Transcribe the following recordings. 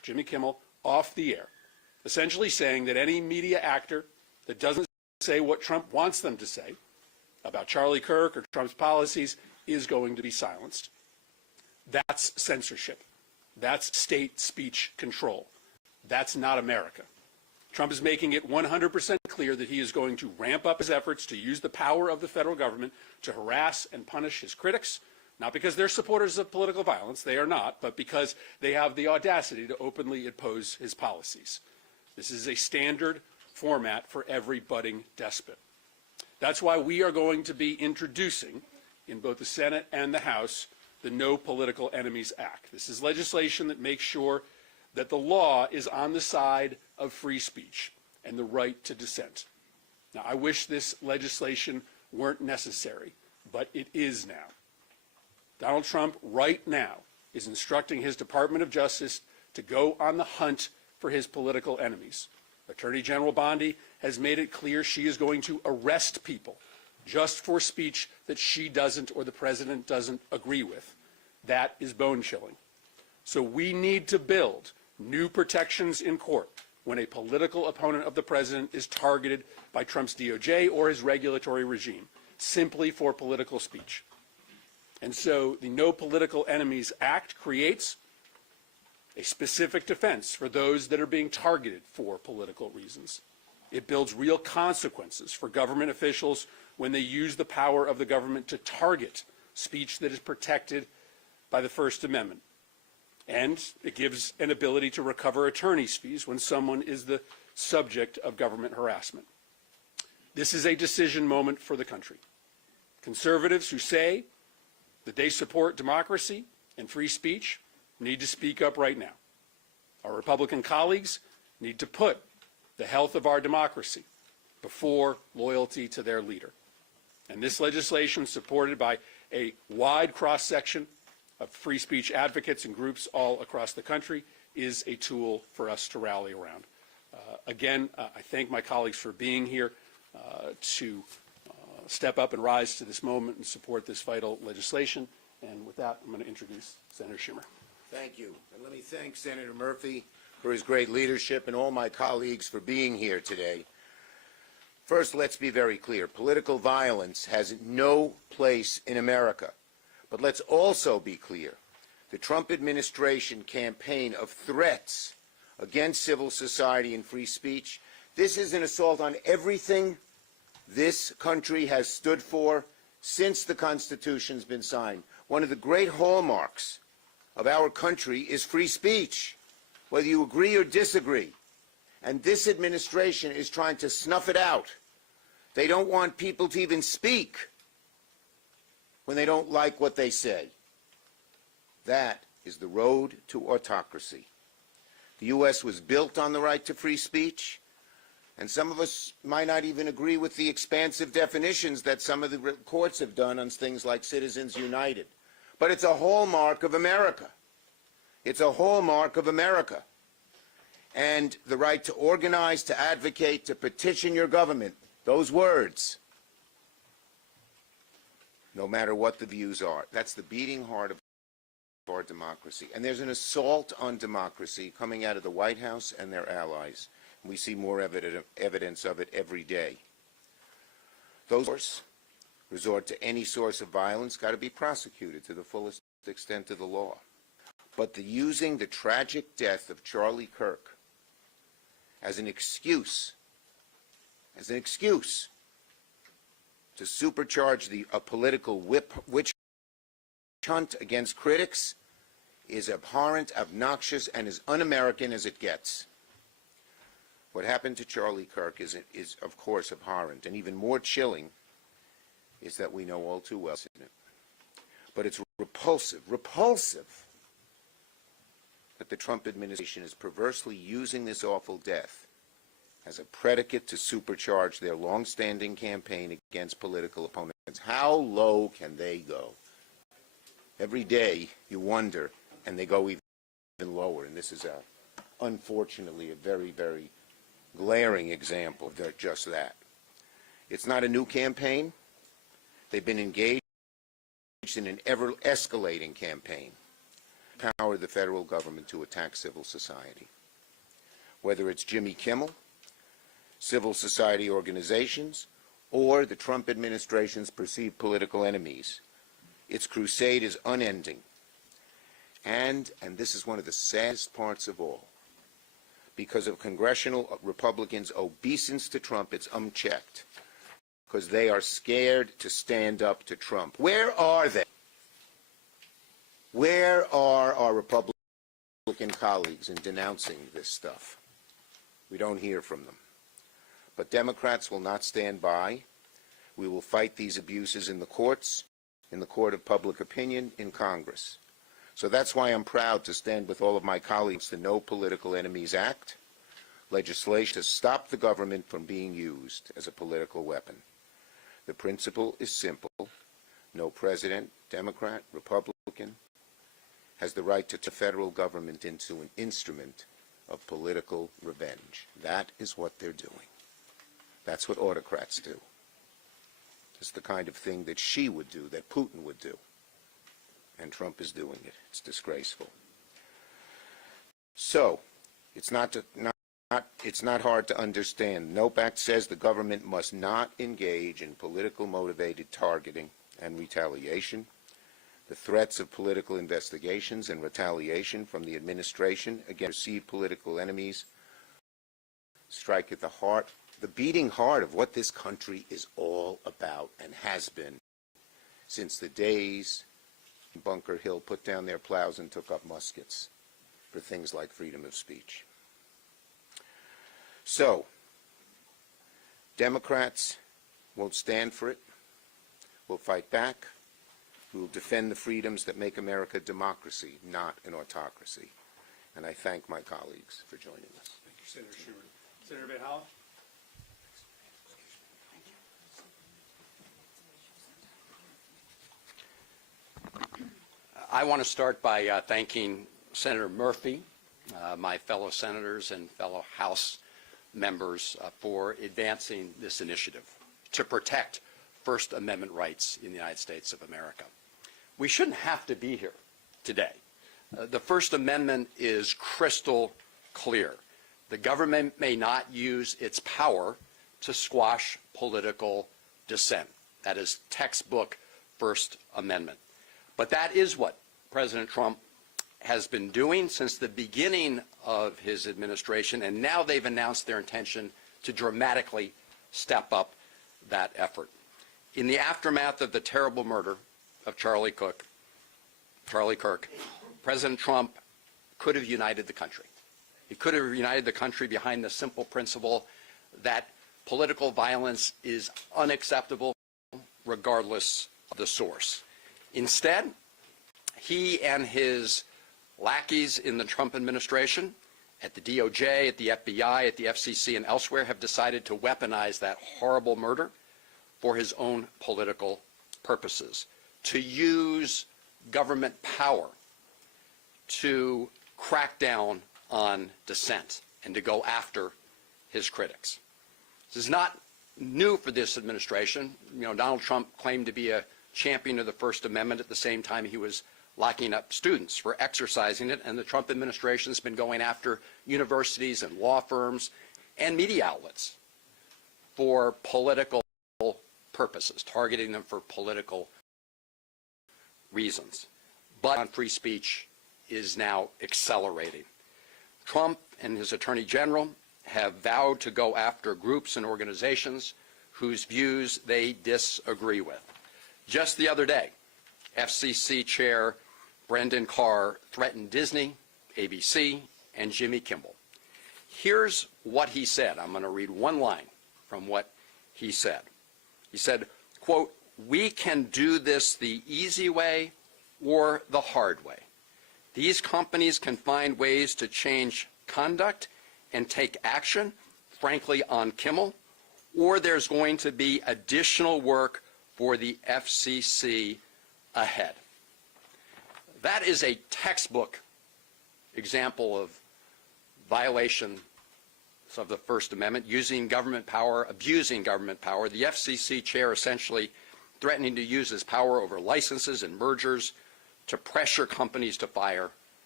Jimmy Kimmel, off the air, essentially saying that any media actor that doesn't say what Trump wants them to say about Charlie Kirk or Trump's policies is going to be silenced. That's censorship. That's state speech control. That's not America. Trump is making it 100% clear that he is going to ramp up his efforts to use the power of the federal government to harass and punish his critics, not because they're supporters of political violence, they are not, but because they have the audacity to openly oppose his policies. This is a standard format for every budding despot. That's why we are going to be introducing, in both the Senate and the House, the No Political Enemies Act. This is legislation that makes sure that the law is on the side of free speech and the right to dissent. Now, I wish this legislation weren't necessary, but it is now. Donald Trump, right now, is instructing his Department of Justice to go on the hunt for his political enemies. Attorney General Bondi has made it clear she is going to arrest people just for speech that she doesn't or the president doesn't agree with. That is bone-chilling. So we need to build new protections in court when a political opponent of the president is targeted by Trump's DOJ or his regulatory regime, simply for political speech. And so the No Political Enemies Act creates a specific defense for those that are being targeted for political reasons. It builds real consequences for government officials when they use the power of the government to target speech that is protected by the First Amendment. And it gives an ability to recover attorney's fees when someone is the subject of government harassment. This is a decision moment for the country. Conservatives who say that they support democracy and free speech need to speak up right now. Our Republican colleagues need to put the health of our democracy before loyalty to their leader. And this legislation, supported by a wide cross-section of free speech advocates and groups all across the country, is a tool for us to rally around. Again, I thank my colleagues for being here to step up and rise to this moment and support this vital legislation. And with that, I'm going to introduce Senator Schumer. Thank you. And let me thank Senator Murphy for his great leadership and all my colleagues for being here today. First, let's be very clear. Political violence has no place in America. But let's also be clear. The Trump administration campaign of threats against civil society and free speech, this is an assault on everything this country has stood for since the Constitution's been signed. One of the great hallmarks of our country is free speech, whether you agree or disagree. And this administration is trying to snuff it out. They don't want people to even speak when they don't like what they say. That is the road to autocracy. The U.S. was built on the right to free speech, and some of us might not even agree with the expansive definitions that some of the courts have done on things like Citizens United. But it's a hallmark of America. It's a hallmark of America. And the right to organize, to advocate, to petition your government, those words, no matter what the views are, that's the beating heart of our democracy. And there's an assault on democracy coming out of the White House and their allies. We see more evidence of it every day. Those who resort to any source of violence got to be prosecuted to the fullest extent of the law. But using the tragic death of Charlie Kirk as an excuse to supercharge a political witch hunt against critics is abhorrent, obnoxious, and as un-American as it gets. What happened to Charlie Kirk is of course abhorrent, and even more chilling is that we know all too well. But it's repulsive that the Trump administration is perversely using this awful death as a predicate to supercharge their long-standing campaign against political opponents. How low can they go? Every day you wonder, and they go even lower. And this is, unfortunately, a very, very glaring example of just that. It's not a new campaign. They've been engaged in an ever-escalating campaign. empower the federal government to attack civil society. Whether it's Jimmy Kimmel, civil society organizations, or the Trump administration's perceived political enemies, its crusade is unending. And this is one of the saddest parts of all, because of congressional Republicans' obeisance to Trump, it's unchecked, because they are scared to stand up to Trump. Where are they? Where are our Republican colleagues in denouncing this stuff? We don't hear from them. But Democrats will not stand by. We will fight these abuses in the courts, in the court of public opinion, in Congress. So that's why I'm proud to stand with all of my colleagues to No Political Enemies Act, legislation to stop the government from being used as a political weapon. The principle is simple. No president, Democrat, Republican, has the right to turn the federal government into an instrument of political revenge. That is what they're doing. That's what autocrats do. It's the kind of thing that Xi would do, that Putin would do. And Trump is doing it. It's disgraceful. So, it's not hard to understand. NOPE Act says the government must not engage in political motivated targeting and retaliation. The threats of political investigations and retaliation from the administration against perceived political enemies strike at the heart, the beating heart of what this country is all about and has been since the days Bunker Hill put down their plows and took up muskets for things like freedom of speech. So, Democrats won't stand for it. We'll fight back. We will defend the freedoms that make America a democracy, not an autocracy. And I thank my colleagues for joining us. Thank you, Senator Schumer. Senator Van Hollen? I want to start by thanking Senator Murphy, my fellow senators and fellow House members for advancing this initiative to protect First Amendment rights in the United States of America. We shouldn't have to be here today. The First Amendment is crystal clear. The government may not use its power to squash political dissent. That is textbook First Amendment. But that is what President Trump has been doing since the beginning of his administration, and now they've announced their intention to dramatically step up that effort. In the aftermath of the terrible murder of Charlie Kirk, President Trump could have united the country. He could have united the country behind the simple principle that political violence is unacceptable regardless of the source. Instead, he and his lackeys in the Trump administration, at the DOJ, at the FBI, at the FCC, and elsewhere, have decided to weaponize that horrible murder for his own political purposes, to use government power to crack down on dissent and to go after his critics. This is not new for this administration. You know, Donald Trump claimed to be a champion of the First Amendment at the same time he was locking up students for exercising it, and the Trump administration has been going after universities and law firms and media outlets for political purposes, targeting them for political reasons. But on free speech is now accelerating. Trump and his Attorney General have vowed to go after groups and organizations whose views they disagree with. Just the other day, FCC Chair Brendan Carr threatened Disney, ABC, and Jimmy Kimmel. Here's what he said. I'm going to read one line from what he said. He said, quote, "We can do this the easy way or the hard way. These companies can find ways to change conduct and take action, frankly, on Kimmel, or there's going to be additional work for the FCC ahead." That is a textbook example of violation of the First Amendment, using government power, abusing government power. The FCC chair essentially threatening to use his power over licenses and mergers to pressure companies to fire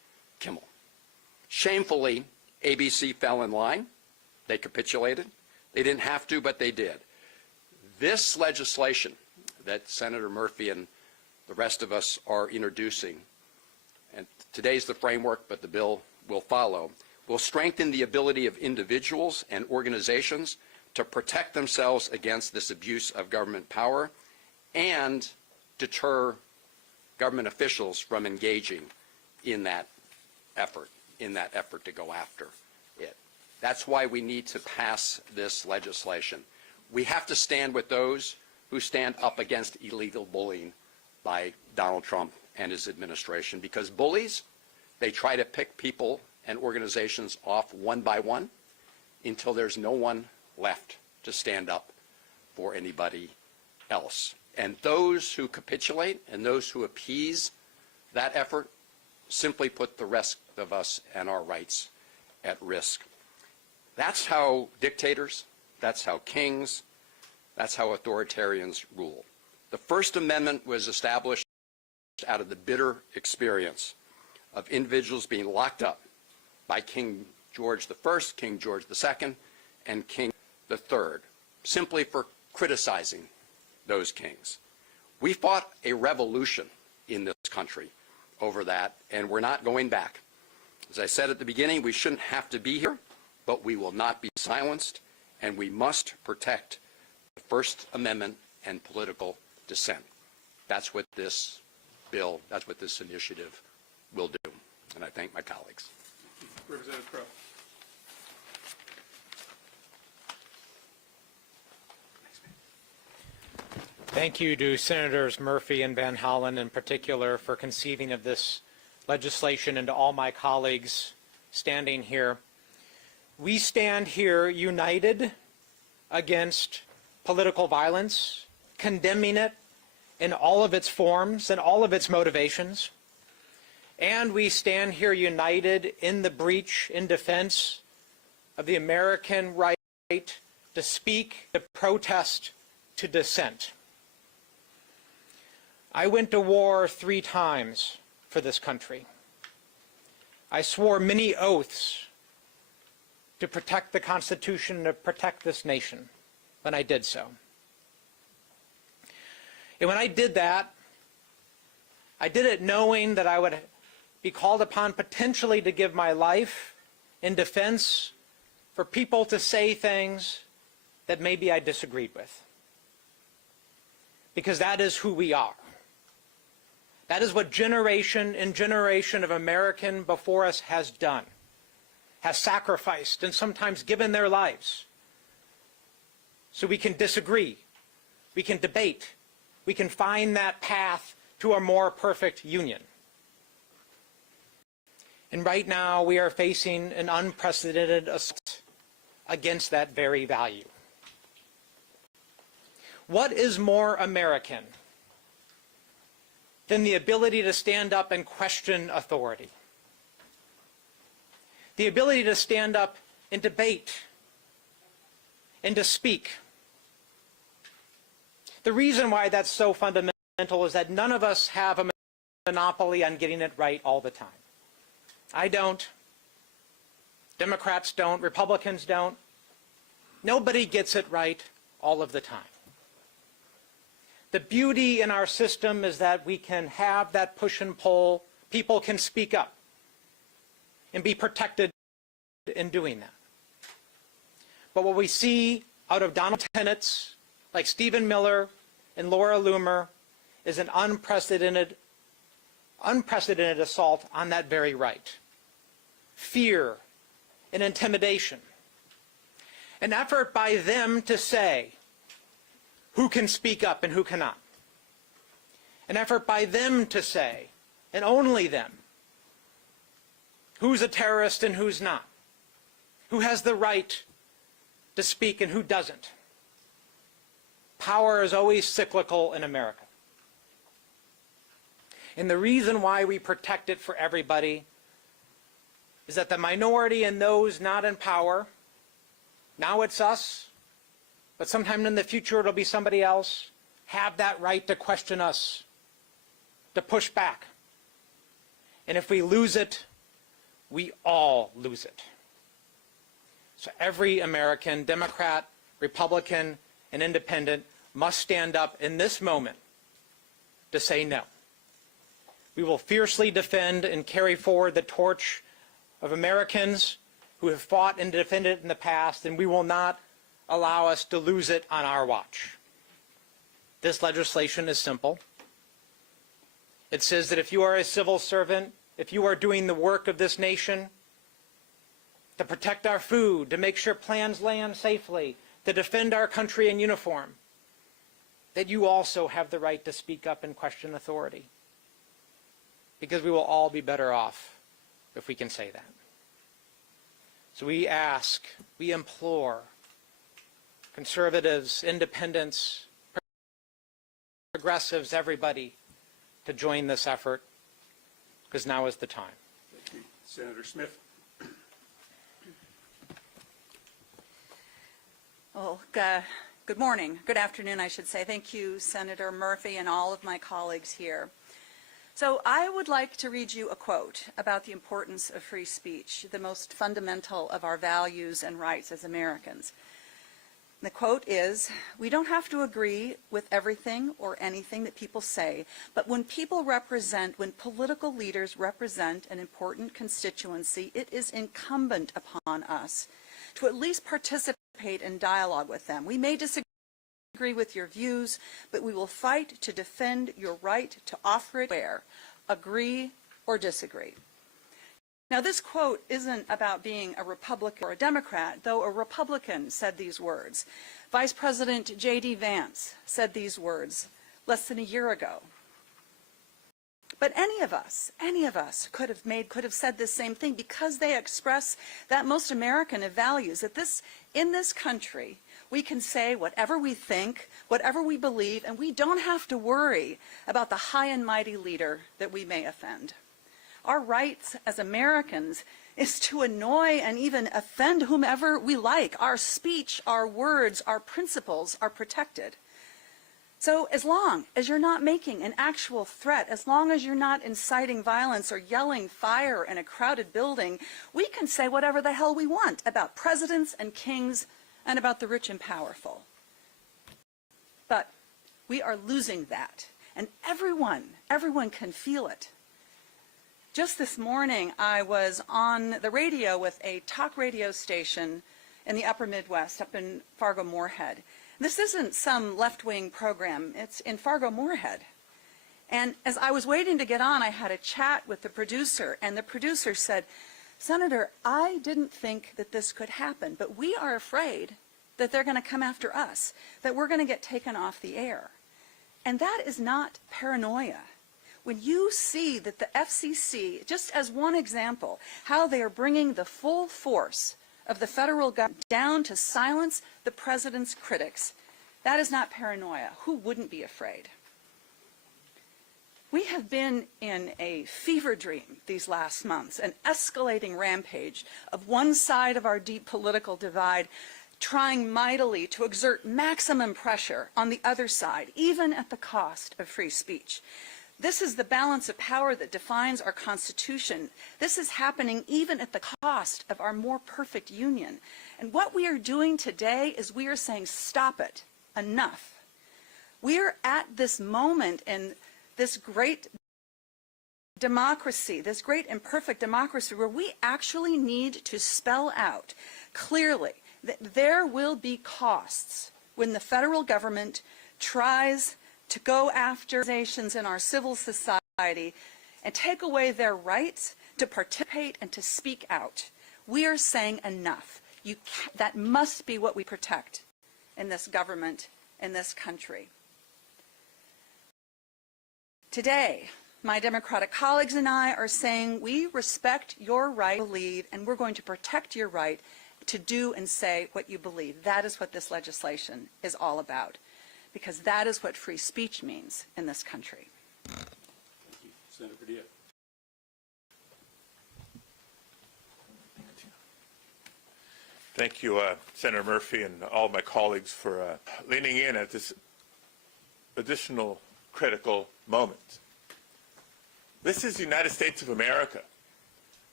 Kimmel. Shamefully, ABC fell in line. They capitulated. They didn't have to, but they did. This legislation that Senator Murphy and the rest of us are introducing, and today's the framework, but the bill will follow, will strengthen the ability of individuals and organizations to protect themselves against this abuse of government power and deter government officials from engaging in that effort to go after it. That's why we need to pass this legislation. We have to stand with those who stand up against illegal bullying by Donald Trump and his administration, because bullies, they try to pick people and organizations off one by one until there's no one left to stand up for anybody else. And those who capitulate and those who appease that effort simply put the rest of us and our rights at risk. That's how dictators, that's how kings, that's how authoritarians rule. The First Amendment was established out of the bitter experience of individuals being locked up by King George I, King George II, and King III, simply for criticizing those kings. We fought a revolution in this country over that, and we're not going back. As I said at the beginning, we shouldn't have to be here, but we will not be silenced, and we must protect the First Amendment and political dissent. That's what this bill, that's what this initiative will do. And I thank my colleagues. Representative Crowe. Thank you to Senators Murphy and Van Hollen in particular for conceiving of this legislation, and to all my colleagues standing here. We stand here united against political violence, condemning it in all of its forms and all of its motivations. And we stand here united in the breach, in defense of the American right to speak, to protest, to dissent. I went to war 3 times for this country. I swore many oaths to protect the Constitution, to protect this nation when I did so. And when I did that, I did it knowing that I would be called upon potentially to give my life in defense for people to say things that maybe I disagreed with. Because that is who we are. That is what generation and generation of American before us has done, has sacrificed and sometimes given their lives. So we can disagree, we can debate, we can find that path to a more perfect union. And right now we are facing an unprecedented assault against that very value. What is more American than the ability to stand up and question authority? The ability to stand up and debate and to speak. The reason why that's so fundamental is that none of us have a monopoly on getting it right all the time. I don't. Democrats don't. Republicans don't. Nobody gets it right all of the time. The beauty in our system is that we can have that push and pull. People can speak up and be protected in doing that. But what we see out of Donald tenants like Stephen Miller and Laura Loomer is an unprecedented assault on that very right. Fear and intimidation. An effort by them to say who can speak up and who cannot. An effort by them to say, and only them, who's a terrorist and who's not. Who has the right to speak and who doesn't. Power is always cyclical in America. And the reason why we protect it for everybody is that the minority and those not in power, now it's us, but sometime in the future it'll be somebody else, have that right to question us, to push back. And if we lose it, we all lose it. So every American, Democrat, Republican, and Independent, must stand up in this moment to say no. We will fiercely defend and carry forward the torch of Americans who have fought and defended it in the past, and we will not allow us to lose it on our watch. This legislation is simple. It says that if you are a civil servant, if you are doing the work of this nation to protect our food, to make sure plans land safely, to defend our country in uniform, that you also have the right to speak up and question authority. Because we will all be better off if we can say that. So we ask, we implore conservatives, independents, progressives, everybody to join this effort, because now is the time. Thank you. Senator Smith. Well, good morning. Good afternoon, I should say. Thank you, Senator Murphy, and all of my colleagues here. So I would like to read you a quote about the importance of free speech, the most fundamental of our values and rights as Americans. The quote is, "We don't have to agree with everything or anything that people say, but when political leaders represent an important constituency, it is incumbent upon us to at least participate in dialogue with them. We may disagree with your views, but we will fight to defend your right to offer it where, agree or disagree." Now, this quote isn't about being a Republican or a Democrat, though a Republican said these words. Vice President J.D. Vance said these words less than a year ago. But any of us could have said this same thing, because they express that most American of values, that in this country, we can say whatever we think, whatever we believe, and we don't have to worry about the high and mighty leader that we may offend. Our rights as Americans is to annoy and even offend whomever we like. Our speech, our words, our principles are protected. So as long as you're not making an actual threat, as long as you're not inciting violence or yelling fire in a crowded building, we can say whatever the hell we want about presidents and kings and about the rich and powerful. But we are losing that, and everyone can feel it. Just this morning, I was on the radio with a talk radio station in the upper Midwest, up in Fargo-Moorhead. This isn't some left-wing program. It's in Fargo-Moorhead. And as I was waiting to get on, I had a chat with the producer, and the producer said, "Senator, I didn't think that this could happen, but we are afraid that they're going to come after us, that we're going to get taken off the air." And that is not paranoia. When you see that the FCC, just as one example, how they are bringing the full force of the federal government down to silence the president's critics, that is not paranoia. Who wouldn't be afraid? We have been in a fever dream these last months, an escalating rampage of one side of our deep political divide trying mightily to exert maximum pressure on the other side, even at the cost of free speech. This is the balance of power that defines our Constitution. This is happening even at the cost of our more perfect union. And what we are doing today is we are saying, stop it, enough. We are at this moment in this great democracy, this great imperfect democracy, where we actually need to spell out clearly that there will be costs when the federal government tries to go after organizations in our civil society and take away their rights to participate and to speak out. We are saying enough. That must be what we protect in this government, in this country. Today, my Democratic colleagues and I are saying we respect your right to believe, and we're going to protect your right to do and say what you believe. That is what this legislation is all about, because that is what free speech means in this country. Thank you. Senator Padilla. Thank you, Senator Murphy, and all my colleagues for leaning in at this additional critical moment. This is the United States of America.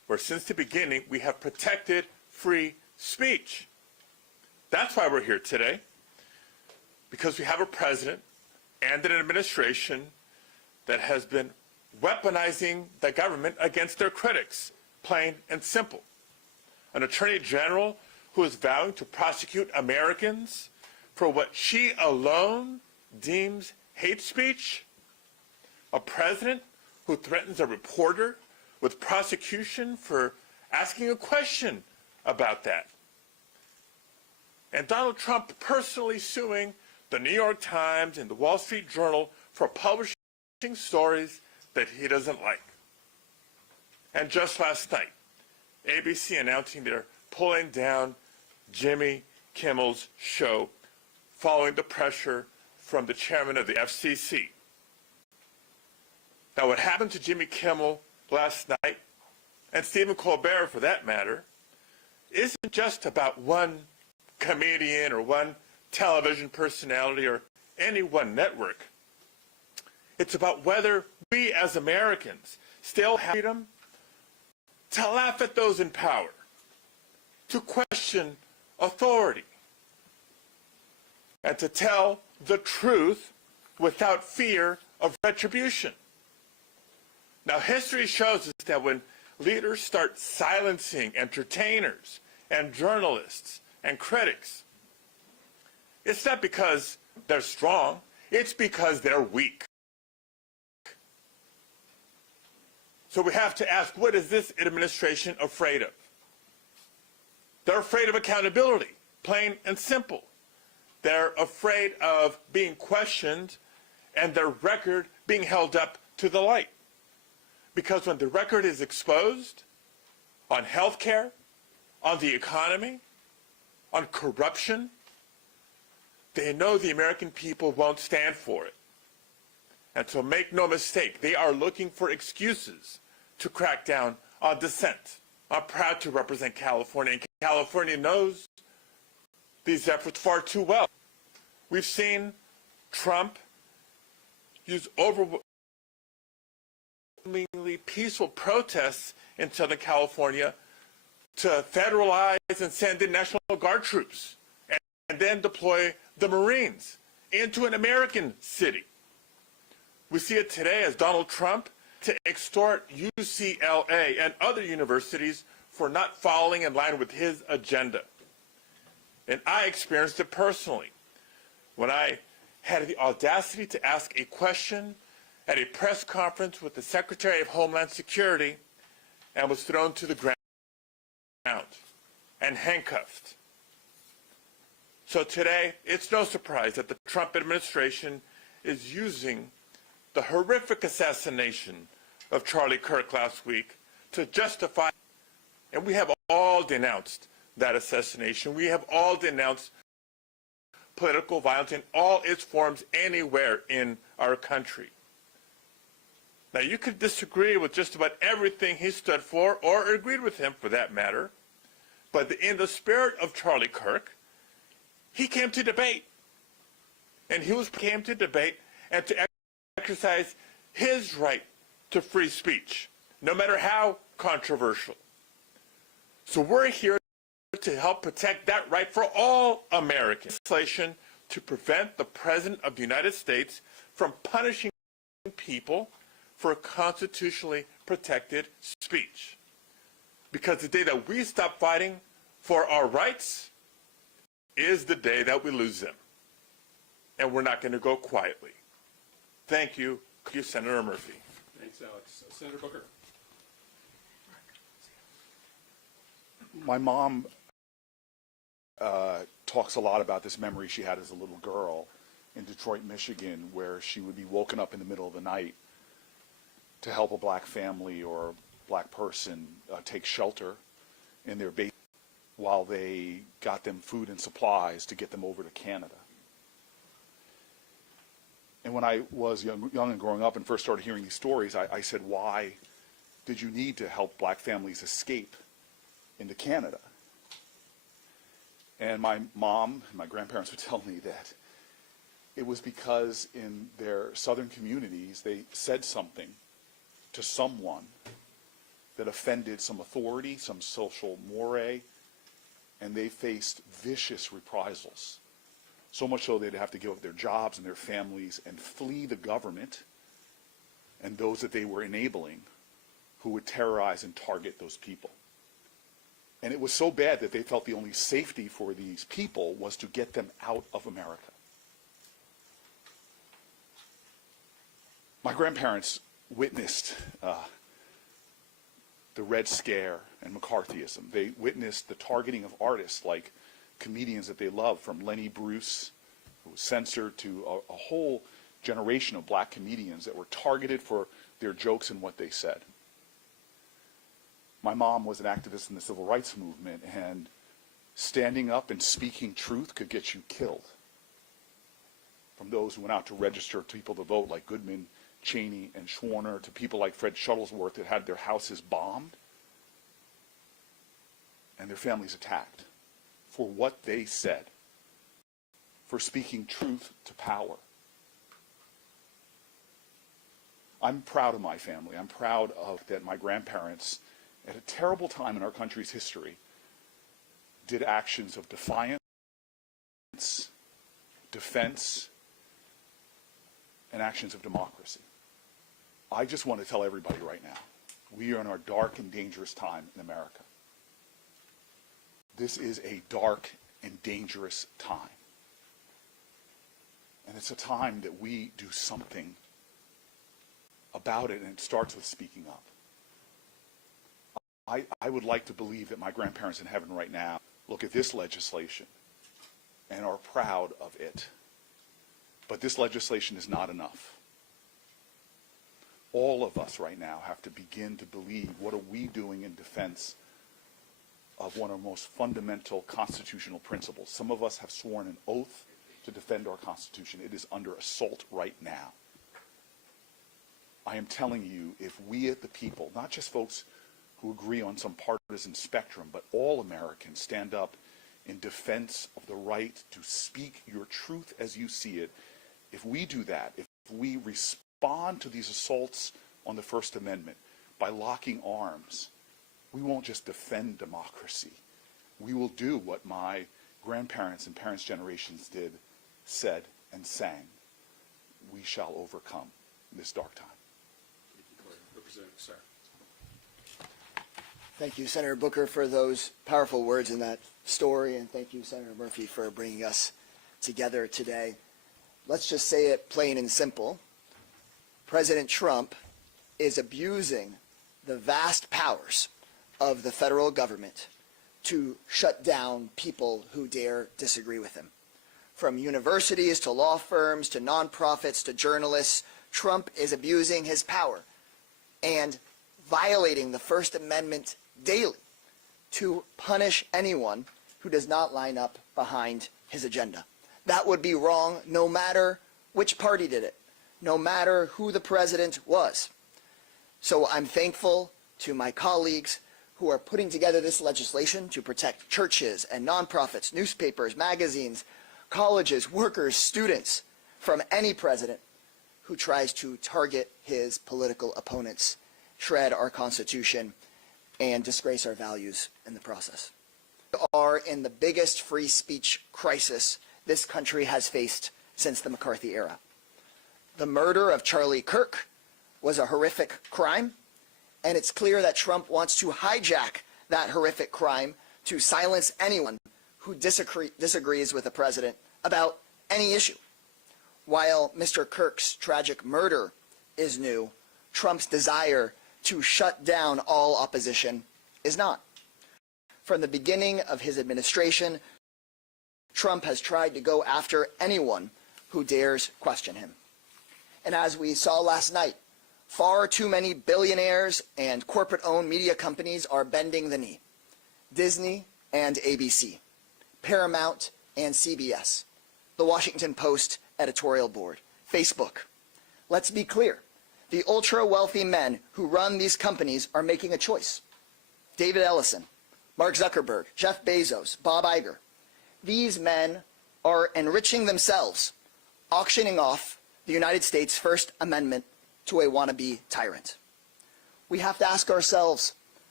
where since the beginning we have protected free speech. That's why we're here today, because we have a president and an administration that has been weaponizing the government against their critics, plain and simple. An attorney general who is vowing to prosecute Americans for what she alone deems hate speech. A president who threatens a reporter with prosecution for asking a question about that. And Donald Trump personally suing the New York Times and the Wall Street Journal for publishing stories that he doesn't like. And just last night, ABC announcing they're pulling down Jimmy Kimmel's show following the pressure from the chairman of the FCC. Now, what happened to Jimmy Kimmel last night, and Stephen Colbert for that matter, isn't just about one comedian or one television personality or any one network. It's about whether we as Americans still have freedom to laugh at those in power, to question authority, and to tell the truth without fear of retribution. Now, history shows us that when leaders start silencing entertainers and journalists and critics, it's not because they're strong, it's because they're weak. So we have to ask, what is this administration afraid of? They're afraid of accountability, plain and simple. They're afraid of being questioned and their record being held up to the light. Because when the record is exposed on health care, on the economy, on corruption, they know the American people won't stand for it. And so make no mistake, they are looking for excuses to crack down on dissent. I'm proud to represent California, and California knows these efforts far too well. We've seen Trump use overwhelmingly peaceful protests in Southern California to federalize and send in National Guard troops and then deploy the Marines into an American city. We see it today as Donald Trump to extort UCLA and other universities for not following in line with his agenda. And I experienced it personally when I had the audacity to ask a question at a press conference with the Secretary of Homeland Security and was thrown to the ground and handcuffed. So today, it's no surprise that the Trump administration is using the horrific assassination of Charlie Kirk last week to justify, and we have all denounced that assassination. We have all denounced political violence in all its forms anywhere in our country. Now, you could disagree with just about everything he stood for, or agreed with him for that matter, but in the spirit of Charlie Kirk, he came to debate. And he came to debate and to exercise his right to free speech, no matter how controversial. So we're here to help protect that right for all Americans. Legislation to prevent the President of the United States from punishing people for constitutionally protected speech. Because the day that we stop fighting for our rights is the day that we lose them. And we're not going to go quietly. Thank you, Senator Murphy. Thanks, Alex. Senator Booker. My mom talks a lot about this memory she had as a little girl in Detroit, Michigan, where she would be woken up in the middle of the night to help a black family or a black person take shelter in their base while they got them food and supplies to get them over to Canada. And when I was young and growing up and first started hearing these stories, I said, why did you need to help black families escape into Canada? And my mom and my grandparents would tell me that it was because in their southern communities they said something to someone that offended some authority, some social mores, and they faced vicious reprisals. So much so they'd have to give up their jobs and their families and flee the government and those that they were enabling who would terrorize and target those people. And it was so bad that they felt the only safety for these people was to get them out of America. My grandparents witnessed the Red Scare and McCarthyism. They witnessed the targeting of artists like comedians that they loved, from Lenny Bruce, who was censored, to a whole generation of black comedians that were targeted for their jokes and what they said. My mom was an activist in the civil rights movement, and standing up and speaking truth could get you killed. From those who went out to register people to vote, like Goodman, Cheney, and Schwerner, to people like Fred Shuttlesworth that had their houses bombed and their families attacked for what they said, for speaking truth to power. I'm proud of my family. I'm proud of that my grandparents, at a terrible time in our country's history, did actions of defiance, defense, and actions of democracy. I just want to tell everybody right now, we are in our dark and dangerous time in America. This is a dark and dangerous time. And it's a time that we do something about it, and it starts with speaking up. I would like to believe that my grandparents in heaven right now look at this legislation and are proud of it. But this legislation is not enough. All of us right now have to begin to believe, what are we doing in defense of one of the most fundamental constitutional principles? Some of us have sworn an oath to defend our Constitution. It is under assault right now. I am telling you, if we at the people, not just folks who agree on some partisan spectrum, but all Americans stand up in defense of the right to speak your truth as you see it, if we do that, if we respond to these assaults on the First Amendment by locking arms, we won't just defend democracy. We will do what my grandparents and parents' generations did, said, and sang. We shall overcome this dark time. Representative, sir. Thank you, Senator Booker, for those powerful words in that story, and thank you, Senator Murphy, for bringing us together today. Let's just say it plain and simple. President Trump is abusing the vast powers of the federal government to shut down people who dare disagree with him. From universities to law firms to nonprofits to journalists, Trump is abusing his power and violating the First Amendment daily to punish anyone who does not line up behind his agenda. That would be wrong no matter which party did it, no matter who the president was. So I'm thankful to my colleagues who are putting together this legislation to protect churches and nonprofits, newspapers, magazines, colleges, workers, students from any president who tries to target his political opponents, shred our Constitution, and disgrace our values in the process. We are in the biggest free speech crisis this country has faced since the McCarthy era. The murder of Charlie Kirk was a horrific crime, and it's clear that Trump wants to hijack that horrific crime to silence anyone who disagrees with the president about any issue. While Mr. Kirk's tragic murder is new, Trump's desire to shut down all opposition is not. From the beginning of his administration, Trump has tried to go after anyone who dares question him. And as we saw last night, far too many billionaires and corporate-owned media companies are bending the knee. Disney and ABC, Paramount and CBS, the Washington Post editorial board, Facebook. Let's be clear. The ultra-wealthy men who run these companies are making a choice. David Ellison, Mark Zuckerberg, Jeff Bezos, Bob Iger. These men are enriching themselves, auctioning off the United States' First Amendment to a wannabe tyrant. We have to ask ourselves,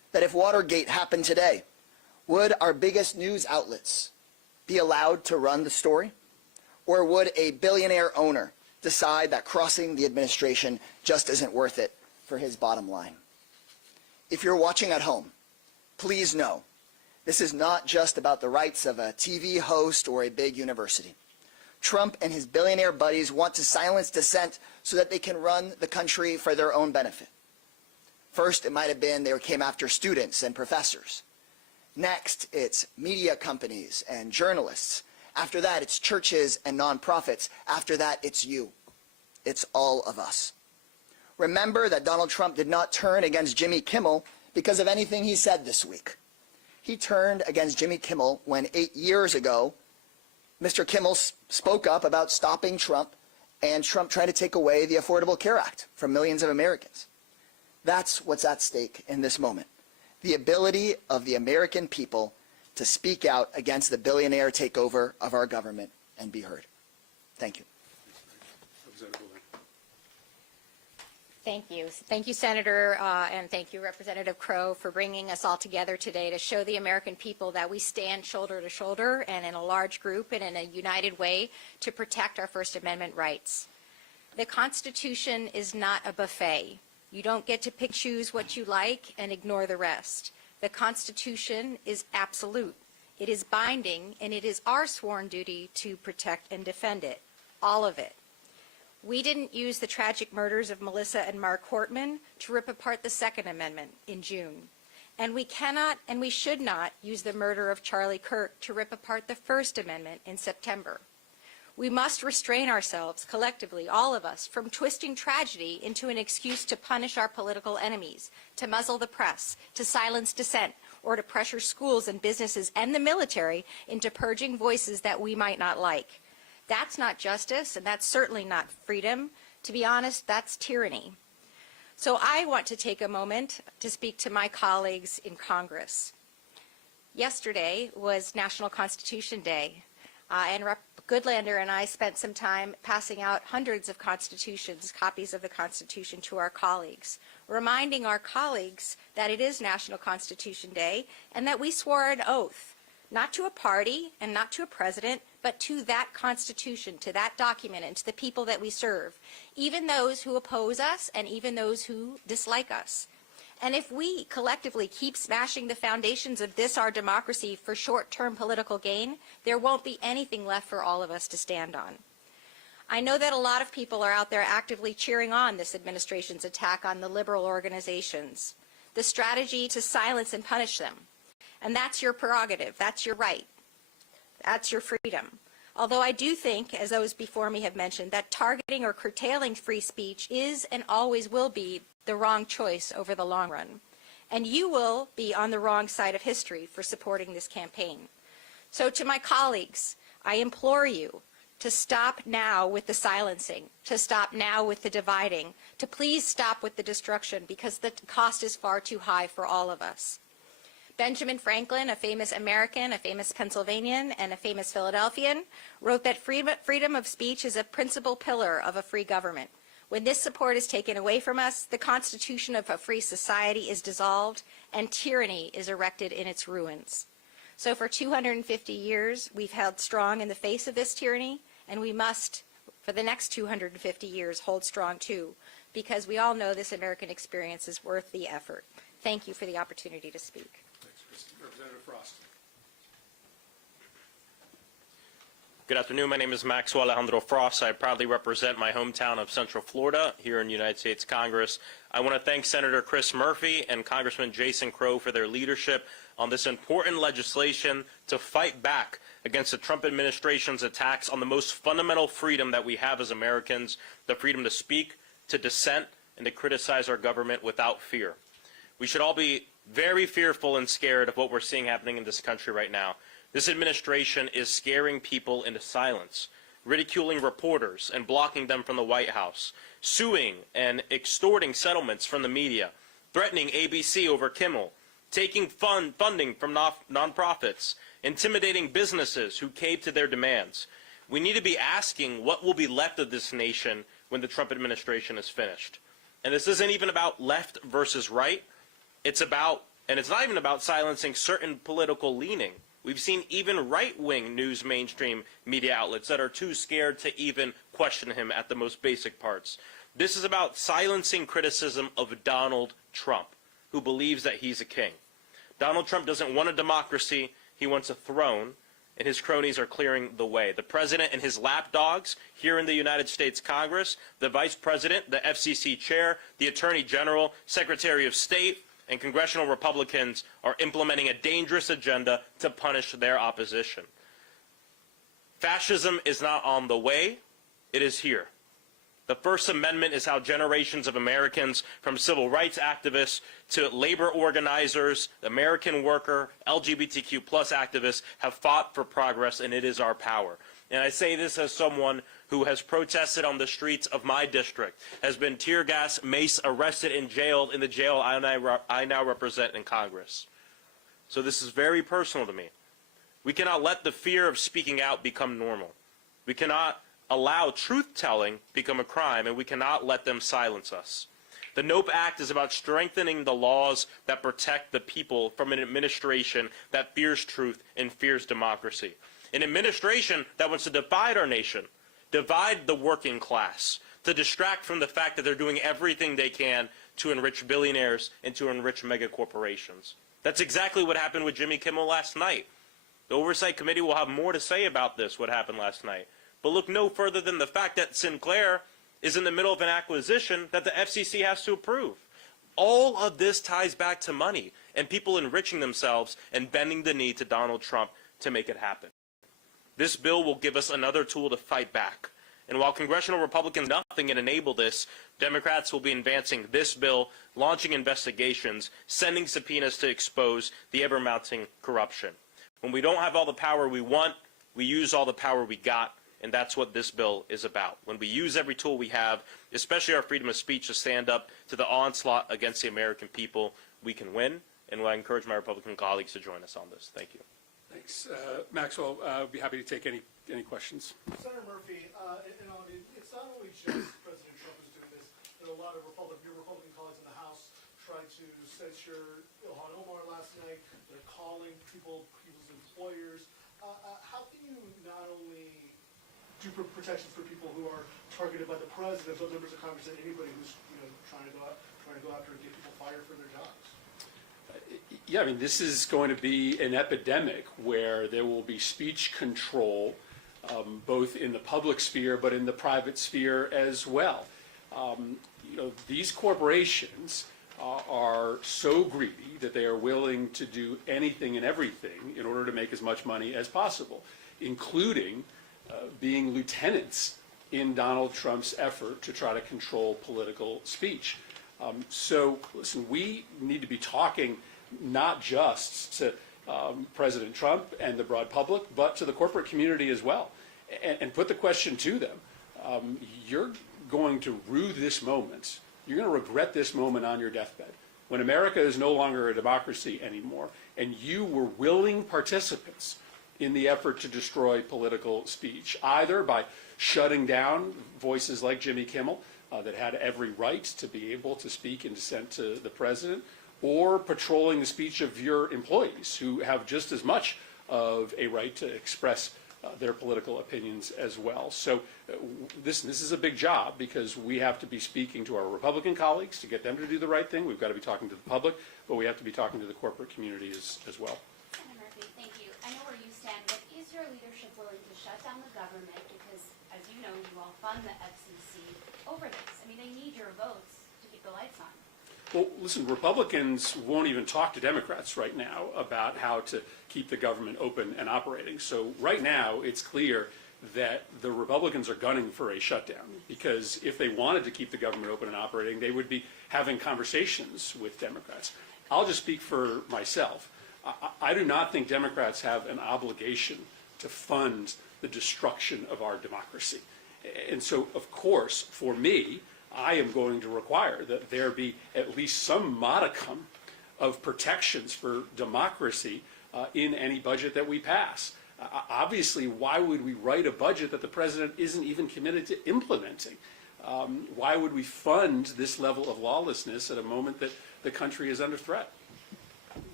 that if Watergate happened today, would our biggest news outlets be allowed to run the story? Or would a billionaire owner decide that crossing the administration just isn't worth it for his bottom line? If you're watching at home, please know this is not just about the rights of a TV host or a big university. Trump and his billionaire buddies want to silence dissent so that they can run the country for their own benefit. First, it might have been they came after students and professors. Next, it's media companies and journalists. After that, it's churches and nonprofits. After that, it's you. It's all of us. Remember that Donald Trump did not turn against Jimmy Kimmel because of anything he said this week. He turned against Jimmy Kimmel when 8 years ago, Mr. Kimmel spoke up about stopping Trump and Trump tried to take away the Affordable Care Act from millions of Americans. That's what's at stake in this moment. The ability of the American people to speak out against the billionaire takeover of our government and be heard. Thank you. Thank you. Thank you, Senator, and thank you, Representative Crow, for bringing us all together today to show the American people that we stand shoulder to shoulder and in a large group and in a united way to protect our First Amendment rights. The Constitution is not a buffet. You don't get to pick, choose what you like and ignore the rest. The Constitution is absolute. It is binding, and it is our sworn duty to protect and defend it, all of it. We didn't use the tragic murders of Melissa and Mark Hortman to rip apart the Second Amendment in June. And we cannot and we should not use the murder of Charlie Kirk to rip apart the First Amendment in September. We must restrain ourselves collectively, all of us, from twisting tragedy into an excuse to punish our political enemies, to muzzle the press, to silence dissent, or to pressure schools and businesses and the military into purging voices that we might not like. That's not justice, and that's certainly not freedom. To be honest, that's tyranny. So I want to take a moment to speak to my colleagues in Congress. Yesterday was National Constitution Day, and Rep. Goodlander and I spent some time passing out hundreds of constitutions, copies of the Constitution, to our colleagues, reminding our colleagues that it is National Constitution Day and that we swore an oath, not to a party and not to a president, but to that Constitution, to that document, and to the people that we serve, even those who oppose us and even those who dislike us. And if we collectively keep smashing the foundations of this, our democracy, for short-term political gain, there won't be anything left for all of us to stand on. I know that a lot of people are out there actively cheering on this administration's attack on the liberal organizations, the strategy to silence and punish them. And that's your prerogative. That's your right. That's your freedom. Although I do think, as those before me have mentioned, that targeting or curtailing free speech is and always will be the wrong choice over the long run. And you will be on the wrong side of history for supporting this campaign. So to my colleagues, I implore you to stop now with the silencing, to stop now with the dividing, to please stop with the destruction, because the cost is far too high for all of us. Benjamin Franklin, a famous American, a famous Pennsylvanian, and a famous Philadelphian, wrote that freedom of speech is a principal pillar of a free government. When this support is taken away from us, the constitution of a free society is dissolved, and tyranny is erected in its ruins. So for 250 years, we've held strong in the face of this tyranny, and we must, for the next 250 years, hold strong too, because we all know this American experience is worth the effort. Thank you for the opportunity to speak. Thanks, Kristen. Representative Frost. Good afternoon. My name is Maxwell Alejandro Frost. I proudly represent my hometown of Central Florida here in the United States Congress. I want to thank Senator Chris Murphy and Congressman Jason Crow for their leadership on this important legislation to fight back against the Trump administration's attacks on the most fundamental freedom that we have as Americans, the freedom to speak, to dissent, and to criticize our government without fear. We should all be very fearful and scared of what we're seeing happening in this country right now. This administration is scaring people into silence, ridiculing reporters and blocking them from the White House, suing and extorting settlements from the media, threatening ABC over Kimmel, taking funding from nonprofits, intimidating businesses who cave to their demands. We need to be asking what will be left of this nation when the Trump administration is finished. And this isn't even about left versus right. It's about And it's not even about silencing certain political leaning. We've seen even right-wing news mainstream media outlets that are too scared to even question him at the most basic parts. This is about silencing criticism of Donald Trump, who believes that he's a king. Donald Trump doesn't want a democracy, he wants a throne, and his cronies are clearing the way. The president and his lapdogs here in the United States Congress, the vice president, the FCC chair, the attorney general, secretary of state, and congressional Republicans are implementing a dangerous agenda to punish their opposition. Fascism is not on the way, it is here. The First Amendment is how generations of Americans, from civil rights activists to labor organizers, American worker, LGBTQ+ activists, have fought for progress, and it is our power. And I say this as someone who has protested on the streets of my district, has been tear gas, mace, arrested, and jailed in the jail I now represent in Congress. So this is very personal to me. We cannot let the fear of speaking out become normal. We cannot allow truth-telling become a crime, and we cannot let them silence us. The NOPE Act is about strengthening the laws that protect the people from an administration that fears truth and fears democracy. An administration that wants to divide our nation, divide the working class, to distract from the fact that they're doing everything they can to enrich billionaires and to enrich mega corporations. That's exactly what happened with Jimmy Kimmel last night. The Oversight Committee will have more to say about this, what happened last night. But look no further than the fact that Sinclair is in the middle of an acquisition that the FCC has to approve. All of this ties back to money and people enriching themselves and bending the knee to Donald Trump to make it happen. This bill will give us another tool to fight back. And while congressional Republicans do nothing and enable this, Democrats will be advancing this bill, launching investigations, sending subpoenas to expose the ever-mounting corruption. When we don't have all the power we want, we use all the power we got. And that's what this bill is about. When we use every tool we have, especially our freedom of speech, to stand up to the onslaught against the American people, we can win. And I encourage my Republican colleagues to join us on this. Thank you. Thanks. Maxwell, I'd be happy to take any questions. Senator Murphy, it's not only just President Trump who's doing this. There are a lot of your Republican colleagues in the House tried to censure Ilhan Omar last night. They're calling people's employers. How can you not only do protections for people who are targeted by the president, but members of Congress and anybody who's trying to go after and get people fired for their jobs? Yeah, I mean, this is going to be an epidemic where there will be speech control, both in the public sphere but in the private sphere as well. These corporations are so greedy that they are willing to do anything and everything in order to make as much money as possible, including being lieutenants in Donald Trump's effort to try to control political speech. So, listen, we need to be talking not just to President Trump and the broad public, but to the corporate community as well, and put the question to them. You're going to rue this moment. You're going to regret this moment on your deathbed, when America is no longer a democracy anymore, and you were willing participants in the effort to destroy political speech, either by shutting down voices like Jimmy Kimmel that had every right to be able to speak in dissent to the president, or patrolling the speech of your employees who have just as much of a right to express their political opinions as well. So this is a big job, because we have to be speaking to our Republican colleagues to get them to do the right thing. We've got to be talking to the public, but we have to be talking to the corporate community as well. Senator Murphy, thank you. I know where you stand, but is your leadership willing to shut down the government? Because, as you know, you all fund the FCC over this. I mean, they need your votes to keep the lights on. Well, listen, Republicans won't even talk to Democrats right now about how to keep the government open and operating. So right now, it's clear that the Republicans are gunning for a shutdown, because if they wanted to keep the government open and operating, they would be having conversations with Democrats. I'll just speak for myself. I do not think Democrats have an obligation to fund the destruction of our democracy. And so, of course, for me, I am going to require that there be at least some modicum of protections for democracy in any budget that we pass. Obviously, why would we write a budget that the president isn't even committed to implementing? Why would we fund this level of lawlessness at a moment that the country is under threat?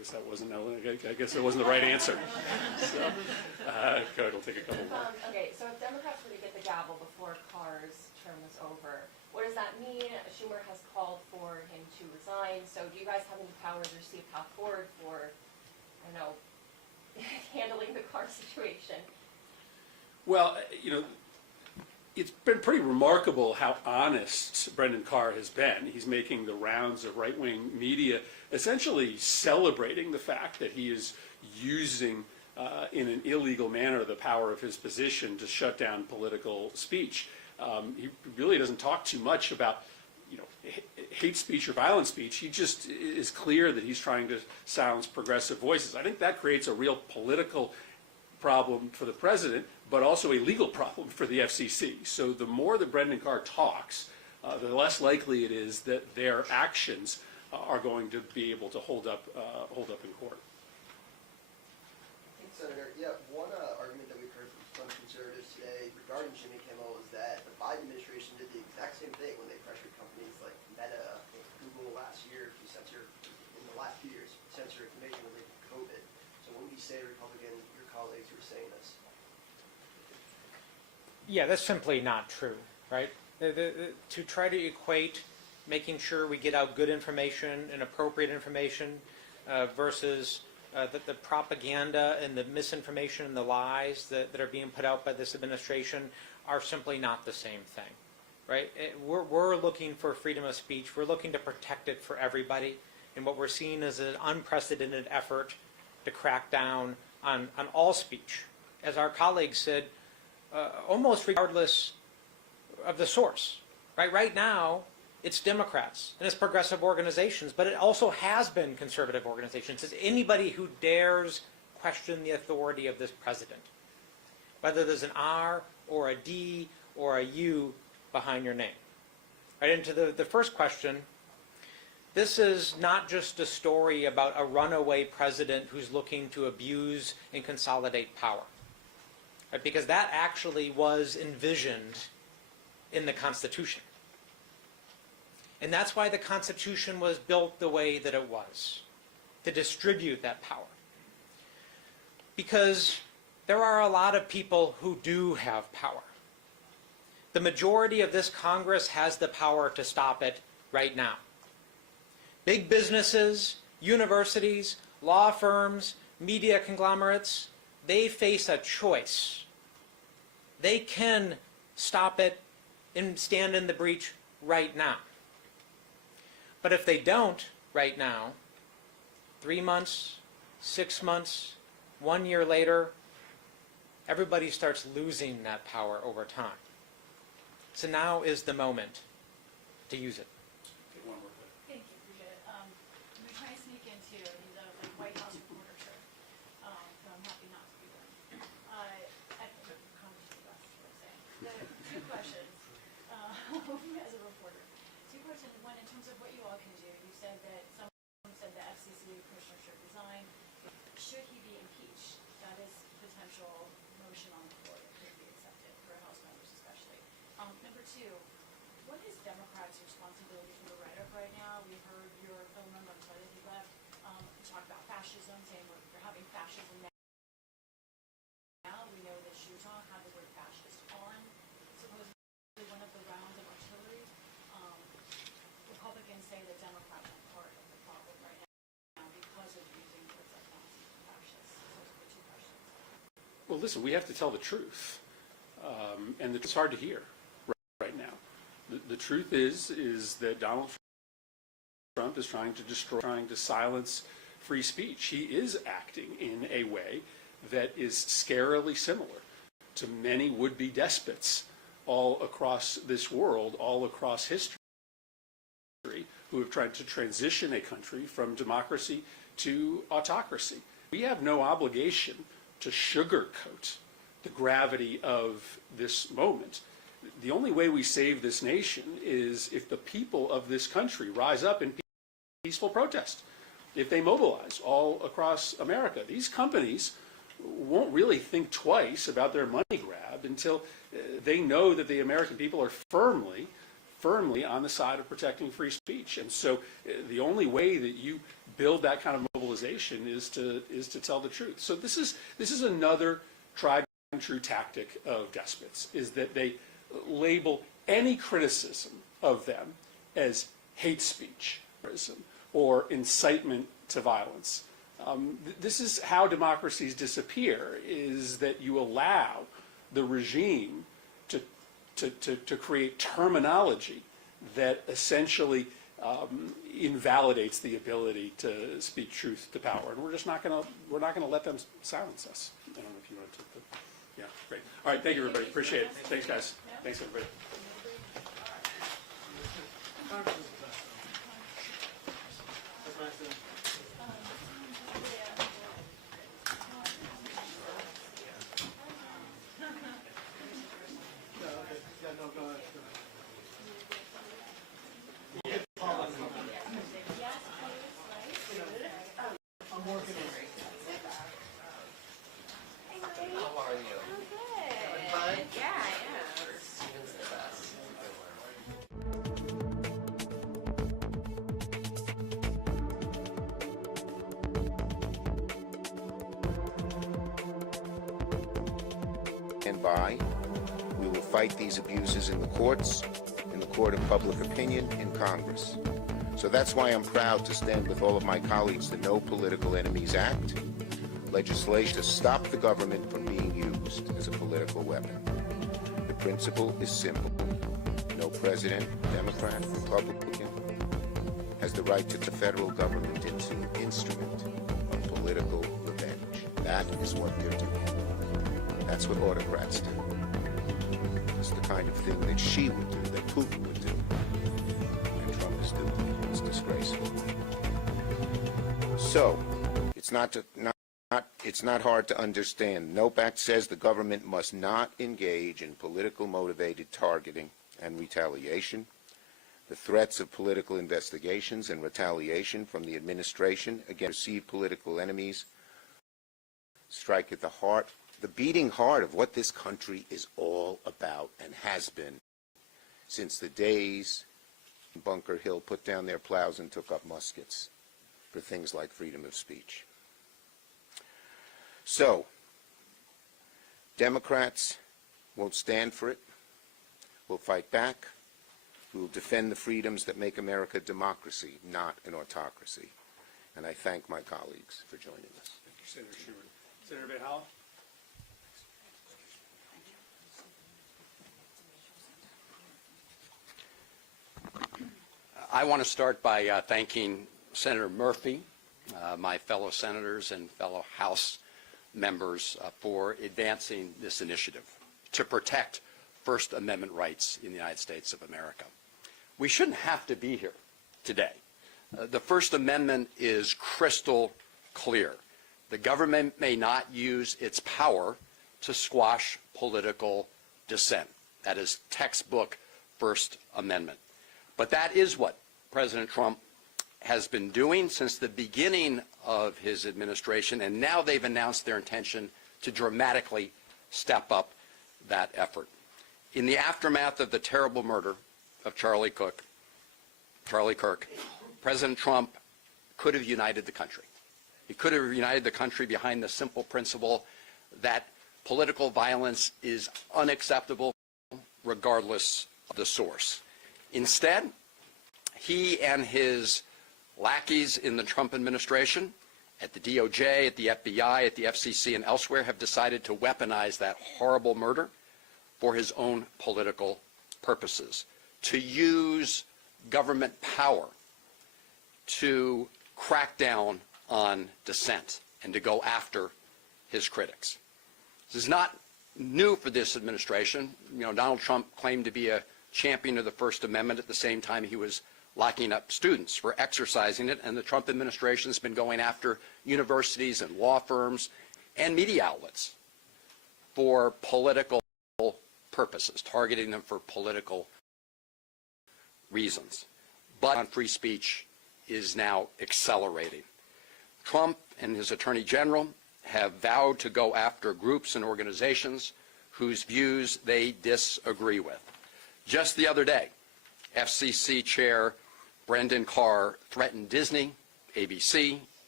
I guess that wasn't the right answer. So, Code will take a couple more. Okay, so if Democrats were to get the gavel before Carr's term was over, what does that mean? Schumer has called for him to resign. So do you guys have any powers or see a path forward for, I don't know, handling the Carr situation? Well, it's been pretty remarkable how honest Brendan Carr has been. He's making the rounds of right-wing media, essentially celebrating the fact that he is using in an illegal manner the power of his position to shut down political speech. He really doesn't talk too much about hate speech or violent speech. He just is clear that he's trying to silence progressive voices. I think that creates a real political problem for the president, but also a legal problem for the FCC. So the more that Brendan Carr talks, the less likely it is that their actions are going to be able to hold up in court. Thanks, Senator. Yeah, one argument that we've heard from some conservatives today regarding Jimmy Kimmel is that the Biden administration did the exact same thing when they pressured companies like Meta and Google last year to censor, in the last few years, censor information related to COVID. So when you say Republican, your colleagues who are saying this? Yeah, that's simply not true, right? To try to equate making sure we get out good information and appropriate information versus the propaganda and the misinformation and the lies that are being put out by this administration are simply not the same thing, right? We're looking for freedom of speech. We're looking to protect it for everybody. And what we're seeing is an unprecedented effort to crack down on all speech. As our colleagues said, almost regardless of the source. Right now, it's Democrats and it's progressive organizations, but it also has been conservative organizations. It's anybody who dares question the authority of this president, whether there's an R or a D or a U behind your name. Right into the first question, this is not just a story about a runaway president who's looking to abuse and consolidate power. Right? Because that actually was envisioned in the Constitution. And that's why the Constitution was built the way that it was, to distribute that power. Because there are a lot of people who do have power. The majority of this Congress has the power to stop it right now. Big businesses, universities, law firms, media conglomerates, they face a choice. They can stop it and stand in the breach right now. But if they don't right now, 3 months, 6 months, 1 year later, everybody starts losing that power over time. So now is the moment to use it. Thank you, appreciate it. I'm going to try and sneak into the White House reporter shirt, so I'm happy not to be there. I think Congress is the best, is what I'm saying. Two questions as a reporter. Two questions. One, in terms of what you all can do, you said that someone said the FCC commissioner should resign. Should he be impeached? That is potential motion on the floor that could be accepted for House members especially. Number two, what is Democrats' responsibility for the rhetoric right now? We heard your fellow member, I'm sorry that he left, talk about fascism, saying we're having fascism now. We know that Shooton had the word fascist on supposedly one of the rounds of artillery. Republicans say that Democrats are part of the problem right now because of using words like Nazi and fascist. So those are the two questions. Well, listen, we have to tell the truth, and it's hard to hear right now. The truth is that Donald Trump is trying to silence free speech. He is acting in a way that is scarily similar to many would-be despots all across this world, all across history, who have tried to transition a country from democracy to autocracy. We have no obligation to sugarcoat the gravity of this moment. The only way we save this nation is if the people of this country rise up in peaceful protest, if they mobilize all across America. These companies won't really think twice about their money grab until they know that the American people are firmly on the side of protecting free speech. And so the only way that you build that kind of mobilization civilization is to tell the truth. So this is another tried and true tactic of despots, is that they label any criticism of them as hate speech or incitement to violence. This is how democracies disappear, is that you allow the regime to create terminology that essentially invalidates the ability to speak truth to power, and we're not going to let them silence us. I don't know if you want to take the, yeah, great. All right, thank you, everybody. Appreciate it. Thanks, guys. Thanks, everybody. And by, we will fight these abuses in the courts, in the court of public opinion, in Congress. So that's why I'm proud to stand with all of my colleagues the No Political Enemies Act, legislation to stop the government from being used as a political weapon. The principle is simple. No president, Democrat, Republican, has the right to turn the federal government into an instrument of political revenge. That is what they're doing. That's what autocrats do. It's the kind of thing that Xi would do, that Putin would do, and Trump is doing. It's disgraceful. So, it's not hard to understand. NOPE Act says the government must not engage in political motivated targeting and retaliation. The threats of political investigations and retaliation from the administration against perceived political enemies strike at the heart, the beating heart of what this country is all about and has been since the days Bunker Hill put down their plows and took up muskets for things like freedom of speech. So, Democrats won't stand for it. We'll fight back. We will defend the freedoms that make America a democracy, not an autocracy. And I thank my colleagues for joining us. Thank you, Senator Schumer. Senator Van Hollen? I want to start by thanking Senator Murphy, my fellow senators and fellow House members for advancing this initiative to protect First Amendment rights in the United States of America. We shouldn't have to be here today. The First Amendment is crystal clear. The government may not use its power to squash political dissent. That is textbook First Amendment. But that is what President Trump has been doing since the beginning of his administration, and now they've announced their intention to dramatically step up that effort. In the aftermath of the terrible murder of Charlie Kirk, President Trump could have united the country. He could have united the country behind the simple principle that political violence is unacceptable regardless of the source. Instead, he and his lackeys in the Trump administration, at the DOJ, at the FBI, at the FCC, and elsewhere, have decided to weaponize that horrible murder for his own political purposes, to use government power to crack down on dissent and to go after his critics. This is not new for this administration. You know, Donald Trump claimed to be a champion of the First Amendment at the same time he was locking up students for exercising it, and the Trump administration has been going after universities and law firms and media outlets for political purposes, targeting them for political reasons. But on free speech is now accelerating. Trump and his Attorney General have vowed to go after groups and organizations whose views they disagree with. Just the other day, FCC Chair Brendan Carr threatened Disney, ABC,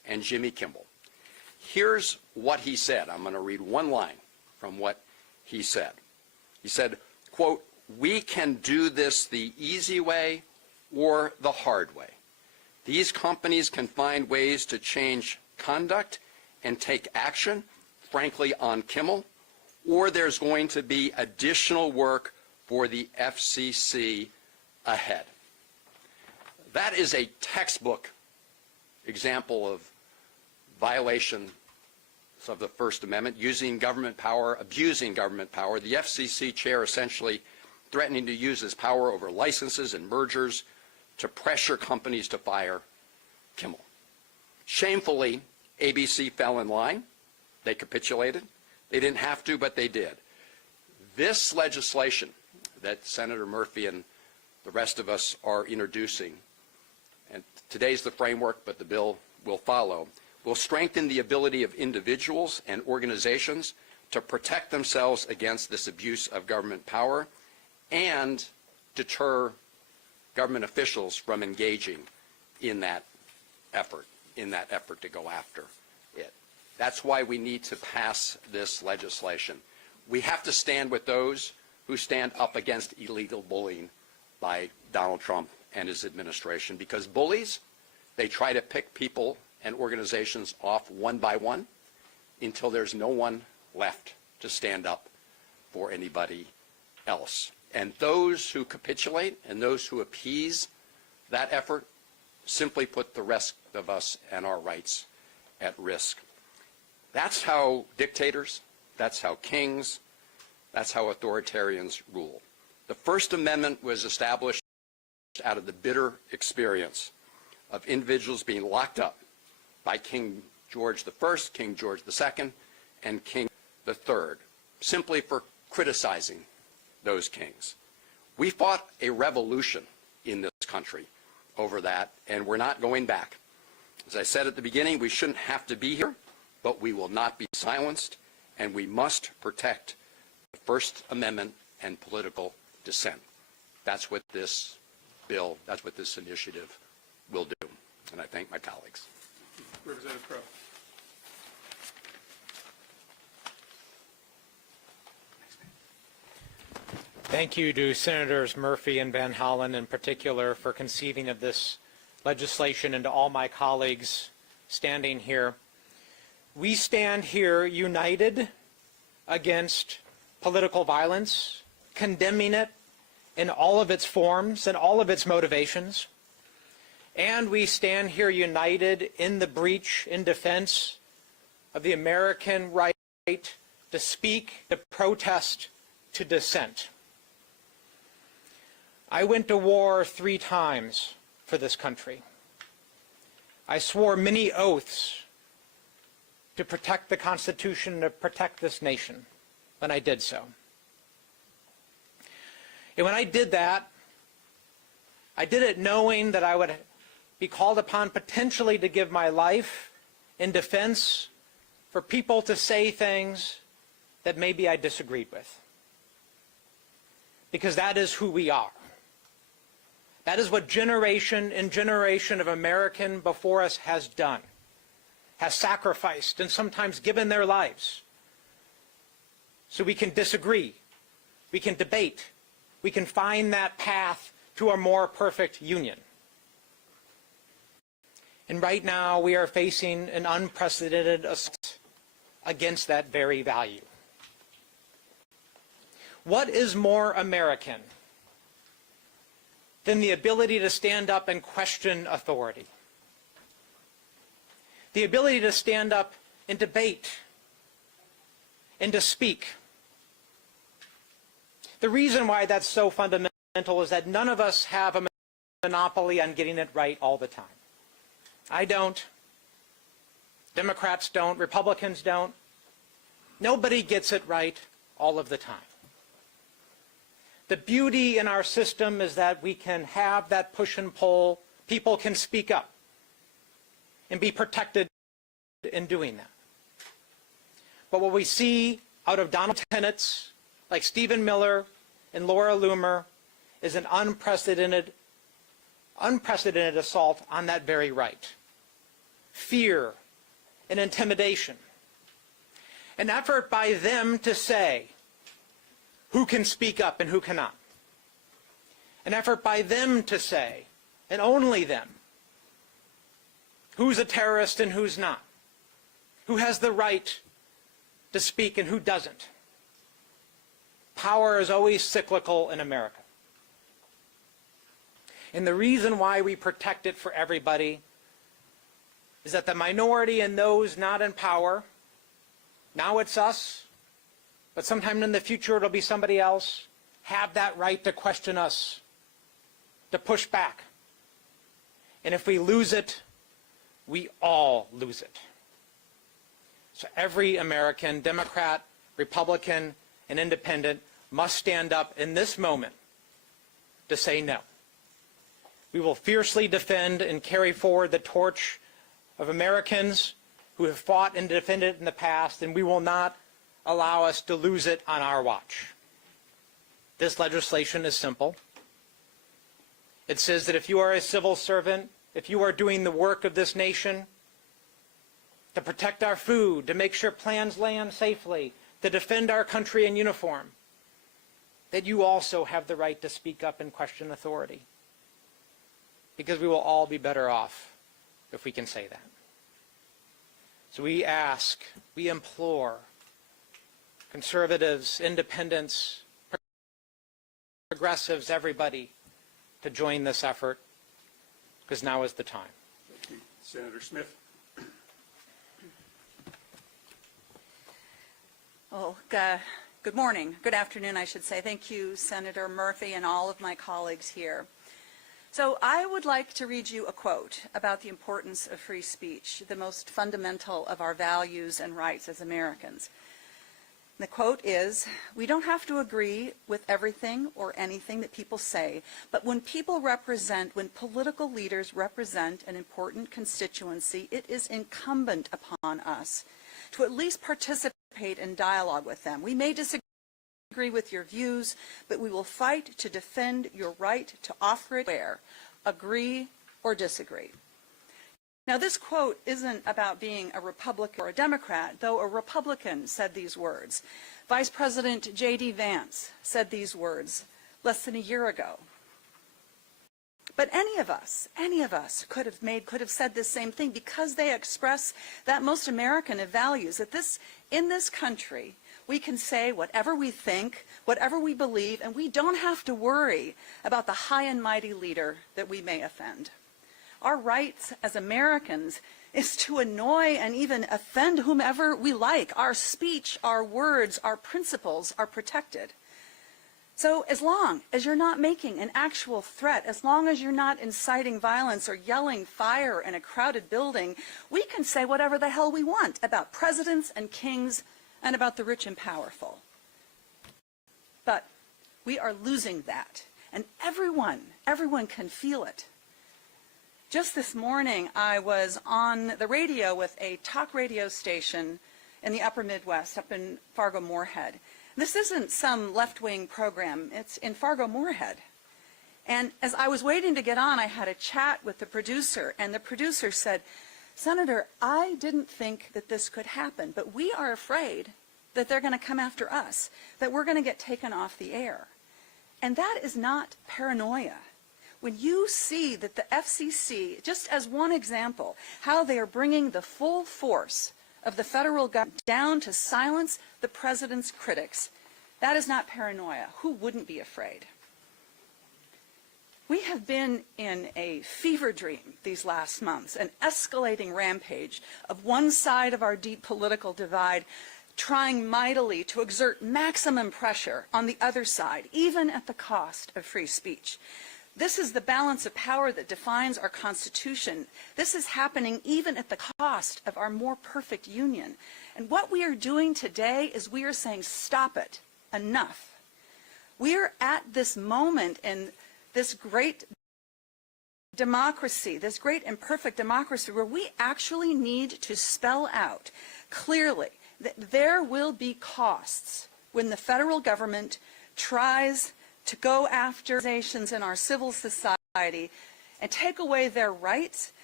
and Jimmy Kimmel. Here's what he said. I'm going to read one line from what he said. He said, quote, "We can do this the easy way or the hard way. These companies can find ways to change conduct and take action, frankly, on Kimmel, or there's going to be additional work for the FCC ahead." That is a textbook example of violation of the First Amendment, using government power, abusing government power. The FCC chair essentially threatening to use his power over licenses and mergers to pressure companies to fire Kimmel. Shamefully, ABC fell in line. They capitulated. They didn't have to, but they did. This legislation that Senator Murphy and the rest of us are introducing, and today's the framework, but the bill will follow, will strengthen the ability of individuals and organizations to protect themselves against this abuse of government power and deter government officials from engaging in that effort to go after it. That's why we need to pass this legislation. We have to stand with those who stand up against illegal bullying by Donald Trump and his administration, because bullies, they try to pick people and organizations off one by one until there's no one left to stand up for anybody else. And those who capitulate and those who appease that effort simply put the rest of us and our rights at risk. That's how dictators, that's how kings, that's how authoritarians rule. The First Amendment was established out of the bitter experience of individuals being locked up by King George I, King George II, and King III, simply for criticizing those kings. We fought a revolution in this country over that, and we're not going back. As I said at the beginning, we shouldn't have to be here, but we will not be silenced, and we must protect the First Amendment and political dissent. That's what this bill, that's what this initiative will do. And I thank my colleagues. Representative Crow. Thank you to Senators Murphy and Van Hollen in particular for conceiving of this legislation, and to all my colleagues standing here. We stand here united against political violence, condemning it in all of its forms and all of its motivations. And we stand here united in the breach, in defense of the American right to speak, to protest, to dissent. I went to war 3 times for this country. I swore many oaths to protect the Constitution, to protect this nation when I did so. And when I did that, I did it knowing that I would be called upon potentially to give my life in defense for people to say things that maybe I disagreed with. Because that is who we are. That is what generation and generation of American before us has done, has sacrificed and sometimes given their lives. So we can disagree, we can debate, we can find that path to a more perfect union. And right now we are facing an unprecedented assault against that very value. What is more American than the ability to stand up and question authority? The ability to stand up and debate and to speak. The reason why that's so fundamental is that none of us have a monopoly on getting it right all the time. I don't. Democrats don't. Republicans don't. Nobody gets it right all of the time. The beauty in our system is that we can have that push and pull. People can speak up and be protected in doing that. But what we see out of Donald tenants like Stephen Miller and Laura Loomer is an unprecedented assault on that very right. fear, and intimidation. An effort by them to say who can speak up and who cannot. An effort by them to say, and only them, who's a terrorist and who's not, who has the right to speak and who doesn't. Power is always cyclical in America. And the reason why we protect it for everybody is that the minority and those not in power, now it's us, but sometime in the future it'll be somebody else, have that right to question us, to push back. And if we lose it, we all lose it. So every American, Democrat, Republican, and Independent must stand up in this moment to say no. We will fiercely defend and carry forward the torch of Americans who have fought and defended it in the past, and we will not allow us to lose it on our watch. This legislation is simple. It says that if you are a civil servant, if you are doing the work of this nation to protect our food, to make sure plans land safely, to defend our country in uniform, that you also have the right to speak up and question authority. Because we will all be better off if we can say that. So we ask, we implore conservatives, independents, progressives, everybody to join this effort, because now is the time. Thank you. Senator Smith. Well, good morning, good afternoon, I should say. Thank you, Senator Murphy, and all of my colleagues here. So I would like to read you a quote about the importance of free speech, the most fundamental of our values and rights as Americans. The quote is, "We don't have to agree with everything or anything that people say, but when political leaders represent an important constituency, it is incumbent upon us to at least participate in dialogue with them. We may disagree with your views, but we will fight to defend your right to offer it where, agree or disagree." Now, this quote isn't about being a Republican or a Democrat, though a Republican said these words. Vice President J.D. Vance said these words less than a year ago. But any of us could have said this same thing, because they express that most American of values, that in this country, we can say whatever we think, whatever we believe, and we don't have to worry about the high and mighty leader that we may offend. Our rights as Americans is to annoy and even offend whomever we like. Our speech, our words, our principles are protected. So as long as you're not making an actual threat, as long as you're not inciting violence or yelling fire in a crowded building, we can say whatever the hell we want about presidents and kings and about the rich and powerful. But we are losing that, and everyone can feel it. Just this morning, I was on the radio with a talk radio station in the upper Midwest, up in Fargo-Moorhead. This isn't some left-wing program. It's in Fargo-Moorhead. And as I was waiting to get on, I had a chat with the producer, and the producer said, "Senator, I didn't think that this could happen, but we are afraid that they're going to come after us, that we're going to get taken off the air." And that is not paranoia. When you see that the FCC, just as one example, how they are bringing the full force of the federal government down to silence the president's critics, that is not paranoia. Who wouldn't be afraid? We have been in a fever dream these last months, an escalating rampage of one side of our deep political divide trying mightily to exert maximum pressure on the other side, even at the cost of free speech. This is the balance of power that defines our Constitution. This is happening even at the cost of our more perfect union. And what we are doing today is we are saying, stop it, enough. We are at this moment in this great democracy, this great imperfect democracy, where we actually need to spell out clearly that there will be costs when the federal government tries to go after organizations in our civil society and take away their rights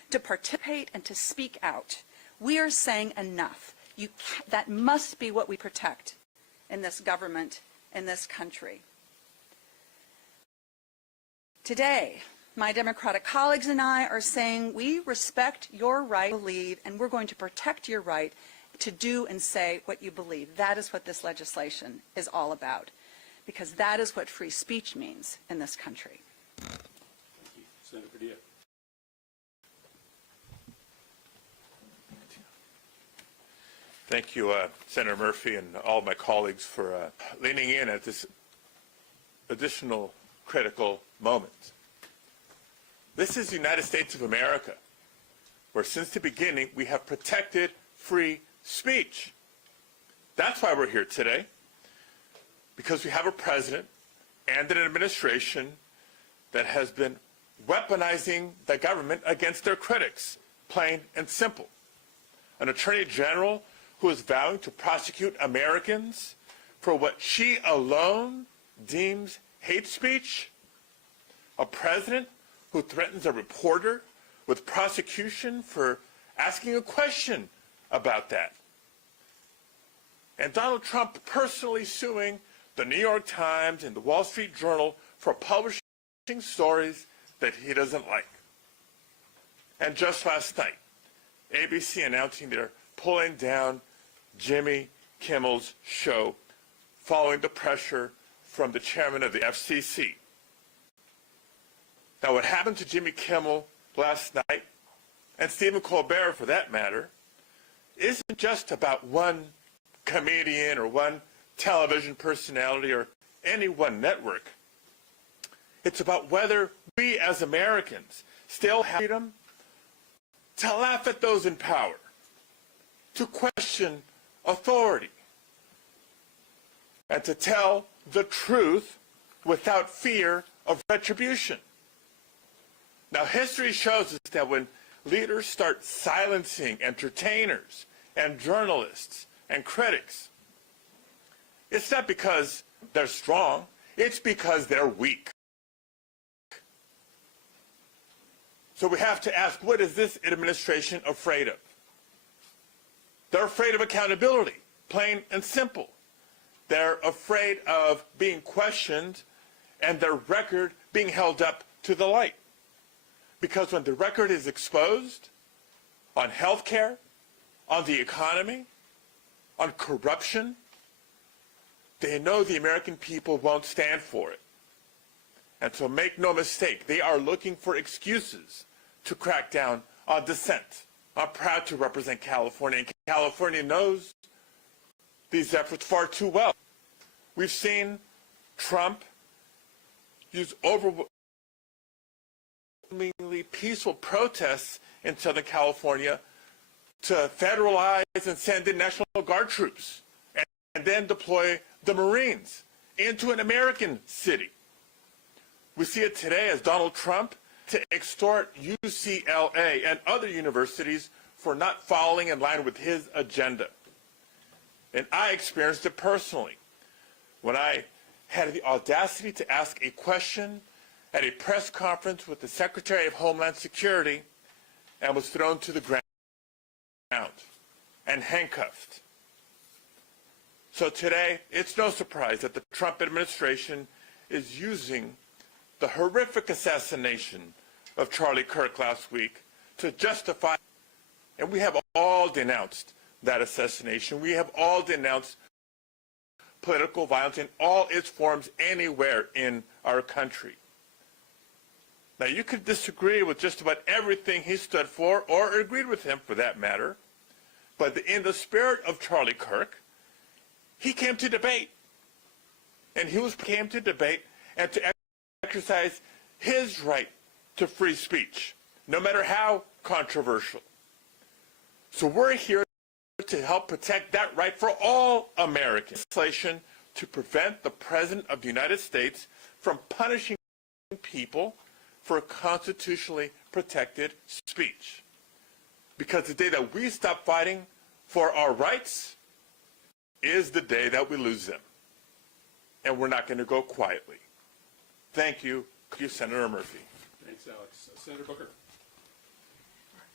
to participate and to speak out. We are saying enough. That must be what we protect in this government, in this country. Today, my Democratic colleagues and I are saying we respect your right to believe, and we're going to protect your right to do and say what you believe. That is what this legislation is all about, because that is what free speech means in this country. Thank you. Senator Padilla. Thank you, Senator Murphy, and all my colleagues for leaning in at this additional critical moment. This is the United States of America, where since the beginning we have protected free speech. That's why we're here today, because we have a president and an administration that has been weaponizing the government against their critics, plain and simple. An attorney general who is vowing to prosecute Americans for what she alone deems hate speech. A president who threatens a reporter with prosecution for asking a question about that. And Donald Trump personally suing the New York Times and the Wall Street Journal for publishing stories that he doesn't like. And just last night, ABC announcing they're pulling down Jimmy Kimmel's show following the pressure from the chairman of the FCC. Now, what happened to Jimmy Kimmel last night, and Stephen Colbert for that matter, isn't just about one comedian or one television personality or any one network. It's about whether we as Americans still have freedom to laugh at those in power, to question authority, and to tell the truth without fear of retribution. Now, history shows us that when leaders start silencing entertainers and journalists and critics, it's not because they're strong, it's because they're weak. So we have to ask, what is this administration afraid of? They're afraid of accountability, plain and simple. They're afraid of being questioned and their record being held up to the light. Because when the record is exposed on health care, on the economy, on corruption, they know the American people won't stand for it. And so make no mistake, they are looking for excuses to crack down on dissent. I'm proud to represent California, and California knows these efforts far too well. We've seen Trump use overwhelmingly peaceful protests in Southern California to federalize and send in National Guard troops and then deploy the Marines into an American city. We see it today as Donald Trump to extort UCLA and other universities for not following in line with his agenda. And I experienced it personally when I had the audacity to ask a question at a press conference with the Secretary of Homeland Security and was thrown to the ground and handcuffed. So today, it's no surprise that the Trump administration is using the horrific assassination of Charlie Kirk last week to justify, and we have all denounced that assassination. We have all denounced political violence in all its forms anywhere in our country. Now, you could disagree with just about everything he stood for, or agreed with him for that matter, but in the spirit of Charlie Kirk, he came to debate. And he came to debate and to exercise his right to free speech, no matter how controversial. So we're here to help protect that right for all Americans. Legislation to prevent the President of the United States from punishing people for constitutionally protected speech. Because the day that we stop fighting for our rights is the day that we lose them. And we're not going to go quietly. Thank you, Senator Murphy. Thanks, Alex. Senator Booker.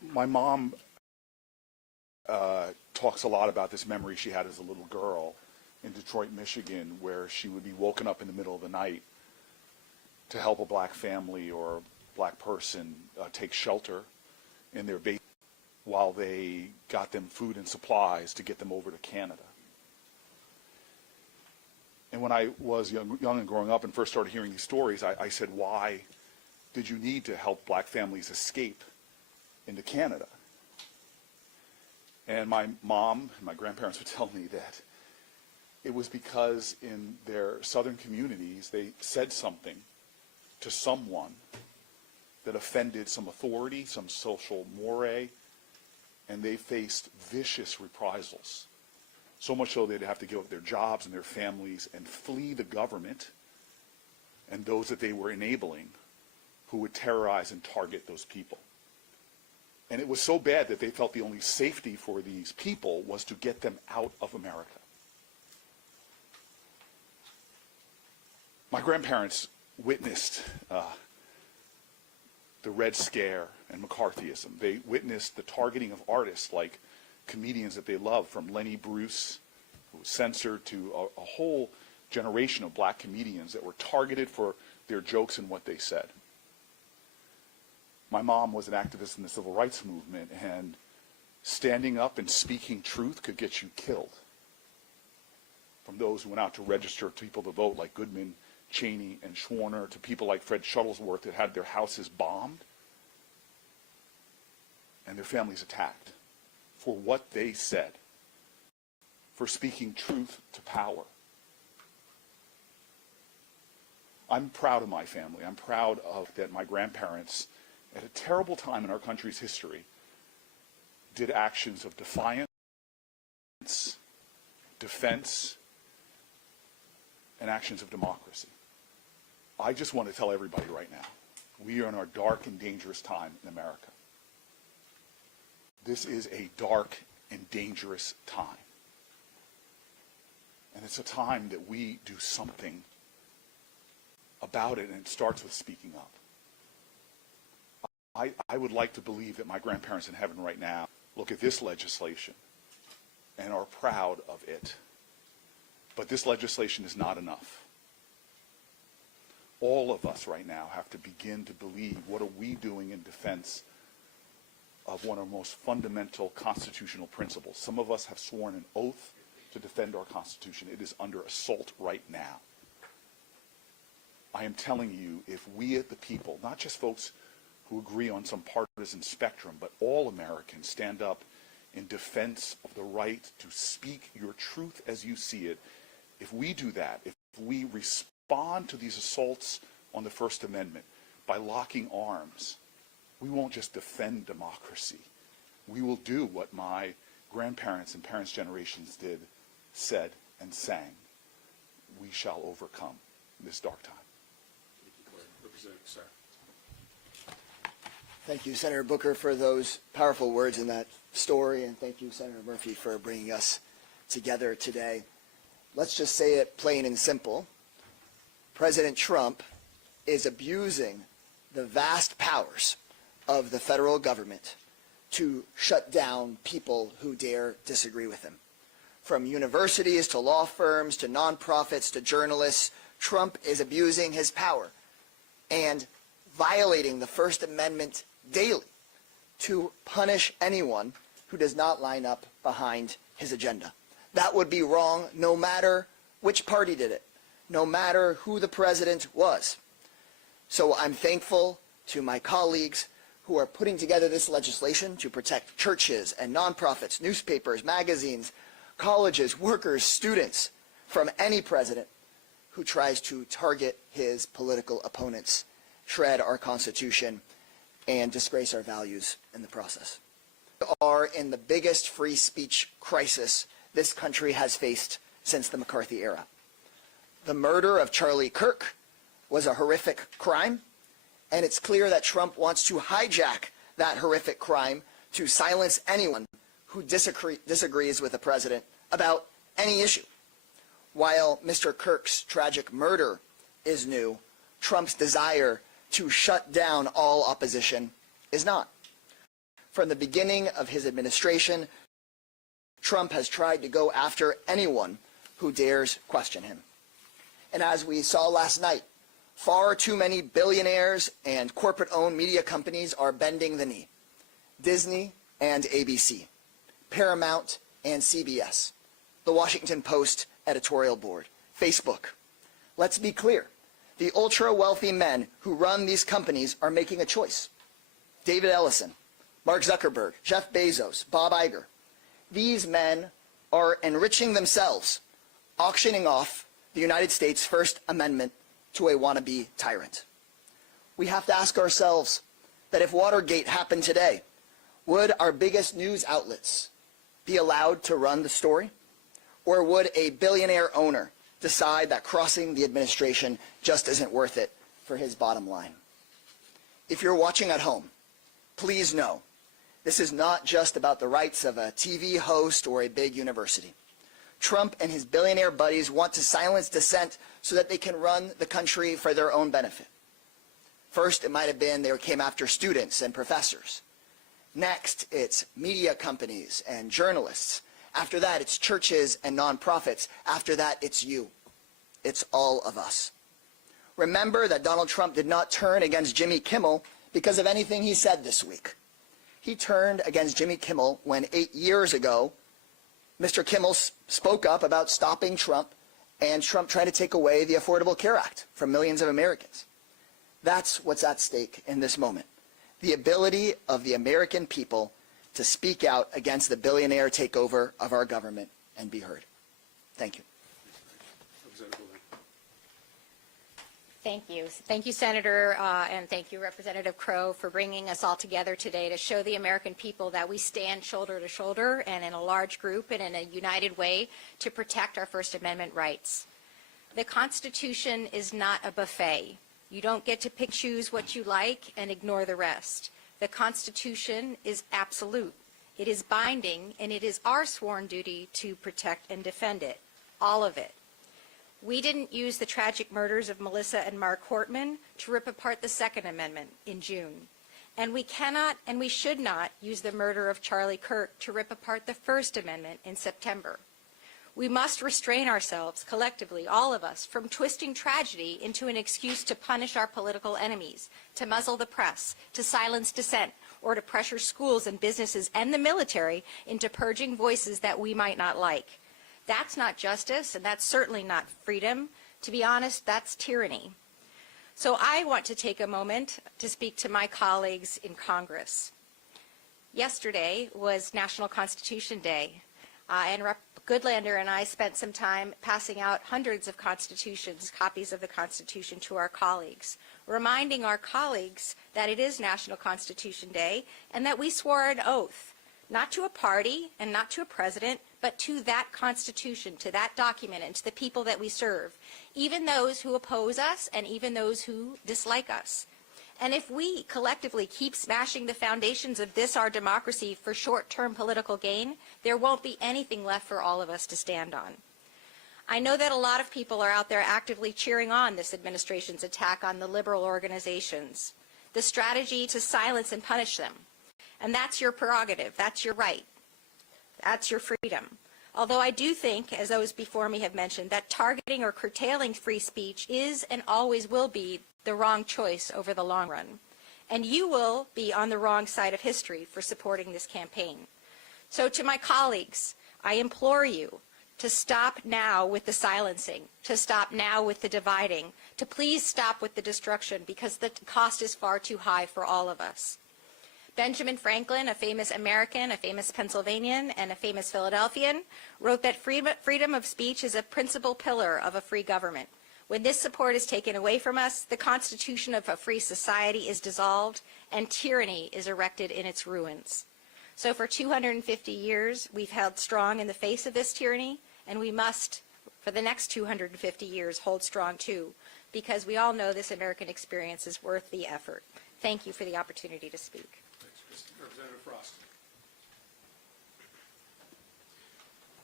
My mom talks a lot about this memory she had as a little girl in Detroit, Michigan, where she would be woken up in the middle of the night to help a black family or a black person take shelter in their basement while they got them food and supplies to get them over to Canada. And when I was young and growing up and first started hearing these stories, I said, why did you need to help black families escape into Canada? And my mom and my grandparents would tell me that it was because in their southern communities, they said something to someone that offended some authority, some social moray, and they faced vicious reprisals. So much so they'd have to give up their jobs and their families and flee the government and those that they were enabling who would terrorize and target those people. And it was so bad that they felt the only safety for these people was to get them out of America. My grandparents witnessed the Red Scare and McCarthyism. They witnessed the targeting of artists like comedians that they loved, from Lenny Bruce, who was censored, to a whole generation of black comedians that were targeted for their jokes and what they said. My mom was an activist in the civil rights movement, and standing up and speaking truth could get you killed. From those who went out to register people to vote, like Goodman, Cheney, and Schwerner, to people like Fred Shuttlesworth that had their houses bombed and their families attacked for what they said, for speaking truth to power. I'm proud of my family. I'm proud of that my grandparents, at a terrible time in our country's history, did actions of defiance, defense, and actions of democracy. I just want to tell everybody right now, we are in our dark and dangerous time in America. This is a dark and dangerous time. And it's a time that we do something about it, and it starts with speaking up. I would like to believe that my grandparents in heaven right now look at this legislation and are proud of it. But this legislation is not enough. All of us right now have to begin to believe, what are we doing in defense of one of our most fundamental constitutional principles? Some of us have sworn an oath to defend our Constitution. It is under assault right now. I am telling you, if we at the people, not just folks who agree on some partisan spectrum, but all Americans stand up in defense of the right to speak your truth as you see it, if we do that, if we respond to these assaults on the First Amendment by locking arms, we won't just defend democracy. We will do what my grandparents and parents' generations did, said, and sang. We shall overcome this dark time. Representative Sarah. Thank you, Senator Booker, for those powerful words in that story, and thank you, Senator Murphy, for bringing us together today. Let's just say it plain and simple. President Trump is abusing the vast powers of the federal government to shut down people who dare disagree with him. From universities to law firms to nonprofits to journalists, Trump is abusing his power and violating the First Amendment daily to punish anyone who does not line up behind his agenda. That would be wrong no matter which party did it, no matter who the president was. So I'm thankful to my colleagues who are putting together this legislation to protect churches and nonprofits, newspapers, magazines, colleges, workers, students from any president who tries to target his political opponents, shred our Constitution, and disgrace our values in the process. We are in the biggest free speech crisis this country has faced since the McCarthy era. The murder of Charlie Kirk was a horrific crime, and it's clear that Trump wants to hijack that horrific crime to silence anyone who disagrees with the president about any issue. While Mr. Kirk's tragic murder is new, Trump's desire to shut down all opposition is not. From the beginning of his administration, Trump has tried to go after anyone who dares question him. And as we saw last night, far too many billionaires and corporate-owned media companies are bending the knee. Disney and ABC, Paramount and CBS, the Washington Post editorial board, Facebook. Let's be clear. The ultra-wealthy men who run these companies are making a choice. David Ellison, Mark Zuckerberg, Jeff Bezos, Bob Iger. These men are enriching themselves, auctioning off the United States' First Amendment to a wannabe tyrant. We have to ask ourselves that if Watergate happened today, would our biggest news outlets be allowed to run the story? Or would a billionaire owner decide that crossing the administration just isn't worth it for his bottom line? If you're watching at home, please know this is not just about the rights of a TV host or a big university. Trump and his billionaire buddies want to silence dissent so that they can run the country for their own benefit. First, it might have been they came after students and professors. Next, it's media companies and journalists. After that, it's churches and nonprofits. After that, it's you. It's all of us. Remember that Donald Trump did not turn against Jimmy Kimmel because of anything he said this week. He turned against Jimmy Kimmel when 8 years ago, Mr. Kimmel spoke up about stopping Trump and Trump trying to take away the Affordable Care Act from millions of Americans. That's what's at stake in this moment. The ability of the American people to speak out against the billionaire takeover of our government and be heard. Thank you. Thank you. Thank you, Senator, and thank you, Representative Crow, for bringing us all together today to show the American people that we stand shoulder to shoulder and in a large group and in a united way to protect our First Amendment rights. The Constitution is not a buffet. You don't get to pick, choose what you like and ignore the rest. The Constitution is absolute. It is binding, and it is our sworn duty to protect and defend it, all of it. We didn't use the tragic murders of Melissa and Mark Hortman to rip apart the Second Amendment in June. And we cannot and we should not use the murder of Charlie Kirk to rip apart the First Amendment in September. We must restrain ourselves collectively, all of us, from twisting tragedy into an excuse to punish our political enemies, to muzzle the press, to silence dissent, or to pressure schools and businesses and the military into purging voices that we might not like. That's not justice, and that's certainly not freedom. To be honest, that's tyranny. So I want to take a moment to speak to my colleagues in Congress. Yesterday was National Constitution Day, and Rep. Goodlander and I spent some time passing out hundreds of constitutions, copies of the Constitution, to our colleagues, reminding our colleagues that it is National Constitution Day and that we swore an oath, not to a party and not to a president, but to that Constitution, to that document, and to the people that we serve, even those who oppose us and even those who dislike us. And if we collectively keep smashing the foundations of this, our democracy, for short-term political gain, there won't be anything left for all of us to stand on. I know that a lot of people are out there actively cheering on this administration's attack on the liberal organizations, the strategy to silence and punish them. And that's your prerogative. That's your right. That's your freedom. Although I do think, as those before me have mentioned, that targeting or curtailing free speech is and always will be the wrong choice over the long run. And you will be on the wrong side of history for supporting this campaign. So to my colleagues, I implore you to stop now with the silencing, to stop now with the dividing, to please stop with the destruction, because the cost is far too high for all of us. Benjamin Franklin, a famous American, a famous Pennsylvanian, and a famous Philadelphian, wrote that freedom of speech is a principal pillar of a free government. When this support is taken away from us, the constitution of a free society is dissolved, and tyranny is erected in its ruins. So for 250 years, we've held strong in the face of this tyranny, and we must, for the next 250 years, hold strong too, because we all know this American experience is worth the effort. Thank you for the opportunity to speak. Representative Frost.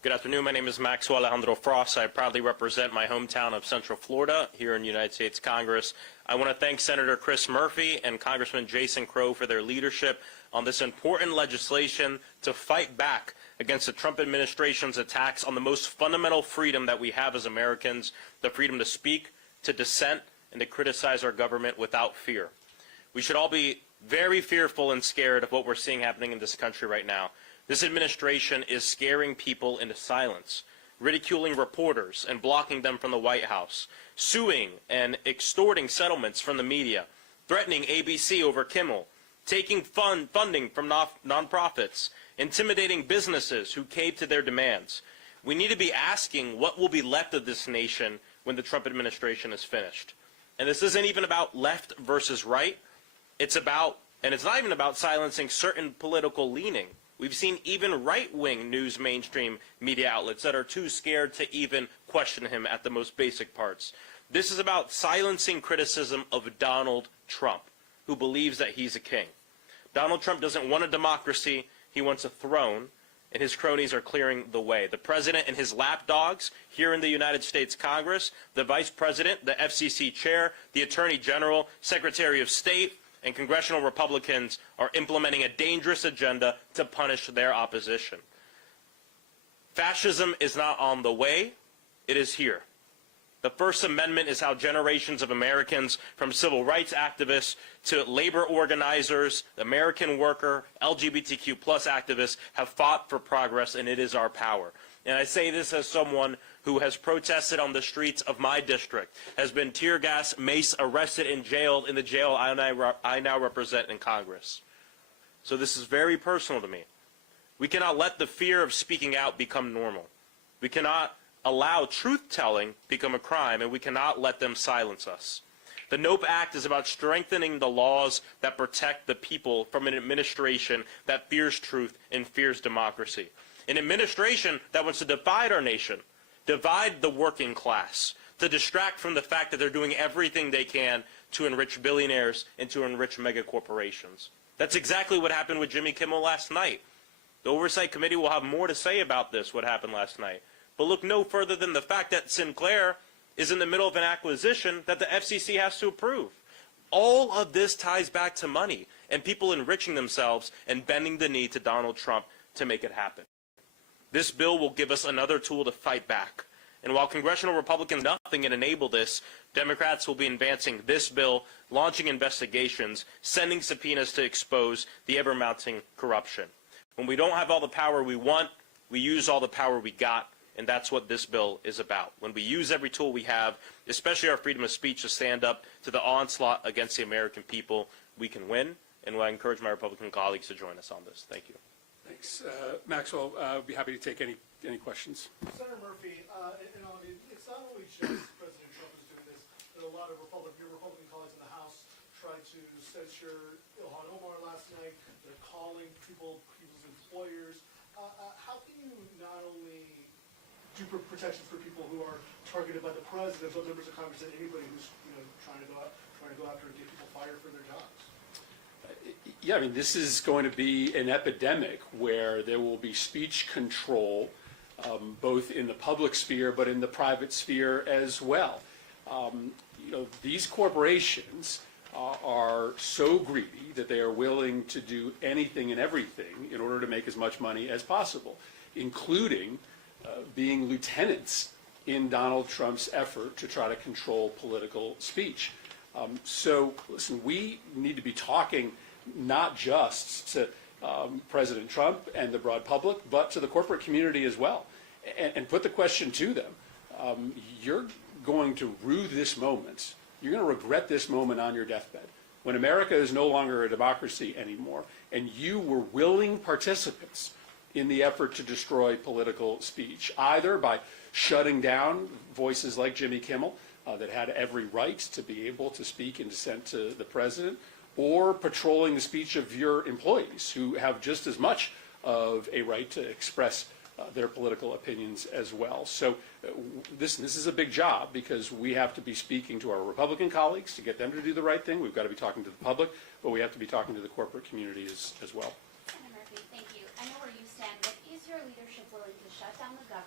Good afternoon. My name is Maxwell Alejandro Frost. I proudly represent my hometown of Central Florida here in the United States Congress. I want to thank Senator Chris Murphy and Congressman Jason Crow for their leadership on this important legislation to fight back against the Trump administration's attacks on the most fundamental freedom that we have as Americans, the freedom to speak, to dissent, and to criticize our government without fear. We should all be very fearful and scared of what we're seeing happening in this country right now. This administration is scaring people into silence, ridiculing reporters and blocking them from the White House, suing and extorting settlements from the media, threatening ABC over Kimmel, taking funding from nonprofits, intimidating businesses who cave to their demands. We need to be asking what will be left of this nation when the Trump administration is finished. And this isn't even about left versus right. It's about, and it's not even about silencing certain political leaning. We've seen even right-wing news mainstream media outlets that are too scared to even question him at the most basic parts. This is about silencing criticism of Donald Trump, who believes that he's a king. Donald Trump doesn't want a democracy, he wants a throne, and his cronies are clearing the way. The president and his lapdogs here in the United States Congress, the vice president, the FCC chair, the attorney general, secretary of state, and congressional Republicans are implementing a dangerous agenda to punish their opposition. Fascism is not on the way, it is here. The First Amendment is how generations of Americans, from civil rights activists to labor organizers, American worker, LGBTQ+ activists, have fought for progress, and it is our power. And I say this as someone who has protested on the streets of my district, has been tear gas, mace, arrested, and jailed in the jail I now represent in Congress. So this is very personal to me. We cannot let the fear of speaking out become normal. We cannot allow truth-telling become a crime, and we cannot let them silence us. The NOPE Act is about strengthening the laws that protect the people from an administration that fears truth and fears democracy. An administration that wants to divide our nation, divide the working class, to distract from the fact that they're doing everything they can to enrich billionaires and to enrich mega corporations. That's exactly what happened with Jimmy Kimmel last night. The Oversight Committee will have more to say about this, what happened last night. But look no further than the fact that Sinclair is in the middle of an acquisition that the FCC has to approve. All of this ties back to money and people enriching themselves and bending the knee to Donald Trump to make it happen. This bill will give us another tool to fight back. And while congressional Republicans do nothing and enable this, Democrats will be advancing this bill, launching investigations, sending subpoenas to expose the ever-mounting corruption. When we don't have all the power we want, we use all the power we got, and that's what this bill is about. When we use every tool we have, especially our freedom of speech, to stand up to the onslaught against the American people, we can win, and I encourage my Republican colleagues to join us on this. Thank you. Thanks. Maxwell, I'd be happy to take any questions. Senator Murphy, it's not only just President Trump who's doing this, but a lot of your Republican colleagues in the House tried to censure Ilhan Omar last night. They're calling people's employers. How can you not only do protections for people who are targeted by the president, but members of Congress and anybody who's trying to go after and get people fired for their jobs? Yeah, I mean, this is going to be an epidemic where there will be speech control, both in the public sphere but in the private sphere as well. These corporations are so greedy that they are willing to do anything and everything in order to make as much money as possible, including being lieutenants in Donald Trump's effort to try to control political speech. So, listen, we need to be talking not just to President Trump and the broad public, but to the corporate community as well, and put the question to them. You're going to rue this moment. You're going to regret this moment on your deathbed, when America is no longer a democracy anymore, and you were willing participants in the effort to destroy political speech, either by shutting down voices like Jimmy Kimmel that had every right to be able to speak in dissent to the president, or patrolling the speech of your employees who have just as much of a right to express their political opinions as well. So this is a big job, because we have to be speaking to our Republican colleagues to get them to do the right thing. We've got to be talking to the public, but we have to be talking to the corporate community as well. Senator Murphy, thank you. I know where you stand, but is your leadership willing to shut down the government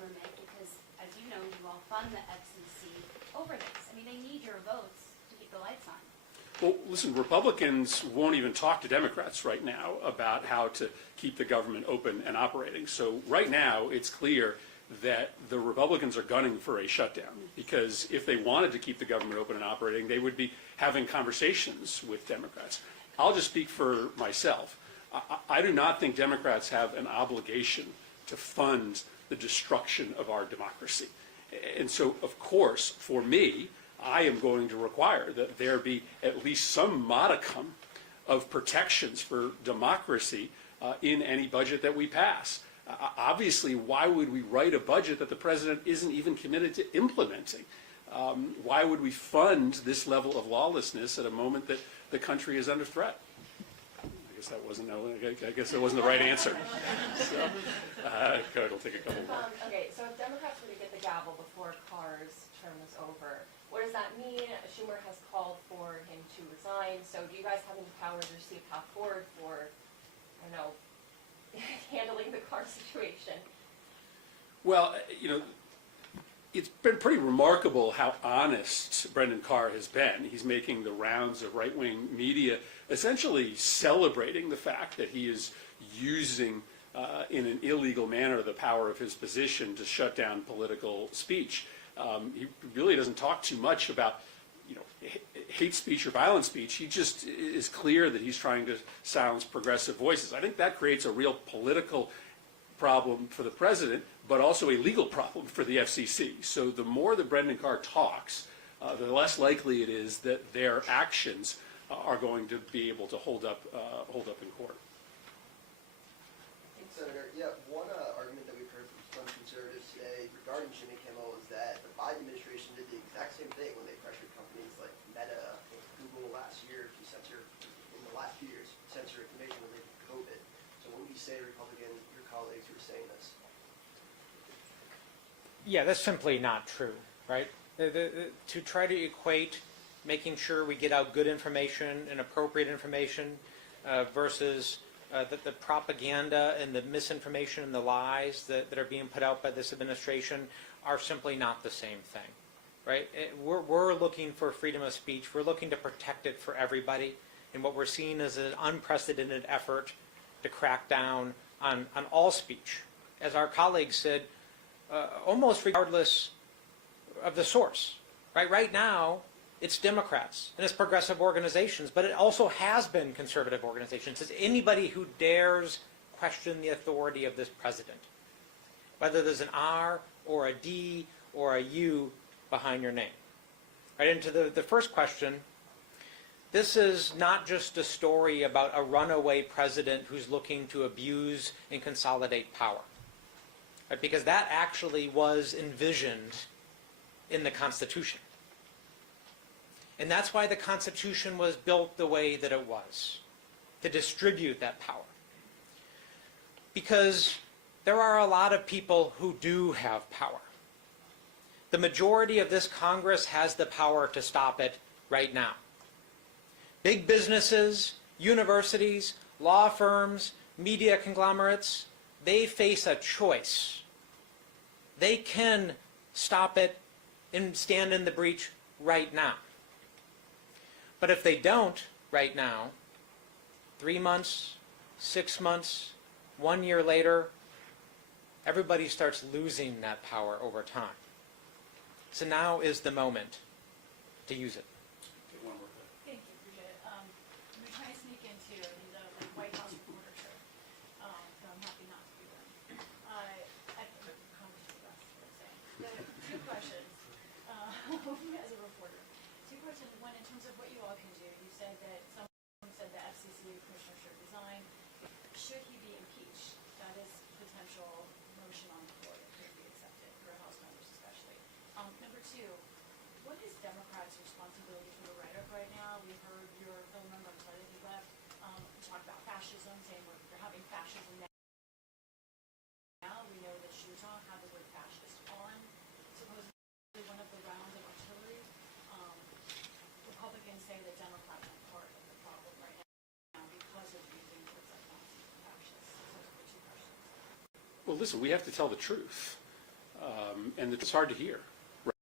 fund the FCC over this. I mean, they need your votes to keep the lights on. Well, listen, Republicans won't even talk to Democrats right now about how to keep the government open and operating. So right now, it's clear that the Republicans are gunning for a shutdown, because if they wanted to keep the government open and operating, they would be having conversations with Democrats. I'll just speak for myself. I do not think Democrats have an obligation to fund the destruction of our democracy. And so, of course, for me, I am going to require that there be at least some modicum of protections for democracy in any budget that we pass. Obviously, why would we write a budget that the president isn't even committed to implementing? Why would we fund this level of lawlessness at a moment that the country is under threat? I guess that wasn't the right answer. So, it'll take a couple more. Okay, so if Democrats were to get the gavel before Carr's term is over, what does that mean? Schumer has called for him to resign. So do you guys have any powers or see a path forward for, I don't know, handling the Carr situation? Well, it's been pretty remarkable how honest Brendan Carr has been. He's making the rounds of right-wing media, essentially celebrating the fact that he is using in an illegal manner the power of his position to shut down political speech. He really doesn't talk too much about hate speech or violent speech. He just is clear that he's trying to silence progressive voices. I think that creates a real political problem for the president, but also a legal problem for the FCC. So the more that Brendan Carr talks, the less likely it is that their actions are going to be able to hold up in court. Senator, one argument that we've heard from some conservatives today regarding Jimmy Kimmel is that the Biden administration did the exact same thing when they pressured companies like Meta and Google last year to censor, in the last few years, censor information related to COVID. So what would you say to your colleagues who are saying this? Yeah, that's simply not true, right? To try to equate making sure we get out good information and appropriate information versus the propaganda and the misinformation and the lies that are being put out by this administration are simply not the same thing, right? We're looking for freedom of speech. We're looking to protect it for everybody. And what we're seeing is an unprecedented effort to crack down on all speech. As our colleagues said, almost regardless of the source, right? Right now, it's Democrats and it's progressive organizations, but it also has been conservative organizations. It's anybody who dares question the authority of this president, whether there's an R or a D or a U behind your name. Right into the first question, this is not just a story about a runaway president who's looking to abuse and consolidate power, right? Because that actually was envisioned in the Constitution. And that's why the Constitution was built the way that it was, to distribute that power. Because there are a lot of people who do have power. The majority of this Congress has the power to stop it right now. Big businesses, universities, law firms, media conglomerates, they face a choice. They can stop it and stand in the breach right now. But if they don't right now, 3 months, 6 months, 1 year later, everybody starts losing that power over time. So now is the moment to use it. Thank you, appreciate it. I'm trying to sneak into the White House reporter shirt, so I'm happy not to be there. I accomplished the best, what I'm saying. Two questions as a reporter. Two questions. One, in terms of what you all can do, you said that someone said the FCC commissioner should resign. Should he be impeached? That is potential motion on the floor that could be accepted for House members especially. Number two, what is Democrats' responsibility for the rhetoric right now? We've heard your fellow member, I'm sorry that he left, talk about fascism, saying we're having fascism now. We know that Shuzhan had the word fascist on supposedly one of the rounds of artillery. Republicans say that Democrats are part of the problem right now because of using words like Nazi and fascist. So those are the two questions. Well, listen, we have to tell the truth. And it's hard to hear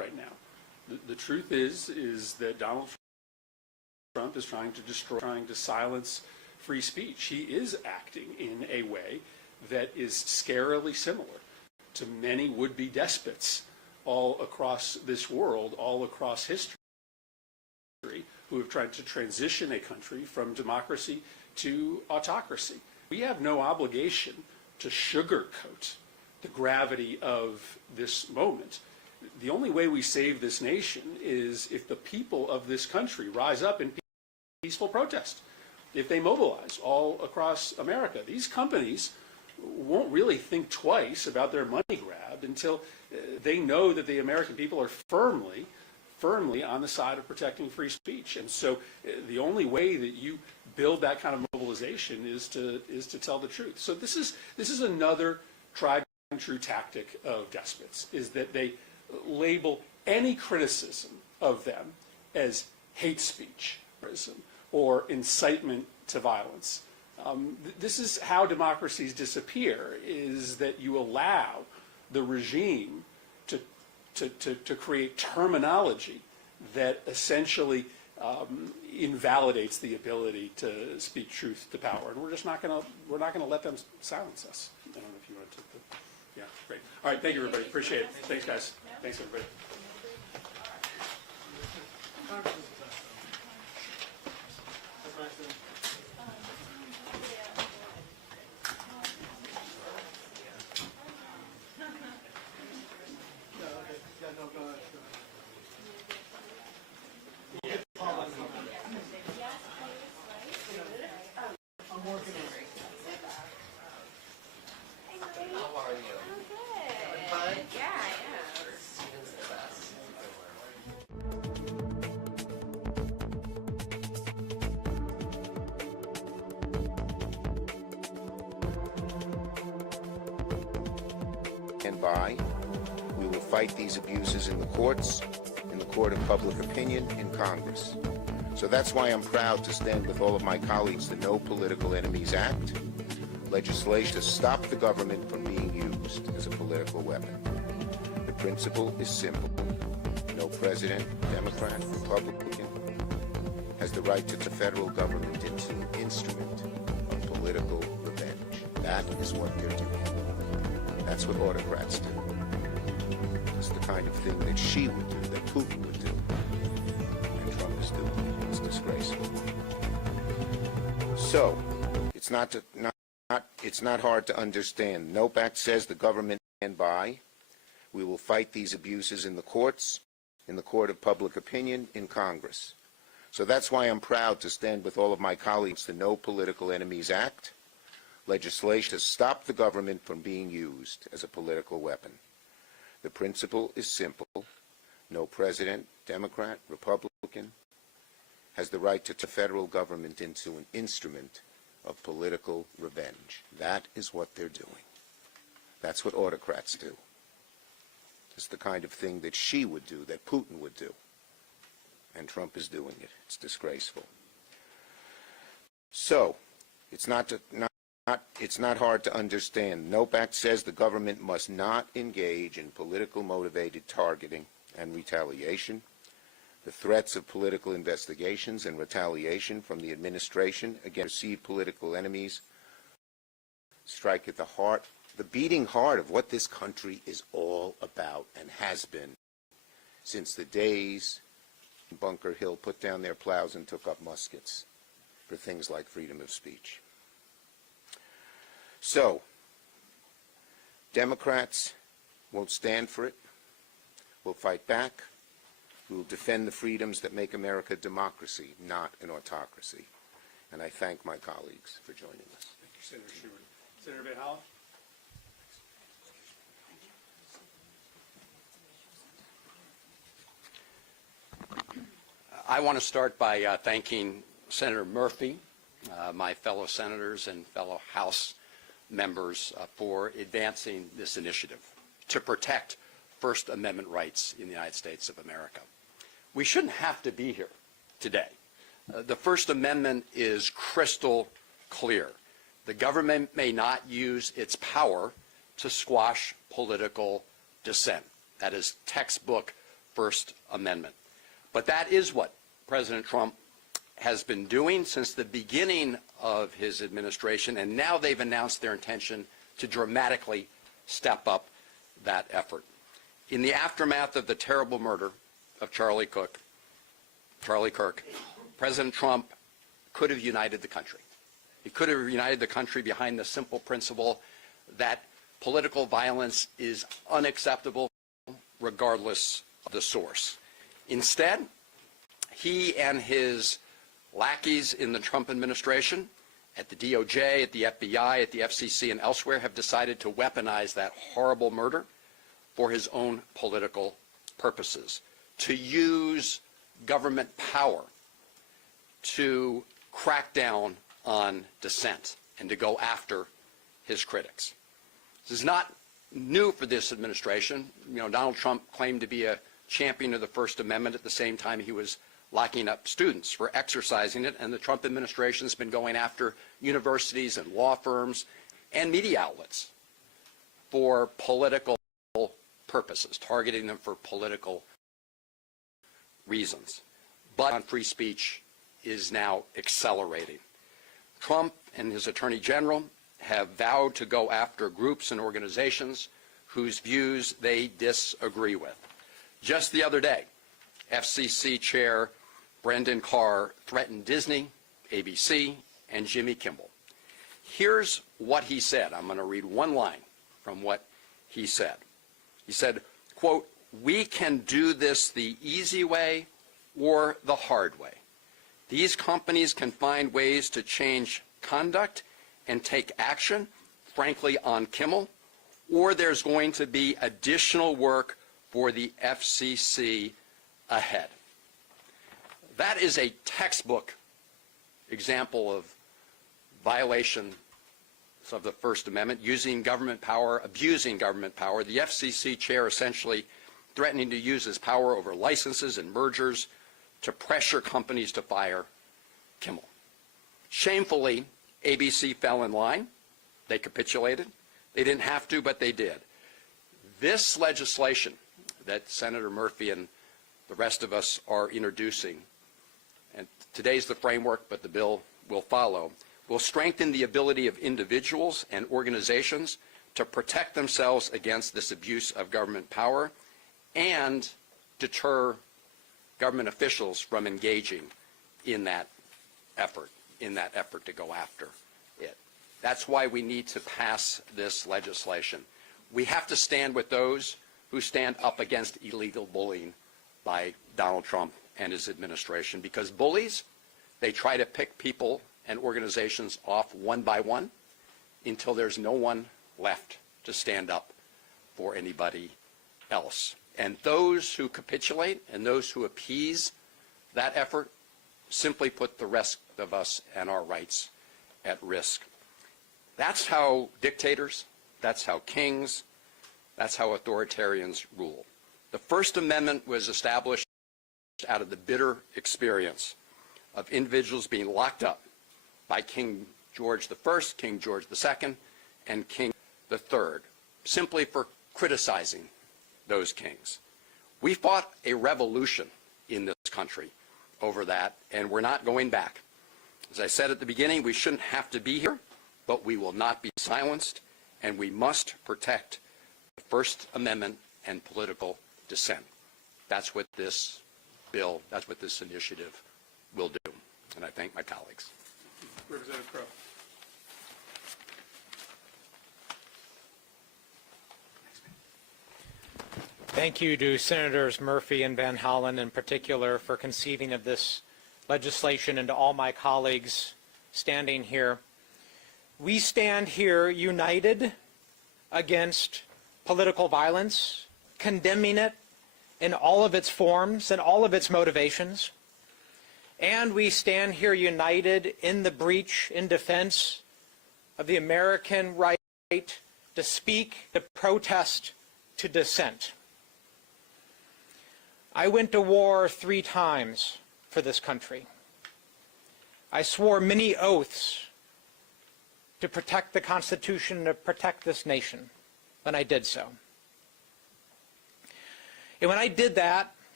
right now. The truth is that Donald Trump is trying to silence free speech. He is acting in a way that is scarily similar to many would-be despots all across this world, all across history, who have tried to transition a country from democracy to autocracy. We have no obligation to sugarcoat the gravity of this moment. The only way we save this nation is if the people of this country rise up in peaceful protest, if they mobilize all across America. These companies won't really think twice about their money grab until they know that the American people are firmly on the side of protecting free speech. And so the only way that you build that kind of mobilization is to tell the truth. So this is another tried and true tactic of despots, is that they label any criticism of them as hate speech or incitement to violence. This is how democracies disappear, is that you allow the regime to create terminology that essentially invalidates the ability to speak truth to power, and we're not going to let them silence us. I don't know if you want to take the, yeah, great. All right, thank you, everybody. Appreciate it. Thanks, guys. Thanks, everybody. And by, we will fight these abuses in the courts, in the court of public opinion, in Congress. So that's why I'm proud to stand with all of my colleagues, the No Political Enemies Act, legislation to stop the government from being used as a political weapon. The principle is simple. No president, Democrat, Republican, has the right to the federal government into an instrument of political revenge. That is what they're doing. That's what autocrats do. It's the kind of thing that Xi would do, that Putin would do, and Trump is doing. It's disgraceful. So, it's not hard to understand. NOPE Act says the government stand by. We will fight these abuses in the courts, in the court of public opinion, in Congress. So that's why I'm proud to stand with all of my colleagues, the No Political Enemies Act, legislation to stop the government from being used as a political weapon. The principle is simple. No president, Democrat, Republican, has the right to turn the federal government into an instrument of political revenge. That is what they're doing. That's what autocrats do. It's the kind of thing that Xi would do, that Putin would do. And Trump is doing it. It's disgraceful. So, it's not hard to understand. NOPE Act says the government must not engage in political motivated targeting and retaliation. The threats of political investigations and retaliation from the administration against perceived political enemies strike at the heart, the beating heart of what this country is all about and has been since the days Bunker Hill put down their plows and took up muskets for things like freedom of speech. So, Democrats won't stand for it. We'll fight back. We will defend the freedoms that make America a democracy, not an autocracy. And I thank my colleagues for joining us. Thank you, Senator Schumer. Senator Van Hollen? I want to start by thanking Senator Murphy, my fellow senators and fellow House members for advancing this initiative to protect First Amendment rights in the United States of America. We shouldn't have to be here today. The First Amendment is crystal clear. The government may not use its power to squash political dissent. That is textbook First Amendment. But that is what President Trump has been doing since the beginning of his administration, and now they've announced their intention to dramatically step up that effort. In the aftermath of the terrible murder of Charlie Kirk, President Trump could have united the country. He could have united the country behind the simple principle that political violence is unacceptable regardless of the source. Instead, he and his lackeys in the Trump administration, at the DOJ, at the FBI, at the FCC, and elsewhere, have decided to weaponize that horrible murder for his own political purposes, to use government power to crack down on dissent and to go after his critics. This is not new for this administration. You know, Donald Trump claimed to be a champion of the First Amendment at the same time he was locking up students for exercising it, and the Trump administration has been going after universities and law firms and media outlets for political purposes, targeting them for political reasons. But on free speech is now accelerating. Trump and his Attorney General have vowed to go after groups and organizations whose views they disagree with. Just the other day, FCC Chair Brendan Carr threatened Disney, ABC, and Jimmy Kimmel. Here's what he said. I'm going to read one line from what he said. He said, quote, "We can do this the easy way or the hard way. These companies can find ways to change conduct and take action, frankly, on Kimmel, or there's going to be additional work for the FCC ahead." That is a textbook example of violation of the First Amendment, using government power, abusing government power. The FCC chair essentially threatening to use his power over licenses and mergers to pressure companies to fire Kimmel. Shamefully, ABC fell in line. They capitulated. They didn't have to, but they did. This legislation that Senator Murphy and the rest of us are introducing, and today's the framework, but the bill will follow, will strengthen the ability of individuals and organizations to protect themselves against this abuse of government power and deter government officials from engaging in that effort to go after it. That's why we need to pass this legislation. We have to stand with those who stand up against illegal bullying by Donald Trump and his administration, because bullies, they try to pick people and organizations off one by one until there's no one left to stand up for anybody else. And those who capitulate and those who appease that effort simply put the rest of us and our rights at risk. That's how dictators, that's how kings, that's how authoritarians rule. The First Amendment was established out of the bitter experience of individuals being locked up by King George I, King George II, and King III, simply for criticizing those kings. We fought a revolution in this country over that, and we're not going back. As I said at the beginning, we shouldn't have to be here, but we will not be silenced, and we must protect the First Amendment and political dissent. That's what this bill, that's what this initiative will do. And I thank my colleagues. Representative Crow. Thank you to Senators Murphy and Van Hollen in particular for conceiving of this legislation, and to all my colleagues standing here. We stand here united against political violence, condemning it in all of its forms and all of its motivations. And we stand here united in the breach, in defense of the American right to speak, to protest, to dissent. I went to war 3 times for this country. I swore many oaths to protect the Constitution, to protect this nation when I did so. And when I did that,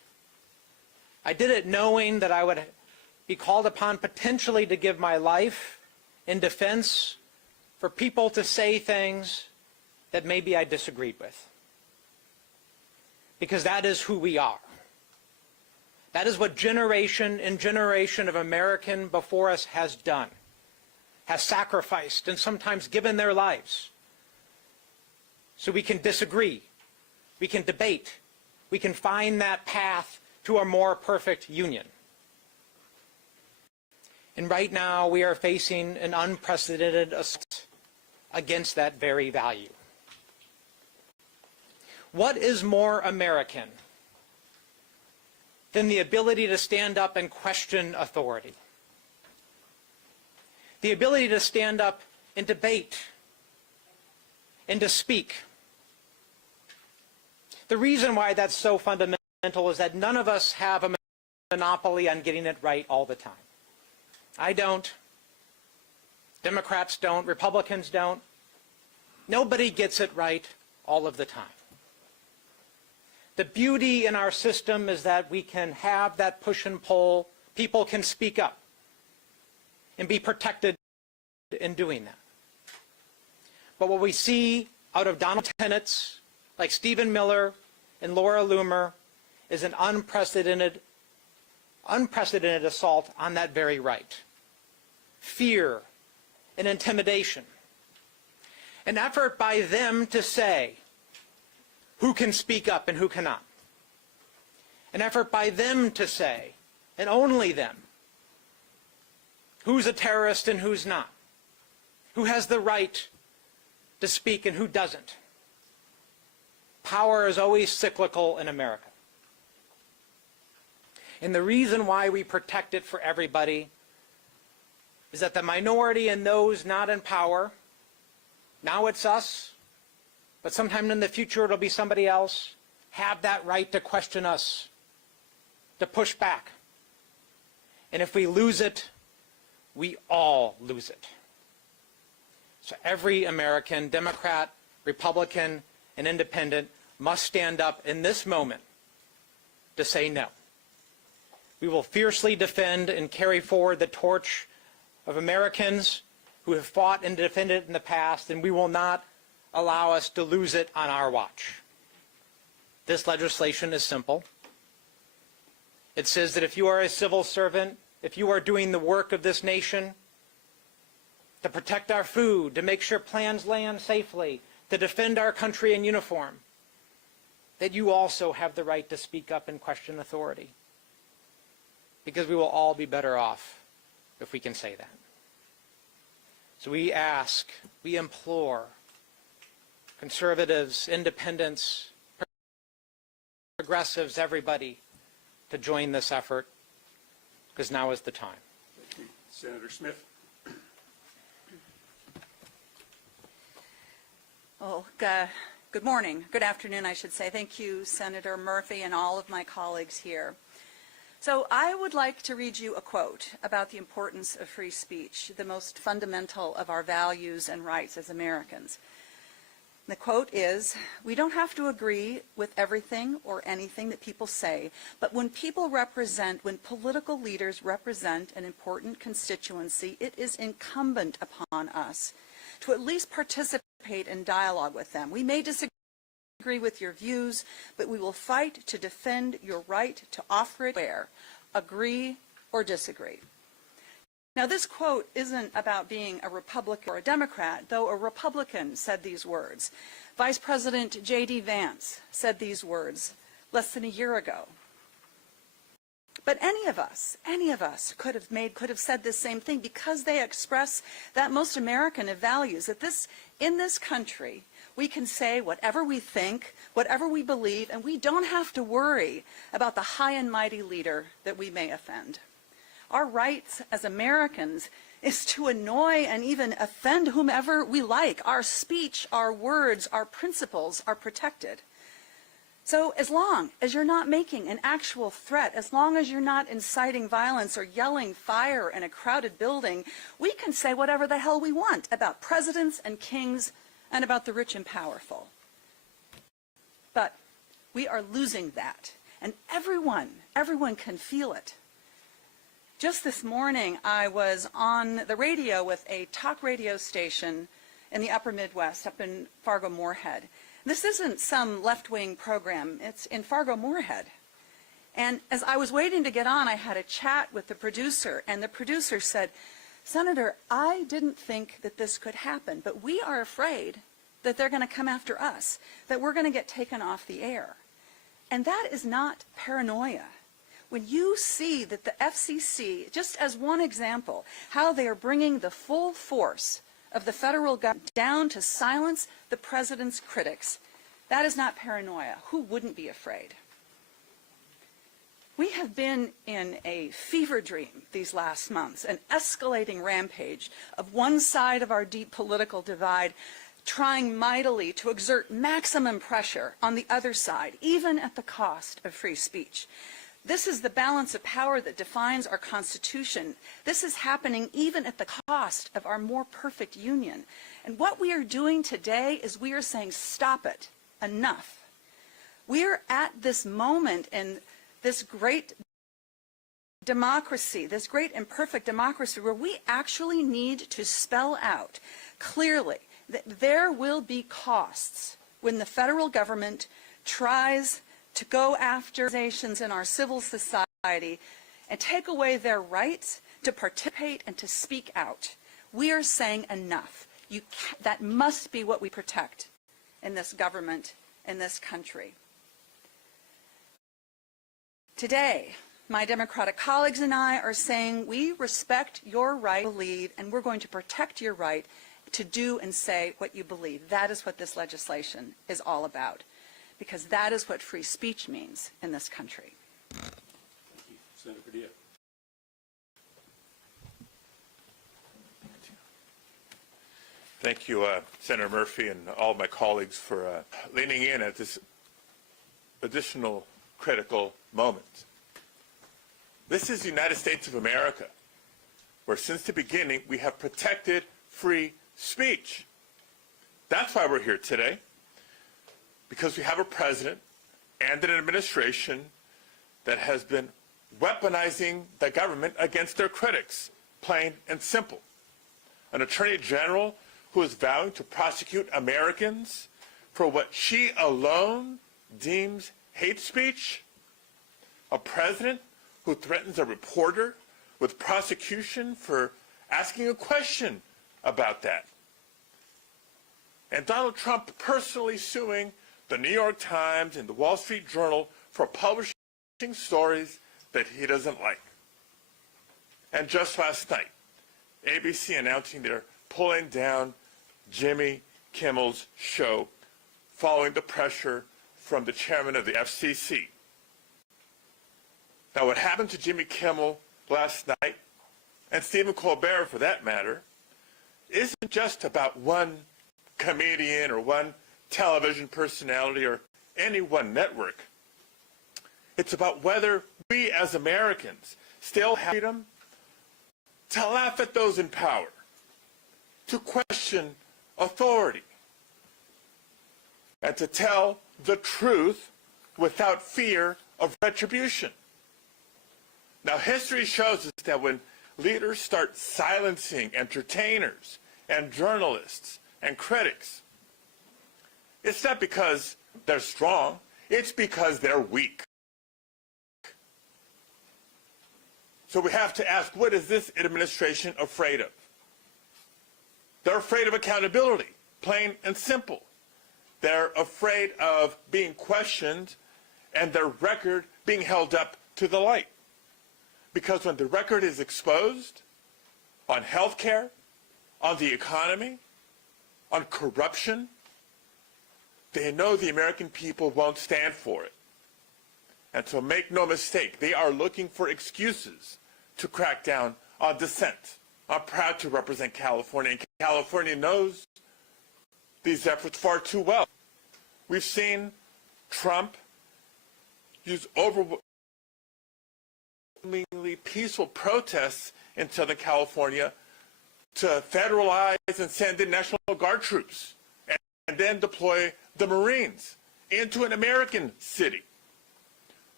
I did it knowing that I would be called upon potentially to give my life in defense for people to say things that maybe I disagreed with. Because that is who we are. That is what generation and generation of American before us has done, has sacrificed and sometimes given their lives. So we can disagree, we can debate, we can find that path to a more perfect union. And right now we are facing an unprecedented assault against that very value. What is more American than the ability to stand up and question authority? The ability to stand up and debate and to speak. The reason why that's so fundamental is that none of us have a monopoly on getting it right all the time. I don't. Democrats don't. Republicans don't. Nobody gets it right all of the time. The beauty in our system is that we can have that push and pull. People can speak up and be protected in doing that. But what we see out of Donald tenets like Stephen Miller and Laura Loomer is an unprecedented assault on that very right. Fear and intimidation. An effort by them to say who can speak up and who cannot. An effort by them to say, and only them, who's a terrorist and who's not. Who has the right to speak and who doesn't. Power is always cyclical in America. And the reason why we protect it for everybody is that the minority and those not in power, now it's us, but sometime in the future it'll be somebody else, have that right to question us, to push back. And if we lose it, we all lose it. So every American, Democrat, Republican, and Independent must stand up in this moment to say no. We will fiercely defend and carry forward the torch of Americans who have fought and defended it in the past, and we will not allow us to lose it on our watch. This legislation is simple. It says that if you are a civil servant, if you are doing the work of this nation, to protect our food, to make sure plans land safely, to defend our country in uniform, that you also have the right to speak up and question authority. Because we will all be better off if we can say that. So we ask, we implore conservatives, independents, progressives, everybody to join this effort, because now is the time. Thank you. Senator Smith. Well, good morning, good afternoon, I should say. Thank you, Senator Murphy, and all of my colleagues here. So I would like to read you a quote about the importance of free speech, the most fundamental of our values and rights as Americans. The quote is, "We don't have to agree with everything or anything that people say, but when political leaders represent an important constituency, it is incumbent upon us to at least participate in dialogue with them. We may disagree with your views, but we will fight to defend your right to offer it where, agree or disagree." Now, this quote isn't about being a Republican or a Democrat, though a Republican said these words. Vice President J.D. Vance said these words less than a year ago. But any of us could have said this same thing, because they express that most American of values, that in this country, we can say whatever we think, whatever we believe, and we don't have to worry about the high and mighty leader that we may offend. Our rights as Americans is to annoy and even offend whomever we like. Our speech, our words, our principles are protected. So as long as you're not making an actual threat, as long as you're not inciting violence or yelling fire in a crowded building, we can say whatever the hell we want about presidents and kings and about the rich and powerful. But we are losing that. And everyone can feel it. Just this morning, I was on the radio with a talk radio station in the upper Midwest, up in Fargo-Moorhead. This isn't some left-wing program. It's in Fargo-Moorhead. And as I was waiting to get on, I had a chat with the producer, and the producer said, "Senator, I didn't think that this could happen, but we are afraid that they're going to come after us, that we're going to get taken off the air." And that is not paranoia. When you see that the FCC, just as one example, how they are bringing the full force of the federal government down to silence the president's critics, that is not paranoia. Who wouldn't be afraid? We have been in a fever dream these last months, an escalating rampage of one side of our deep political divide trying mightily to exert maximum pressure on the other side, even at the cost of free speech. This is the balance of power that defines our Constitution. This is happening even at the cost of our more perfect union. And what we are doing today is we are saying, stop it, enough. We are at this moment in this great democracy, this great imperfect democracy, where we actually need to spell out clearly that there will be costs when the federal government tries to go after organizations in our civil society and take away their rights to participate and to speak out. We are saying enough. That must be what we protect in this government, in this country. Today, my Democratic colleagues and I are saying we respect your right to believe, and we're going to protect your right to do and say what you believe. That is what this legislation is all about, because that is what free speech means in this country. Thank you. Senator Padilla. Thank you, Senator Murphy, and all of my colleagues for leaning in at this additional critical moment. This is the United States of America, where since the beginning we have protected free speech. That's why we're here today, because we have a president and an administration that has been weaponizing the government against their critics, plain and simple. An attorney general who is vowing to prosecute Americans for what she alone deems hate speech. A president who threatens a reporter with prosecution for asking a question about that. And Donald Trump personally suing the New York Times and the Wall Street Journal for publishing stories that he doesn't like. And just last night, ABC announcing they're pulling down Jimmy Kimmel's show following the pressure from the chairman of the FCC. Now, what happened to Jimmy Kimmel last night, and Stephen Colbert for that matter, isn't just about one comedian or one television personality or any one network. It's about whether we as Americans still have freedom to laugh at those in power, to question authority, and to tell the truth without fear of retribution. Now, history shows us that when leaders start silencing entertainers and journalists and critics, it's not because they're strong, it's because they're weak. So we have to ask, what is this administration afraid of? They're afraid of accountability, plain and simple. They're afraid of being questioned and their record being held up to the light. Because when the record is exposed on health care, on the economy, on corruption, they know the American people won't stand for it. And so make no mistake, they are looking for excuses to crack down on dissent. I'm proud to represent California, and California knows these efforts far too well. We've seen Trump use overwhelmingly peaceful protests in Southern California to federalize and send in National Guard troops and then deploy the Marines into an American city.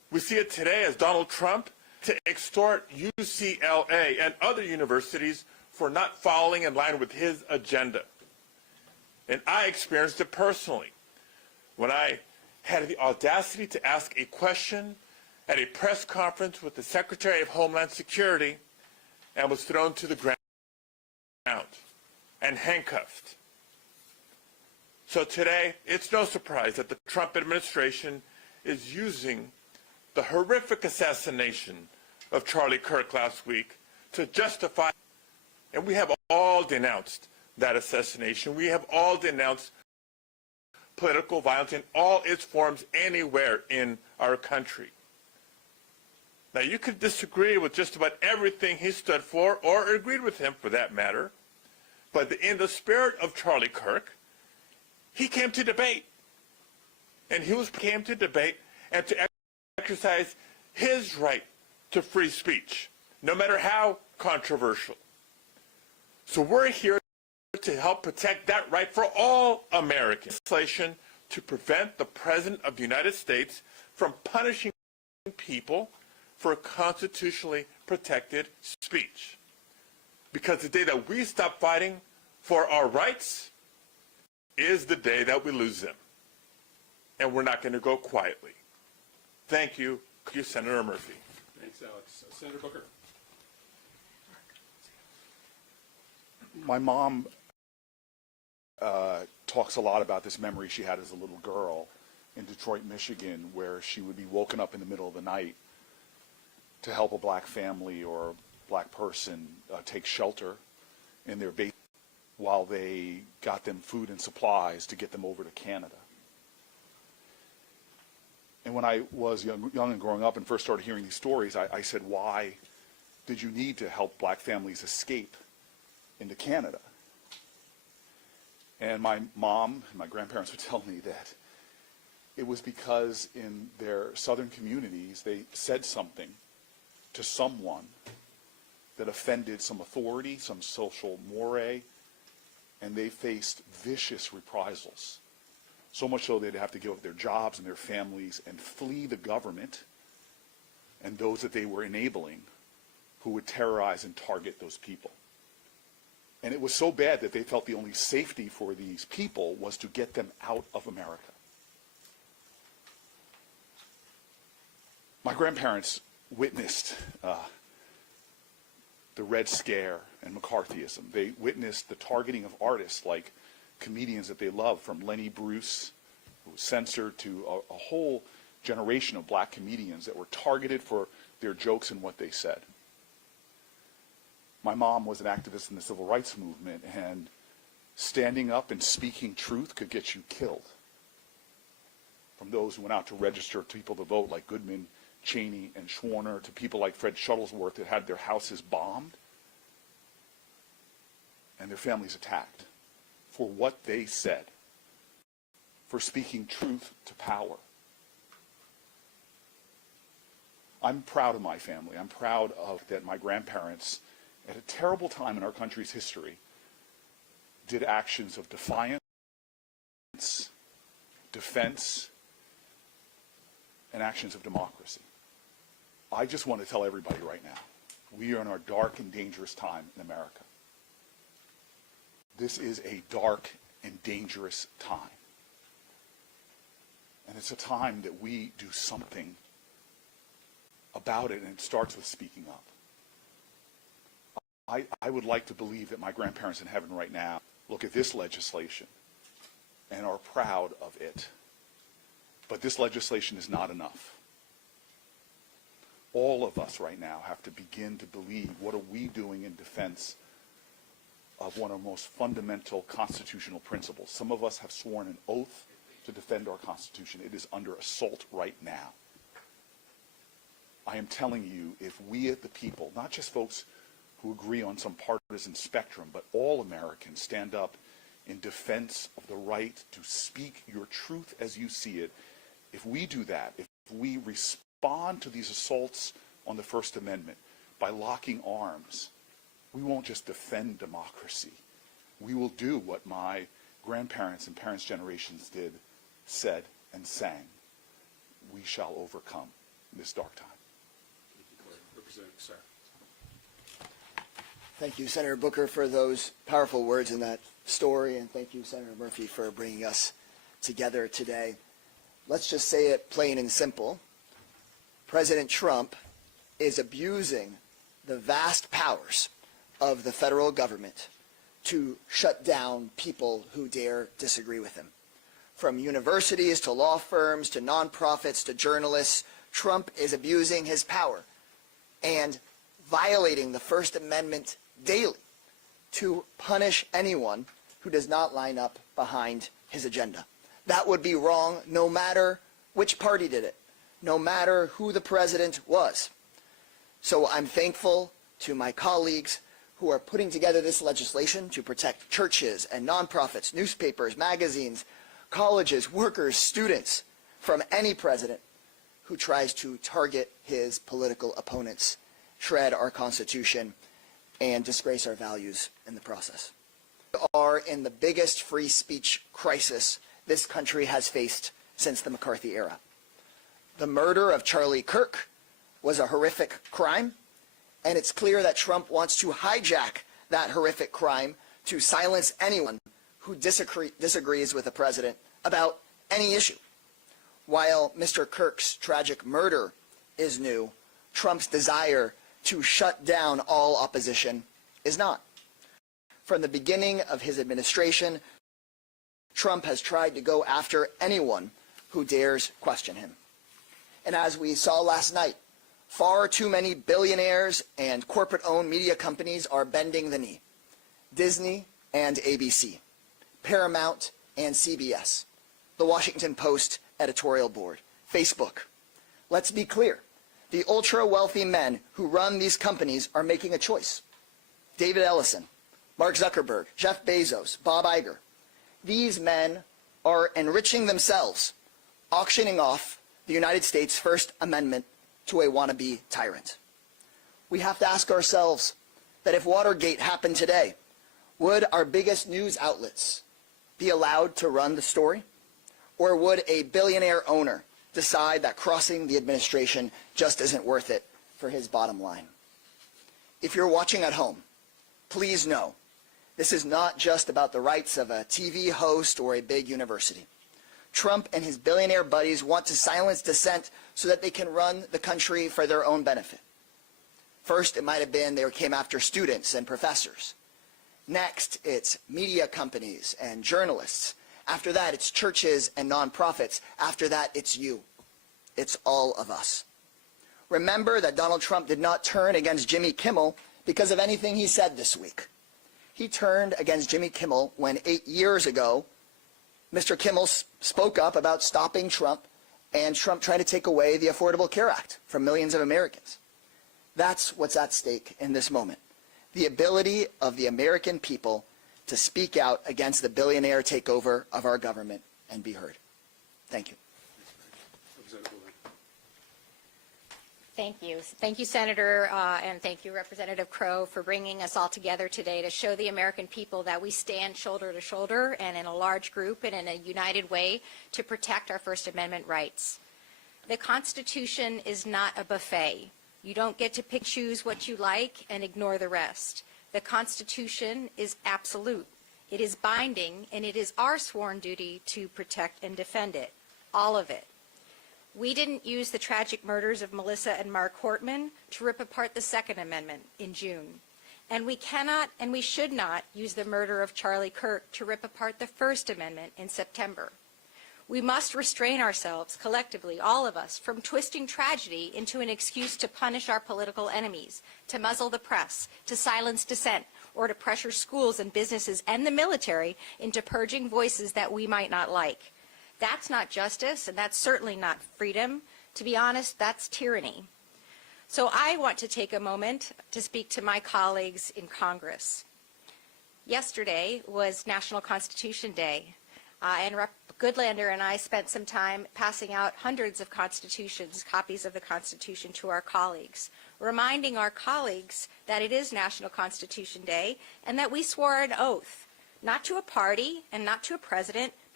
We see it today as Donald Trump to extort UCLA and other universities for not falling in line with his agenda. And I experienced it personally when I had the audacity to ask a question at a press conference with the Secretary of Homeland Security and was thrown to the ground and handcuffed. So today, it's no surprise that the Trump administration is using the horrific assassination of Charlie Kirk last week to justify, and we have all denounced that assassination. We have all denounced political violence in all its forms anywhere in our country. Now, you could disagree with just about everything he stood for, or agreed with him for that matter, but in the spirit of Charlie Kirk, he came to debate. And came to debate and to exercise his right to free speech, no matter how controversial. So we're here to help protect that right for all Americans. Legislation to prevent the President of the United States from punishing people for constitutionally protected speech. Because the day that we stop fighting for our rights is the day that we lose them. And we're not going to go quietly. Thank you, Senator Murphy. Thanks, Alex. Senator Booker. My mom talks a lot about this memory she had as a little girl in Detroit, Michigan, where she would be woken up in the middle of the night to help a black family or a black person take shelter in their basement while they got them food and supplies to get them over to Canada. And when I was young and growing up and first started hearing these stories, I said, why did you need to help black families escape into Canada? And my mom and my grandparents would tell me that it was because in their southern communities, they said something to someone that offended some authority, some social mores, and they faced vicious reprisals. So much so they'd have to give up their jobs and their families and flee the government and those that they were enabling who would terrorize and target those people. And it was so bad that they felt the only safety for these people was to get them out of America. My grandparents witnessed the Red Scare and McCarthyism. They witnessed the targeting of artists like comedians that they loved, from Lenny Bruce, who was censored, to a whole generation of black comedians that were targeted for their jokes and what they said. My mom was an activist in the civil rights movement, and standing up and speaking truth could get you killed. From those who went out to register people to vote, like Goodman, Cheney, and Schwerner, to people like Fred Shuttlesworth that had their houses bombed and their families attacked for what they said, for speaking truth to power. I'm proud of my family. I'm proud of that my grandparents, at a terrible time in our country's history, did actions of defiance, defense, and actions of democracy. I just want to tell everybody right now, we are in our dark and dangerous time in America. This is a dark and dangerous time. And it's a time that we do something about it, and it starts with speaking up. I would like to believe that my grandparents in heaven right now look at this legislation and are proud of it. But this legislation is not enough. All of us right now have to begin to believe, what are we doing in defense of one of the most fundamental constitutional principles? Some of us have sworn an oath to defend our Constitution. It is under assault right now. I am telling you, if we at the people, not just folks who agree on some partisan spectrum, but all Americans stand up in defense of the right to speak your truth as you see it, if we do that, if we respond to these assaults on the First Amendment by locking arms, we won't just defend democracy. We will do what my grandparents and parents' generations did, said, and sang. We shall overcome. this dark time. Representative Sarah. Thank you, Senator Booker, for those powerful words in that story, and thank you, Senator Murphy, for bringing us together today. Let's just say it plain and simple. President Trump is abusing the vast powers of the federal government to shut down people who dare disagree with him. From universities to law firms to nonprofits to journalists, Trump is abusing his power and violating the First Amendment daily to punish anyone who does not line up behind his agenda. That would be wrong no matter which party did it, no matter who the president was. So I'm thankful to my colleagues who are putting together this legislation to protect churches and nonprofits, newspapers, magazines, colleges, workers, students from any president who tries to target his political opponents, shred our Constitution, and disgrace our values in the process. We are in the biggest free speech crisis this country has faced since the McCarthy era. The murder of Charlie Kirk was a horrific crime, and it's clear that Trump wants to hijack that horrific crime to silence anyone who disagrees with the president about any issue. While Mr. Kirk's tragic murder is new, Trump's desire to shut down all opposition is not. From the beginning of his administration, Trump has tried to go after anyone who dares question him. And as we saw last night, far too many billionaires and corporate-owned media companies are bending the knee. Disney and ABC, Paramount and CBS, the Washington Post editorial board, Facebook. Let's be clear. The ultra-wealthy men who run these companies are making a choice. David Ellison, Mark Zuckerberg, Jeff Bezos, Bob Iger. These men are enriching themselves, auctioning off the United States' First Amendment to a wannabe tyrant. We have to ask ourselves that if Watergate happened today, would our biggest news outlets be allowed to run the story? Or would a billionaire owner decide that crossing the administration just isn't worth it for his bottom line? If you're watching at home, please know this is not just about the rights of a TV host or a big university. Trump and his billionaire buddies want to silence dissent so that they can run the country for their own benefit. First, it might have been they came after students and professors. Next, it's media companies and journalists. After that, it's churches and nonprofits. After that, it's you. It's all of us. Remember that Donald Trump did not turn against Jimmy Kimmel because of anything he said this week. He turned against Jimmy Kimmel when 8 years ago, Mr. Kimmel spoke up about stopping Trump and Trump trying to take away the Affordable Care Act from millions of Americans. That's what's at stake in this moment. The ability of the American people to speak out against the billionaire takeover of our government and be heard. Thank you. Thank you. Thank you, Senator, and thank you, Representative Crow, for bringing us all together today to show the American people that we stand shoulder to shoulder and in a large group and in a united way to protect our First Amendment rights. The Constitution is not a buffet. You don't get to pick choose what you like and ignore the rest. The Constitution is absolute. It is binding, and it is our sworn duty to protect and defend it, all of it. We didn't use the tragic murders of Melissa and Mark Hortman to rip apart the Second Amendment in June. And we cannot and we should not use the murder of Charlie Kirk to rip apart the First Amendment in September. We must restrain ourselves collectively, all of us, from twisting tragedy into an excuse to punish our political enemies, to muzzle the press, to silence dissent, or to pressure schools and businesses and the military into purging voices that we might not like. That's not justice, and that's certainly not freedom. To be honest, that's tyranny. So I want to take a moment to speak to my colleagues in Congress. Yesterday was National Constitution Day, and Rep. Goodlander and I spent some time passing out hundreds of constitutions, copies of the Constitution, to our colleagues, reminding our colleagues that it is National Constitution Day and that we swore an oath, not to a party and not to a president,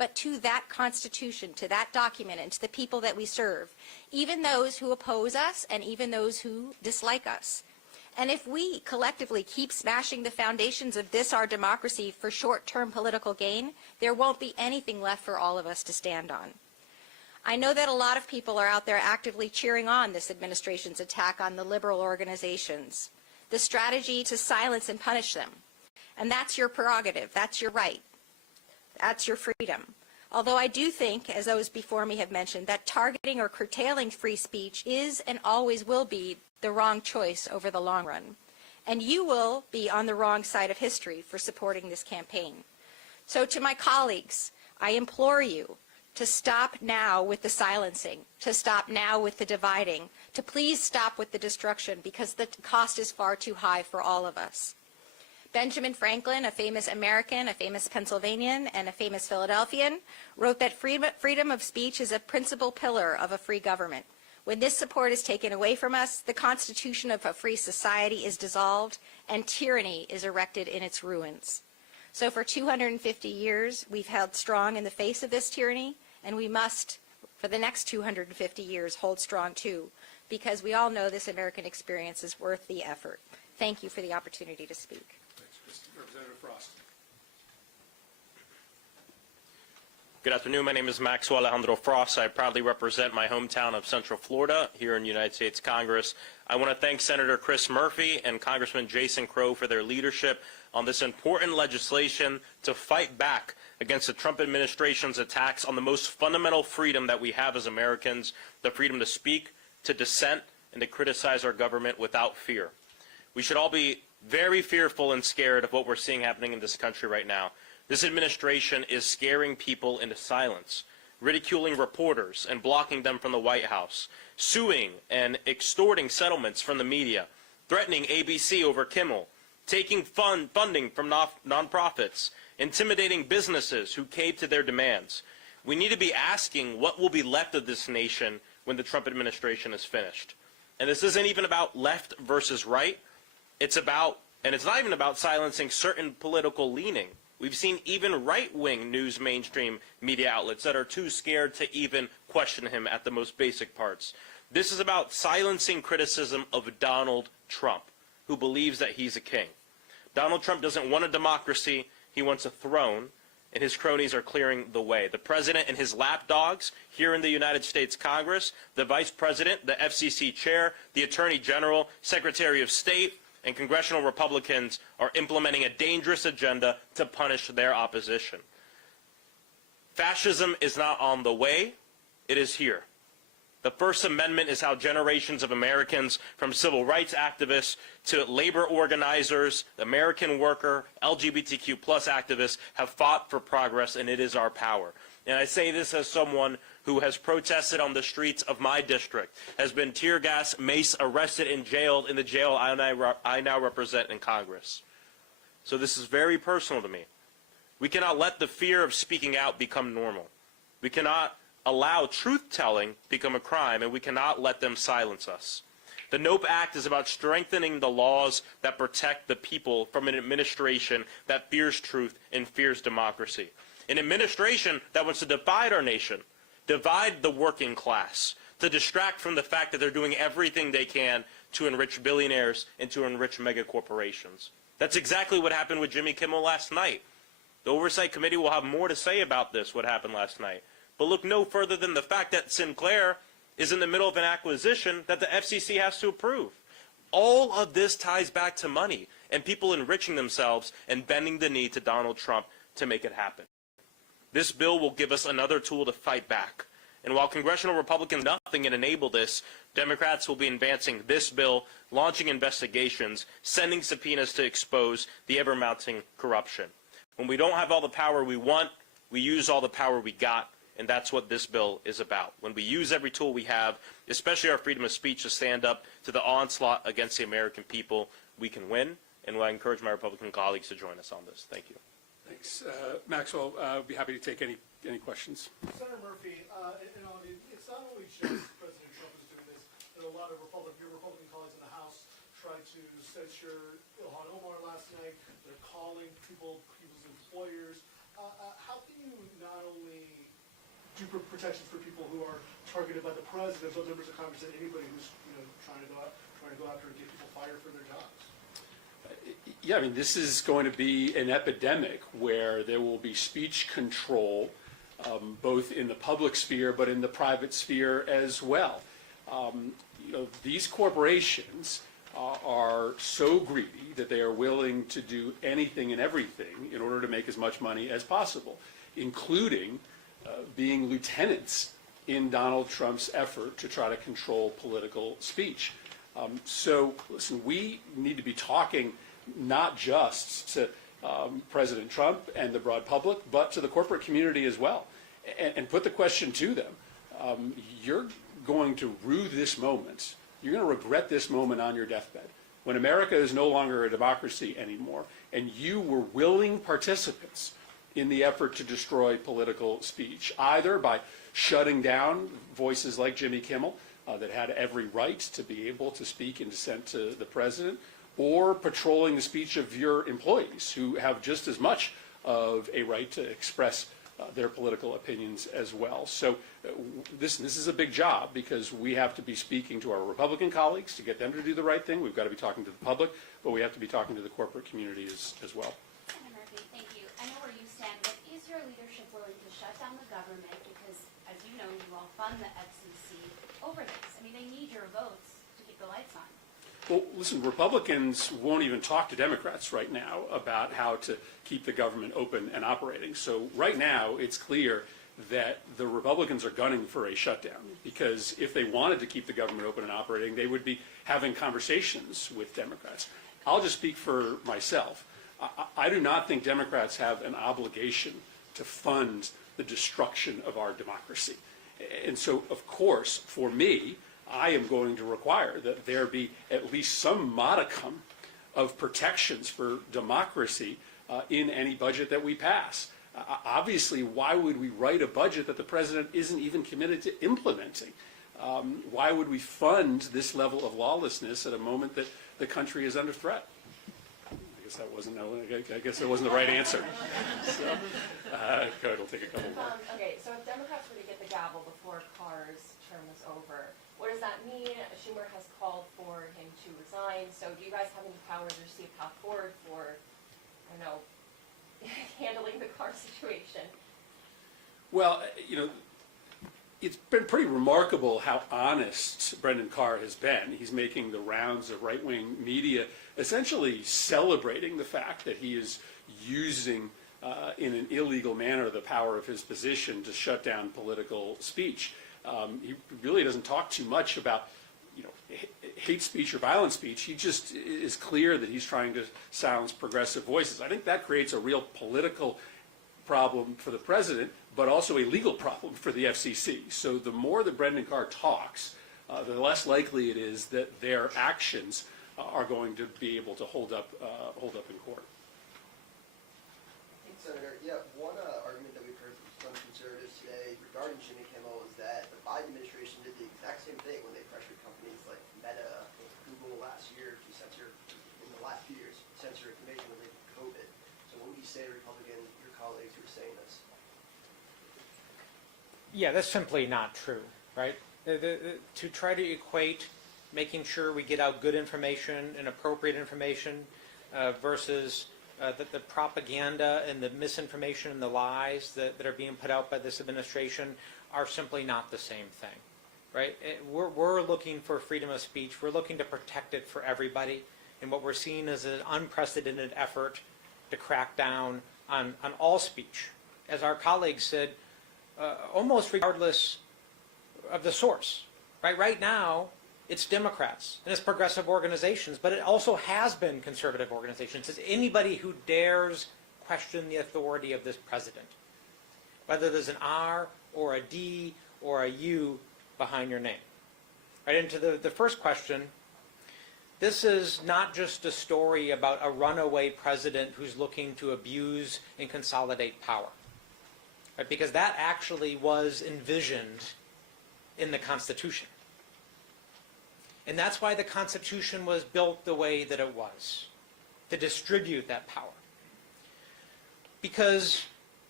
but to that Constitution, to that document, and to the people that we serve, even those who oppose us and even those who dislike us. And if we collectively keep smashing the foundations of this, our democracy, for short-term political gain, there won't be anything left for all of us to stand on. I know that a lot of people are out there actively cheering on this administration's attack on the liberal organizations, the strategy to silence and punish them. And that's your prerogative. That's your right. That's your freedom. Although I do think, as those before me have mentioned, that targeting or curtailing free speech is and always will be the wrong choice over the long run. And you will be on the wrong side of history for supporting this campaign. So to my colleagues, I implore you to stop now with the silencing, to stop now with the dividing, to please stop with the destruction, because the cost is far too high for all of us. Benjamin Franklin, a famous American, a famous Pennsylvanian, and a famous Philadelphian, wrote that freedom of speech is a principal pillar of a free government. When this support is taken away from us, the constitution of a free society is dissolved, and tyranny is erected in its ruins. So for 250 years, we've held strong in the face of this tyranny, and we must, for the next 250 years, hold strong too, because we all know this American experience is worth the effort. Thank you for the opportunity to speak. Thanks, Representative Frost. Good afternoon. My name is Maxwell Alejandro Frost. I proudly represent my hometown of Central Florida here in the United States Congress. I want to thank Senator Chris Murphy and Congressman Jason Crow for their leadership on this important legislation to fight back against the Trump administration's attacks on the most fundamental freedom that we have as Americans, the freedom to speak, to dissent, and to criticize our government without fear. We should all be very fearful and scared of what we're seeing happening in this country right now. This administration is scaring people into silence, ridiculing reporters and blocking them from the White House, suing and extorting settlements from the media, threatening ABC over Kimmel, taking funding from nonprofits, intimidating businesses who cave to their demands. We need to be asking what will be left of this nation when the Trump administration is finished. And this isn't even about left versus right. It's about, and it's not even about silencing certain political leaning. We've seen even right-wing news mainstream media outlets that are too scared to even question him at the most basic parts. This is about silencing criticism of Donald Trump, who believes that he's a king. Donald Trump doesn't want a democracy, he wants a throne, and his cronies are clearing the way. The president and his lapdogs here in the United States Congress, the vice president, the FCC chair, the attorney general, secretary of state, and congressional Republicans are implementing a dangerous agenda to punish their opposition. Fascism is not on the way, it is here. The First Amendment is how generations of Americans, from civil rights activists to labor organizers, American worker, LGBTQ+ activists, have fought for progress, and it is our power. And I say this as someone who has protested on the streets of my district, has been tear gas, mace, arrested, and jailed in the jail I now represent in Congress. So this is very personal to me. We cannot let the fear of speaking out become normal. We cannot allow truth-telling become a crime, and we cannot let them silence us. The NOPE Act is about strengthening the laws that protect the people from an administration that fears truth and fears democracy. An administration that wants to divide our nation, divide the working class, to distract from the fact that they're doing everything they can to enrich billionaires and to enrich mega corporations. That's exactly what happened with Jimmy Kimmel last night. The Oversight Committee will have more to say about this, what happened last night. But look no further than the fact that Sinclair is in the middle of an acquisition that the FCC has to approve. All of this ties back to money and people enriching themselves and bending the knee to Donald Trump to make it happen. This bill will give us another tool to fight back. And while congressional Republicans do nothing and enable this, Democrats will be advancing this bill, launching investigations, sending subpoenas to expose the ever-mounting corruption. When we don't have all the power we want, we use all the power we got, and that's what this bill is about. When we use every tool we have, especially our freedom of speech, to stand up to the onslaught against the American people, we can win, and I encourage my Republican colleagues to join us on this. Thank you. Thanks. Maxwell, I'd be happy to take any questions. Senator Murphy, it's not only just President Trump is doing this. There are a lot of your Republican colleagues in the House tried to censure Ilhan Omar last night. They're calling people's employers how can you not only do protections for people who are targeted by the president, but members of Congress and anybody who's trying to go after and get people fired for their jobs? Yeah, I mean, this is going to be an epidemic where there will be speech control, both in the public sphere but in the private sphere as well. These corporations are so greedy that they are willing to do anything and everything in order to make as much money as possible, including being lieutenants in Donald Trump's effort to try to control political speech. So, listen, we need to be talking not just to President Trump and the broad public, but to the corporate community as well, and put the question to them. You're going to rue this moment. You're going to regret this moment on your deathbed, when America is no longer a democracy anymore, and you were willing participants in the effort to destroy political speech, either by shutting down voices like Jimmy Kimmel that had every right to be able to speak in dissent to the president, or patrolling the speech of your employees who have just as much of a right to express their political opinions as well. So this is a big job, because we have to be speaking to our Republican colleagues to get them to do the right thing. We've got to be talking to the public, but we have to be talking to the corporate community as well. Senator Murphy, thank you. I know where you stand, but is your leadership willing to shut down the government? Because, as you know, you all fund the FCC over this. I mean, they need your votes to keep the lights on. Well, listen, Republicans won't even talk to Democrats right now about how to keep the government open and operating. So right now, it's clear that the Republicans are gunning for a shutdown, because if they wanted to keep the government open and operating, they would be having conversations with Democrats. I'll just speak for myself. I do not think Democrats have an obligation to fund the destruction of our democracy. And so, of course, for me, I am going to require that there be at least some modicum of protections for democracy in any budget that we pass. Obviously, why would we write a budget that the president isn't even committed to implementing? Why would we fund this level of lawlessness at a moment that the country is under threat? I guess that wasn't the right answer. So, go ahead, we'll take a couple more. Okay, so if Democrats were to get the gavel before Carr's term is over, what does that mean? Schumer has called for him to resign. So do you guys have any powers or see a path forward for, I don't know, handling the Carr situation? Well, it's been pretty remarkable how honest Brendan Carr has been. He's making the rounds of right-wing media, essentially celebrating the fact that he is using in an illegal manner the power of his position to shut down political speech. He really doesn't talk too much about hate speech or violent speech. He just is clear that he's trying to silence progressive voices. I think that creates a real political problem for the president, but also a legal problem for the FCC. So the more that Brendan Carr talks, the less likely it is that their actions are going to be able to hold up in court. Senator, one argument that we've heard from some conservatives today regarding Jimmy Kimmel is that the Biden administration did the exact same thing when they pressured companies like Meta and Google last year to censor, in the last few years, censor information related to COVID. So what would you say to your colleagues who are saying this? Yeah, that's simply not true, right? To try to equate making sure we get out good information and appropriate information versus the propaganda and the misinformation and the lies that are being put out by this administration are simply not the same thing, right? We're looking for freedom of speech. We're looking to protect it for everybody. And what we're seeing is an unprecedented effort to crack down on all speech. As our colleagues said, almost regardless of the source, right? Right now, it's Democrats and it's progressive organizations, but it also has been conservative organizations. It's anybody who dares question the authority of this president, whether there's an R or a D or a U behind your name. Right into the first question, this is not just a story about a runaway president who's looking to abuse and consolidate power, right? Because that actually was envisioned in the Constitution. And that's why the Constitution was built the way that it was, to distribute that power. Because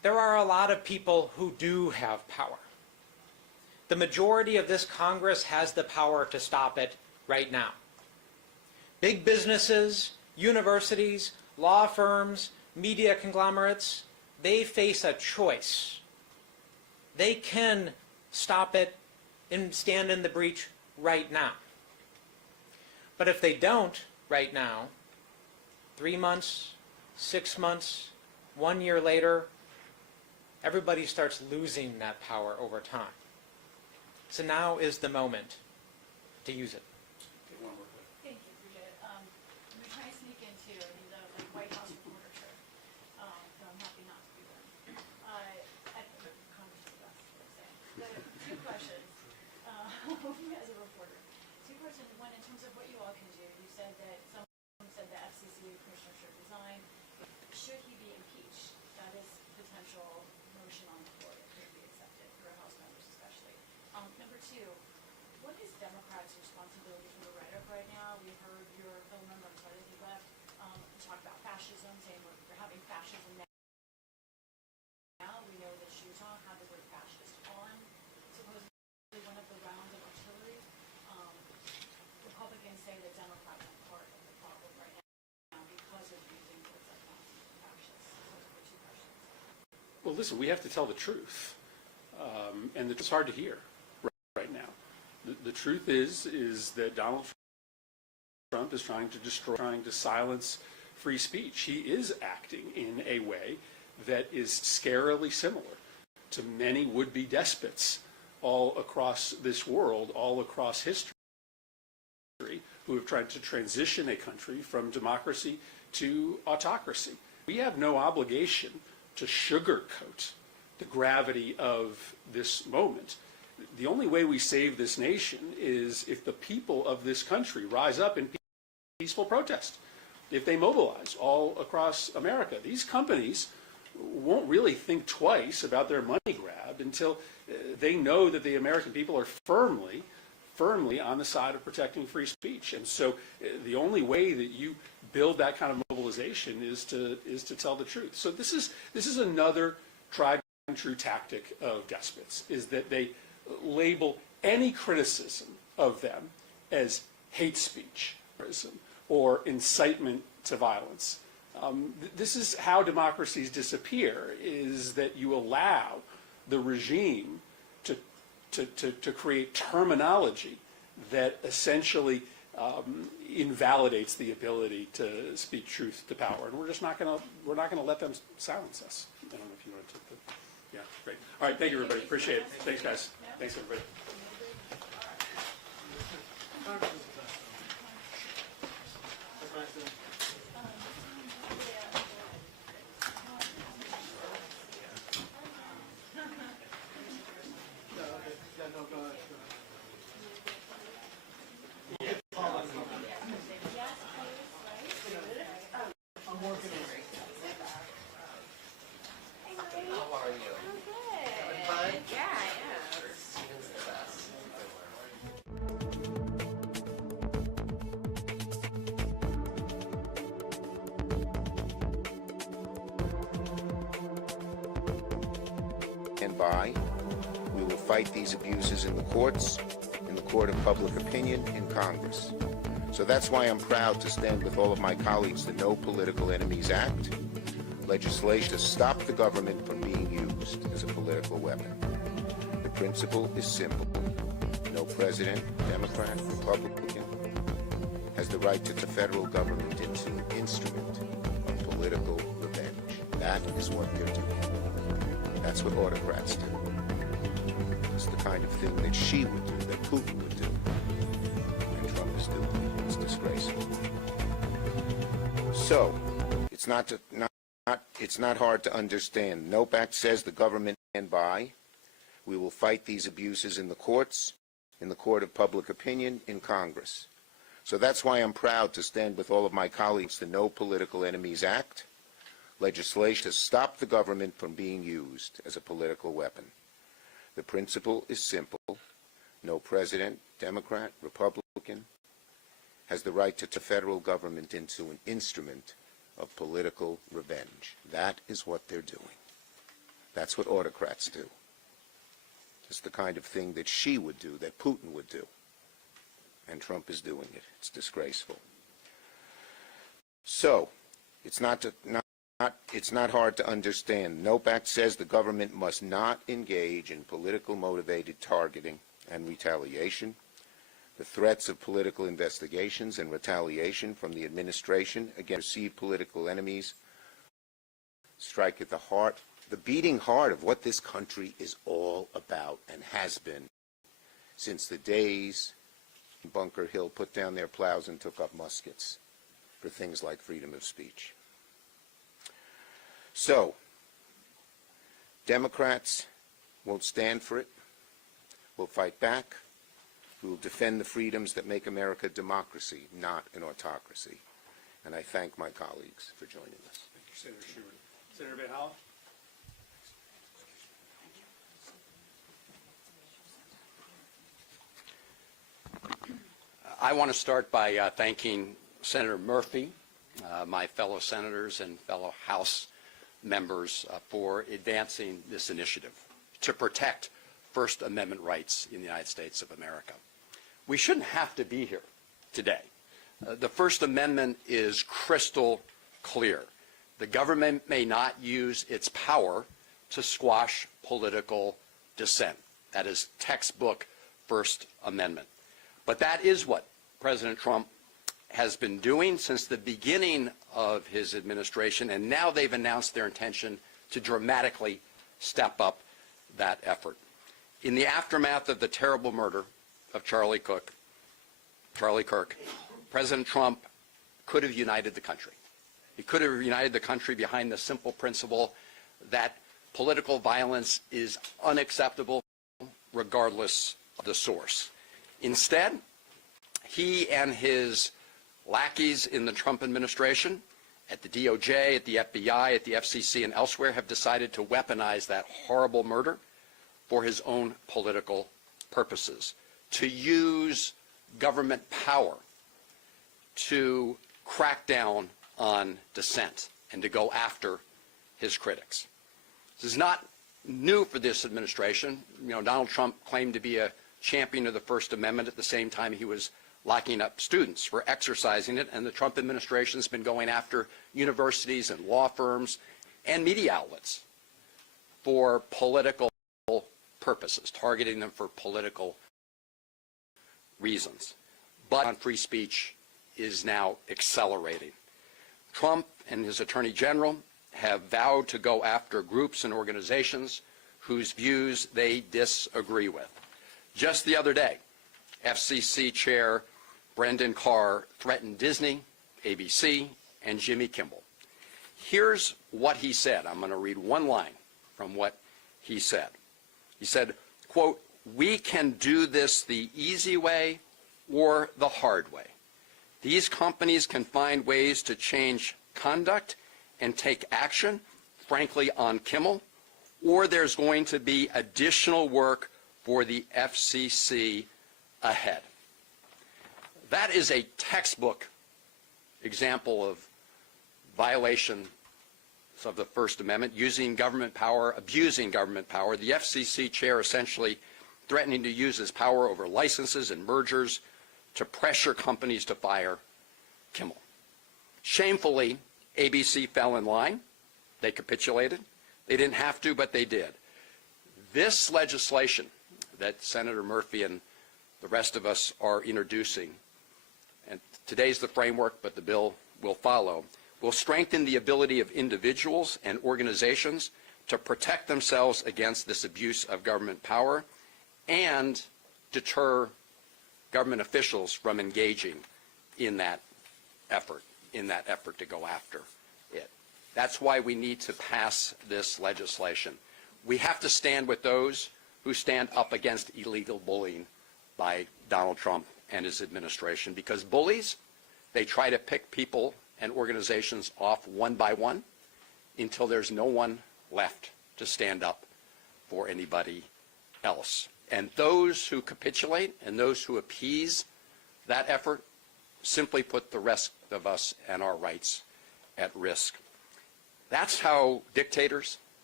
there are a lot of people who do have power. The majority of this Congress has the power to stop it right now. Big businesses, universities, law firms, media conglomerates, they face a choice. They can stop it and stand in the breach right now. But if they don't right now, 3 months, 6 months, 1 year later, everybody starts losing that power over time. So now is the moment to use it. Thank you, appreciate it. I'm trying to sneak into the White House reporter shirt, so I'm happy not to be there. I think Congress is the best, what I'm saying. But 2 questions as a reporter. 2 questions. One, in terms of what you all can do, you said that someone said the FCC commissioner should resign. Should he be impeached? That is potential motion on the floor that could be accepted for House members especially. Number 2, what is Democrats' responsibility for the rhetoric right now? We heard your fellow member, I'm sorry that he left, talk about fascism, saying we're having fascism now. We know that Shuton had the word fascist on supposedly one of the rounds of artillery. Republicans say that Democrats are part of the problem right now because of using words like Nazi and fascist. So those are the 2 questions. Well, listen, we have to tell the truth, and it's hard to hear right now. The truth is that Donald Trump is trying to silence free speech. He is acting in a way that is scarily similar to many would-be despots all across this world, all across history, who have tried to transition a country from democracy to autocracy. We have no obligation to sugarcoat the gravity of this moment. The only way we save this nation is if the people of this country rise up in peaceful protest, if they mobilize all across America. These companies won't really think twice about their money grab until they know that the American people are firmly on the side of protecting free speech. And so the only way that you build that kind of mobilization is to tell the truth. So this is another tried and true tactic of despots, is that they label any criticism of them as hate speech or incitement to violence. This is how democracies disappear, is that you allow the regime to create terminology that essentially invalidates the ability to speak truth to power, and we're just not going to let them silence us. I don't know if you want to take the. Yeah, great. All right, thank you, everybody. Appreciate it. Thanks, guys. Thanks, everybody. And by, we will fight these abuses in the courts, in the court of public opinion, in Congress. So that's why I'm proud to stand with all of my colleagues the No Political Enemies Act, legislation to stop the government from being used as a political weapon. The principle is simple. No president, Democrat, Republican, has the right to turn the federal government into an instrument of political revenge. That is what they're doing. That's what autocrats do. It's the kind of thing that Xi would do, that Putin would do, and Trump is doing. It's disgraceful. So, it's not hard to understand. NOPE Act says the government stand by. We will fight these abuses in the courts, in the court of public opinion, in Congress. So that's why I'm proud to stand with all of my colleagues the No Political Enemies Act, legislation to stop the government from being used as a political weapon. The principle is simple. No president, Democrat, Republican, has the right to turn the federal government into an instrument of political revenge. That is what they're doing. That's what autocrats do. It's the kind of thing that she would do, that Putin would do. And Trump is doing it. It's disgraceful. So, it's not hard to understand. NOPAC says the government must not engage in political motivated targeting and retaliation. The threats of political investigations and retaliation from the administration against perceived political enemies strike at the heart, the beating heart of what this country is all about and has been since the days Bunker Hill put down their plows and took up muskets for things like freedom of speech. So, Democrats won't stand for it. We'll fight back. We will defend the freedoms that make America a democracy, not an autocracy. And I thank my colleagues for joining us. Thank you, Senator Schumer. Senator Van Hollen? I want to start by thanking Senator Murphy, my fellow senators and fellow House members for advancing this initiative to protect First Amendment rights in the United States of America. We shouldn't have to be here today. The First Amendment is crystal clear. The government may not use its power to squash political dissent. That is textbook First Amendment. But that is what President Trump has been doing since the beginning of his administration, and now they've announced their intention to dramatically step up that effort. In the aftermath of the terrible murder of Charlie Kirk, President Trump could have united the country. He could have united the country behind the simple principle that political violence is unacceptable regardless of the source. Instead, he and his lackeys in the Trump administration, at the DOJ, at the FBI, at the FCC, and elsewhere, have decided to weaponize that horrible murder for his own political purposes, to use government power to crack down on dissent and to go after his critics. This is not new for this administration. You know, Donald Trump claimed to be a champion of the First Amendment at the same time he was locking up students for exercising it, and the Trump administration has been going after universities and law firms and media outlets for political purposes, targeting them for political reasons. But on free speech is now accelerating. Trump and his Attorney General have vowed to go after groups and organizations whose views they disagree with. Just the other day, FCC Chair Brendan Carr threatened Disney, ABC, and Jimmy Kimmel. Here's what he said. I'm going to read one line from what he said. He said, quote, "We can do this the easy way or the hard way. These companies can find ways to change conduct and take action, frankly, on Kimmel, or there's going to be additional work for the FCC ahead." That is a textbook example of violation of the First Amendment, using government power, abusing government power. The FCC chair essentially threatening to use his power over licenses and mergers to pressure companies to fire Kimmel. Shamefully, ABC fell in line. They capitulated. They didn't have to, but they did. This legislation that Senator Murphy and the rest of us are introducing, and today's the framework, but the bill will follow, will strengthen the ability of individuals and organizations to protect themselves against this abuse of government power and deter government officials from engaging in that effort to go after it. That's why we need to pass this legislation. We have to stand with those who stand up against illegal bullying by Donald Trump and his administration, because bullies, they try to pick people and organizations off one by one until there's no one left to stand up for anybody else. And those who capitulate and those who appease that effort simply put the rest of us and our rights at risk. That's how dictators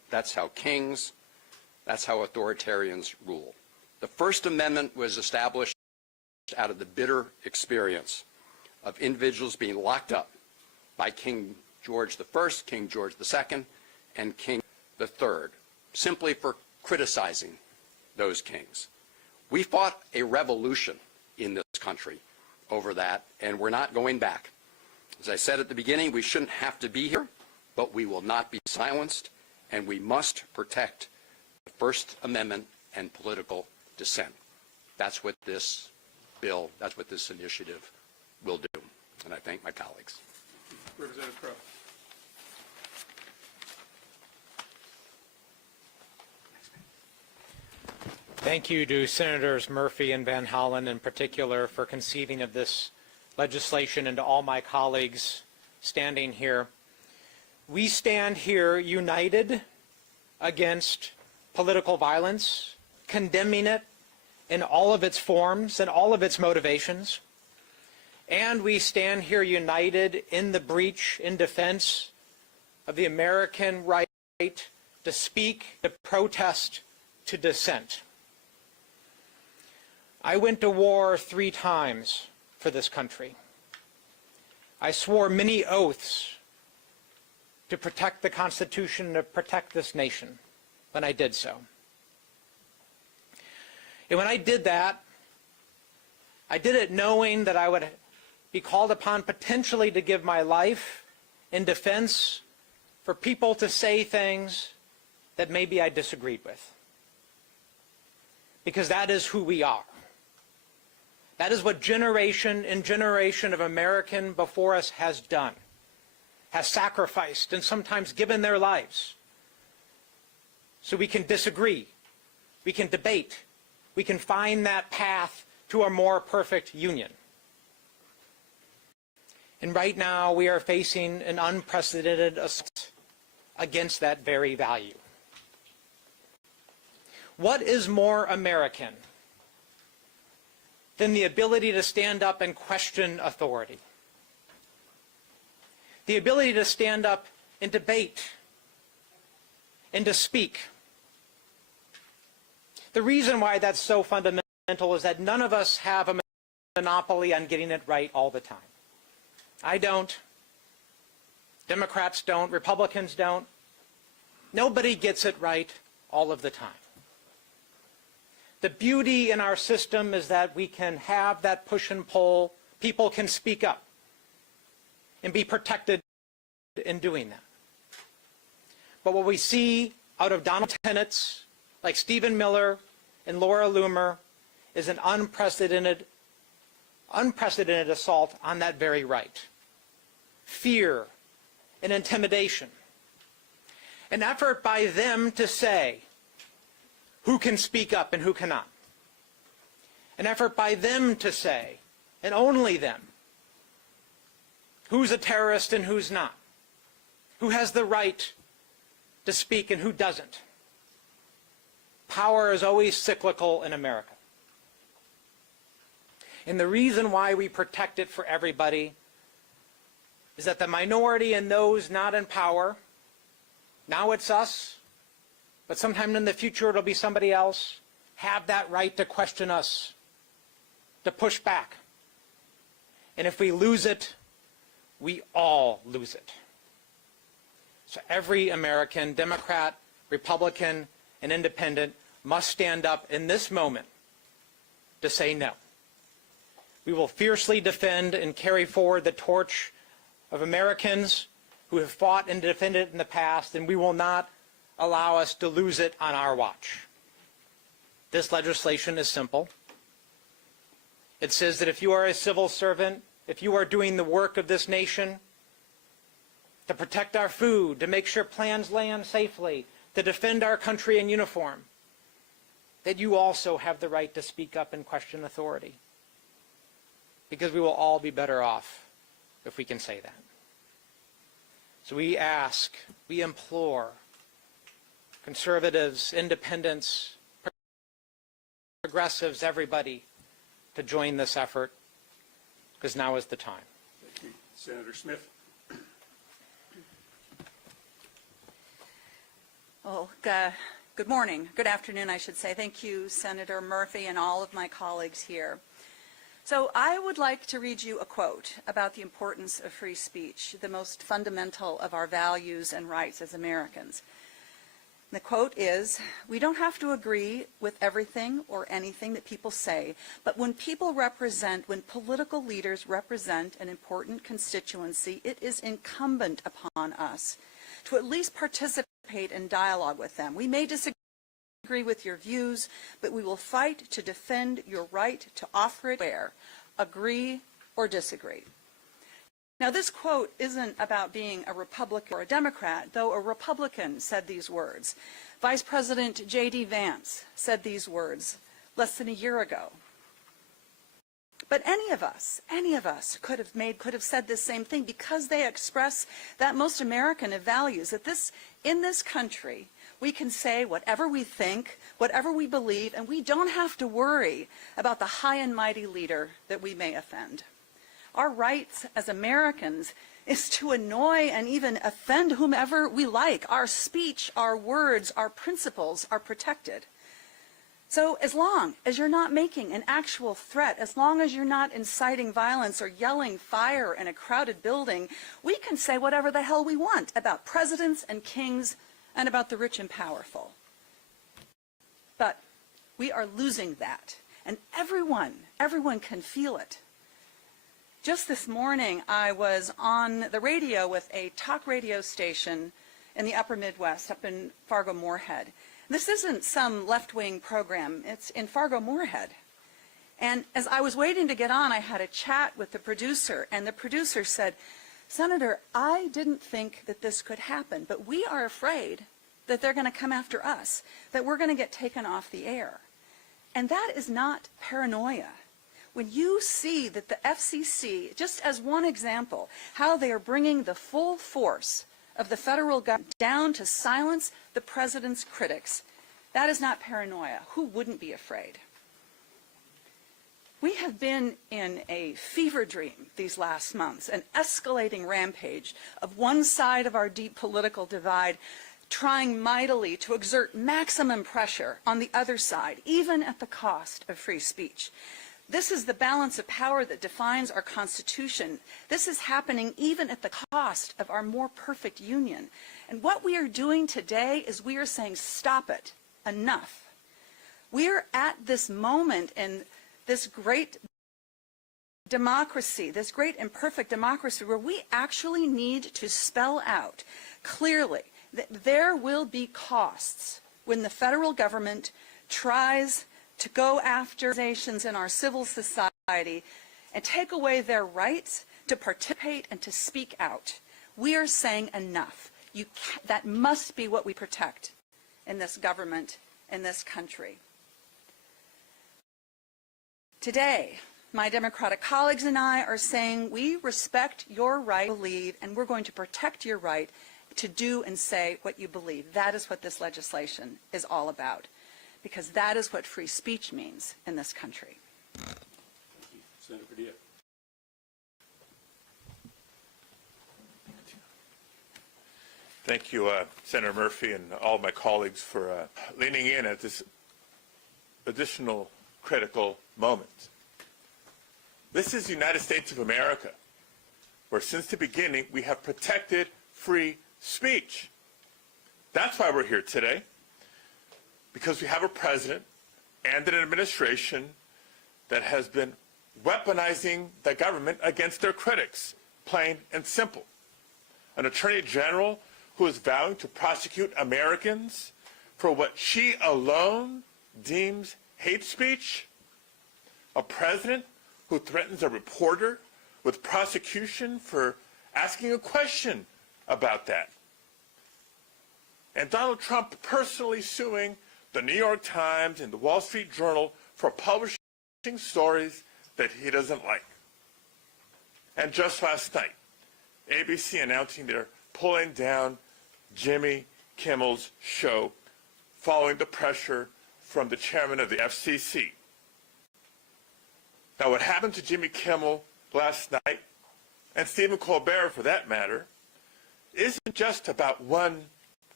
That's how kings, that's how authoritarians rule. The First Amendment was established out of the bitter experience of individuals being locked up by King George I, King George II, and King III, simply for criticizing those kings. We fought a revolution in this country over that, and we're not going back. As I said at the beginning, we shouldn't have to be here, but we will not be silenced, and we must protect the First Amendment and political dissent. That's what this bill, that's what this initiative will do. And I thank my colleagues. Representative Crow. Thank you to Senators Murphy and Van Hollen in particular for conceiving of this legislation, and to all my colleagues standing here. We stand here united against political violence, condemning it in all of its forms and all of its motivations. And we stand here united in the breach, in defense of the American right to speak, to protest, to dissent. I went to war 3 times for this country. I swore many oaths to protect the Constitution, to protect this nation when I did so. And when I did that, I did it knowing that I would be called upon potentially to give my life in defense for people to say things that maybe I disagreed with. Because that is who we are. That is what generation and generation of American before us has done, has sacrificed and sometimes given their lives. So we can disagree, we can debate, we can find that path to a more perfect union. And right now we are facing an unprecedented assault against that very value. What is more American than the ability to stand up and question authority? The ability to stand up and debate and to speak. The reason why that's so fundamental is that none of us have a monopoly on getting it right all the time. I don't. Democrats don't. Republicans don't. Nobody gets it right all of the time. The beauty in our system is that we can have that push and pull. People can speak up and be protected in doing that. But what we see out of Donald tenants like Stephen Miller and Laura Loomer is an unprecedented assault on that very right. Fear and intimidation. An effort by them to say who can speak up and who cannot. An effort by them to say, and only them, who's a terrorist and who's not. Who has the right to speak and who doesn't. Power is always cyclical in America. And the reason why we protect it for everybody is that the minority and those not in power, now it's us, but sometime in the future it'll be somebody else, have that right to question us, to push back. And if we lose it, we all lose it. So every American, Democrat, Republican, and Independent must stand up in this moment to say no. We will fiercely defend and carry forward the torch of Americans who have fought and defended it in the past, and we will not allow us to lose it on our watch. This legislation is simple. It says that if you are a civil servant, if you are doing the work of this nation to protect our food, to make sure plans land safely, to defend our country in uniform, that you also have the right to speak up and question authority. Because we will all be better off if we can say that. So we ask, we implore conservatives, independents, progressives, everybody to join this effort, because now is the time. Thank you. Senator Smith. Well, good morning, good afternoon, I should say. Thank you, Senator Murphy, and all of my colleagues here. So I would like to read you a quote about the importance of free speech, the most fundamental of our values and rights as Americans. The quote is, "We don't have to agree with everything or anything that people say, but when political leaders represent an important constituency, it is incumbent upon us to at least participate in dialogue with them. We may disagree with your views, but we will fight to defend your right to offer it where, agree or disagree." Now, this quote isn't about being a Republican or a Democrat, though a Republican said these words. Vice President J.D. Vance said these words less than a year ago. But any of us could have said this same thing, because they express that most American of values, that in this country, we can say whatever we think, whatever we believe, and we don't have to worry about the high and mighty leader that we may offend. Our rights as Americans is to annoy and even offend whomever we like. Our speech, our words, our principles are protected. So as long as you're not making an actual threat, as long as you're not inciting violence or yelling fire in a crowded building, we can say whatever the hell we want about presidents and kings and about the rich and powerful. But we are losing that, and everyone can feel it. Just this morning, I was on the radio with a talk radio station in the upper Midwest, up in Fargo-Moorhead. This isn't some left-wing program. It's in Fargo-Moorhead. And as I was waiting to get on, I had a chat with the producer, and the producer said, "Senator, I didn't think that this could happen, but we are afraid that they're going to come after us, that we're going to get taken off the air." And that is not paranoia. When you see that the FCC, just as one example, how they are bringing the full force of the federal government down to silence the president's critics, that is not paranoia. Who wouldn't be afraid? We have been in a fever dream these last months, an escalating rampage of one side of our deep political divide trying mightily to exert maximum pressure on the other side, even at the cost of free speech. This is the balance of power that defines our Constitution. This is happening even at the cost of our more perfect union. And what we are doing today is we are saying, stop it, enough. We are at this moment in this great democracy, this great imperfect democracy, where we actually need to spell out clearly that there will be costs when the federal government tries to go after organizations in our civil society and take away their rights to participate and to speak out. We are saying enough. That must be what we protect in this government, in this country. Today, my Democratic colleagues and I are saying we respect your right to believe, and we're going to protect your right to do and say what you believe. That is what this legislation is all about, because that is what free speech means in this country. Thank you. Senator Padilla. Thank you, Senator Murphy, and all of my colleagues for leaning in at this additional critical moment. This is the United States of America, where since the beginning we have protected free speech. That's why we're here today, because we have a president and an administration that has been weaponizing the government against their critics, plain and simple. An attorney general who is vowing to prosecute Americans for what she alone deems hate speech. A president who threatens a reporter with prosecution for asking a question about that. And Donald Trump personally suing the New York Times and the Wall Street Journal for publishing stories that he doesn't like. And just last night, ABC announcing they're pulling down Jimmy Kimmel's show following the pressure from the chairman of the FCC. Now, what happened to Jimmy Kimmel last night, and Stephen Colbert for that matter, isn't just about one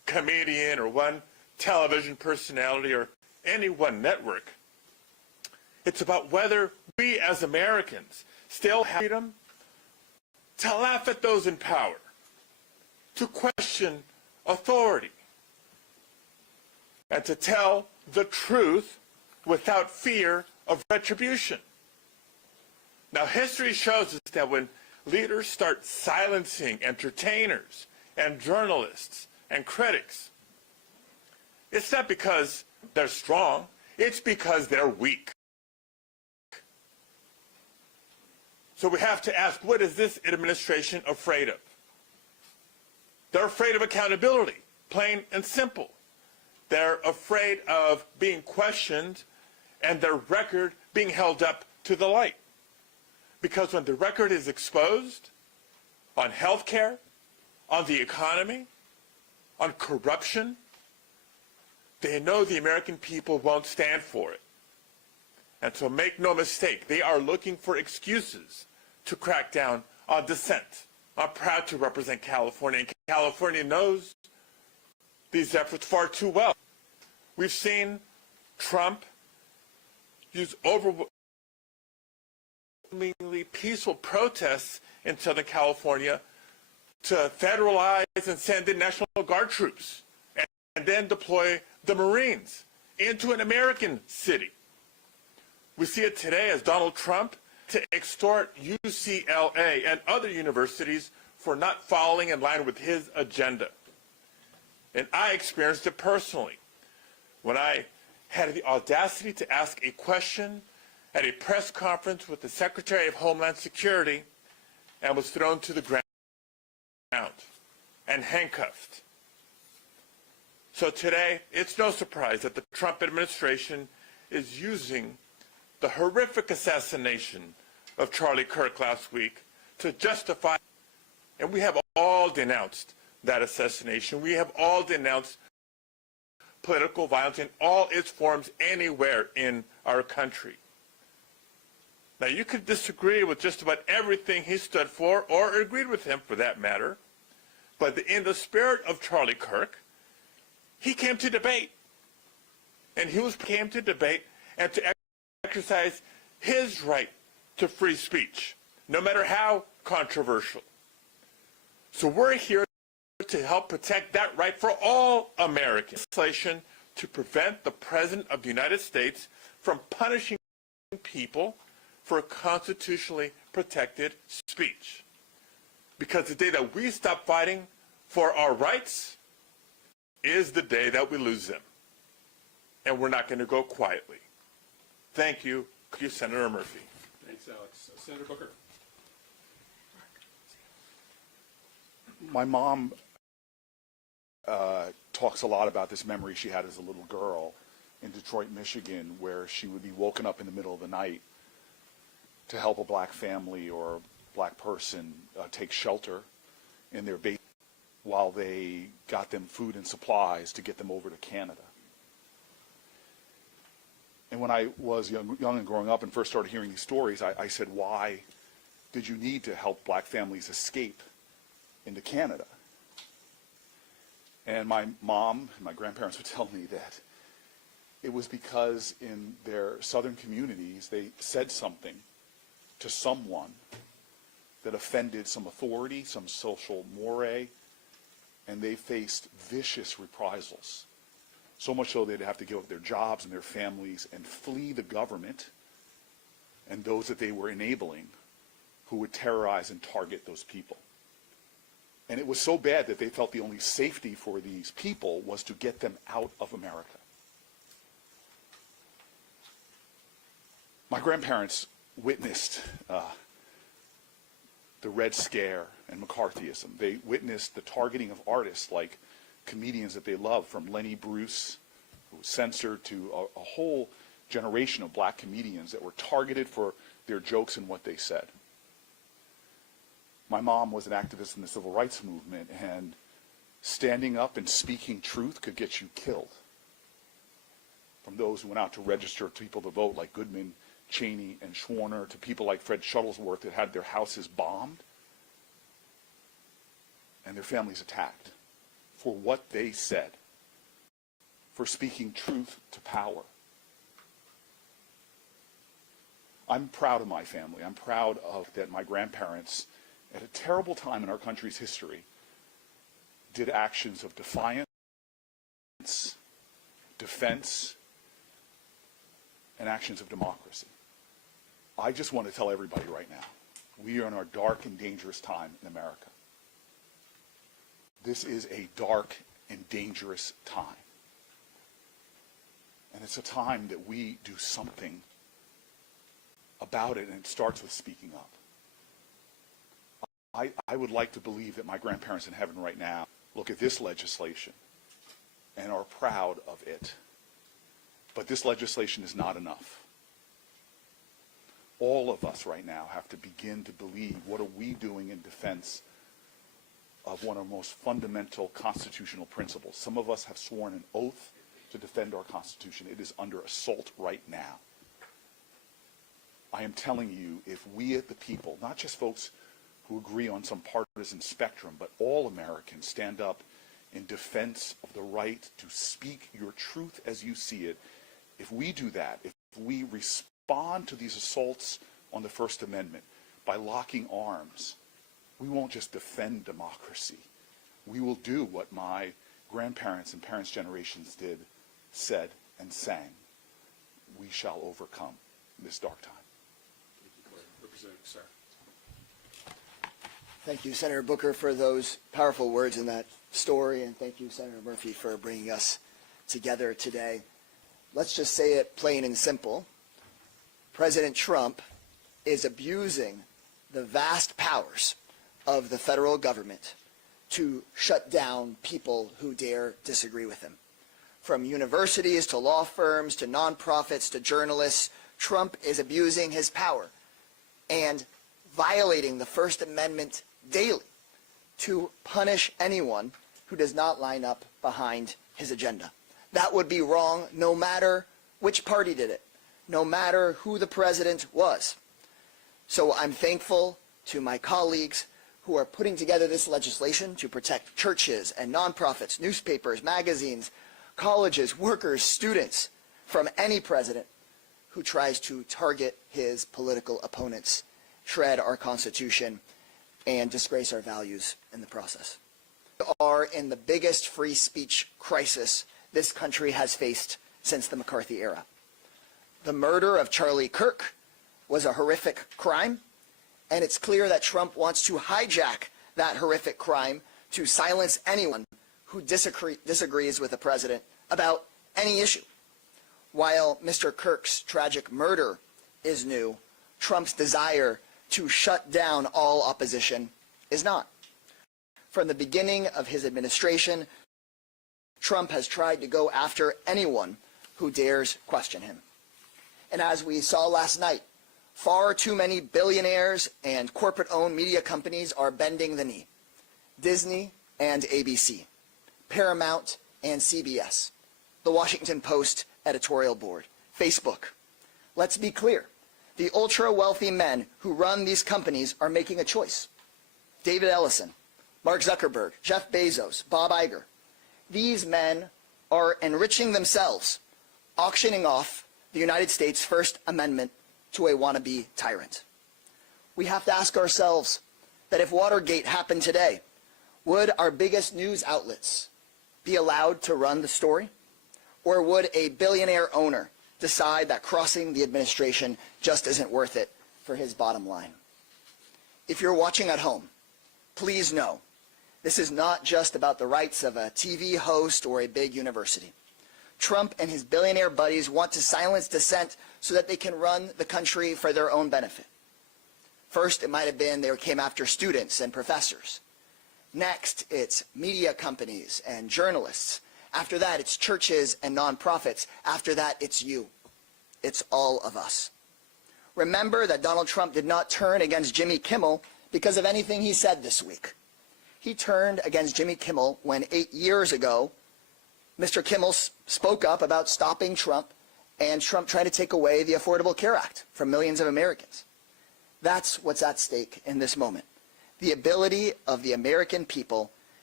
comedian or one television personality or any one network. It's about whether we as Americans still have freedom to laugh at those in power, to question authority, and to tell the truth without fear of retribution. Now, history shows us that when leaders start silencing entertainers and journalists and critics, it's not because they're strong, it's because they're weak. So we have to ask, what is this administration afraid of? They're afraid of accountability, plain and simple. They're afraid of being questioned and their record being held up to the light. Because when the record is exposed on health care, on the economy, on corruption, they know the American people won't stand for it. And so make no mistake, they are looking for excuses to crack down on dissent. I'm proud to represent California, and California knows these efforts far too well. We've seen Trump use overwhelmingly peaceful protests in Southern California to federalize and send in National Guard troops and then deploy the Marines into an American city. We see it today as Donald Trump to extort UCLA and other universities for not falling in line with his agenda. And I experienced it personally when I had the audacity to ask a question at a press conference with the Secretary of Homeland Security and was thrown to the ground and handcuffed. So today, it's no surprise that the Trump administration is using the horrific assassination of Charlie Kirk last week to justify, and we have all denounced that assassination. We have all denounced political violence in all its forms anywhere in our country. Now, you could disagree with just about everything he stood for, or agreed with him for that matter, but in the spirit of Charlie Kirk, he came to debate. And he came to debate and to exercise his right to free speech, no matter how controversial. So we're here to help protect that right for all Americans. Legislation to prevent the President of the United States from punishing people for constitutionally protected speech. Because the day that we stop fighting for our rights is the day that we lose them. And we're not going to go quietly. Thank you, Senator Murphy. Thanks, Alex. Senator Booker. My mom talks a lot about this memory she had as a little girl in Detroit, Michigan, where she would be woken up in the middle of the night to help a black family or black person take shelter in their basement while they got them food and supplies to get them over to Canada. And when I was young and growing up and first started hearing these stories, I said, why did you need to help black families escape into Canada? And my mom and my grandparents would tell me that it was because in their southern communities, they said something to someone that offended some authority, some social mores, and they faced vicious reprisals. So much so they'd have to give up their jobs and their families and flee the government and those that they were enabling who would terrorize and target those people. And it was so bad that they felt the only safety for these people was to get them out of America. My grandparents witnessed the Red Scare and McCarthyism. They witnessed the targeting of artists like comedians that they loved, from Lenny Bruce, who was censored, to a whole generation of black comedians that were targeted for their jokes and what they said. My mom was an activist in the civil rights movement, and standing up and speaking truth could get you killed. From those who went out to register people to vote, like Goodman, Cheney, and Schwerner, to people like Fred Shuttlesworth that had their houses bombed and their families attacked for what they said, for speaking truth to power. I'm proud of my family. I'm proud of that my grandparents, at a terrible time in our country's history, did actions of defiance, defense, and actions of democracy. I just want to tell everybody right now, we are in a dark and dangerous time in America. This is a dark and dangerous time. And it's a time that we do something about it, and it starts with speaking up. I would like to believe that my grandparents in heaven right now look at this legislation and are proud of it. But this legislation is not enough. All of us right now have to begin to believe, what are we doing in defense of one of the most fundamental constitutional principles? Some of us have sworn an oath to defend our Constitution. It is under assault right now. I am telling you, if we at the people, not just folks who agree on some partisan spectrum, but all Americans stand up in defense of the right to speak your truth as you see it, if we do that, if we respond to these assaults on the First Amendment by locking arms, we won't just defend democracy. We will do what my grandparents and parents' generations did, said, and sang. We shall overcome this dark time. Representative Sarah. Thank you, Senator Booker, for those powerful words in that story, and thank you, Senator Murphy, for bringing us together today. Let's just say it plain and simple. President Trump is abusing the vast powers of the federal government to shut down people who dare disagree with him. From universities to law firms to nonprofits to journalists, Trump is abusing his power and violating the First Amendment daily to punish anyone who does not line up behind his agenda. That would be wrong no matter which party did it, no matter who the president was. So I'm thankful to my colleagues who are putting together this legislation to protect churches and nonprofits, newspapers, magazines, colleges, workers, students from any president who tries to target his political opponents, shred our Constitution, and disgrace our values in the process. We are in the biggest free speech crisis this country has faced since the McCarthy era. The murder of Charlie Kirk was a horrific crime, and it's clear that Trump wants to hijack that horrific crime to silence anyone who disagrees with the president about any issue. While Mr. Kirk's tragic murder is new, Trump's desire to shut down all opposition is not. From the beginning of his administration, Trump has tried to go after anyone who dares question him. And as we saw last night, far too many billionaires and corporate-owned media companies are bending the knee. Disney and ABC, Paramount and CBS, the Washington Post editorial board, Facebook. Let's be clear. The ultra-wealthy men who run these companies are making a choice. David Ellison, Mark Zuckerberg, Jeff Bezos, Bob Iger. These men are enriching themselves, auctioning off the United States' First Amendment to a wannabe tyrant. We have to ask ourselves that if Watergate happened today, would our biggest news outlets be allowed to run the story? Or would a billionaire owner decide that crossing the administration just isn't worth it for his bottom line? If you're watching at home, please know this is not just about the rights of a TV host or a big university. Trump and his billionaire buddies want to silence dissent so that they can run the country for their own benefit. First, it might have been they came after students and professors. Next, it's media companies and journalists. After that, it's churches and nonprofits. After that, it's you. It's all of us. Remember that Donald Trump did not turn against Jimmy Kimmel because of anything he said this week. He turned against Jimmy Kimmel when 8 years ago, Mr. Kimmel spoke up about stopping Trump and Trump tried to take away the Affordable Care Act from millions of Americans. That's what's at stake in this moment. The ability of the American people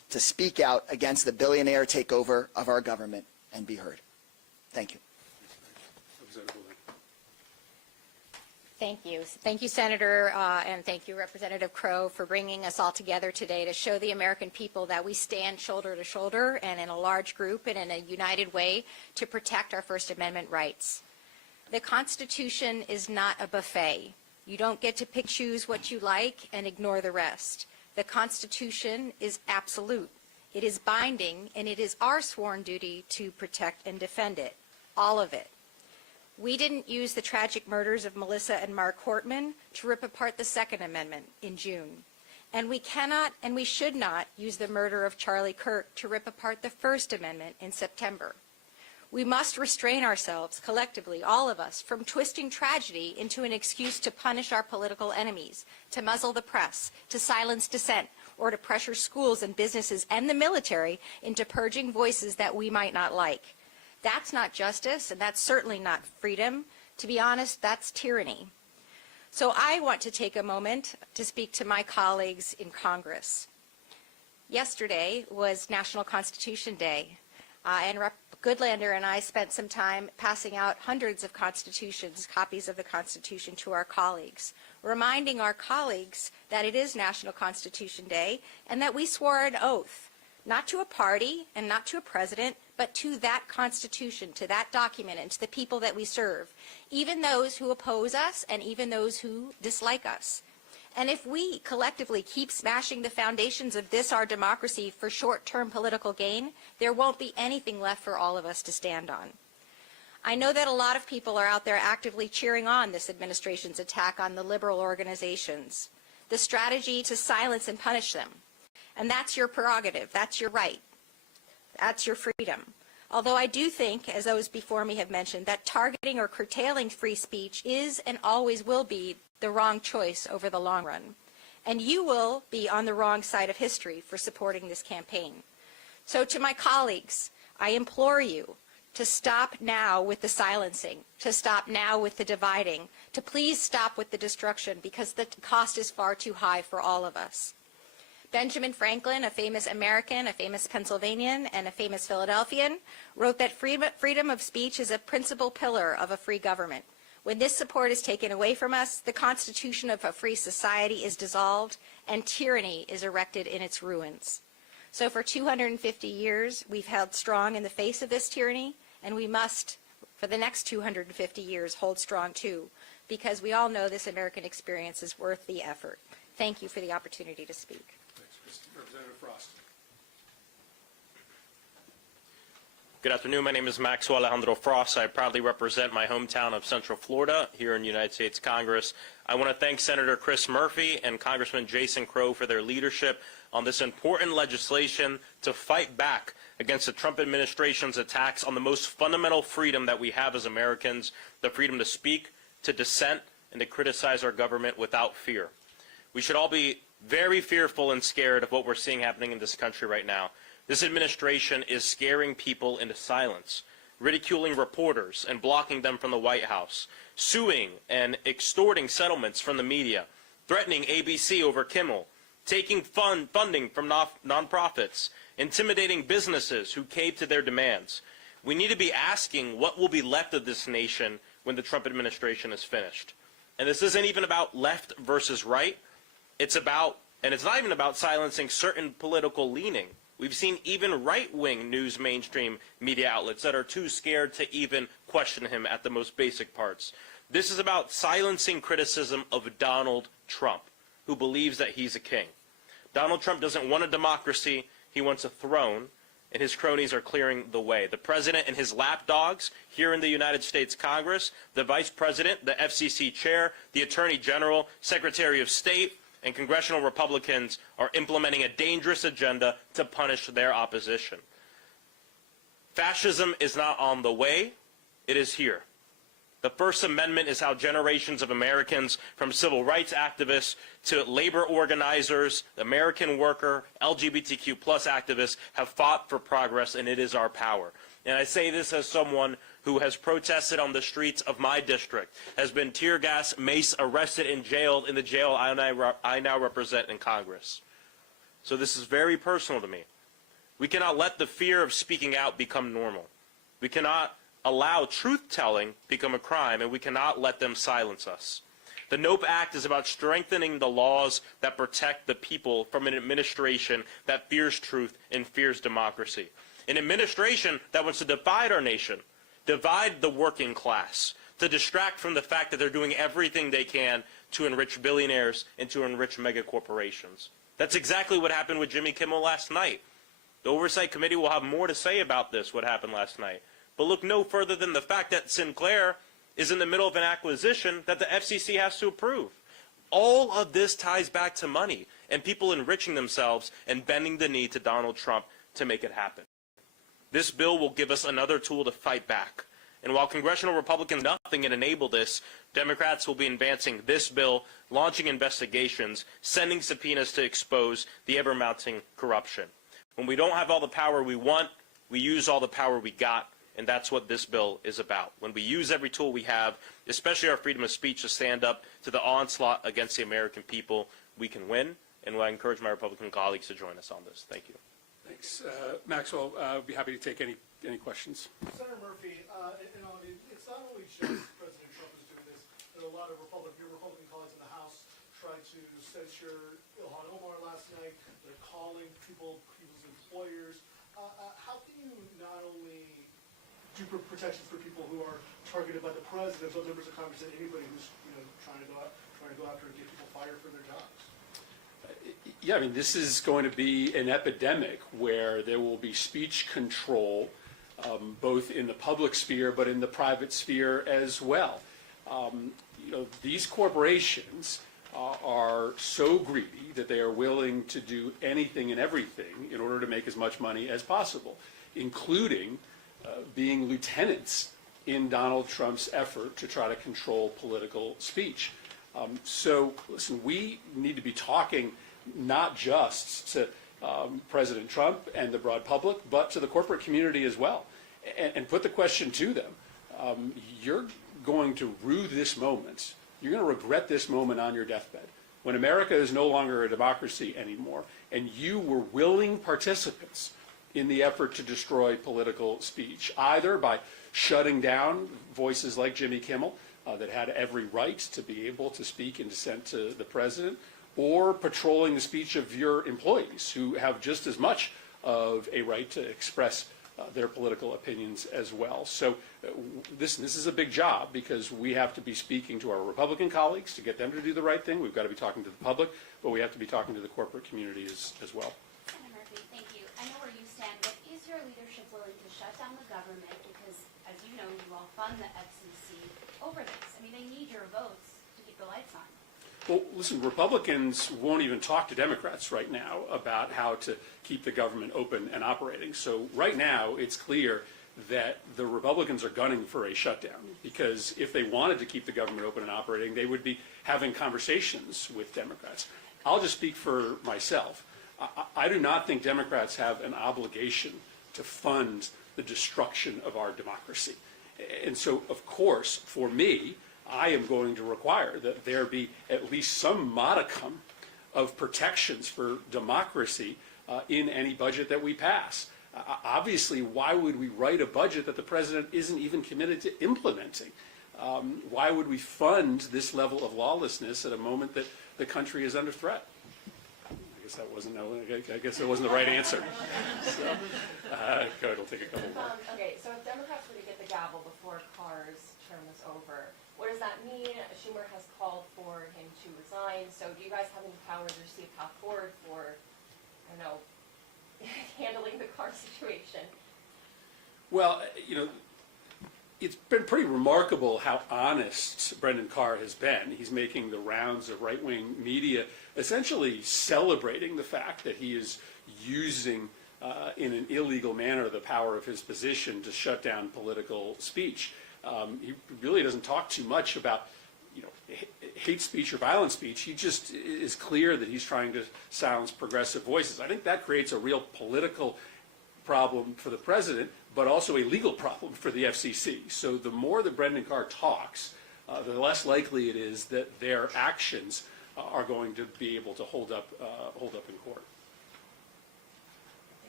to speak out against the billionaire takeover of our government and be heard. Thank you. Thank you. Thank you, Senator, and thank you, Representative Crow, for bringing us all together today to show the American people that we stand shoulder to shoulder and in a large group and in a united way to protect our First Amendment rights. The Constitution is not a buffet. You don't get to pick, choose what you like and ignore the rest. The Constitution is absolute. It is binding, and it is our sworn duty to protect and defend it, all of it. We didn't use the tragic murders of Melissa and Mark Hortman to rip apart the Second Amendment in June. And we cannot and we should not use the murder of Charlie Kirk to rip apart the First Amendment in September. We must restrain ourselves collectively, all of us, from twisting tragedy into an excuse to punish our political enemies, to muzzle the press, to silence dissent, or to pressure schools and businesses and the military into purging voices that we might not like. That's not justice, and that's certainly not freedom. To be honest, that's tyranny. So I want to take a moment to speak to my colleagues in Congress. Yesterday was National Constitution Day, and Rep. Goodlander and I spent some time passing out hundreds of constitutions, copies of the Constitution, to our colleagues, reminding our colleagues that it is National Constitution Day and that we swore an oath, not to a party and not to a president, but to that Constitution, to that document, and to the people that we serve, even those who oppose us and even those who dislike us. And if we collectively keep smashing the foundations of this, our democracy, for short-term political gain, there won't be anything left for all of us to stand on. I know that a lot of people are out there actively cheering on this administration's attack on the liberal organizations, the strategy to silence and punish them. And that's your prerogative, that's your right. That's your freedom. Although I do think, as those before me have mentioned, that targeting or curtailing free speech is and always will be the wrong choice over the long run. And you will be on the wrong side of history for supporting this campaign. So to my colleagues, I implore you to stop now with the silencing, to stop now with the dividing, to please stop with the destruction, because the cost is far too high for all of us. Benjamin Franklin, a famous American, a famous Pennsylvanian, and a famous Philadelphian, wrote that freedom of speech is a principal pillar of a free government. When this support is taken away from us, the constitution of a free society is dissolved, and tyranny is erected in its ruins. So for 250 years, we've held strong in the face of this tyranny, and we must, for the next 250 years, hold strong too, because we all know this American experience is worth the effort. Thank you for the opportunity to speak. Representative Frost. Good afternoon. My name is Maxwell Alejandro Frost. I proudly represent my hometown of Central Florida here in the United States Congress. I want to thank Senator Chris Murphy and Congressman Jason Crow for their leadership on this important legislation to fight back against the Trump administration's attacks on the most fundamental freedom that we have as Americans, the freedom to speak, to dissent, and to criticize our government without fear. We should all be very fearful and scared of what we're seeing happening in this country right now. This administration is scaring people into silence, ridiculing reporters and blocking them from the White House, suing and extorting settlements from the media, threatening ABC over Kimmel, taking funding from nonprofits, intimidating businesses who cave to their demands. We need to be asking what will be left of this nation when the Trump administration is finished. And this isn't even about left versus right. It's about, and it's not even about silencing certain political leaning. We've seen even right-wing news mainstream media outlets that are too scared to even question him at the most basic parts. This is about silencing criticism of Donald Trump, who believes that he's a king. Donald Trump doesn't want a democracy, he wants a throne, and his cronies are clearing the way. The president and his lapdogs here in the United States Congress, the vice president, the FCC chair, the attorney general, secretary of state, and congressional Republicans are implementing a dangerous agenda to punish their opposition. Fascism is not on the way, it is here. The First Amendment is how generations of Americans, from civil rights activists to labor organizers, American worker, LGBTQ+ activists, have fought for progress, and it is our power. And I say this as someone who has protested on the streets of my district, has been tear gas, mace, arrested, and jailed in the jail I now represent in Congress. So this is very personal to me. We cannot let the fear of speaking out become normal. We cannot allow truth-telling become a crime, and we cannot let them silence us. The NOPE Act is about strengthening the laws that protect the people from an administration that fears truth and fears democracy. An administration that wants to divide our nation, divide the working class, to distract from the fact that they're doing everything they can to enrich billionaires and to enrich mega corporations. That's exactly what happened with Jimmy Kimmel last night. The Oversight Committee will have more to say about this, what happened last night. But look no further than the fact that Sinclair is in the middle of an acquisition that the FCC has to approve. All of this ties back to money and people enriching themselves and bending the knee to Donald Trump to make it happen. This bill will give us another tool to fight back. And while congressional Republicans do nothing and enable this, Democrats will be advancing this bill, launching investigations, sending subpoenas to expose the ever-mounting corruption. When we don't have all the power we want, we use all the power we got, and that's what this bill is about. When we use every tool we have, especially our freedom of speech, to stand up to the onslaught against the American people, we can win, and I encourage my Republican colleagues to join us on this. Thank you. Thanks. Maxwell, I'd be happy to take any questions. Senator Murphy, it's not only just President Trump who's doing this, but a lot of your Republican colleagues in the House tried to censure Ilhan Omar last night. They're calling people's employers. How can you not only do protections for people who are targeted by the president, but members of Congress and anybody who's trying to go after and get people fired for their jobs? Yeah, I mean, this is going to be an epidemic where there will be speech control, both in the public sphere but in the private sphere as well. These corporations are so greedy that they are willing to do anything and everything in order to make as much money as possible, including being lieutenants in Donald Trump's effort to try to control political speech. So, listen, we need to be talking not just to President Trump and the broad public, but to the corporate community as well, and put the question to them. You're going to rue this moment. You're going to regret this moment on your deathbed, when America is no longer a democracy anymore, and you were willing participants in the effort to destroy political speech, either by shutting down voices like Jimmy Kimmel, that had every right to be able to speak in dissent to the president, or patrolling the speech of your employees, who have just as much of a right to express their political opinions as well. So this is a big job, because we have to be speaking to our Republican colleagues to get them to do the right thing. We've got to be talking to the public, but we have to be talking to the corporate community as well. Senator Murphy, thank you. I know where you stand, but is your leadership willing to shut down the government? Because, as you know, you all fund the FCC over this. I mean, they need your votes to keep the lights on. Well, listen, Republicans won't even talk to Democrats right now about how to keep the government open and operating. So right now, it's clear that the Republicans are gunning for a shutdown, because if they wanted to keep the government open and operating, they would be having conversations with Democrats. I'll just speak for myself. I do not think Democrats have an obligation to fund the destruction of our democracy. And so, of course, for me, I am going to require that there be at least some modicum of protections for democracy in any budget that we pass. Obviously, why would we write a budget that the president isn't even committed to implementing? Why would we fund this level of lawlessness at a moment that the country is under threat? I guess that wasn't the right answer. So, go ahead, we'll take a couple more. Okay, so if Democrats were to get the gavel before Carr's term is over, what does that mean? Schumer has called for him to resign. So do you guys have any powers or see a path forward for, I don't know, handling the Carr situation? Well, it's been pretty remarkable how honest Brendan Carr has been. He's making the rounds of right-wing media, essentially celebrating the fact that he is using in an illegal manner the power of his position to shut down political speech. He really doesn't talk too much about hate speech or violent speech. He just is clear that he's trying to silence progressive voices. I think that creates a real political problem for the president, but also a legal problem for the FCC. So the more that Brendan Carr talks, the less likely it is that their actions are going to be able to hold up in court.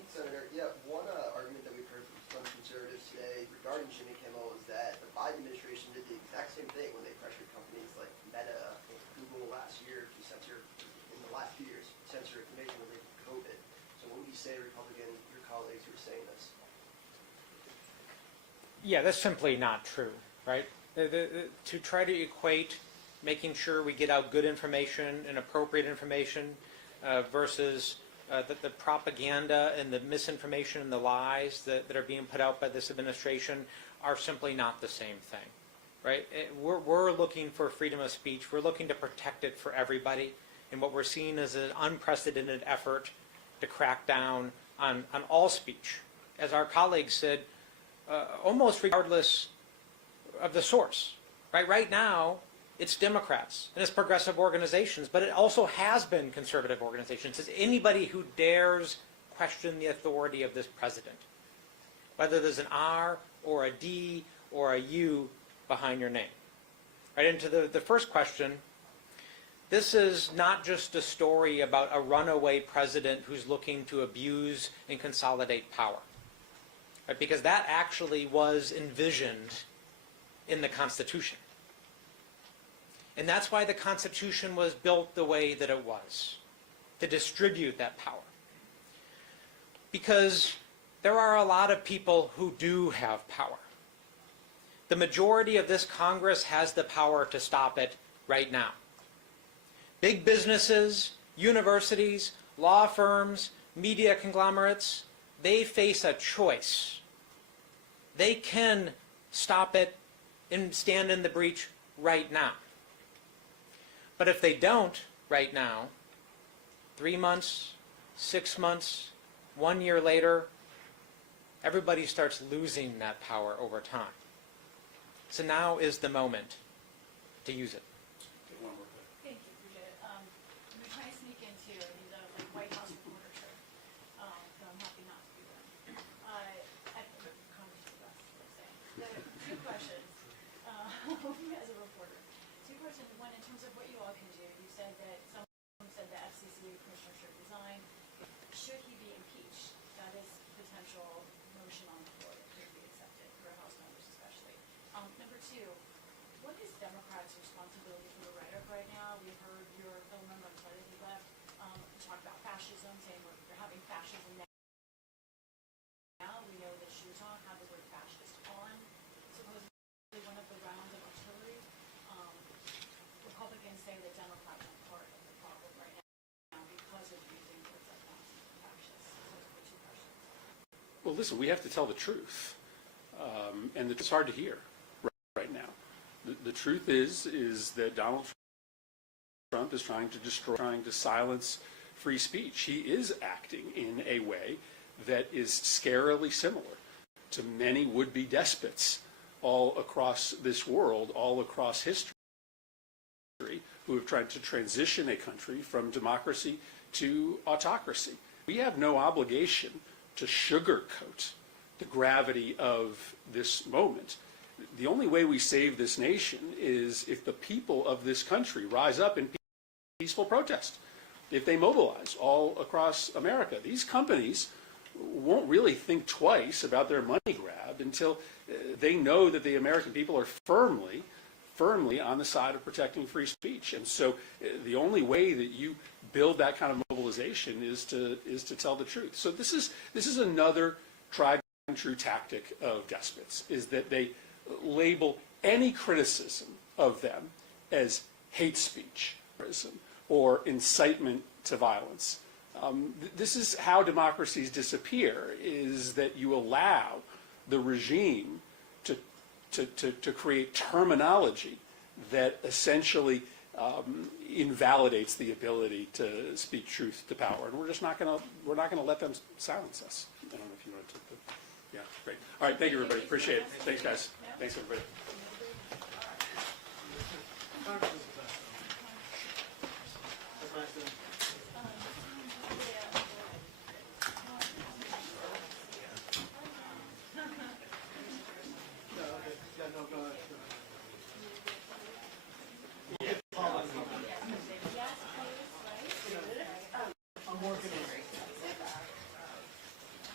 Senator, one argument that we've heard from some conservatives today regarding Jimmy Kimmel is that the Biden administration did the exact same thing when they pressured companies like Meta and Google last year to censor, in the last few years, censor information related to COVID. So what would you say, Republican, your colleagues who are saying this? Yeah, that's simply not true, right? To try to equate making sure we get out good information and appropriate information versus the propaganda and the misinformation and the lies that are being put out by this administration are simply not the same thing, right? We're looking for freedom of speech. We're looking to protect it for everybody. And what we're seeing is an unprecedented effort to crack down on all speech. As our colleagues said, almost regardless of the source, right? Right now, it's Democrats and it's progressive organizations, but it also has been conservative organizations. It's anybody who dares question the authority of this president, whether there's an R or a D or a U behind your name. Right into the first question, this is not just a story about a runaway president who's looking to abuse and consolidate power, right? Because that actually was envisioned in the Constitution. And that's why the Constitution was built the way that it was, to distribute that power. Because there are a lot of people who do have power. The majority of this Congress has the power to stop it right now. Big businesses, universities, law firms, media conglomerates, they face a choice. They can stop it and stand in the breach right now. But if they don't right now, 3 months, 6 months, 1 year later, everybody starts losing that power over time. So now is the moment to use it. Thank you, appreciate it. I'm trying to sneak into the White House reporter shirt, but I'm happy not to be there. I think Congress is the best, is what I'm saying. Two questions as a reporter. Two questions. One, in terms of what you all can do, you said that someone said the FCC commissioner should resign. Should he be impeached? That is potential motion on the floor that could be accepted for House members especially. Number two, what is Democrats' responsibility for the rhetoric right now? We've heard your fellow member, I'm sorry that he left, talk about fascism, saying we're having fascism now. We know that Shuton had the word fascist on supposedly one of the rounds of artillery. Republicans say that Democrats are part of the problem right now because of using words like Nazi and fascist. So those are the two questions. Well, listen, we have to tell the truth. And it's hard to hear right now. The truth is that Donald Trump is trying to silence free speech. He is acting in a way that is scarily similar to many would-be despots all across this world, all across history, who have tried to transition a country from democracy to autocracy. We have no obligation to sugarcoat the gravity of this moment. The only way we save this nation is if the people of this country rise up in peaceful protest, if they mobilize all across America. These companies won't really think twice about their money grab until they know that the American people are firmly on the side of protecting free speech. And so the only way that you build that kind of mobilization is to tell the truth. So this is another tried and true tactic of despots, is that they label any criticism of them as hate speech or incitement to violence. This is how democracies disappear, is that you allow the regime to create terminology that essentially invalidates the ability to speak truth to power, and we're just not going to let them silence us. I don't know if you want to take the, yeah, great. All right, thank you, everybody. Appreciate it. Thanks, guys. Thanks, everybody.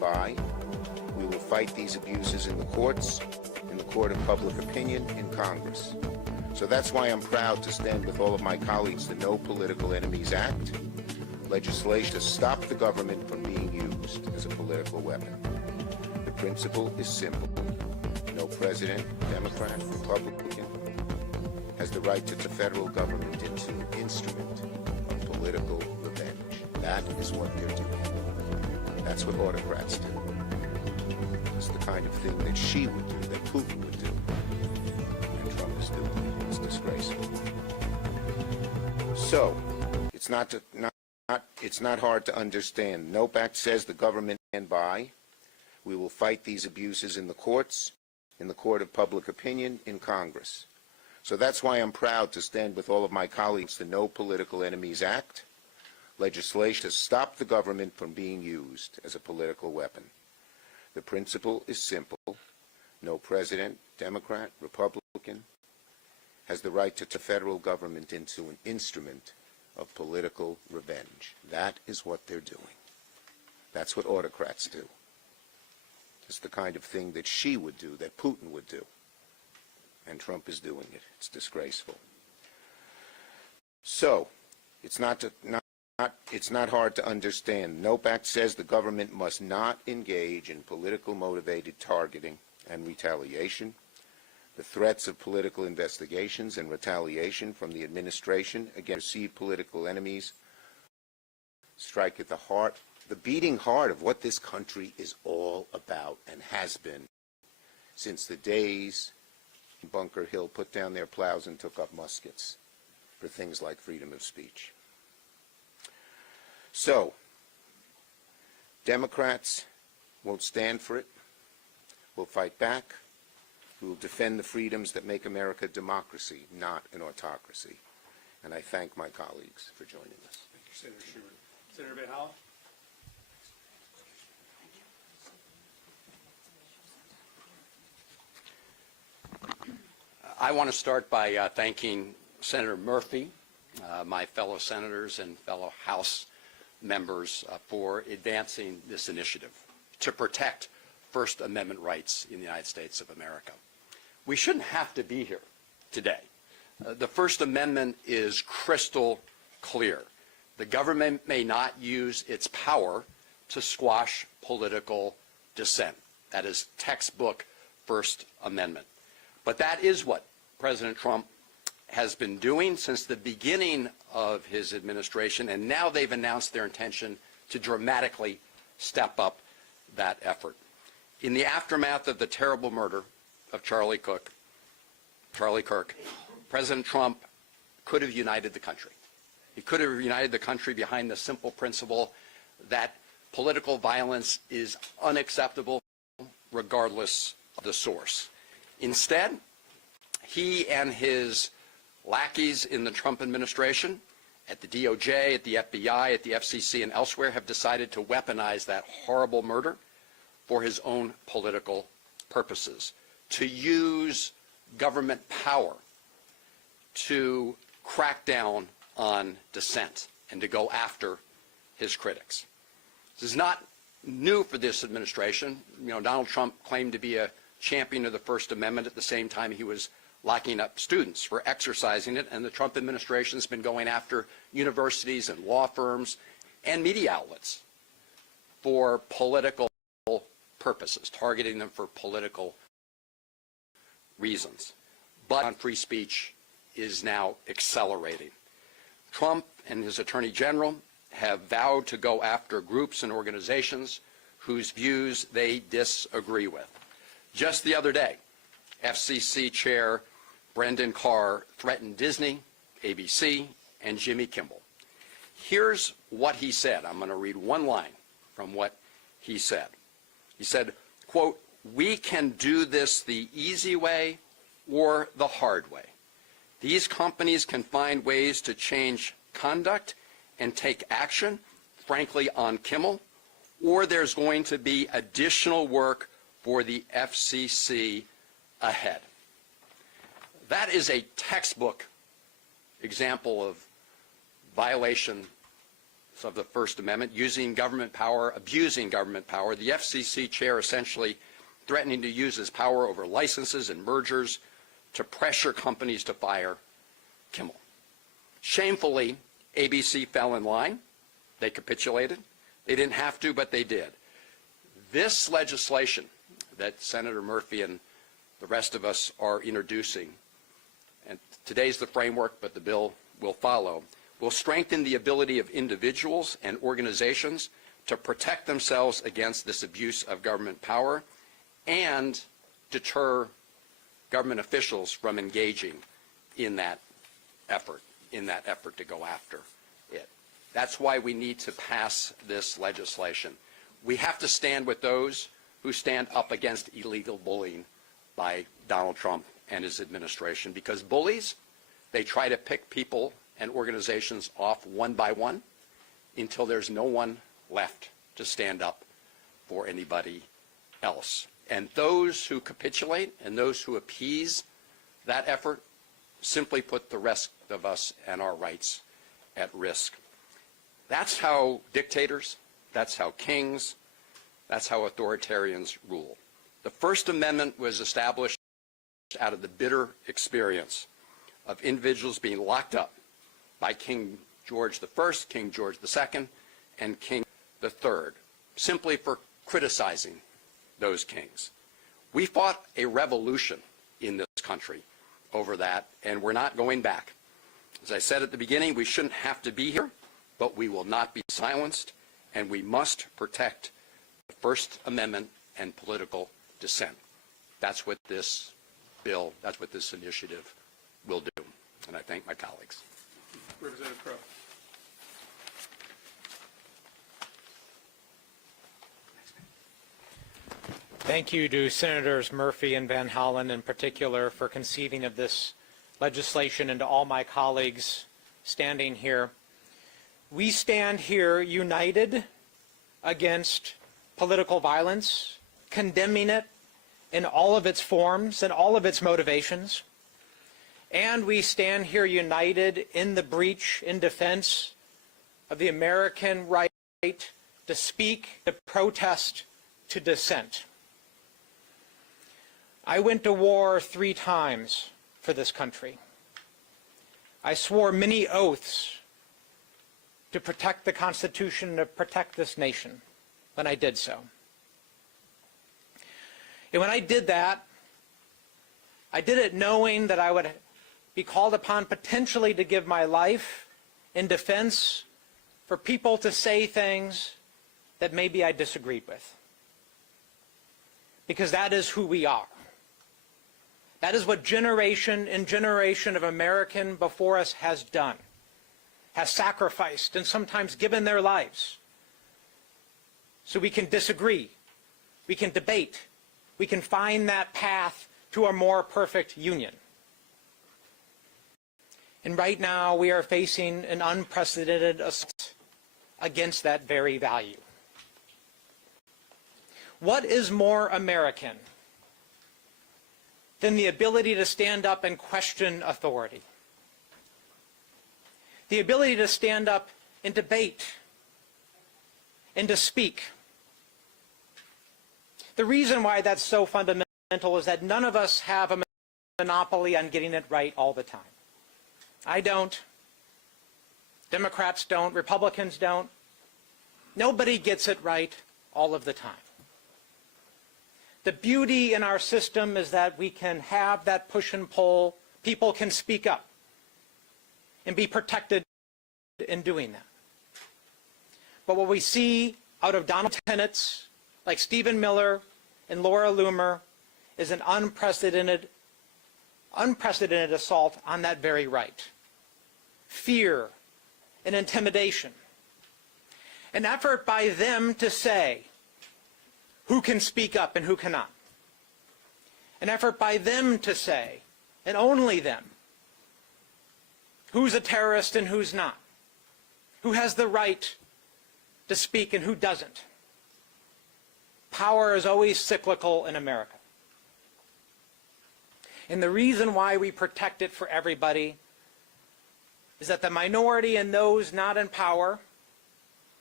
by. We will fight these abuses in the courts, in the court of public opinion, in Congress. So that's why I'm proud to stand with all of my colleagues the No Political Enemies Act, legislation to stop the government from being used as a political weapon. The principle is simple. No president, Democrat, Republican, has the right to turn the federal government into an instrument of political revenge. That is what they're doing. That's what autocrats do. It's the kind of thing that she would do, that Putin would do, and Trump is doing. It's disgraceful. So, it's not hard to understand. No Act says the government stand by. We will fight these abuses in the courts, in the court of public opinion, in Congress. So that's why I'm proud to stand with all of my colleagues the No Political Enemies Act, legislation to stop the government from being used as a political weapon. The principle is simple. No president, Democrat, Republican, has the right to turn the federal government into an instrument of political revenge. That is what they're doing. That's what autocrats do. It's the kind of thing that she would do, that Putin would do. And Trump is doing it. It's disgraceful. So, it's not hard to understand. No Act says the government must not engage in political motivated targeting and retaliation. The threats of political investigations and retaliation from the administration against perceived political enemies strike at the heart, the beating heart of what this country is all about and has been since the days Bunker Hill put down their plows and took up muskets for things like freedom of speech. So, Democrats won't stand for it. We'll fight back. We will defend the freedoms that make America a democracy, not an autocracy. And I thank my colleagues for joining us. Thank you, Senator Schumer. Senator Van Hollen? I want to start by thanking Senator Murphy, my fellow senators and fellow House members for advancing this initiative to protect First Amendment rights in the United States of America. We shouldn't have to be here today. The First Amendment is crystal clear. The government may not use its power to squash political dissent. That is textbook First Amendment. But that is what President Trump has been doing since the beginning of his administration, and now they've announced their intention to dramatically step up that effort. In the aftermath of the terrible murder of Charlie Kirk, President Trump could have united the country. He could have united the country behind the simple principle that political violence is unacceptable regardless of the source. Instead, he and his lackeys in the Trump administration, at the DOJ, at the FBI, at the FCC, and elsewhere, have decided to weaponize that horrible murder for his own political purposes, to use government power to crack down on dissent and to go after his critics. This is not new for this administration. You know, Donald Trump claimed to be a champion of the First Amendment at the same time he was locking up students for exercising it, and the Trump administration has been going after universities and law firms and media outlets for political purposes, targeting them for political reasons. But on free speech is now accelerating. Trump and his Attorney General have vowed to go after groups and organizations whose views they disagree with. Just the other day, FCC Chair Brendan Carr threatened Disney, ABC, and Jimmy Kimmel. Here's what he said. I'm going to read one line from what he said. He said, quote, "We can do this the easy way or the hard way. These companies can find ways to change conduct and take action, frankly, on Kimmel, or there's going to be additional work for the FCC ahead." That is a textbook example of violation, of the First Amendment, using government power, abusing government power, the FCC chair essentially threatening to use his power over licenses and mergers to pressure companies to fire Kimmel. Shamefully, ABC fell in line. They capitulated. They didn't have to, but they did. This legislation that Senator Murphy and the rest of us are introducing, and today's the framework, but the bill will follow, will strengthen the ability of individuals and organizations to protect themselves against this abuse of government power and deter government officials from engaging in that effort to go after it. That's why we need to pass this legislation. We have to stand with those who stand up against illegal bullying by Donald Trump and his administration, because bullies, they try to pick people and organizations off one by one until there's no one left to stand up for anybody else. And those who capitulate and those who appease that effort simply put the rest of us and our rights at risk. That's how dictators, that's how kings, that's how authoritarians rule. The First Amendment was established out of the bitter experience of individuals being locked up by King George I, King George II, and King III, simply for criticizing those kings. We fought a revolution in this country over that, and we're not going back. As I said at the beginning, we shouldn't have to be here, but we will not be silenced, and we must protect the First Amendment and political dissent. That's what this bill, that's what this initiative will do. And I thank my colleagues. Representative Crow. Thank you to Senators Murphy and Van Hollen in particular for conceiving of this legislation, and to all my colleagues standing here. We stand here united against political violence, condemning it in all of its forms and all of its motivations. And we stand here united in the breach, in defense of the American right to speak, to protest, to dissent. I went to war 3 times for this country. I swore many oaths to protect the Constitution and to protect this nation when I did so. And when I did that, I did it knowing that I would be called upon potentially to give my life in defense for people to say things that maybe I disagreed with. Because that is who we are. That is what generation and generation of American before us has done, has sacrificed and sometimes given their lives. So we can disagree, we can debate, we can find that path to a more perfect union. And right now we are facing an unprecedented assault against that very value. What is more American than the ability to stand up and question authority? The ability to stand up and debate and to speak. The reason why that's so fundamental is that none of us have a monopoly on getting it right all the time. I don't. Democrats don't. Republicans don't. Nobody gets it right all of the time. The beauty in our system is that we can have that push and pull. People can speak up and be protected in doing that. But what we see out of Donald tenets like Stephen Miller and Laura Loomer is an unprecedented assault on that very right. Fear and intimidation. An effort by them to say who can speak up and who cannot. An effort by them to say, and only them, who's a terrorist and who's not. Who has the right to speak and who doesn't. Power is always cyclical in America. And the reason why we protect it for everybody is that the minority and those not in power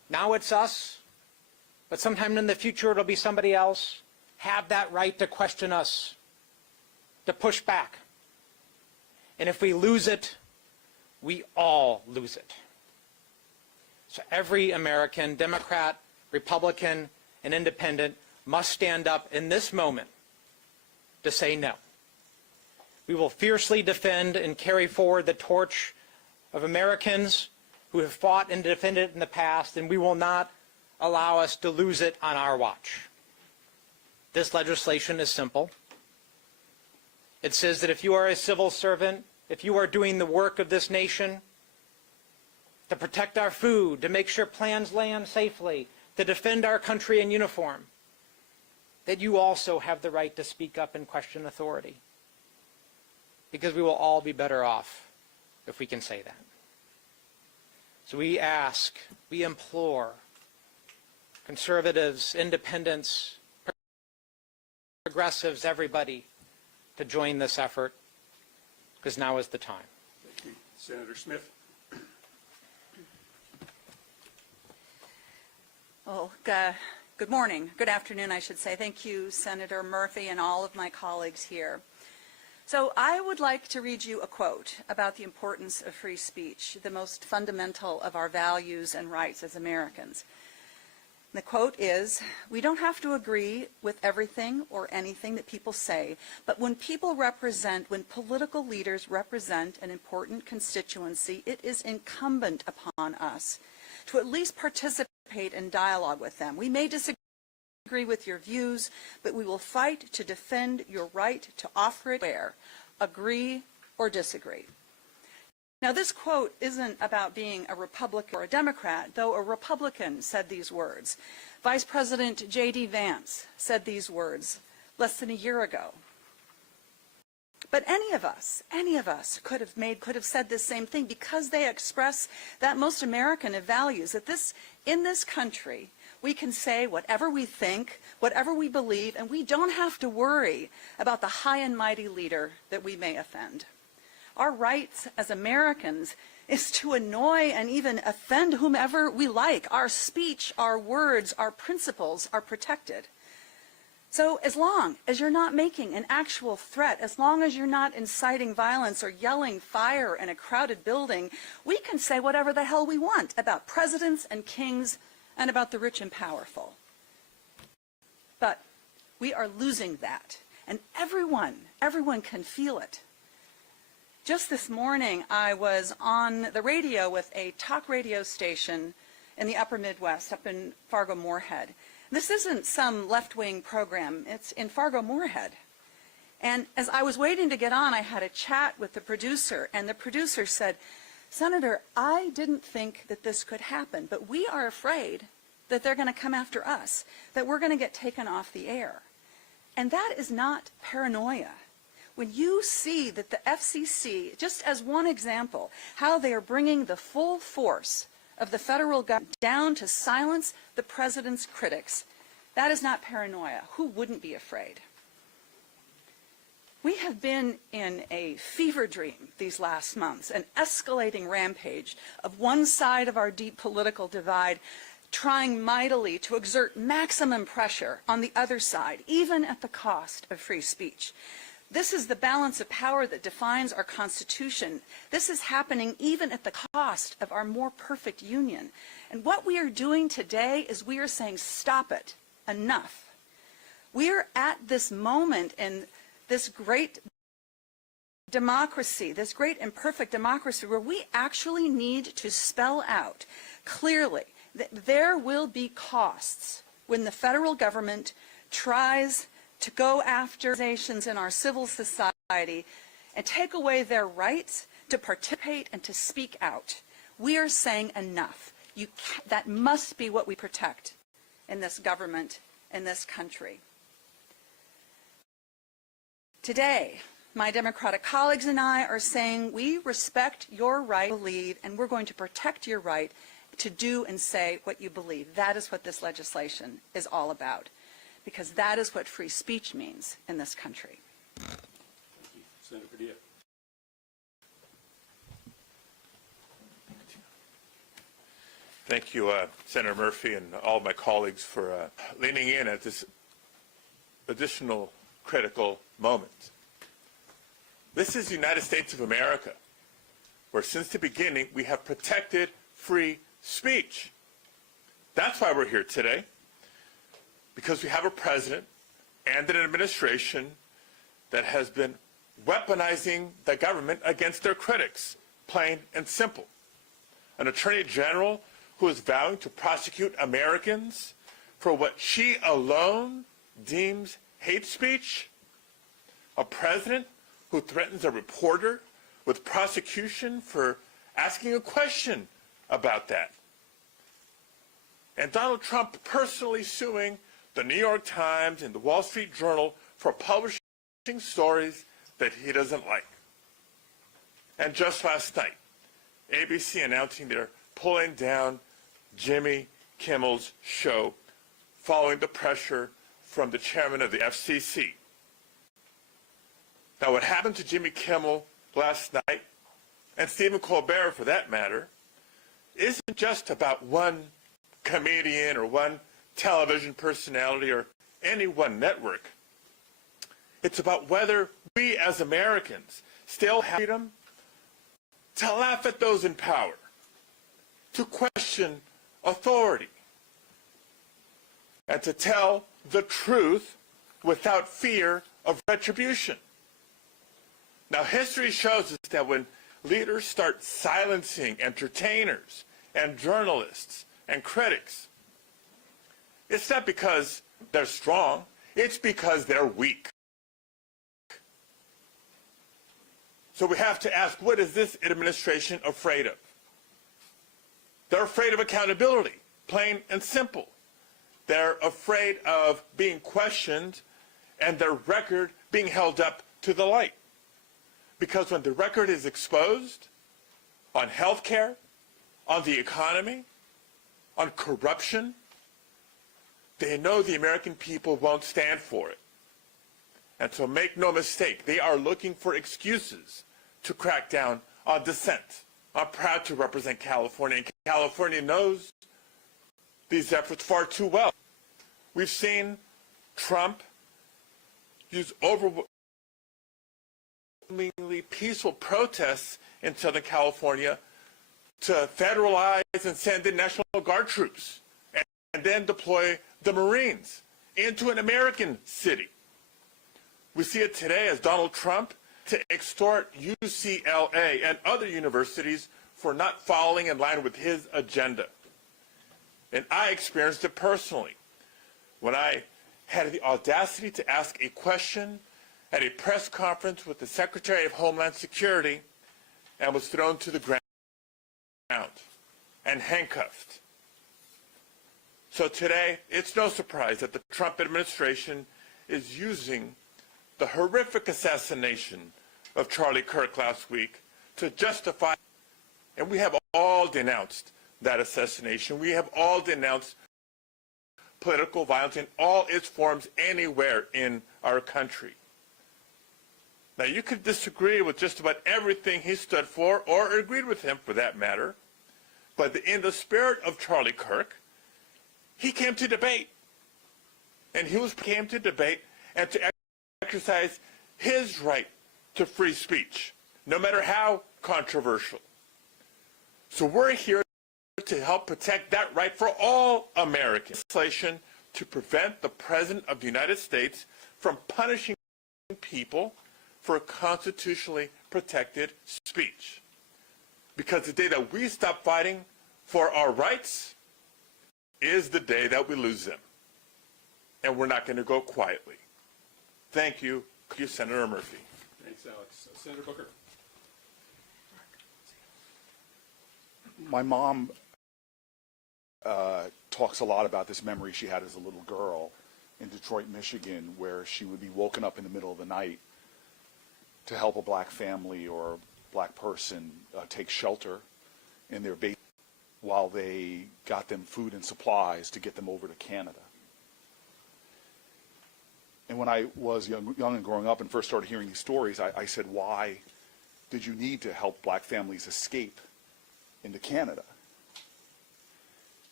Now it's us, but sometime in the future it'll be somebody else, have that right to question us, to push back. And if we lose it, we all lose it. So every American, Democrat, Republican, and Independent, must stand up in this moment to say no. We will fiercely defend and carry forward the torch of Americans who have fought and defended it in the past, and we will not allow us to lose it on our watch. This legislation is simple. It says that if you are a civil servant, if you are doing the work of this nation to protect our food, to make sure plans land safely, to defend our country in uniform, that you also have the right to speak up and question authority. Because we will all be better off if we can say that. So we ask, we implore conservatives, independents, progressives, everybody to join this effort, because now is the time. Thank you. Senator Smith. Well, good morning, good afternoon, I should say. Thank you, Senator Murphy, and all of my colleagues here. So I would like to read you a quote about the importance of free speech, the most fundamental of our values and rights as Americans. The quote is, "We don't have to agree with everything or anything that people say, but when political leaders represent an important constituency, it is incumbent upon us to at least participate in dialogue with them. We may disagree with your views, but we will fight to defend your right to offer it where, agree or disagree." Now, this quote isn't about being a Republican or a Democrat, though a Republican said these words. Vice President J.D. Vance said these words less than a year ago. But any of us could have said this same thing, because they express that most American of values, that in this country, we can say whatever we think, whatever we believe, and we don't have to worry about the high and mighty leader that we may offend. Our rights as Americans is to annoy and even offend whomever we like. Our speech, our words, our principles are protected. So as long as you're not making an actual threat, as long as you're not inciting violence or yelling fire in a crowded building, we can say whatever the hell we want about presidents and kings and about the rich and powerful. But we are losing that, and everyone can feel it. Just this morning, I was on the radio with a talk radio station in the upper Midwest, up in Fargo-Moorhead. This isn't some left-wing program. It's in Fargo-Moorhead. And as I was waiting to get on, I had a chat with the producer, and the producer said, "Senator, I didn't think that this could happen, but we are afraid that they're going to come after us, that we're going to get taken off the air." And that is not paranoia. When you see that the FCC, just as one example, how they are bringing the full force of the federal government down to silence the president's critics, that is not paranoia. Who wouldn't be afraid? We have been in a fever dream these last months, an escalating rampage of one side of our deep political divide trying mightily to exert maximum pressure on the other side, even at the cost of free speech. This is the balance of power that defines our Constitution. This is happening even at the cost of our more perfect union. And what we are doing today is we are saying, stop it, enough. We are at this moment in this great democracy, this great imperfect democracy, where we actually need to spell out clearly that there will be costs when the federal government tries to go after organizations in our civil society and take away their rights to participate and to speak out. We are saying enough. That must be what we protect in this government, in this country. Today, my Democratic colleagues and I are saying we respect your right to believe, and we're going to protect your right to do and say what you believe. That is what this legislation is all about, because that is what free speech means in this country. Thank you. Senator Padilla. Thank you, Senator Murphy, and all of my colleagues for leaning in at this additional critical moment. This is the United States of America, where since the beginning we have protected free speech. That's why we're here today, because we have a president and an administration that has been weaponizing the government against their critics, plain and simple. An attorney general who is vowing to prosecute Americans for what she alone deems hate speech. A president who threatens a reporter with prosecution for asking a question about that. And Donald Trump personally suing the New York Times and the Wall Street Journal for publishing stories that he doesn't like. And just last night, ABC announcing they're pulling down Jimmy Kimmel's show following the pressure from the chairman of the FCC. Now, what happened to Jimmy Kimmel last night, and Stephen Colbert for that matter, isn't just about one comedian or one television personality or any one network. It's about whether we as Americans still have freedom to laugh at those in power, to question authority, and to tell the truth without fear of retribution. Now, history shows us that when leaders start silencing entertainers and journalists and critics, it's not because they're strong, it's because they're weak. So we have to ask, what is this administration afraid of? They're afraid of accountability, plain and simple. They're afraid of being questioned and their record being held up to the light. Because when the record is exposed on health care, on the economy, on corruption, they know the American people won't stand for it. And so make no mistake, they are looking for excuses to crack down on dissent. I'm proud to represent California, and California knows these efforts far too well. We've seen Trump use overwhelmingly peaceful protests in Southern California to federalize and send in National Guard troops and then deploy the Marines into an American city. We see it today as Donald Trump to extort UCLA and other universities for not falling in line with his agenda. And I experienced it personally when I had the audacity to ask a question at a press conference with the Secretary of Homeland Security and was thrown to the ground and handcuffed. So today, it's no surprise that the Trump administration is using the horrific assassination of Charlie Kirk last week to justify, and we have all denounced that assassination. We have all denounced political violence in all its forms anywhere in our country. Now, you could disagree with just about everything he stood for, or agreed with him for that matter, but in the spirit of Charlie Kirk, he came to debate. And he came to debate and to exercise his right to free speech, no matter how controversial. So we're here to help protect that right for all Americans. Legislation to prevent the President of the United States from punishing people for constitutionally protected speech. Because the day that we stop fighting for our rights is the day that we lose them. And we're not going to go quietly. Thank you, Senator Murphy. Thanks, Alex. Senator Booker. My mom talks a lot about this memory she had as a little girl in Detroit, Michigan, where she would be woken up in the middle of the night to help a black family or a black person take shelter in their basement while they got them food and supplies to get them over to Canada. And when I was young and growing up and first started hearing these stories, I said, why did you need to help black families escape into Canada?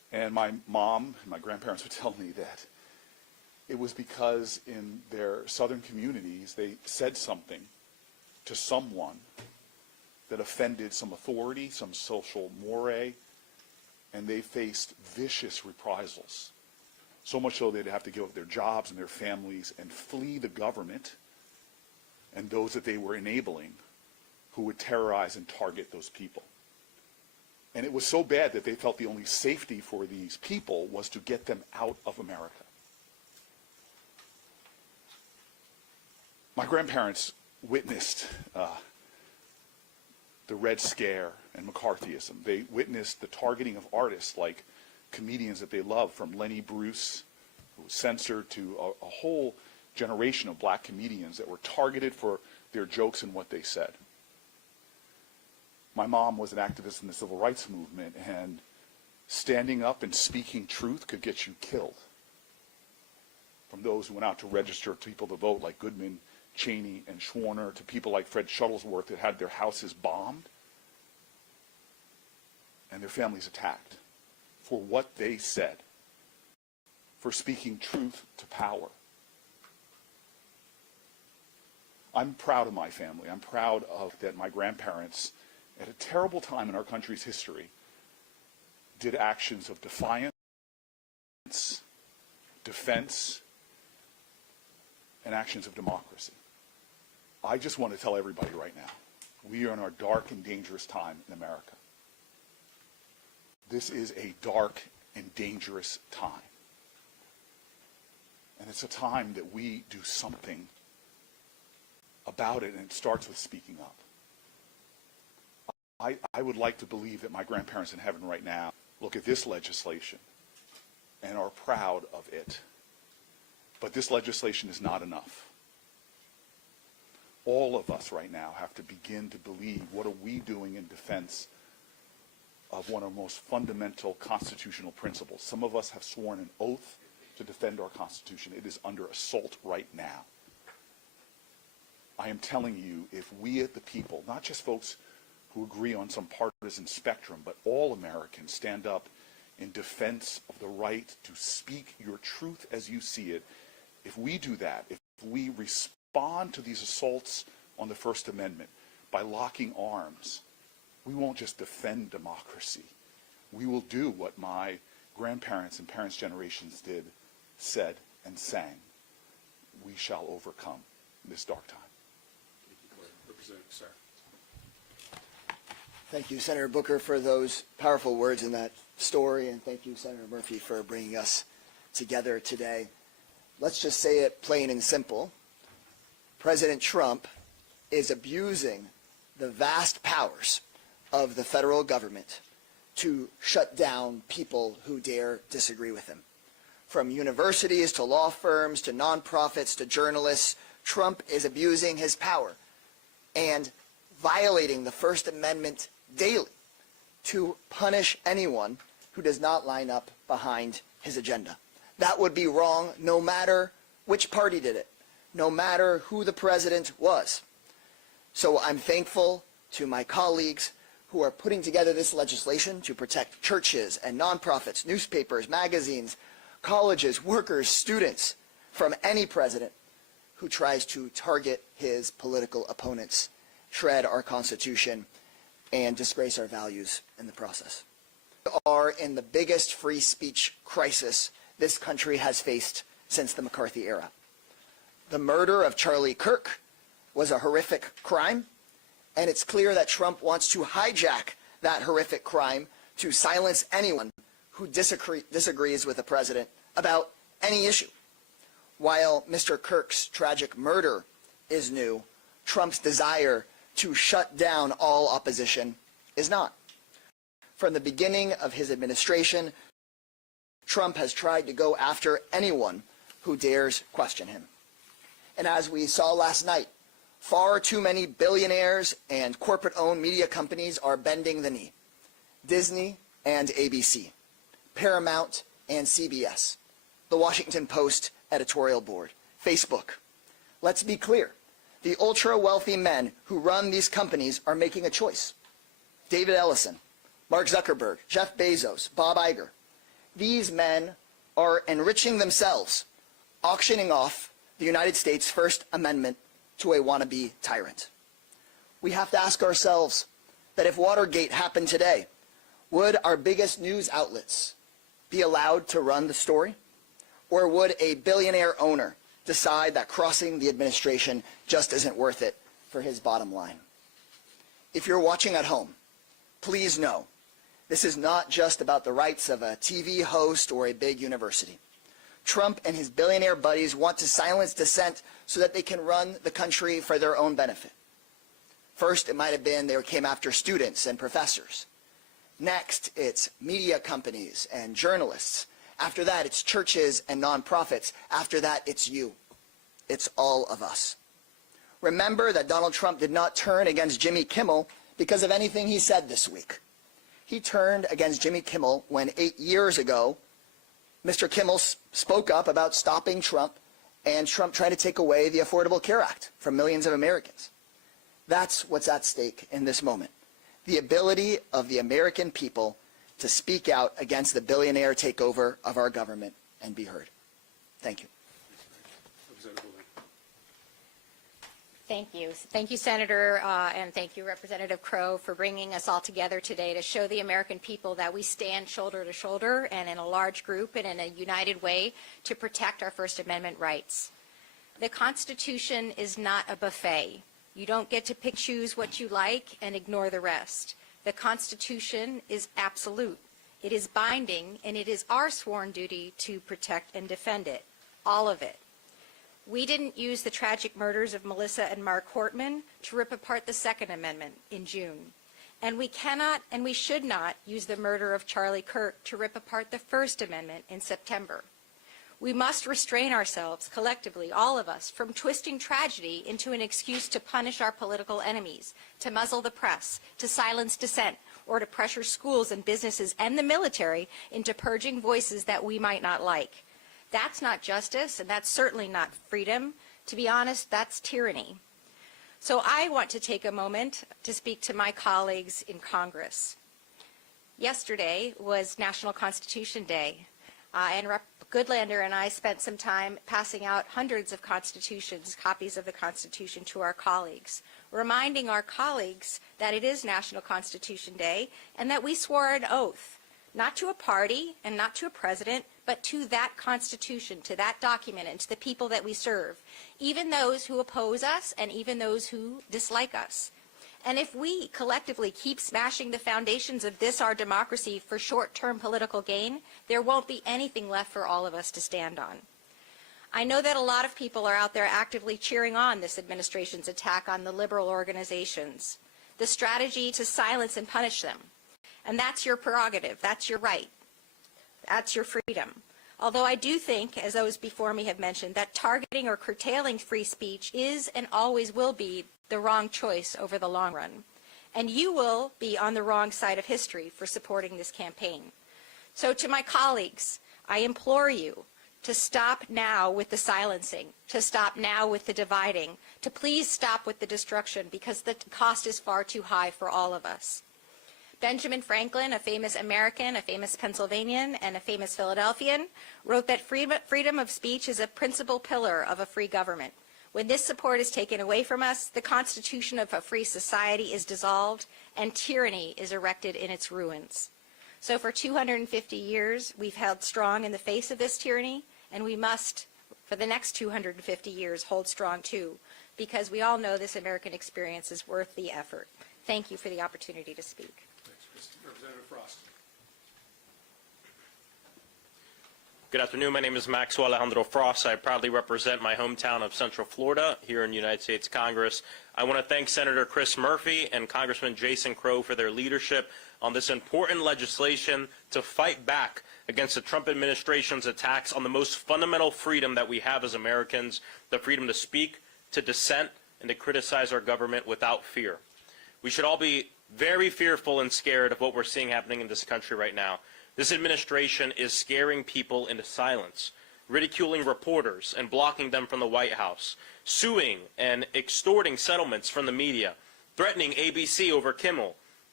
And my mom and my grandparents would tell me that it was because in their southern communities they said something to someone that offended some authority, some social mores, and they faced vicious reprisals. So much so they'd have to give up their jobs and their families and flee the government and those that they were enabling, who would terrorize and target those people. And it was so bad that they felt the only safety for these people was to get them out of America. My grandparents witnessed the Red Scare and McCarthyism. They witnessed the targeting of artists like comedians that they loved, from Lenny Bruce, who was censored, to a whole generation of black comedians that were targeted for their jokes and what they said. My mom was an activist in the civil rights movement, and standing up and speaking truth could get you killed. From those who went out to register people to vote, like Goodman, Cheney, and Schwerner, to people like Fred Shuttlesworth that had their houses bombed and their families attacked for what they said, for speaking truth to power. I'm proud of my family. I'm proud of that my grandparents, at a terrible time in our country's history, did actions of defiance, defense, and actions of democracy. I just want to tell everybody right now, we are in our dark and dangerous time in America. This is a dark and dangerous time. And it's a time that we do something about it, and it starts with speaking up. I would like to believe that my grandparents in heaven right now look at this legislation and are proud of it. But this legislation is not enough. All of us right now have to begin to believe, what are we doing in defense of one of the most fundamental constitutional principles? Some of us have sworn an oath to defend our Constitution. It is under assault right now. I am telling you, if we at the people, not just folks who agree on some partisan spectrum, but all Americans stand up in defense of the right to speak your truth as you see it, if we do that, if we respond to these assaults on the First Amendment by locking arms, we won't just defend democracy. We will do what my grandparents and parents' generations did, said, and sang. We shall overcome this dark time. Representative Sir. Thank you, Senator Booker, for those powerful words in that story, and thank you, Senator Murphy, for bringing us together today. Let's just say it plain and simple. President Trump is abusing the vast powers of the federal government to shut down people who dare disagree with him. From universities to law firms to nonprofits to journalists, Trump is abusing his power and violating the First Amendment daily to punish anyone who does not line up behind his agenda. That would be wrong no matter which party did it, no matter who the president was. So I'm thankful to my colleagues who are putting together this legislation to protect churches and nonprofits, newspapers, magazines, colleges, workers, students from any president who tries to target his political opponents, shred our Constitution, and disgrace our values in the process. We are in the biggest free speech crisis this country has faced since the McCarthy era. The murder of Charlie Kirk was a horrific crime, and it's clear that Trump wants to hijack that horrific crime to silence anyone who disagrees with the president about any issue. While Mr. Kirk's tragic murder is new, Trump's desire to shut down all opposition is not. From the beginning of his administration, Trump has tried to go after anyone who dares question him. And as we saw last night, far too many billionaires and corporate-owned media companies are bending the knee. Disney and ABC, Paramount and CBS, the Washington Post editorial board, Facebook. Let's be clear. The ultra-wealthy men who run these companies are making a choice. David Ellison, Mark Zuckerberg, Jeff Bezos, Bob Iger. These men are enriching themselves, auctioning off the United States' First Amendment to a wannabe tyrant. We have to ask ourselves that if Watergate happened today, would our biggest news outlets be allowed to run the story? Or would a billionaire owner decide that crossing the administration just isn't worth it for his bottom line? If you're watching at home, please know this is not just about the rights of a TV host or a big university. Trump and his billionaire buddies want to silence dissent so that they can run the country for their own benefit. First, it might have been they came after students and professors. Next, it's media companies and journalists. After that, it's churches and nonprofits. After that, it's you. It's all of us. Remember that Donald Trump did not turn against Jimmy Kimmel because of anything he said this week. He turned against Jimmy Kimmel when 8 years ago, Mr. Kimmel spoke up about stopping Trump and Trump trying to take away the Affordable Care Act from millions of Americans. That's what's at stake in this moment. The ability of the American people to speak out against the billionaire takeover of our government and be heard. Thank you. Thank you. Thank you, Senator, and thank you, Representative Crow, for bringing us all together today to show the American people that we stand shoulder to shoulder and in a large group and in a united way to protect our First Amendment rights. The Constitution is not a buffet. You don't get to pick, choose what you like and ignore the rest. The Constitution is absolute. It is binding, and it is our sworn duty to protect and defend it, all of it. We didn't use the tragic murders of Melissa and Mark Hortman to rip apart the Second Amendment in June. And we cannot and we should not use the murder of Charlie Kirk to rip apart the First Amendment in September. We must restrain ourselves collectively, all of us, from twisting tragedy into an excuse to punish our political enemies, to muzzle the press, to silence dissent, or to pressure schools and businesses and the military into purging voices that we might not like. That's not justice, and that's certainly not freedom. To be honest, that's tyranny. So I want to take a moment to speak to my colleagues in Congress. Yesterday was National Constitution Day, and Rep. Goodlander and I spent some time passing out hundreds of constitutions, copies of the Constitution, to our colleagues, reminding our colleagues that it is National Constitution Day and that we swore an oath, not to a party and not to a president, but to that Constitution, to that document, and to the people that we serve, even those who oppose us and even those who dislike us. And if we collectively keep smashing the foundations of this, our democracy, for short-term political gain, there won't be anything left for all of us to stand on. I know that a lot of people are out there actively cheering on this administration's attack on the liberal organizations, the strategy to silence and punish them. And that's your prerogative. That's your right. That's your freedom. Although I do think, as those before me have mentioned, that targeting or curtailing free speech is and always will be the wrong choice over the long run. And you will be on the wrong side of history for supporting this campaign. So to my colleagues, I implore you to stop now with the silencing, to stop now with the dividing, to please stop with the destruction, because the cost is far too high for all of us. Benjamin Franklin, a famous American, a famous Pennsylvanian, and a famous Philadelphian, wrote that freedom of speech is a principal pillar of a free government. When this support is taken away from us, the constitution of a free society is dissolved, and tyranny is erected in its ruins. So for 250 years, we've held strong in the face of this tyranny, and we must, for the next 250 years, hold strong too, because we all know this American experience is worth the effort. Thank you for the opportunity to speak. Representative Frost. Good afternoon. My name is Maxwell Alejandro Frost. I proudly represent my hometown of Central Florida here in the United States Congress. I want to thank Senator Chris Murphy and Congressman Jason Crow for their leadership on this important legislation to fight back against the Trump administration's attacks on the most fundamental freedom that we have as Americans, the freedom to speak, to dissent, and to criticize our government without fear. We should all be very fearful and scared of what we're seeing happening in this country right now. This administration is scaring people into silence, ridiculing reporters and blocking them from the White House, suing and extorting settlements from the media, threatening ABC over Kimmel,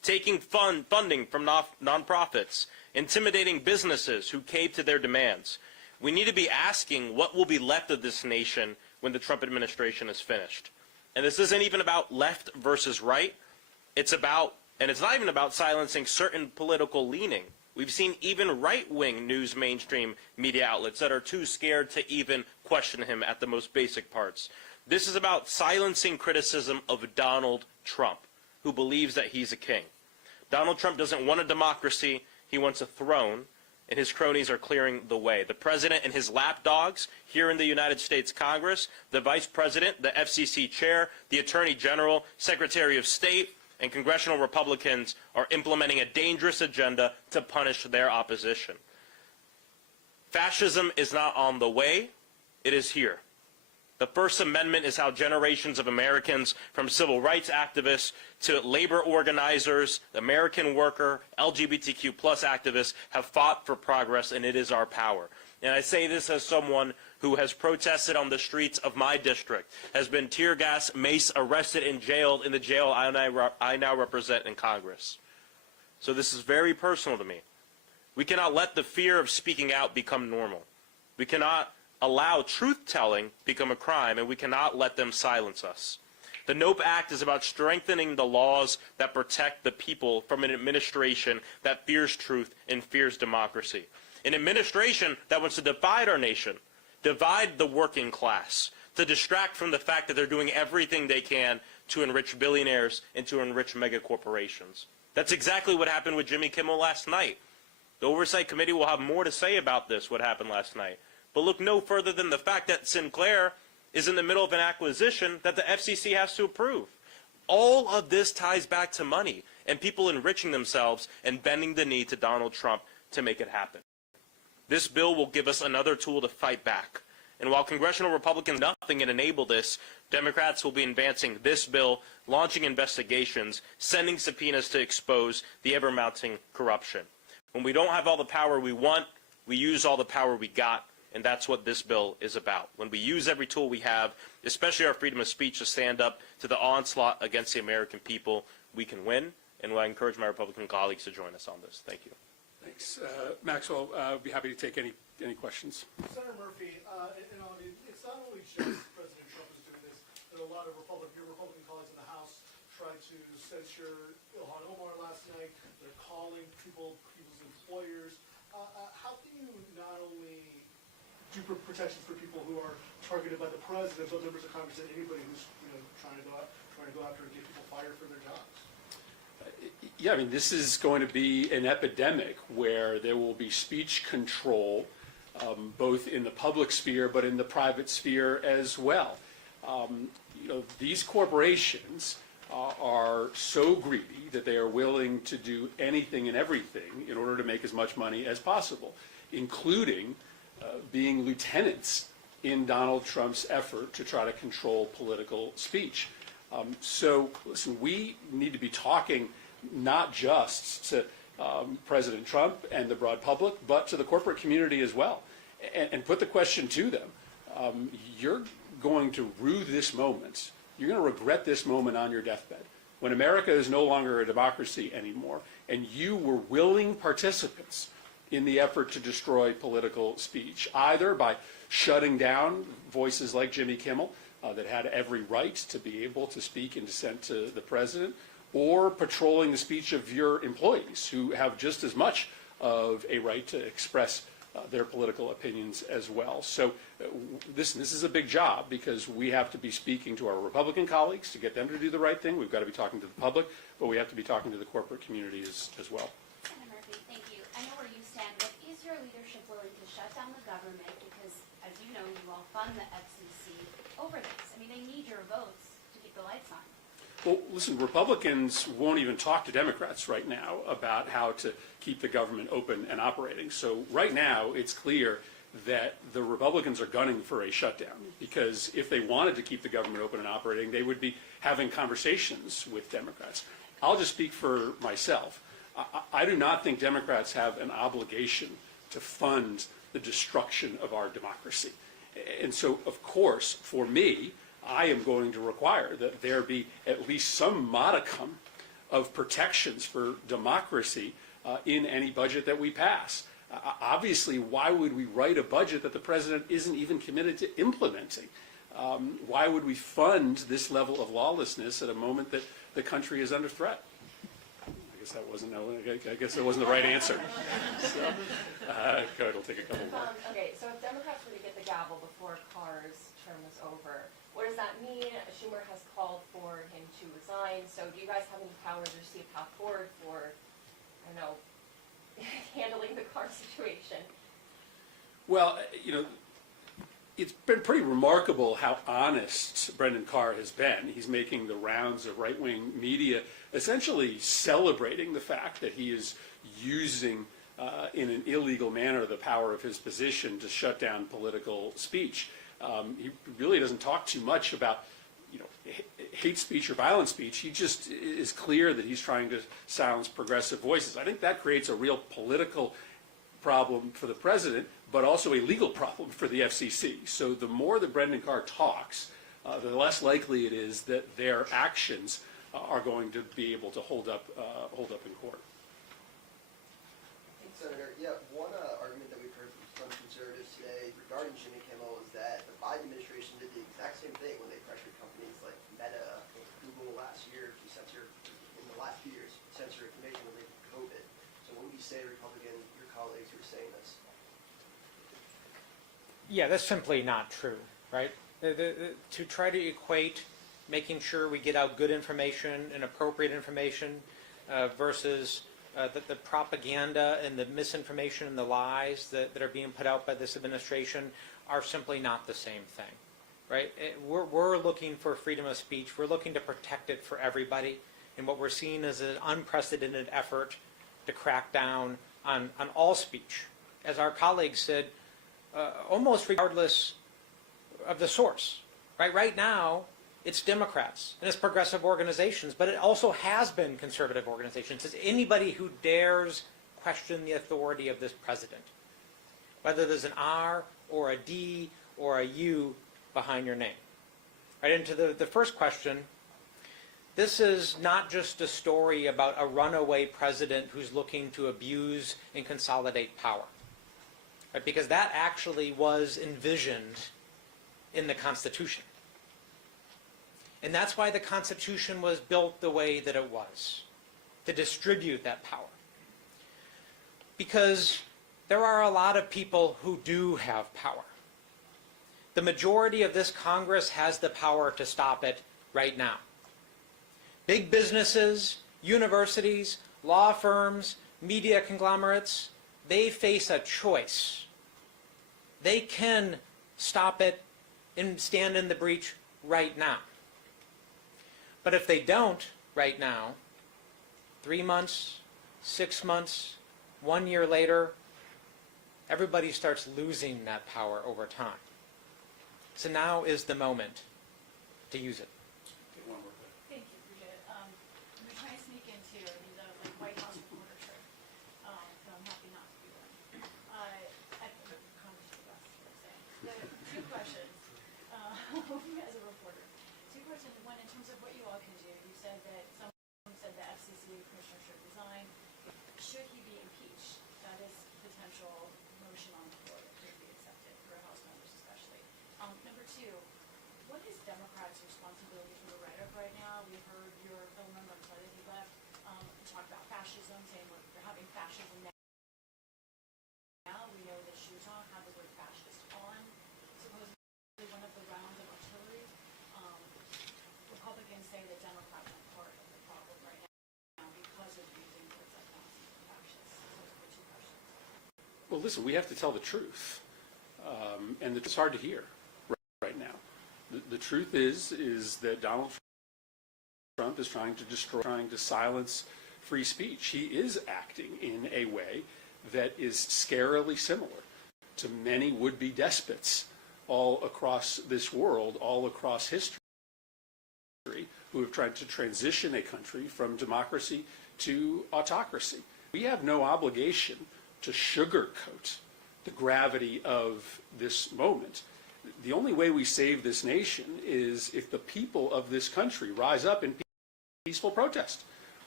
taking funding from nonprofits, intimidating businesses who cave to their demands. We need to be asking what will be left of this nation when the Trump administration is finished. And this isn't even about left versus right. It's about, and it's not even about silencing certain political leaning. We've seen even right-wing news mainstream media outlets that are too scared to even question him at the most basic parts. This is about silencing criticism of Donald Trump, who believes that he's a king. Donald Trump doesn't want a democracy, he wants a throne, and his cronies are clearing the way. The president and his lapdogs here in the United States Congress, the vice president, the FCC chair, the attorney general, secretary of state, and congressional Republicans are implementing a dangerous agenda to punish their opposition. Fascism is not on the way, it is here. The First Amendment is how generations of Americans, from civil rights activists to labor organizers, American worker, LGBTQ+ activists, have fought for progress, and it is our power. And I say this as someone who has protested on the streets of my district, has been tear gas, mace, arrested, and jailed in the jail I now represent in Congress. So this is very personal to me. We cannot let the fear of speaking out become normal. We cannot allow truth-telling become a crime, and we cannot let them silence us. The NOPE Act is about strengthening the laws that protect the people from an administration that fears truth and fears democracy. An administration that wants to divide our nation, divide the working class, to distract from the fact that they're doing everything they can to enrich billionaires and to enrich mega corporations. That's exactly what happened with Jimmy Kimmel last night. The Oversight Committee will have more to say about this, what happened last night. But look no further than the fact that Sinclair is in the middle of an acquisition that the FCC has to approve. All of this ties back to money and people enriching themselves and bending the knee to Donald Trump to make it happen. This bill will give us another tool to fight back. And while congressional Republicans do nothing and enable this, Democrats will be advancing this bill, launching investigations, sending subpoenas to expose the ever-mounting corruption. When we don't have all the power we want, we use all the power we got. And that's what this bill is about. When we use every tool we have, especially our freedom of speech, to stand up to the onslaught against the American people, we can win. And I encourage my Republican colleagues to join us on this. Thank you. Thanks. Maxwell, I'd be happy to take any questions. Senator Murphy, it's not only just President Trump who's doing this, but a lot of your Republican colleagues in the House tried to censure Ilhan Omar last night. They're calling people's employers. How can you not only do protections for people who are targeted by the president, but members of Congress and anybody who's trying to go after and get people fired for their jobs? Yeah, I mean, this is going to be an epidemic where there will be speech control, both in the public sphere but in the private sphere as well. These corporations are so greedy that they are willing to do anything and everything in order to make as much money as possible, including being lieutenants in Donald Trump's effort to try to control political speech. So, listen, we need to be talking not just to President Trump and the broad public, but to the corporate community as well, and put the question to them. You're going to rue this moment. You're going to regret this moment on your deathbed, when America is no longer a democracy anymore, and you were willing participants in the effort to destroy political speech, either by shutting down voices like Jimmy Kimmel that had every right to be able to speak in dissent to the president, or patrolling the speech of your employees who have just as much of a right to express their political opinions as well. So this is a big job, because we have to be speaking to our Republican colleagues to get them to do the right thing. We've got to be talking to the public, but we have to be talking to the corporate community as well. Senator Murphy, thank you. I know where you stand, but is your leadership willing to shut down the government? Because, as you know, you all fund the FCC over this. I mean, they need your votes to keep the lights on. Well, listen, Republicans won't even talk to Democrats right now about how to keep the government open and operating. So right now, it's clear that the Republicans are gunning for a shutdown, because if they wanted to keep the government open and operating, they would be having conversations with Democrats. I'll just speak for myself. I do not think Democrats have an obligation to fund the destruction of our democracy. And so, of course, for me, I am going to require that there be at least some modicum of protections for democracy in any budget that we pass. Obviously, why would we write a budget that the president isn't even committed to implementing? Why would we fund this level of lawlessness at a moment that the country is under threat? I guess that wasn't the right answer. So, go ahead, we'll take a couple more. Okay, so if Democrats were to get the gavel before Carr's term was over, what does that mean? Schumer has called for him to resign. So do you guys have any powers or see a path forward for, I don't know, handling the Carr situation? Well, it's been pretty remarkable how honest Brendan Carr has been. He's making the rounds of right-wing media, essentially celebrating the fact that he is using in an illegal manner the power of his position to shut down political speech. He really doesn't talk too much about hate speech or violent speech. He just is clear that he's trying to silence progressive voices. I think that creates a real political problem for the president, but also a legal problem for the FCC. So the more that Brendan Carr talks, the less likely it is that their actions are going to be able to hold up in court. Thanks, Senator. Yeah, one argument that we've heard from some conservatives today regarding Jimmy Kimmel is that the Biden administration did the exact same thing when they pressured companies like Meta and Google last year to censor, in the last few years, censor information related to COVID. So what would you say to your colleagues who are saying this? Yeah, that's simply not true, right? To try to equate making sure we get out good information and appropriate information versus the propaganda and the misinformation and the lies that are being put out by this administration are simply not the same thing, right? We're looking for freedom of speech. We're looking to protect it for everybody. And what we're seeing is an unprecedented effort to crack down on all speech. As our colleagues said, almost regardless of the source. Right now, it's Democrats and it's progressive organizations, but it also has been conservative organizations. It's anybody who dares question the authority of this president, whether there's an R or a D or a U behind your name. Right into the first question, this is not just a story about a runaway president who's looking to abuse and consolidate power. Right? Because that actually was envisioned in the Constitution. And that's why the Constitution was built the way that it was, to distribute that power. Because there are a lot of people who do have power. The majority of this Congress has the power to stop it right now. Big businesses, universities, law firms, media conglomerates, they face a choice. They can stop it and stand in the breach right now. But if they don't right now, 3 months, 6 months, 1 year later, everybody starts losing that power over time. So now is the moment to use it. Thank you, appreciate it. I'm trying to sneak into the White House reporter shirt, so I'm happy not to be one. I think Congress is the best, what I'm saying. Two questions as a reporter. Two questions. One, in terms of what you all can do, you said that someone said the FCC commissioner should resign. Should he be impeached? That is potential motion on the floor that could be accepted for House members especially. Number two, what is Democrats' responsibility for the rhetoric right now? We heard your fellow member, I'm sorry that he left, talk about fascism, saying we're having fascism now. We know that Shuton had the word fascist on supposedly one of the rounds of artillery. Republicans say that Democrats are part of the problem right now because of using words like Nazi and fascist. So those are the two questions. Well, listen, we have to tell the truth. And it's hard to hear right now. The truth is that Donald Trump is trying to silence free speech. He is acting in a way that is scarily similar to many would-be despots all across this world, all across history, who have tried to transition a country from democracy to autocracy. We have no obligation to sugarcoat the gravity of this moment. The only way we save this nation is if the people of this country rise up in peaceful protest.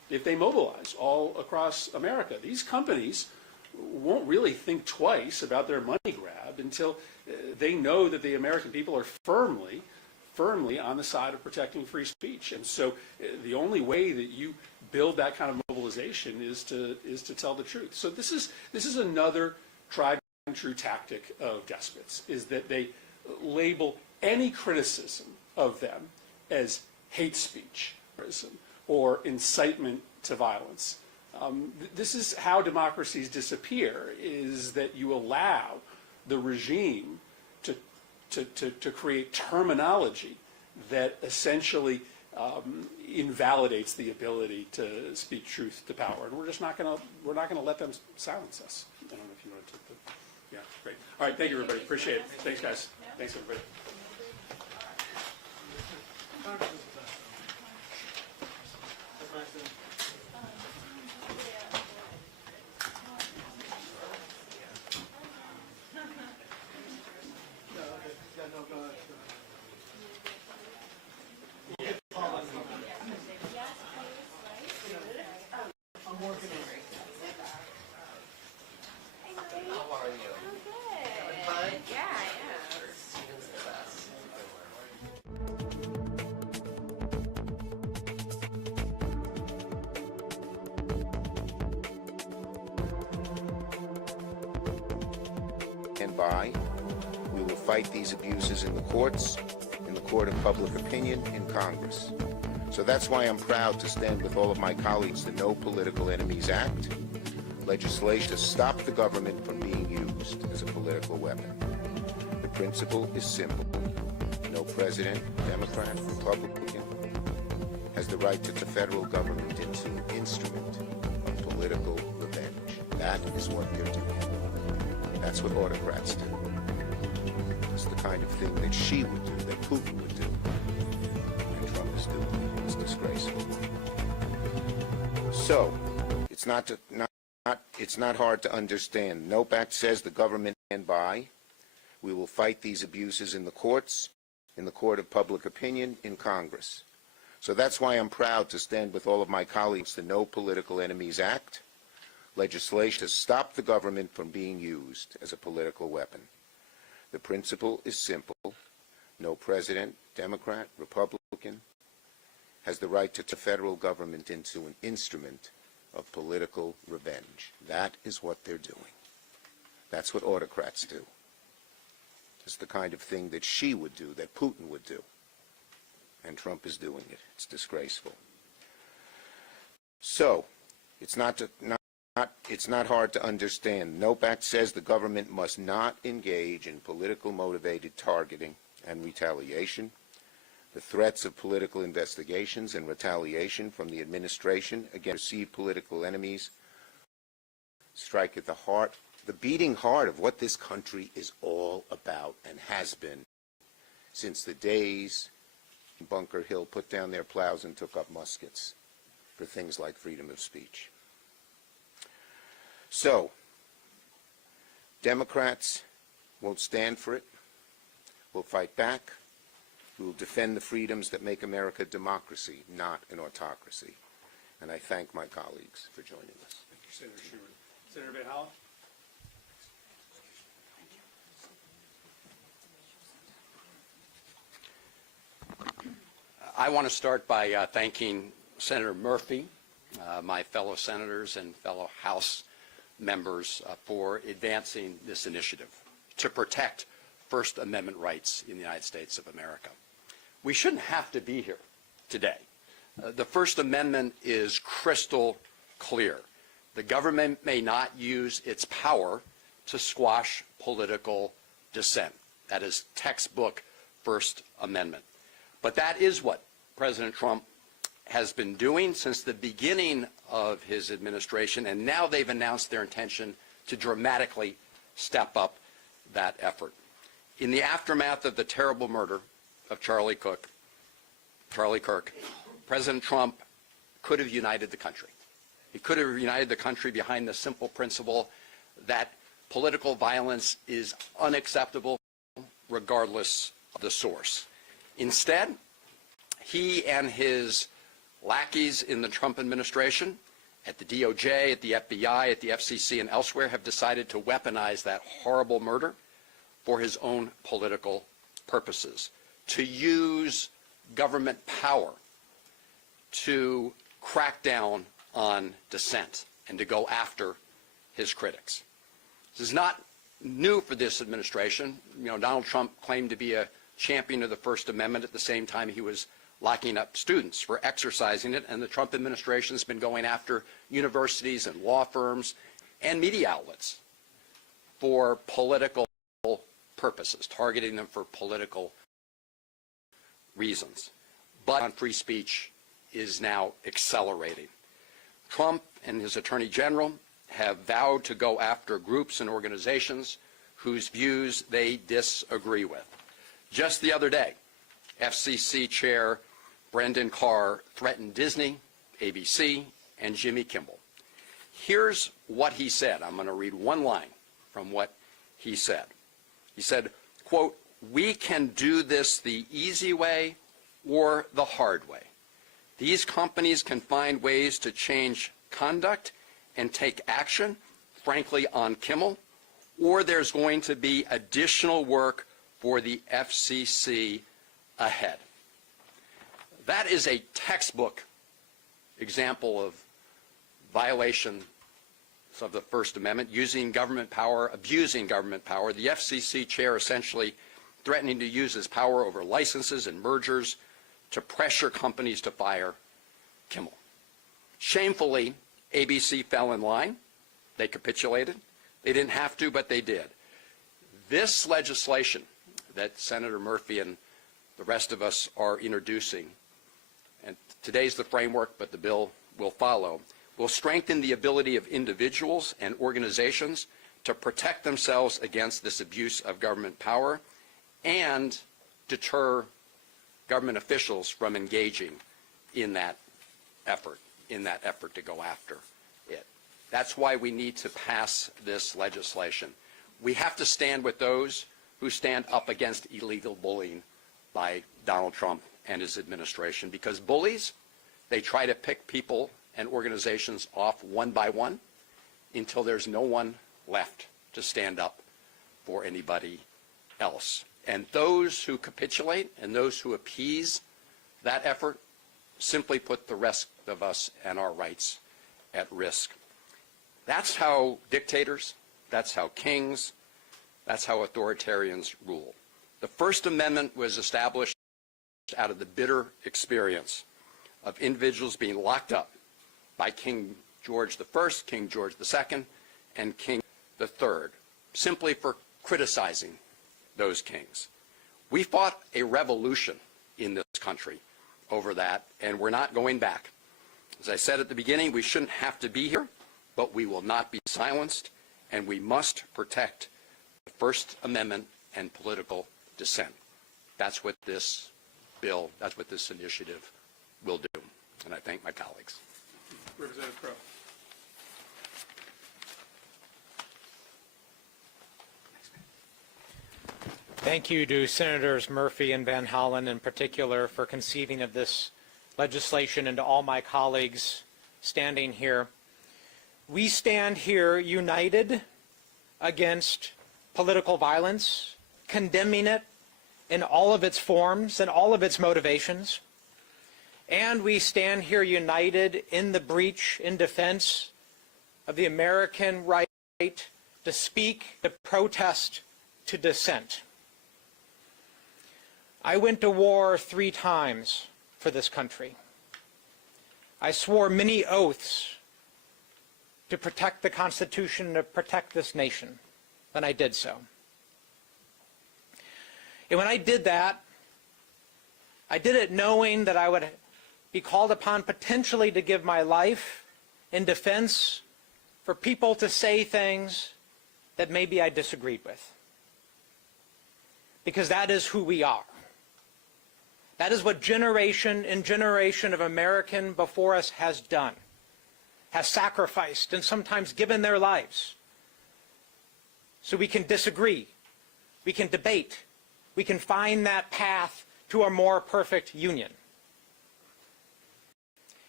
if they mobilize all across America. These companies won't really think twice about their money grab until they know that the American people are firmly on the side of protecting free speech. And so the only way that you build that kind of mobilization is to tell the truth. So this is another tried and true tactic of despots, is that they label any criticism of them as hate speech or incitement to violence. This is how democracies disappear, is that you allow the regime to create terminology that essentially invalidates the ability to speak truth to power, and we're just not going to let them silence us. I don't know if you want to take the, yeah, great. All right, thank you, everybody. Appreciate it. Thanks, guys. Thanks, everybody. And by, we will fight these abuses in the courts, in the court of public opinion, in Congress. So that's why I'm proud to stand with all of my colleagues to No Political Enemies Act, legislation to stop the government from being used as a political weapon. The principle is simple. No president, Democrat, Republican, has the right to the federal government into an instrument of political revenge. That is what they're doing. That's what autocrats do. It's the kind of thing that Xi would do, that Putin would do, and Trump is doing. It's disgraceful. So, it's not hard to understand. NOPE Act says the government stand by. We will fight these abuses in the courts, in the court of public opinion, in Congress. So that's why I'm proud to stand with all of my colleagues to No Political Enemies Act, legislation to stop the government from being used as a political weapon. The principle is simple. No president, Democrat, Republican, has the right to turn the federal government into an instrument of political revenge. That is what they're doing. That's what autocrats do. It's the kind of thing that Xi would do, that Putin would do. And Trump is doing it. It's disgraceful. So, it's not hard to understand. NOPE Act says the government must not engage in political motivated targeting and retaliation. The threats of political investigations and retaliation from the administration against perceived political enemies strike at the heart, the beating heart of what this country is all about and has been since the days Bunker Hill put down their plows and took up muskets for things like freedom of speech. So, Democrats won't stand for it. We'll fight back. We will defend the freedoms that make America a democracy, not an autocracy. And I thank my colleagues for joining us. Thank you, Senator Schumer. Senator Van Hollen? I want to start by thanking Senator Murphy, my fellow senators and fellow House members for advancing this initiative to protect First Amendment rights in the United States of America. We shouldn't have to be here today. The First Amendment is crystal clear. The government may not use its power to squash political dissent. That is textbook First Amendment. But that is what President Trump has been doing since the beginning of his administration, and now they've announced their intention to dramatically step up that effort. In the aftermath of the terrible murder of Charlie Kirk, President Trump could have united the country. He could have united the country behind the simple principle that political violence is unacceptable regardless of the source. Instead, he and his Lackeys in the Trump administration, at the DOJ, at the FBI, at the FCC, and elsewhere have decided to weaponize that horrible murder for his own political purposes, to use government power to crack down on dissent and to go after his critics. This is not new for this administration. Donald Trump claimed to be a champion of the First Amendment at the same time he was locking up students for exercising it, and the Trump administration has been going after universities and law firms and media outlets for political purposes, targeting them for political reasons. But on free speech is now accelerating. Trump and his Attorney General have vowed to go after groups and organizations whose views they disagree with. Just the other day, FCC Chair Brendan Carr threatened Disney, ABC, and Jimmy Kimmel. Here's what he said. I'm going to read one line from what he said. He said, quote, "We can do this the easy way or the hard way. These companies can find ways to change conduct and take action, frankly, on Kimmel, or there's going to be additional work for the FCC ahead." That is a textbook example of violation of the First Amendment, using government power, abusing government power. The FCC chair essentially threatening to use his power over licenses and mergers to pressure companies to fire Kimmel. Shamefully, ABC fell in line. They capitulated. They didn't have to, but they did. This legislation that Senator Murphy and the rest of us are introducing, and today's the framework, but the bill will follow, will strengthen the ability of individuals and organizations to protect themselves against this abuse of government power and deter government officials from engaging in that effort to go after it. That's why we need to pass this legislation. We have to stand with those who stand up against illegal bullying by Donald Trump and his administration, because bullies, they try to pick people and organizations off one by one until there's no one left to stand up for anybody else. And those who capitulate and those who appease that effort simply put the rest of us and our rights at risk. That's how dictators, that's how kings, that's how authoritarians rule. The First Amendment was established out of the bitter experience of individuals being locked up by King George I, King George II, and King III, simply for criticizing those kings. We fought a revolution in this country over that, and we're not going back. As I said at the beginning, we shouldn't have to be here, but we will not be silenced, and we must protect the First Amendment and political dissent. That's what this bill, that's what this initiative will do. And I thank my colleagues. Representative Crow. Thank you to Senators Murphy and Van Hollen in particular for conceiving of this legislation, and to all my colleagues standing here. We stand here united against political violence, condemning it in all of its forms and all of its motivations. And we stand here united in the breach, in defense of the American right to speak, to protest, to dissent. I went to war 3 times for this country. I swore many oaths to protect the Constitution, to protect this nation, when I did so. And when I did that, I did it knowing that I would be called upon potentially to give my life in defense for people to say things that maybe I disagreed with. Because that is who we are. That is what generation and generation of American before us has done, has sacrificed and sometimes given their lives. So we can disagree, we can debate, we can find that path to a more perfect union.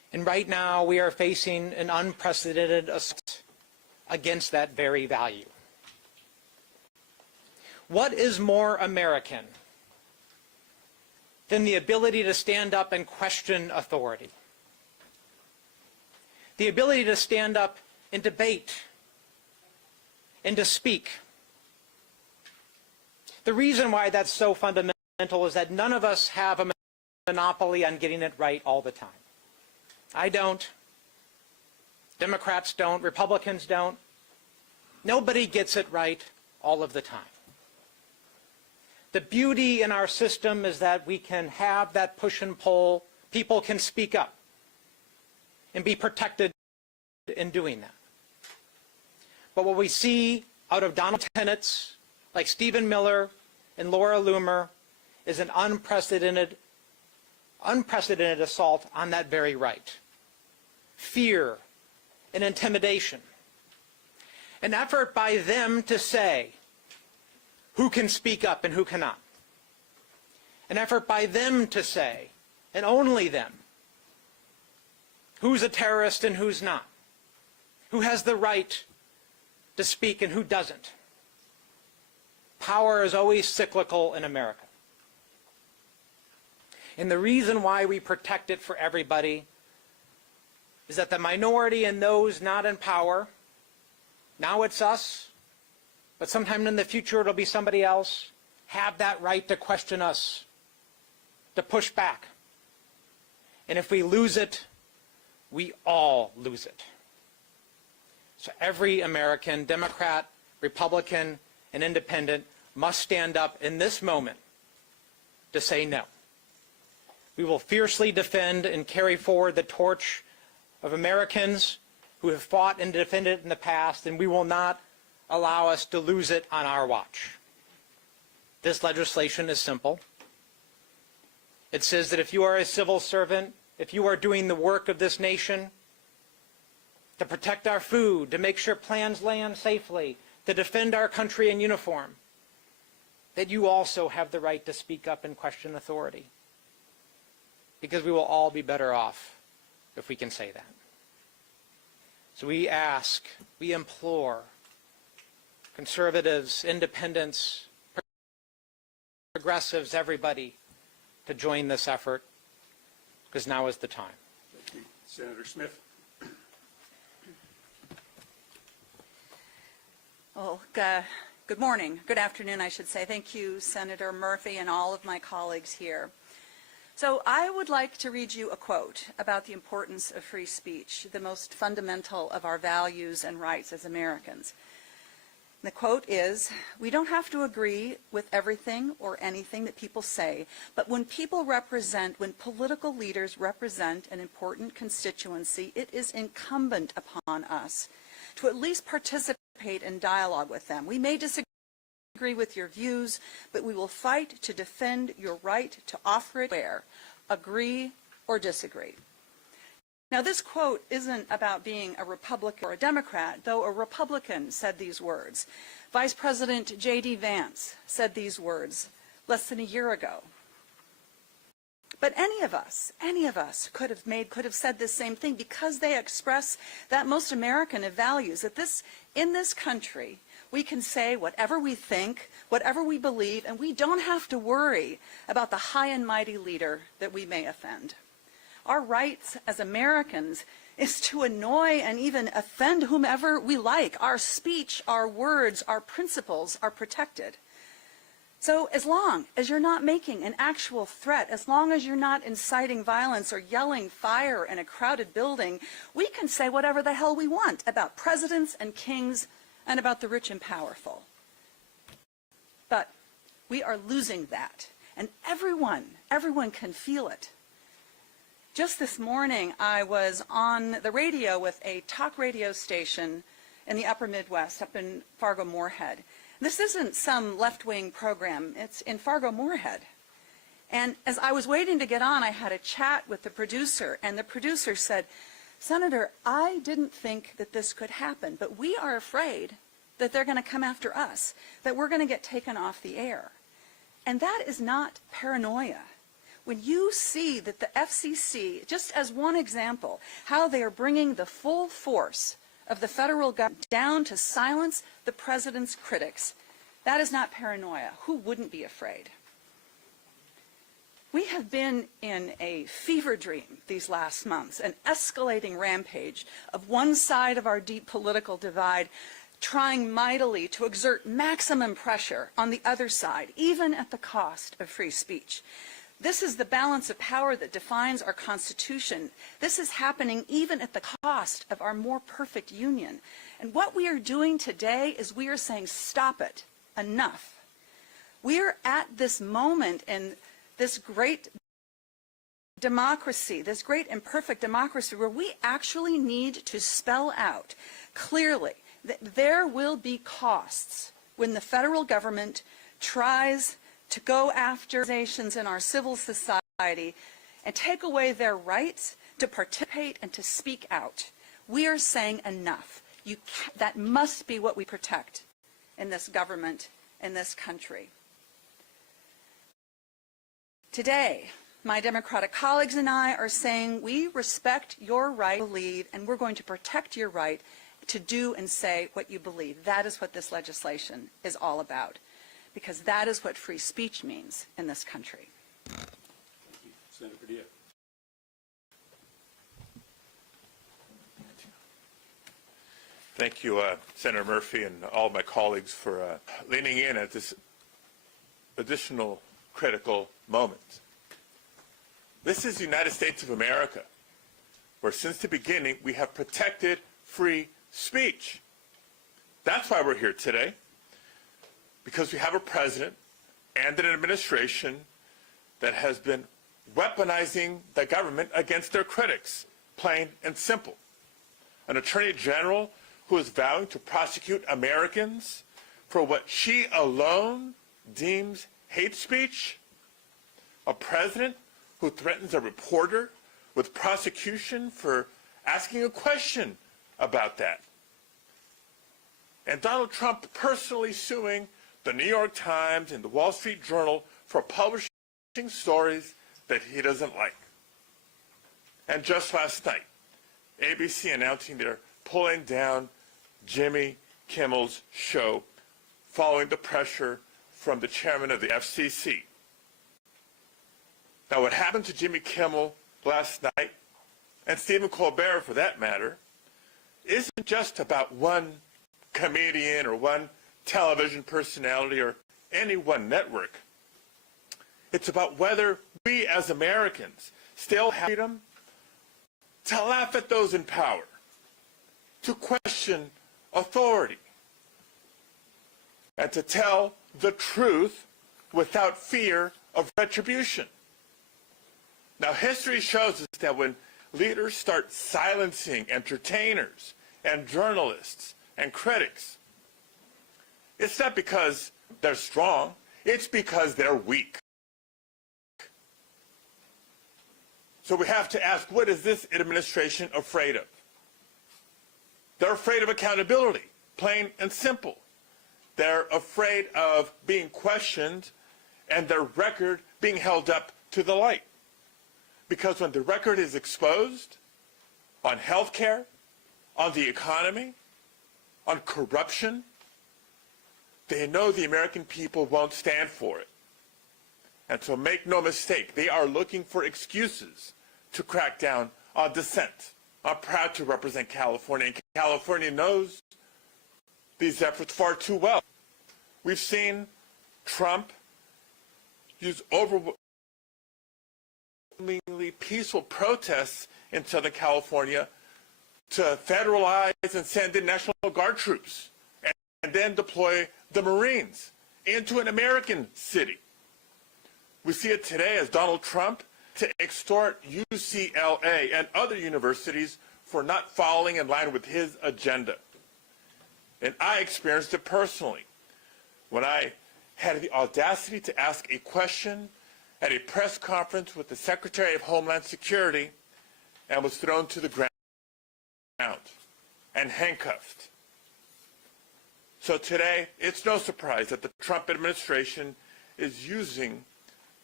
And right now we are facing an unprecedented assault against that very value. What is more American than the ability to stand up and question authority? The ability to stand up and debate and to speak. The reason why that's so fundamental is that none of us have a monopoly on getting it right all the time. I don't. Democrats don't. Republicans don't. Nobody gets it right all of the time. The beauty in our system is that we can have that push and pull. People can speak up and be protected in doing that. But what we see out of Donald tenets like Stephen Miller and Laura Loomer is an unprecedented assault on that very right. Fear and intimidation. An effort by them to say who can speak up and who cannot. An effort by them to say, and only them, who's a terrorist and who's not. Who has the right to speak and who doesn't. Power is always cyclical in America. And the reason why we protect it for everybody is that the minority and those not in power, now it's us, but sometime in the future it'll be somebody else, have that right to question us, to push back. And if we lose it, we all lose it. So every American, Democrat, Republican, and Independent must stand up in this moment to say no. We will fiercely defend and carry forward the torch of Americans who have fought and defended it in the past, and we will not allow us to lose it on our watch. This legislation is simple. It says that if you are a civil servant, if you are doing the work of this nation to protect our food, to make sure plans land safely, to defend our country in uniform, that you also have the right to speak up and question authority. Because we will all be better off if we can say that. So we ask, we implore conservatives, independents, progressives, everybody to join this effort, because now is the time. Thank you. Senator Smith. Well, good morning, good afternoon, I should say. Thank you, Senator Murphy, and all of my colleagues here. So I would like to read you a quote about the importance of free speech, the most fundamental of our values and rights as Americans. The quote is, "We don't have to agree with everything or anything that people say, but when political leaders represent an important constituency, it is incumbent upon us to at least participate in dialogue with them. We may disagree with your views, but we will fight to defend your right to offer it where, agree or disagree." Now, this quote isn't about being a Republican or a Democrat, though a Republican said these words. Vice President J.D. Vance said these words less than a year ago. But any of us could have said this same thing, because they express that most American of values, that in this country, we can say whatever we think, whatever we believe, and we don't have to worry about the high and mighty leader that we may offend. Our rights as Americans is to annoy and even offend whomever we like. Our speech, our words, our principles are protected. So as long as you're not making an actual threat, as long as you're not inciting violence or yelling fire in a crowded building, we can say whatever the hell we want about presidents and kings and about the rich and powerful. But we are losing that, and everyone can feel it. Just this morning, I was on the radio with a talk radio station in the upper Midwest, up in Fargo-Moorhead. This isn't some left-wing program. It's in Fargo-Moorhead. And as I was waiting to get on, I had a chat with the producer, and the producer said, "Senator, I didn't think that this could happen, but we are afraid that they're going to come after us, that we're going to get taken off the air." And that is not paranoia. when you see that the FCC, just as one example, how they are bringing the full force of the federal government down to silence the president's critics, that is not paranoia. Who wouldn't be afraid? We have been in a fever dream these last months, an escalating rampage of one side of our deep political divide trying mightily to exert maximum pressure on the other side, even at the cost of free speech. This is the balance of power that defines our Constitution. This is happening even at the cost of our more perfect union. And what we are doing today is we are saying, stop it, enough. We are at this moment in this great democracy, this great imperfect democracy, where we actually need to spell out clearly that there will be costs when the federal government tries to go after organizations in our civil society and take away their rights to participate and to speak out. We are saying enough. That must be what we protect in this government, in this country. Today, my Democratic colleagues and I are saying we respect your right to believe, and we're going to protect your right to do and say what you believe. That is what this legislation is all about, because that is what free speech means in this country. Thank you. Senator Padilla. Thank you, Senator Murphy, and all my colleagues for leaning in at this additional critical moment. This is the United States of America, where since the beginning we have protected free speech. That's why we're here today, because we have a president and an administration that has been weaponizing the government against their critics, plain and simple. An attorney general who is vowing to prosecute Americans for what she alone deems hate speech. A president who threatens a reporter with prosecution for asking a question about that. And Donald Trump personally suing the New York Times and the Wall Street Journal for publishing stories that he doesn't like. And just last night, ABC announcing they're pulling down Jimmy Kimmel's show following the pressure from the chairman of the FCC. Now, what happened to Jimmy Kimmel last night, and Stephen Colbert for that matter, isn't just about one comedian or one television personality or any one network. It's about whether we as Americans still have freedom to laugh at those in power, to question authority, and to tell the truth without fear of retribution. Now, history shows us that when leaders start silencing entertainers and journalists and critics, it's not because they're strong, it's because they're weak. So we have to ask, what is this administration afraid of? They're afraid of accountability, plain and simple. They're afraid of being questioned and their record being held up to the light. Because when the record is exposed on health care, on the economy, on corruption, they know the American people won't stand for it. And so make no mistake, they are looking for excuses to crack down on dissent. I'm proud to represent California, and California knows these efforts far too well. We've seen Trump use overwhelmingly peaceful protests in Southern California to federalize and send in National Guard troops and then deploy the Marines into an American city. We see it today as Donald Trump to extort UCLA and other universities for not falling in line with his agenda. And I experienced it personally when I had the audacity to ask a question at a press conference with the Secretary of Homeland Security and was thrown to the ground and handcuffed. So today, it's no surprise that the Trump administration is using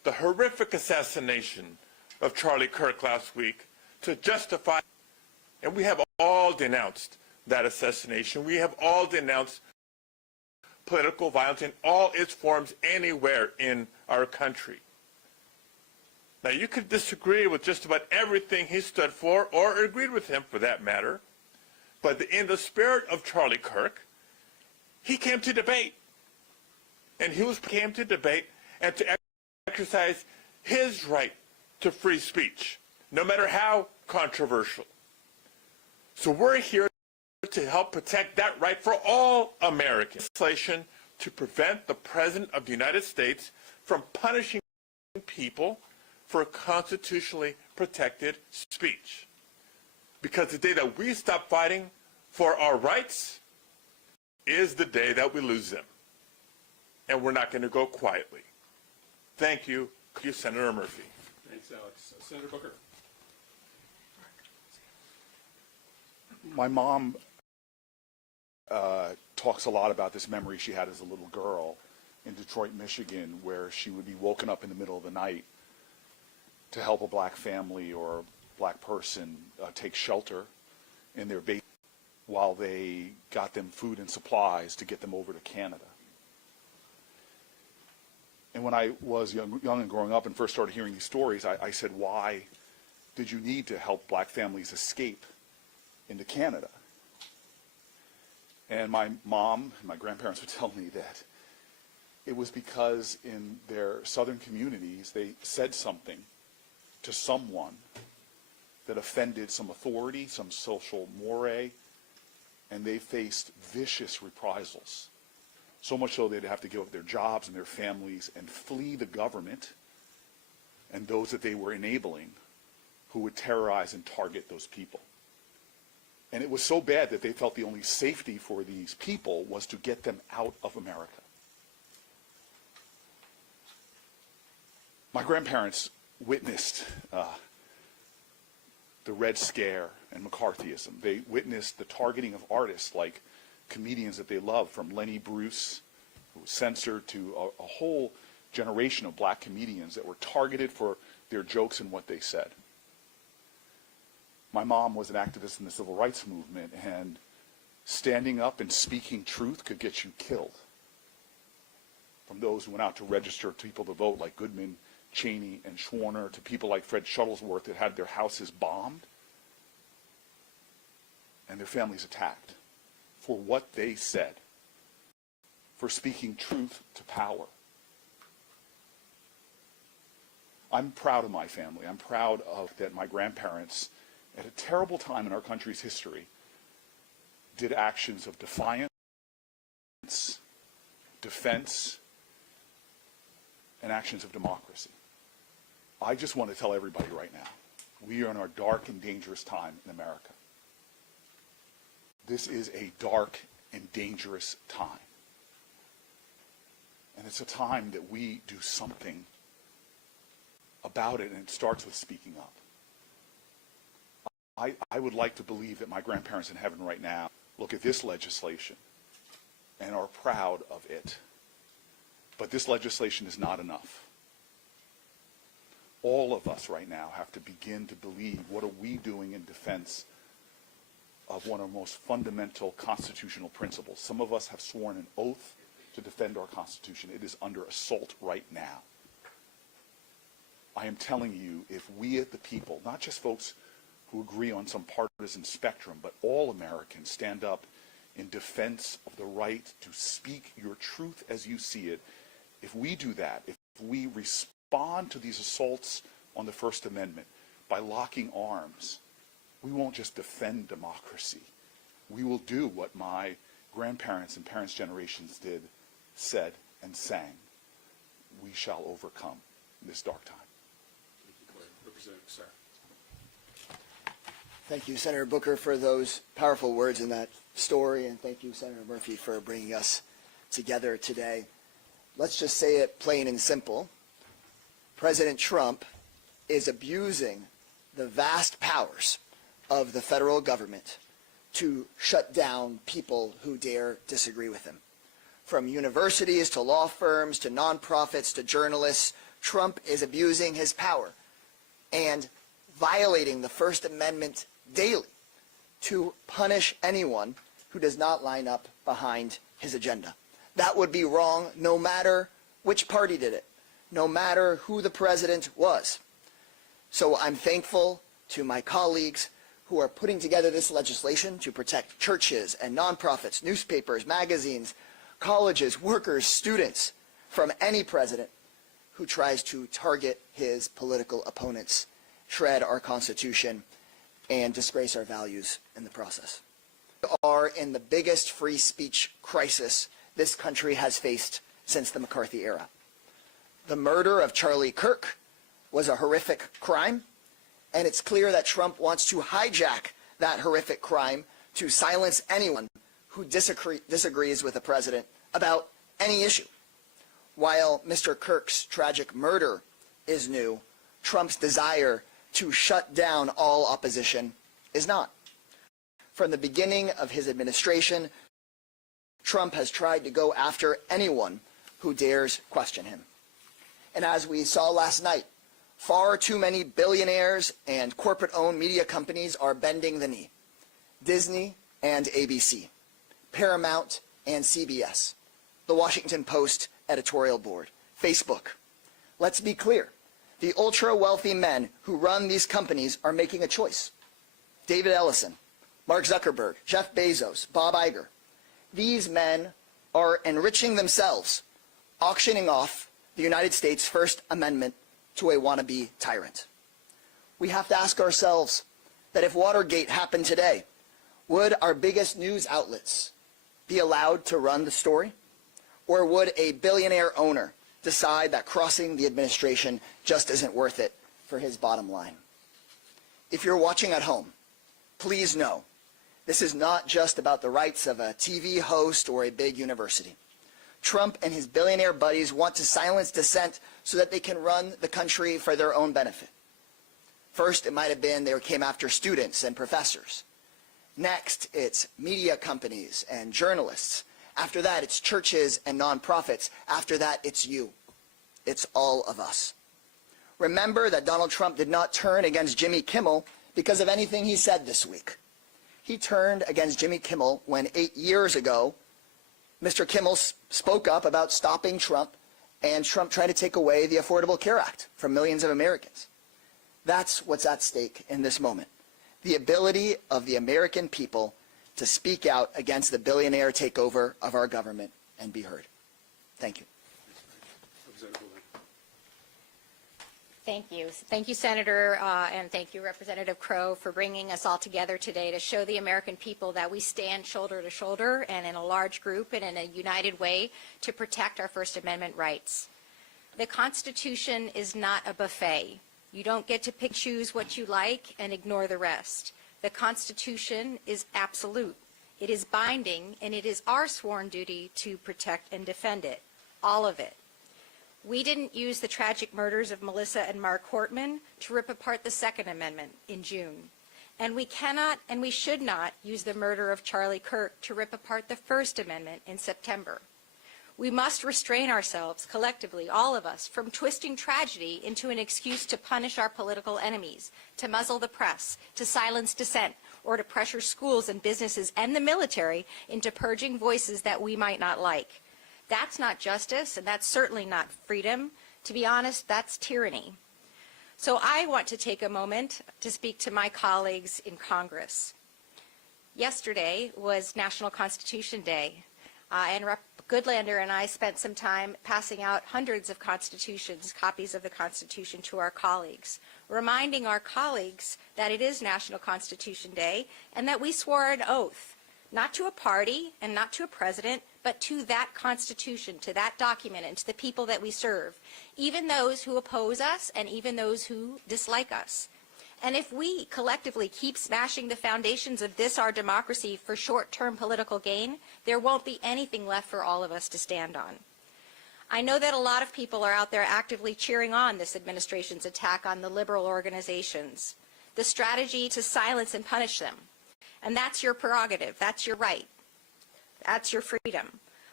the horrific assassination of Charlie Kirk last week to justify, and we have all denounced that assassination. We have all denounced political violence in all its forms anywhere in our country. Now, you could disagree with just about everything he stood for, or agreed with him for that matter, but in the spirit of Charlie Kirk, he came to debate. And he came to debate and to exercise his right to free speech, no matter how controversial. So we're here to help protect that right for all Americans. Legislation to prevent the President of the United States from punishing people for constitutionally protected speech. Because the day that we stop fighting for our rights is the day that we lose them. And we're not going to go quietly. Thank you, Senator Murphy. Thanks, Alex. Senator Booker. My mom talks a lot about this memory she had as a little girl in Detroit, Michigan, where she would be woken up in the middle of the night to help a black family or a black person take shelter in their basement while they got them food and supplies to get them over to Canada. And when I was young and growing up and first started hearing these stories, I said, why did you need to help black families escape into Canada? And my mom and my grandparents would tell me that it was because in their southern communities, they said something to someone that offended some authority, some social mores, and they faced vicious reprisals. So much so they'd have to give up their jobs and their families and flee the government and those that they were enabling who would terrorize and target those people. And it was so bad that they felt the only safety for these people was to get them out of America. My grandparents witnessed the Red Scare and McCarthyism. They witnessed the targeting of artists like comedians that they loved, from Lenny Bruce, who was censored, to a whole generation of black comedians that were targeted for their jokes and what they said. My mom was an activist in the civil rights movement, and standing up and speaking truth could get you killed. From those who went out to register people to vote, like Goodman, Cheney, and Schwerner, to people like Fred Shuttlesworth that had their houses bombed and their families attacked for what they said, for speaking truth to power. I'm proud of my family. I'm proud of that my grandparents, at a terrible time in our country's history, did actions of defiance, defense, and actions of democracy. I just want to tell everybody right now, we are in our dark and dangerous time in America. This is a dark and dangerous time. And it's a time that we do something about it, and it starts with speaking up. I would like to believe that my grandparents in heaven right now look at this legislation and are proud of it. But this legislation is not enough. All of us right now have to begin to believe, what are we doing in defense of one of the most fundamental constitutional principles? Some of us have sworn an oath to defend our Constitution. It is under assault right now. I am telling you, if we at the people, not just folks who agree on some partisan spectrum, but all Americans stand up in defense of the right to speak your truth as you see it, if we do that, if we respond to these assaults on the First Amendment by locking arms, we won't just defend democracy. We will do what my grandparents and parents' generations did, said, and sang. We shall overcome this dark time. Thank you, Clay. Representative Sarah. Thank you, Senator Booker, for those powerful words in that story, and thank you, Senator Murphy, for bringing us together today. Let's just say it plain and simple. President Trump is abusing the vast powers of the federal government to shut down people who dare disagree with him. From universities to law firms to nonprofits to journalists Trump is abusing his power and violating the First Amendment daily to punish anyone who does not line up behind his agenda. That would be wrong no matter which party did it, no matter who the president was. So I'm thankful to my colleagues who are putting together this legislation to protect churches and nonprofits, newspapers, magazines, colleges, workers, students from any president who tries to target his political opponents, shred our Constitution, and disgrace our values in the process. We are in the biggest free speech crisis this country has faced since the McCarthy era. The murder of Charlie Kirk was a horrific crime, and it's clear that Trump wants to hijack that horrific crime to silence anyone who disagrees with the president about any issue. While Mr. Kirk's tragic murder is new, Trump's desire to shut down all opposition is not. From the beginning of his administration, Trump has tried to go after anyone who dares question him. And as we saw last night, far too many billionaires and corporate-owned media companies are bending the knee. Disney and ABC, Paramount and CBS, the Washington Post editorial board, Facebook. Let's be clear. The ultra-wealthy men who run these companies are making a choice. David Ellison, Mark Zuckerberg, Jeff Bezos, Bob Iger. These men are enriching themselves, auctioning off the United States' First Amendment to a wannabe tyrant. We have to ask ourselves that if Watergate happened today, would our biggest news outlets be allowed to run the story? Or would a billionaire owner decide that crossing the administration just isn't worth it for his bottom line? If you're watching at home, please know this is not just about the rights of a TV host or a big university. Trump and his billionaire buddies want to silence dissent so that they can run the country for their own benefit. First, it might have been they came after students and professors. Next, it's media companies and journalists. After that, it's churches and nonprofits. After that, it's you. It's all of us. Remember that Donald Trump did not turn against Jimmy Kimmel because of anything he said this week. He turned against Jimmy Kimmel when 8 years ago, Mr. Kimmel spoke up about stopping Trump, and Trump tried to take away the Affordable Care Act from millions of Americans. That's what's at stake in this moment. The ability of the American people to speak out against the billionaire takeover of our government and be heard. Thank you. Thank you. Thank you, Senator, and thank you, Representative Crow, for bringing us all together today to show the American people that we stand shoulder to shoulder and in a large group and in a united way to protect our First Amendment rights. The Constitution is not a buffet. You don't get to pick, choose what you like and ignore the rest. The Constitution is absolute. It is binding, and it is our sworn duty to protect and defend it, all of it. We didn't use the tragic murders of Melissa and Mark Hortman to rip apart the Second Amendment in June. And we cannot and we should not use the murder of Charlie Kirk to rip apart the First Amendment in September. We must restrain ourselves collectively, all of us, from twisting tragedy into an excuse to punish our political enemies, to muzzle the press, to silence dissent, or to pressure schools and businesses and the military into purging voices that we might not like. That's not justice, and that's certainly not freedom. To be honest, that's tyranny. So I want to take a moment to speak to my colleagues in Congress. Yesterday was National Constitution Day, and Rep. Goodlander and I spent some time passing out hundreds of constitutions, copies of the Constitution, to our colleagues, reminding our colleagues that it is National Constitution Day and that we swore an oath, not to a party and not to a president, but to that Constitution, to that document, and to the people that we serve, even those who oppose us and even those who dislike us. And if we collectively keep smashing the foundations of this, our democracy, for short-term political gain, there won't be anything left for all of us to stand on. I know that a lot of people are out there actively cheering on this administration's attack on the liberal organizations, the strategy to silence and punish them. And that's your prerogative. That's your right. That's your freedom.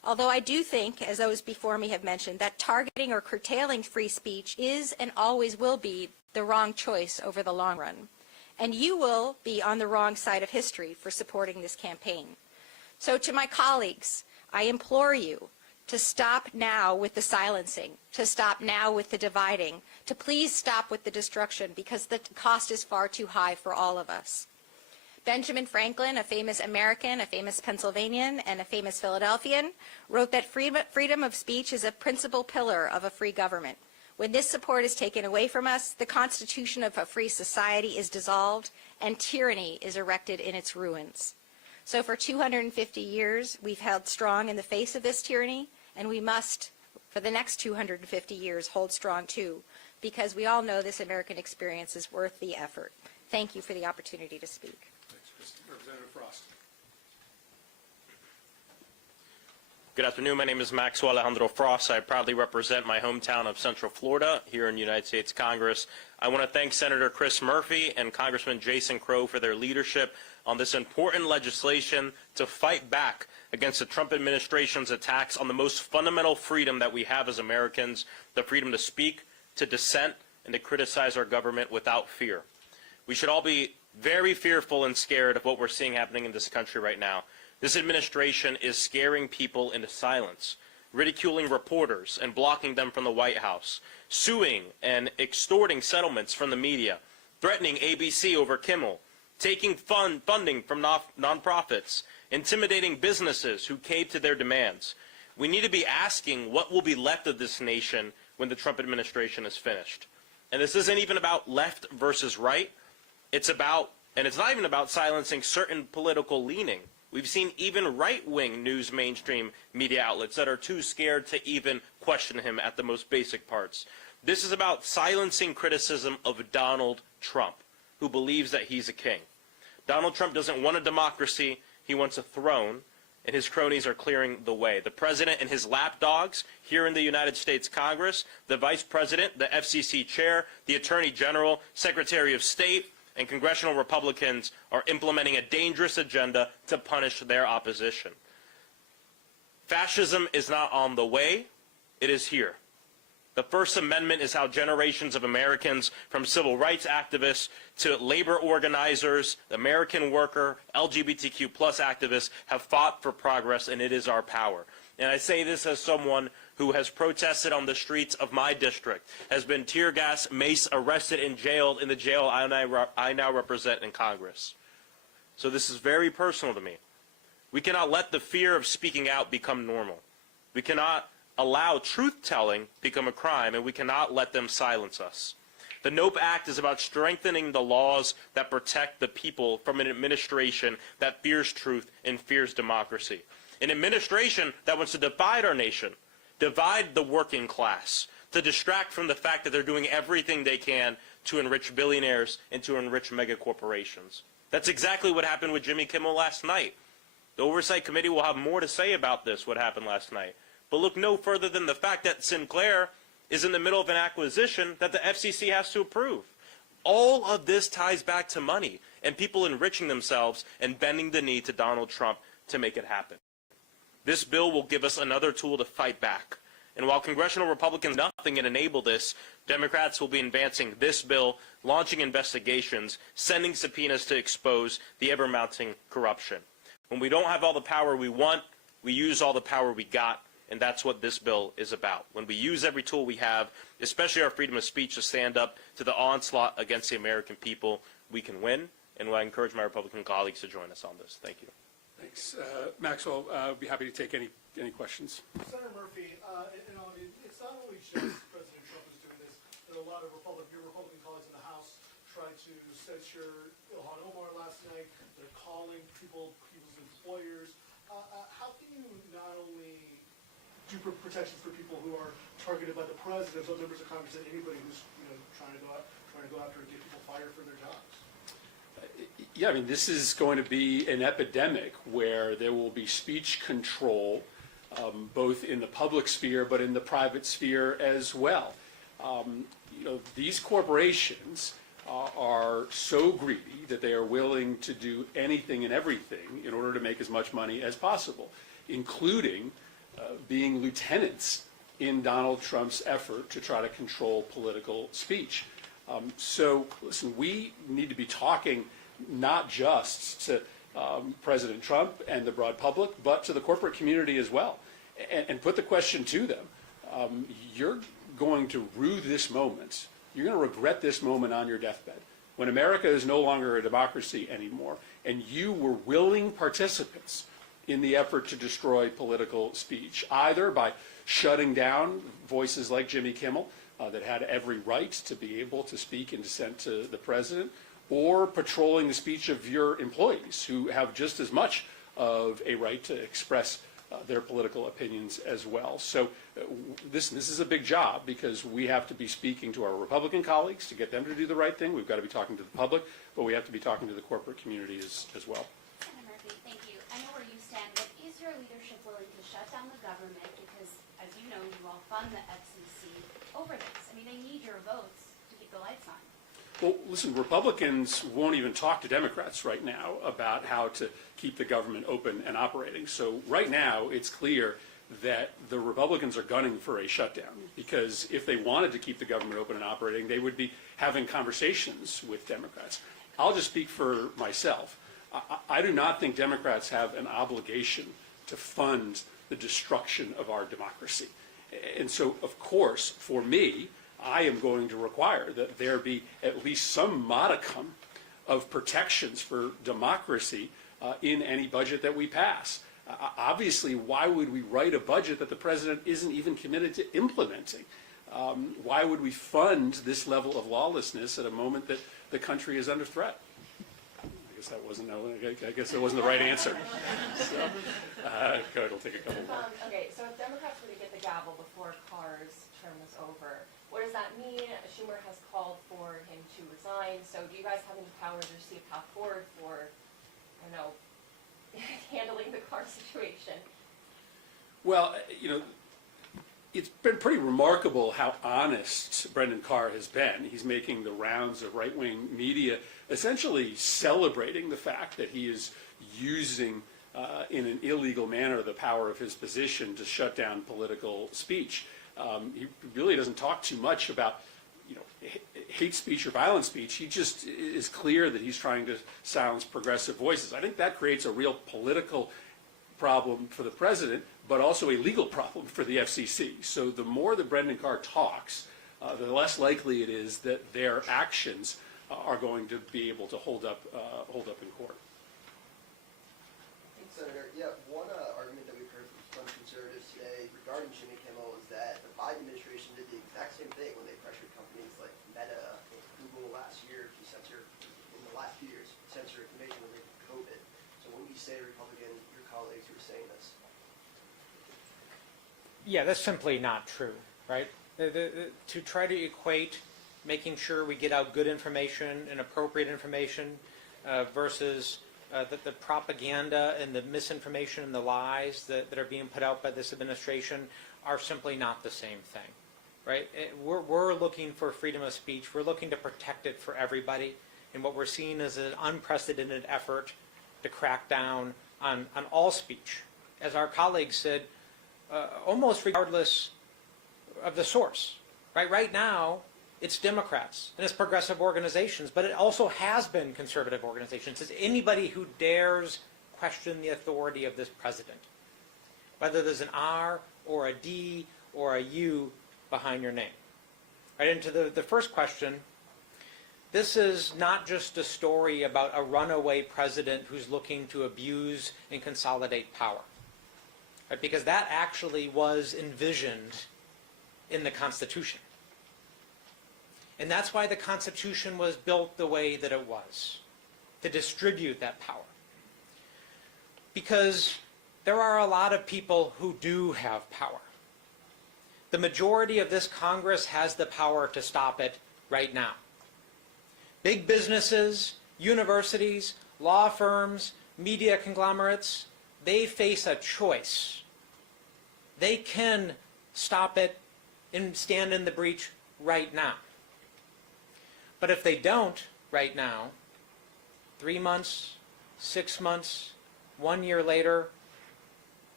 Although I do think, as those before me have mentioned, that targeting or curtailing free speech is and always will be the wrong choice over the long run. And you will be on the wrong side of history for supporting this campaign. So to my colleagues, I implore you to stop now with the silencing, to stop now with the dividing, to please stop with the destruction, because the cost is far too high for all of us. Benjamin Franklin, a famous American, a famous Pennsylvanian, and a famous Philadelphian, wrote that freedom of speech is a principal pillar of a free government. When this support is taken away from us, the constitution of a free society is dissolved, and tyranny is erected in its ruins. So for 250 years, we've held strong in the face of this tyranny, and we must, for the next 250 years, hold strong too, because we all know this American experience is worth the effort. Thank you for the opportunity to speak. Thanks, Representative Frost. Good afternoon. My name is Maxwell Alejandro Frost. I proudly represent my hometown of Central Florida here in the United States Congress. I want to thank Senator Chris Murphy and Congressman Jason Crow for their leadership on this important legislation to fight back against the Trump administration's attacks on the most fundamental freedom that we have as Americans, the freedom to speak, to dissent, and to criticize our government without fear. We should all be very fearful and scared of what we're seeing happening in this country right now. This administration is scaring people into silence, ridiculing reporters and blocking them from the White House, suing and extorting settlements from the media, threatening ABC over Kimmel, taking funding from nonprofits, intimidating businesses who cave to their demands. We need to be asking what will be left of this nation when the Trump administration is finished. And this isn't even about left versus right. It's about, and it's not even about silencing certain political leaning. We've seen even right-wing news mainstream media outlets that are too scared to even question him at the most basic parts. This is about silencing criticism of Donald Trump, who believes that he's a king. Donald Trump doesn't want a democracy, he wants a throne, and his cronies are clearing the way. The president and his lapdogs here in the United States Congress, the vice president, the FCC chair, the attorney general, secretary of state, and congressional Republicans are implementing a dangerous agenda to punish their opposition. Fascism is not on the way, it is here. The First Amendment is how generations of Americans, from civil rights activists to labor organizers, American worker, LGBTQ+ activists, have fought for progress, and it is our power. And I say this as someone who has protested on the streets of my district, has been tear gas, mace, arrested, and jailed in the jail I now represent in Congress. So this is very personal to me. We cannot let the fear of speaking out become normal. We cannot allow truth-telling become a crime, and we cannot let them silence us. The NOPE Act is about strengthening the laws that protect the people from an administration that fears truth and fears democracy. An administration that wants to divide our nation, divide the working class, to distract from the fact that they're doing everything they can to enrich billionaires and to enrich mega corporations. That's exactly what happened with Jimmy Kimmel last night. The Oversight Committee will have more to say about this, what happened last night. But look no further than the fact that Sinclair is in the middle of an acquisition that the FCC has to approve. All of this ties back to money and people enriching themselves and bending the knee to Donald Trump to make it happen. This bill will give us another tool to fight back. And while congressional Republicans do nothing and enable this, Democrats will be advancing this bill, launching investigations, sending subpoenas to expose the ever-mounting corruption. When we don't have all the power we want, we use all the power we got. And that's what this bill is about. When we use every tool we have, especially our freedom of speech, to stand up to the onslaught against the American people, we can win. And I encourage my Republican colleagues to join us on this. Thank you. Thanks. Maxwell, I'd be happy to take any questions. Senator Murphy, it's not only just President Trump who's doing this. There are a lot of your Republican colleagues in the House tried to censure Ilhan Omar last night. They're calling people's employers. How can you not only do protections for people who are targeted by the president, but members of Congress, and anybody who's trying to go after and get people fired for their jobs? Yeah, I mean, this is going to be an epidemic where there will be speech control, both in the public sphere but in the private sphere as well. These corporations are so greedy that they are willing to do anything and everything in order to make as much money as possible, including being lieutenants in Donald Trump's effort to try to control political speech. So, listen, we need to be talking not just to President Trump and the broad public, but to the corporate community as well, and put the question to them. You're going to rue this moment. You're going to regret this moment on your deathbed, when America is no longer a democracy anymore, and you were willing participants in the effort to destroy political speech, either by shutting down voices like Jimmy Kimmel that had every right to be able to speak in dissent to the president, or patrolling the speech of your employees who have just as much of a right to express their political opinions as well. So this is a big job, because we have to be speaking to our Republican colleagues to get them to do the right thing. We've got to be talking to the public, but we have to be talking to the corporate community as well. Senator Murphy, thank you. I know where you stand, but is your leadership willing to shut down the government? Because, as you know, you all fund the FCC over this. I mean, they need your votes to keep the lights on. Well, listen, Republicans won't even talk to Democrats right now about how to keep the government open and operating. So right now, it's clear that the Republicans are gunning for a shutdown, because if they wanted to keep the government open and operating, they would be having conversations with Democrats. I'll just speak for myself. I do not think Democrats have an obligation to fund the destruction of our democracy. And so, of course, for me, I am going to require that there be at least some modicum of protections for democracy in any budget that we pass. Obviously, why would we write a budget that the president isn't even committed to implementing? Why would we fund this level of lawlessness at a moment that the country is under threat? I guess that wasn't the right answer. So, go ahead, we'll take a couple more. Okay, so if Democrats were to get the gavel before Carr's term is over, what does that mean? Schumer has called for him to resign. So do you guys have any powers or see a path forward for, I don't know, handling the Carr situation? Well, it's been pretty remarkable how honest Brendan Carr has been. He's making the rounds of right-wing media, essentially celebrating the fact that he is using in an illegal manner the power of his position to shut down political speech. He really doesn't talk too much about hate speech or violent speech. He just is clear that he's trying to silence progressive voices. I think that creates a real political problem for the president, but also a legal problem for the FCC. So the more that Brendan Carr talks, the less likely it is that their actions are going to be able to hold up in court. Senator, one argument that we've heard from conservatives today regarding Jimmy Kimmel is that the Biden administration did the exact same thing when they pressured companies like Meta and Google last year to censor, in the last few years, censor information related to COVID. So what would you say to your colleagues who are saying this? Yeah, that's simply not true, right? To try to equate making sure we get out good information and appropriate information versus the propaganda and the misinformation and the lies that are being put out by this administration are simply not the same thing, right? We're looking for freedom of speech. We're looking to protect it for everybody. And what we're seeing is an unprecedented effort to crack down on all speech. As our colleagues said, almost regardless of the source, right? Right now, it's Democrats and it's progressive organizations, but it also has been conservative organizations. It's anybody who dares question the authority of this president, whether there's an R or a D or a U behind your name. Right into the first question, this is not just a story about a runaway president who's looking to abuse and consolidate power, right? Because that actually was envisioned in the Constitution. And that's why the Constitution was built the way that it was, to distribute that power. Because there are a lot of people who do have power. The majority of this Congress has the power to stop it right now. Big businesses, universities, law firms, media conglomerates, they face a choice. They can stop it and stand in the breach right now. But if they don't right now, 3 months, 6 months, 1 year later,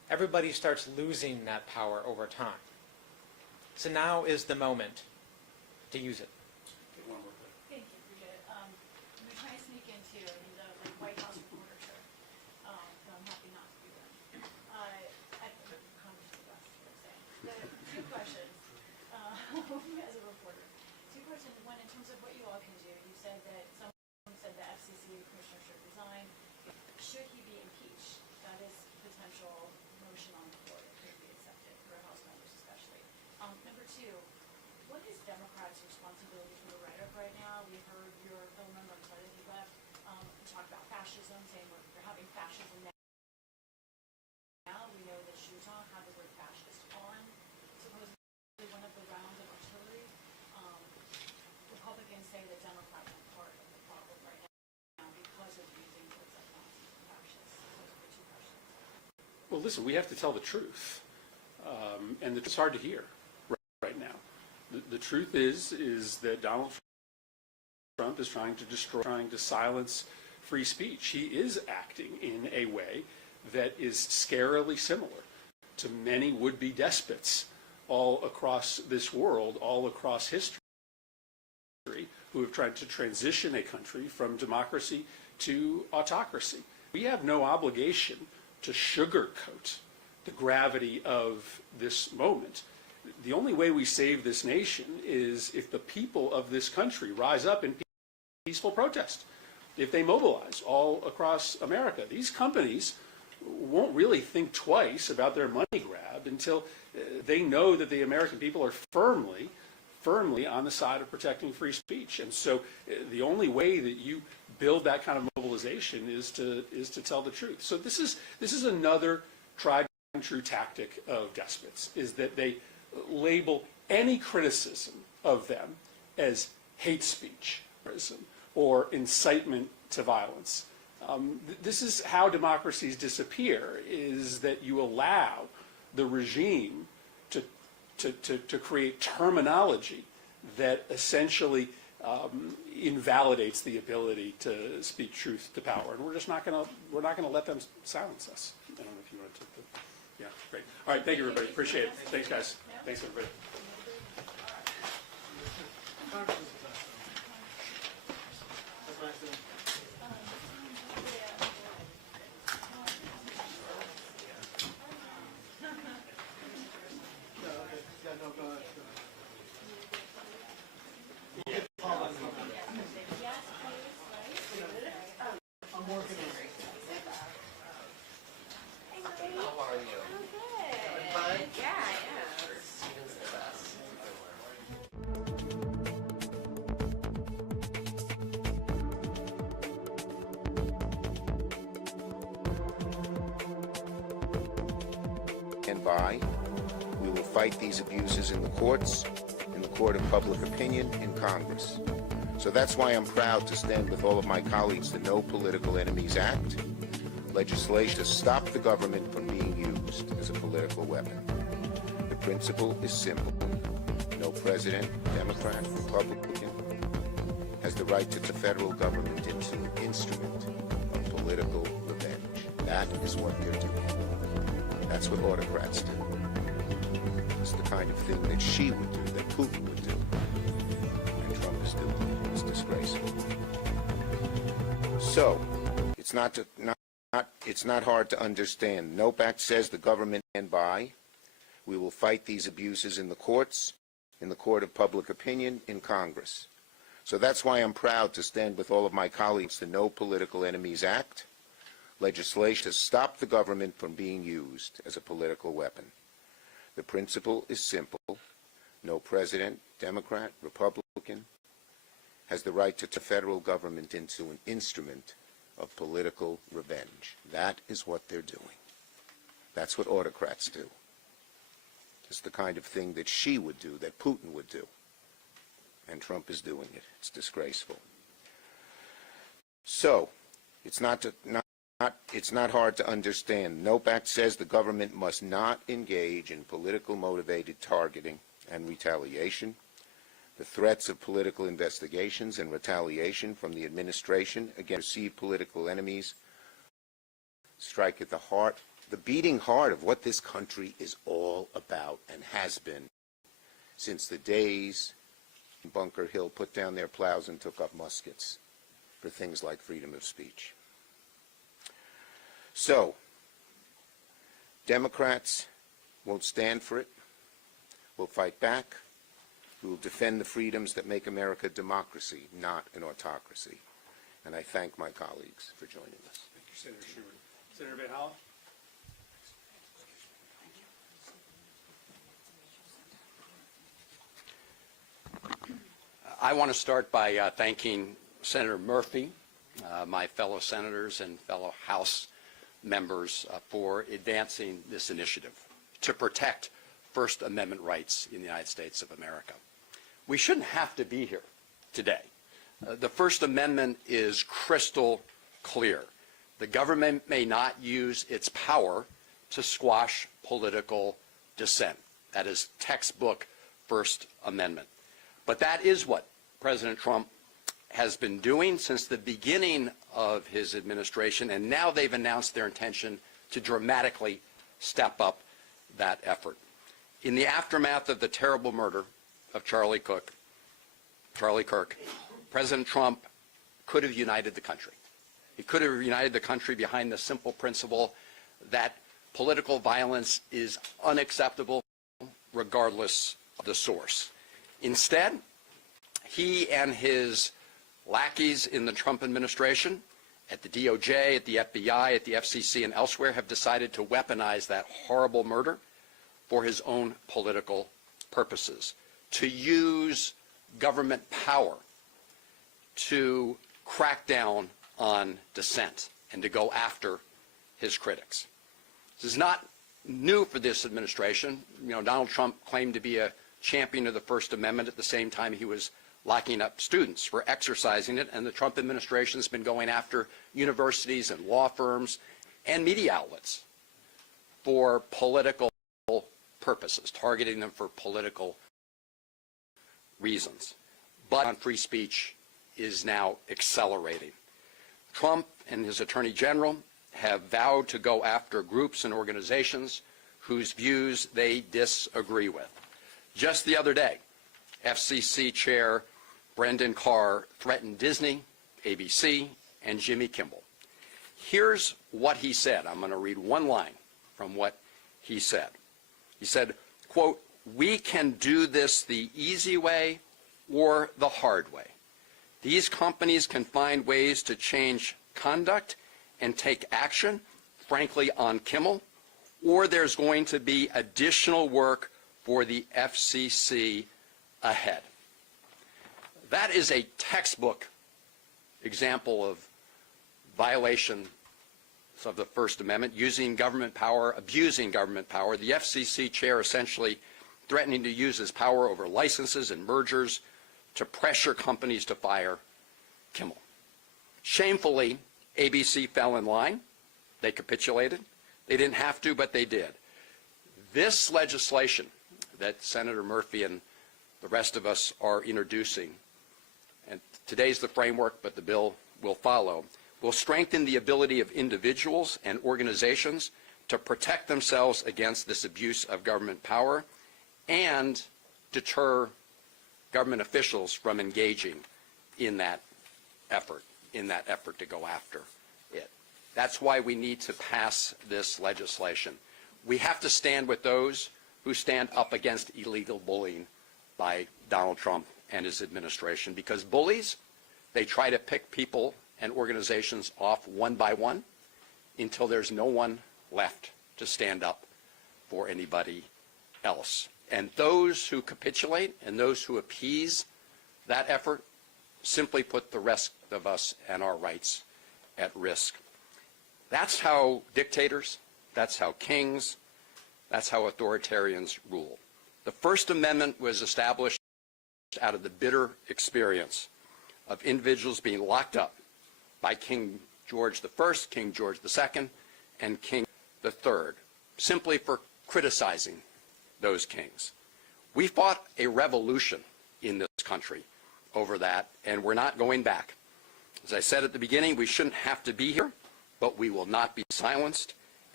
everybody starts losing that power over time. So now is the moment to use it. Thank you, appreciate it. I'm going to try and sneak into the White House reporter shirt, but I'm happy not to be there. I think Congress is the best, what I'm saying. Two questions as a reporter. Two questions. One, in terms of what you all can do, you said that someone said the FCC commissioner should resign. Should he be impeached? That is potential motion on the floor that could be accepted for House members especially. Number two, what is Democrats' responsibility for the rhetoric right now? We heard your fellow member, I'm sorry that he left, talk about fascism, saying we're having fascism now. We know that Shuton had the word fascist on supposedly one of the rounds of artillery. Republicans say that Democrats are part of the problem right now because of using words like Nazi and fascist. Those are the two questions. Well, listen, we have to tell the truth, and it's hard to hear right now. The truth is that Donald Trump is trying to silence free speech. He is acting in a way that is scarily similar to many would-be despots all across this world, all across history, who have tried to transition a country from democracy to autocracy. We have no obligation to sugarcoat the gravity of this moment. The only way we save this nation is if the people of this country rise up in peaceful protest, if they mobilize all across America. These companies won't really think twice about their money grab until they know that the American people are firmly on the side of protecting free speech. And so the only way that you build that kind of mobilization is to tell the truth. So this is another tried and true tactic of despots, is that they label any criticism of them as hate speech or incitement to violence. This is how democracies disappear, is that you allow the regime to create terminology that essentially invalidates the ability to speak truth to power, and we're just not going to let them silence us. I don't know if you want to take the, yeah, great. All right, thank you, everybody. Appreciate it. Thanks, guys. Thanks, everybody. And by, we will fight these abuses in the courts, in the court of public opinion, in Congress. So that's why I'm proud to stand with all of my colleagues to No Political Enemies Act, legislation to stop the government from being used as a political weapon. The principle is simple. No president, Democrat, Republican, has the right to turn the federal government into an instrument of political revenge. That is what they're doing. That's what autocrats do. It's the kind of thing that Xi would do, that Putin would do. And Trump is doing it. It's disgraceful. So, it's not hard to understand. NOPE Act says the government stand by. We will fight these abuses in the courts, in the court of public opinion, in Congress. So that's why I'm proud to stand with all of my colleagues to No Political Enemies Act, legislation to stop the government from being used as a political weapon. The principle is simple. No president, Democrat, Republican, has the right to turn the federal government into an instrument of political revenge. That is what they're doing. That's what autocrats do. It's the kind of thing that Xi would do, that Putin would do. And Trump is doing it. It's disgraceful. So, it's not hard to understand. NOPE Act says the government must not engage in political motivated targeting and retaliation. The threats of political investigations and retaliation from the administration against perceived political enemies strike at the heart the beating heart of what this country is all about and has been since the days Bunker Hill put down their plows and took up muskets for things like freedom of speech. So, Democrats won't stand for it. We'll fight back. We will defend the freedoms that make America a democracy, not an autocracy. And I thank my colleagues for joining us. Thank you, Senator Schumer. Senator Van Hollen? I want to start by thanking Senator Murphy, my fellow senators and fellow House members for advancing this initiative to protect First Amendment rights in the United States of America. We shouldn't have to be here today. The First Amendment is crystal clear. The government may not use its power to squash political dissent. That is textbook First Amendment. But that is what President Trump has been doing since the beginning of his administration, and now they've announced their intention to dramatically step up that effort. In the aftermath of the terrible murder of Charlie Kirk, President Trump could have united the country. He could have united the country behind the simple principle that political violence is unacceptable regardless of the source. Instead, he and his lackeys in the Trump administration, at the DOJ, at the FBI, at the FCC, and elsewhere, have decided to weaponize that horrible murder for his own political purposes, to use government power to crack down on dissent and to go after his critics. This is not new for this administration. You know, Donald Trump claimed to be a champion of the First Amendment at the same time he was locking up students for exercising it, and the Trump administration has been going after universities and law firms and media outlets for political purposes, targeting them for political reasons. But on free speech is now accelerating. Trump and his Attorney General have vowed to go after groups and organizations whose views they disagree with. Just the other day, FCC Chair Brendan Carr threatened Disney, ABC, and Jimmy Kimmel. Here's what he said. I'm going to read one line from what he said. He said, quote, "We can do this the easy way or the hard way. These companies can find ways to change conduct and take action, frankly, on Kimmel, or there's going to be additional work for the FCC ahead." That is a textbook example of violation of the First Amendment, using government power, abusing government power. The FCC chair essentially threatening to use his power over licenses and mergers to pressure companies to fire Kimmel. Shamefully, ABC fell in line. They capitulated. They didn't have to, but they did. This legislation that Senator Murphy and the rest of us are introducing, and today's the framework, but the bill will follow, will strengthen the ability of individuals and organizations to protect themselves against this abuse of government power and deter government officials from engaging in that effort to go after it. That's why we need to pass this legislation. We have to stand with those who stand up against illegal bullying by Donald Trump and his administration, because bullies, they try to pick people and organizations off one by one until there's no one left to stand up for anybody else. And those who capitulate and those who appease that effort simply put the rest of us and our rights at risk. That's how dictators, that's how kings, that's how authoritarians rule. The First Amendment was established out of the bitter experience of individuals being locked up by King George I, King George II, and King III, simply for criticizing those kings. We fought a revolution in this country over that, and we're not going back. As I said at the beginning, we shouldn't have to be here, but we will not be silenced,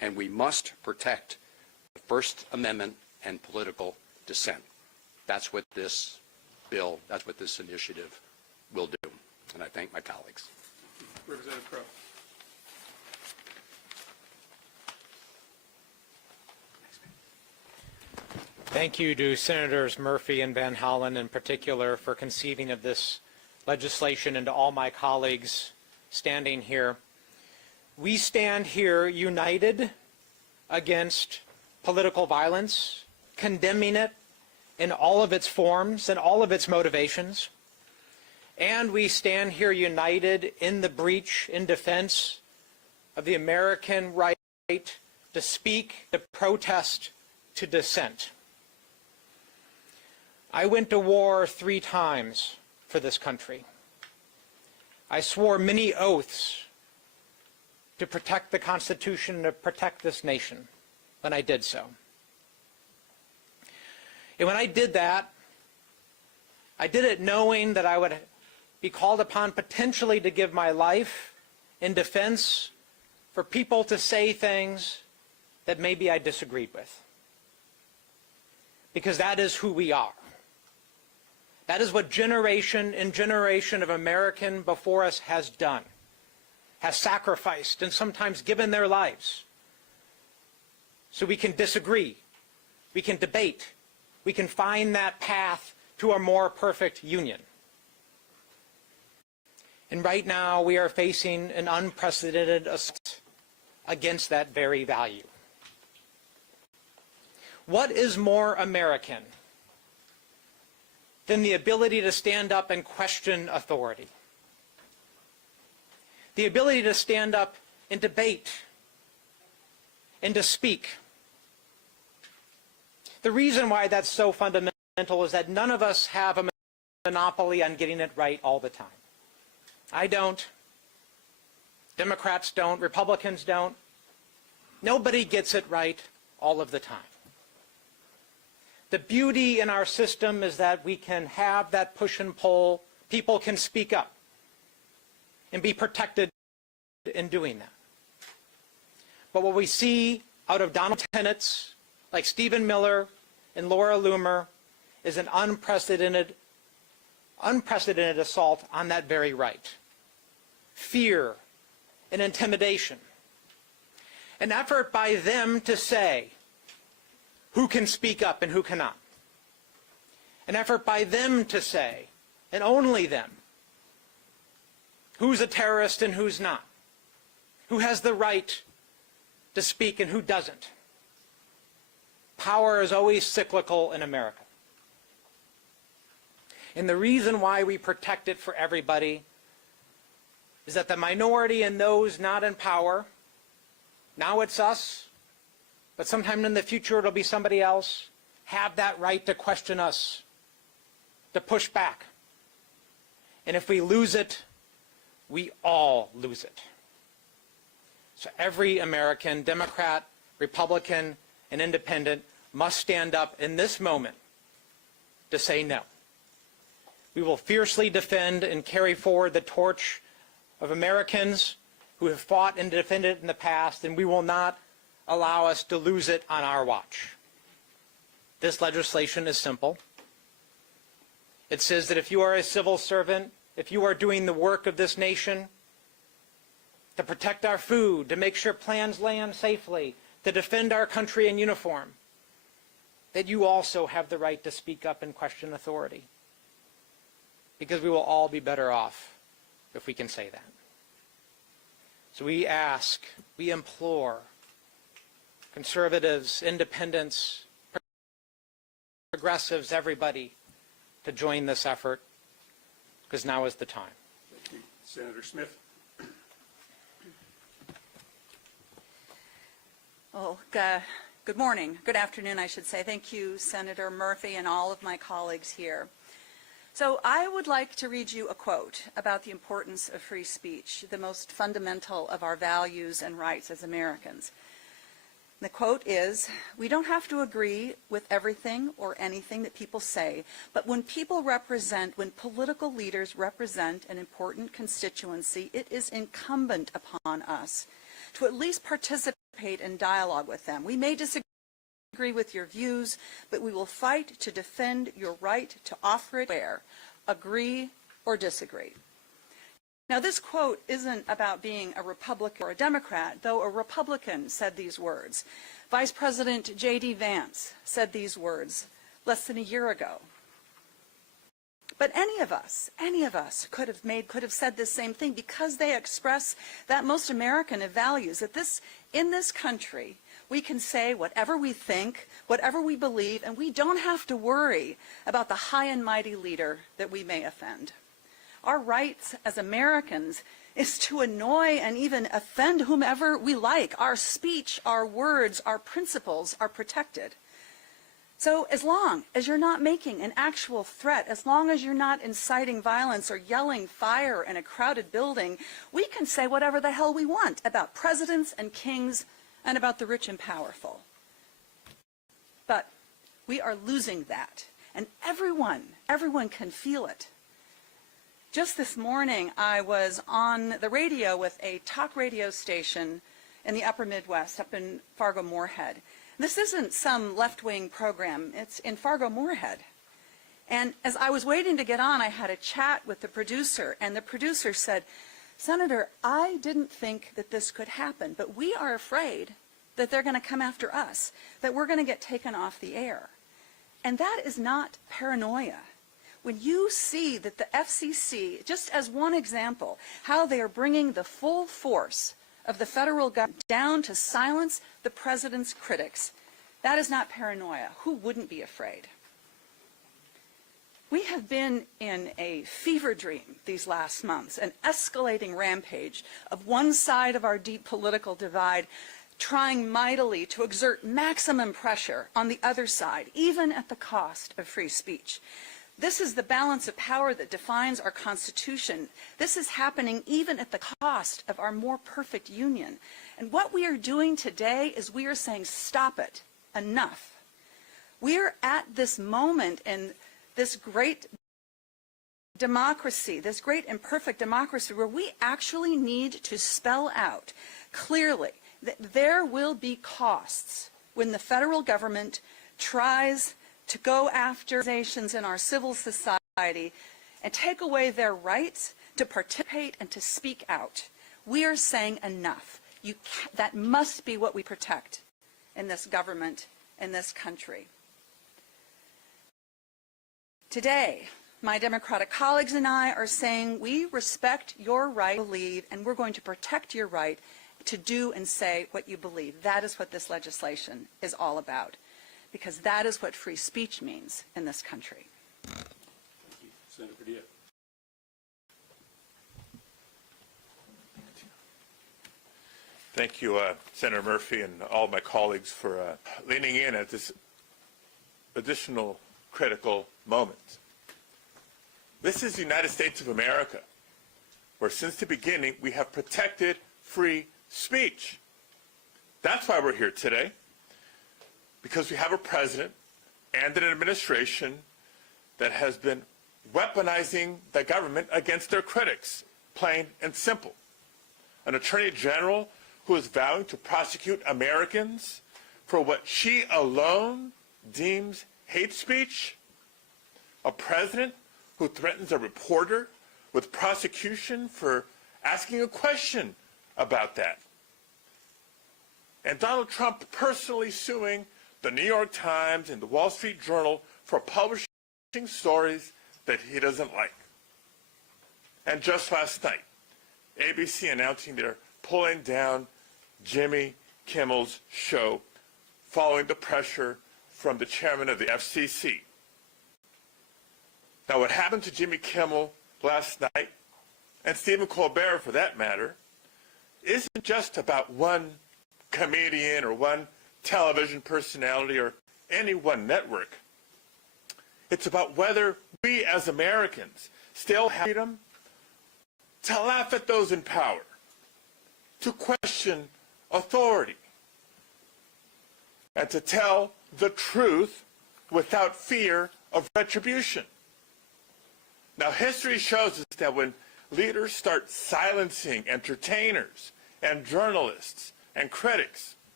and we must protect the First Amendment and political dissent. That's what this bill, that's what this initiative will do. And I thank my colleagues. Representative Crowe. Thank you to Senators Murphy and Van Hollen in particular for conceiving of this legislation, and to all my colleagues standing here. We stand here united against political violence, condemning it in all of its forms and all of its motivations. And we stand here united in the breach, in defense of the American right to speak, to protest, to dissent. I went to war 3 times for this country. I swore many oaths to protect the Constitution, to protect this nation when I did so. And when I did that, I did it knowing that I would be called upon potentially to give my life in defense for people to say things that maybe I disagreed with. Because that is who we are. That is what generation and generation of American before us has done, has sacrificed and sometimes given their lives. So we can disagree, we can debate, we can find that path to a more perfect union. And right now we are facing an unprecedented assault against that very value. What is more American than the ability to stand up and question authority? The ability to stand up and debate and to speak. The reason why that's so fundamental is that none of us have a monopoly on getting it right all the time. I don't. Democrats don't. Republicans don't. Nobody gets it right all of the time. The beauty in our system is that we can have that push and pull. People can speak up and be protected in doing that. But what we see out of Donald tenets like Stephen Miller and Laura Loomer is an unprecedented assault on that very right. Fear and intimidation. An effort by them to say who can speak up and who cannot. An effort by them to say, and only them, who's a terrorist and who's not. Who has the right to speak and who doesn't. Power is always cyclical in America. And the reason why we protect it for everybody is that the minority and those not in power, now it's us, but sometime in the future it'll be somebody else, have that right to question us, to push back. And if we lose it, we all lose it. So every American, Democrat, Republican, and Independent must stand up in this moment to say no. We will fiercely defend and carry forward the torch of Americans who have fought and defended it in the past, and we will not allow us to lose it on our watch. This legislation is simple. It says that if you are a civil servant, if you are doing the work of this nation, to protect our food, to make sure plans land safely, to defend our country in uniform, that you also have the right to speak up and question authority. Because we will all be better off if we can say that. So we ask, we implore conservatives, independents, progressives, everybody to join this effort, because now is the time. Thank you. Senator Smith. Well, good morning. Good afternoon, I should say. Thank you, Senator Murphy, and all of my colleagues here. So I would like to read you a quote about the importance of free speech, the most fundamental of our values and rights as Americans. The quote is, "We don't have to agree with everything or anything that people say, but when political leaders represent an important constituency, it is incumbent upon us to at least participate in dialogue with them. We may disagree with your views, but we will fight to defend your right to offer it where, agree or disagree. Now, this quote isn't about being a Republican or a Democrat, though a Republican said these words. Vice President J.D. Vance said these words less than a year ago. But any of us could have said this same thing because they express that most American of values, that in this country, we can say whatever we think, whatever we believe, and we don't have to worry about the high and mighty leader that we may offend. Our rights as Americans is to annoy and even offend whomever we like. Our speech, our words, our principles are protected. So as long as you're not making an actual threat, as long as you're not inciting violence or yelling fire in a crowded building, we can say whatever the hell we want about presidents and kings and about the rich and powerful. But we are losing that, and everyone can feel it. Just this morning, I was on the radio with a talk radio station in the upper Midwest, up in Fargo-Moorhead. This isn't some left-wing program. It's in Fargo-Moorhead. And as I was waiting to get on, I had a chat with the producer, and the producer said, Senator, I didn't think that this could happen, but we are afraid that they're going to come after us, that we're going to get taken off the air. And that is not paranoia. When you see that the FCC, just as one example, how they are bringing the full force of the federal government down to silence the president's critics, that is not paranoia. Who wouldn't be afraid? We have been in a fever dream these last months, an escalating rampage of one side of our deep political divide trying mightily to exert maximum pressure on the other side, even at the cost of free speech. This is the balance of power that defines our Constitution. This is happening even at the cost of our more perfect union. And what we are doing today is we are saying, stop it, enough. We are at this moment in this great democracy, this great imperfect democracy, where we actually need to spell out clearly that there will be costs when the federal government tries to go after organizations in our civil society and take away their rights to participate and to speak out. We are saying enough. That must be what we protect in this government, in this country. Today, my Democratic colleagues and I are saying we respect your right to believe, and we're going to protect your right to do and say what you believe. That is what this legislation is all about, because that is what free speech means in this country. Thank you. Senator Padilla. Thank you, Senator Murphy, and all my colleagues for leaning in at this additional critical moment. This is the United States of America, where since the beginning we have protected free speech. That's why we're here today, because we have a president and an administration that has been weaponizing the government against their critics, plain and simple. An attorney general who is vowing to prosecute Americans for what she alone deems hate speech. A president who threatens a reporter with prosecution for asking a question about that. And Donald Trump personally suing the New York Times and the Wall Street Journal for publishing stories that he doesn't like. And just last night, ABC announcing they're pulling down Jimmy Kimmel's show following the pressure from the chairman of the FCC. Now, what happened to Jimmy Kimmel last night, and Stephen Colbert for that matter, isn't just about one comedian or one television personality or any one network. It's about whether we as Americans still have freedom to laugh at those in power, to question authority, and to tell the truth without fear of retribution. Now, history shows us that when leaders start silencing entertainers and journalists and critics,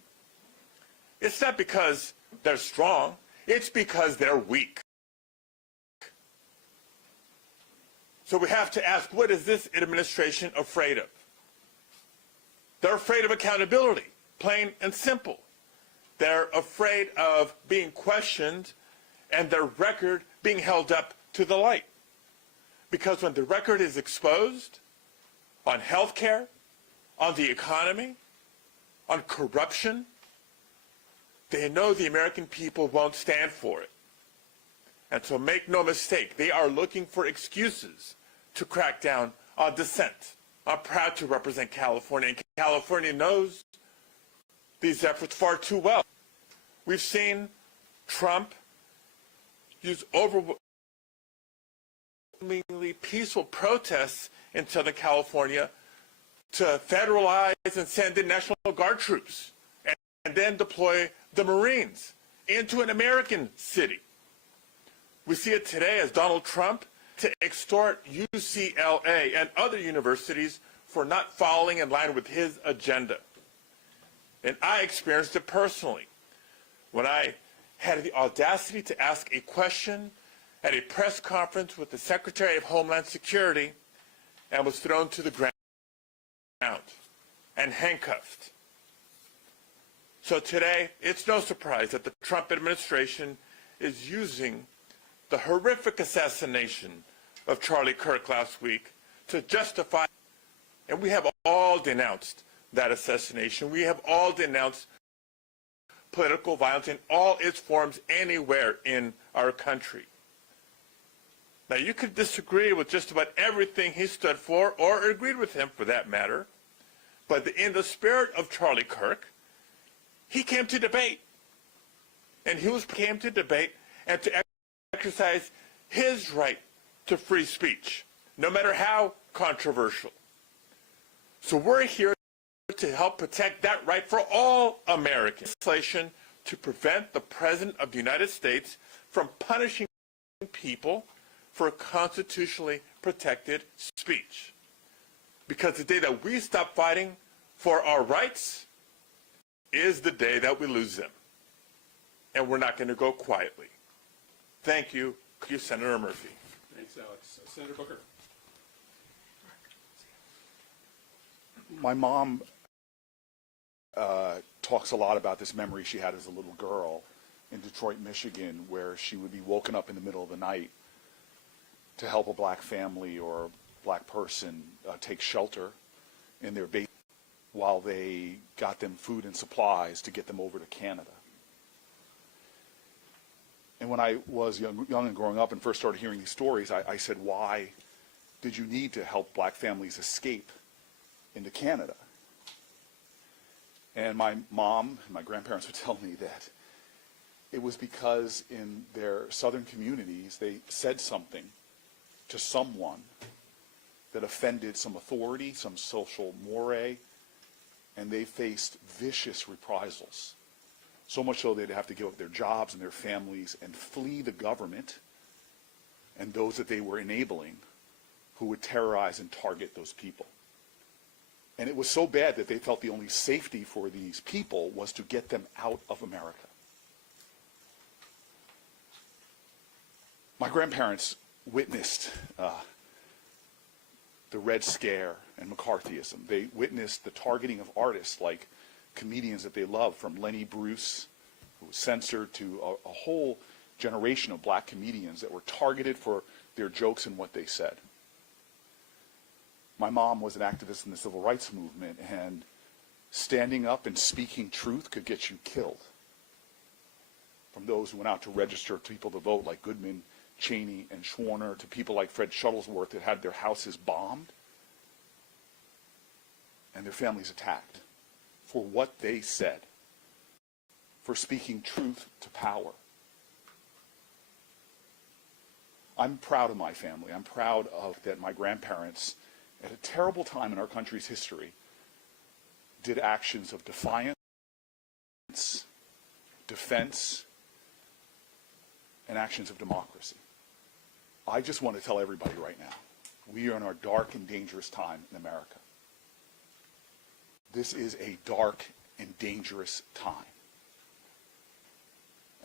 It's not because they're strong, it's because they're weak. So we have to ask, what is this administration afraid of? They're afraid of accountability, plain and simple. They're afraid of being questioned and their record being held up to the light. Because when the record is exposed on health care, on the economy, on corruption, they know the American people won't stand for it. And so make no mistake, they are looking for excuses to crack down on dissent. I'm proud to represent California, and California knows these efforts far too well. We've seen Trump use overwhelmingly peaceful protests in Southern California to federalize and send in National Guard troops and then deploy the Marines into an American city. We see it today as Donald Trump to extort UCLA and other universities for not following in line with his agenda. And I experienced it personally when I had the audacity to ask a question at a press conference with the Secretary of Homeland Security and was thrown to the ground and handcuffed. So today, it's no surprise that the Trump administration is using the horrific assassination of Charlie Kirk last week to justify, and we have all denounced that assassination. We have all denounced political violence in all its forms anywhere in our country. Now, you could disagree with just about everything he stood for, or agreed with him for that matter, but in the spirit of Charlie Kirk, he came to debate. And he came to debate and to exercise his right to free speech, no matter how controversial. So we're here to help protect that right for all Americans. Legislation to prevent the President of the United States from punishing people for constitutionally protected speech. Because the day that we stop fighting for our rights is the day that we lose them. And we're not going to go quietly. Thank you, Senator Murphy. Thanks, Alex. Senator Booker. My mom talks a lot about this memory she had as a little girl in Detroit, Michigan, where she would be woken up in the middle of the night to help a black family or a black person take shelter in their basement while they got them food and supplies to get them over to Canada. And when I was young and growing up and first started hearing these stories, I said, why did you need to help black families escape into Canada? And my mom and my grandparents would tell me that it was because in their southern communities, they said something to someone that offended some authority, some social mores, and they faced vicious reprisals. So much so they'd have to give up their jobs and their families and flee the government and those that they were enabling who would terrorize and target those people. And it was so bad that they felt the only safety for these people was to get them out of America. My grandparents witnessed the Red Scare and McCarthyism. They witnessed the targeting of artists like comedians that they loved, from Lenny Bruce, who was censored, to a whole generation of black comedians that were targeted for their jokes and what they said. My mom was an activist in the civil rights movement, and standing up and speaking truth could get you killed. From those who went out to register people to vote, like Goodman, Cheney, and Schwerner, to people like Fred Shuttlesworth that had their houses bombed and their families attacked for what they said, for speaking truth to power. I'm proud of my family. I'm proud of that my grandparents, at a terrible time in our country's history, did actions of defiance, defense, and actions of democracy. I just want to tell everybody right now, we are in our dark and dangerous time in America. This is a dark and dangerous time.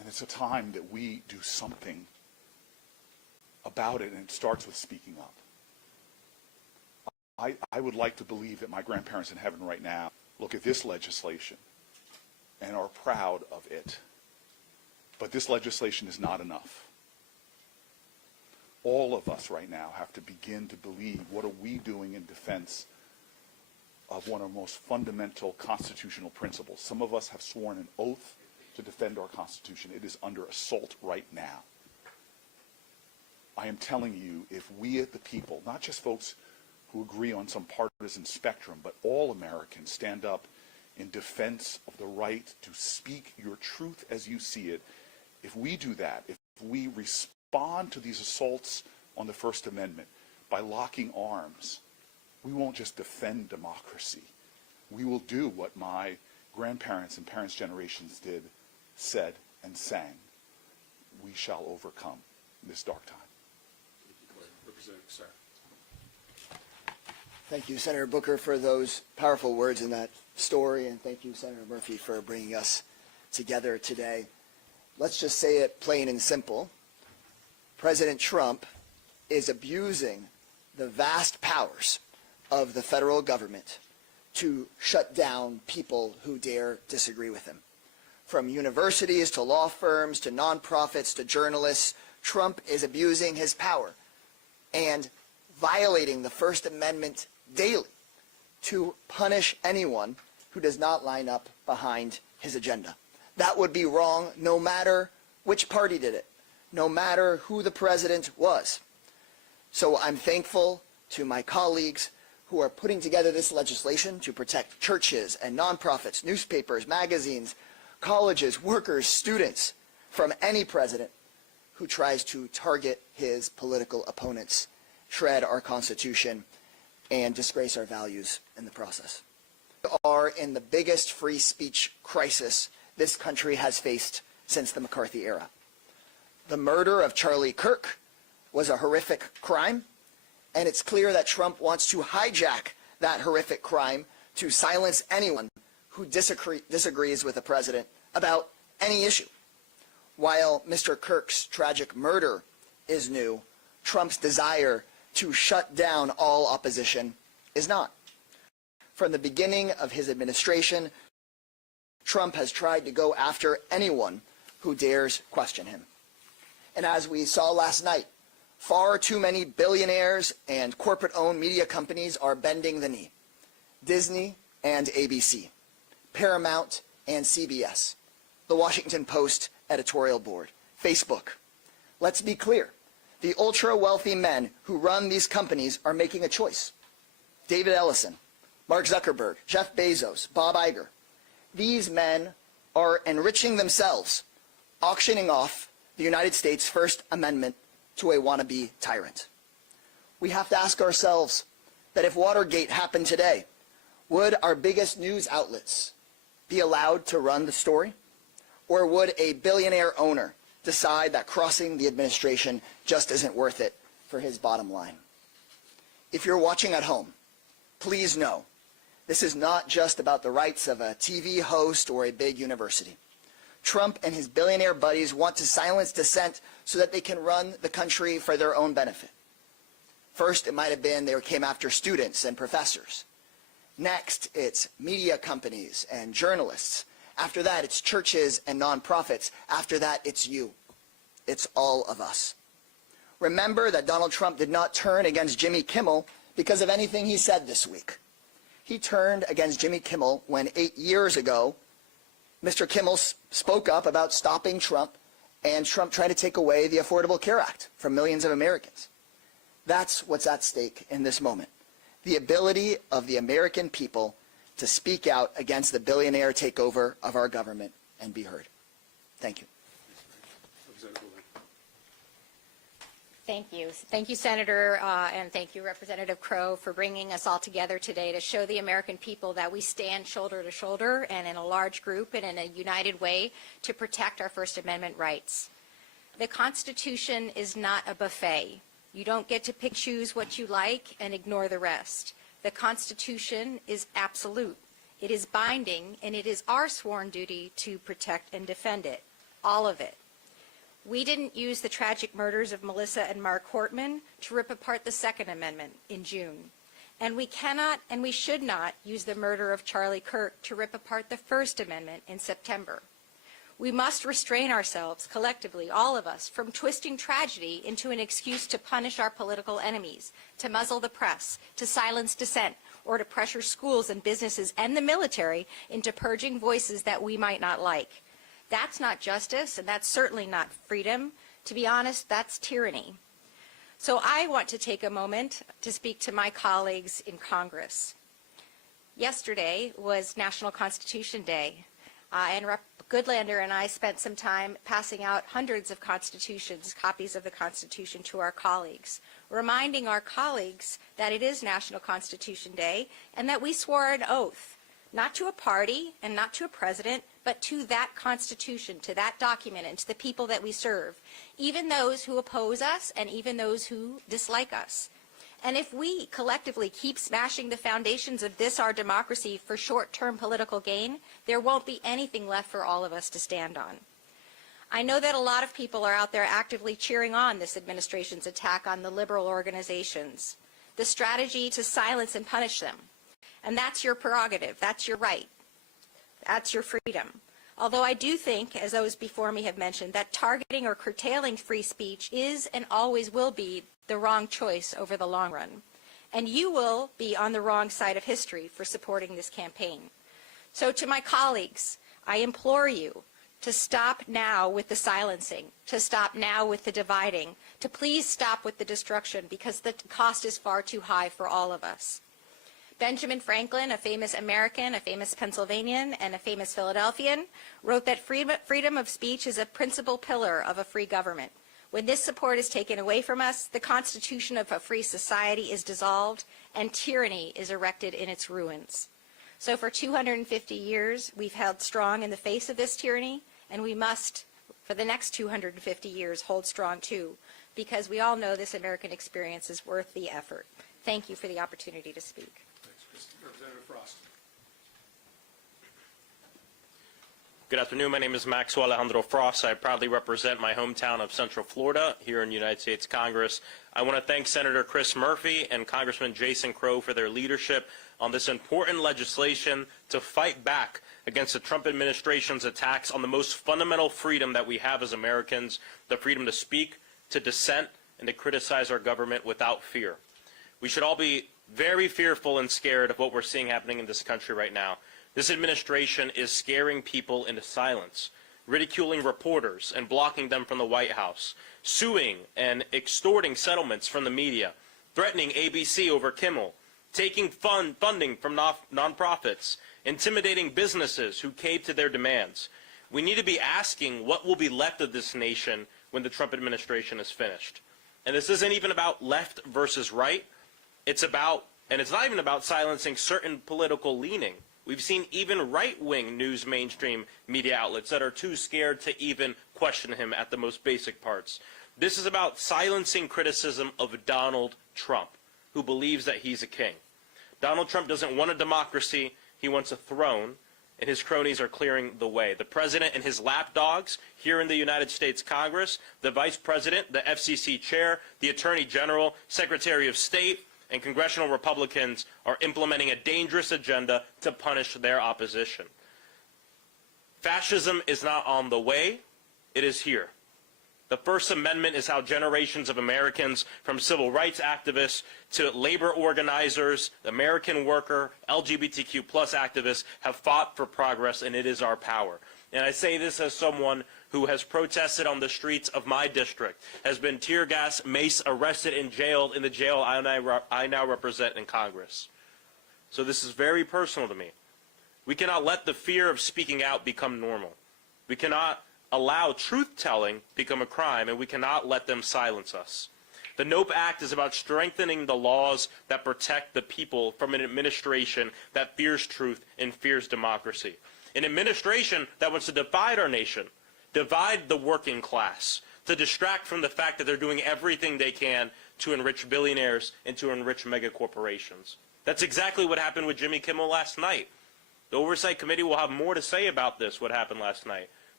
And it's a time that we do something about it, and it starts with speaking up. I would like to believe that my grandparents in heaven right now look at this legislation and are proud of it. But this legislation is not enough. All of us right now have to begin to believe, what are we doing in defense of one of the most fundamental constitutional principles? Some of us have sworn an oath to defend our Constitution. It is under assault right now. I am telling you, if we as the people, not just folks who agree on some partisan spectrum, but all Americans stand up in defense of the right to speak your truth as you see it, if we do that, if we respond to these assaults on the First Amendment by locking arms, we won't just defend democracy. We will do what my grandparents and parents' generations did, said, and sang. We shall overcome this dark time. Representative Sir. Thank you, Senator Booker, for those powerful words in that story, and thank you, Senator Murphy, for bringing us together today. Let's just say it plain and simple. President Trump is abusing the vast powers of the federal government to shut down people who dare disagree with him. From universities to law firms to nonprofits to journalists, Trump is abusing his power and violating the First Amendment daily to punish anyone who does not line up behind his agenda. That would be wrong no matter which party did it, no matter who the president was. So I'm thankful to my colleagues who are putting together this legislation to protect churches and nonprofits, newspapers, magazines, colleges, workers, students from any president who tries to target his political opponents, shred our Constitution, and disgrace our values in the process. We are in the biggest free speech crisis this country has faced since the McCarthy era. The murder of Charlie Kirk was a horrific crime, and it's clear that Trump wants to hijack that horrific crime to silence anyone who disagrees with the president about any issue. While Mr. Kirk's tragic murder is new, Trump's desire to shut down all opposition is not. From the beginning of his administration, Trump has tried to go after anyone who dares question him. And as we saw last night, far too many billionaires and corporate-owned media companies are bending the knee. Disney and ABC, Paramount and CBS, the Washington Post editorial board, Facebook. Let's be clear. The ultra-wealthy men who run these companies are making a choice. David Ellison, Mark Zuckerberg, Jeff Bezos, Bob Iger. These men are enriching themselves, auctioning off the United States' First Amendment to a wannabe tyrant. We have to ask ourselves that if Watergate happened today, would our biggest news outlets be allowed to run the story? Or would a billionaire owner decide that crossing the administration just isn't worth it for his bottom line? If you're watching at home, please know this is not just about the rights of a TV host or a big university. Trump and his billionaire buddies want to silence dissent so that they can run the country for their own benefit. First, it might have been they came after students and professors. Next, it's media companies and journalists. After that, it's churches and nonprofits. After that, it's you. It's all of us. Remember that Donald Trump did not turn against Jimmy Kimmel because of anything he said this week. He turned against Jimmy Kimmel when 8 years ago, Mr. Kimmel spoke up about stopping Trump and Trump trying to take away the Affordable Care Act from millions of Americans. That's what's at stake in this moment. The ability of the American people to speak out against the billionaire takeover of our government and be heard. Thank you. Thank you. Thank you, Senator, and thank you, Representative Crow, for bringing us all together today to show the American people that we stand shoulder to shoulder and in a large group and in a united way to protect our First Amendment rights. The Constitution is not a buffet. You don't get to pick, choose what you like and ignore the rest. The Constitution is absolute. It is binding, and it is our sworn duty to protect and defend it. all of it. We didn't use the tragic murders of Melissa and Mark Hortman to rip apart the Second Amendment in June. And we cannot and we should not use the murder of Charlie Kirk to rip apart the First Amendment in September. We must restrain ourselves collectively, all of us, from twisting tragedy into an excuse to punish our political enemies, to muzzle the press, to silence dissent, or to pressure schools and businesses and the military into purging voices that we might not like. That's not justice, and that's certainly not freedom. To be honest, that's tyranny. So I want to take a moment to speak to my colleagues in Congress. Yesterday was National Constitution Day, and Rep. Goodlander and I spent some time passing out hundreds of constitutions, copies of the Constitution, to our colleagues, reminding our colleagues that it is National Constitution Day and that we swore an oath, not to a party and not to a president, but to that Constitution, to that document, and to the people that we serve, even those who oppose us and even those who dislike us. And if we collectively keep smashing the foundations of this, our democracy, for short-term political gain, there won't be anything left for all of us to stand on. I know that a lot of people are out there actively cheering on this administration's attack on the liberal organizations, the strategy to silence and punish them. And that's your prerogative. That's your right. That's your freedom. Although I do think, as those before me have mentioned, that targeting or curtailing free speech is and always will be the wrong choice over the long run. And you will be on the wrong side of history for supporting this campaign. So to my colleagues, I implore you to stop now with the silencing, to stop now with the dividing, to please stop with the destruction, because the cost is far too high for all of us. Benjamin Franklin, a famous American, a famous Pennsylvanian, and a famous Philadelphian, wrote that freedom of speech is a principal pillar of a free government. When this support is taken away from us, the constitution of a free society is dissolved, and tyranny is erected in its ruins. So for 250 years, we've held strong in the face of this tyranny, and we must, for the next 250 years, hold strong too, because we all know this American experience is worth the effort. Thank you for the opportunity to speak. Thanks, Kristen. Representative Frost. Good afternoon. My name is Maxwell Alejandro Frost. I proudly represent my hometown of Central Florida here in the United States Congress. I want to thank Senator Chris Murphy and Congressman Jason Crow for their leadership on this important legislation to fight back against the Trump administration's attacks on the most fundamental freedom that we have as Americans, the freedom to speak, to dissent, and to criticize our government without fear. We should all be very fearful and scared of what we're seeing happening in this country right now. This administration is scaring people into silence, ridiculing reporters and blocking them from the White House, suing and extorting settlements from the media, threatening ABC over Kimmel, taking funding from nonprofits, intimidating businesses who cave to their demands. We need to be asking what will be left of this nation when the Trump administration is finished. And this isn't even about left versus right. It's about, and it's not even about silencing certain political leaning. We've seen even right-wing news mainstream media outlets that are too scared to even question him at the most basic parts. This is about silencing criticism of Donald Trump, who believes that he's a king. Donald Trump doesn't want a democracy, he wants a throne, and his cronies are clearing the way. The president and his lapdogs here in the United States Congress, the vice president, the FCC chair, the attorney general, secretary of state, and congressional Republicans are implementing a dangerous agenda to punish their opposition. Fascism is not on the way, it is here. The First Amendment is how generations of Americans, from civil rights activists to labor organizers, American worker, LGBTQ+ activists, have fought for progress, and it is our power. And I say this as someone who has protested on the streets of my district, has been tear gas, mace, arrested, and jailed in the jail I now represent in Congress. So this is very personal to me. We cannot let the fear of speaking out become normal. We cannot allow truth-telling become a crime, and we cannot let them silence us. The NOPE Act is about strengthening the laws that protect the people from an administration that fears truth and fears democracy. An administration that wants to divide our nation, divide the working class, to distract from the fact that they're doing everything they can to enrich billionaires and to enrich mega corporations. That's exactly what happened with Jimmy Kimmel last night. The Oversight Committee will have more to say about this, what happened last night.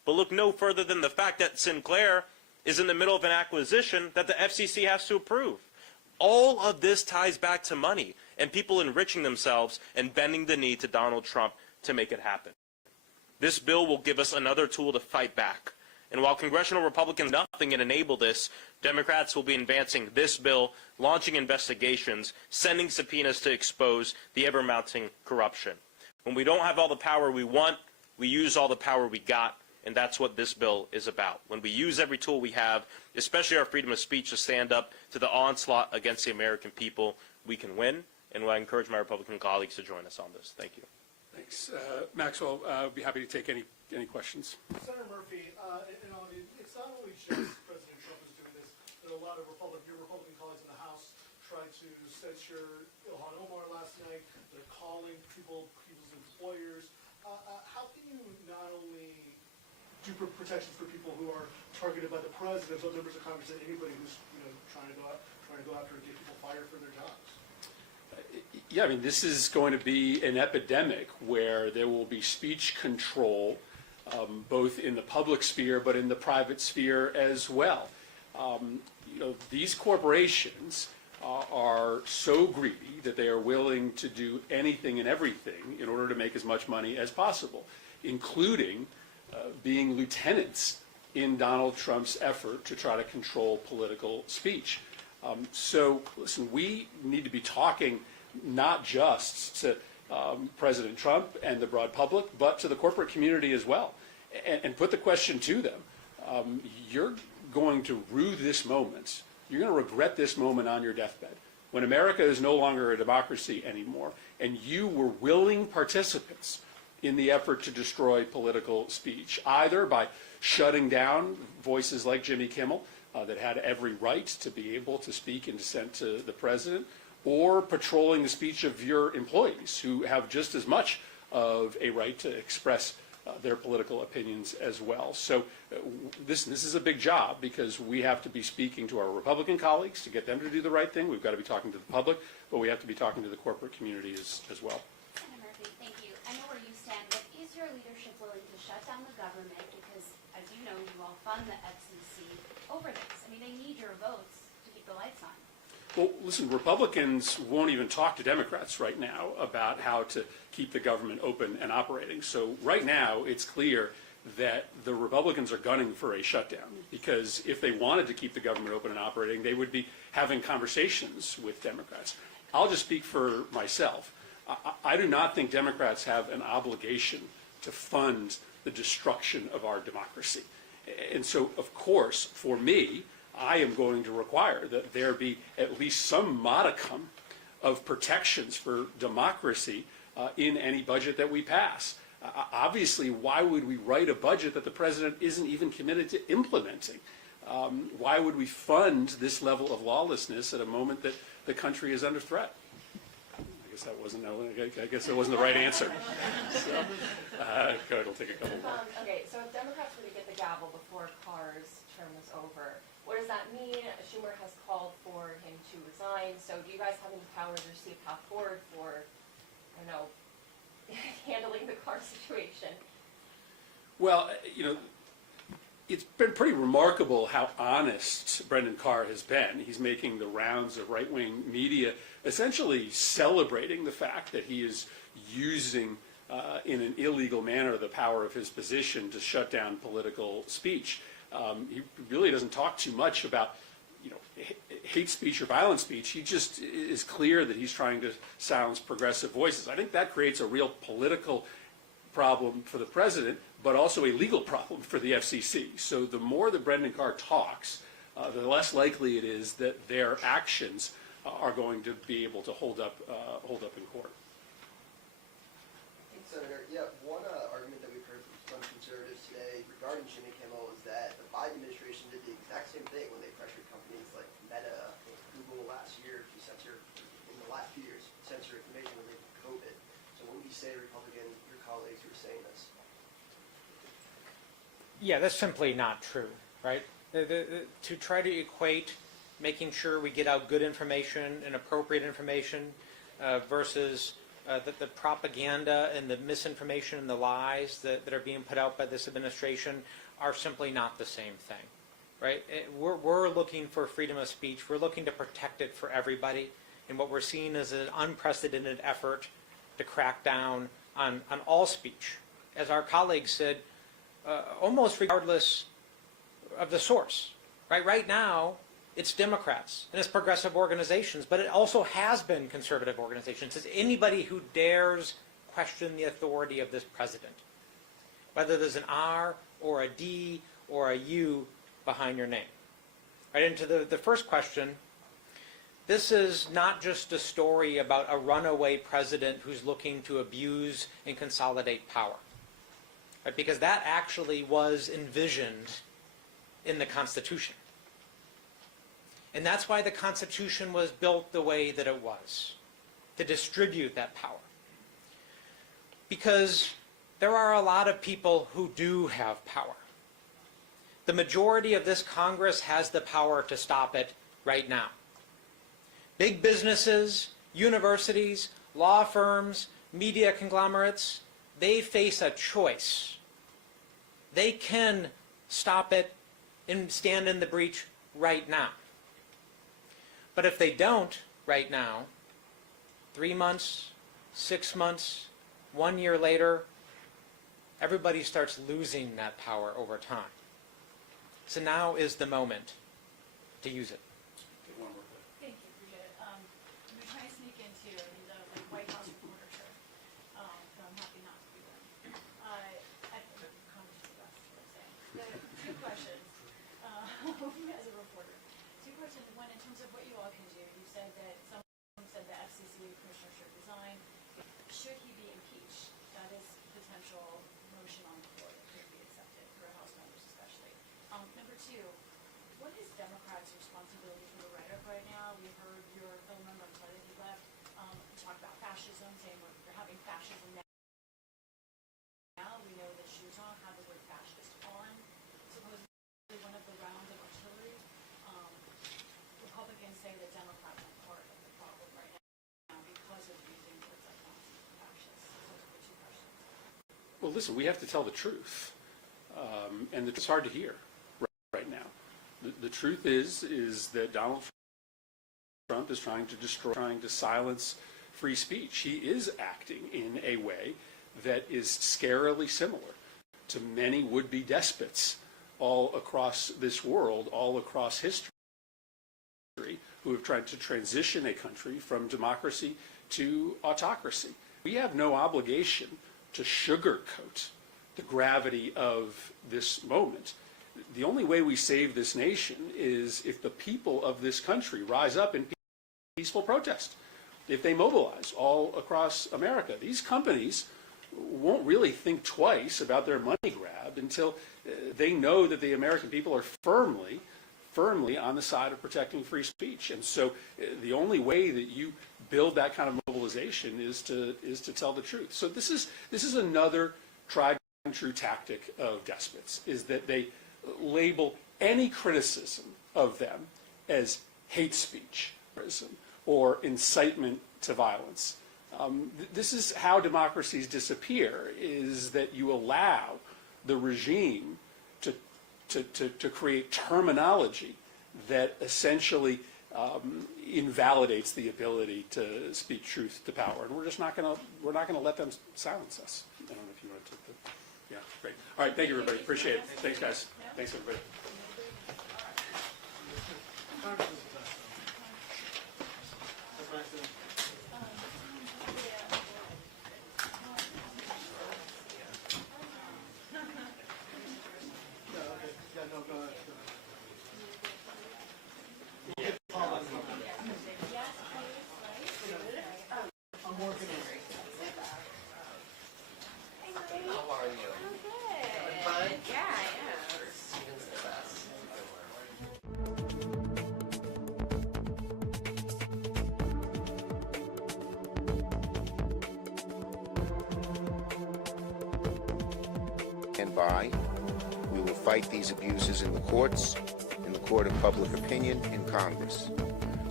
But look no further than the fact that Sinclair is in the middle of an acquisition that the FCC has to approve. All of this ties back to money and people enriching themselves and bending the knee to Donald Trump to make it happen. This bill will give us another tool to fight back. And while congressional Republicans nothing can enable this, Democrats will be advancing this bill, launching investigations, sending subpoenas to expose the ever-mounting corruption. When we don't have all the power we want, we use all the power we got, and that's what this bill is about. When we use every tool we have, especially our freedom of speech, to stand up to the onslaught against the American people, we can win, and I encourage my Republican colleagues to join us on this. Thank you. Thanks. Maxwell, I'd be happy to take any questions. Senator Murphy, it's not only just President Trump is doing this, but a lot of your Republican colleagues in the House tried to censure Ilhan Omar last night. They're calling people's employers. How can you not only do protections for people who are targeted by the president, but members of Congress and anybody who's trying to go after and get people fired for their jobs? Yeah, I mean, this is going to be an epidemic where there will be speech control, both in the public sphere but in the private sphere as well. These corporations are so greedy that they are willing to do anything and everything in order to make as much money as possible, including being lieutenants in Donald Trump's effort to try to control political speech. So, listen, we need to be talking not just to President Trump and the broad public, but to the corporate community as well, and put the question to them. You're going to rue this moment. You're going to regret this moment on your deathbed, when America is no longer a democracy anymore, and you were willing participants in the effort to destroy political speech, either by shutting down voices like Jimmy Kimmel, that had every right to be able to speak in dissent to the president, or patrolling the speech of your employees, who have just as much of a right to express their political opinions as well. So this is a big job, because we have to be speaking to our Republican colleagues to get them to do the right thing. We've got to be talking to the public, but we have to be talking to the corporate community as well. Senator Murphy, thank you. I know where you stand, but is your leadership willing to shut down the government? Because, as you know, you all fund the FCC over this. I mean, they need your votes to keep the lights on. Well, listen, Republicans won't even talk to Democrats right now about how to keep the government open and operating. So right now, it's clear that the Republicans are gunning for a shutdown, because if they wanted to keep the government open and operating, they would be having conversations with Democrats. I'll just speak for myself. I do not think Democrats have an obligation to fund the destruction of our democracy. And so, of course, for me, I am going to require that there be at least some modicum of protections for democracy in any budget that we pass. Obviously, why would we write a budget that the president isn't even committed to implementing? Why would we fund this level of lawlessness at a moment that the country is under threat? I guess that wasn't the right answer. So, go ahead, we'll take a couple more. Okay, so if Democrats were to get the gavel before Carr's term was over, what does that mean? Schumer has called for him to resign. So do you guys have any powers or see a path forward for, I don't know, handling the Carr situation? Well, it's been pretty remarkable how honest Brendan Carr has been. He's making the rounds of right-wing media, essentially celebrating the fact that he is using in an illegal manner the power of his position to shut down political speech. He really doesn't talk too much about hate speech or violent speech. He just is clear that he's trying to silence progressive voices. I think that creates a real political problem for the president, but also a legal problem for the FCC. So the more that Brendan Carr talks, the less likely it is that their actions are going to be able to hold up in court. Senator, one argument that we've heard from some conservatives today regarding Jimmy Kimmel is that the Biden administration did the exact same thing when they pressured companies like Meta and Google last year to censor, in the last few years, censor information related to COVID. So what would you say to your colleagues who are saying this? Yeah, that's simply not true, right? To try to equate making sure we get out good information and appropriate information versus the propaganda and the misinformation and the lies that are being put out by this administration are simply not the same thing, right? We're looking for freedom of speech. We're looking to protect it for everybody. And what we're seeing is an unprecedented effort to crack down on all speech. As our colleagues said, almost regardless of the source, right? Right now, it's Democrats and it's progressive organizations, but it also has been conservative organizations. It's anybody who dares question the authority of this president, whether there's an R or a D or a U behind your name. Right into the first question, this is not just a story about a runaway president who's looking to abuse and consolidate power, right? Because that actually was envisioned in the Constitution. And that's why the Constitution was built the way that it was, to distribute that power. Because there are a lot of people who do have power. The majority of this Congress has the power to stop it right now. Big businesses, universities, law firms, media conglomerates, they face a choice. They can stop it and stand in the breach right now. But if they don't right now, 3 months, 6 months, 1 year later, everybody starts losing that power over time. So now is the moment to use it. Thank you, appreciate it. I'm trying to sneak into the White House reporter, so I'm happy not to be them. I think Congress is the best, is what I'm saying. Two questions as a reporter. Two questions. One, in terms of what you all can do, you said that someone said the FCC commissioner should resign. Should he be impeached? That is potential motion on the floor that could be accepted for House members especially. Number two, what is Democrats' responsibility for the rhetoric right now? We heard your fellow member, I'm sorry that he left, talk about fascism, saying we're having fascism now. Now we know that Shouzon had the word fascist on supposedly one of the rounds of artillery. Republicans say that Democrats are part of the problem right now because of using words like Nazi and fascist. So those are the two questions. Well, listen, we have to tell the truth. And it's hard to hear right now. The truth is that Donald Trump is trying to silence free speech. He is acting in a way that is scarily similar to many would-be despots all across this world, all across history, who have tried to transition a country from democracy to autocracy. We have no obligation to sugarcoat the gravity of this moment. The only way we save this nation is if the people of this country rise up in peaceful protest, if they mobilize all across America. These companies won't really think twice about their money grab until they know that the American people are firmly on the side of protecting free speech. And so the only way that you build that kind of mobilization is to tell the truth. So this is another tried and true tactic of despots, is that they label any criticism of them as hate speech or incitement to violence. This is how democracies disappear, is that you allow the regime to create terminology that essentially invalidates the ability to speak truth to power, and we're not going to let them silence us. I don't know if you want to take the, yeah, great. All right, thank you, everybody. Appreciate it. Thanks, guys. Thanks, everybody. And by, we will fight these abuses in the courts, in the court of public opinion, in Congress.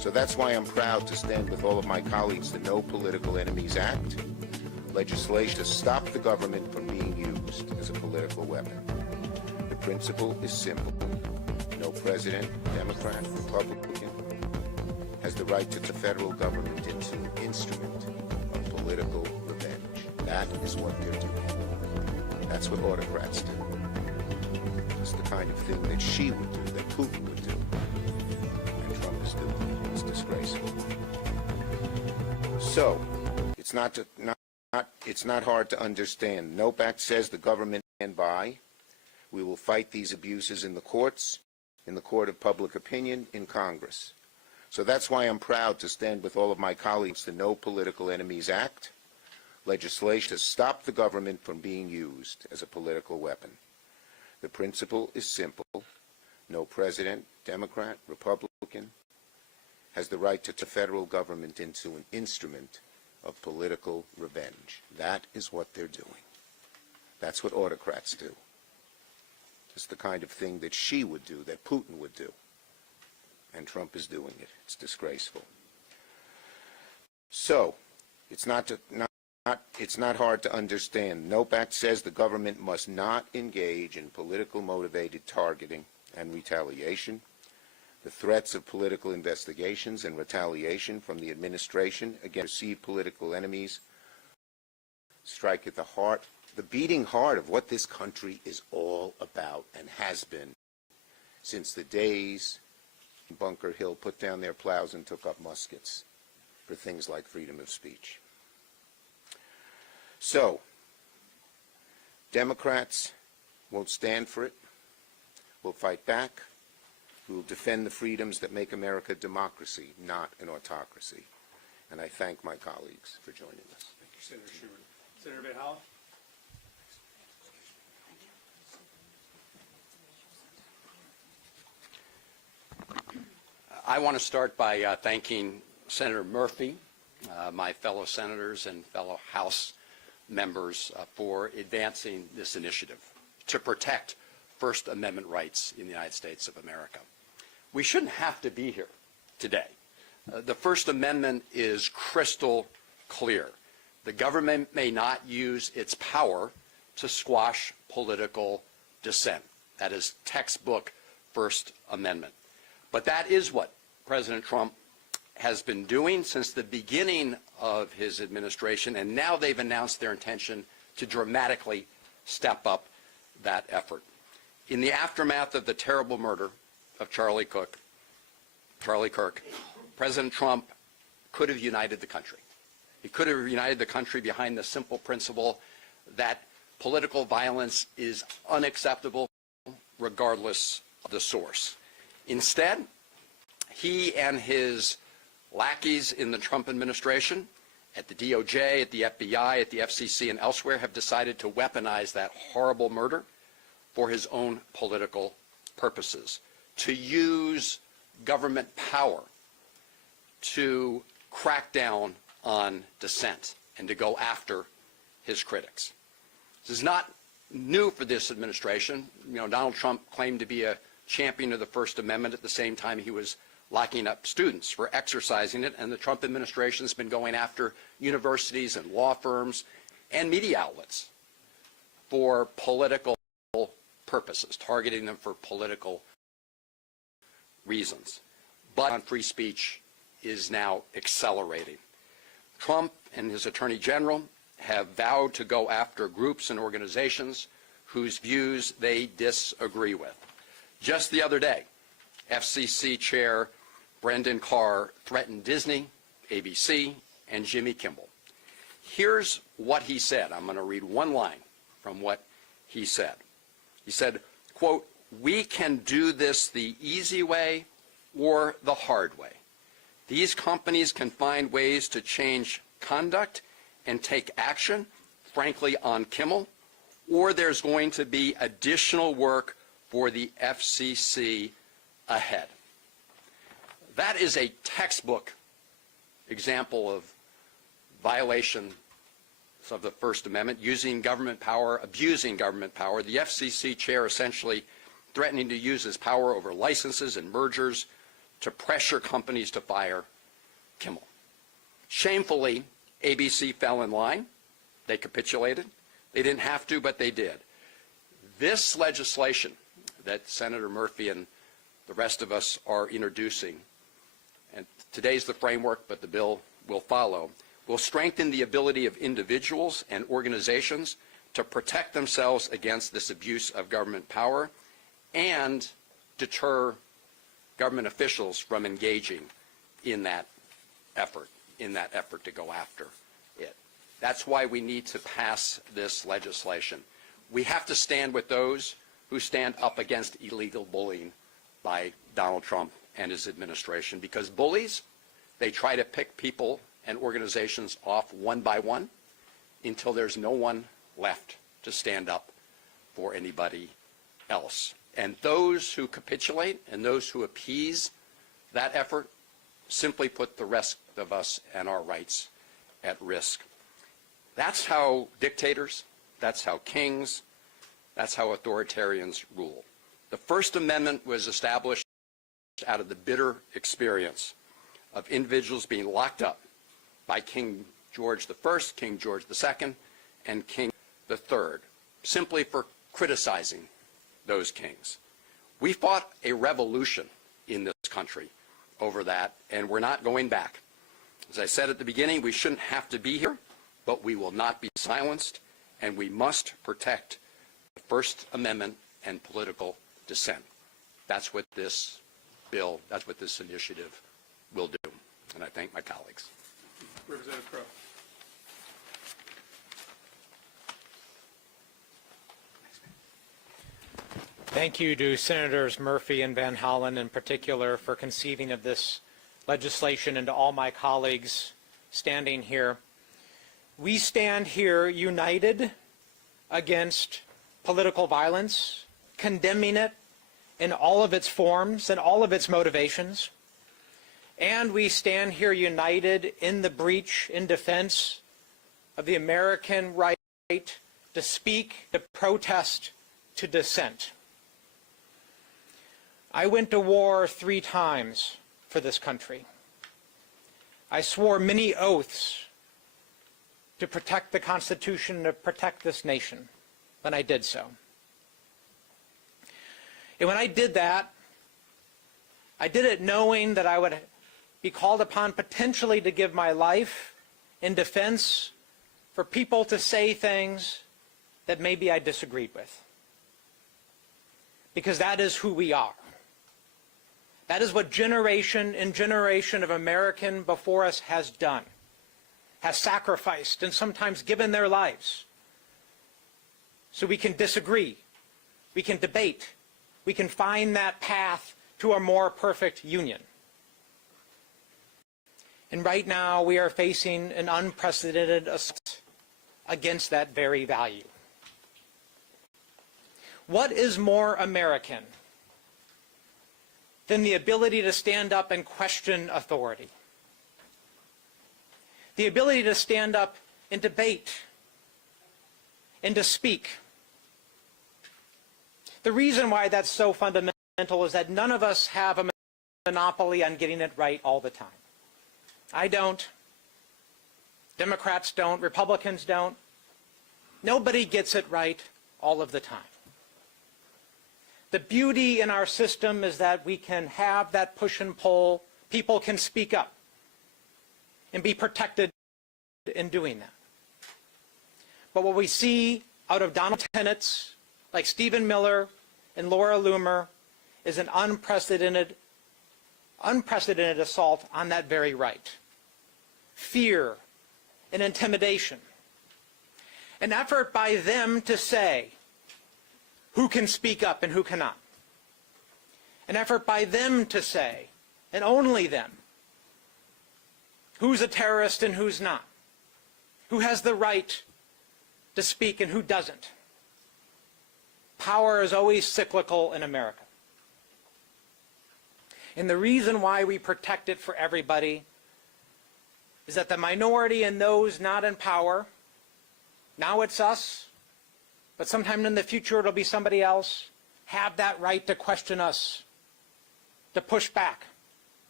So that's why I'm proud to stand with all of my colleagues, the No Political Enemies Act, legislation to stop the government from being used as a political weapon. The principle is simple. No president, Democrat, Republican, has the right to turn the federal government into an instrument of political revenge. That is what they're doing. That's what autocrats do. It's the kind of thing that she would do, that Putin would do, and Trump is doing. It's disgraceful. So, it's not hard to understand. NOPE Act says the government stand by. We will fight these abuses in the courts, in the court of public opinion, in Congress. So that's why I'm proud to stand with all of my colleagues, the No Political Enemies Act, legislation to stop the government from being used as a political weapon. The principle is simple. No president, Democrat, Republican, has the right to turn the federal government into an instrument of political revenge. That is what they're doing. That's what autocrats do. It's the kind of thing that she would do, that Putin would do. And Trump is doing it. It's disgraceful. So, it's not hard to understand. NOPE Act says the government must not engage in political motivated targeting and retaliation. The threats of political investigations and retaliation from the administration against perceived political enemies strike at the heart, the beating heart of what this country is all about and has been since the days Bunker Hill put down their plows and took up muskets for things like freedom of speech. So, Democrats won't stand for it. We'll fight back. We will defend the freedoms that make America a democracy, not an autocracy. And I thank my colleagues for joining us. Thank you, Senator Schumer. Senator Van Hollen? I want to start by thanking Senator Murphy, my fellow senators and fellow House members for advancing this initiative to protect First Amendment rights in the United States of America. We shouldn't have to be here today. The First Amendment is crystal clear. The government may not use its power to squash political dissent. That is textbook First Amendment. But that is what President Trump has been doing since the beginning of his administration, and now they've announced their intention to dramatically step up that effort. In the aftermath of the terrible murder of Charlie Kirk, President Trump could have united the country. He could have united the country behind the simple principle that political violence is unacceptable regardless of the source. Instead, he and his lackeys in the Trump administration, at the DOJ, at the FBI, at the FCC, and elsewhere, have decided to weaponize that horrible murder for his own political purposes, to use government power to crack down on dissent and to go after his critics. This is not new for this administration. You know, Donald Trump claimed to be a champion of the First Amendment at the same time he was locking up students for exercising it, and the Trump administration has been going after universities and law firms and media outlets for political purposes, targeting them for political reasons. But on free speech is now accelerating. Trump and his Attorney General have vowed to go after groups and organizations whose views they disagree with. Just the other day, FCC Chair Brendan Carr threatened Disney, ABC, and Jimmy Kimmel. Here's what he said. I'm going to read one line from what he said. He said, quote, "We can do this the easy way or the hard way. These companies can find ways to change conduct and take action, frankly, on Kimmel, or there's going to be additional work for the FCC ahead." That is a textbook example of violation of the First Amendment, using government power, abusing government power. The FCC chair essentially threatening to use his power over licenses and mergers to pressure companies to fire Kimmel. Shamefully, ABC fell in line. They capitulated. They didn't have to, but they did. This legislation that Senator Murphy and the rest of us are introducing, and today's the framework, but the bill will follow, will strengthen the ability of individuals and organizations to protect themselves against this abuse of government power and deter government officials from engaging in that effort to go after it. That's why we need to pass this legislation. We have to stand with those who stand up against illegal bullying by Donald Trump and his administration, because bullies, they try to pick people and organizations off one by one until there's no one left to stand up for anybody else. And those who capitulate and those who appease that effort simply put the rest of us and our rights at risk. That's how dictators, that's how kings, that's how authoritarians rule. The First Amendment was established out of the bitter experience of individuals being locked up by King George I, King George II, and King III, simply for criticizing those kings. We fought a revolution in this country over that, and we're not going back. As I said at the beginning, we shouldn't have to be here, but we will not be silenced, and we must protect the First Amendment and political dissent. That's what this bill, that's what this initiative will do. And I thank my colleagues. Representative Crow. Thank you to Senators Murphy and Van Hollen in particular for conceiving of this legislation, and to all my colleagues standing here. We stand here united against political violence, condemning it in all of its forms and all of its motivations. And we stand here united in the breach, in defense of the American right to speak, to protest, to dissent. I went to war 3 times for this country. I swore many oaths to protect the Constitution, to protect this nation when I did so. And when I did that, I did it knowing that I would be called upon potentially to give my life in defense for people to say things that maybe I disagreed with. Because that is who we are. That is what generation and generation of American before us has done, has sacrificed and sometimes given their lives. So we can disagree, we can debate, we can find that path to a more perfect union. And right now we are facing an unprecedented assault against that very value. What is more American than the ability to stand up and question authority? The ability to stand up and debate and to speak. The reason why that's so fundamental is that none of us have a monopoly on getting it right all the time. I don't. Democrats don't. Republicans don't. Nobody gets it right all of the time. The beauty in our system is that we can have that push and pull. People can speak up and be protected in doing that. But what we see out of Donald tenants like Stephen Miller and Laura Loomer is an unprecedented assault on that very right. Fear and intimidation. An effort by them to say who can speak up and who cannot. An effort by them to say, and only them, who's a terrorist and who's not. Who has the right to speak and who doesn't. Power is always cyclical in America. And the reason why we protect it for everybody is that the minority and those not in power, now it's us, but sometime in the future it'll be somebody else, have that right to question us, to push back,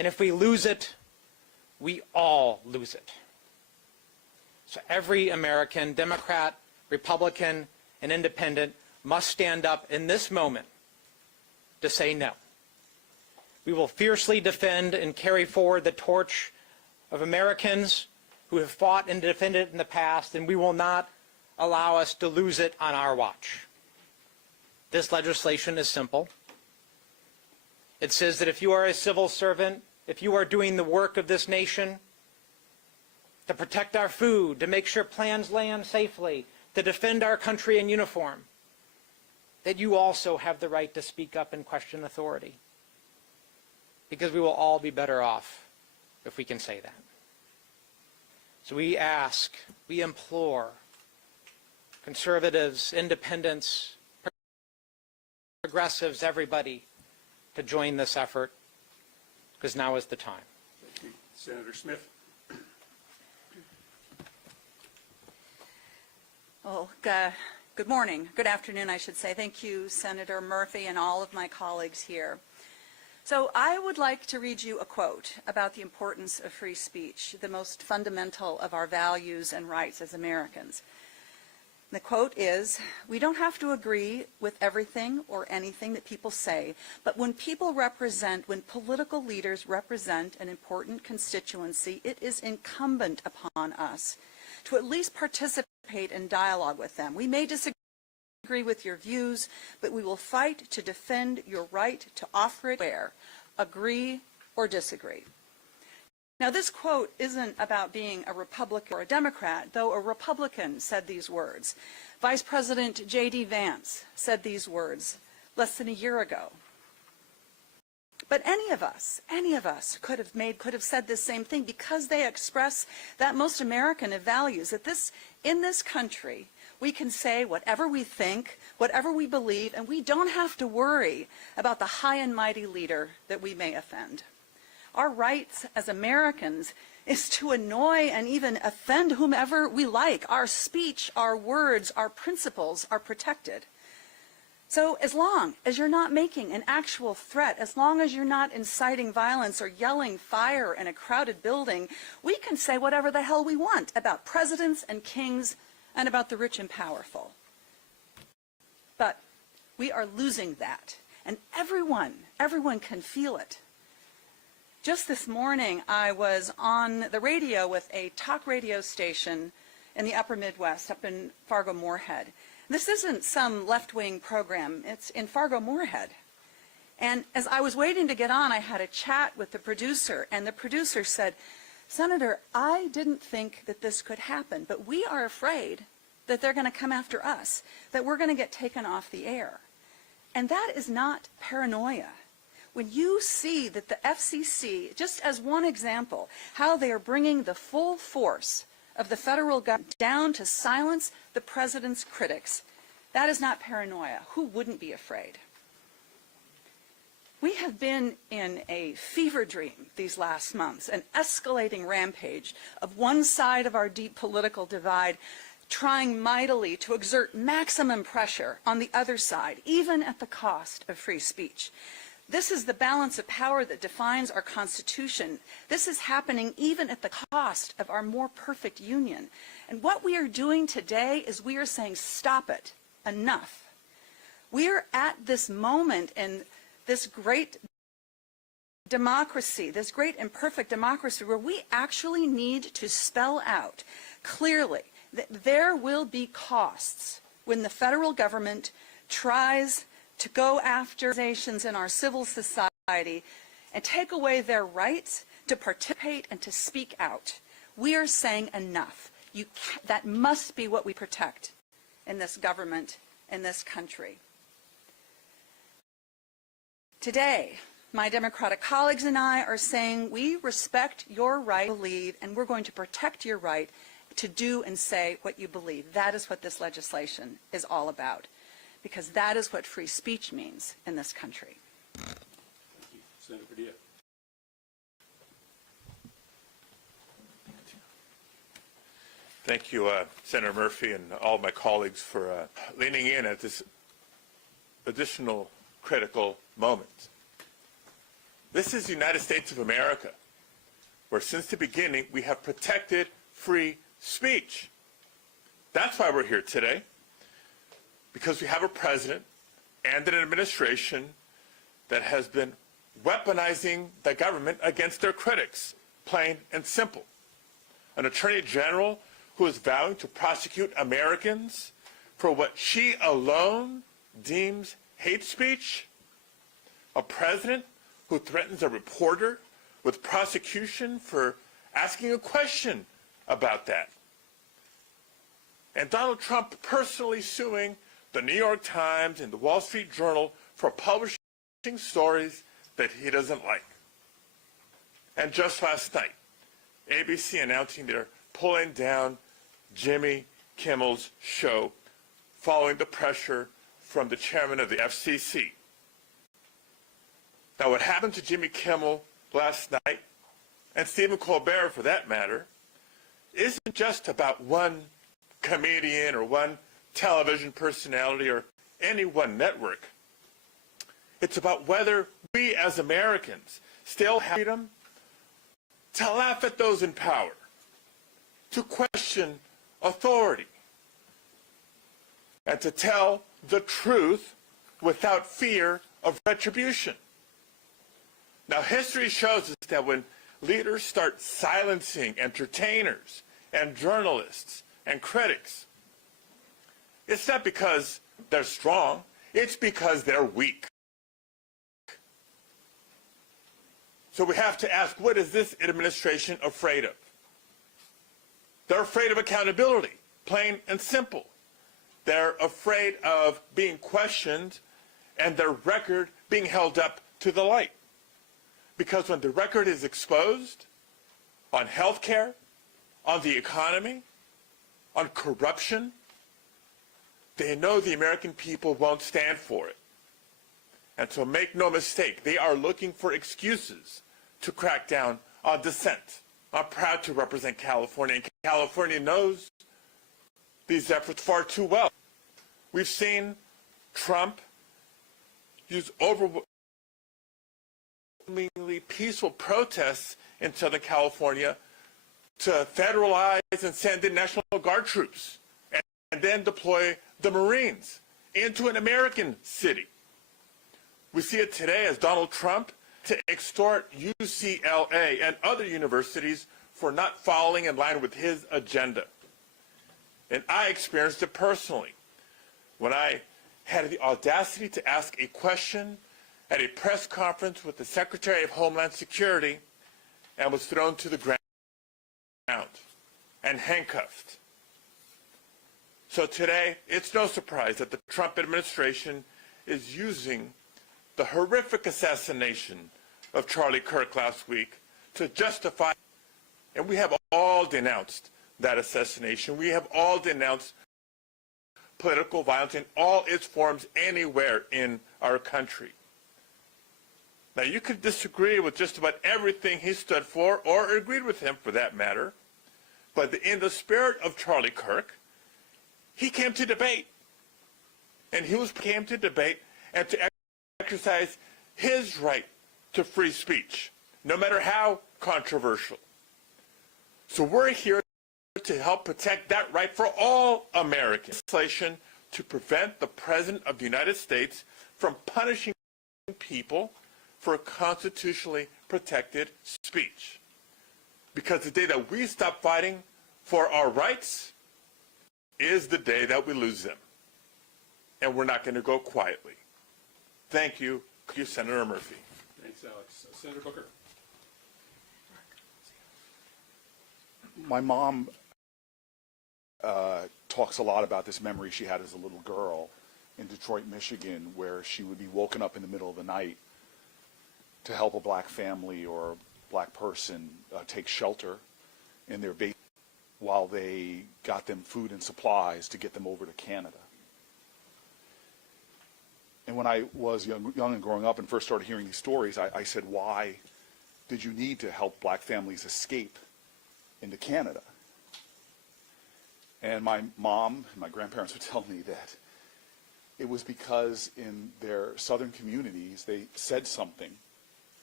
And if we lose it, we all lose it. So every American, Democrat, Republican, and Independent, must stand up in this moment to say no. We will fiercely defend and carry forward the torch of Americans who have fought and defended it in the past, and we will not allow us to lose it on our watch. This legislation is simple. It says that if you are a civil servant, if you are doing the work of this nation to protect our food, to make sure plans land safely, to defend our country in uniform, that you also have the right to speak up and question authority. Because we will all be better off if we can say that. So we ask, we implore conservatives, independents, progressives, everybody, to join this effort, because now is the time. Thank you. Senator Smith. Well, good morning, good afternoon, I should say. Thank you, Senator Murphy, and all of my colleagues here. So I would like to read you a quote about the importance of free speech, the most fundamental of our values and rights as Americans. The quote is, "We don't have to agree with everything or anything that people say, but when political leaders represent an important constituency, it is incumbent upon us to at least participate in dialogue with them. We may disagree with your views, but we will fight to defend your right to offer it where, agree or disagree." Now, this quote isn't about being a Republican or a Democrat, though a Republican said these words. Vice President J.D. Vance said these words less than a year ago. But any of us could have said this same thing, because they express that most American of values, that in this country, we can say whatever we think, whatever we believe, and we don't have to worry about the high and mighty leader that we may offend. Our rights as Americans is to annoy and even offend whomever we like. Our speech, our words, our principles are protected. So as long as you're not making an actual threat, as long as you're not inciting violence or yelling fire in a crowded building, we can say whatever the hell we want about presidents and kings and about the rich and powerful. But we are losing that, and everyone can feel it. Just this morning, I was on the radio with a talk radio station in the upper Midwest, up in Fargo-Moorhead. This isn't some left-wing program. It's in Fargo-Moorhead. And as I was waiting to get on, I had a chat with the producer, and the producer said, "Senator, I didn't think that this could happen, but we are afraid that they're going to come after us, that we're going to get taken off the air." And that is not paranoia. When you see that the FCC, just as one example, how they are bringing the full force of the federal government down to silence the president's critics, that is not paranoia. Who wouldn't be afraid? We have been in a fever dream these last months, an escalating rampage of one side of our deep political divide trying mightily to exert maximum pressure on the other side, even at the cost of free speech. This is the balance of power that defines our Constitution. This is happening even at the cost of our more perfect union. And what we are doing today is we are saying, stop it, enough. We are at this moment in this great democracy, this great imperfect democracy, where we actually need to spell out clearly that there will be costs when the federal government tries to go after organizations in our civil society and take away their rights to participate and to speak out. We are saying enough. That must be what we protect in this government, in this country. Today, my Democratic colleagues and I are saying we respect your right to believe, and we're going to protect your right to do and say what you believe. That is what this legislation is all about, because that is what free speech means in this country. Thank you. Senator Padilla. Thank you, Senator Murphy, and all my colleagues for leaning in at this additional critical moment. This is the United States of America, where since the beginning we have protected free speech. That's why we're here today, because we have a president and an administration that has been weaponizing the government against their critics, plain and simple. An attorney general who is vowing to prosecute Americans for what she alone deems hate speech. A president who threatens a reporter with prosecution for asking a question about that. And Donald Trump personally suing the New York Times and the Wall Street Journal for publishing stories that he doesn't like. And just last night, ABC announcing they're pulling down Jimmy Kimmel's show following the pressure from the chairman of the FCC. Now, what happened to Jimmy Kimmel last night, and Stephen Colbert for that matter, isn't just about one comedian or one television personality or any one network. It's about whether we as Americans still have freedom to laugh at those in power, to question authority, and to tell the truth without fear of retribution. Now, history shows us that when leaders start silencing entertainers and journalists and critics, it's not because they're strong, it's because they're weak. So we have to ask, what is this administration afraid of? They're afraid of accountability, plain and simple. They're afraid of being questioned and their record being held up to the light. Because when the record is exposed on health care, on the economy, on corruption, they know the American people won't stand for it. And so make no mistake, they are looking for excuses to crack down on dissent. I'm proud to represent California, and California knows these efforts far too well. We've seen Trump use overwhelmingly peaceful protests in Southern California to federalize and send in National Guard troops and then deploy the Marines into an American city. We see it today as Donald Trump to extort UCLA and other universities for not following in line with his agenda. And I experienced it personally when I had the audacity to ask a question at a press conference with the Secretary of Homeland Security and was thrown to the ground and handcuffed. So today, it's no surprise that the Trump administration is using the horrific assassination of Charlie Kirk last week to justify, and we have all denounced that assassination. We have all denounced political violence in all its forms anywhere in our country. Now, you could disagree with just about everything he stood for, or agreed with him for that matter, but in the spirit of Charlie Kirk, he came to debate. And he came to debate and to exercise his right to free speech, no matter how controversial. So we're here to help protect that right for all Americans. Legislation to prevent the President of the United States from punishing people for constitutionally protected speech. Because the day that we stop fighting for our rights is the day that we lose them. And we're not going to go quietly. Thank you, Senator Murphy. Thanks, Alex. Senator Booker. My mom talks a lot about this memory she had as a little girl in Detroit, Michigan, where she would be woken up in the middle of the night to help a black family or black person take shelter in their base while they got them food and supplies to get them over to Canada. And when I was young and growing up and first started hearing these stories, I said, why did you need to help black families escape into Canada? And my mom and my grandparents would tell me that it was because in their southern communities they said something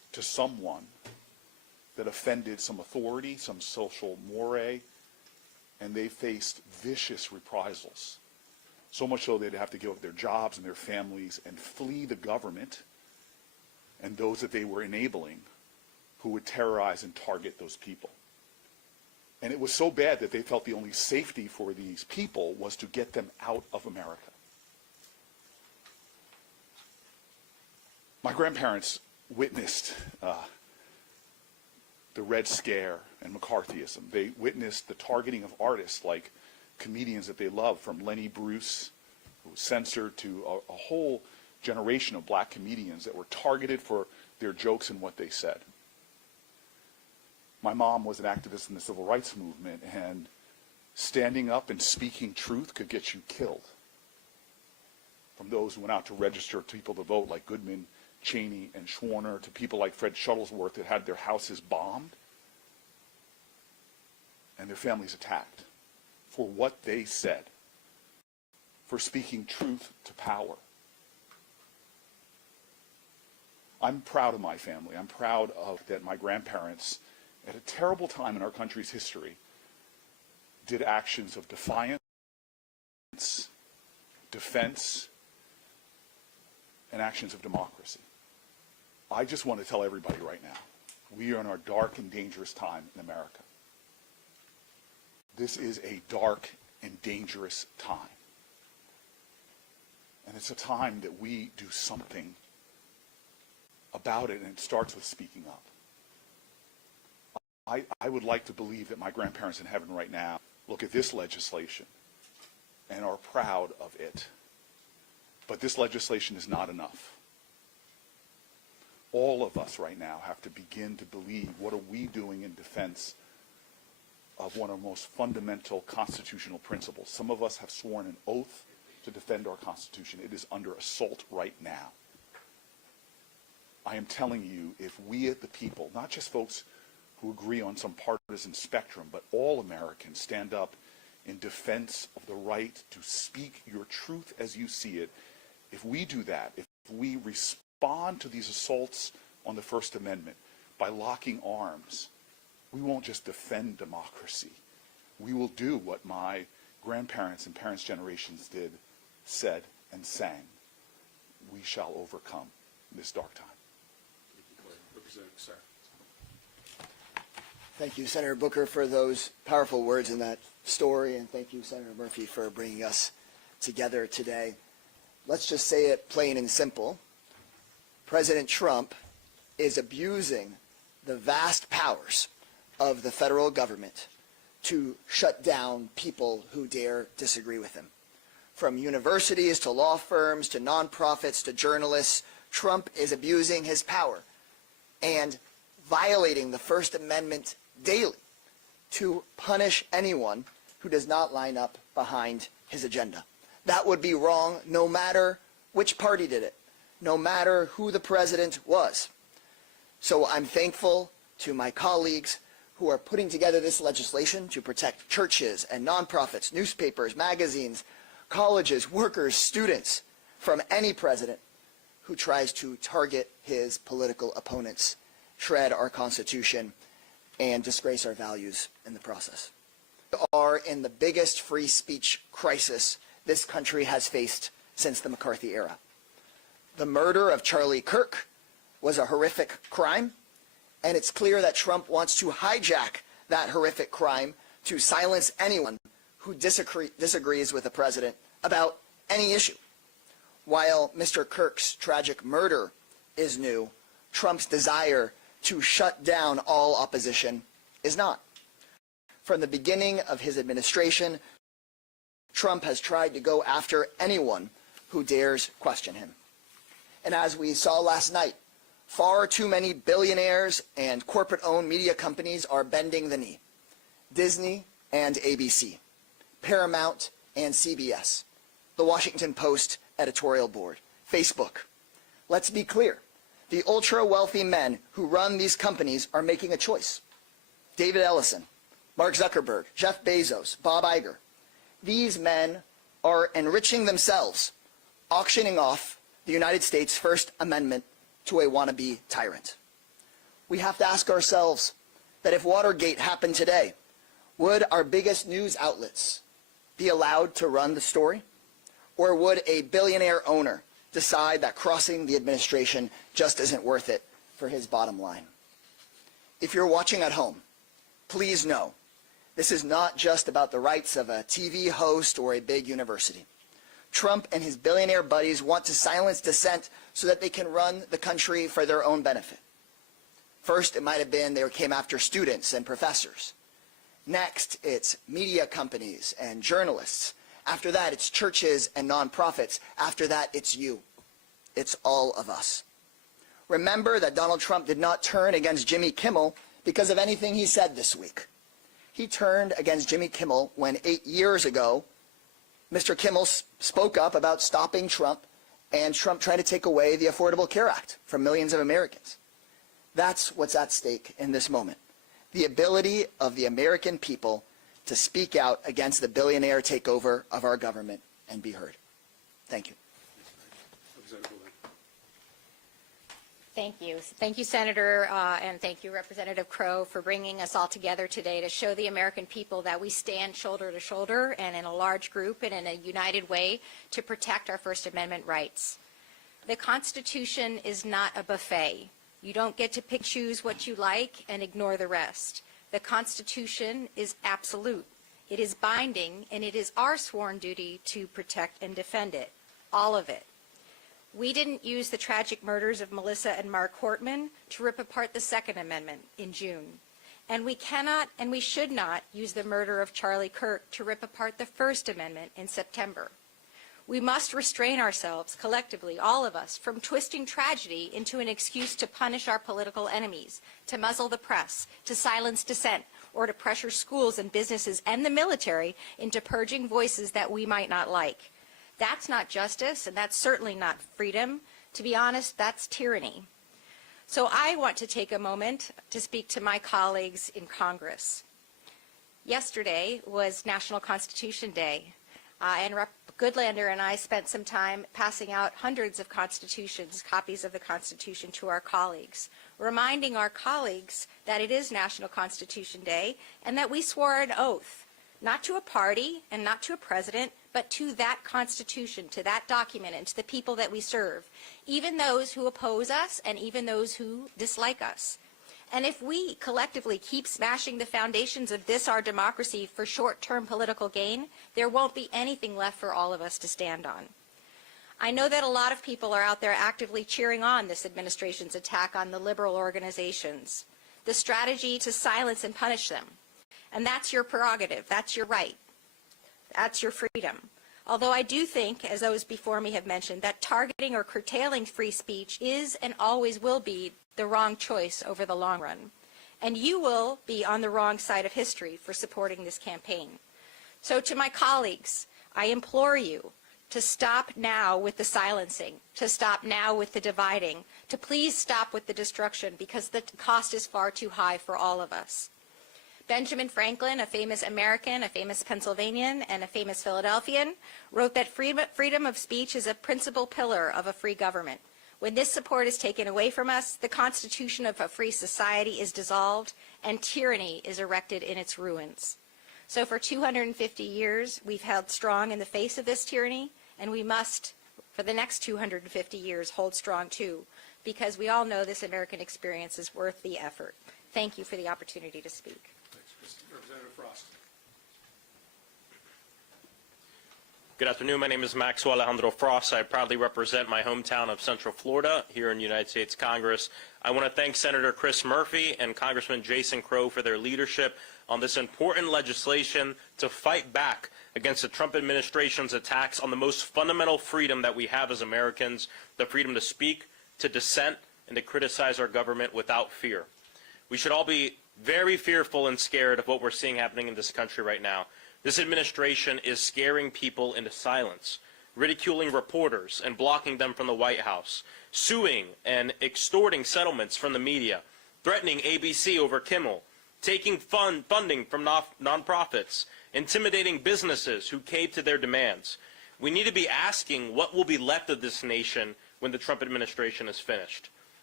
to someone that offended some authority, some social moray, and they faced vicious reprisals. So much so they'd have to give up their jobs and their families and flee the government and those that they were enabling who would terrorize and target those people. And it was so bad that they felt the only safety for these people was to get them out of America. My grandparents witnessed the Red Scare and McCarthyism. They witnessed the targeting of artists like comedians that they loved, from Lenny Bruce, who was censored, to a whole generation of black comedians that were targeted for their jokes and what they said. My mom was an activist in the civil rights movement, and standing up and speaking truth could get you killed. From those who went out to register people to vote, like Goodman, Cheney, and Schwerner, to people like Fred Shuttlesworth that had their houses bombed and their families attacked for what they said, for speaking truth to power. I'm proud of my family. I'm proud of that my grandparents, at a terrible time in our country's history, did actions of defiance, defense, and actions of democracy. I just want to tell everybody right now, we are in our dark and dangerous time in America. This is a dark and dangerous time. And it's a time that we do something about it, and it starts with speaking up. I would like to believe that my grandparents in heaven right now look at this legislation and are proud of it. But this legislation is not enough. All of us right now have to begin to believe, what are we doing in defense of one of the most fundamental constitutional principles? Some of us have sworn an oath to defend our Constitution. It is under assault right now. I am telling you, if we at the people, not just folks who agree on some partisan spectrum, but all Americans stand up in defense of the right to speak your truth as you see it, if we do that, if we respond to these assaults on the First Amendment by locking arms, we won't just defend democracy. We will do what my grandparents and parents' generations did, said, and sang. We shall overcome this dark time. Representative Sarah. Thank you, Senator Booker, for those powerful words in that story, and thank you, Senator Murphy, for bringing us together today. Let's just say it plain and simple. President Trump is abusing the vast powers of the federal government to shut down people who dare disagree with him. From universities to law firms to nonprofits to journalists, Trump is abusing his power and violating the First Amendment daily to punish anyone who does not line up behind his agenda. That would be wrong no matter which party did it, no matter who the president was. So I'm thankful to my colleagues who are putting together this legislation to protect churches and nonprofits, newspapers, magazines, colleges, workers, students from any president who tries to target his political opponents, shred our Constitution, and disgrace our values in the process. We are in the biggest free speech crisis this country has faced since the McCarthy era. The murder of Charlie Kirk was a horrific crime, and it's clear that Trump wants to hijack that horrific crime to silence anyone who disagrees with the president about any issue. While Mr. Kirk's tragic murder is new, Trump's desire to shut down all opposition is not. From the beginning of his administration, Trump has tried to go after anyone who dares question him. And as we saw last night, far too many billionaires and corporate-owned media companies are bending the knee. Disney and ABC, Paramount and CBS, the Washington Post editorial board, Facebook. Let's be clear. The ultra-wealthy men who run these companies are making a choice. David Ellison, Mark Zuckerberg, Jeff Bezos, Bob Iger. These men are enriching themselves, auctioning off the United States First Amendment to a wannabe tyrant. we have to ask ourselves that if Watergate happened today, would our biggest news outlets be allowed to run the story? Or would a billionaire owner decide that crossing the administration just isn't worth it for his bottom line? If you're watching at home, please know this is not just about the rights of a TV host or a big university. Trump and his billionaire buddies want to silence dissent so that they can run the country for their own benefit. First, it might have been they came after students and professors. Next, it's media companies and journalists. After that, it's churches and nonprofits. After that, it's you. It's all of us. Remember that Donald Trump did not turn against Jimmy Kimmel because of anything he said this week. He turned against Jimmy Kimmel when 8 years ago, Mr. Kimmel spoke up about stopping Trump and Trump trying to take away the Affordable Care Act from millions of Americans. That's what's at stake in this moment. The ability of the American people to speak out against the billionaire takeover of our government and be heard. Thank you. Thank you. Thank you, Senator, and thank you, Representative Crow, for bringing us all together today to show the American people that we stand shoulder to shoulder and in a large group and in a united way to protect our First Amendment rights. The Constitution is not a buffet. You don't get to pick, choose what you like and ignore the rest. The Constitution is absolute. It is binding, and it is our sworn duty to protect and defend it, all of it. We didn't use the tragic murders of Melissa and Mark Hortman to rip apart the Second Amendment in June. And we cannot and we should not use the murder of Charlie Kirk to rip apart the First Amendment in September. We must restrain ourselves collectively, all of us, from twisting tragedy into an excuse to punish our political enemies, to muzzle the press, to silence dissent, or to pressure schools and businesses and the military into purging voices that we might not like. That's not justice, and that's certainly not freedom. To be honest, that's tyranny. So I want to take a moment to speak to my colleagues in Congress. Yesterday was National Constitution Day, and Rep. Goodlander and I spent some time passing out hundreds of constitutions, copies of the Constitution, to our colleagues, reminding our colleagues that it is National Constitution Day and that we swore an oath, not to a party and not to a president, but to that Constitution, to that document, and to the people that we serve, even those who oppose us and even those who dislike us. And if we collectively keep smashing the foundations of this, our democracy, for short-term political gain, there won't be anything left for all of us to stand on. I know that a lot of people are out there actively cheering on this administration's attack on the liberal organizations, the strategy to silence and punish them. And that's your prerogative. That's your right. That's your freedom. Although I do think, as those before me have mentioned, that targeting or curtailing free speech is and always will be the wrong choice over the long run. And you will be on the wrong side of history for supporting this campaign. So to my colleagues, I implore you to stop now with the silencing, to stop now with the dividing, to please stop with the destruction, because the cost is far too high for all of us. Benjamin Franklin, a famous American, a famous Pennsylvanian, and a famous Philadelphian, wrote that freedom of speech is a principal pillar of a free government. When this support is taken away from us, the constitution of a free society is dissolved, and tyranny is erected in its ruins. So for 250 years, we've held strong in the face of this tyranny, and we must, for the next 250 years, hold strong too, because we all know this American experience is worth the effort. Thank you for the opportunity to speak. Representative Frost. Good afternoon. My name is Maxwell Alejandro Frost. I proudly represent my hometown of Central Florida here in the United States Congress. I want to thank Senator Chris Murphy and Congressman Jason Crow for their leadership on this important legislation to fight back against the Trump administration's attacks on the most fundamental freedom that we have as Americans, the freedom to speak, to dissent, and to criticize our government without fear. We should all be very fearful and scared of what we're seeing happening in this country right now. This administration is scaring people into silence, ridiculing reporters and blocking them from the White House, suing and extorting settlements from the media, threatening ABC over Kimmel, taking funding from nonprofits, intimidating businesses who cave to their demands. We need to be asking what will be left of this nation when the Trump administration is finished.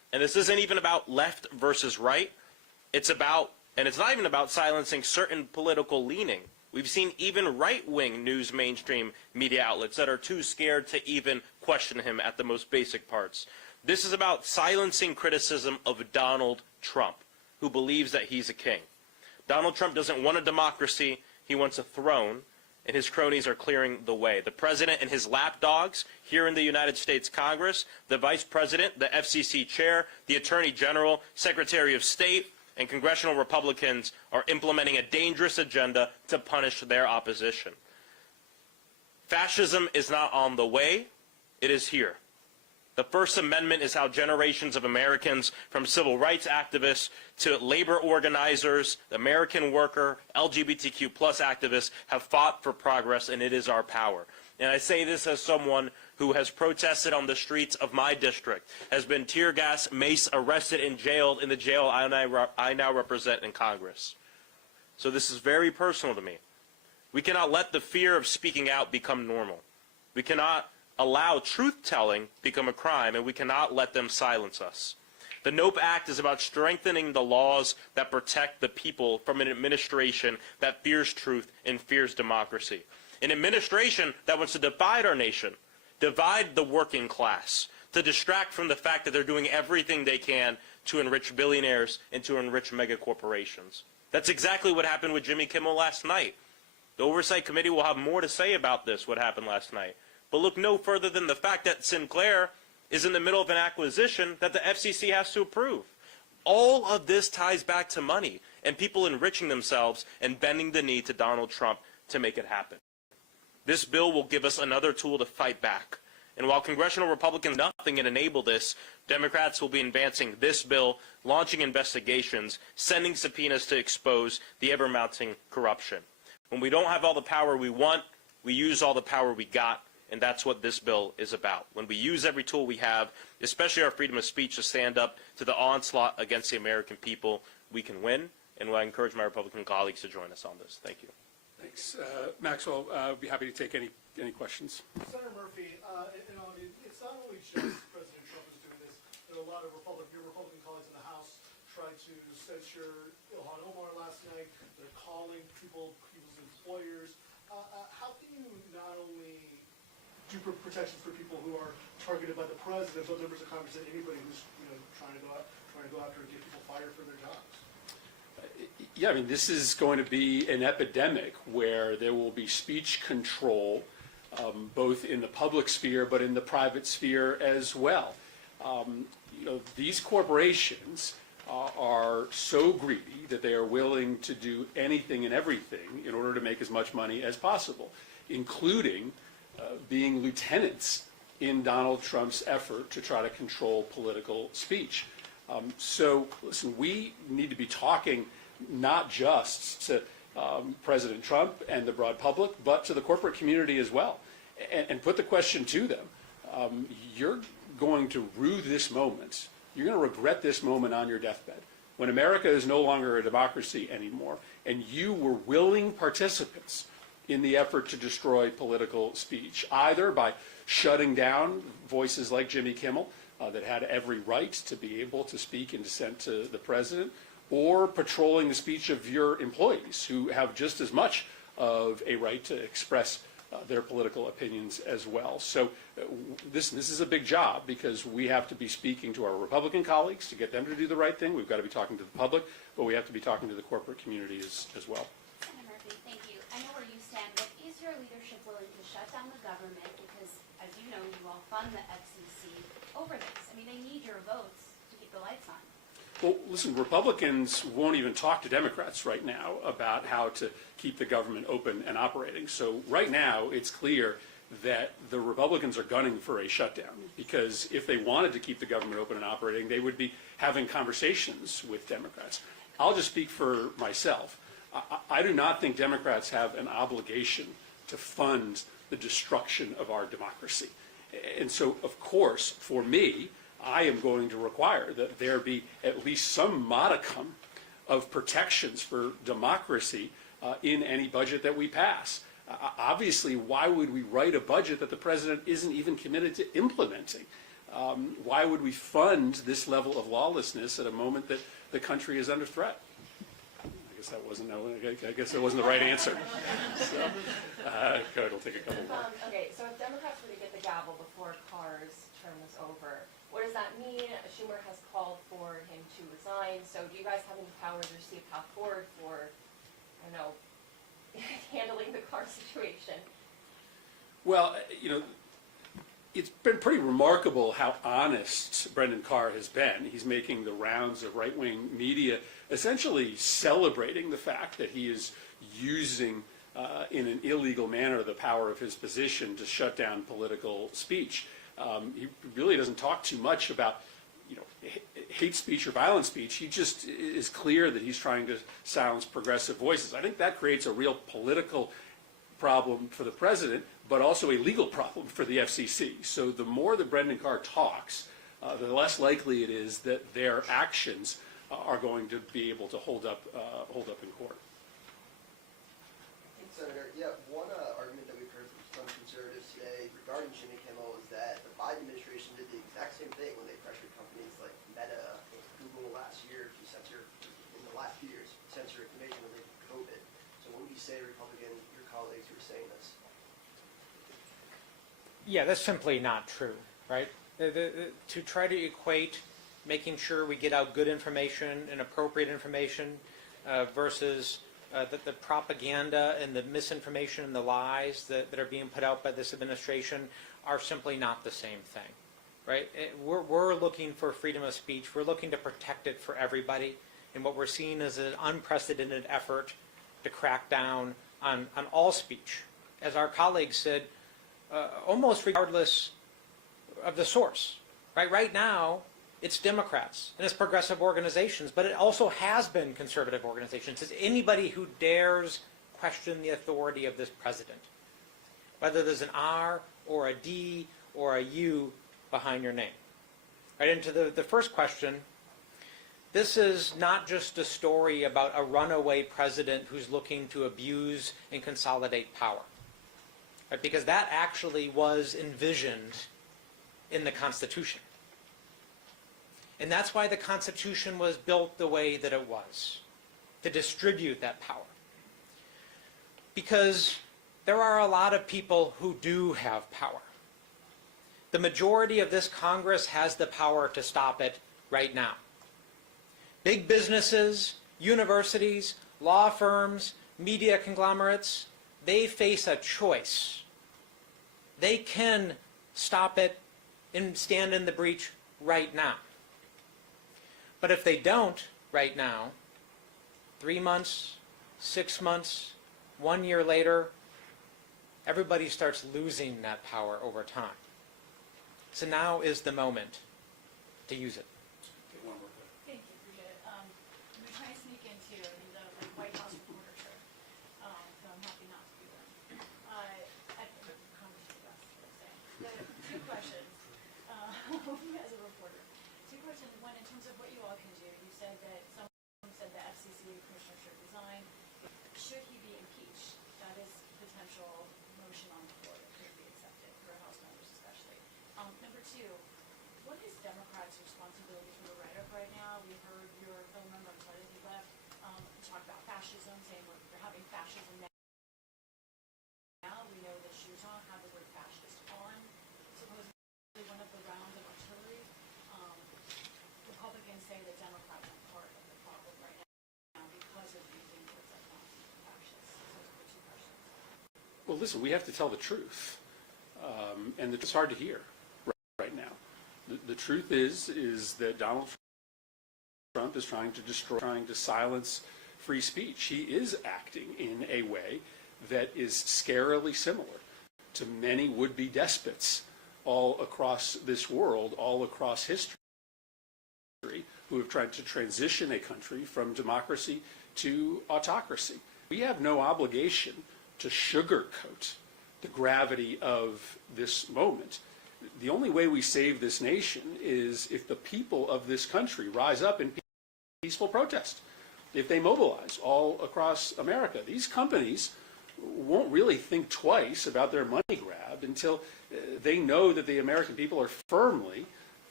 And this isn't even about left versus right. It's about, and it's not even about silencing certain political leaning. We've seen even right-wing news mainstream media outlets that are too scared to even question him at the most basic parts. This is about silencing criticism of Donald Trump, who believes that he's a king. Donald Trump doesn't want a democracy, he wants a throne, and his cronies are clearing the way. The president and his lapdogs here in the United States Congress, the vice president, the FCC chair, the attorney general, secretary of state, and congressional Republicans are implementing a dangerous agenda to punish their opposition. Fascism is not on the way, it is here. The First Amendment is how generations of Americans, from civil rights activists to labor organizers, American worker, LGBTQ+ activists, have fought for progress, and it is our power. And I say this as someone who has protested on the streets of my district, has been tear gas, mace, arrested, and jailed in the jail I now represent in Congress. So this is very personal to me. We cannot let the fear of speaking out become normal. We cannot allow truth-telling become a crime, and we cannot let them silence us. The NOPE Act is about strengthening the laws that protect the people from an administration that fears truth and fears democracy. An administration that wants to divide our nation, divide the working class, to distract from the fact that they're doing everything they can to enrich billionaires and to enrich mega corporations. That's exactly what happened with Jimmy Kimmel last night. The Oversight Committee will have more to say about this, what happened last night. But look no further than the fact that Sinclair is in the middle of an acquisition that the FCC has to approve. All of this ties back to money and people enriching themselves and bending the knee to Donald Trump to make it happen. This bill will give us another tool to fight back. And while congressional Republicans do nothing and enable this, Democrats will be advancing this bill, launching investigations, sending subpoenas to expose the ever-mounting corruption. When we don't have all the power we want, we use all the power we got, and that's what this bill is about. When we use every tool we have, especially our freedom of speech, to stand up to the onslaught against the American people, we can win, and I encourage my Republican colleagues to join us on this. Thank you. Thanks. Maxwell, I'd be happy to take any questions. Senator Murphy, it's not only just President Trump is doing this. There are a lot of your Republican colleagues in the House tried to censure Ilhan Omar last night. They're calling people's employers. How can you not only do protections for people who are targeted by the president, but members of Congress and anybody who's trying to go after and get people fired for their jobs? Yeah, I mean, this is going to be an epidemic where there will be speech control, both in the public sphere but in the private sphere as well. These corporations are so greedy that they are willing to do anything and everything in order to make as much money as possible, including being lieutenants in Donald Trump's effort to try to control political speech. So, listen, we need to be talking not just to President Trump and the broad public, but to the corporate community as well, and put the question to them. You're going to rue this moment. You're going to regret this moment on your deathbed, when America is no longer a democracy anymore, and you were willing participants in the effort to destroy political speech, either by shutting down voices like Jimmy Kimmel that had every right to be able to speak in dissent to the president, or patrolling the speech of your employees who have just as much of a right to express their political opinions as well. So this is a big job, because we have to be speaking to our Republican colleagues to get them to do the right thing. We've got to be talking to the public, but we have to be talking to the corporate community as well. Senator Murphy, thank you. I know where you stand, but is your leadership willing to shut down the government? Because, as you know, you all fund the FCC over this. I mean, they need your votes to keep the lights on. Well, listen, Republicans won't even talk to Democrats right now about how to keep the government open and operating. So right now, it's clear that the Republicans are gunning for a shutdown, because if they wanted to keep the government open and operating, they would be having conversations with Democrats. I'll just speak for myself. I do not think Democrats have an obligation to fund the destruction of our democracy. And so, of course, for me, I am going to require that there be at least some modicum of protections for democracy in any budget that we pass. Obviously, why would we write a budget that the president isn't even committed to implementing? Why would we fund this level of lawlessness at a moment that the country is under threat? I guess that wasn't the right answer. So, go ahead, we'll take a couple more. Okay, so if Democrats were to get the gavel before Carr's term is over, what does that mean? Schumer has called for him to resign. So do you guys have any powers or see a path forward for, I don't know, handling the Carr situation? Well, it's been pretty remarkable how honest Brendan Carr has been. He's making the rounds of right-wing media, essentially celebrating the fact that he is using in an illegal manner the power of his position to shut down political speech. He really doesn't talk too much about hate speech or violent speech. He just is clear that he's trying to silence progressive voices. I think that creates a real political problem for the president, but also a legal problem for the FCC. So the more that Brendan Carr talks, the less likely it is that their actions are going to be able to hold up in court. Senator, one argument that we've heard from some conservatives today regarding Jimmy Kimmel is that the Biden administration did the exact same thing when they pressured companies like Meta and Google last year to censor, in the last few years, censor information related to COVID. So what would you say to your colleagues who are saying this? Yeah, that's simply not true, right? To try to equate making sure we get out good information and appropriate information versus the propaganda and the misinformation and the lies that are being put out by this administration are simply not the same thing, right? We're looking for freedom of speech. We're looking to protect it for everybody. And what we're seeing is an unprecedented effort to crack down on all speech. As our colleagues said, almost regardless of the source, right? Right now, it's Democrats and it's progressive organizations, but it also has been conservative organizations. It's anybody who dares question the authority of this president, whether there's an R or a D or a U behind your name. Right into the first question, this is not just a story about a runaway president who's looking to abuse and consolidate power, right? Because that actually was envisioned in the Constitution. And that's why the Constitution was built the way that it was, to distribute that power. Because there are a lot of people who do have power. The majority of this Congress has the power to stop it right now. Big businesses, universities, law firms, media conglomerates, they face a choice. They can stop it and stand in the breach right now. But if they don't right now, 3 months, 6 months, 1 year later, everybody starts losing that power over time. So now is the moment to use it. Thank you, appreciate it. I'm trying to sneak into the White House reporter shirt, so I'm happy not to be there. I think Congress is the best, I would say. Two questions as a reporter. Two questions. One, in terms of what you all can do, you said that someone said the FCC commissioner should resign. Should he be impeached? That is potential motion on the floor that could be accepted for House members especially. Number two, what is Democrats' responsibility for the write-up right now? We heard your fellow member, I'm sorry that he left, talk about fascism, saying we're having fascism now. We know that Shuzhan had the word fascist on supposedly one of the rounds of artillery. Republicans say that Democrats are part of the problem right now because of using words like Nazi and fascist. So those are the two questions. Well, listen, we have to tell the truth, and it's hard to hear right now. The truth is that Donald Trump is trying to destroy, trying to silence free speech. He is acting in a way that is scarily similar to many would-be despots all across this world, all across history, who have tried to transition a country from democracy to autocracy. We have no obligation to sugarcoat the gravity of this moment. The only way we save this nation is if the people of this country rise up in peaceful protest, if they mobilize all across America. These companies won't really think twice about their money grab until they know that the American people are firmly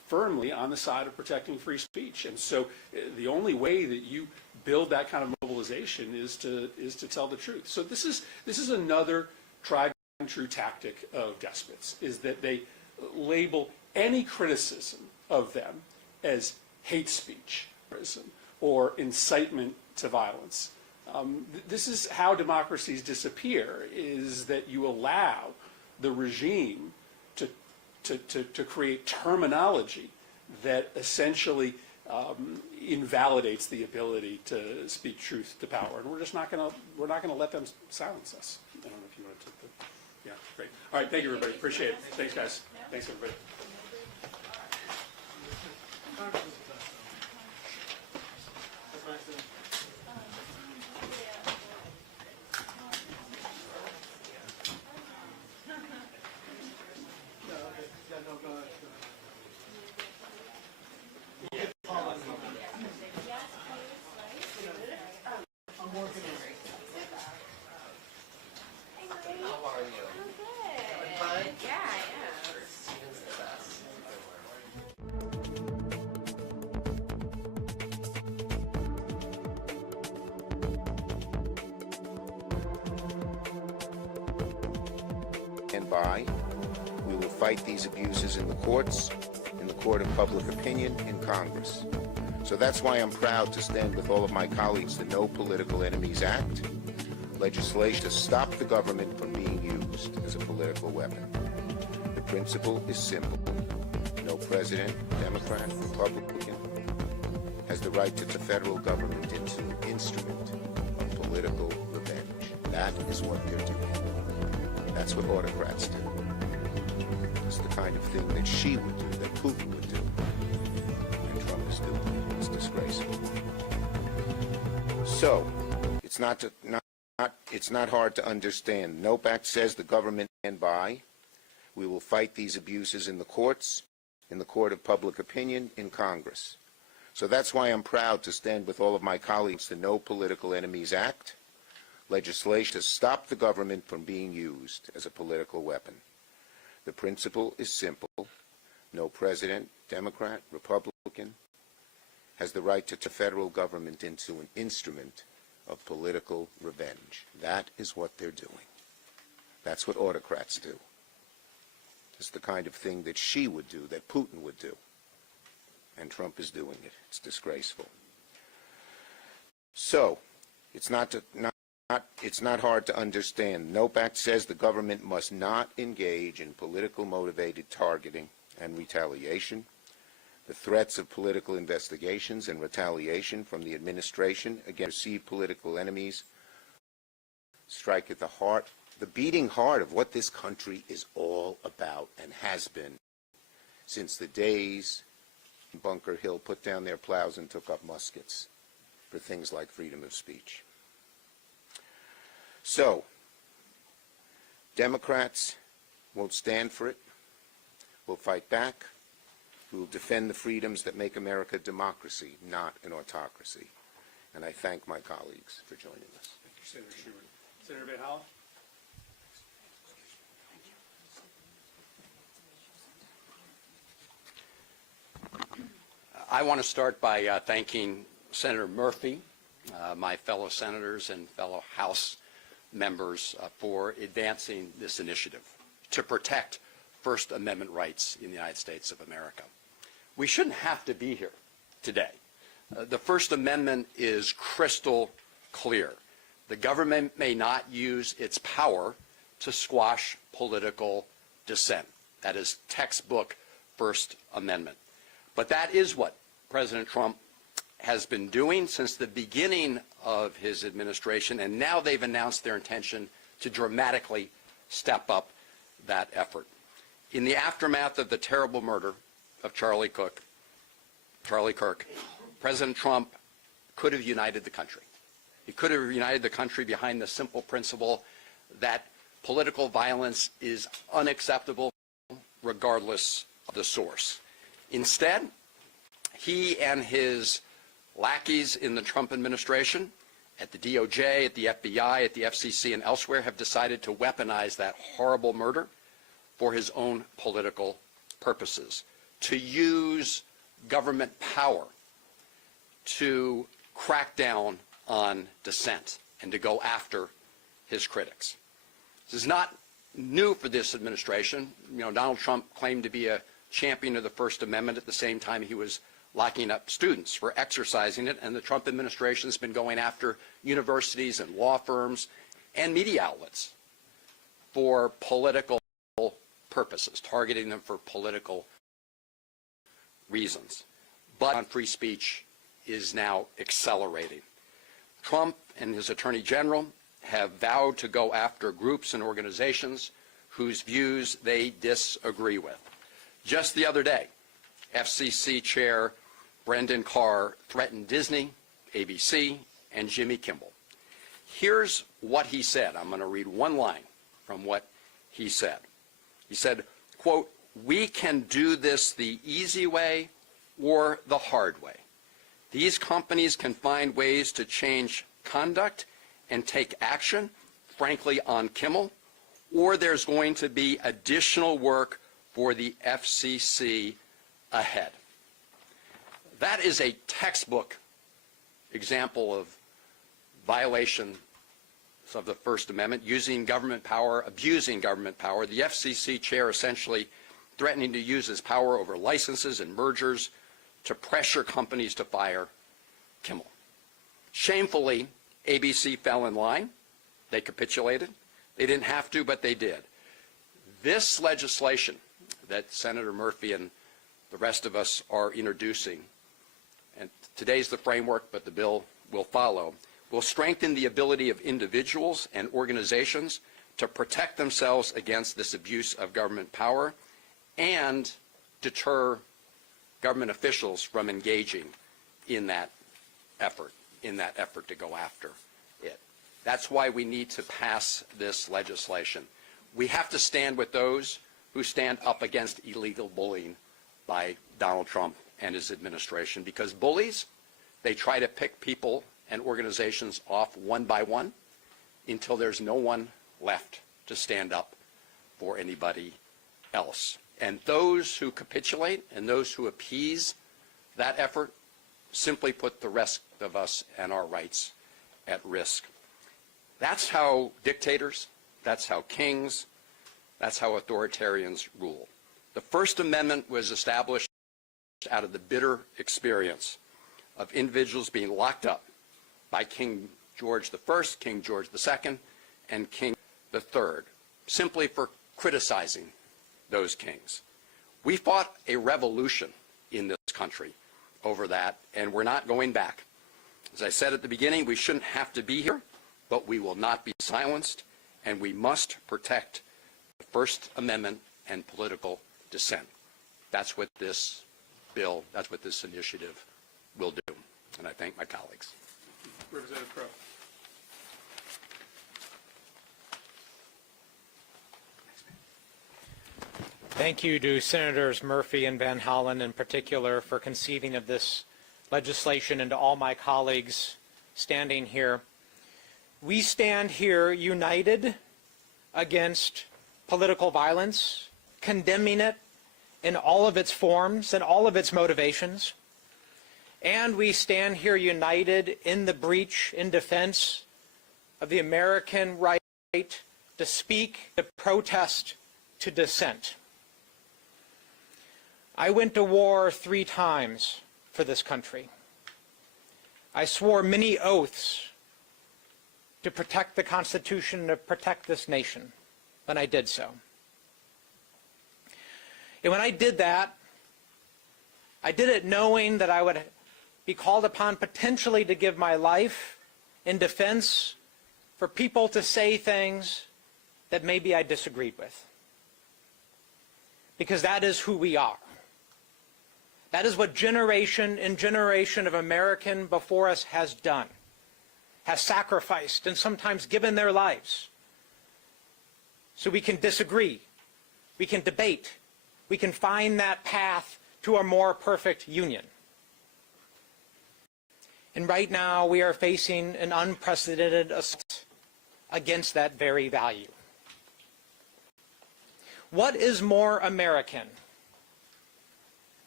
firmly on the side of protecting free speech. And so the only way that you build that kind of mobilization is to tell the truth. So this is another tried and true tactic of despots, is that they label any criticism of them as hate speech or incitement to violence. This is how democracies disappear, is that you allow the regime to create terminology that essentially invalidates the ability to speak truth to power, and we're just not going to let them silence us. I don't know if you want to take the, yeah, great. All right, thank you, everybody. Appreciate it. Thanks, guys. Thanks, everybody. And by, we will fight these abuses in the courts, in the court of public opinion, in Congress. So that's why I'm proud to stand with all of my colleagues, the No Political Enemies Act, legislation to stop the government from being used as a political weapon. The principle is simple. No president, Democrat, Republican, has the right to turn the federal government into an instrument of political revenge. That is what they're doing. That's what autocrats do. It's the kind of thing that Xi would do, that Putin would do, and Trump is doing. It's disgraceful. So, it's not hard to understand. NOPE Act says the government stand by. We will fight these abuses in the courts, in the court of public opinion, in Congress. So that's why I'm proud to stand with all of my colleagues, the No Political Enemies Act, legislation to stop the government from being used as a political weapon. The principle is simple. No president, Democrat, Republican, has the right to turn the federal government into an instrument of political revenge. That is what they're doing. That's what autocrats do. It's the kind of thing that Xi would do, that Putin would do. And Trump is doing it. It's disgraceful. So, it's not hard to understand. NOPE Act says the government must not engage in political motivated targeting and retaliation. The threats of political investigations and retaliation from the administration against perceived political enemies strike at the heart, the beating heart of what this country is all about and has been since the days Bunker Hill put down their plows and took up muskets for things like freedom of speech. So, Democrats won't stand for it. We'll fight back. We will defend the freedoms that make America a democracy, not an autocracy. And I thank my colleagues for joining us. Thank you, Senator Schumer. Senator Van Hollen? I want to start by thanking Senator Murphy, my fellow senators and fellow House members for advancing this initiative to protect First Amendment rights in the United States of America. We shouldn't have to be here today. The First Amendment is crystal clear. The government may not use its power to squash political dissent. That is textbook First Amendment. But that is what President Trump has been doing since the beginning of his administration, and now they've announced their intention to dramatically step up that effort. In the aftermath of the terrible murder of Charlie Kirk, President Trump could have united the country. He could have united the country behind the simple principle that political violence is unacceptable regardless of the source. Instead, he and his lackeys in the Trump administration, at the DOJ, at the FBI, at the FCC, and elsewhere, have decided to weaponize that horrible murder for his own political purposes, to use government power to crack down on dissent and to go after his critics. This is not new for this administration. You know, Donald Trump claimed to be a champion of the First Amendment at the same time he was locking up students for exercising it, and the Trump administration has been going after universities and law firms and media outlets for political purposes, targeting them for political reasons. But on free speech is now accelerating. Trump and his Attorney General have vowed to go after groups and organizations whose views they disagree with. Just the other day, FCC Chair Brendan Carr threatened Disney, ABC, and Jimmy Kimmel. Here's what he said. I'm going to read one line from what he said. He said, quote, "We can do this the easy way or the hard way. These companies can find ways to change conduct and take action, frankly, on Kimmel, or there's going to be additional work for the FCC ahead." That is a textbook example of violation of the First Amendment, using government power, abusing government power. The FCC chair essentially threatening to use his power over licenses and mergers to pressure companies to fire Kimmel. Shamefully, ABC fell in line. They capitulated. They didn't have to, but they did. This legislation that Senator Murphy and the rest of us are introducing, and today's the framework, but the bill will follow, will strengthen the ability of individuals and organizations to protect themselves against this abuse of government power and deter government officials from engaging in that effort to go after it. That's why we need to pass this legislation. We have to stand with those who stand up against illegal bullying by Donald Trump and his administration, because bullies, they try to pick people and organizations off one by one until there's no one left to stand up for anybody else. And those who capitulate and those who appease that effort simply put the rest of us and our rights at risk. That's how dictators, that's how kings, that's how authoritarians rule. The First Amendment was established out of the bitter experience of individuals being locked up by King George I, King George II, and King III, simply for criticizing those kings. We fought a revolution in this country over that, and we're not going back. As I said at the beginning, we shouldn't have to be here, but we will not be silenced, and we must protect the First Amendment and political dissent. That's what this bill, that's what this initiative will do. And I thank my colleagues. Representative Crow. Thank you to Senators Murphy and Van Hollen in particular for conceiving of this legislation, and to all my colleagues standing here. We stand here united against political violence, condemning it in all of its forms and all of its motivations. And we stand here united in the breach, in defense of the American right to speak, to protest, to dissent. I went to war 3 times for this country. I swore many oaths to protect the Constitution and to protect this nation when I did so. And when I did that, I did it knowing that I would be called upon potentially to give my life in defense for people to say things that maybe I disagreed with. Because that is who we are. That is what generation and generation of American before us has done, has sacrificed and sometimes given their lives. So we can disagree, we can debate, we can find that path to a more perfect union. And right now we are facing an unprecedented assault against that very value. What is more American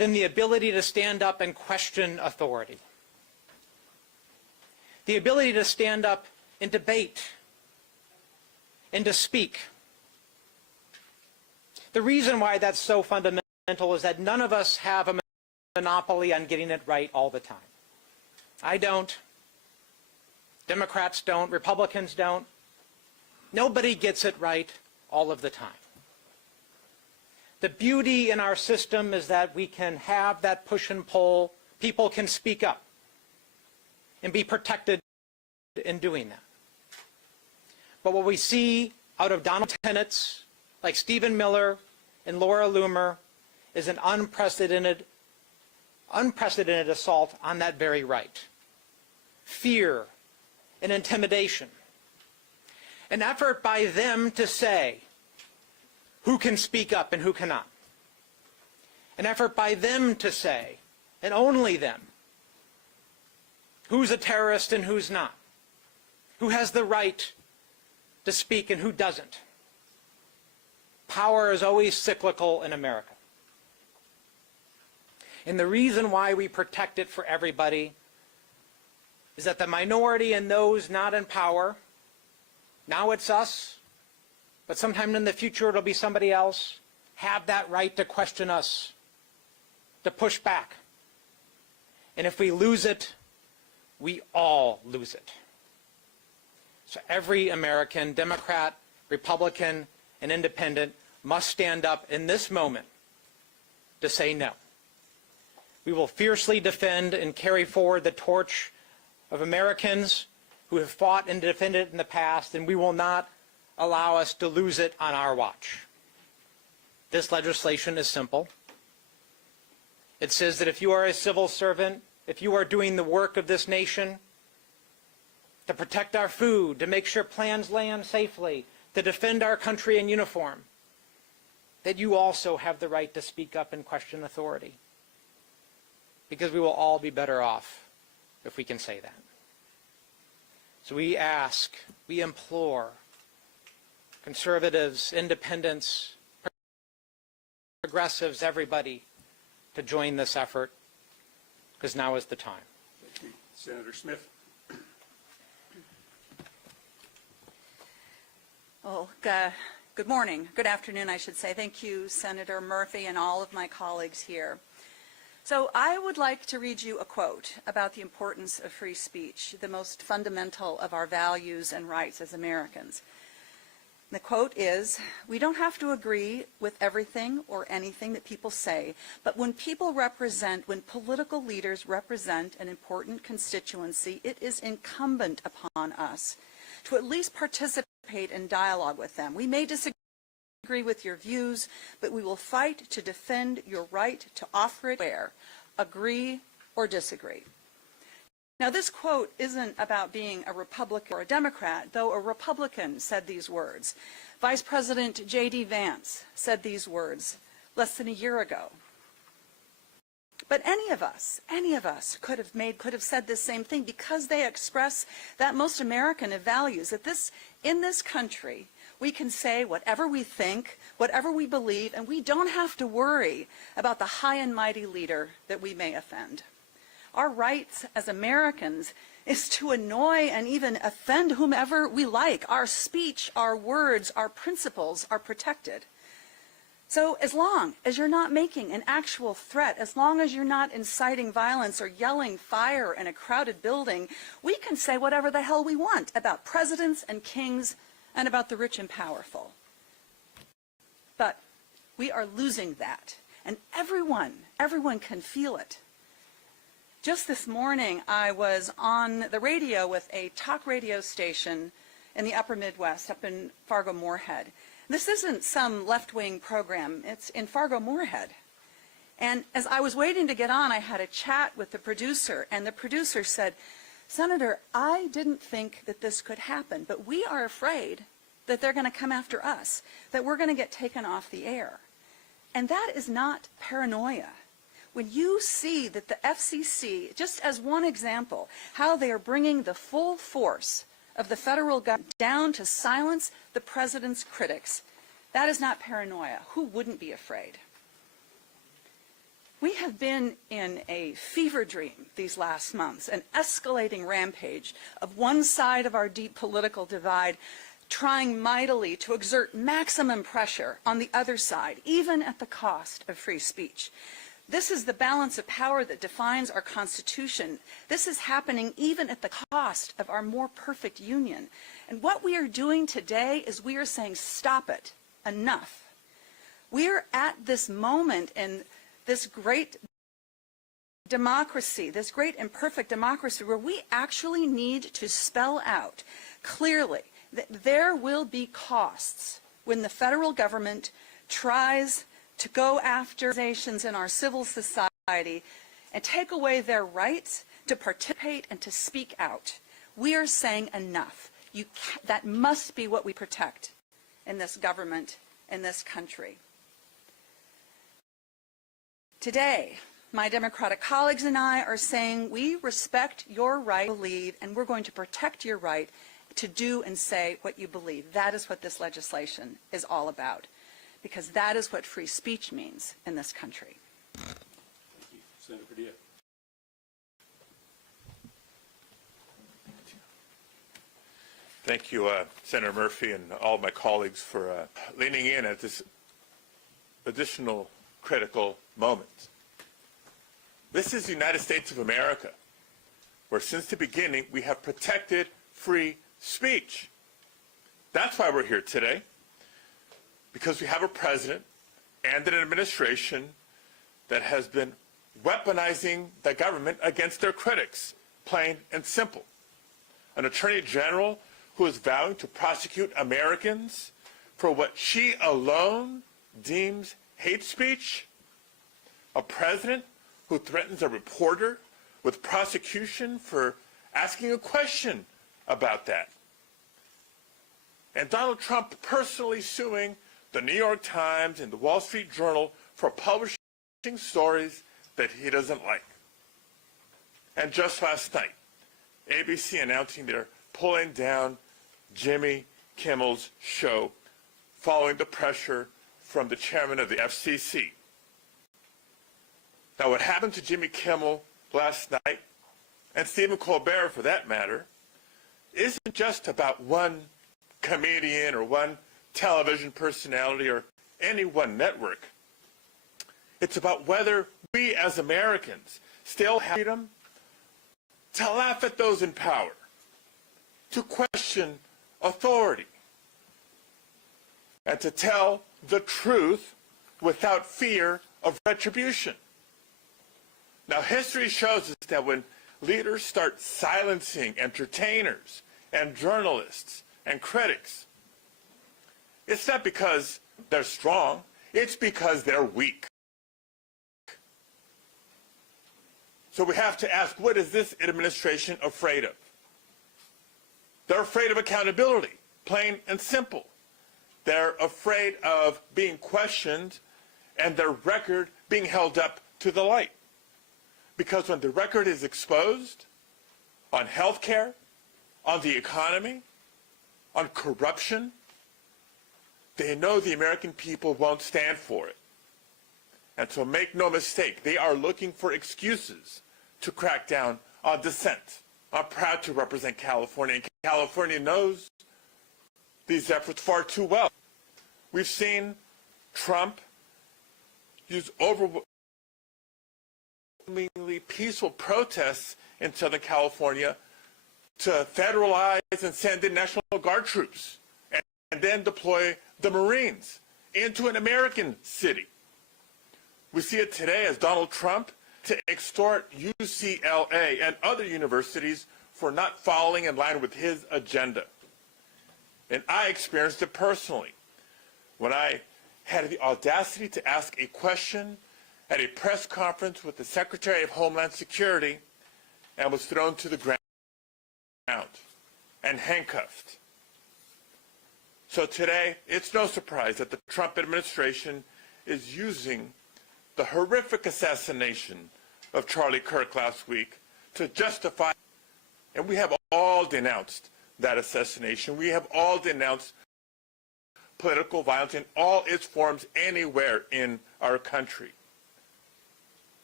than the ability to stand up and question authority. The ability to stand up and debate and to speak. The reason why that's so fundamental is that none of us have a monopoly on getting it right all the time. I don't. Democrats don't. Republicans don't. Nobody gets it right all of the time. The beauty in our system is that we can have that push and pull. People can speak up and be protected in doing that. But what we see out of Donald tenets like Stephen Miller and Laura Loomer is an unprecedented assault on that very right. Fear and intimidation. An effort by them to say who can speak up and who cannot. An effort by them to say, and only them, who's a terrorist and who's not. Who has the right to speak and who doesn't. Power is always cyclical in America. And the reason why we protect it for everybody is that the minority and those not in power, now it's us, but sometime in the future it'll be somebody else, have that right to question us, to push back. And if we lose it, we all lose it. So every American, Democrat, Republican, and Independent must stand up in this moment to say no. We will fiercely defend and carry forward the torch of Americans who have fought and defended it in the past, and we will not allow us to lose it on our watch. This legislation is simple. It says that if you are a civil servant, if you are doing the work of this nation, to protect our food, to make sure plans land safely, to defend our country in uniform, that you also have the right to speak up and question authority. Because we will all be better off if we can say that. So we ask, we implore conservatives, independents, progressives, everybody to join this effort, because now is the time. Thank you. Senator Smith. Well, good morning. Good afternoon, I should say. Thank you, Senator Murphy, and all of my colleagues here. So I would like to read you a quote about the importance of free speech, the most fundamental of our values and rights as Americans. The quote is, "We don't have to agree with everything or anything that people say, but when political leaders represent an important constituency, it is incumbent upon us to at least participate in dialogue with them. We may disagree with your views, but we will fight to defend your right to offer it where, agree or disagree." Now, this quote isn't about being a Republican or a Democrat, though a Republican said these words. Vice President J.D. Vance said these words less than a year ago. But any of us could have said this same thing, because they express that most American of values, that in this country, we can say whatever we think, whatever we believe, and we don't have to worry about the high and mighty leader that we may offend. Our rights as Americans is to annoy and even offend whomever we like. Our speech, our words, our principles are protected. So as long as you're not making an actual threat, as long as you're not inciting violence or yelling fire in a crowded building, we can say whatever the hell we want about presidents and kings and about the rich and powerful. But we are losing that, and everyone can feel it. Just this morning, I was on the radio with a talk radio station in the upper Midwest, up in Fargo-Moorhead. This isn't some left-wing program. It's in Fargo-Moorhead. And as I was waiting to get on, I had a chat with the producer, and the producer said, "Senator, I didn't think that this could happen, but we are afraid that they're going to come after us, that we're going to get taken off the air." And that is not paranoia. When you see that the FCC, just as one example, how they are bringing the full force of the federal government down to silence the president's critics, that is not paranoia. Who wouldn't be afraid? We have been in a fever dream these last months, an escalating rampage of one side of our deep political divide trying mightily to exert maximum pressure on the other side, even at the cost of free speech. This is the balance of power that defines our Constitution. This is happening even at the cost of our more perfect union. And what we are doing today is we are saying, stop it, enough. We are at this moment in this great democracy, this great imperfect democracy, where we actually need to spell out clearly that there will be costs when the federal government tries to go after organizations in our civil society and take away their rights to participate and to speak out. We are saying enough. That must be what we protect in this government, in this country. Today, my Democratic colleagues and I are saying we respect your right to believe, and we're going to protect your right to do and say what you believe. That is what this legislation is all about, because that is what free speech means in this country. Thank you. Senator Padilla. Thank you, Senator Murphy, and all of my colleagues for leaning in at this additional critical moment. This is the United States of America, where since the beginning we have protected free speech. That's why we're here today, because we have a president and an administration that has been weaponizing the government against their critics, plain and simple. An attorney general who is vowing to prosecute Americans for what she alone deems hate speech, a president who threatens a reporter with prosecution for asking a question about that, and Donald Trump personally suing the New York Times and the Wall Street Journal for publishing stories that he doesn't like. And just last night, ABC announcing they're pulling down Jimmy Kimmel's show following the pressure from the chairman of the FCC. Now, what happened to Jimmy Kimmel last night, and Stephen Colbert for that matter, isn't just about one comedian or one television personality or any one network. It's about whether we as Americans still have freedom to laugh at those in power, to question authority, and to tell the truth without fear of retribution. Now, history shows us that when leaders start silencing entertainers and journalists and critics, it's not because they're strong, it's because they're weak. So we have to ask, what is this administration afraid of? They're afraid of accountability, plain and simple. They're afraid of being questioned and their record being held up to the light. Because when the record is exposed on health care, on the economy, on corruption, they know the American people won't stand for it. And so make no mistake, they are looking for excuses to crack down on dissent. I'm proud to represent California, and California knows these efforts far too well. We've seen Trump use overwhelmingly peaceful protests in Southern California to federalize and send in National Guard troops and then deploy the Marines into an American city. We see it today as Donald Trump to extort UCLA and other universities for not following in line with his agenda. And I experienced it personally when I had the audacity to ask a question at a press conference with the Secretary of Homeland Security and was thrown to the ground and handcuffed. So today, it's no surprise that the Trump administration is using the horrific assassination of Charlie Kirk last week to justify, and we have all denounced that assassination. We have all denounced political violence in all its forms anywhere in our country.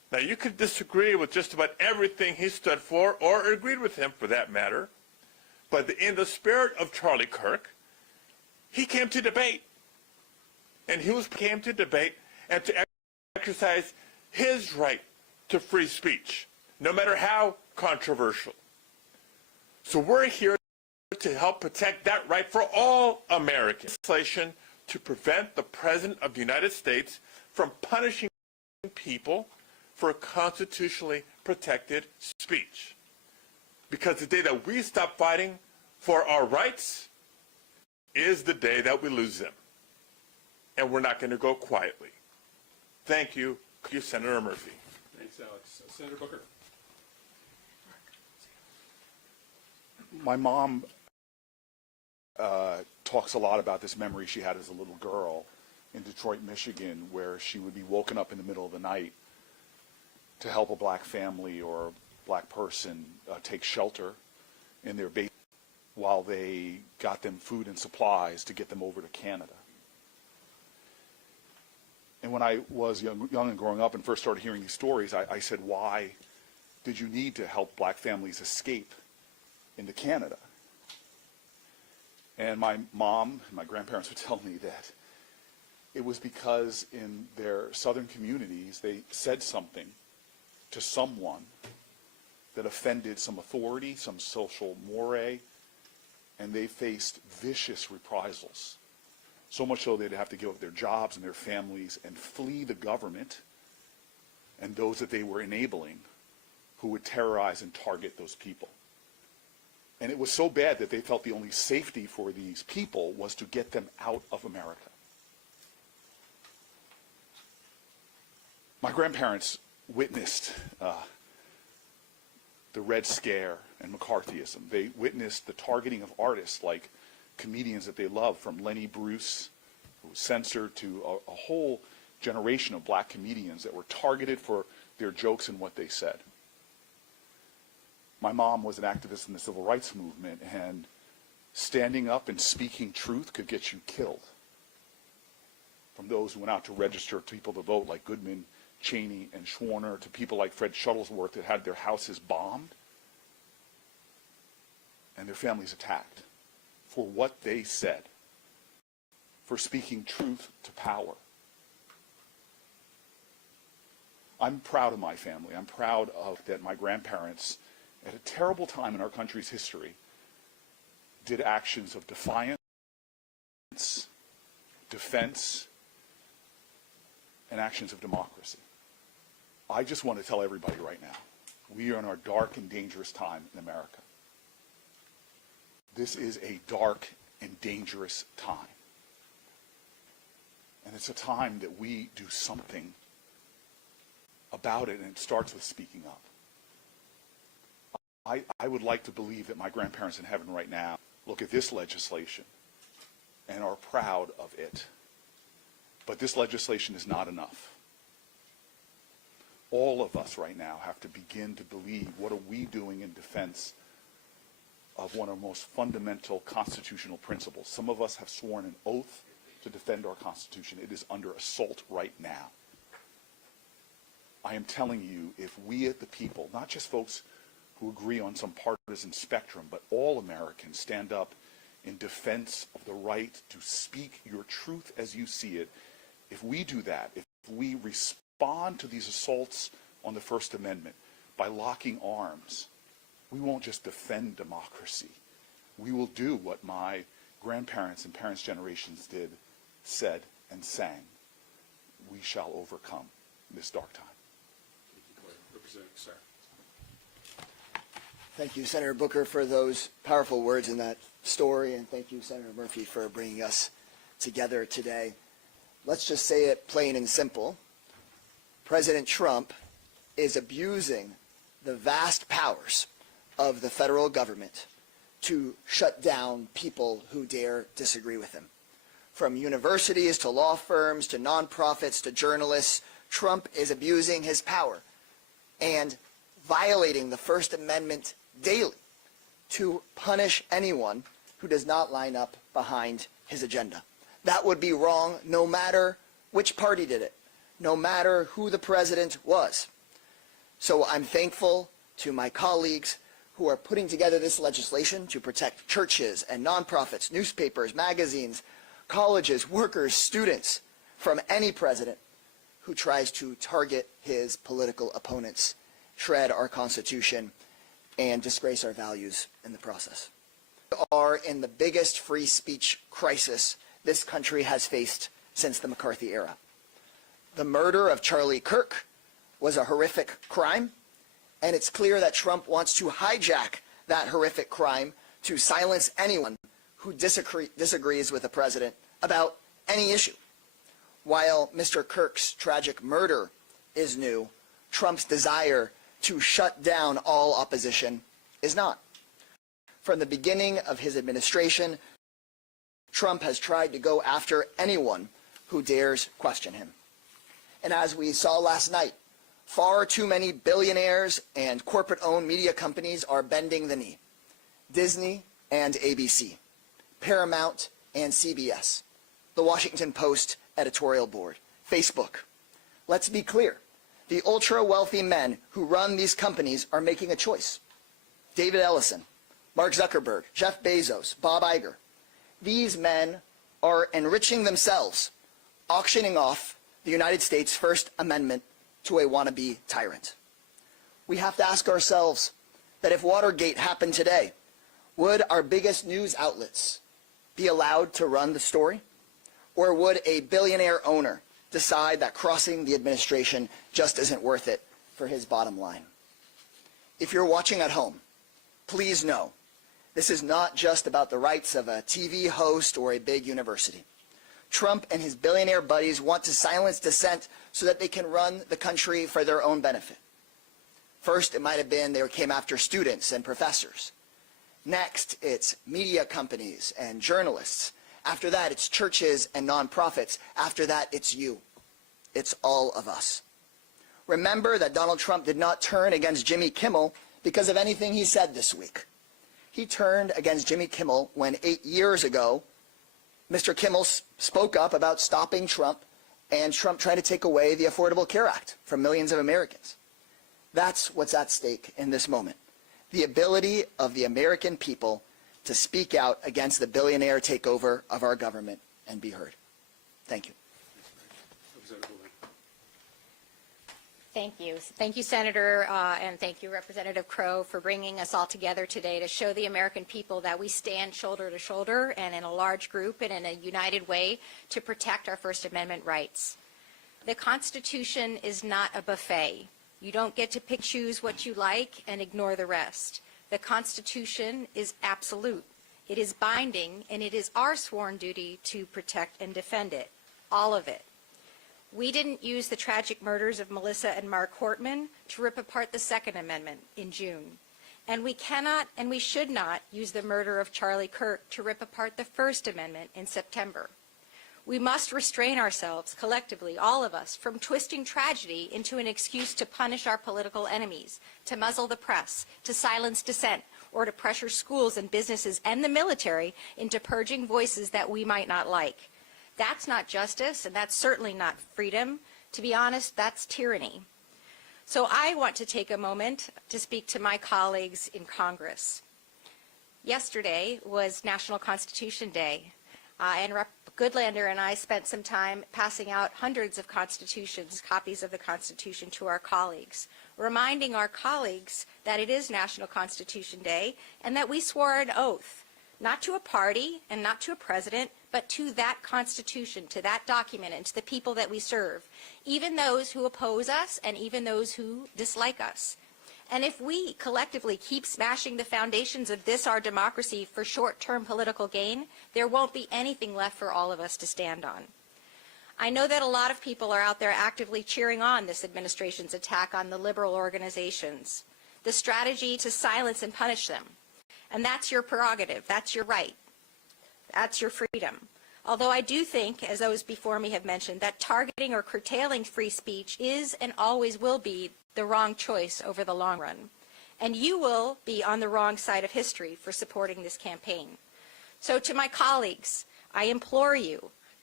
Now, you could disagree with just about everything he stood for, or agreed with him for that matter, but in the spirit of Charlie Kirk, he came to debate. And he came to debate and to exercise his right to free speech, no matter how controversial. So we're here to help protect that right for all Americans. Legislation to prevent the President of the United States from punishing people for constitutionally protected speech. Because the day that we stop fighting for our rights is the day that we lose them. And we're not going to go quietly. Thank you, Senator Murphy. Thanks, Alex. Senator Booker. My mom talks a lot about this memory she had as a little girl in Detroit, Michigan, where she would be woken up in the middle of the night to help a black family or a black person take shelter in their basement while they got them food and supplies to get them over to Canada. And when I was young and growing up and first started hearing these stories, I said, why did you need to help black families escape into Canada? And my mom and my grandparents would tell me that it was because in their southern communities they said something to someone that offended some authority, some social mores, and they faced vicious reprisals. So much so they'd have to give up their jobs and their families and flee the government and those that they were enabling who would terrorize and target those people. And it was so bad that they felt the only safety for these people was to get them out of America. My grandparents witnessed the Red Scare and McCarthyism. They witnessed the targeting of artists like comedians that they loved, from Lenny Bruce, who was censored, to a whole generation of black comedians that were targeted for their jokes and what they said. My mom was an activist in the civil rights movement, and standing up and speaking truth could get you killed. From those who went out to register people to vote, like Goodman, Cheney, and Schwerner, to people like Fred Shuttlesworth that had their houses bombed and their families attacked for what they said, for speaking truth to power. I'm proud of my family. I'm proud of that my grandparents, at a terrible time in our country's history, did actions of defiance, defense, and actions of democracy. I just want to tell everybody right now, we are in our dark and dangerous time in America. This is a dark and dangerous time. And it's a time that we do something about it, and it starts with speaking up. I would like to believe that my grandparents in heaven right now look at this legislation and are proud of it. But this legislation is not enough. All of us right now have to begin to believe, what are we doing in defense of one of our most fundamental constitutional principles? Some of us have sworn an oath to defend our Constitution. It is under assault right now. I am telling you, if we at the people, not just folks who agree on some partisan spectrum, but all Americans stand up in defense of the right to speak your truth as you see it, if we do that, if we respond to these assaults on the First Amendment by locking arms, we won't just defend democracy. We will do what my grandparents and parents' generations did, said, and sang. We shall overcome this dark time. Representative Sarah. Thank you, Senator Booker, for those powerful words in that story, and thank you, Senator Murphy, for bringing us together today. Let's just say it plain and simple. President Trump is abusing the vast powers of the federal government to shut down people who dare disagree with him. From universities to law firms to nonprofits to journalists, Trump is abusing his power and violating the First Amendment daily to punish anyone who does not line up behind his agenda. That would be wrong no matter which party did it, no matter who the president was. So I'm thankful to my colleagues who are putting together this legislation to protect churches and nonprofits, newspapers, magazines, colleges, workers, students from any president who tries to target his political opponents, shred our Constitution, and disgrace our values in the process. We are in the biggest free speech crisis this country has faced since the McCarthy era. The murder of Charlie Kirk was a horrific crime, and it's clear that Trump wants to hijack that horrific crime to silence anyone who disagrees with the president about any issue. While Mr. Kirk's tragic murder is new, Trump's desire to shut down all opposition is not. From the beginning of his administration, Trump has tried to go after anyone who dares question him. And as we saw last night, far too many billionaires and corporate-owned media companies are bending the knee. Disney and ABC, Paramount and CBS, the Washington Post editorial board, Facebook. Let's be clear. The ultra-wealthy men who run these companies are making a choice. David Ellison, Mark Zuckerberg, Jeff Bezos, Bob Iger. These men are enriching themselves, auctioning off the United States' First Amendment to a wannabe tyrant. We have to ask ourselves that if Watergate happened today, would our biggest news outlets be allowed to run the story? Or would a billionaire owner decide that crossing the administration just isn't worth it for his bottom line? If you're watching at home, please know this is not just about the rights of a TV host or a big university. Trump and his billionaire buddies want to silence dissent so that they can run the country for their own benefit. First, it might have been they came after students and professors. Next, it's media companies and journalists. After that, it's churches and nonprofits. After that, it's you. It's all of us. Remember that Donald Trump did not turn against Jimmy Kimmel because of anything he said this week. He turned against Jimmy Kimmel when 8 years ago, Mr. Kimmel spoke up about stopping Trump and Trump trying to take away the Affordable Care Act from millions of Americans. That's what's at stake in this moment. The ability of the American people to speak out against the billionaire takeover of our government and be heard. Thank you. Thank you. Thank you, Senator, and thank you, Representative Crow, for bringing us all together today to show the American people that we stand shoulder to shoulder and in a large group and in a united way to protect our First Amendment rights. The Constitution is not a buffet. You don't get to pick, choose what you like and ignore the rest. The Constitution is absolute. It is binding, and it is our sworn duty to protect and defend it, all of it. We didn't use the tragic murders of Melissa and Mark Hortman to rip apart the Second Amendment in June. And we cannot and we should not use the murder of Charlie Kirk to rip apart the First Amendment in September. We must restrain ourselves collectively, all of us, from twisting tragedy into an excuse to punish our political enemies, to muzzle the press, to silence dissent, or to pressure schools and businesses and the military into purging voices that we might not like. That's not justice, and that's certainly not freedom. To be honest, that's tyranny. So I want to take a moment to speak to my colleagues in Congress. Yesterday was National Constitution Day, and Rep. Goodlander and I spent some time passing out hundreds of constitutions, copies of the Constitution, to our colleagues, reminding our colleagues that it is National Constitution Day and that we swore an oath, not to a party and not to a president, but to that Constitution, to that document, and to the people that we serve, even those who oppose us and even those who dislike us. And if we collectively keep smashing the foundations of this, our democracy, for short-term political gain, there won't be anything left for all of us to stand on. I know that a lot of people are out there actively cheering on this administration's attack on the liberal organizations, the strategy to silence and punish them. And that's your prerogative. That's your right. That's your freedom. Although I do think, as those before me have mentioned, that targeting or curtailing free speech is and always will be the wrong choice over the long run. And you will be on the wrong side of history for supporting this campaign. So to my colleagues, I implore you,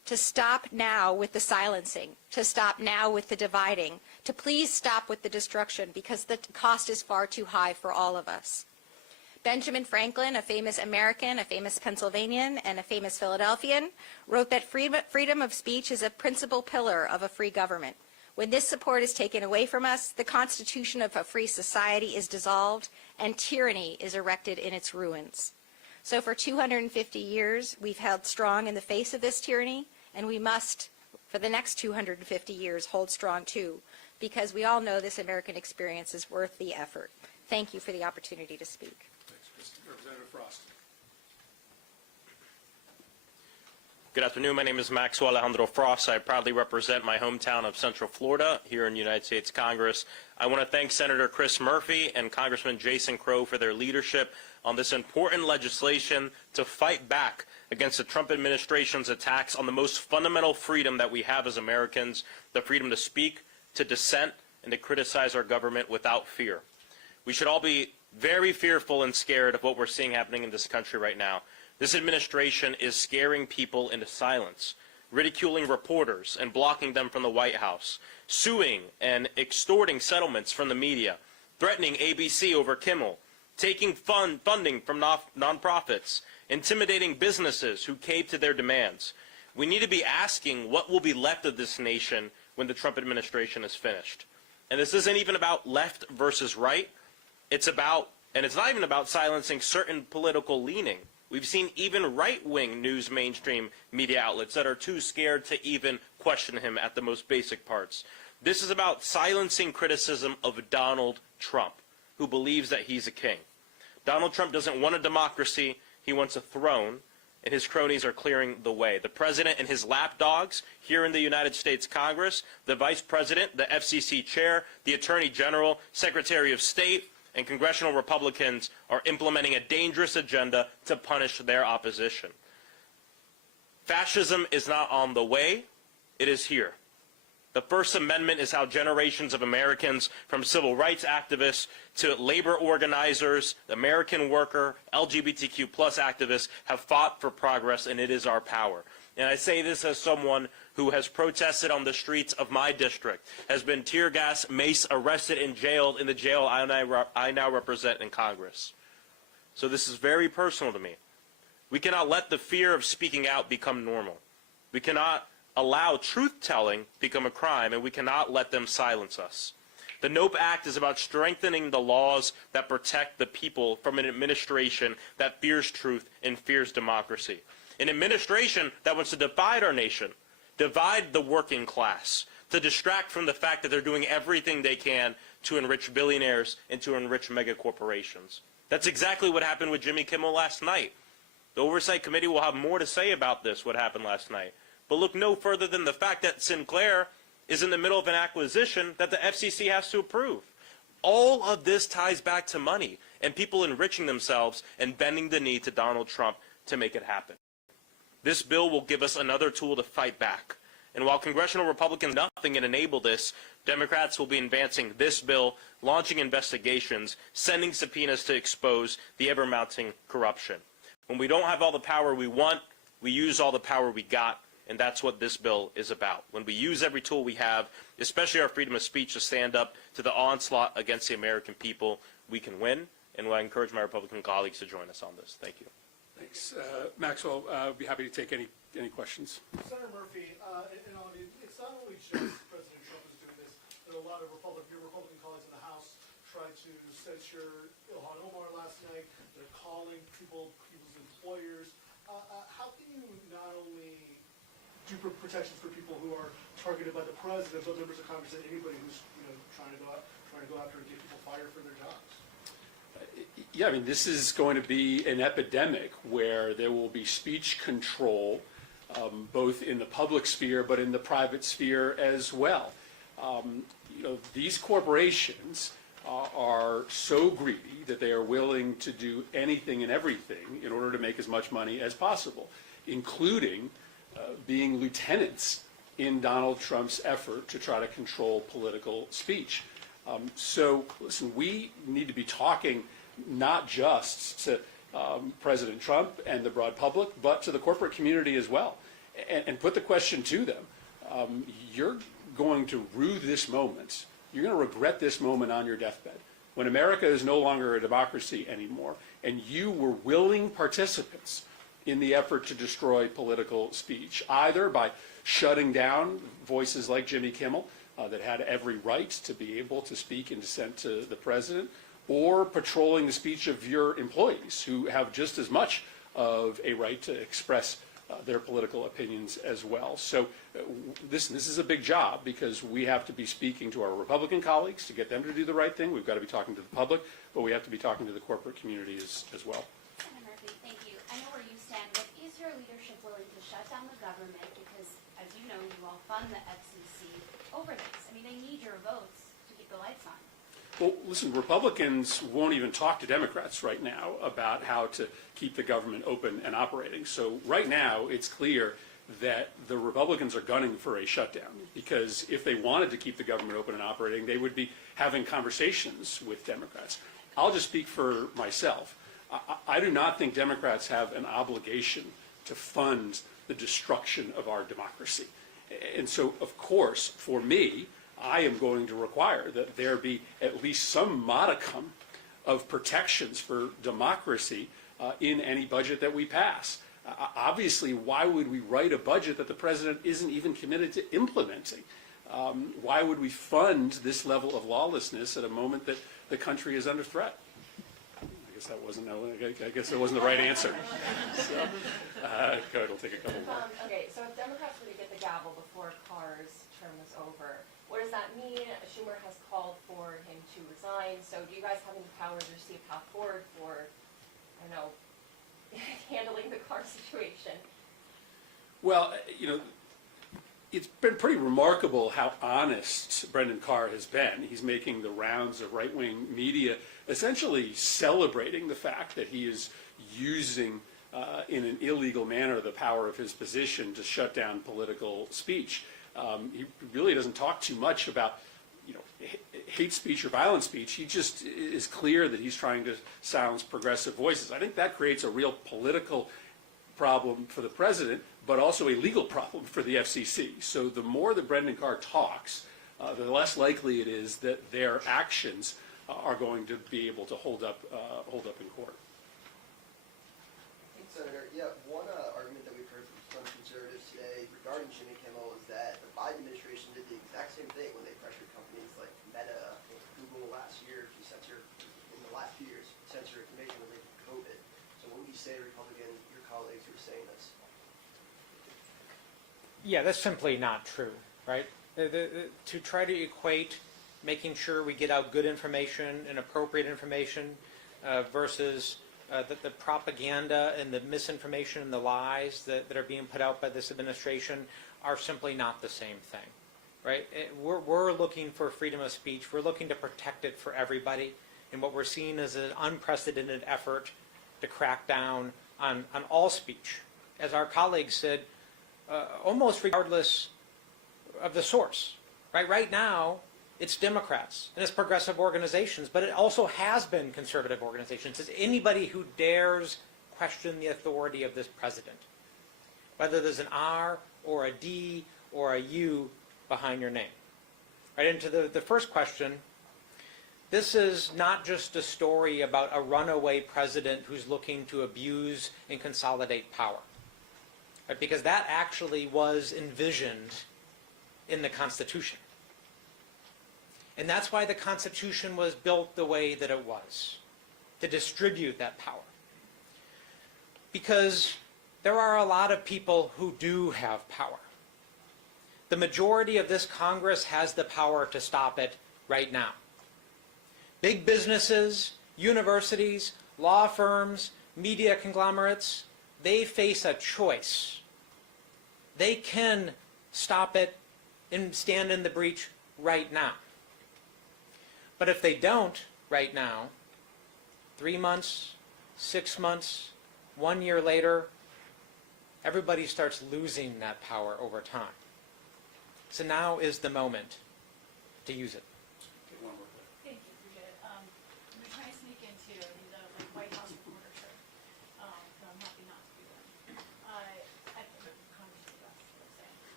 to stop now with the silencing, to stop now with the dividing, to please stop with the destruction, because the cost is far too high for all of us. Benjamin Franklin, a famous American, a famous Pennsylvanian, and a famous Philadelphian, wrote that freedom of speech is a principal pillar of a free government. When this support is taken away from us, the constitution of a free society is dissolved, and tyranny is erected in its ruins. So for 250 years, we've held strong in the face of this tyranny, and we must, for the next 250 years, hold strong too, because we all know this American experience is worth the effort. Thank you for the opportunity to speak. Thanks, Kristen. Representative Frost. Good afternoon. My name is Maxwell Alejandro Frost. I proudly represent my hometown of Central Florida here in the United States Congress. I want to thank Senator Chris Murphy and Congressman Jason Crow for their leadership on this important legislation to fight back against the Trump administration's attacks on the most fundamental freedom that we have as Americans, the freedom to speak, to dissent, and to criticize our government without fear. We should all be very fearful and scared of what we're seeing happening in this country right now. This administration is scaring people into silence, ridiculing reporters and blocking them from the White House, suing and extorting settlements from the media, threatening ABC over Kimmel, taking funding from nonprofits, intimidating businesses who cave to their demands. We need to be asking what will be left of this nation when the Trump administration is finished. And this isn't even about left versus right. It's about, and it's not even about silencing certain political leaning. We've seen even right-wing news mainstream media outlets that are too scared to even question him at the most basic parts. This is about silencing criticism of Donald Trump, who believes that he's a king. Donald Trump doesn't want a democracy, he wants a throne, and his cronies are clearing the way. The president and his lapdogs here in the United States Congress, the vice president, the FCC chair, the attorney general, secretary of state, and congressional Republicans are implementing a dangerous agenda to punish their opposition. Fascism is not on the way, it is here. The First Amendment is how generations of Americans, from civil rights activists to labor organizers, American worker, LGBTQ+ activists, have fought for progress, and it is our power. And I say this as someone who has protested on the streets of my district, has been tear gas, mace, arrested, and jailed in the jail I now represent in Congress. So this is very personal to me. We cannot let the fear of speaking out become normal. We cannot allow truth-telling become a crime, and we cannot let them silence us. The NOPE Act is about strengthening the laws that protect the people from an administration that fears truth and fears democracy. An administration that wants to divide our nation, divide the working class, to distract from the fact that they're doing everything they can to enrich billionaires and to enrich mega corporations. That's exactly what happened with Jimmy Kimmel last night. The Oversight Committee will have more to say about this, what happened last night. But look no further than the fact that Sinclair is in the middle of an acquisition that the FCC has to approve. All of this ties back to money and people enriching themselves and bending the knee to Donald Trump to make it happen. This bill will give us another tool to fight back. And while congressional Republicans do nothing and enable this, Democrats will be advancing this bill, launching investigations, sending subpoenas to expose the ever-mounting corruption. When we don't have all the power we want, we use all the power we got, and that's what this bill is about. When we use every tool we have, especially our freedom of speech, to stand up to the onslaught against the American people, we can win, and I encourage my Republican colleagues to join us on this. Thank you. Thanks. Maxwell, I'd be happy to take any questions. Senator Murphy, it's not only just President Trump who's doing this. There are a lot of your Republican colleagues in the House tried to censure Ilhan Omar last night. They're calling people's employers. How can you not only do protections for people who are targeted by the president, but members of Congress and anybody who's trying to go after and get people fired for their jobs? Yeah, I mean, this is going to be an epidemic where there will be speech control, both in the public sphere but in the private sphere as well. These corporations are so greedy that they are willing to do anything and everything in order to make as much money as possible, including being lieutenants in Donald Trump's effort to try to control political speech. So, listen, we need to be talking not just to President Trump and the broad public, but to the corporate community as well. and put the question to them. You're going to rue this moment. You're going to regret this moment on your deathbed when America is no longer a democracy anymore, and you were willing participants in the effort to destroy political speech, either by shutting down voices like Jimmy Kimmel that had every right to be able to speak in dissent to the president, or patrolling the speech of your employees who have just as much of a right to express their political opinions as well. So this is a big job because we have to be speaking to our Republican colleagues to get them to do the right thing. We've got to be talking to the public, but we have to be talking to the corporate community as well. Senator Murphy, thank you. I know where you stand, but is your leadership willing to shut down the government because, as you know, you all fund the FCC over this? I mean, they need your votes to keep the lights on. Well, listen, Republicans won't even talk to Democrats right now about how to keep the government open and operating. So right now, it's clear that the Republicans are gunning for a shutdown because if they wanted to keep the government open and operating, they would be having conversations with Democrats. I'll just speak for myself. I do not think Democrats have an obligation to fund the destruction of our democracy. And so, of course, for me, I am going to require that there be at least some modicum of protections for democracy in any budget that we pass. Obviously, why would we write a budget that the president isn't even committed to implementing? Why would we fund this level of lawlessness at a moment that the country is under threat? I guess that wasn't the right answer. So, go ahead, we'll take a couple more. Okay, so if Democrats were to get the gavel before Carr's term is over, what does that mean? Schumer has called for him to resign. So do you guys have any powers or see a path forward for, I don't know, handling the Carr situation? Well, it's been pretty remarkable how honest Brendan Carr has been. He's making the rounds of right-wing media, essentially celebrating the fact that he is using in an illegal manner the power of his position to shut down political speech. He really doesn't talk too much about hate speech or violent speech. He just is clear that he's trying to silence progressive voices. I think that creates a real political problem for the president, but also a legal problem for the FCC. So the more that Brendan Carr talks, the less likely it is that their actions are going to be able to hold up in court. Senator, one argument that we've heard from some conservatives today regarding Jimmy Kimmel is that the Biden administration did the exact same thing when they pressured companies like Meta and Google last year to censor, in the last few years, censor information related to COVID. So what would you say to your colleagues who are saying this? Yeah, that's simply not true, right? To try to equate making sure we get out good information and appropriate information versus the propaganda and the misinformation and the lies that are being put out by this administration are simply not the same thing, right? We're looking for freedom of speech. We're looking to protect it for everybody. And what we're seeing is an unprecedented effort to crack down on all speech. As our colleagues said, almost regardless of the source, right? Right now, it's Democrats and it's progressive organizations, but it also has been conservative organizations. It's anybody who dares question the authority of this president, whether there's an R or a D or a U behind your name. Right into the first question, this is not just a story about a runaway president who's looking to abuse and consolidate power, right? Because that actually was envisioned in the Constitution. And that's why the Constitution was built the way that it was, to distribute that power. Because there are a lot of people who do have power. The majority of this Congress has the power to stop it right now. Big businesses, universities, law firms, media conglomerates, they face a choice. They can stop it and stand in the breach right now. But if they don't right now, 3 months, 6 months, 1 year later, everybody starts losing that power over time. So now is the moment to use it. Thank you, appreciate it. We're trying to sneak into the White House reporter shirt, so I'm happy not to do that. I think Congress should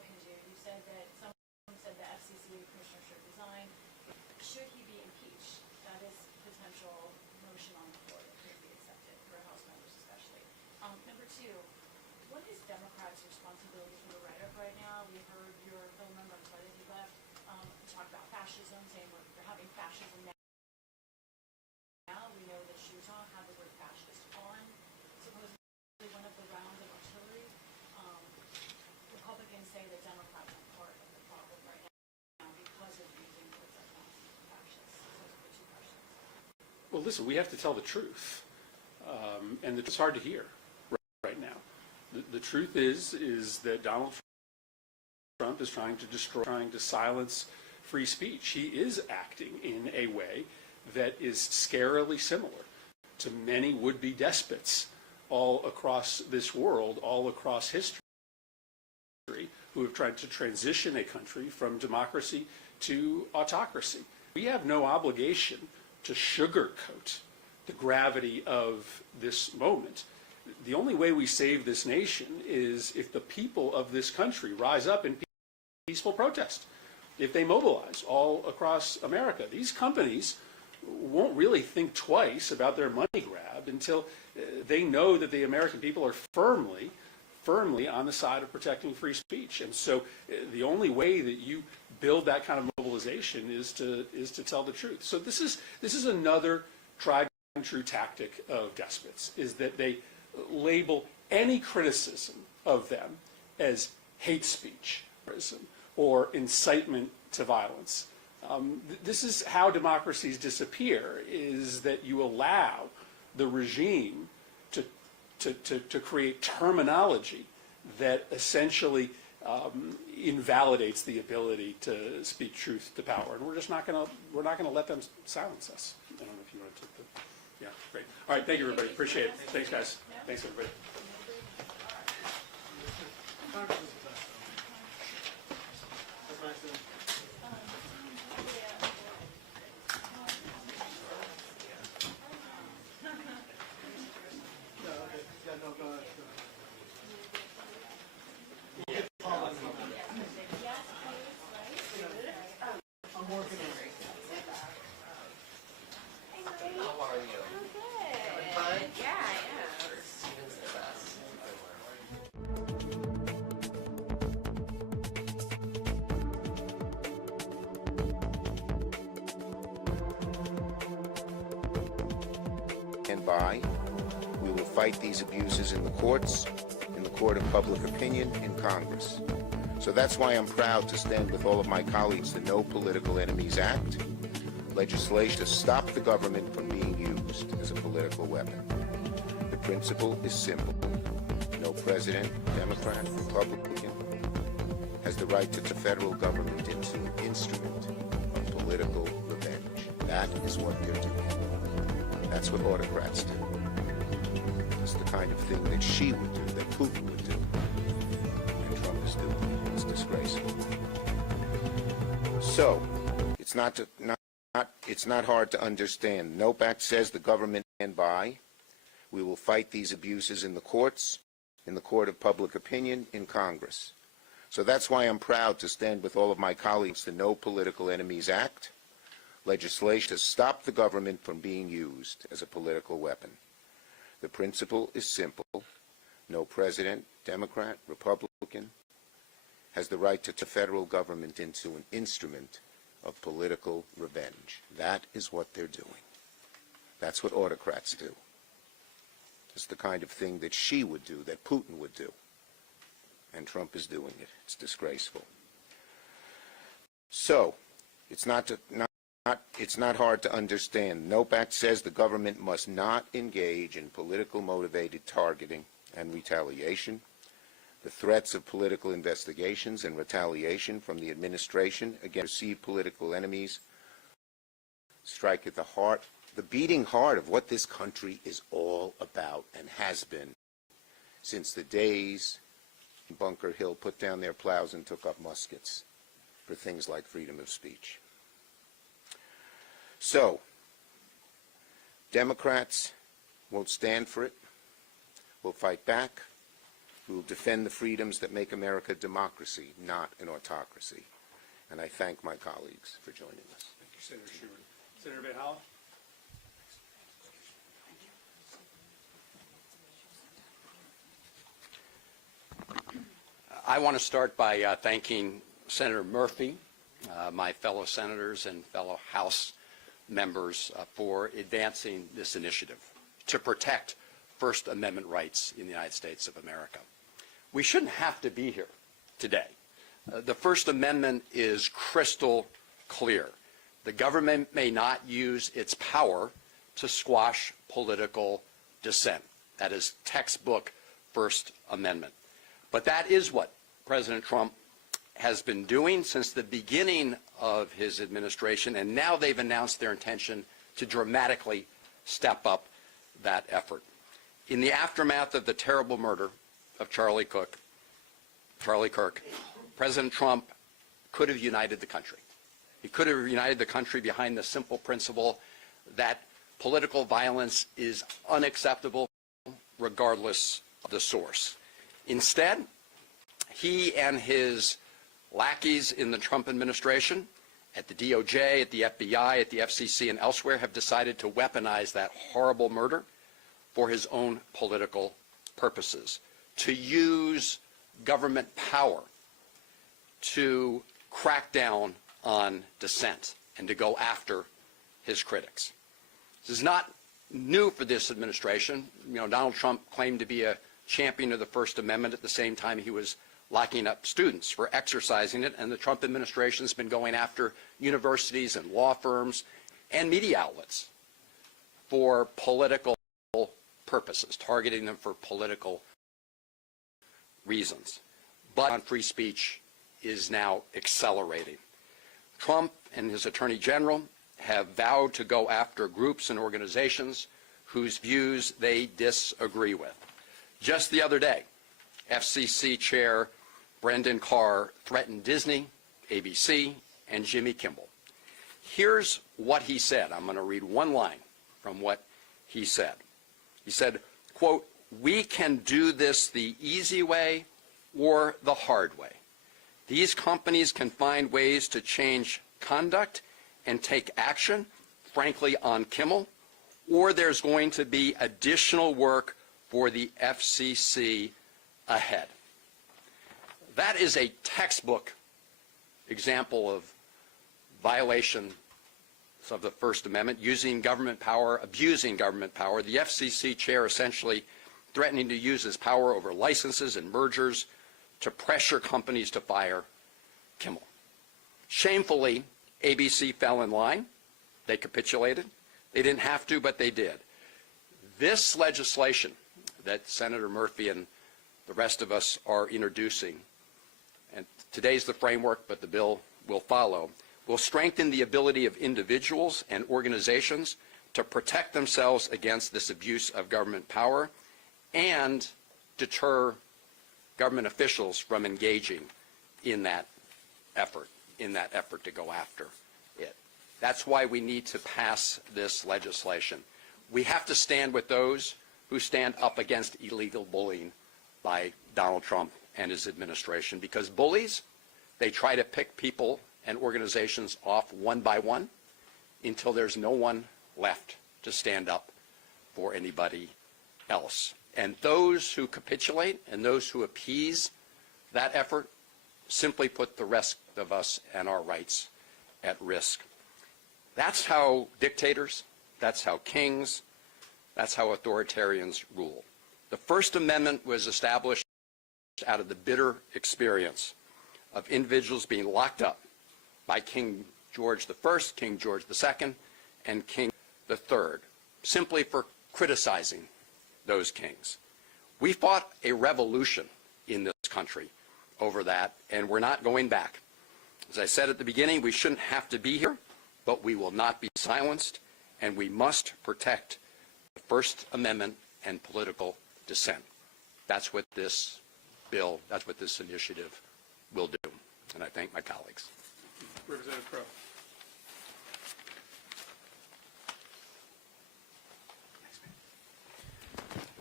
Republican do? You said that someone said the FCC commissioner should resign. Should he be impeached? That is potential motion on the floor that could be accepted for House members especially. Number two, what is Democrats' responsibility for the rhetoric right now? We heard your fellow member, I'm sorry that he left, talk about fascism, saying we're having fascism now. We know that Shootaw had the word fascist on supposedly one of the rounds of artillery. Republicans say that Democrats are part of the problem right now because of using words like Nazi and fascist. So those are the two questions. Well, listen, we have to tell the truth, and it's hard to hear right now. The truth is that Donald Trump is trying to destroy, trying to silence free speech. He is acting in a way that is scarily similar to many would-be despots all across this world, all across history, who have tried to transition a country from democracy to autocracy. We have no obligation to sugarcoat the gravity of this moment. The only way we save this nation is if the people of this country rise up in peaceful protest, if they mobilize all across America. These companies won't really think twice about their money grab until they know that the American people are firmly on the side of protecting free speech. And so the only way that you build that kind of mobilization is to tell the truth. So this is another tried and true tactic of despots, is that they label any criticism of them as hate speech or incitement to violence. This is how democracies disappear, is that you allow the regime to create terminology that essentially invalidates the ability to speak truth to power, and we're just not going to let them silence us. I don't know if you want to take the, yeah, great. All right, thank you, everybody. Appreciate it. Thanks, guys. Thanks, everybody. And by, we will fight these abuses in the courts, in the court of public opinion, in Congress. So that's why I'm proud to stand with all of my colleagues, the No Political Enemies Act, legislation to stop the government from being used as a political weapon. The principle is simple. No president, Democrat, Republican, has the right to turn the federal government into an instrument of political revenge. That is what they're doing. That's what autocrats do. It's the kind of thing that Xi would do, that Putin would do, and Trump is doing. It's disgraceful. So, it's not hard to understand. NOPAC says the government stand by. We will fight these abuses in the courts, in the court of public opinion, in Congress. So that's why I'm proud to stand with all of my colleagues, the No Political Enemies Act, legislation to stop the government from being used as a political weapon. The principle is simple. No president, Democrat, Republican, has the right to turn the federal government into an instrument of political revenge. That is what they're doing. That's what autocrats do. It's the kind of thing that Xi would do, that Putin would do. And Trump is doing it. It's disgraceful. So, it's not hard to understand. NOPAC says the government must not engage in political motivated targeting and retaliation. The threats of political investigations and retaliation from the administration against perceived political enemies strike at the heart, the beating heart of what this country is all about and has been since the days Bunker Hill put down their plows and took up muskets for things like freedom of speech. So, Democrats won't stand for it. We'll fight back. We will defend the freedoms that make America a democracy, not an autocracy. And I thank my colleagues for joining us. Thank you, Senator Schumer. Senator Van Hollen? I want to start by thanking Senator Murphy, my fellow senators and fellow House members for advancing this initiative to protect First Amendment rights in the United States of America. We shouldn't have to be here today. The First Amendment is crystal clear. The government may not use its power to squash political dissent. That is textbook First Amendment. But that is what President Trump has been doing since the beginning of his administration, and now they've announced their intention to dramatically step up that effort. In the aftermath of the terrible murder of Charlie Kirk, President Trump could have united the country. He could have united the country behind the simple principle that political violence is unacceptable regardless of the source. Instead, he and his lackeys in the Trump administration, at the DOJ, at the FBI, at the FCC, and elsewhere, have decided to weaponize that horrible murder for his own political purposes, to use government power to crack down on dissent and to go after his critics. This is not new for this administration. You know, Donald Trump claimed to be a champion of the First Amendment at the same time he was locking up students for exercising it, and the Trump administration has been going after universities and law firms and media outlets for political purposes, targeting them for political reasons. But on free speech is now accelerating. Trump and his Attorney General have vowed to go after groups and organizations whose views they disagree with. Just the other day, FCC Chair Brendan Carr threatened Disney, ABC, and Jimmy Kimmel. Here's what he said. I'm going to read one line from what he said. He said, quote, "We can do this the easy way or the hard way. These companies can find ways to change conduct and take action, frankly, on Kimmel, or there's going to be additional work for the FCC ahead." That is a textbook example of violation of the First Amendment, using government power, abusing government power. The FCC chair essentially threatening to use his power over licenses and mergers to pressure companies to fire Kimmel. Shamefully, ABC fell in line. They capitulated. They didn't have to, but they did. This legislation that Senator Murphy and the rest of us are introducing, and today's the framework, but the bill will follow, will strengthen the ability of individuals and organizations to protect themselves against this abuse of government power and deter government officials from engaging in that effort to go after it. That's why we need to pass this legislation. We have to stand with those who stand up against illegal bullying by Donald Trump and his administration, because bullies, they try to pick people and organizations off one by one until there's no one left to stand up for anybody else. And those who capitulate and those who appease that effort simply put the rest of us and our rights at risk. That's how dictators, that's how kings, that's how authoritarians rule. The First Amendment was established out of the bitter experience of individuals being locked up by King George I, King George II, and King III, simply for criticizing those kings. We fought a revolution in this country over that, and we're not going back. As I said at the beginning, we shouldn't have to be here, but we will not be silenced, and we must protect the First Amendment and political dissent. That's what this bill, that's what this initiative will do. And I thank my colleagues. Representative Crowe.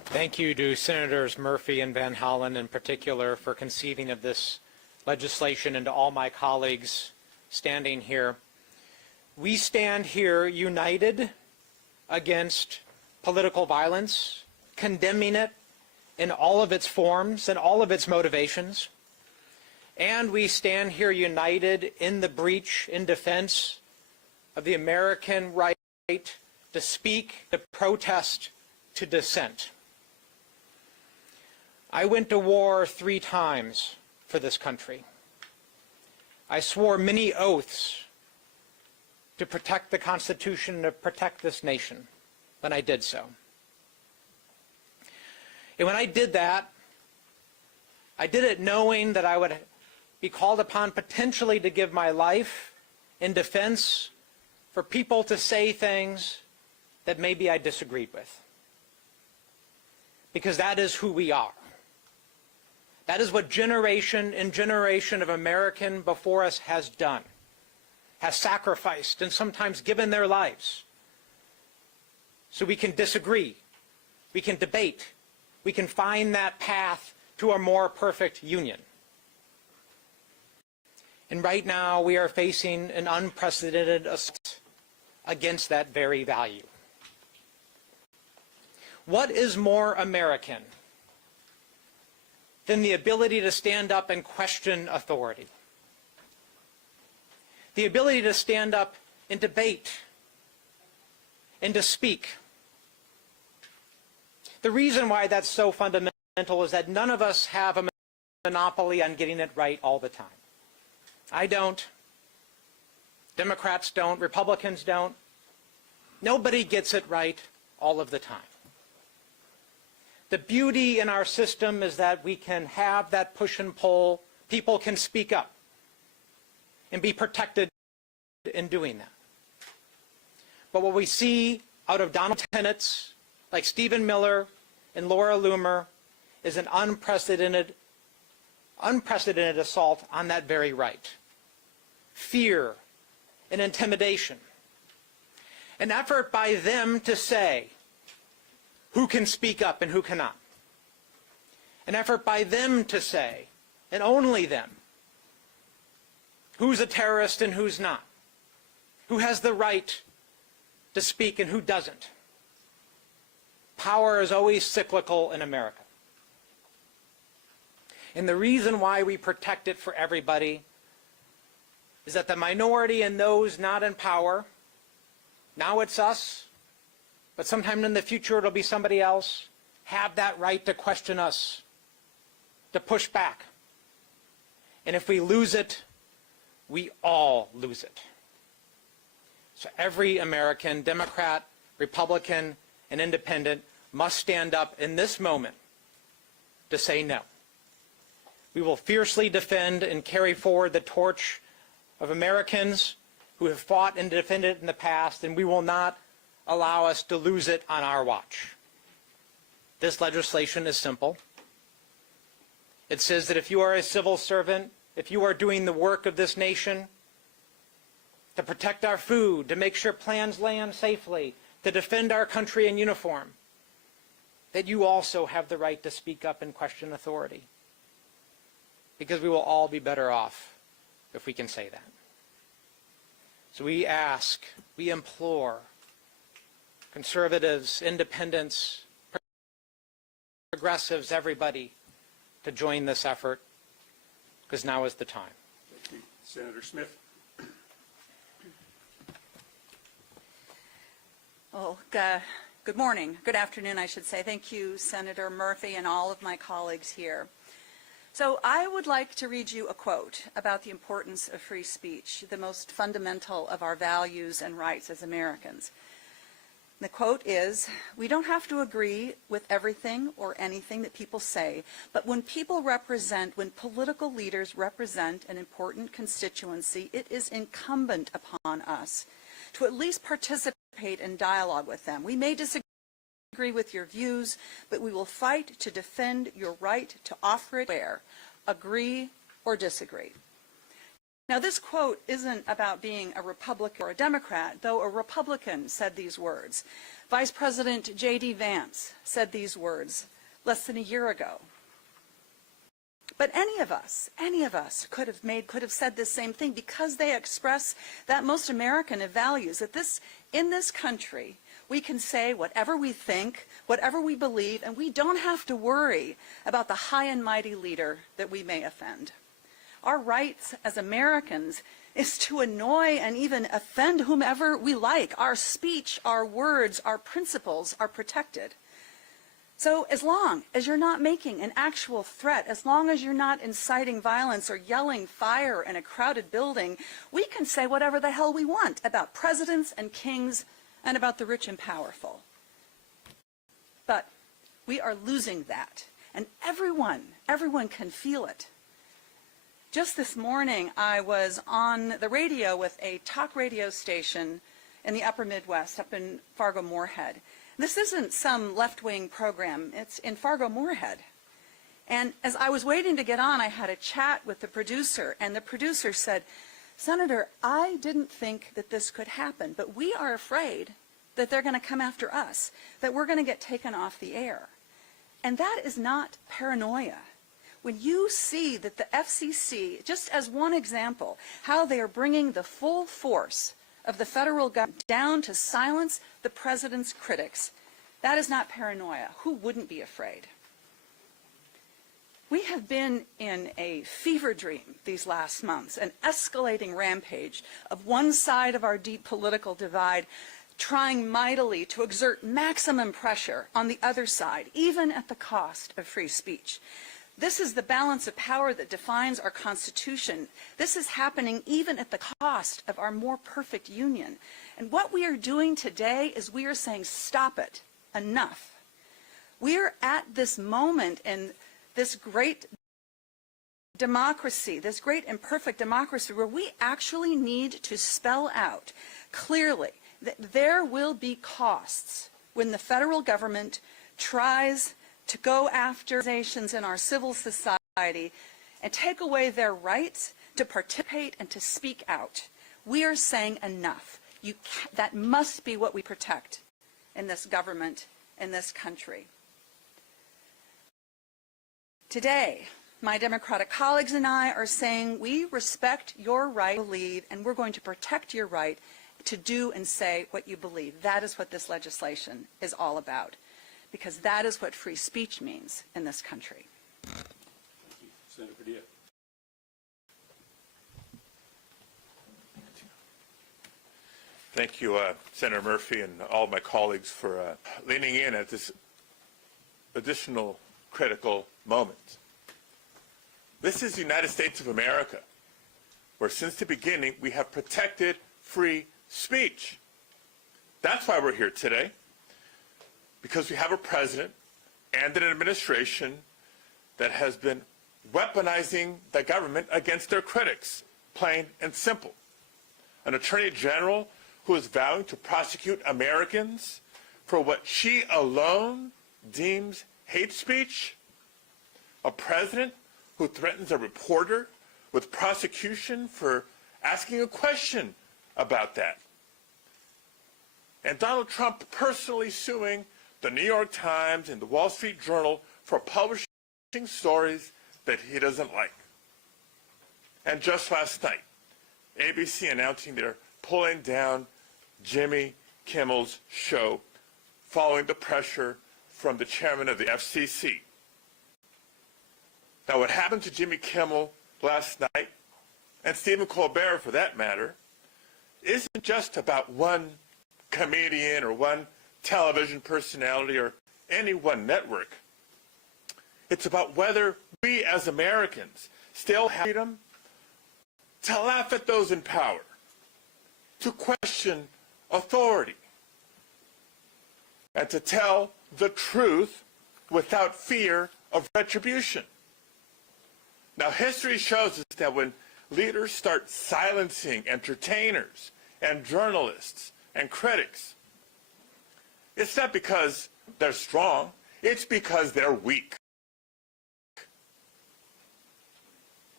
Thank you to Senators Murphy and Van Hollen in particular for conceiving of this legislation, and to all my colleagues standing here. We stand here united against political violence, condemning it in all of its forms and all of its motivations. And we stand here united in the breach, in defense of the American right to speak, to protest, to dissent. I went to war 3 times for this country. I swore many oaths to protect the Constitution and to protect this nation when I did so. And when I did that, I did it knowing that I would be called upon potentially to give my life in defense for people to say things that maybe I disagreed with. Because that is who we are. That is what generation and generation of American before us has done, has sacrificed and sometimes given their lives. So we can disagree, we can debate, we can find that path to a more perfect union. And right now we are facing an unprecedented assault against that very value. What is more American than the ability to stand up and question authority? The ability to stand up and debate and to speak. The reason why that's so fundamental is that none of us have a monopoly on getting it right all the time. I don't. Democrats don't. Republicans don't. Nobody gets it right all of the time. The beauty in our system is that we can have that push and pull. People can speak up and be protected in doing that. But what we see out of Donald tenants like Stephen Miller and Laura Loomer is an unprecedented assault on that very right. Fear and intimidation. An effort by them to say who can speak up and who cannot. An effort by them to say, and only them, who's a terrorist and who's not. Who has the right to speak and who doesn't. Power is always cyclical in America. And the reason why we protect it for everybody is that the minority and those not in power, now it's us, but sometime in the future it'll be somebody else, have that right to question us, to push back. And if we lose it, we all lose it. So every American, Democrat, Republican, and Independent must stand up in this moment to say no. We will fiercely defend and carry forward the torch of Americans who have fought and defended in the past, and we will not allow us to lose it on our watch. This legislation is simple. It says that if you are a civil servant, if you are doing the work of this nation, to protect our food, to make sure plans land safely, to defend our country in uniform, that you also have the right to speak up and question authority. Because we will all be better off if we can say that. So we ask, we implore conservatives, independents, progressives, everybody to join this effort, because now is the time. Thank you. Senator Smith. Well, good morning. Good afternoon, I should say. Thank you, Senator Murphy, and all of my colleagues here. So I would like to read you a quote about the importance of free speech, the most fundamental of our values and rights as Americans. The quote is, "We don't have to agree with everything or anything that people say, but when political leaders represent an important constituency, it is incumbent upon us to at least participate in dialogue with them. We may disagree with your views, but we will fight to defend your right to offer it where, agree or disagree." Now, this quote isn't about being a Republican or a Democrat, though a Republican said these words. Vice President J.D. Vance said these words less than a year ago. But any of us could have said this same thing because they express that most American of values, that in this country, we can say whatever we think, whatever we believe, and we don't have to worry about the high and mighty leader that we may offend. Our rights as Americans is to annoy and even offend whomever we like. Our speech, our words, our principles are protected. So as long as you're not making an actual threat, as long as you're not inciting violence or yelling fire in a crowded building, we can say whatever the hell we want about presidents and kings and about the rich and powerful. But we are losing that, and everyone can feel it. Just this morning, I was on the radio with a talk radio station in the upper Midwest, up in Fargo-Moorhead. This isn't some left-wing program. It's in Fargo-Moorhead. And as I was waiting to get on, I had a chat with the producer, and the producer said, "Senator, I didn't think that this could happen, but we are afraid that they're going to come after us, that we're going to get taken off the air." And that is not paranoia. When you see that the FCC, just as one example, how they are bringing the full force of the federal government down to silence the president's critics, that is not paranoia. Who wouldn't be afraid? We have been in a fever dream these last months, an escalating rampage of one side of our deep political divide trying mightily to exert maximum pressure on the other side, even at the cost of free speech. This is the balance of power that defines our Constitution. This is happening even at the cost of our more perfect union. And what we are doing today is we are saying, stop it, enough. We are at this moment in this great democracy, this great imperfect democracy, where we actually need to spell out clearly that there will be costs when the federal government tries to go after organizations in our civil society and take away their rights to participate and to speak out. We are saying enough. That must be what we protect in this government, in this country. Today, my Democratic colleagues and I are saying we respect your right to believe, and we're going to protect your right to do and say what you believe. That is what this legislation is all about, because that is what free speech means in this country. Thank you. Senator Padilla. Thank you, Senator Murphy, and all of my colleagues for leaning in at this additional critical moment. This is the United States of America, where since the beginning we have protected free speech. That's why we're here today, because we have a president and an administration that has been weaponizing the government against their critics, plain and simple. An attorney general who is vowing to prosecute Americans for what she alone deems hate speech. A president who threatens a reporter with prosecution for asking a question about that. And Donald Trump personally suing the New York Times and the Wall Street Journal for publishing stories that he doesn't like. And just last night, ABC announcing they're pulling down Jimmy Kimmel's show following the pressure from the chairman of the FCC. Now, what happened to Jimmy Kimmel last night, and Stephen Colbert for that matter, isn't just about one comedian or one television personality or any one network. It's about whether we as Americans still have freedom to laugh at those in power, to question authority, and to tell the truth without fear of retribution. Now, history shows us that when leaders start silencing entertainers and journalists and critics, it's not because they're strong, it's because they're weak.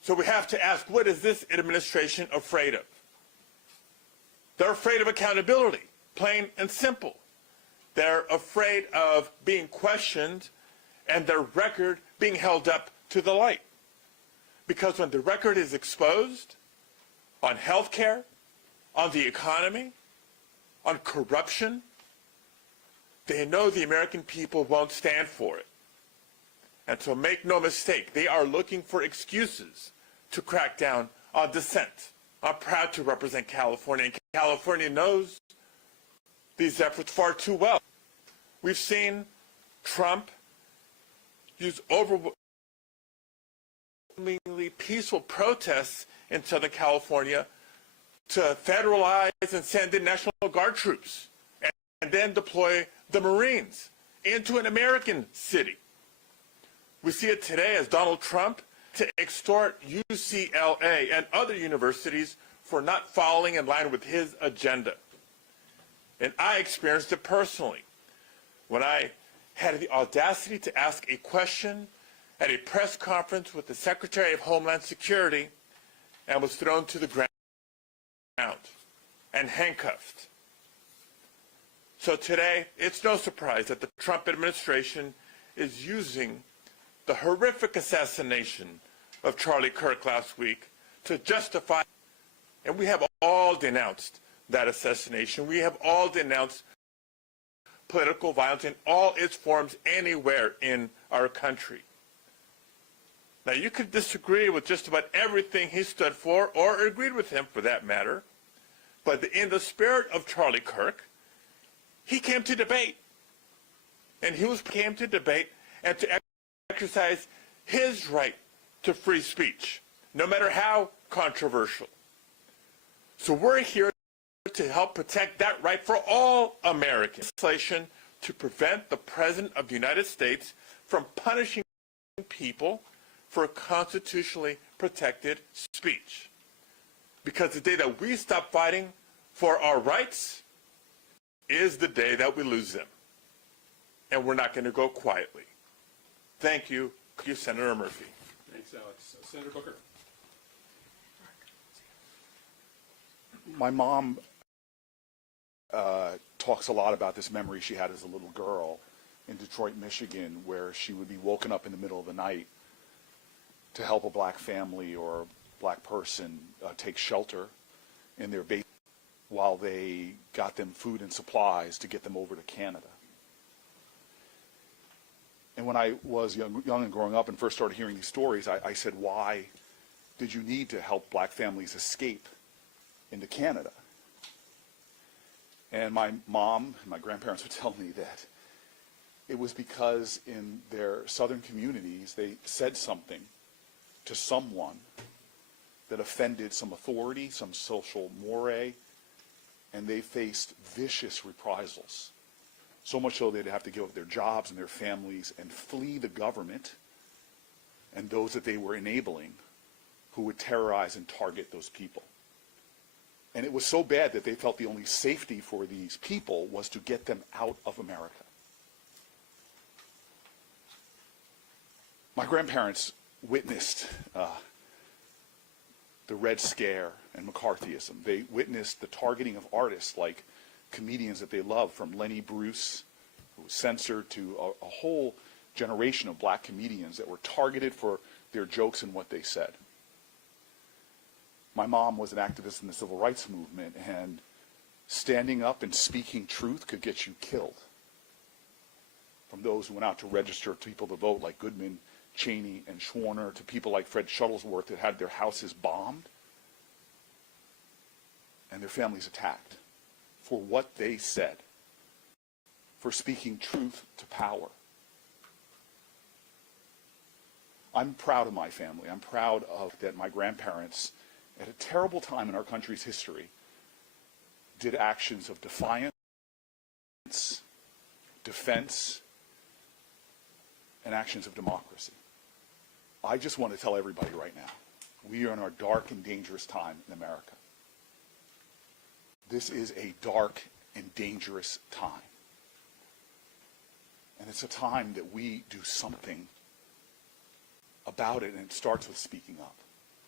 So we have to ask, what is this administration afraid of? They're afraid of accountability, plain and simple. They're afraid of being questioned and their record being held up to the light. Because when the record is exposed on health care, on the economy, on corruption, they know the American people won't stand for it. And so make no mistake, they are looking for excuses to crack down on dissent. I'm proud to represent California, and California knows these efforts far too well. We've seen Trump use overwhelmingly peaceful protests in Southern California to federalize and send in National Guard troops and then deploy the Marines into an American city. We see it today as Donald Trump to extort UCLA and other universities for not following in line with his agenda. And I experienced it personally when I had the audacity to ask a question at a press conference with the Secretary of Homeland Security and was thrown to the ground and handcuffed. So today, it's no surprise that the Trump administration is using the horrific assassination of Charlie Kirk last week to justify, and we have all denounced that assassination. We have all denounced political violence in all its forms anywhere in our country. Now, you could disagree with just about everything he stood for, or agreed with him for that matter, but in the spirit of Charlie Kirk, he came to debate. And he came to debate and to exercise his right to free speech, no matter how controversial. So we're here to help protect that right for all Americans. Legislation to prevent the President of the United States from punishing people for constitutionally protected speech. Because the day that we stop fighting for our rights is the day that we lose them. And we're not going to go quietly. Thank you, Senator Murphy. Thanks, Alex. Senator Booker. My mom talks a lot about this memory she had as a little girl in Detroit, Michigan, where she would be woken up in the middle of the night to help a black family or a black person take shelter in their basement while they got them food and supplies to get them over to Canada. And when I was young and growing up and first started hearing these stories, I said, why did you need to help black families escape into Canada? And my mom and my grandparents would tell me that it was because in their southern communities, they said something to someone that offended some authority, some social mores, and they faced vicious reprisals. So much so they'd have to give up their jobs and their families and flee the government and those that they were enabling who would terrorize and target those people. And it was so bad that they felt the only safety for these people was to get them out of America. My grandparents witnessed the Red Scare and McCarthyism. They witnessed the targeting of artists like comedians that they loved, from Lenny Bruce, who was censored, to a whole generation of black comedians that were targeted for their jokes and what they said. My mom was an activist in the civil rights movement, and standing up and speaking truth could get you killed. From those who went out to register people to vote, like Goodman, Cheney, and Schwerner, to people like Fred Shuttlesworth that had their houses bombed and their families attacked for what they said, for speaking truth to power. I'm proud of my family. I'm proud of that my grandparents, at a terrible time in our country's history, did actions of defiance, defense, and actions of democracy. I just want to tell everybody right now, we are in our dark and dangerous time in America. This is a dark and dangerous time. And it's a time that we do something about it, and it starts with speaking up.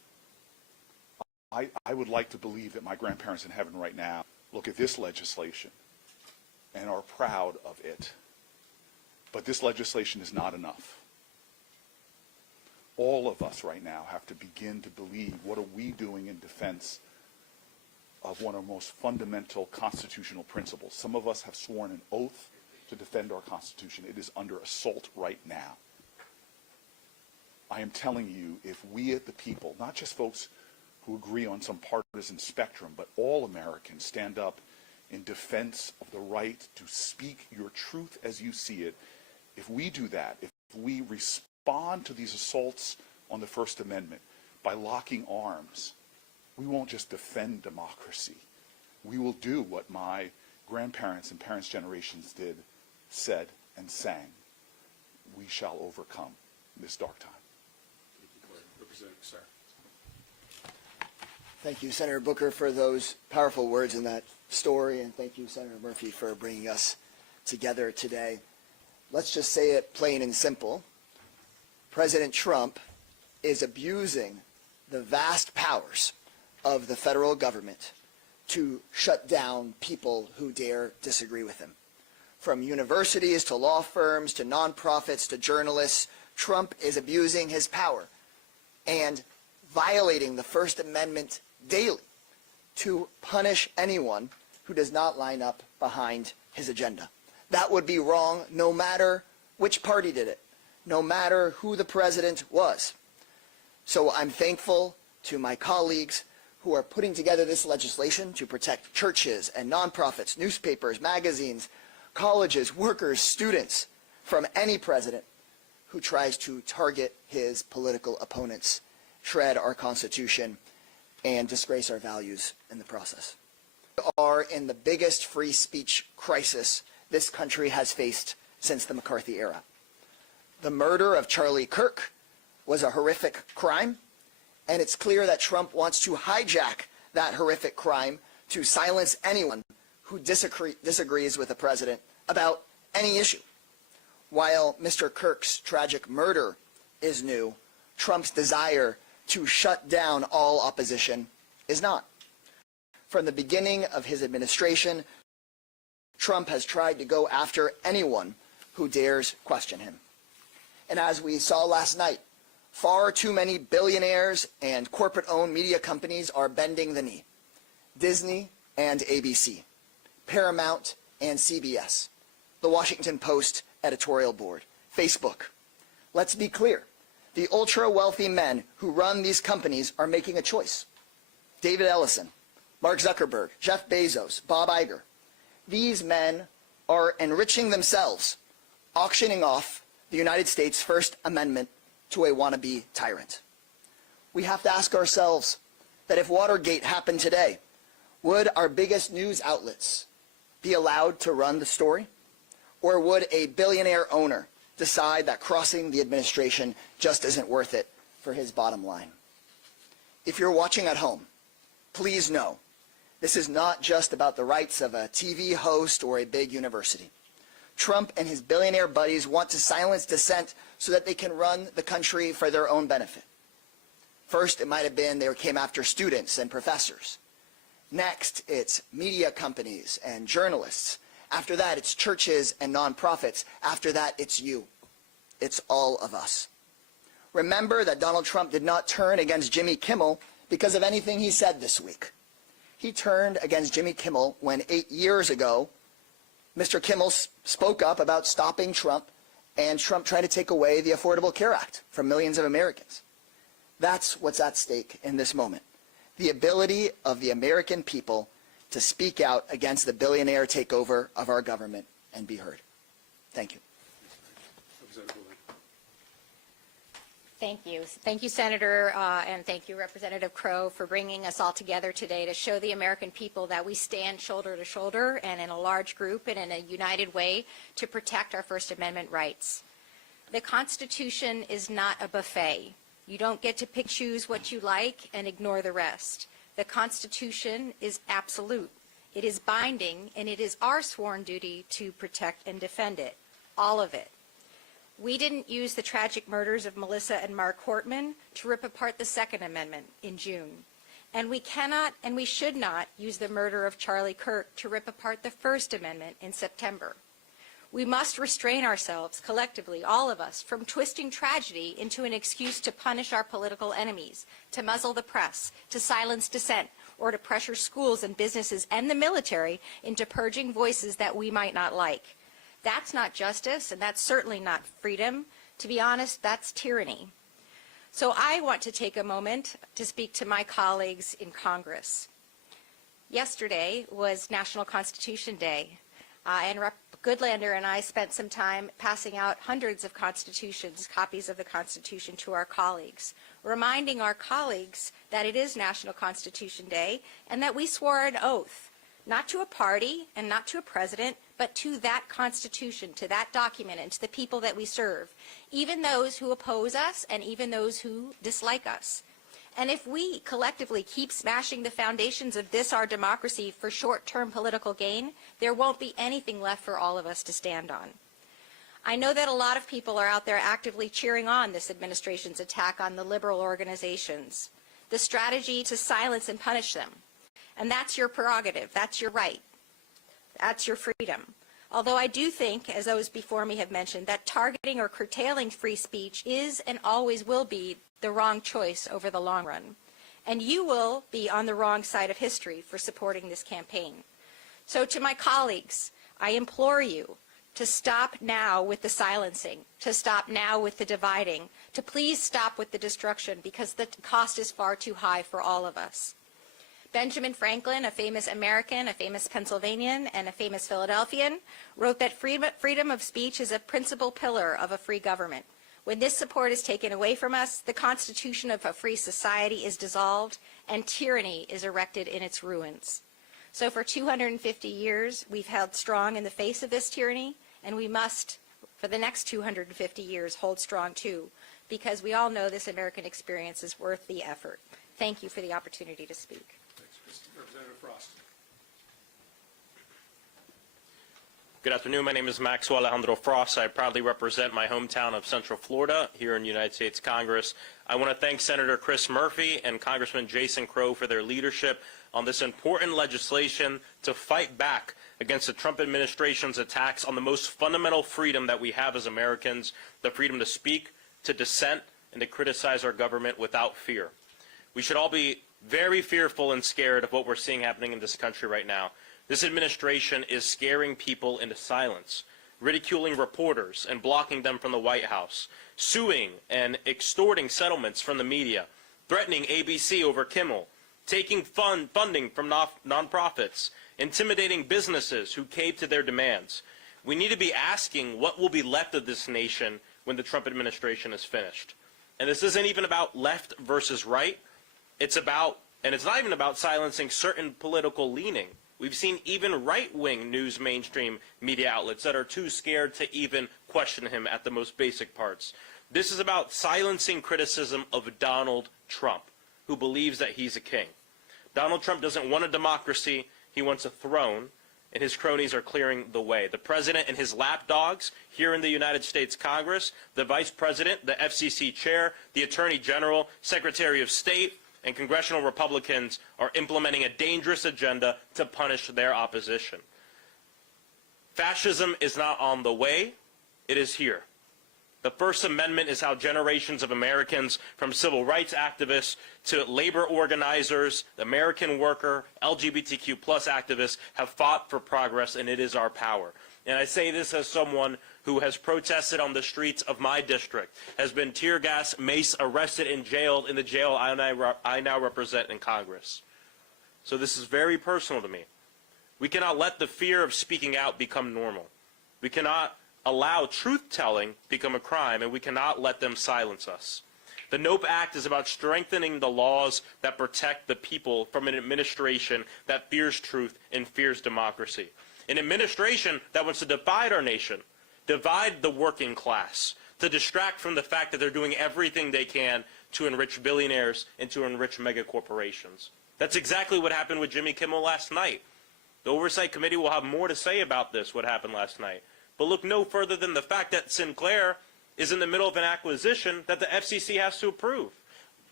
I would like to believe that my grandparents in heaven right now look at this legislation and are proud of it. But this legislation is not enough. All of us right now have to begin to believe, what are we doing in defense of one of our most fundamental constitutional principles? Some of us have sworn an oath to defend our Constitution. It is under assault right now. I am telling you, if we at the people, not just folks who agree on some partisan spectrum, but all Americans stand up in defense of the right to speak your truth as you see it, if we do that, if we respond to these assaults on the First Amendment by locking arms, we won't just defend democracy. We will do what my grandparents and parents' generations did, said, and sang. We shall overcome this dark time. Representative Sir. Thank you, Senator Booker, for those powerful words in that story, and thank you, Senator Murphy, for bringing us together today. Let's just say it plain and simple. President Trump is abusing the vast powers of the federal government to shut down people who dare disagree with him. From universities to law firms to nonprofits to journalists, Trump is abusing his power and violating the First Amendment daily to punish anyone who does not line up behind his agenda. That would be wrong no matter which party did it, no matter who the president was. So I'm thankful to my colleagues who are putting together this legislation to protect churches and nonprofits, newspapers, magazines, colleges, workers, students from any president who tries to target his political opponents, shred our Constitution, and disgrace our values in the process. We are in the biggest free speech crisis this country has faced since the McCarthy era. The murder of Charlie Kirk was a horrific crime, and it's clear that Trump wants to hijack that horrific crime to silence anyone who disagrees with the president about any issue. While Mr. Kirk's tragic murder is new, Trump's desire to shut down all opposition is not. From the beginning of his administration, Trump has tried to go after anyone who dares question him. And as we saw last night, far too many billionaires and corporate-owned media companies are bending the knee. Disney and ABC, Paramount and CBS, the Washington Post editorial board, Facebook. Let's be clear. The ultra-wealthy men who run these companies are making a choice. David Ellison, Mark Zuckerberg, Jeff Bezos, Bob Iger. These men are enriching themselves, auctioning off the United States First Amendment to a wannabe tyrant. We have to ask ourselves that if Watergate happened today, would our biggest news outlets be allowed to run the story? Or would a billionaire owner decide that crossing the administration just isn't worth it for his bottom line? If you're watching at home, please know this is not just about the rights of a TV host or a big university. Trump and his billionaire buddies want to silence dissent so that they can run the country for their own benefit. First, it might have been they came after students and professors. Next, it's media companies and journalists. After that, it's churches and nonprofits. After that, it's you. It's all of us. Remember that Donald Trump did not turn against Jimmy Kimmel because of anything he said this week. He turned against Jimmy Kimmel when 8 years ago, Mr. Kimmel spoke up about stopping Trump and Trump trying to take away the Affordable Care Act from millions of Americans. That's what's at stake in this moment. The ability of the American people to speak out against the billionaire takeover of our government and be heard. Thank you. Thank you. Thank you, Senator, and thank you, Representative Crow, for bringing us all together today to show the American people that we stand shoulder to shoulder and in a large group and in a united way to protect our First Amendment rights. The Constitution is not a buffet. You don't get to pick, choose what you like and ignore the rest. The Constitution is absolute. It is binding, and it is our sworn duty to protect and defend it, all of it. We didn't use the tragic murders of Melissa and Mark Hortman to rip apart the Second Amendment in June. And we cannot and we should not use the murder of Charlie Kirk to rip apart the First Amendment in September. We must restrain ourselves collectively, all of us, from twisting tragedy into an excuse to punish our political enemies, to muzzle the press, to silence dissent, or to pressure schools and businesses and the military into purging voices that we might not like. That's not justice, and that's certainly not freedom. To be honest, that's tyranny. So I want to take a moment to speak to my colleagues in Congress. Yesterday was National Constitution Day, and Rep. Goodlander and I spent some time passing out hundreds of constitutions, copies of the Constitution, to our colleagues, reminding our colleagues that it is National Constitution Day and that we swore an oath, not to a party and not to a president, but to that Constitution, to that document, and to the people that we serve, even those who oppose us and even those who dislike us. And if we collectively keep smashing the foundations of this, our democracy, for short-term political gain, there won't be anything left for all of us to stand on. I know that a lot of people are out there actively cheering on this administration's attack on the liberal organizations, the strategy to silence and punish them. And that's your prerogative. That's your right. That's your freedom. Although I do think, as those before me have mentioned, that targeting or curtailing free speech is and always will be the wrong choice over the long run. And you will be on the wrong side of history for supporting this campaign. So to my colleagues, I implore you to stop now with the silencing, to stop now with the dividing, to please stop with the destruction, because the cost is far too high for all of us. Benjamin Franklin, a famous American, a famous Pennsylvanian, and a famous Philadelphian, wrote that freedom of speech is a principal pillar of a free government. When this support is taken away from us, the constitution of a free society is dissolved, and tyranny is erected in its ruins. So for 250 years, we've held strong in the face of this tyranny, and we must, for the next 250 years, hold strong too, because we all know this American experience is worth the effort. Thank you for the opportunity to speak. Representative Frost. Good afternoon. My name is Maxwell Alejandro Frost. I proudly represent my hometown of Central Florida here in the United States Congress. I want to thank Senator Chris Murphy and Congressman Jason Crow for their leadership on this important legislation to fight back against the Trump administration's attacks on the most fundamental freedom that we have as Americans, the freedom to speak, to dissent, and to criticize our government without fear. We should all be very fearful and scared of what we're seeing happening in this country right now. This administration is scaring people into silence, ridiculing reporters and blocking them from the White House, suing and extorting settlements from the media, threatening ABC over Kimmel, taking funding from nonprofits, intimidating businesses who cave to their demands. We need to be asking what will be left of this nation when the Trump administration is finished. And this isn't even about left versus right. It's about, and it's not even about silencing certain political leaning. We've seen even right-wing news mainstream media outlets that are too scared to even question him at the most basic parts. This is about silencing criticism of Donald Trump, who believes that he's a king. Donald Trump doesn't want a democracy, he wants a throne, and his cronies are clearing the way. The president and his lapdogs here in the United States Congress, the vice president, the FCC chair, the attorney general, secretary of state, and congressional Republicans are implementing a dangerous agenda to punish their opposition. Fascism is not on the way, it is here. The First Amendment is how generations of Americans, from civil rights activists to labor organizers, the American worker, LGBTQ+ activists, have fought for progress, and it is our power. And I say this as someone who has protested on the streets of my district, has been tear gas, mace, arrested, and jailed in the jail I now represent in Congress. So this is very personal to me. We cannot let the fear of speaking out become normal. We cannot allow truth-telling become a crime, and we cannot let them silence us. The NOPE Act is about strengthening the laws that protect the people from an administration that fears truth and fears democracy. An administration that wants to divide our nation, divide the working class, to distract from the fact that they're doing everything they can to enrich billionaires and to enrich mega corporations. That's exactly what happened with Jimmy Kimmel last night. The Oversight Committee will have more to say about this, what happened last night. But look no further than the fact that Sinclair is in the middle of an acquisition that the FCC has to approve.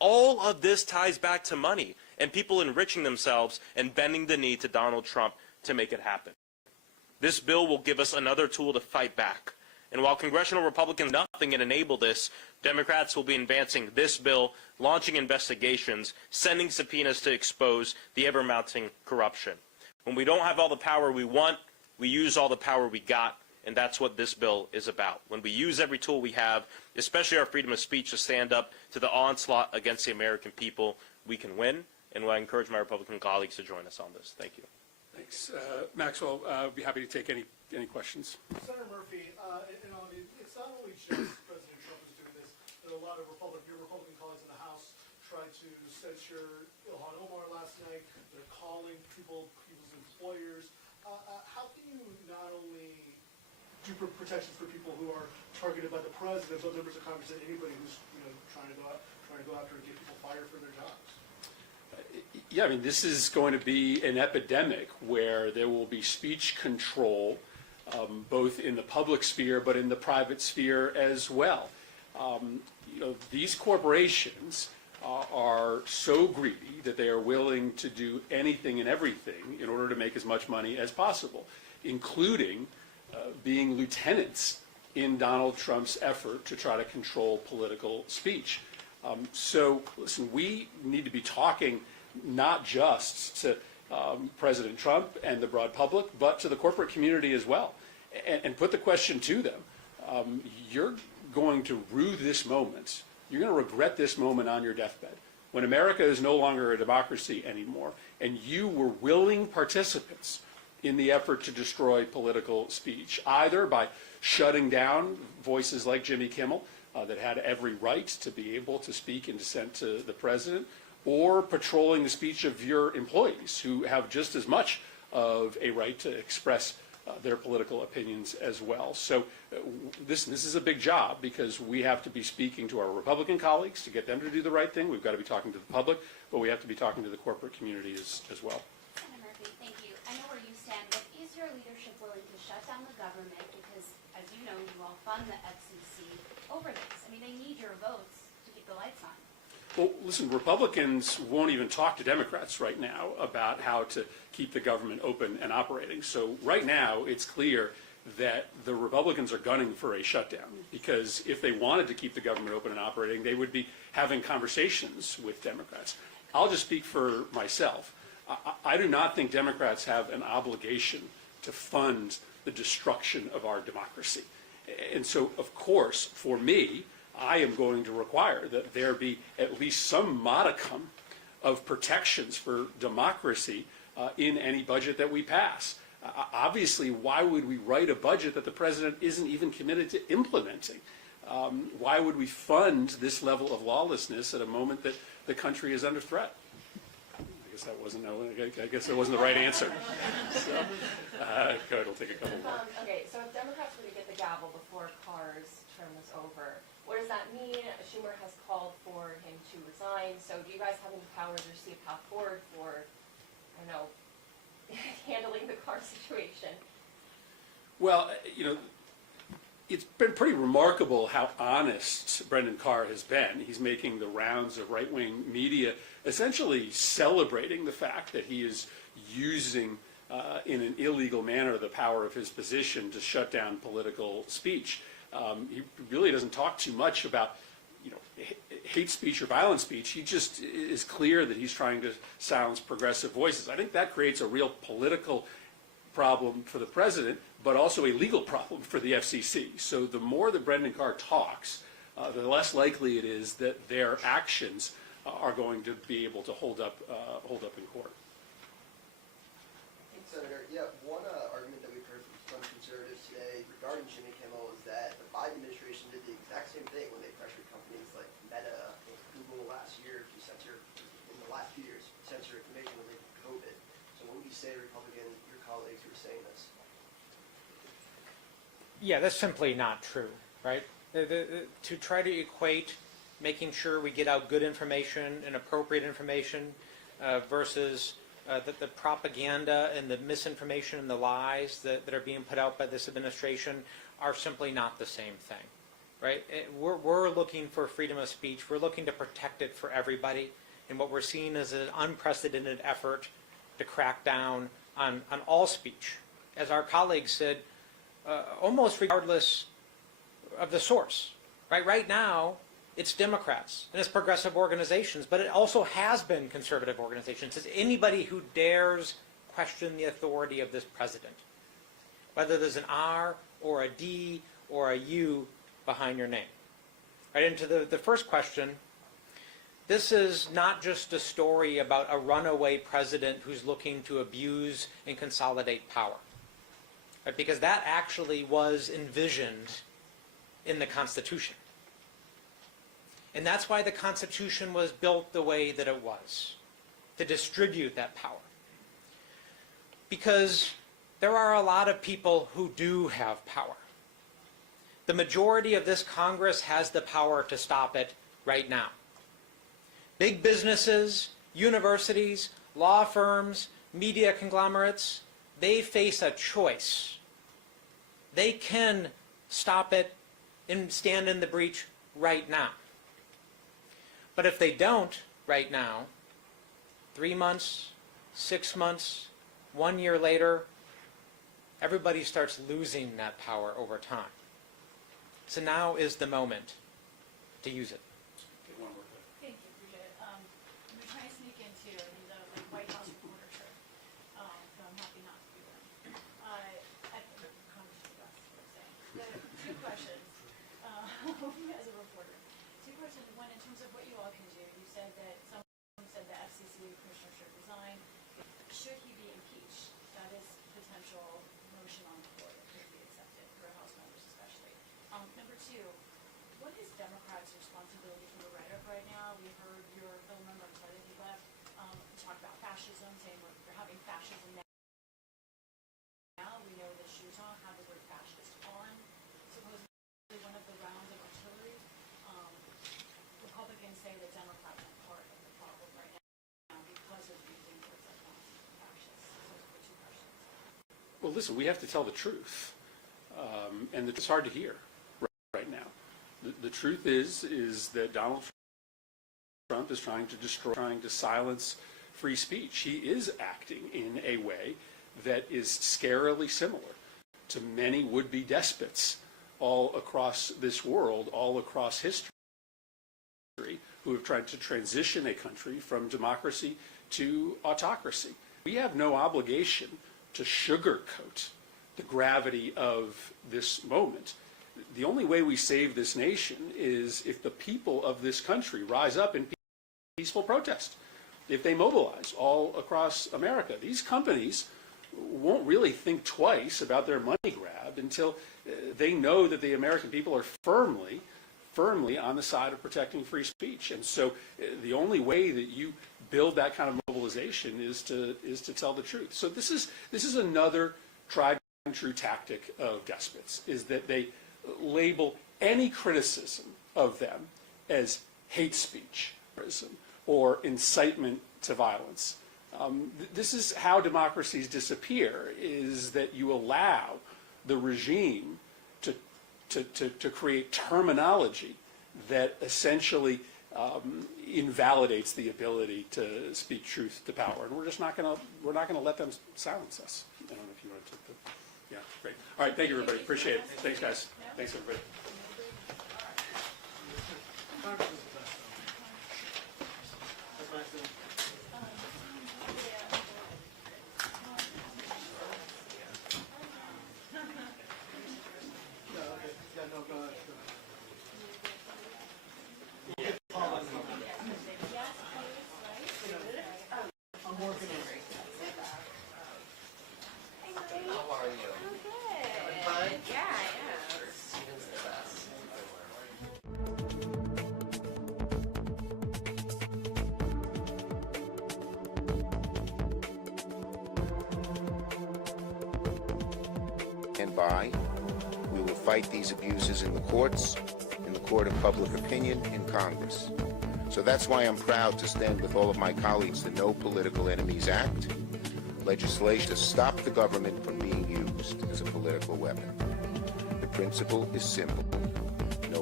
all of this ties back to money and people enriching themselves and bending the knee to Donald Trump to make it happen. This bill will give us another tool to fight back. And while congressional Republicans do nothing and enable this, Democrats will be advancing this bill, launching investigations, sending subpoenas to expose the ever-mounting corruption. When we don't have all the power we want, we use all the power we got, and that's what this bill is about. When we use every tool we have, especially our freedom of speech, to stand up to the onslaught against the American people, we can win, and I encourage my Republican colleagues to join us on this. Thank you. Thanks. Maxwell, I'd be happy to take any questions. Senator Murphy, it's not only just President Trump who's doing this. There are a lot of your Republican colleagues in the House tried to censure Ilhan Omar last night. They're calling people's employers. How can you not only do protections for people who are targeted by the president, but members of Congress and anybody who's trying to go after and get people fired for their jobs? Yeah, I mean, this is going to be an epidemic where there will be speech control, both in the public sphere but in the private sphere as well. These corporations are so greedy that they are willing to do anything and everything in order to make as much money as possible, including being lieutenants in Donald Trump's effort to try to control political speech. So, listen, we need to be talking not just to President Trump and the broad public, but to the corporate community as well, and put the question to them. You're going to rue this moment. You're going to regret this moment on your deathbed, when America is no longer a democracy anymore, and you were willing participants in the effort to destroy political speech, either by shutting down voices like Jimmy Kimmel, that had every right to be able to speak in dissent to the president, or patrolling the speech of your employees, who have just as much of a right to express their political opinions as well. So this is a big job, because we have to be speaking to our Republican colleagues to get them to do the right thing. We've got to be talking to the public, but we have to be talking to the corporate community as well. Senator Murphy, thank you. I know where you stand, but is your leadership willing to shut down the government? Because, as you know, you all fund the FCC over this. I mean, they need your votes to keep the lights on. Well, listen, Republicans won't even talk to Democrats right now about how to keep the government open and operating. So right now, it's clear that the Republicans are gunning for a shutdown, because if they wanted to keep the government open and operating, they would be having conversations with Democrats. I'll just speak for myself. I do not think Democrats have an obligation to fund the destruction of our democracy. And so, of course, for me, I am going to require that there be at least some modicum of protections for democracy in any budget that we pass. Obviously, why would we write a budget that the president isn't even committed to implementing? Why would we fund this level of lawlessness at a moment that the country is under threat? I guess that wasn't the right answer. So, go ahead, we'll take a couple more. Okay, so if Democrats were to get the gavel before Carr's term is over, what does that mean? Schumer has called for him to resign. So do you guys have any powers or see a path forward for, I don't know, handling the Carr situation? Well, it's been pretty remarkable how honest Brendan Carr has been. He's making the rounds of right-wing media, essentially celebrating the fact that he is using in an illegal manner the power of his position to shut down political speech. He really doesn't talk too much about hate speech or violent speech. He just is clear that he's trying to silence progressive voices. I think that creates a real political problem for the president, but also a legal problem for the FCC. So the more that Brendan Carr talks, the less likely it is that their actions are going to be able to hold up in court. Senator, one argument that we've heard from conservatives today regarding Jimmy Kimmel is that the Biden administration did the exact same thing when they pressured companies like Meta and Google last year to censor, in the last few years, censor information related to COVID. So what would you say to your colleagues who are saying this? Yeah, that's simply not true, right? To try to equate making sure we get out good information and appropriate information versus the propaganda and the misinformation and the lies that are being put out by this administration are simply not the same thing. right? We're looking for freedom of speech. We're looking to protect it for everybody. And what we're seeing is an unprecedented effort to crack down on all speech. As our colleagues said, almost regardless of the source. Right now, it's Democrats and it's progressive organizations, but it also has been conservative organizations. It's anybody who dares question the authority of this president, whether there's an R or a D or a U behind your name. Right into the first question, this is not just a story about a runaway president who's looking to abuse and consolidate power, right? Because that actually was envisioned in the Constitution. And that's why the Constitution was built the way that it was, to distribute that power. Because there are a lot of people who do have power. The majority of this Congress has the power to stop it right now. Big businesses, universities, law firms, media conglomerates, they face a choice. They can stop it and stand in the breach right now. But if they don't right now, 3 months, 6 months, 1 year later, everybody starts losing that power over time. So now is the moment to use it. Thank you, appreciate it. We're trying to sneak into the White House reporter shirt, so I'm happy not to be there. I think Congress is the best, what I'm saying. Two questions as a reporter. Two questions. One, in terms of what you all can do, you said that someone said the FCC commissioner should resign. Should he be impeached? That is potential motion on the floor that could be accepted for House members especially. Number two, what is Democrats' responsibility for the rhetoric right now? We heard your fellow member, I'm sorry that he left, talk about fascism, saying we're having fascism now. Now we know the shoes on, have the word fascist on. Supposedly one of the rounds of artillery. Republicans say that Democrats are part of the problem right now because of using words like Nazi and fascist. So those are the two questions. Well, listen, we have to tell the truth. And it's hard to hear right now. The truth is that Donald Trump is trying to destroy, trying to silence free speech. He is acting in a way that is scarily similar to many would-be despots all across this world, all across history, who have tried to transition a country from democracy to autocracy. We have no obligation to sugarcoat the gravity of this moment. The only way we save this nation is if the people of this country rise up in peaceful protest, if they mobilize all across America. These companies won't really think twice about their money grab until they know that the American people are firmly on the side of protecting free speech. And so the only way that you build that kind of mobilization is to tell the truth. So this is another tried and true tactic of despots, is that they label any criticism of them as hate speech or incitement to violence. This is how democracies disappear, is that you allow the regime to create terminology that essentially invalidates the ability to speak truth to power, and we're just not going to let them silence us. I don't know if you want to take the, yeah, great. All right, thank you, everybody. Appreciate it. Thanks, guys. Thanks, everybody. And by, we will fight these abuses in the courts, in the court of public opinion, in Congress. So that's why I'm proud to stand with all of my colleagues, the No Political Enemies Act, legislation to stop the government from being used as a political weapon. The principle is simple. No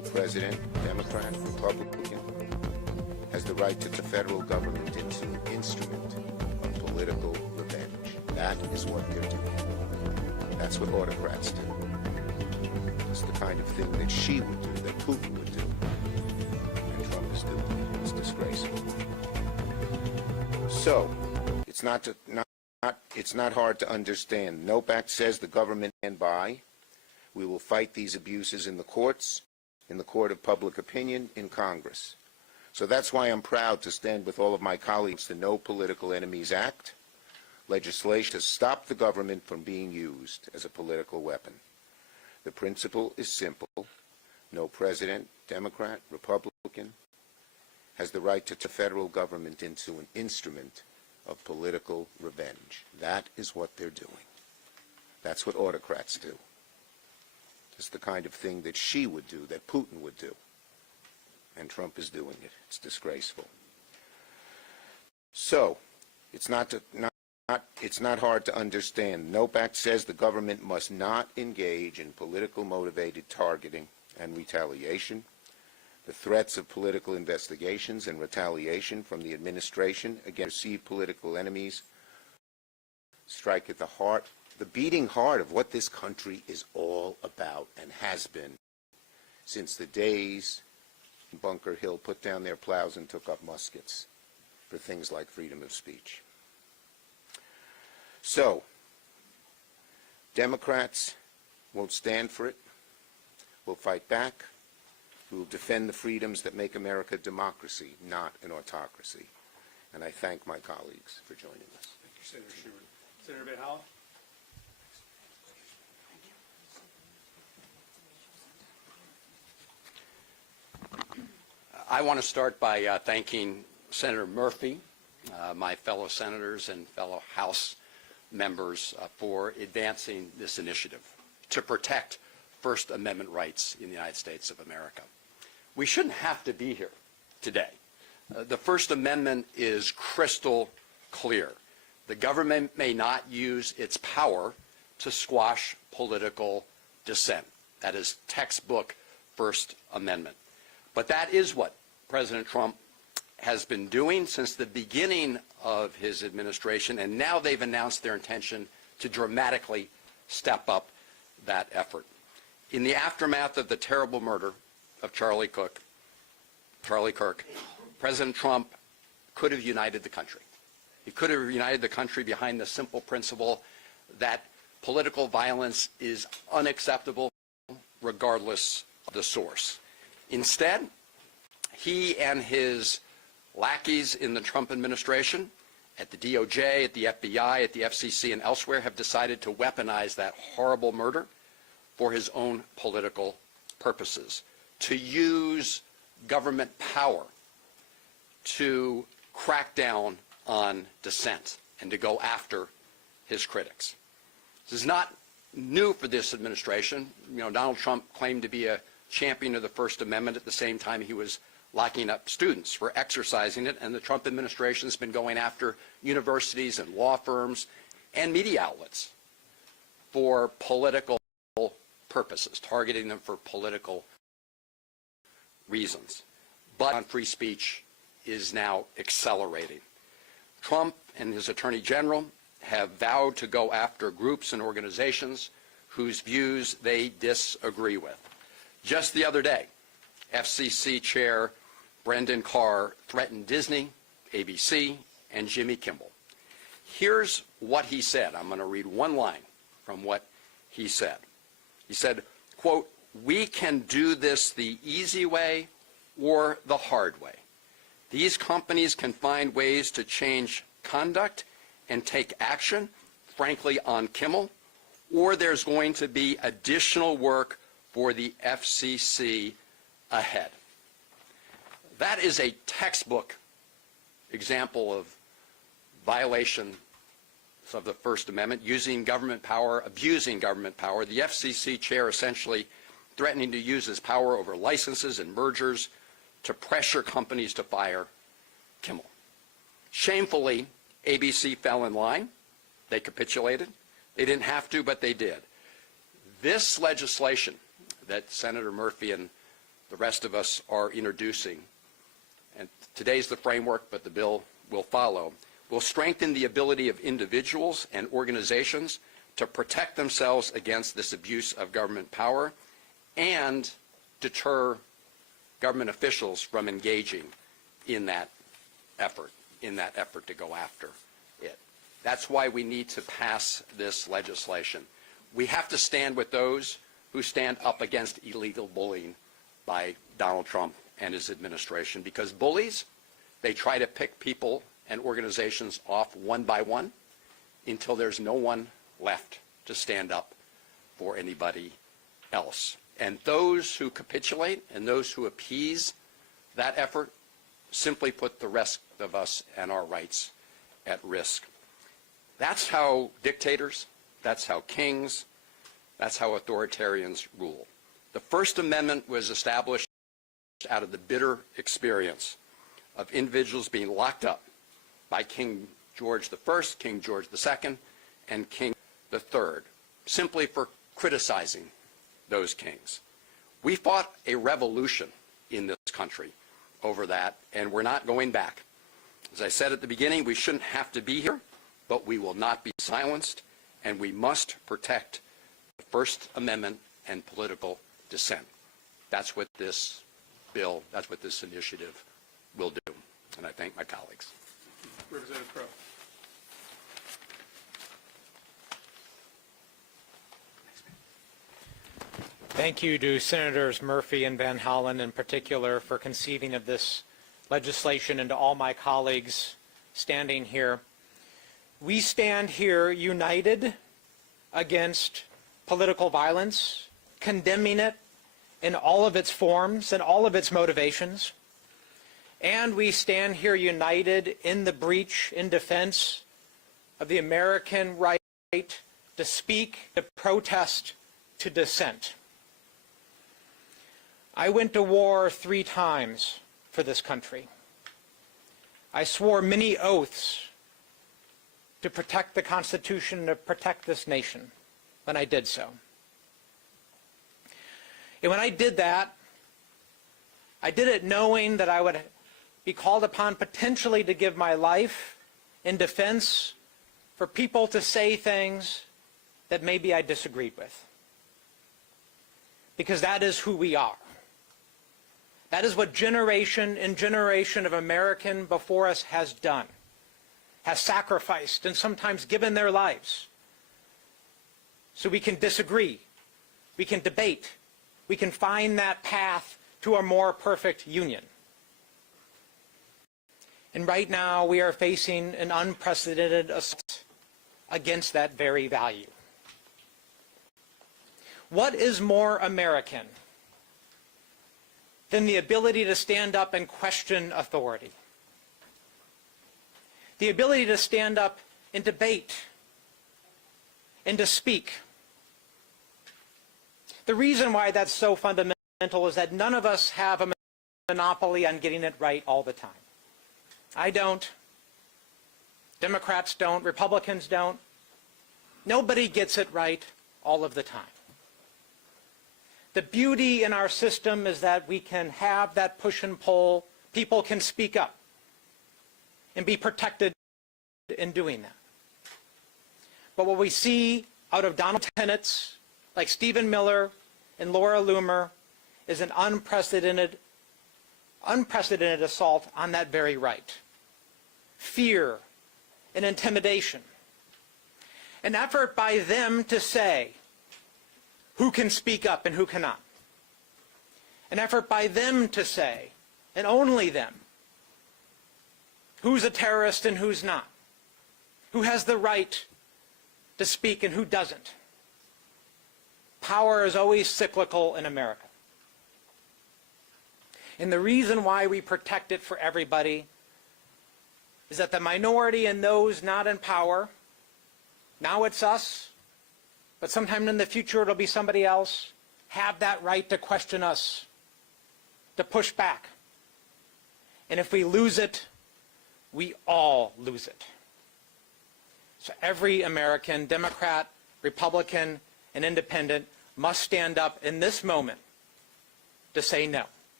president, Democrat, Republican, has the right to the federal government into an instrument of political revenge. That is what they're doing. That's what autocrats do. It's the kind of thing that she would do, that Putin would do, and Trump is doing. It's disgraceful. So, it's not hard to understand. NOPAC says the government stand by. We will fight these abuses in the courts, in the court of public opinion, in Congress. So that's why I'm proud to stand with all of my colleagues to No Political Enemies Act, legislation to stop the government from being used as a political weapon. The principle is simple. No president, Democrat, Republican, has the right to turn the federal government into an instrument of political revenge. That is what they're doing. That's what autocrats do. It's the kind of thing that she would do, that Putin would do. And Trump is doing it. It's disgraceful. So, it's not hard to understand. NOPAC says the government must not engage in political motivated targeting and retaliation. The threats of political investigations and retaliation from the administration against perceived political enemies strike at the heart, the beating heart of what this country is all about and has been since the days Bunker Hill put down their plows and took up muskets for things like freedom of speech. So, Democrats won't stand for it. We'll fight back. We will defend the freedoms that make America a democracy, not an autocracy. And I thank my colleagues for joining us. Thank you, Senator Schumer. Senator Van Hollen? I want to start by thanking Senator Murphy, my fellow senators and fellow House members for advancing this initiative to protect First Amendment rights in the United States of America. We shouldn't have to be here today. The First Amendment is crystal clear. The government may not use its power to squash political dissent. That is textbook First Amendment. But that is what President Trump has been doing since the beginning of his administration, and now they've announced their intention to dramatically step up that effort. In the aftermath of the terrible murder of Charlie Kirk, President Trump could have united the country. He could have united the country behind the simple principle that political violence is unacceptable regardless of the source. Instead, he and his lackeys in the Trump administration, at the DOJ, at the FBI, at the FCC, and elsewhere, have decided to weaponize that horrible murder for his own political purposes, to use government power to crack down on dissent and to go after his critics. This is not new for this administration. You know, Donald Trump claimed to be a champion of the First Amendment at the same time he was locking up students for exercising it, and the Trump administration has been going after universities and law firms and media outlets for political purposes, targeting them for political reasons. But on free speech is now accelerating. Trump and his Attorney General have vowed to go after groups and organizations whose views they disagree with. Just the other day, FCC Chair Brendan Carr threatened Disney, ABC, and Jimmy Kimmel. Here's what he said. I'm going to read one line from what he said. He said, quote, "We can do this the easy way or the hard way. These companies can find ways to change conduct and take action, frankly, on Kimmel, or there's going to be additional work for the FCC ahead." That is a textbook example of violation of the First Amendment, using government power, abusing government power. The FCC chair essentially threatening to use his power over licenses and mergers to pressure companies to fire Kimmel. Shamefully, ABC fell in line. They capitulated. They didn't have to, but they did. This legislation that Senator Murphy and the rest of us are introducing, and today's the framework, but the bill will follow, will strengthen the ability of individuals and organizations to protect themselves against this abuse of government power and deter government officials from engaging in that effort to go after it. That's why we need to pass this legislation. We have to stand with those who stand up against illegal bullying by Donald Trump and his administration, because bullies, they try to pick people and organizations off one by one until there's no one left to stand up for anybody else. And those who capitulate and those who appease that effort simply put the rest of us and our rights at risk. That's how dictators, that's how kings, that's how authoritarians rule. The First Amendment was established out of the bitter experience of individuals being locked up by King George I, King George II, and King III, simply for criticizing those kings. We fought a revolution in this country over that, and we're not going back. As I said at the beginning, we shouldn't have to be here, but we will not be silenced, and we must protect the First Amendment and political dissent. That's what this bill, that's what this initiative will do. And I thank my colleagues. Representative Crowe. Thank you to Senators Murphy and Van Hollen in particular for conceiving of this legislation, and to all my colleagues standing here. We stand here united against political violence, condemning it in all of its forms and all of its motivations. And we stand here united in the breach, in defense of the American right to speak, to protest, to dissent. I went to war 3 times for this country. I swore many oaths to protect the Constitution, to protect this nation when I did so. And when I did that, I did it knowing that I would be called upon potentially to give my life in defense for people to say things that maybe I disagreed with. Because that is who we are. That is what generation and generation of American before us has done, has sacrificed and sometimes given their lives. So we can disagree, we can debate, we can find that path to a more perfect union. And right now we are facing an unprecedented assault against that very value. What is more American than the ability to stand up and question authority? The ability to stand up and debate and to speak. The reason why that's so fundamental is that none of us have a monopoly on getting it right all the time. I don't. Democrats don't. Republicans don't. Nobody gets it right all of the time. The beauty in our system is that we can have that push and pull. People can speak up and be protected in doing that. But what we see out of Donald tenants like Stephen Miller and Laura Loomer is an unprecedented assault on that very right. Fear and intimidation. An effort by them to say who can speak up and who cannot. An effort by them to say, and only them, who's a terrorist and who's not. Who has the right to speak and who doesn't. Power is always cyclical in America. And the reason why we protect it for everybody is that the minority and those not in power, now it's us, but sometime in the future it'll be somebody else, have that right to question us, to push back. And if we lose it, we all lose it. So every American, Democrat, Republican, and Independent must stand up in this moment to say no.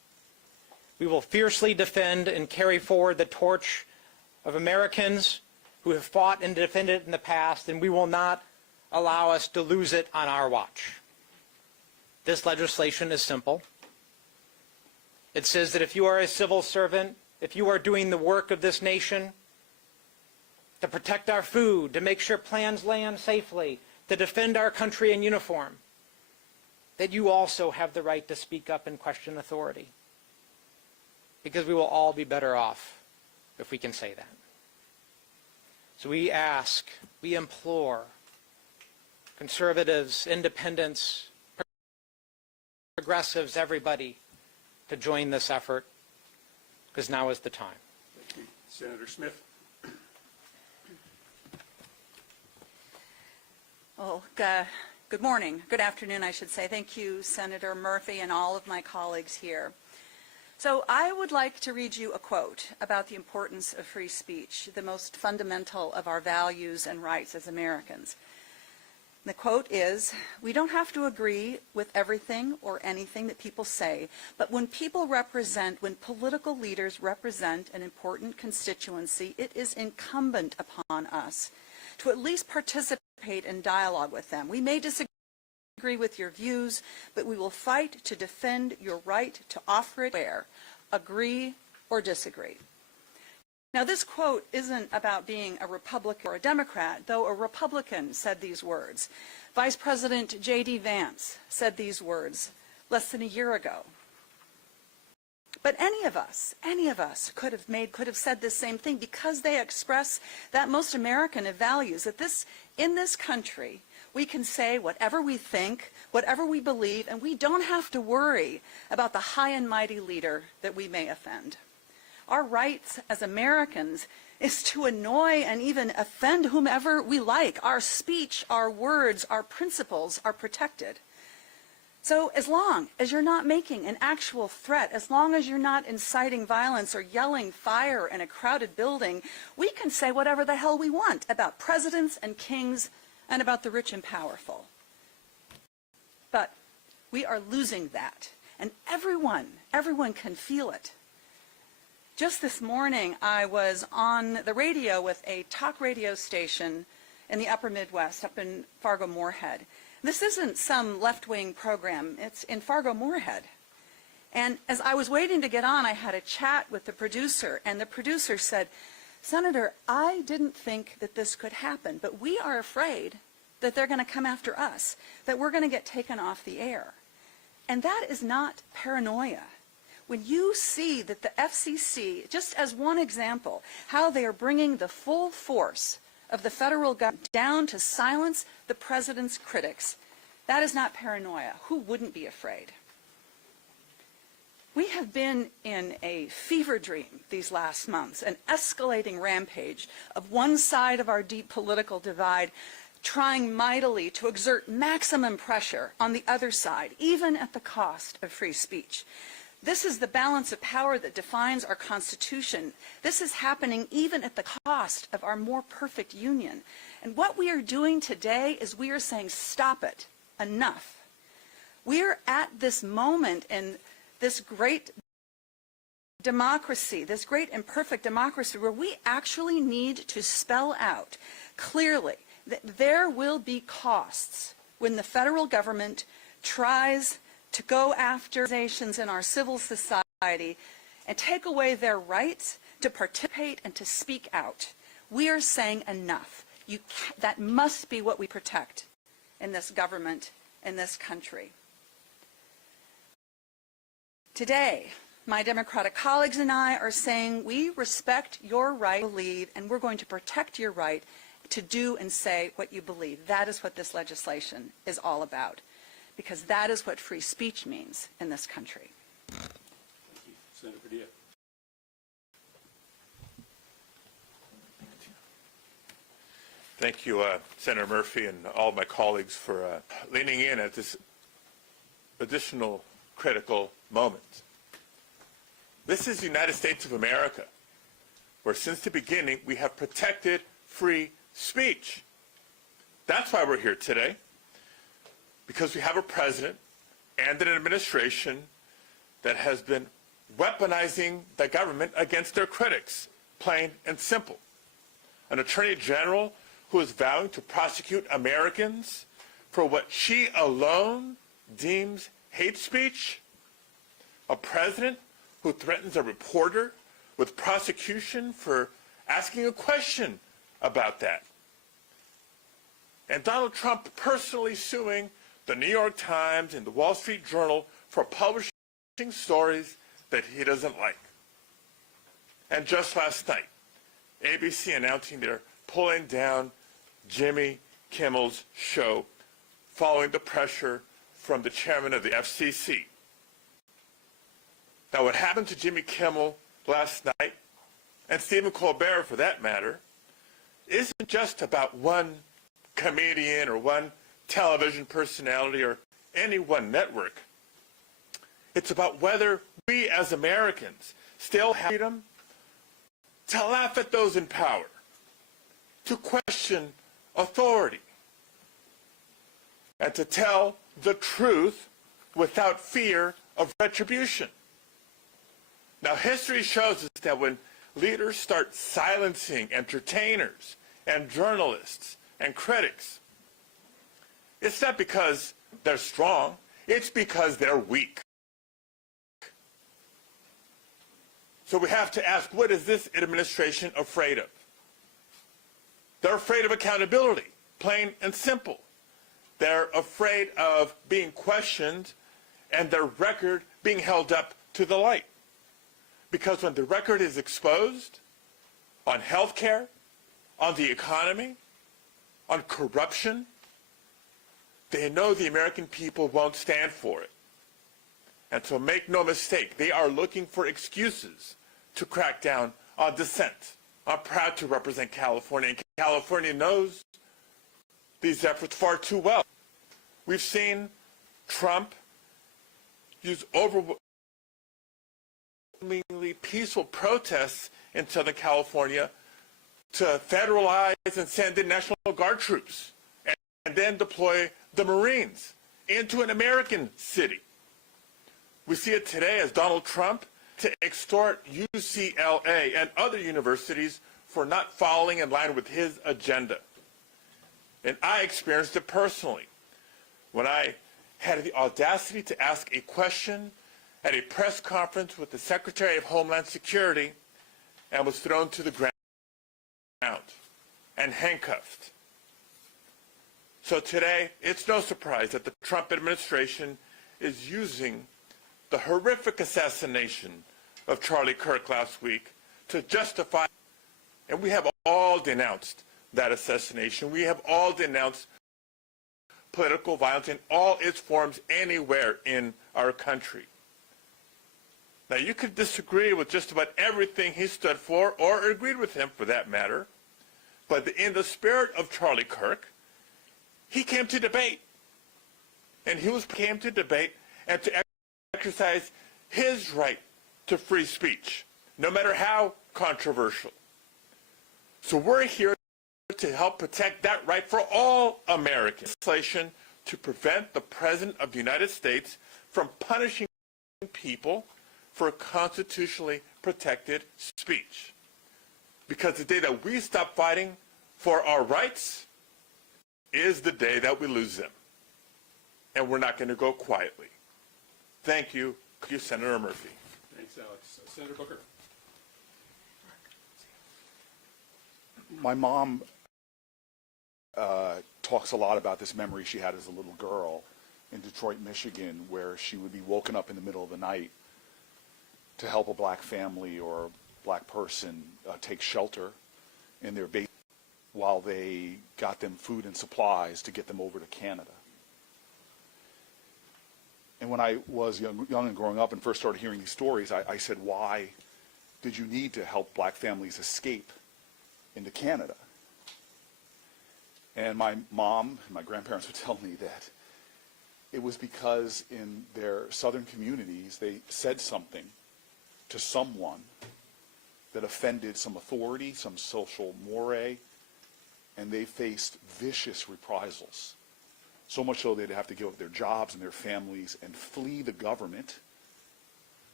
We will fiercely defend and carry forward the torch of Americans who have fought and defended it in the past, and we will not allow us to lose it on our watch. This legislation is simple. It says that if you are a civil servant, if you are doing the work of this nation to protect our food, to make sure plans land safely, to defend our country in uniform, that you also have the right to speak up and question authority. Because we will all be better off if we can say that. So we ask, we implore conservatives, independents, progressives, everybody, to join this effort, because now is the time. Thank you. Senator Smith. Well, good morning, good afternoon, I should say. Thank you, Senator Murphy, and all of my colleagues here. So I would like to read you a quote about the importance of free speech, the most fundamental of our values and rights as Americans. The quote is, "We don't have to agree with everything or anything that people say, but when political leaders represent an important constituency, it is incumbent upon us to at least participate in dialogue with them. We may disagree with your views, but we will fight to defend your right to offer it where, agree or disagree." Now, this quote isn't about being a Republican or a Democrat, though a Republican said these words. Vice President J.D. Vance said these words less than a year ago. But any of us could have said this same thing, because they express that most American of values, that in this country, we can say whatever we think, whatever we believe, and we don't have to worry about the high and mighty leader that we may offend. Our rights as Americans is to annoy and even offend whomever we like. Our speech, our words, our principles are protected. So as long as you're not making an actual threat, as long as you're not inciting violence or yelling fire in a crowded building, we can say whatever the hell we want about presidents and kings and about the rich and powerful. But we are losing that, and everyone can feel it. Just this morning, I was on the radio with a talk radio station in the upper Midwest, up in Fargo-Moorhead. This isn't some left-wing program. It's in Fargo-Moorhead. And as I was waiting to get on, I had a chat with the producer, and the producer said, "Senator, I didn't think that this could happen, but we are afraid that they're going to come after us, that we're going to get taken off the air." And that is not paranoia. When you see that the FCC, just as one example, how they are bringing the full force of the federal government down to silence the president's critics, that is not paranoia. Who wouldn't be afraid? We have been in a fever dream these last months, an escalating rampage of one side of our deep political divide trying mightily to exert maximum pressure on the other side, even at the cost of free speech. This is the balance of power that defines our Constitution. This is happening even at the cost of our more perfect union. And what we are doing today is we are saying, stop it, enough. We are at this moment in this great democracy, this great imperfect democracy, where we actually need to spell out clearly that there will be costs when the federal government tries to go after organizations in our civil society and take away their rights to participate and to speak out. We are saying enough. That must be what we protect in this government, in this country. Today, my Democratic colleagues and I are saying we respect your right to believe, and we're going to protect your right to do and say what you believe. That is what this legislation is all about, because that is what free speech means in this country. Thank you. Senator Padilla. Thank you, Senator Murphy, and all of my colleagues for leaning in at this additional critical moment. This is the United States of America, where since the beginning we have protected free speech. That's why we're here today, because we have a president and an administration that has been weaponizing the government against their critics, plain and simple. An attorney general who is vowing to prosecute Americans for what she alone deems hate speech. A president who threatens a reporter with prosecution for asking a question about that. And Donald Trump personally suing the New York Times and the Wall Street Journal for publishing stories that he doesn't like. And just last night, ABC announcing they're pulling down Jimmy Kimmel's show following the pressure from the chairman of the FCC. Now, what happened to Jimmy Kimmel last night, and Stephen Colbert for that matter, isn't just about one comedian or one television personality or any one network. It's about whether we as Americans still have freedom to laugh at those in power, to question authority, and to tell the truth without fear of retribution. Now, history shows us that when leaders start silencing entertainers and journalists and critics, it's not because they're strong, it's because they're weak. So we have to ask, what is this administration afraid of? They're afraid of accountability, plain and simple. They're afraid of being questioned and their record being held up to the light. Because when the record is exposed on health care, on the economy, on corruption, they know the American people won't stand for it. And so make no mistake, they are looking for excuses to crack down on dissent. I'm proud to represent California, and California knows these efforts far too well. We've seen Trump use overwhelmingly peaceful protests in Southern California to federalize and send in National Guard troops and then deploy the Marines into an American city. We see it today as Donald Trump to extort UCLA and other universities for not following in line with his agenda. And I experienced it personally when I had the audacity to ask a question at a press conference with the Secretary of Homeland Security and was thrown to the ground and handcuffed. So today, it's no surprise that the Trump administration is using the horrific assassination of Charlie Kirk last week to justify, and we have all denounced that assassination. We have all denounced political violence in all its forms anywhere in our country. Now, you could disagree with just about everything he stood for, or agreed with him for that matter, but in the spirit of Charlie Kirk, he came to debate. And he came to debate and to exercise his right to free speech, no matter how controversial. So we're here to help protect that right for all Americans. Legislation to prevent the President of the United States from punishing people for constitutionally protected speech. Because the day that we stop fighting for our rights is the day that we lose them. And we're not going to go quietly. Thank you, Senator Murphy. Thanks, Alex. Senator Booker. My mom talks a lot about this memory she had as a little girl in Detroit, Michigan, where she would be woken up in the middle of the night to help a black family or black person take shelter in their base while they got them food and supplies to get them over to Canada. And when I was young and growing up and first started hearing these stories, I said, why did you need to help black families escape into Canada? And my mom and my grandparents would tell me that it was because in their southern communities, they said something to someone that offended some authority, some social moray, and they faced vicious reprisals. So much so they'd have to give up their jobs and their families and flee the government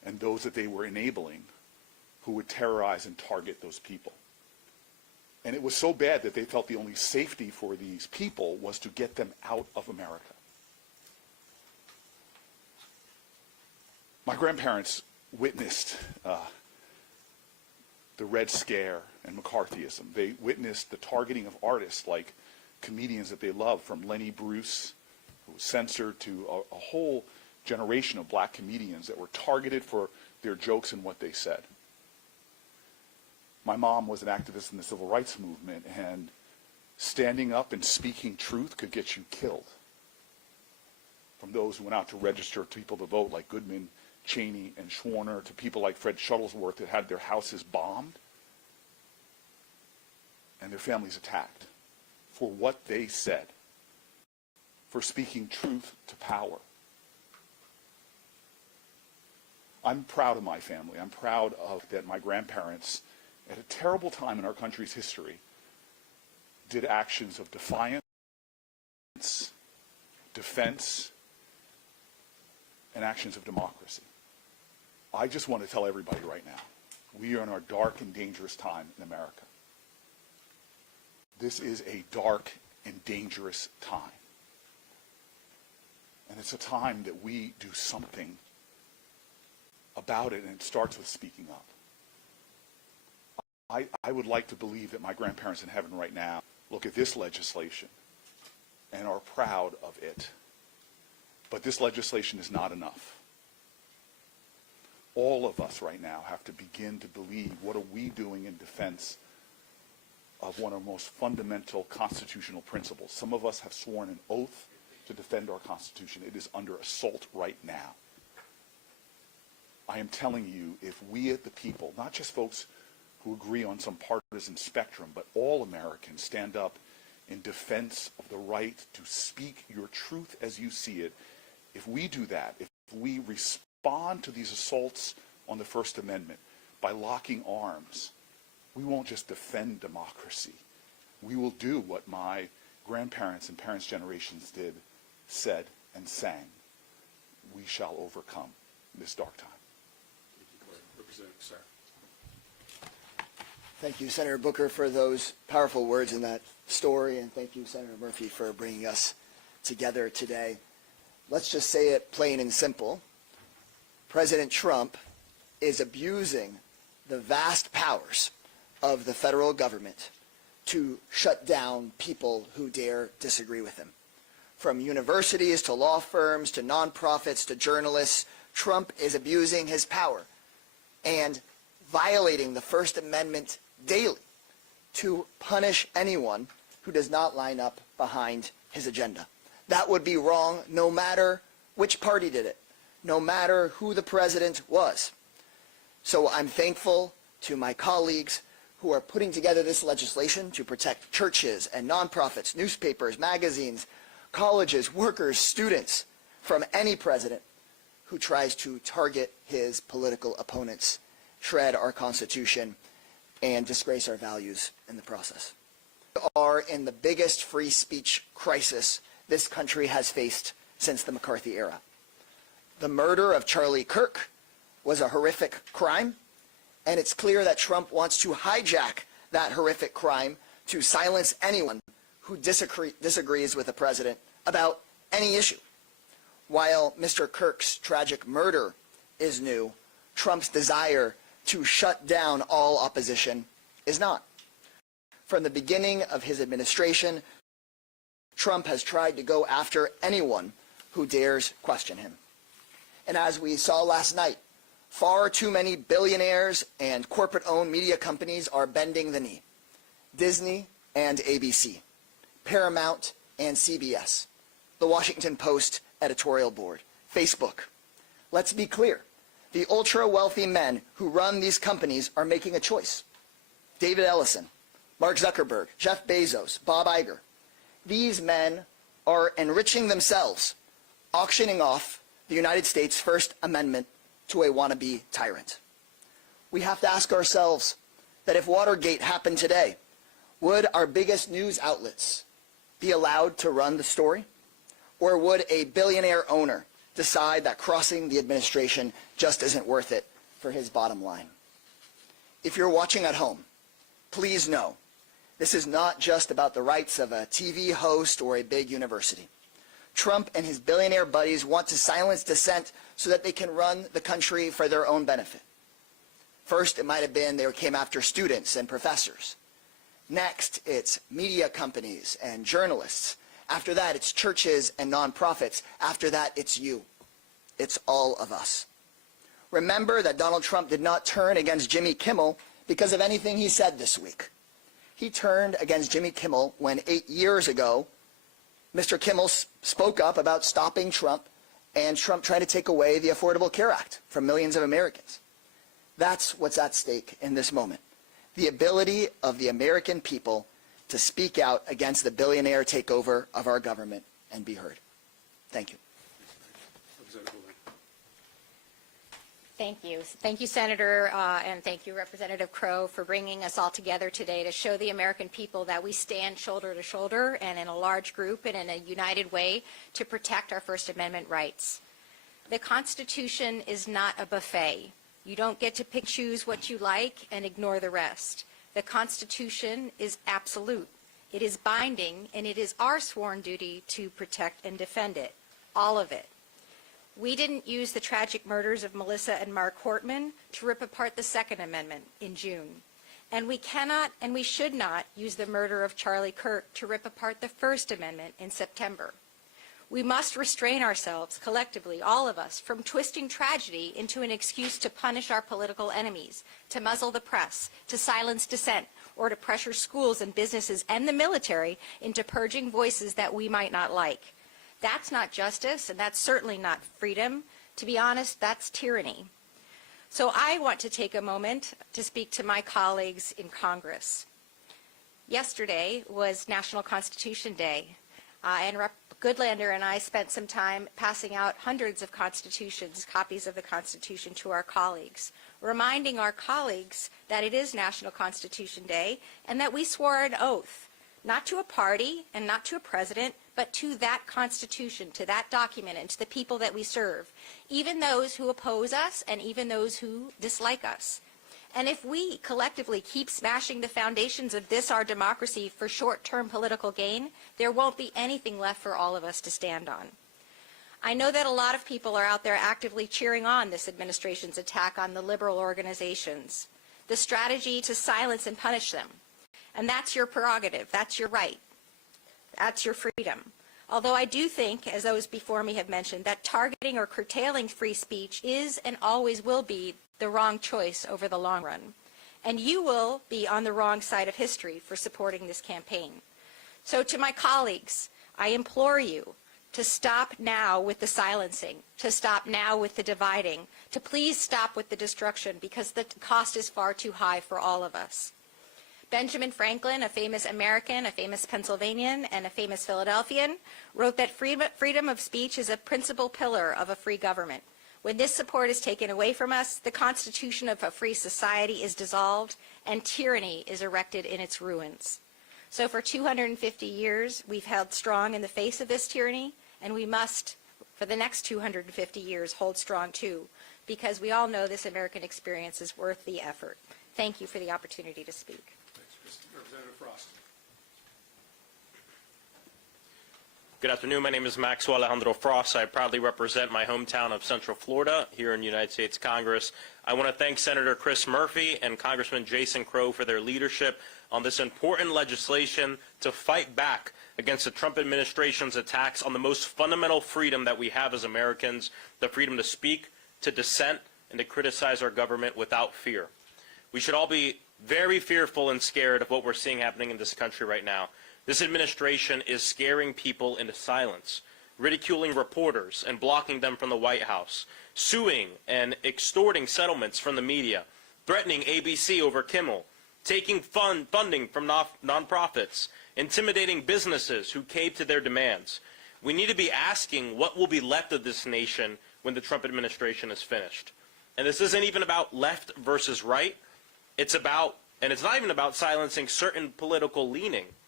and those that they were enabling who would terrorize and target those people. And it was so bad that they felt the only safety for these people was to get them out of America. My grandparents witnessed the Red Scare and McCarthyism. They witnessed the targeting of artists like comedians that they loved, from Lenny Bruce, who was censored, to a whole generation of black comedians that were targeted for their jokes and what they said. My mom was an activist in the civil rights movement, and standing up and speaking truth could get you killed. From those who went out to register people to vote, like Goodman, Cheney, and Schwerner, to people like Fred Shuttlesworth that had their houses bombed and their families attacked for what they said, for speaking truth to power. I'm proud of my family. I'm proud of that my grandparents, at a terrible time in our country's history, did actions of defiance, defense, and actions of democracy. I just want to tell everybody right now, we are in our dark and dangerous time in America. This is a dark and dangerous time. And it's a time that we do something about it, and it starts with speaking up. I would like to believe that my grandparents in heaven right now look at this legislation and are proud of it. But this legislation is not enough. All of us right now have to begin to believe, what are we doing in defense of one of the most fundamental constitutional principles? Some of us have sworn an oath to defend our Constitution. It is under assault right now. I am telling you, if we at the people, not just folks who agree on some partisan spectrum, but all Americans stand up in defense of the right to speak your truth as you see it, if we do that, if we respond to these assaults on the First Amendment by locking arms, we won't just defend democracy. We will do what my grandparents and parents' generations did, said, and sang. We shall overcome this dark time. Representative Sarah. Thank you, Senator Booker, for those powerful words in that story, and thank you, Senator Murphy, for bringing us together today. Let's just say it plain and simple. President Trump is abusing the vast powers of the federal government to shut down people who dare disagree with him. From universities to law firms to nonprofits to journalists, Trump is abusing his power and violating the First Amendment daily to punish anyone who does not line up behind his agenda. That would be wrong no matter which party did it, no matter who the president was. So I'm thankful to my colleagues who are putting together this legislation to protect churches and nonprofits, newspapers, magazines, colleges, workers, students from any president who tries to target his political opponents, shred our Constitution, and disgrace our values in the process. We are in the biggest free speech crisis this country has faced since the McCarthy era. The murder of Charlie Kirk was a horrific crime, and it's clear that Trump wants to hijack that horrific crime to silence anyone who disagrees with the president about any issue. While Mr. Kirk's tragic murder is new, Trump's desire to shut down all opposition is not. From the beginning of his administration, Trump has tried to go after anyone who dares question him. And as we saw last night, far too many billionaires and corporate-owned media companies are bending the knee. Disney and ABC, Paramount and CBS, the Washington Post editorial board, Facebook. Let's be clear. The ultra-wealthy men who run these companies are making a choice. David Ellison, Mark Zuckerberg, Jeff Bezos, Bob Iger. These men are enriching themselves, auctioning off the United States' First Amendment to a wannabe tyrant. We have to ask ourselves that if Watergate happened today, would our biggest news outlets be allowed to run the story? Or would a billionaire owner decide that crossing the administration just isn't worth it for his bottom line. If you're watching at home, please know this is not just about the rights of a TV host or a big university. Trump and his billionaire buddies want to silence dissent so that they can run the country for their own benefit. First, it might have been they came after students and professors. Next, it's media companies and journalists. After that, it's churches and nonprofits. After that, it's you. It's all of us. Remember that Donald Trump did not turn against Jimmy Kimmel because of anything he said this week. He turned against Jimmy Kimmel when 8 years ago, Mr. Kimmel spoke up about stopping Trump and Trump tried to take away the Affordable Care Act from millions of Americans. That's what's at stake in this moment. The ability of the American people to speak out against the billionaire takeover of our government and be heard. Thank you. Thank you. Thank you, Senator, and thank you, Representative Crow, for bringing us all together today to show the American people that we stand shoulder to shoulder and in a large group and in a united way to protect our First Amendment rights. The Constitution is not a buffet. You don't get to pick, choose what you like and ignore the rest. The Constitution is absolute. It is binding, and it is our sworn duty to protect and defend it, all of it. We didn't use the tragic murders of Melissa and Mark Hortman to rip apart the Second Amendment in June. And we cannot and we should not use the murder of Charlie Kirk to rip apart the First Amendment in September. We must restrain ourselves collectively, all of us, from twisting tragedy into an excuse to punish our political enemies, to muzzle the press, to silence dissent, or to pressure schools and businesses and the military into purging voices that we might not like. That's not justice, and that's certainly not freedom. To be honest, that's tyranny. So I want to take a moment to speak to my colleagues in Congress. Yesterday was National Constitution Day, and Rep. Goodlander and I spent some time passing out hundreds of constitutions, copies of the Constitution, to our colleagues, reminding our colleagues that it is National Constitution Day and that we swore an oath, not to a party and not to a president, but to that Constitution, to that document, and to the people that we serve, even those who oppose us and even those who dislike us. And if we collectively keep smashing the foundations of this, our democracy, for short-term political gain, there won't be anything left for all of us to stand on. I know that a lot of people are out there actively cheering on this administration's attack on the liberal organizations, the strategy to silence and punish them. And that's your prerogative. That's your right. That's your freedom. Although I do think, as those before me have mentioned, that targeting or curtailing free speech is and always will be the wrong choice over the long run. And you will be on the wrong side of history for supporting this campaign. So to my colleagues, I implore you to stop now with the silencing, to stop now with the dividing, to please stop with the destruction, because the cost is far too high for all of us. Benjamin Franklin, a famous American, a famous Pennsylvanian, and a famous Philadelphian, wrote that freedom of speech is a principal pillar of a free government. When this support is taken away from us, the constitution of a free society is dissolved, and tyranny is erected in its ruins. So for 250 years, we've held strong in the face of this tyranny, and we must, for the next 250 years, hold strong too, because we all know this American experience is worth the effort. Thank you for the opportunity to speak. Representative Frost. Good afternoon. My name is Maxwell Alejandro Frost. I proudly represent my hometown of Central Florida here in the United States Congress. I want to thank Senator Chris Murphy and Congressman Jason Crow for their leadership on this important legislation to fight back against the Trump administration's attacks on the most fundamental freedom that we have as Americans, the freedom to speak, to dissent, and to criticize our government without fear. We should all be very fearful and scared of what we're seeing happening in this country right now. This administration is scaring people into silence, ridiculing reporters and blocking them from the White House, suing and extorting settlements from the media, threatening ABC over Kimmel, taking funding from nonprofits, intimidating businesses who cave to their demands. We need to be asking what will be left of this nation when the Trump administration is finished. And this isn't even about left versus right. It's about, and it's not even about silencing certain political leaning.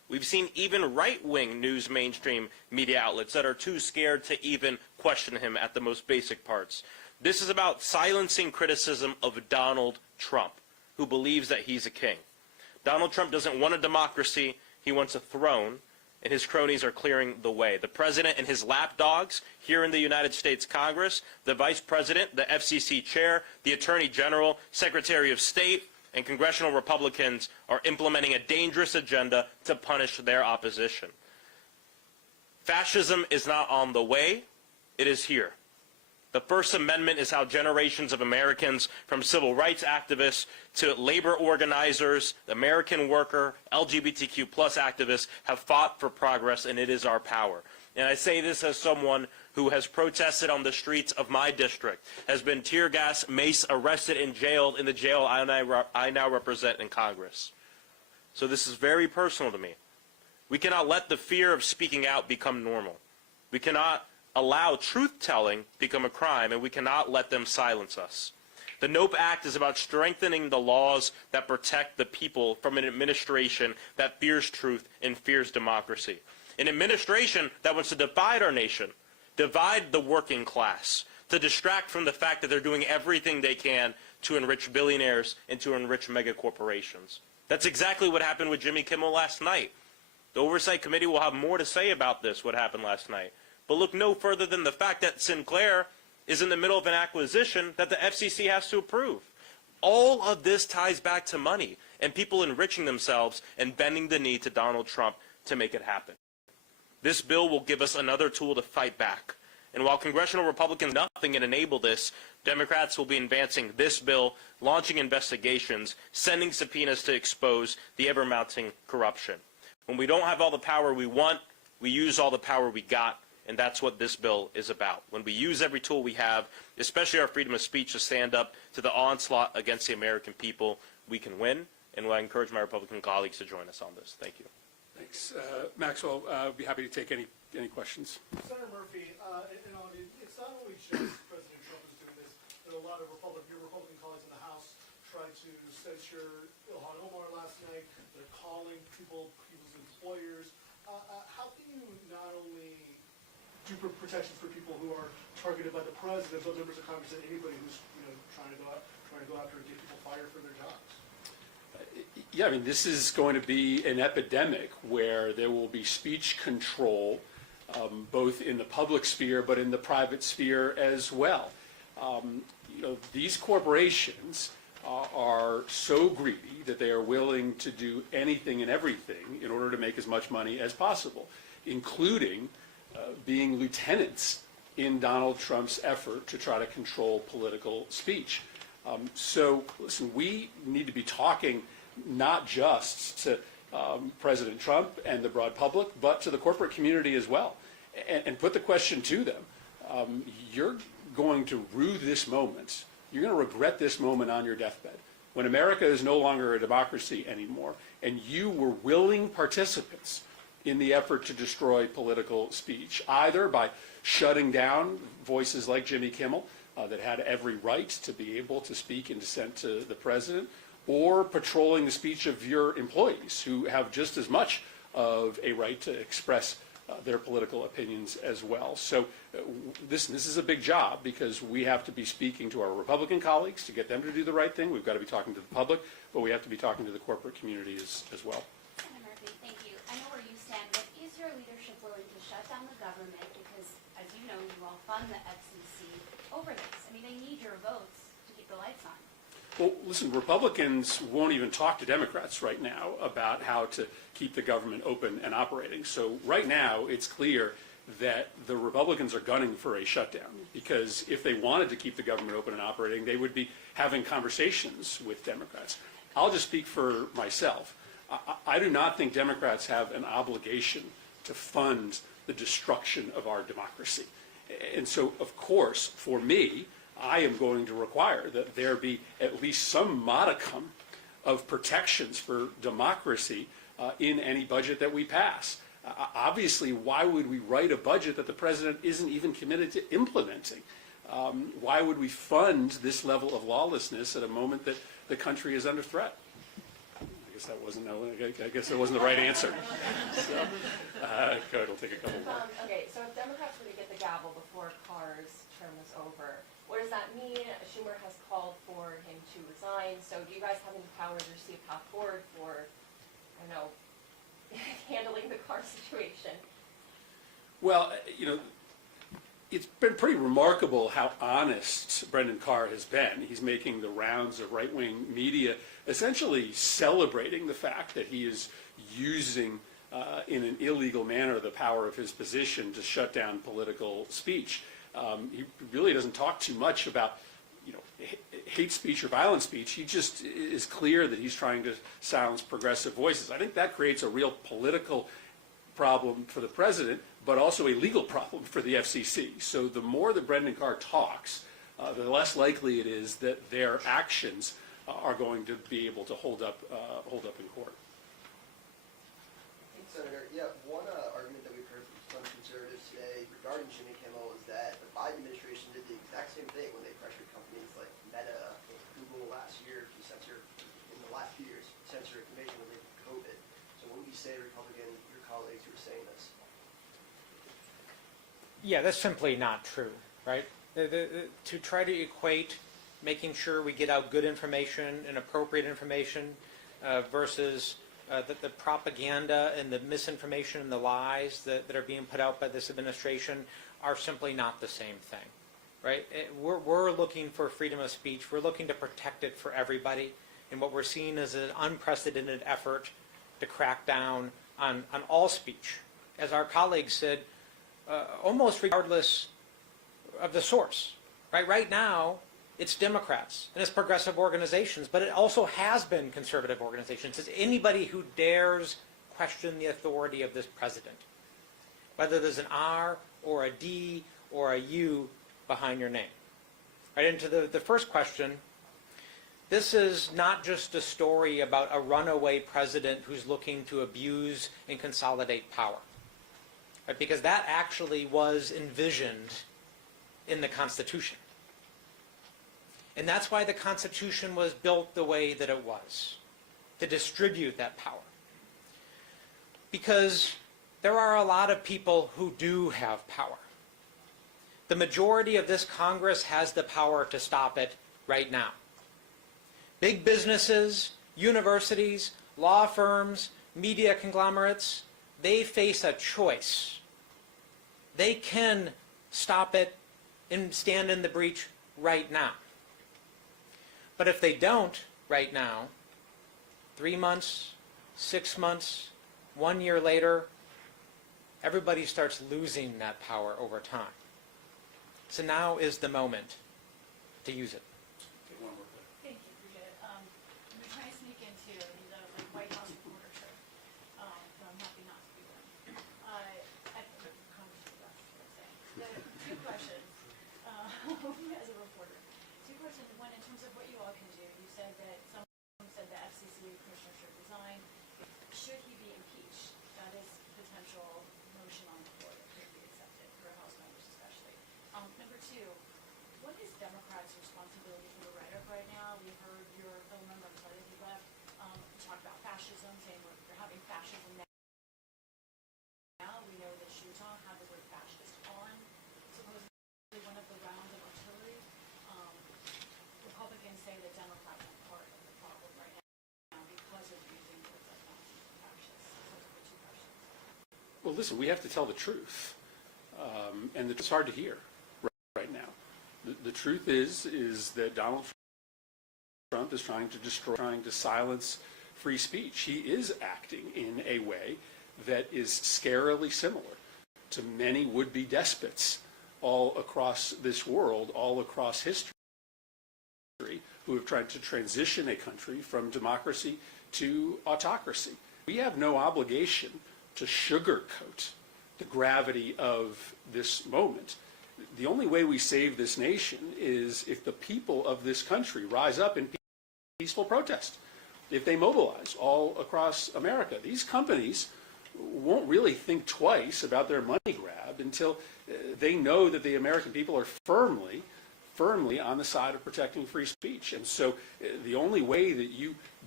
We've seen even right-wing news mainstream media outlets that are too scared to even question him at the most basic parts. This is about silencing criticism of Donald Trump, who believes that he's a king. Donald Trump doesn't want a democracy, he wants a throne, and his cronies are clearing the way. The president and his lapdogs here in the United States Congress, the vice president, the FCC chair, the attorney general, secretary of state, and congressional Republicans are implementing a dangerous agenda to punish their opposition. Fascism is not on the way, it is here. The First Amendment is how generations of Americans, from civil rights activists to labor organizers, American worker, LGBTQ+ activists, have fought for progress, and it is our power. And I say this as someone who has protested on the streets of my district, has been tear gas, mace, arrested, and jailed in the jail I now represent in Congress. So this is very personal to me. We cannot let the fear of speaking out become normal. We cannot allow truth-telling become a crime, and we cannot let them silence us. The NOPE Act is about strengthening the laws that protect the people from an administration that fears truth and fears democracy. An administration that wants to divide our nation, divide the working class, to distract from the fact that they're doing everything they can to enrich billionaires and to enrich mega corporations. That's exactly what happened with Jimmy Kimmel last night. The Oversight Committee will have more to say about this, what happened last night. But look no further than the fact that Sinclair is in the middle of an acquisition that the FCC has to approve. All of this ties back to money and people enriching themselves and bending the knee to Donald Trump to make it happen. This bill will give us another tool to fight back. And while congressional Republicans do nothing and enable this, Democrats will be advancing this bill, launching investigations, sending subpoenas to expose the ever-mounting corruption. When we don't have all the power we want, we use all the power we got. And that's what this bill is about. When we use every tool we have, especially our freedom of speech, to stand up to the onslaught against the American people, we can win. And I encourage my Republican colleagues to join us on this. Thank you. Thanks. Maxwell, I'd be happy to take any questions. Senator Murphy, it's not only just President Trump is doing this, but a lot of your Republican colleagues in the House tried to censure Ilhan Omar last night. They're calling people's employers. How can you not only do protections for people who are targeted by the president, but members of Congress and anybody who's trying to go after and get people fired for their jobs? Yeah, I mean, this is going to be an epidemic where there will be speech control, both in the public sphere but in the private sphere as well. These corporations are so greedy that they are willing to do anything and everything in order to make as much money as possible, including being lieutenants in Donald Trump's effort to try to control political speech. So, listen, we need to be talking not just to President Trump and the broad public, but to the corporate community as well, and put the question to them. You're going to rue this moment. You're going to regret this moment on your deathbed, when America is no longer a democracy anymore, and you were willing participants in the effort to destroy political speech, either by shutting down voices like Jimmy Kimmel that had every right to be able to speak in dissent to the president, or patrolling the speech of your employees who have just as much of a right to express their political opinions as well. So this is a big job, because we have to be speaking to our Republican colleagues to get them to do the right thing. We've got to be talking to the public, but we have to be talking to the corporate community as well. Senator Murphy, thank you. I know where you stand, but is your leadership willing to shut down the government? Because, as you know, you all fund the FCC over this. I mean, they need your votes to keep the lights on. Well, listen, Republicans won't even talk to Democrats right now about how to keep the government open and operating. So right now, it's clear that the Republicans are gunning for a shutdown, because if they wanted to keep the government open and operating, they would be having conversations with Democrats. I'll just speak for myself. I do not think Democrats have an obligation to fund the destruction of our democracy. And so, of course, for me, I am going to require that there be at least some modicum of protections for democracy in any budget that we pass. Obviously, why would we write a budget that the president isn't even committed to implementing? Why would we fund this level of lawlessness at a moment that the country is under threat? I guess that wasn't, I guess that wasn't the right answer. So, go ahead, we'll take a couple more. Okay, so if Democrats were to get the gavel before Carr's term is over, what does that mean? Schumer has called for him to resign. So do you guys have any powers or see a path forward for, I don't know, handling the Carr situation? Well, it's been pretty remarkable how honest Brendan Carr has been. He's making the rounds of right-wing media, essentially celebrating the fact that he is using in an illegal manner the power of his position to shut down political speech. He really doesn't talk too much about hate speech or violent speech. He just is clear that he's trying to silence progressive voices. I think that creates a real political problem for the president, but also a legal problem for the FCC. So the more that Brendan Carr talks, the less likely it is that their actions are going to be able to hold up in court. Senator, one argument that we've heard from some conservatives today regarding Jimmy Kimmel is that the Biden administration did the exact same thing when they pressured companies like Meta and Google last year to censor, in the last few years, censor information related to COVID. So what would you say, Republican, your colleagues who are saying this? Yeah, that's simply not true, right? To try to equate making sure we get out good information and appropriate information versus the propaganda and the misinformation and the lies that are being put out by this administration are simply not the same thing, right? We're looking for freedom of speech. We're looking to protect it for everybody. And what we're seeing is an unprecedented effort to crack down on all speech. As our colleagues said, almost regardless of the source, right? Right now, it's Democrats and it's progressive organizations, but it also has been conservative organizations. It's anybody who dares question the authority of this president, whether there's an R or a D or a U behind your name. Right into the first question, this is not just a story about a runaway president who's looking to abuse and consolidate power, right? Because that actually was envisioned in the Constitution. And that's why the Constitution was built the way that it was, to distribute that power. Because there are a lot of people who do have power. The majority of this Congress has the power to stop it right now. Big businesses, universities, law firms, media conglomerates, they face a choice. They can stop it and stand in the breach right now. But if they don't right now, 3 months, 6 months, 1 year later, everybody starts losing that power over time. So now is the moment to use it. Thank you, appreciate it. I'm trying to sneak into the White House reporter shirt, but I'm happy not to be there. I think Congress is the best, is what I'm saying. Two questions, as a reporter. Two questions. One, in terms of what you all can do, you said that someone said the FCC commissioner should resign. Should he be impeached? That is potential motion on the floor that could be accepted for House members especially. Number two, what is Democrats' responsibility for the rhetoric right now? We heard your fellow member, I'm sorry that he left, talk about fascism, saying we're having fascism now. We know that Schumer had the word fascist on supposedly one of the rounds of artillery. Republicans say that Democrats are part of the problem right now because of using words like fascist. Those are the two questions. Well, listen, we have to tell the truth, and it's hard to hear right now. The truth is that Donald Trump is trying to silence free speech. He is acting in a way that is scarily similar to many would-be despots all across this world, all across history, who have tried to transition a country from democracy to autocracy. We have no obligation to sugarcoat the gravity of this moment. The only way we save this nation is if the people of this country rise up in peaceful protest, if they mobilize all across America. These companies won't really think twice about their money grab until they know that the American people are firmly on the side of protecting free speech. And so the only way that you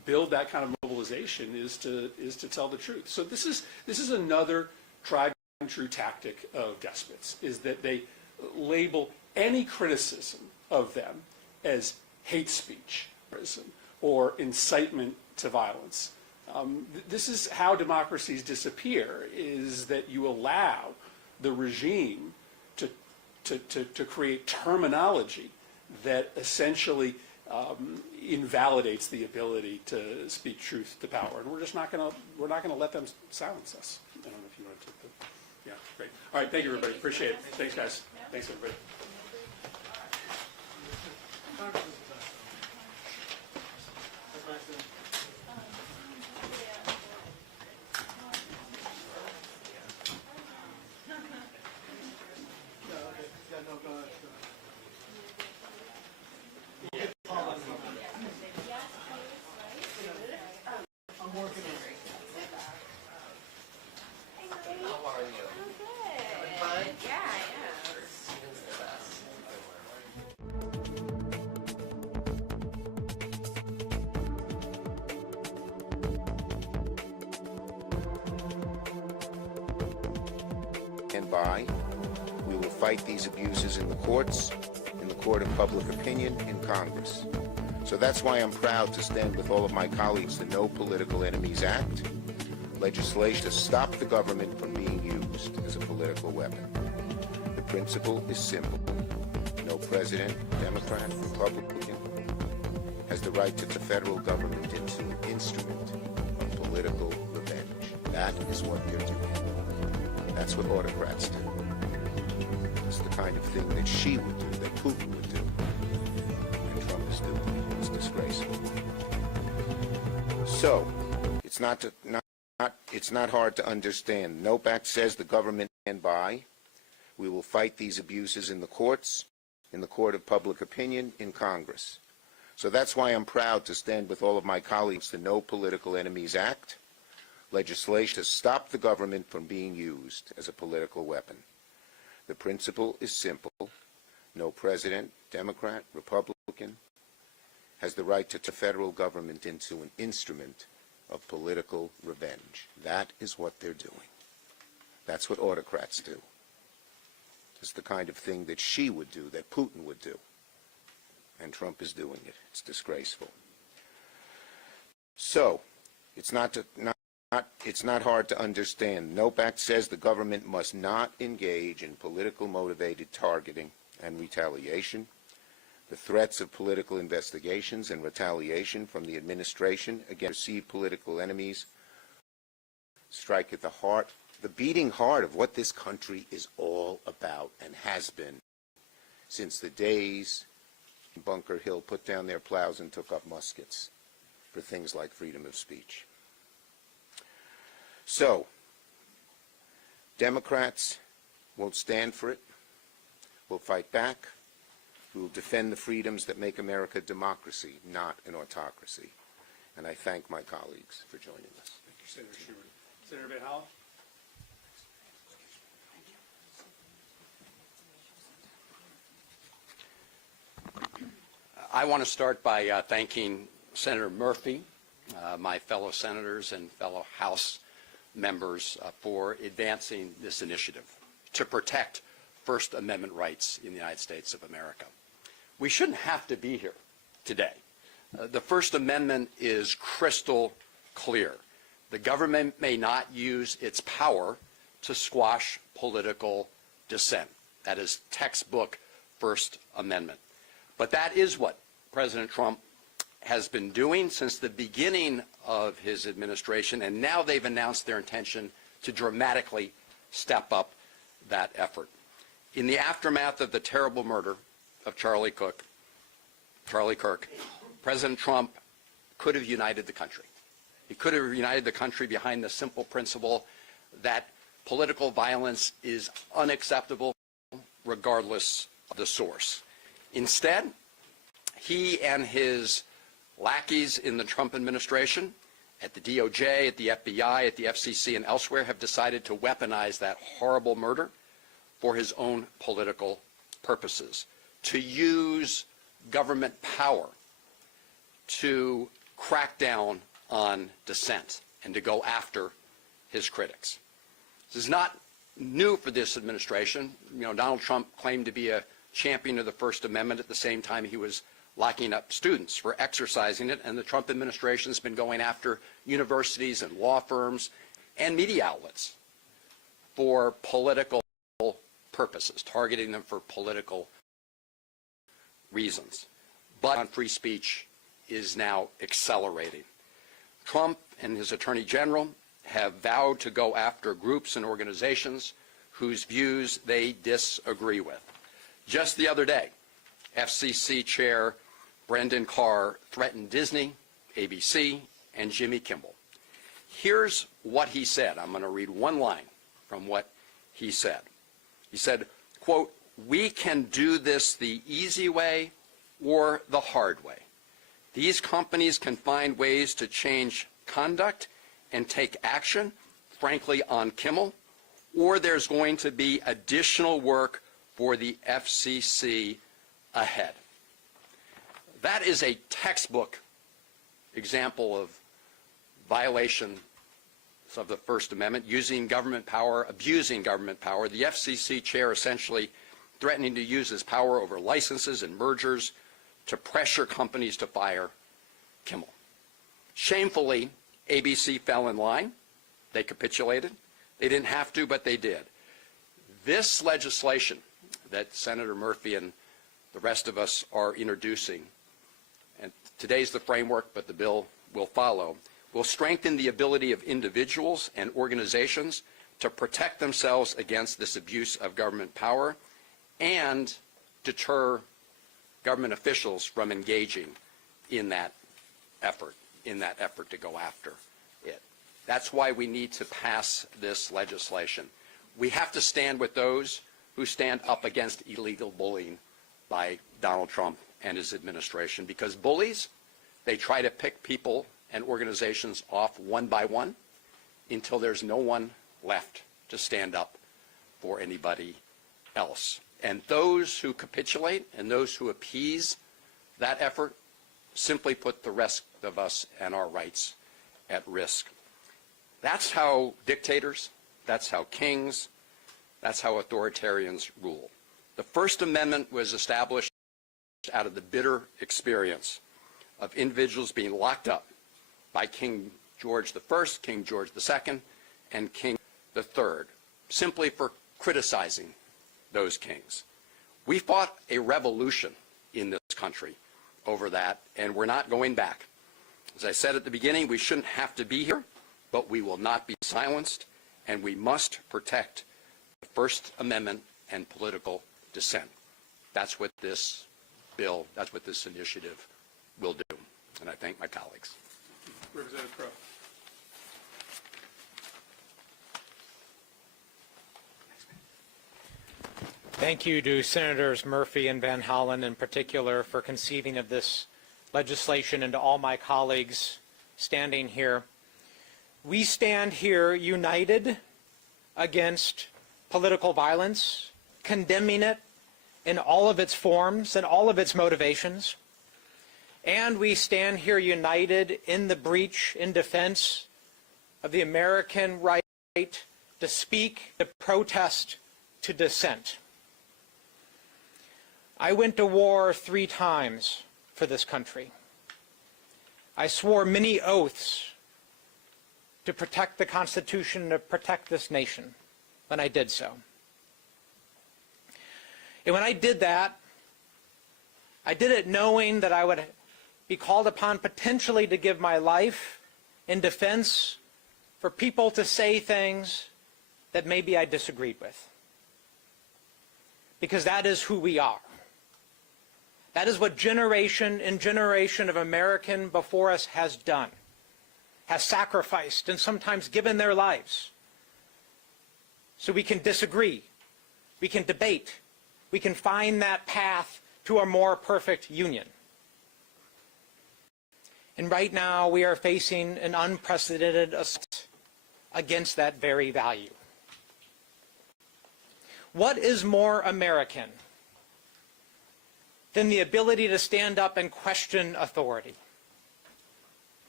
build that kind of mobilization is to tell the truth. So this is another tried and true tactic of despots, is that they label any criticism of them as hate speech or incitement to violence. This is how democracies disappear, is that you allow the regime to create terminology that essentially invalidates the ability to speak truth to power, and we're just not going to let them silence us. I don't know if you want to take the, yeah, great. All right, thank you, everybody. Appreciate it. Thanks, guys. Thanks, everybody. And by, we will fight these abuses in the courts, in the court of public opinion, in Congress. So that's why I'm proud to stand with all of my colleagues, the No Political Enemies Act, legislation to stop the government from being used as a political weapon. The principle is simple. No president, Democrat, Republican, has the right to the federal government into an instrument of political revenge. That is what they're doing. That's what autocrats do. It's the kind of thing that Xi would do, that Putin would do, and Trump is doing. It's disgraceful. So, it's not hard to understand. NOPAC says the government stand by. We will fight these abuses in the courts, in the court of public opinion, in Congress. So that's why I'm proud to stand with all of my colleagues, the No Political Enemies Act, legislation to stop the government from being used as a political weapon. The principle is simple. No president, Democrat, Republican, has the right to turn the federal government into an instrument of political revenge. That is what they're doing. That's what autocrats do. It's the kind of thing that Xi would do, that Putin would do. And Trump is doing it. It's disgraceful. So, it's not hard to understand. NOPAC says the government must not engage in political motivated targeting and retaliation. The threats of political investigations and retaliation from the administration against perceived political enemies strike at the heart, the beating heart of what this country is all about and has been since the days Bunker Hill put down their plows and took up muskets for things like freedom of speech. So, Democrats won't stand for it. We'll fight back. We will defend the freedoms that make America a democracy, not an autocracy. And I thank my colleagues for joining us. Thank you, Senator Schumer. Senator Van Hollen? I want to start by thanking Senator Murphy, my fellow senators and fellow House members for advancing this initiative to protect First Amendment rights in the United States of America. We shouldn't have to be here today. The First Amendment is crystal clear. The government may not use its power to squash political dissent. That is textbook First Amendment. But that is what President Trump has been doing since the beginning of his administration, and now they've announced their intention to dramatically step up that effort. In the aftermath of the terrible murder of Charlie Kirk, President Trump could have united the country. He could have united the country behind the simple principle that political violence is unacceptable regardless of the source. Instead, he and his lackeys in the Trump administration, at the DOJ, at the FBI, at the FCC, and elsewhere, have decided to weaponize that horrible murder for his own political purposes, to use government power to crack down on dissent and to go after his critics. This is not new for this administration. You know, Donald Trump claimed to be a champion of the First Amendment at the same time he was locking up students for exercising it, and the Trump administration has been going after universities and law firms and media outlets for political purposes, targeting them for political reasons. But on free speech is now accelerating. Trump and his Attorney General have vowed to go after groups and organizations whose views they disagree with. Just the other day, FCC Chair Brendan Carr threatened Disney, ABC, and Jimmy Kimmel. Here's what he said. I'm going to read one line from what he said. He said, quote, "We can do this the easy way or the hard way. These companies can find ways to change conduct and take action, frankly, on Kimmel, or there's going to be additional work for the FCC ahead." That is a textbook example of violation of the First Amendment, using government power, abusing government power. The FCC chair essentially threatening to use his power over licenses and mergers to pressure companies to fire Kimmel. Shamefully, ABC fell in line. They capitulated. They didn't have to, but they did. This legislation that Senator Murphy and the rest of us are introducing, and today's the framework, but the bill will follow, will strengthen the ability of individuals and organizations to protect themselves against this abuse of government power and deter government officials from engaging in that effort to go after it. That's why we need to pass this legislation. We have to stand with those who stand up against illegal bullying by Donald Trump and his administration, because bullies, they try to pick people and organizations off one by one until there's no one left to stand up for anybody else. And those who capitulate and those who appease that effort simply put the rest of us and our rights at risk. That's how dictators, that's how kings, that's how authoritarians rule. The First Amendment was established out of the bitter experience of individuals being locked up by King George I, King George II, and King III, simply for criticizing those kings. We fought a revolution in this country over that, and we're not going back. As I said at the beginning, we shouldn't have to be here, but we will not be silenced, and we must protect the First Amendment and political dissent. That's what this bill, that's what this initiative will do. And I thank my colleagues. Representative Crow. Thank you to Senators Murphy and Van Hollen in particular for conceiving of this legislation, and to all my colleagues standing here. We stand here united against political violence, condemning it in all of its forms and all of its motivations. And we stand here united in the breach, in defense of the American right to speak, to protest, to dissent. I went to war 3 times for this country. I swore many oaths to protect the Constitution, to protect this nation when I did so. And when I did that, I did it knowing that I would be called upon potentially to give my life in defense for people to say things that maybe I disagreed with. Because that is who we are. That is what generation and generation of American before us has done, has sacrificed and sometimes given their lives. So we can disagree, we can debate, we can find that path to a more perfect union. And right now we are facing an unprecedented assault against that very value. What is more American than the ability to stand up and question authority?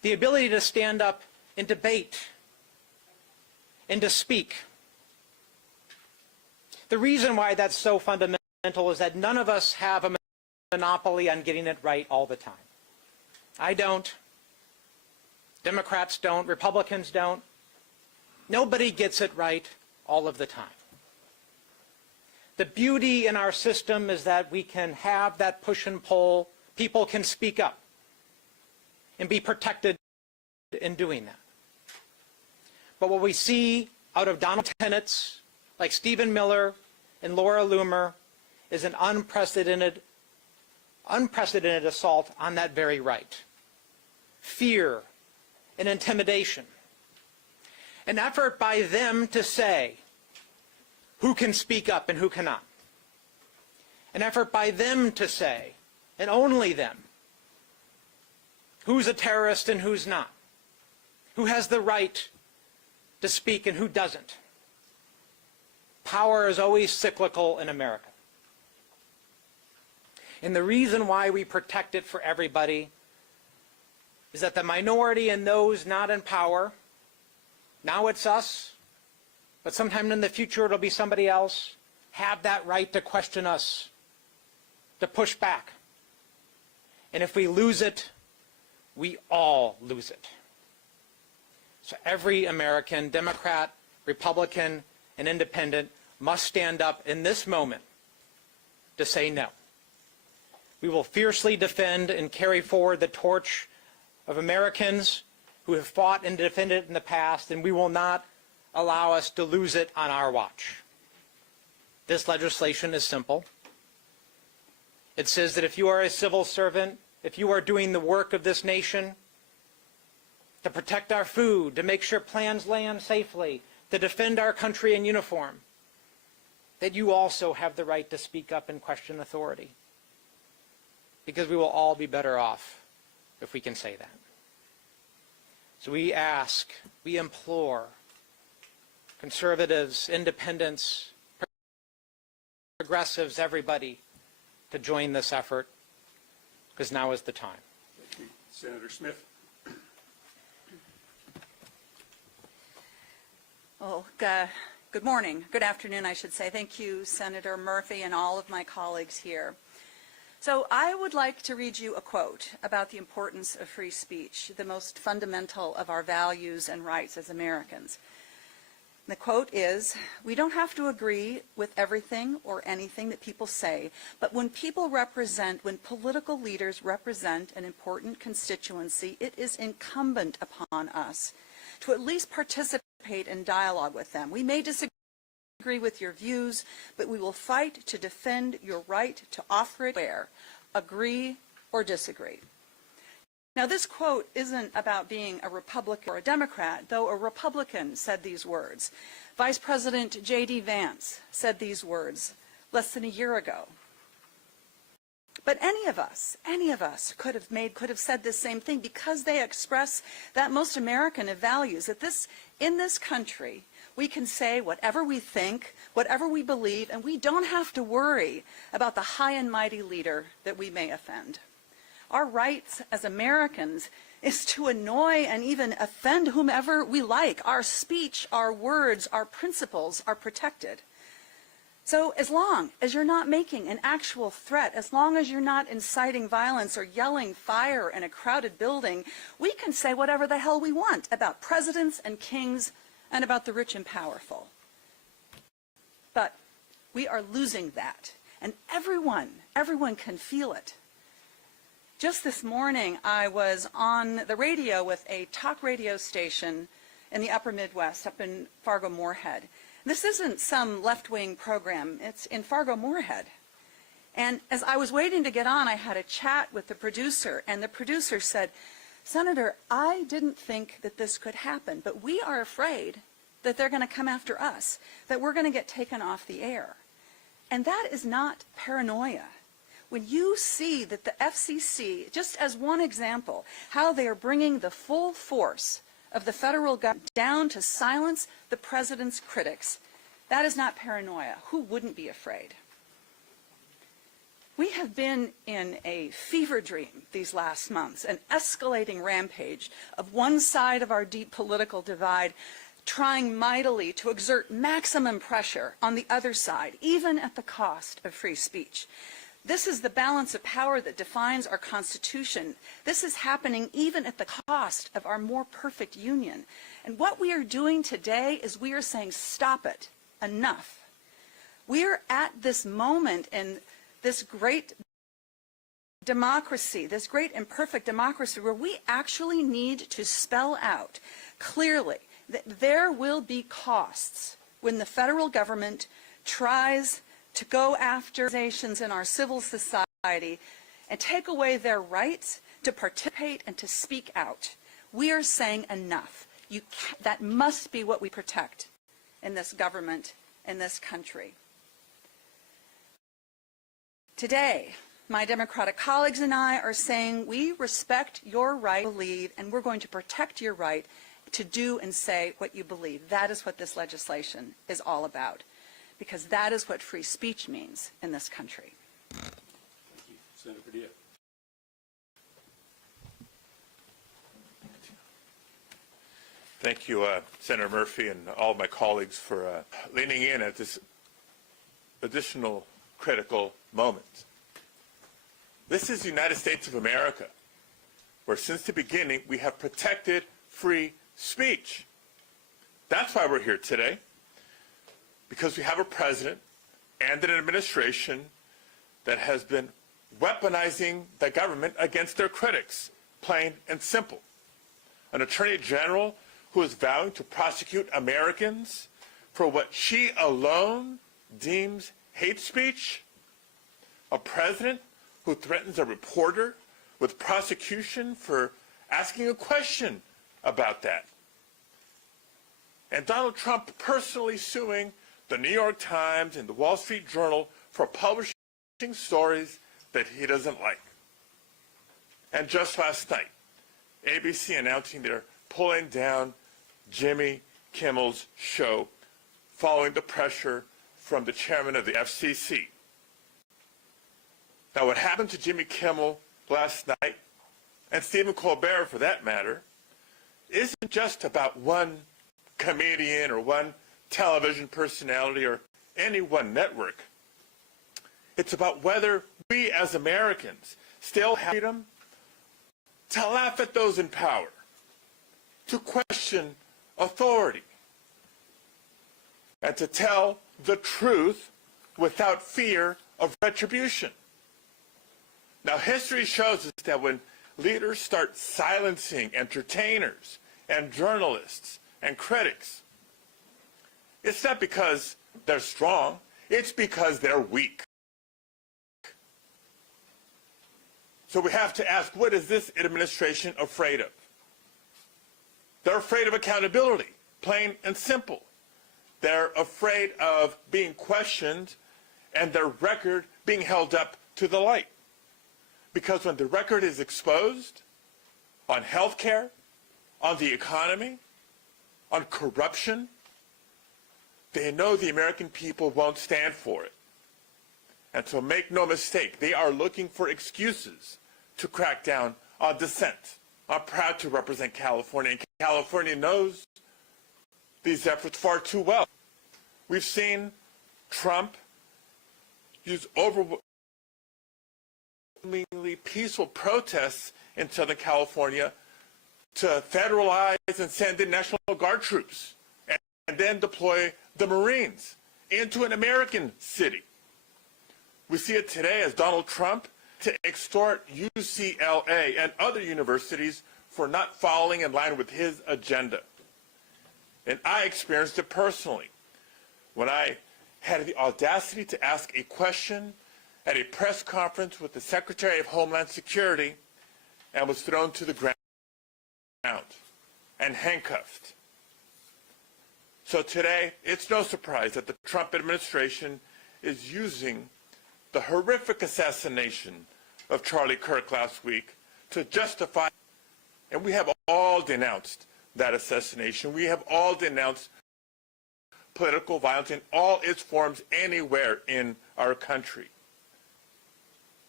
the ability to stand up and debate and to speak. The reason why that's so fundamental is that none of us have a monopoly on getting it right all the time. I don't. Democrats don't. Republicans don't. Nobody gets it right all of the time. The beauty in our system is that we can have that push and pull. People can speak up and be protected in doing that. But what we see out of Donald tenets like Stephen Miller and Laura Loomer is an unprecedented assault on that very right. Fear and intimidation. An effort by them to say who can speak up and who cannot. An effort by them to say, and only them, who's a terrorist and who's not. Who has the right to speak and who doesn't. Power is always cyclical in America. And the reason why we protect it for everybody is that the minority and those not in power, now it's us, but sometime in the future it'll be somebody else, have that right to question us, to push back. And if we lose it, we all lose it. So every American, Democrat, Republican, and Independent must stand up in this moment to say no. We will fiercely defend and carry forward the torch of Americans who have fought and defended it in the past, and we will not allow us to lose it on our watch. This legislation is simple. It says that if you are a civil servant, if you are doing the work of this nation, to protect our food, to make sure plans land safely, to defend our country in uniform, that you also have the right to speak up and question authority. Because we will all be better off if we can say that. So we ask, we implore conservatives, independents, progressives, everybody to join this effort, because now is the time. Thank you. Senator Smith. Well, good morning, good afternoon, I should say. Thank you, Senator Murphy, and all of my colleagues here. So I would like to read you a quote about the importance of free speech, the most fundamental of our values and rights as Americans. The quote is, "We don't have to agree with everything or anything that people say, but when political leaders represent an important constituency, it is incumbent upon us to at least participate in dialogue with them. We may disagree with your views, but we will fight to defend your right to offer it where, agree or disagree." Now, this quote isn't about being a Republican or a Democrat, though a Republican said these words. Vice President J.D. Vance said these words less than a year ago. But any of us could have said this same thing, because they express that most American of values, that in this country, we can say whatever we think, whatever we believe, and we don't have to worry about the high and mighty leader that we may offend. Our rights as Americans is to annoy and even offend whomever we like. Our speech, our words, our principles are protected. So as long as you're not making an actual threat, as long as you're not inciting violence or yelling fire in a crowded building, we can say whatever the hell we want about presidents and kings and about the rich and powerful. But we are losing that, and everyone can feel it. Just this morning, I was on the radio with a talk radio station in the upper Midwest, up in Fargo-Moorhead. This isn't some left-wing program. It's in Fargo-Moorhead. And as I was waiting to get on, I had a chat with the producer, and the producer said, "Senator, I didn't think that this could happen, but we are afraid that they're going to come after us, that we're going to get taken off the air." And that is not paranoia. When you see that the FCC, just as one example, how they are bringing the full force of the federal government down to silence the president's critics, that is not paranoia. Who wouldn't be afraid? We have been in a fever dream these last months, an escalating rampage of one side of our deep political divide trying mightily to exert maximum pressure on the other side, even at the cost of free speech. This is the balance of power that defines our Constitution. This is happening even at the cost of our more perfect union. And what we are doing today is we are saying, stop it, enough. We are at this moment in this great democracy, this great imperfect democracy, where we actually need to spell out clearly that there will be costs when the federal government tries to go after organizations in our civil society and take away their rights to participate and to speak out. We are saying enough. That must be what we protect in this government, in this country. Today, my Democratic colleagues and I are saying we respect your right to believe, and we're going to protect your right to do and say what you believe. That is what this legislation is all about, because that is what free speech means in this country. Thank you. Senator Padilla. Thank you, Senator Murphy, and all of my colleagues for leaning in at this additional critical moment. This is the United States of America, where since the beginning we have protected free speech. That's why we're here today, because we have a president and an administration that has been weaponizing the government against their critics, plain and simple. An attorney general who is vowing to prosecute Americans for what she alone deems hate speech. A president who threatens a reporter with prosecution for asking a question about that. And Donald Trump personally suing the New York Times and the Wall Street Journal for publishing stories that he doesn't like. And just last night, ABC announcing they're pulling down Jimmy Kimmel's show following the pressure from the chairman of the FCC. Now, what happened to Jimmy Kimmel last night, and Stephen Colbert for that matter, isn't just about one comedian or one television personality or any one network. It's about whether we as Americans still have freedom to laugh at those in power, to question authority, and to tell the truth without fear of retribution. Now, history shows us that when leaders start silencing entertainers and journalists and critics, it's not because they're strong, it's because they're weak. So we have to ask, what is this administration afraid of? They're afraid of accountability, plain and simple. They're afraid of being questioned and their record being held up to the light. Because when the record is exposed on health care, on the economy, on corruption, they know the American people won't stand for it. And so make no mistake, they are looking for excuses to crack down on dissent. I'm proud to represent California, and California knows these efforts far too well. We've seen Trump use overwhelmingly peaceful protests in Southern California to federalize and send in National Guard troops and then deploy the Marines into an American city. We see it today as Donald Trump to extort UCLA and other universities for not following in line with his agenda. And I experienced it personally when I had the audacity to ask a question at a press conference with the Secretary of Homeland Security and was thrown to the ground and handcuffed. So today, it's no surprise that the Trump administration is using the horrific assassination of Charlie Kirk last week to justify, and we have all denounced that assassination. We have all denounced political violence in all its forms anywhere in our country.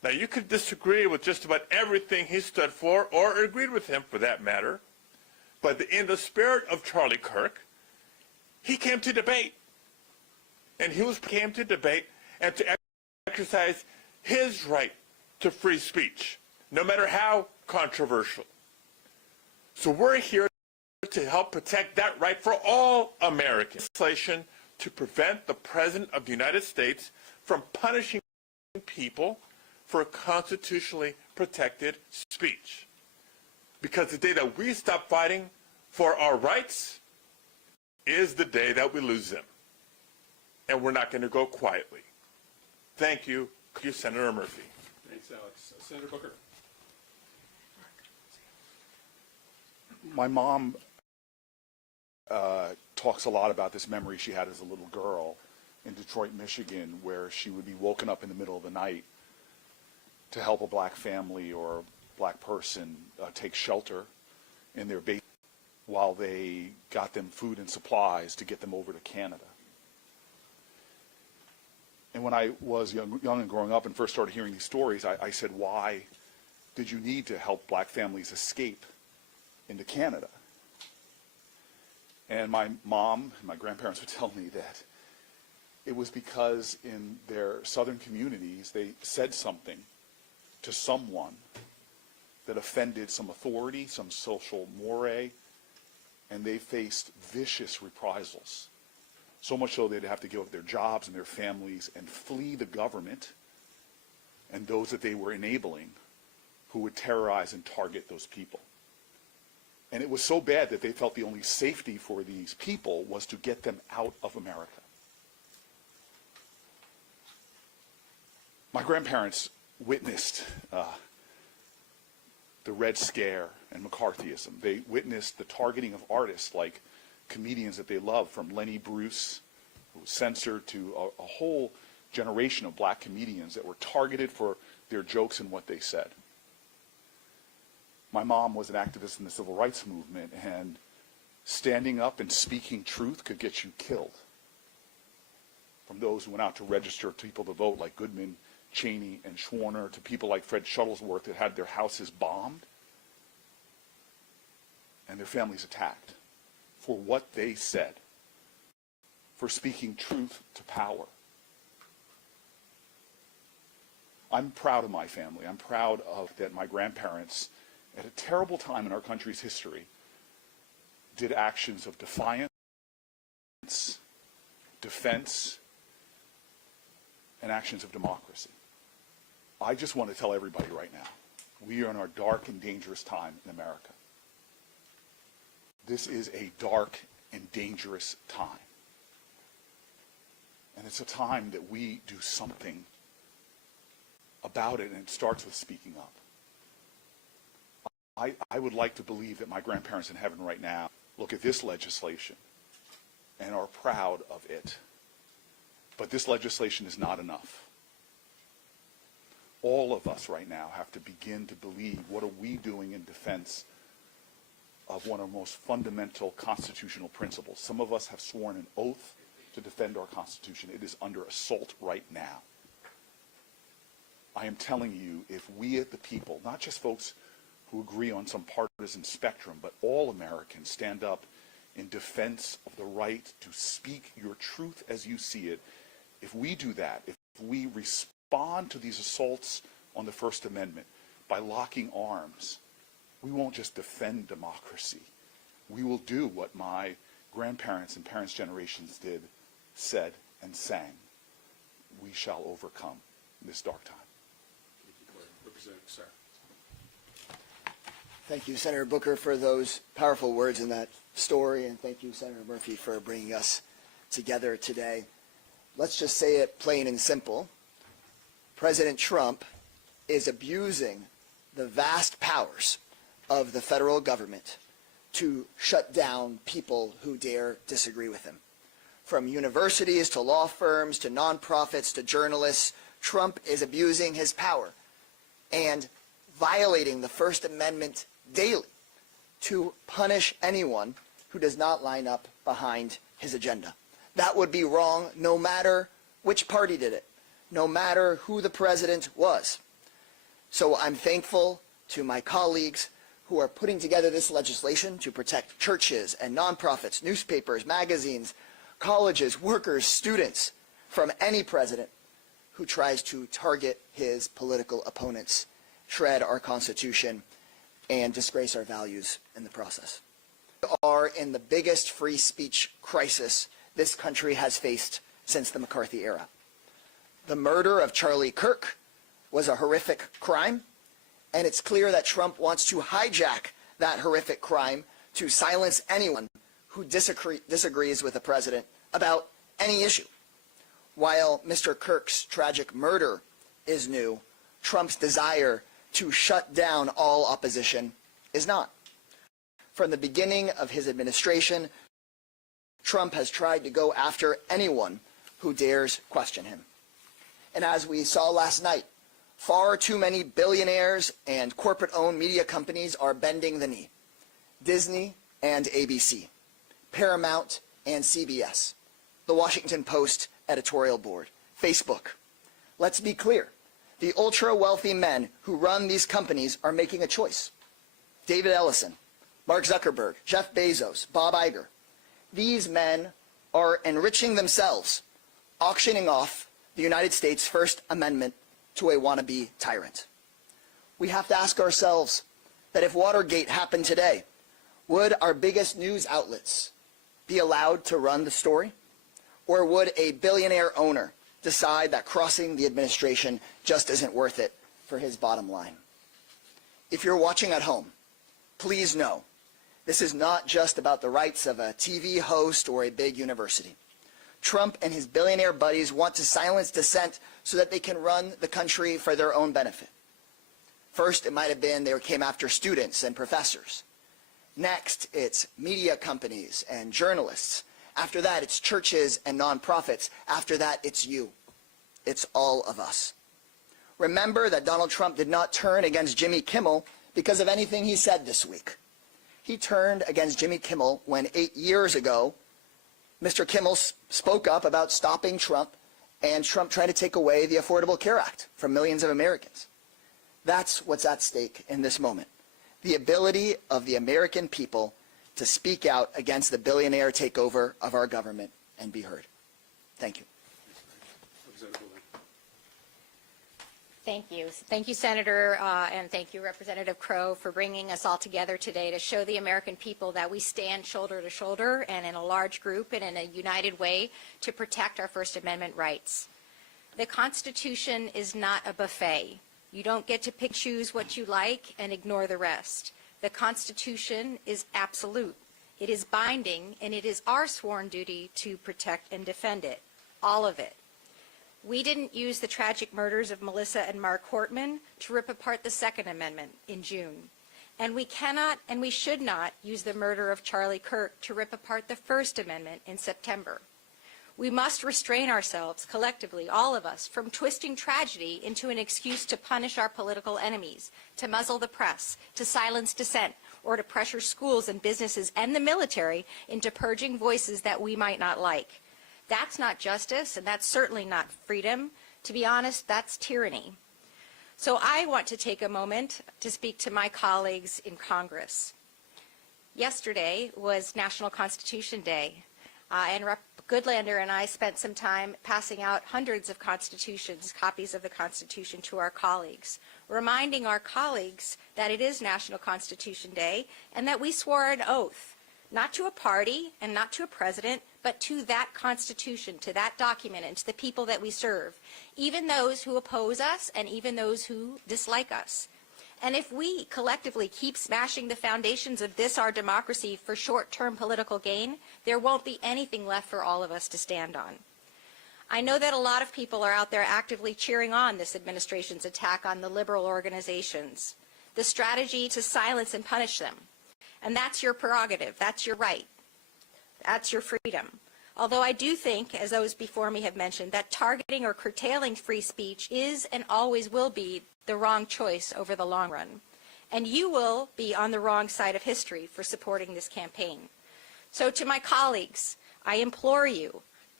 Now, you could disagree with just about everything he stood for, or agreed with him for that matter, but in the spirit of Charlie Kirk, he came to debate. And he came to debate and to exercise his right to free speech, no matter how controversial. So we're here to help protect that right for all Americans. Legislation to prevent the President of the United States from punishing people for constitutionally protected speech. Because the day that we stop fighting for our rights is the day that we lose them. And we're not going to go quietly. Thank you, Senator Murphy. Thanks, Alex. Senator Booker. My mom talks a lot about this memory she had as a little girl in Detroit, Michigan, where she would be woken up in the middle of the night to help a black family or a black person take shelter in their basement while they got them food and supplies to get them over to Canada. And when I was young and growing up and first started hearing these stories, I said, why did you need to help black families escape into Canada? And my mom and my grandparents would tell me that it was because in their southern communities, they said something to someone that offended some authority, some social moray, and they faced vicious reprisals. So much so they'd have to give up their jobs and their families and flee the government and those that they were enabling who would terrorize and target those people. And it was so bad that they felt the only safety for these people was to get them out of America. My grandparents witnessed the Red Scare and McCarthyism. They witnessed the targeting of artists like comedians that they loved, from Lenny Bruce, who was censored, to a whole generation of black comedians that were targeted for their jokes and what they said. My mom was an activist in the civil rights movement, and standing up and speaking truth could get you killed. From those who went out to register people to vote, like Goodman, Cheney, and Schwerner, to people like Fred Shuttlesworth that had their houses bombed and their families attacked for what they said, for speaking truth to power. I'm proud of my family. I'm proud of that my grandparents, at a terrible time in our country's history, did actions of defiance, defense, and actions of democracy. I just want to tell everybody right now, we are in our dark and dangerous time in America. This is a dark and dangerous time. And it's a time that we do something about it, and it starts with speaking up. I would like to believe that my grandparents in heaven right now look at this legislation and are proud of it. But this legislation is not enough. All of us right now have to begin to believe, what are we doing in defense of one of the most fundamental constitutional principles? Some of us have sworn an oath to defend our Constitution. It is under assault right now. I am telling you, if we at the people, not just folks who agree on some partisan spectrum, but all Americans stand up in defense of the right to speak your truth as you see it, if we do that, if we respond to these assaults on the First Amendment by locking arms, we won't just defend democracy. We will do what my grandparents and parents' generations did, said, and sang. We shall overcome this dark time. Representative Sarah. Thank you, Senator Booker, for those powerful words in that story, and thank you, Senator Murphy, for bringing us together today. Let's just say it plain and simple. President Trump is abusing the vast powers of the federal government to shut down people who dare disagree with him. From universities to law firms to nonprofits to journalists, Trump is abusing his power and violating the First Amendment daily to punish anyone who does not line up behind his agenda. That would be wrong no matter which party did it, no matter who the president was. So I'm thankful to my colleagues who are putting together this legislation to protect churches and nonprofits, newspapers, magazines, colleges, workers, students from any president who tries to target his political opponents, shred our Constitution, and disgrace our values in the process. We are in the biggest free speech crisis this country has faced since the McCarthy era. The murder of Charlie Kirk was a horrific crime, and it's clear that Trump wants to hijack that horrific crime to silence anyone who disagrees with the president about any issue. While Mr. Kirk's tragic murder is new, Trump's desire to shut down all opposition is not. From the beginning of his administration, Trump has tried to go after anyone who dares question him. And as we saw last night, far too many billionaires and corporate-owned media companies are bending the knee. Disney and ABC, Paramount and CBS, the Washington Post editorial board, Facebook. Let's be clear. The ultra-wealthy men who run these companies are making a choice. David Ellison, Mark Zuckerberg, Jeff Bezos, Bob Iger. These men are enriching themselves, auctioning off the United States' First Amendment to a wannabe tyrant. We have to ask ourselves that if Watergate happened today, would our biggest news outlets be allowed to run the story? Or would a billionaire owner decide that crossing the administration just isn't worth it for his bottom line? If you're watching at home, please know this is not just about the rights of a TV host or a big university. Trump and his billionaire buddies want to silence dissent so that they can run the country for their own benefit. First, it might have been they came after students and professors. Next, it's media companies and journalists. After that, it's churches and nonprofits. After that, it's you. It's all of us. Remember that Donald Trump did not turn against Jimmy Kimmel because of anything he said this week. He turned against Jimmy Kimmel when 8 years ago, Mr. Kimmel spoke up about stopping Trump and Trump trying to take away the Affordable Care Act from millions of Americans. That's what's at stake in this moment. The ability of the American people to speak out against the billionaire takeover of our government and be heard. Thank you. Thank you. Thank you, Senator, and thank you, Representative Crow, for bringing us all together today to show the American people that we stand shoulder to shoulder and in a large group and in a united way to protect our First Amendment rights. The Constitution is not a buffet. You don't get to pick, choose what you like and ignore the rest. The Constitution is absolute. It is binding, and it is our sworn duty to protect and defend it, all of it. We didn't use the tragic murders of Melissa and Mark Hortman to rip apart the Second Amendment in June. And we cannot and we should not use the murder of Charlie Kirk to rip apart the First Amendment in September. We must restrain ourselves collectively, all of us, from twisting tragedy into an excuse to punish our political enemies, to muzzle the press, to silence dissent, or to pressure schools and businesses and the military into purging voices that we might not like. That's not justice, and that's certainly not freedom. To be honest, that's tyranny. So I want to take a moment to speak to my colleagues in Congress. Yesterday was National Constitution Day, and Rep. Goodlander and I spent some time passing out hundreds of constitutions, copies of the Constitution, to our colleagues, reminding our colleagues that it is National Constitution Day and that we swore an oath, not to a party and not to a president, but to that Constitution, to that document, and to the people that we serve, even those who oppose us and even those who dislike us. And if we collectively keep smashing the foundations of this, our democracy, for short-term political gain, there won't be anything left for all of us to stand on. I know that a lot of people are out there actively cheering on this administration's attack on the liberal organizations, the strategy to silence and punish them. And that's your prerogative. That's your right. That's your freedom. Although I do think, as those before me have mentioned, that targeting or curtailing free speech is and always will be the wrong choice over the long run. And you will be on the wrong side of history for supporting this campaign. So to my colleagues, I implore you,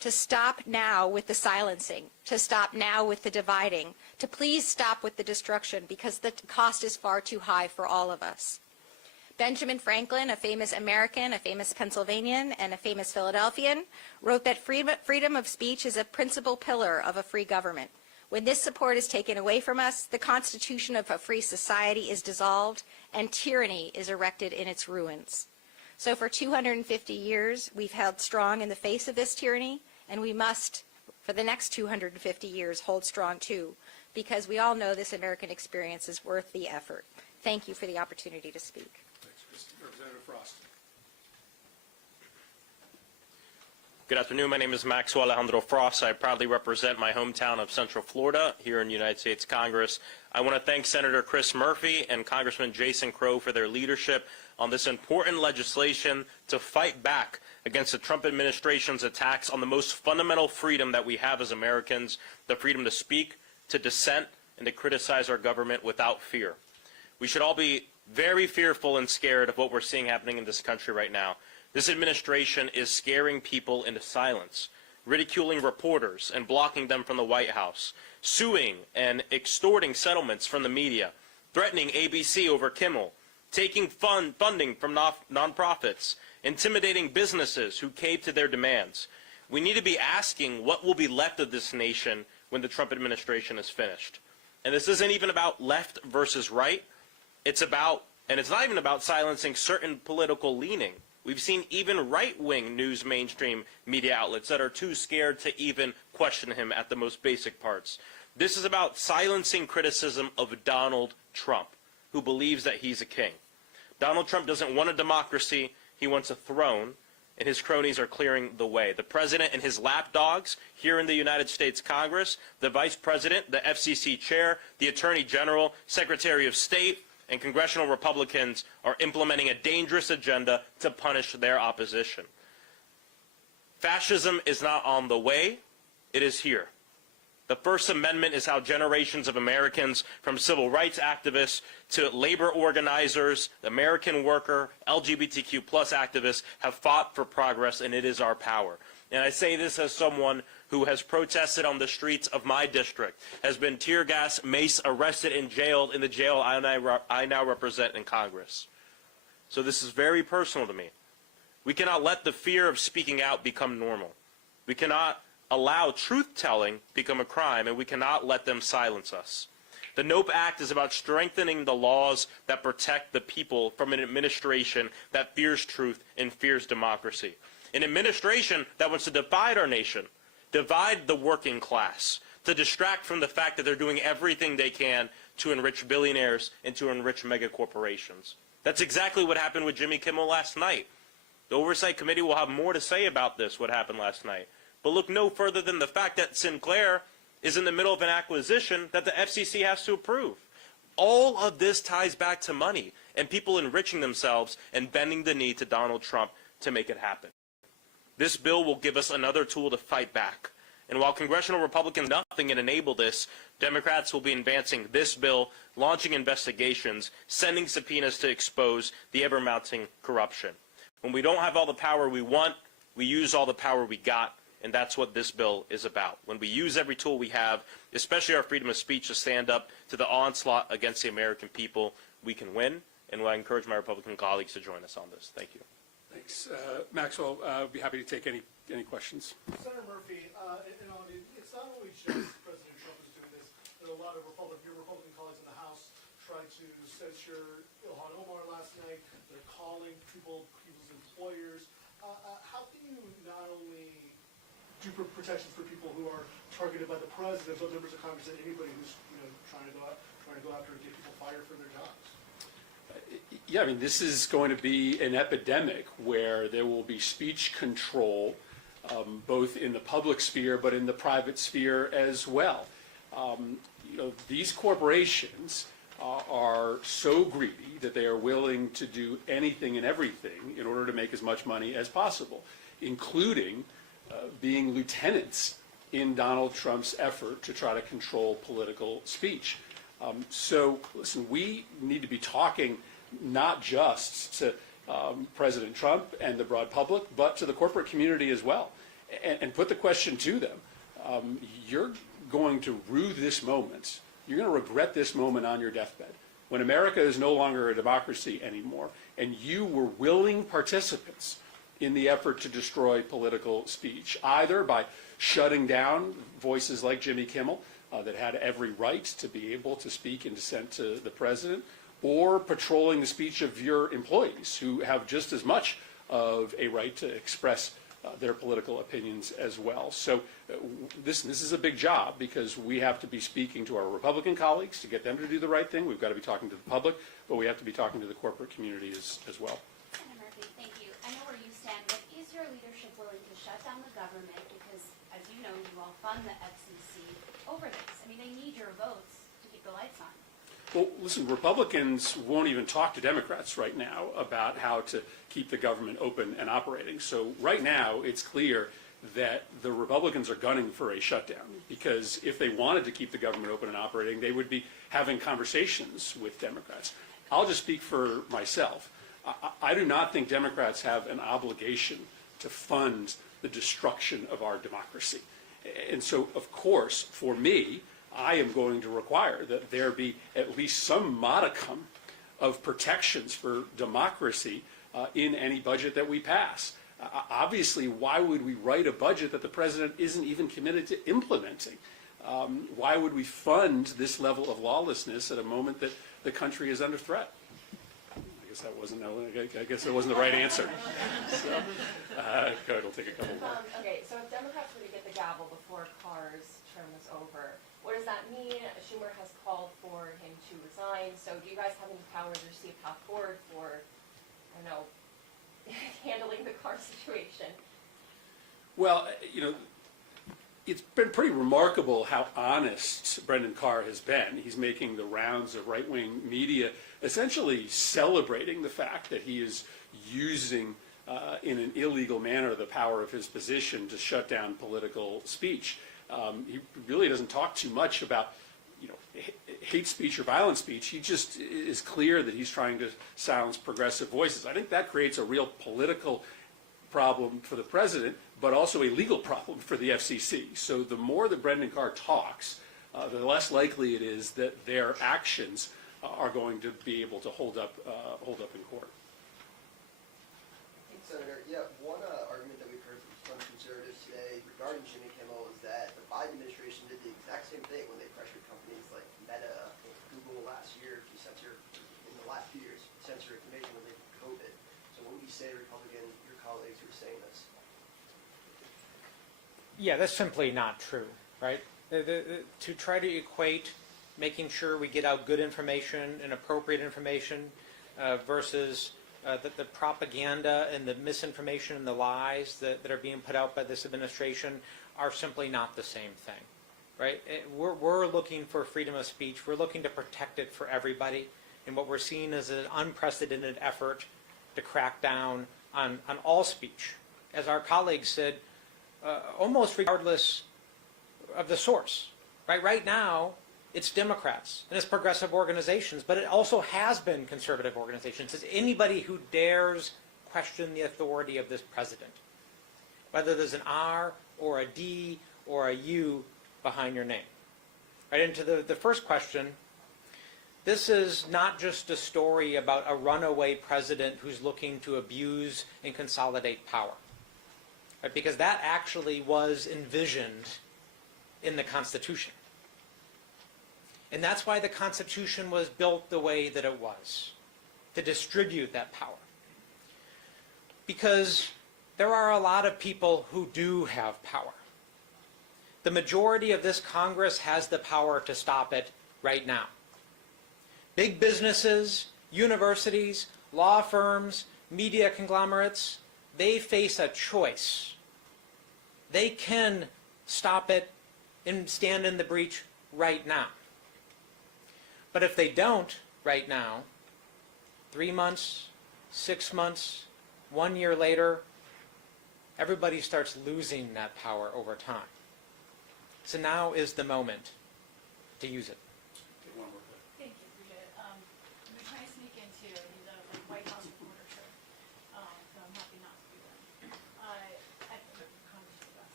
to stop now with the silencing, to stop now with the dividing, to please stop with the destruction, because the cost is far too high for all of us. Benjamin Franklin, a famous American, a famous Pennsylvanian, and a famous Philadelphian, wrote that freedom of speech is a principal pillar of a free government. When this support is taken away from us, the constitution of a free society is dissolved, and tyranny is erected in its ruins. So for 250 years, we've held strong in the face of this tyranny, and we must, for the next 250 years, hold strong too, because we all know this American experience is worth the effort. Thank you for the opportunity to speak. Thanks, Representative Frost. Good afternoon. My name is Maxwell Alejandro Frost. I proudly represent my hometown of Central Florida here in the United States Congress. I want to thank Senator Chris Murphy and Congressman Jason Crow for their leadership on this important legislation to fight back against the Trump administration's attacks on the most fundamental freedom that we have as Americans, the freedom to speak, to dissent, and to criticize our government without fear. We should all be very fearful and scared of what we're seeing happening in this country right now. This administration is scaring people into silence, ridiculing reporters and blocking them from the White House, suing and extorting settlements from the media, threatening ABC over Kimmel, taking funding from nonprofits, intimidating businesses who cave to their demands. We need to be asking what will be left of this nation when the Trump administration is finished. And this isn't even about left versus right. It's about, and it's not even about silencing certain political leaning. We've seen even right-wing news mainstream media outlets that are too scared to even question him at the most basic parts. This is about silencing criticism of Donald Trump, who believes that he's a king. Donald Trump doesn't want a democracy, he wants a throne, and his cronies are clearing the way. The president and his lapdogs here in the United States Congress, the vice president, the FCC chair, the attorney general, secretary of state, and congressional Republicans are implementing a dangerous agenda to punish their opposition. Fascism is not on the way, it is here. The First Amendment is how generations of Americans, from civil rights activists to labor organizers, American worker, LGBTQ+ activists, have fought for progress, and it is our power. And I say this as someone who has protested on the streets of my district, has been tear gas, mace, arrested, and jailed in the jail I now represent in Congress. So this is very personal to me. We cannot let the fear of speaking out become normal. We cannot allow truth-telling become a crime, and we cannot let them silence us. The NOPE Act is about strengthening the laws that protect the people from an administration that fears truth and fears democracy. An administration that wants to divide our nation, divide the working class, to distract from the fact that they're doing everything they can to enrich billionaires and to enrich mega corporations. That's exactly what happened with Jimmy Kimmel last night. The Oversight Committee will have more to say about this, what happened last night. But look no further than the fact that Sinclair is in the middle of an acquisition that the FCC has to approve. All of this ties back to money and people enriching themselves and bending the knee to Donald Trump to make it happen. This bill will give us another tool to fight back. And while congressional Republicans do nothing and enable this, Democrats will be advancing this bill, launching investigations, sending subpoenas to expose the ever-mounting corruption. When we don't have all the power we want, we use all the power we got, and that's what this bill is about. When we use every tool we have, especially our freedom of speech, to stand up to the onslaught against the American people, we can win, and I encourage my Republican colleagues to join us on this. Thank you. Thanks. Maxwell, I'd be happy to take any questions. Senator Murphy, it's not only just President Trump is doing this, but a lot of your Republican colleagues in the House tried to censure Ilhan Omar last night. They're calling people's employers. How can you not only do protections for people who are targeted by the president, but members of Congress and anybody who's trying to go after and get people fired from their jobs? Yeah, I mean, this is going to be an epidemic where there will be speech control, both in the public sphere but in the private sphere as well. These corporations are so greedy that they are willing to do anything and everything in order to make as much money as possible, including being lieutenants in Donald Trump's effort to try to control political speech. So, listen, we need to be talking not just to President Trump and the broad public, but to the corporate community as well. and put the question to them. You're going to rue this moment. You're going to regret this moment on your deathbed when America is no longer a democracy anymore, and you were willing participants in the effort to destroy political speech, either by shutting down voices like Jimmy Kimmel that had every right to be able to speak in dissent to the president, or patrolling the speech of your employees who have just as much of a right to express their political opinions as well. So this is a big job because we have to be speaking to our Republican colleagues to get them to do the right thing. We've got to be talking to the public, but we have to be talking to the corporate community as well. Senator Murphy, thank you. I know where you stand, but is your leadership willing to shut down the government because, as you know, you all fund the FCC over this? I mean, they need your votes to keep the lights on. Well, listen, Republicans won't even talk to Democrats right now about how to keep the government open and operating. So right now, it's clear that the Republicans are gunning for a shutdown because if they wanted to keep the government open and operating, they would be having conversations with Democrats. I'll just speak for myself. I do not think Democrats have an obligation to fund the destruction of our democracy. And so, of course, for me, I am going to require that there be at least some modicum of protections for democracy in any budget that we pass. Obviously, why would we write a budget that the president isn't even committed to implementing? Why would we fund this level of lawlessness at a moment that the country is under threat? I guess that wasn't the right answer. So, go ahead, we'll take a couple more. Okay, so if Democrats were to get the gavel before Carr's term is over, what does that mean? Schumer has called for him to resign. So do you guys have any powers or see a path forward for, I don't know, handling the Carr situation? Well, it's been pretty remarkable how honest Brendan Carr has been. He's making the rounds of right-wing media essentially celebrating the fact that he is using in an illegal manner the power of his position to shut down political speech. He really doesn't talk too much about hate speech or violent speech. He just is clear that he's trying to silence progressive voices. I think that creates a real political problem for the president, but also a legal problem for the FCC. So the more that Brendan Carr talks, the less likely it is that their actions are going to be able to hold up in court. Senator, one argument that we've heard from conservatives today regarding Jimmy Kimmel is that the Biden administration did the exact same thing when they pressured companies like Meta and Google last year to censor, in the last few years, censor information related to COVID. So what would you say, Republican, your colleagues who are saying this? Yeah, that's simply not true, right? To try to equate making sure we get out good information and appropriate information versus the propaganda and the misinformation and the lies that are being put out by this administration are simply not the same thing, right? We're looking for freedom of speech. We're looking to protect it for everybody. And what we're seeing is an unprecedented effort to crack down on all speech. As our colleagues said, almost regardless of the source, right? Right now, it's Democrats and it's progressive organizations, but it also has been conservative organizations. It's anybody who dares question the authority of this president, whether there's an R or a D or a U behind your name. Right into the first question, this is not just a story about a runaway president who's looking to abuse and consolidate power, right? Because that actually was envisioned in the Constitution. And that's why the Constitution was built the way that it was, to distribute that power. Because there are a lot of people who do have power. The majority of this Congress has the power to stop it right now. Big businesses, universities, law firms, media conglomerates, they face a choice. They can stop it and stand in the breach right now. But if they don't right now, 3 months, 6 months, 1 year later, everybody starts losing that power over time. So now is the moment to use it. Thank you, appreciate it. I'm going to try and sneak into the White House reporter shirt, so I'm happy not to do that. I think Congress is best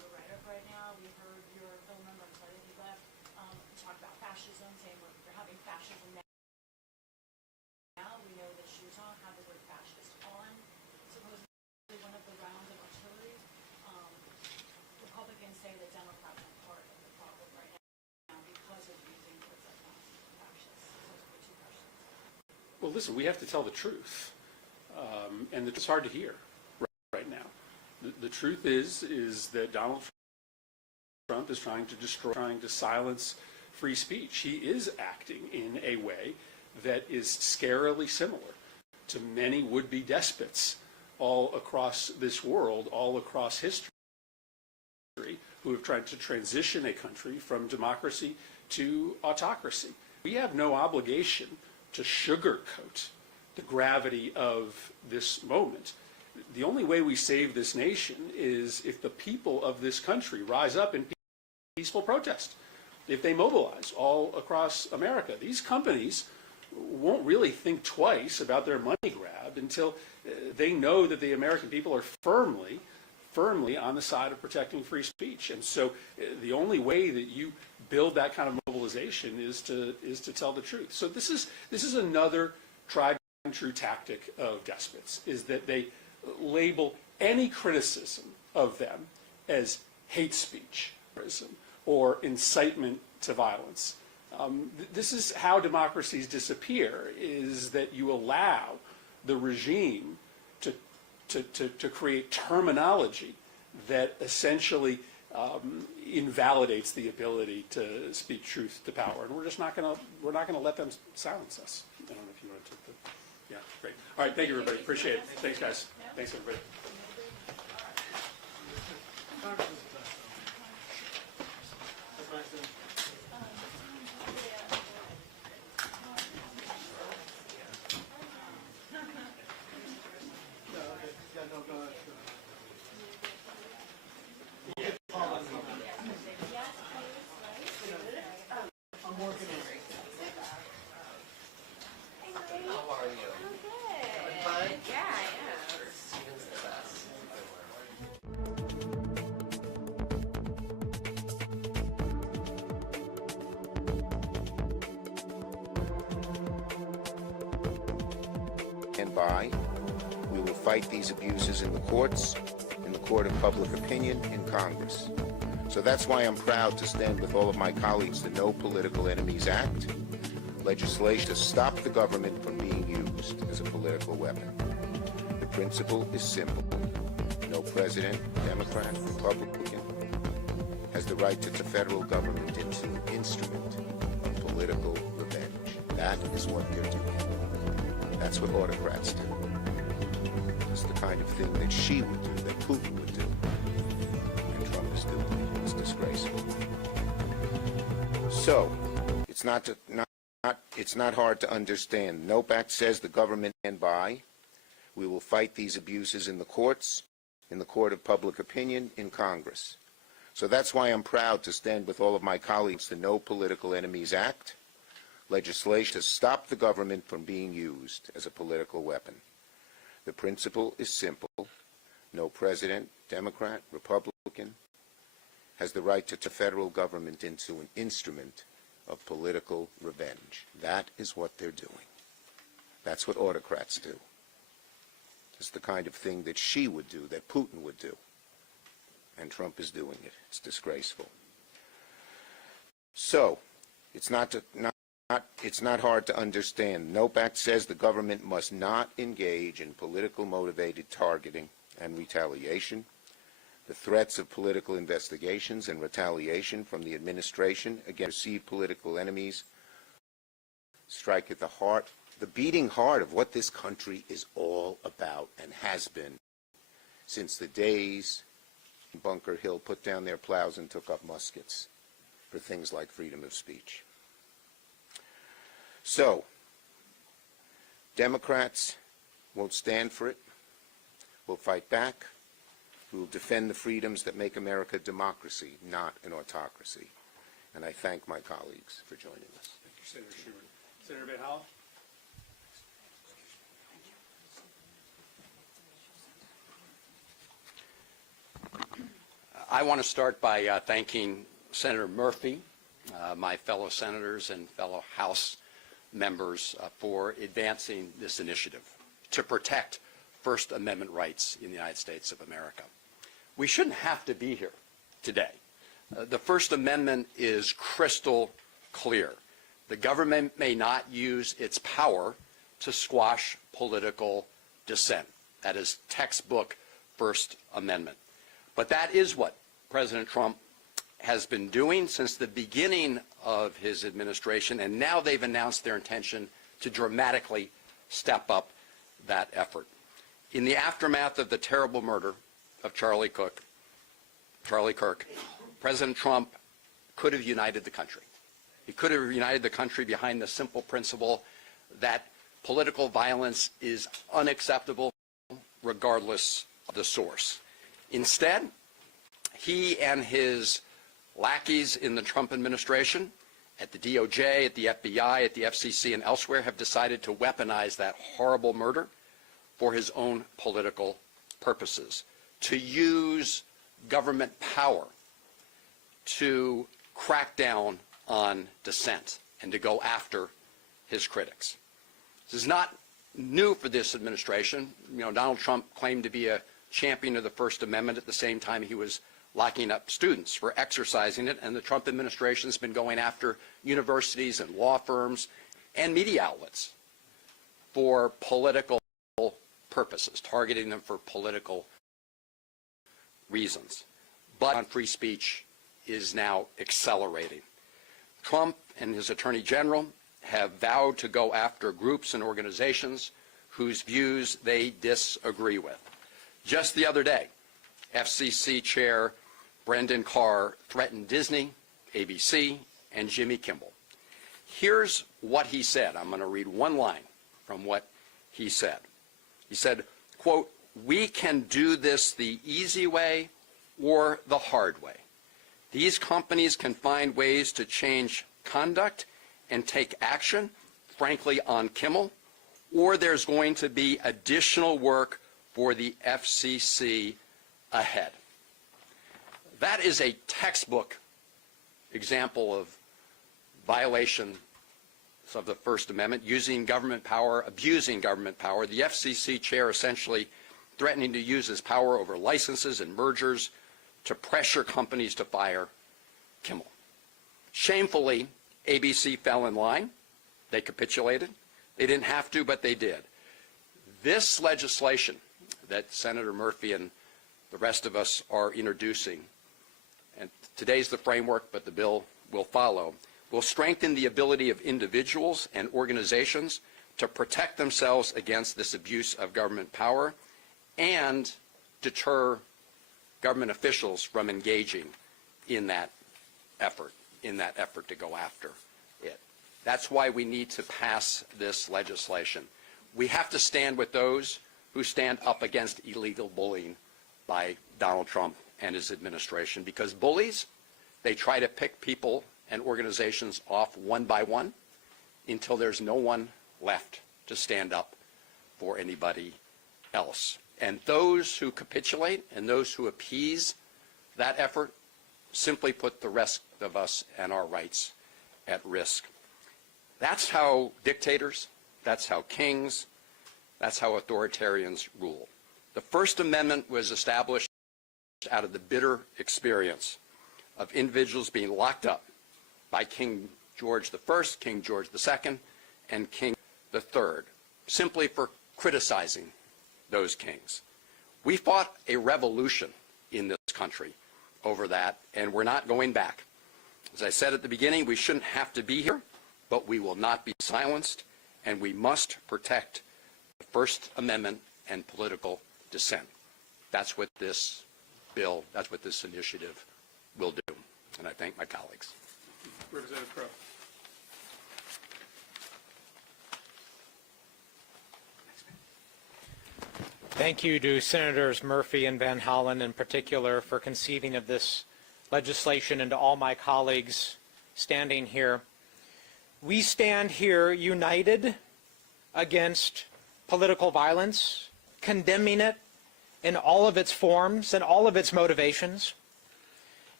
fascism, saying we're having fascism now. Now we know that Shuton had the word fascist on supposedly one of the rounds of artillery. Republicans say that Democrats are part of the problem right now because of using words like Nazi and fascist. So those are the two questions. Well, listen, we have to tell the truth, and it's hard to hear right now. The truth is that Donald Trump is trying to silence free speech. He is acting in a way that is scarily similar to many would-be despots all across this world, all across history, who have tried to transition a country from democracy to autocracy. We have no obligation to sugarcoat the gravity of this moment. The only way we save this nation is if the people of this country rise up in peaceful protest, if they mobilize all across America. These companies won't really think twice about their money grab until they know that the American people are firmly on the side of protecting free speech. And so the only way that you build that kind of mobilization is to tell the truth. So this is another tried and true tactic of despots, is that they label any criticism of them as hate speech or incitement to violence. This is how democracies disappear, is that you allow the regime to create terminology that essentially invalidates the ability to speak truth to power, and we're not going to let them silence us. I don't know if you want to take the. Yeah, great. All right, thank you, everybody. Appreciate it. Thanks, guys. Thanks, everybody. And by, we will fight these abuses in the courts, in the court of public opinion, in Congress. So that's why I'm proud to stand with all of my colleagues the No Political Enemies Act, legislation to stop the government from being used as a political weapon. The principle is simple. No president, Democrat, Republican, has the right to turn the federal government into an instrument of political revenge. That is what they're doing. That's what autocrats do. It's the kind of thing that Xi would do, that Putin would do, and Trump is doing. It's disgraceful. So, it's not hard to understand. NOPE Act says the government stand by. We will fight these abuses in the courts, in the court of public opinion, in Congress. So that's why I'm proud to stand with all of my colleagues the No Political Enemies Act, legislation to stop the government from being used as a political weapon. The principle is simple. No president, Democrat, Republican, has the right to turn the federal government into an instrument of political revenge. That is what they're doing. That's what autocrats do. It's the kind of thing that Xi would do, that Putin would do. And Trump is doing it. It's disgraceful. So, it's not hard to understand. NOPE Act says the government must not engage in political motivated targeting and retaliation. The threats of political investigations and retaliation from the administration against perceived political enemies strike at the heart, the beating heart of what this country is all about and has been since the days when Bunker Hill put down their plows and took up muskets for things like freedom of speech. So, Democrats won't stand for it. We'll fight back. We will defend the freedoms that make America a democracy, not an autocracy. And I thank my colleagues for joining us. Thank you, Senator Schumer. Senator Van Hollen? I want to start by thanking Senator Murphy my fellow senators and fellow House members for advancing this initiative to protect First Amendment rights in the United States of America. We shouldn't have to be here today. The First Amendment is crystal clear. The government may not use its power to squash political dissent. That is textbook First Amendment. But that is what President Trump has been doing since the beginning of his administration, and now they've announced their intention to dramatically step up that effort. In the aftermath of the terrible murder of Charlie Kirk, President Trump could have united the country. He could have united the country behind the simple principle that political violence is unacceptable regardless of the source. Instead, he and his lackeys in the Trump administration, at the DOJ, at the FBI, at the FCC, and elsewhere, have decided to weaponize that horrible murder for his own political purposes, to use government power to crack down on dissent and to go after his critics. This is not new for this administration. Donald Trump claimed to be a champion of the First Amendment at the same time he was locking up students for exercising it, and the Trump administration has been going after universities and law firms and media outlets for political purposes, targeting them for political reasons. But on free speech is now accelerating. Trump and his Attorney General have vowed to go after groups and organizations whose views they disagree with. Just the other day, FCC Chair Brendan Carr threatened Disney, ABC, and Jimmy Kimmel. Here's what he said. I'm going to read one line from what he said. He said, quote, "We can do this the easy way or the hard way. These companies can find ways to change conduct and take action, frankly, on Kimmel, or there's going to be additional work for the FCC ahead." That is a textbook example of violation of the First Amendment, using government power, abusing government power. The FCC chair essentially threatening to use his power over licenses and mergers to pressure companies to fire Kimmel. Shamefully, ABC fell in line. They capitulated. They didn't have to, but they did. This legislation that Senator Murphy and the rest of us are introducing, and today's the framework, but the bill will follow, will strengthen the ability of individuals and organizations to protect themselves against this abuse of government power and deter government officials from engaging in that effort to go after it. That's why we need to pass this legislation. We have to stand with those who stand up against illegal bullying by Donald Trump and his administration, because bullies, they try to pick people and organizations off one by one until there's no one left to stand up for anybody else. And those who capitulate and those who appease that effort simply put the rest of us and our rights at risk. That's how dictators, that's how kings, that's how authoritarians rule. The First Amendment was established out of the bitter experience of individuals being locked up by King George I, King George II, and King III, simply for criticizing those kings. We fought a revolution in this country over that, and we're not going back. As I said at the beginning, we shouldn't have to be here, but we will not be silenced, and we must protect the First Amendment and political dissent. That's what this bill, that's what this initiative will do. And I thank my colleagues. Representative Crow. Thank you to Senators Murphy and Van Hollen in particular for conceiving of this legislation, and to all my colleagues standing here. We stand here united against political violence, condemning it in all of its forms and all of its motivations.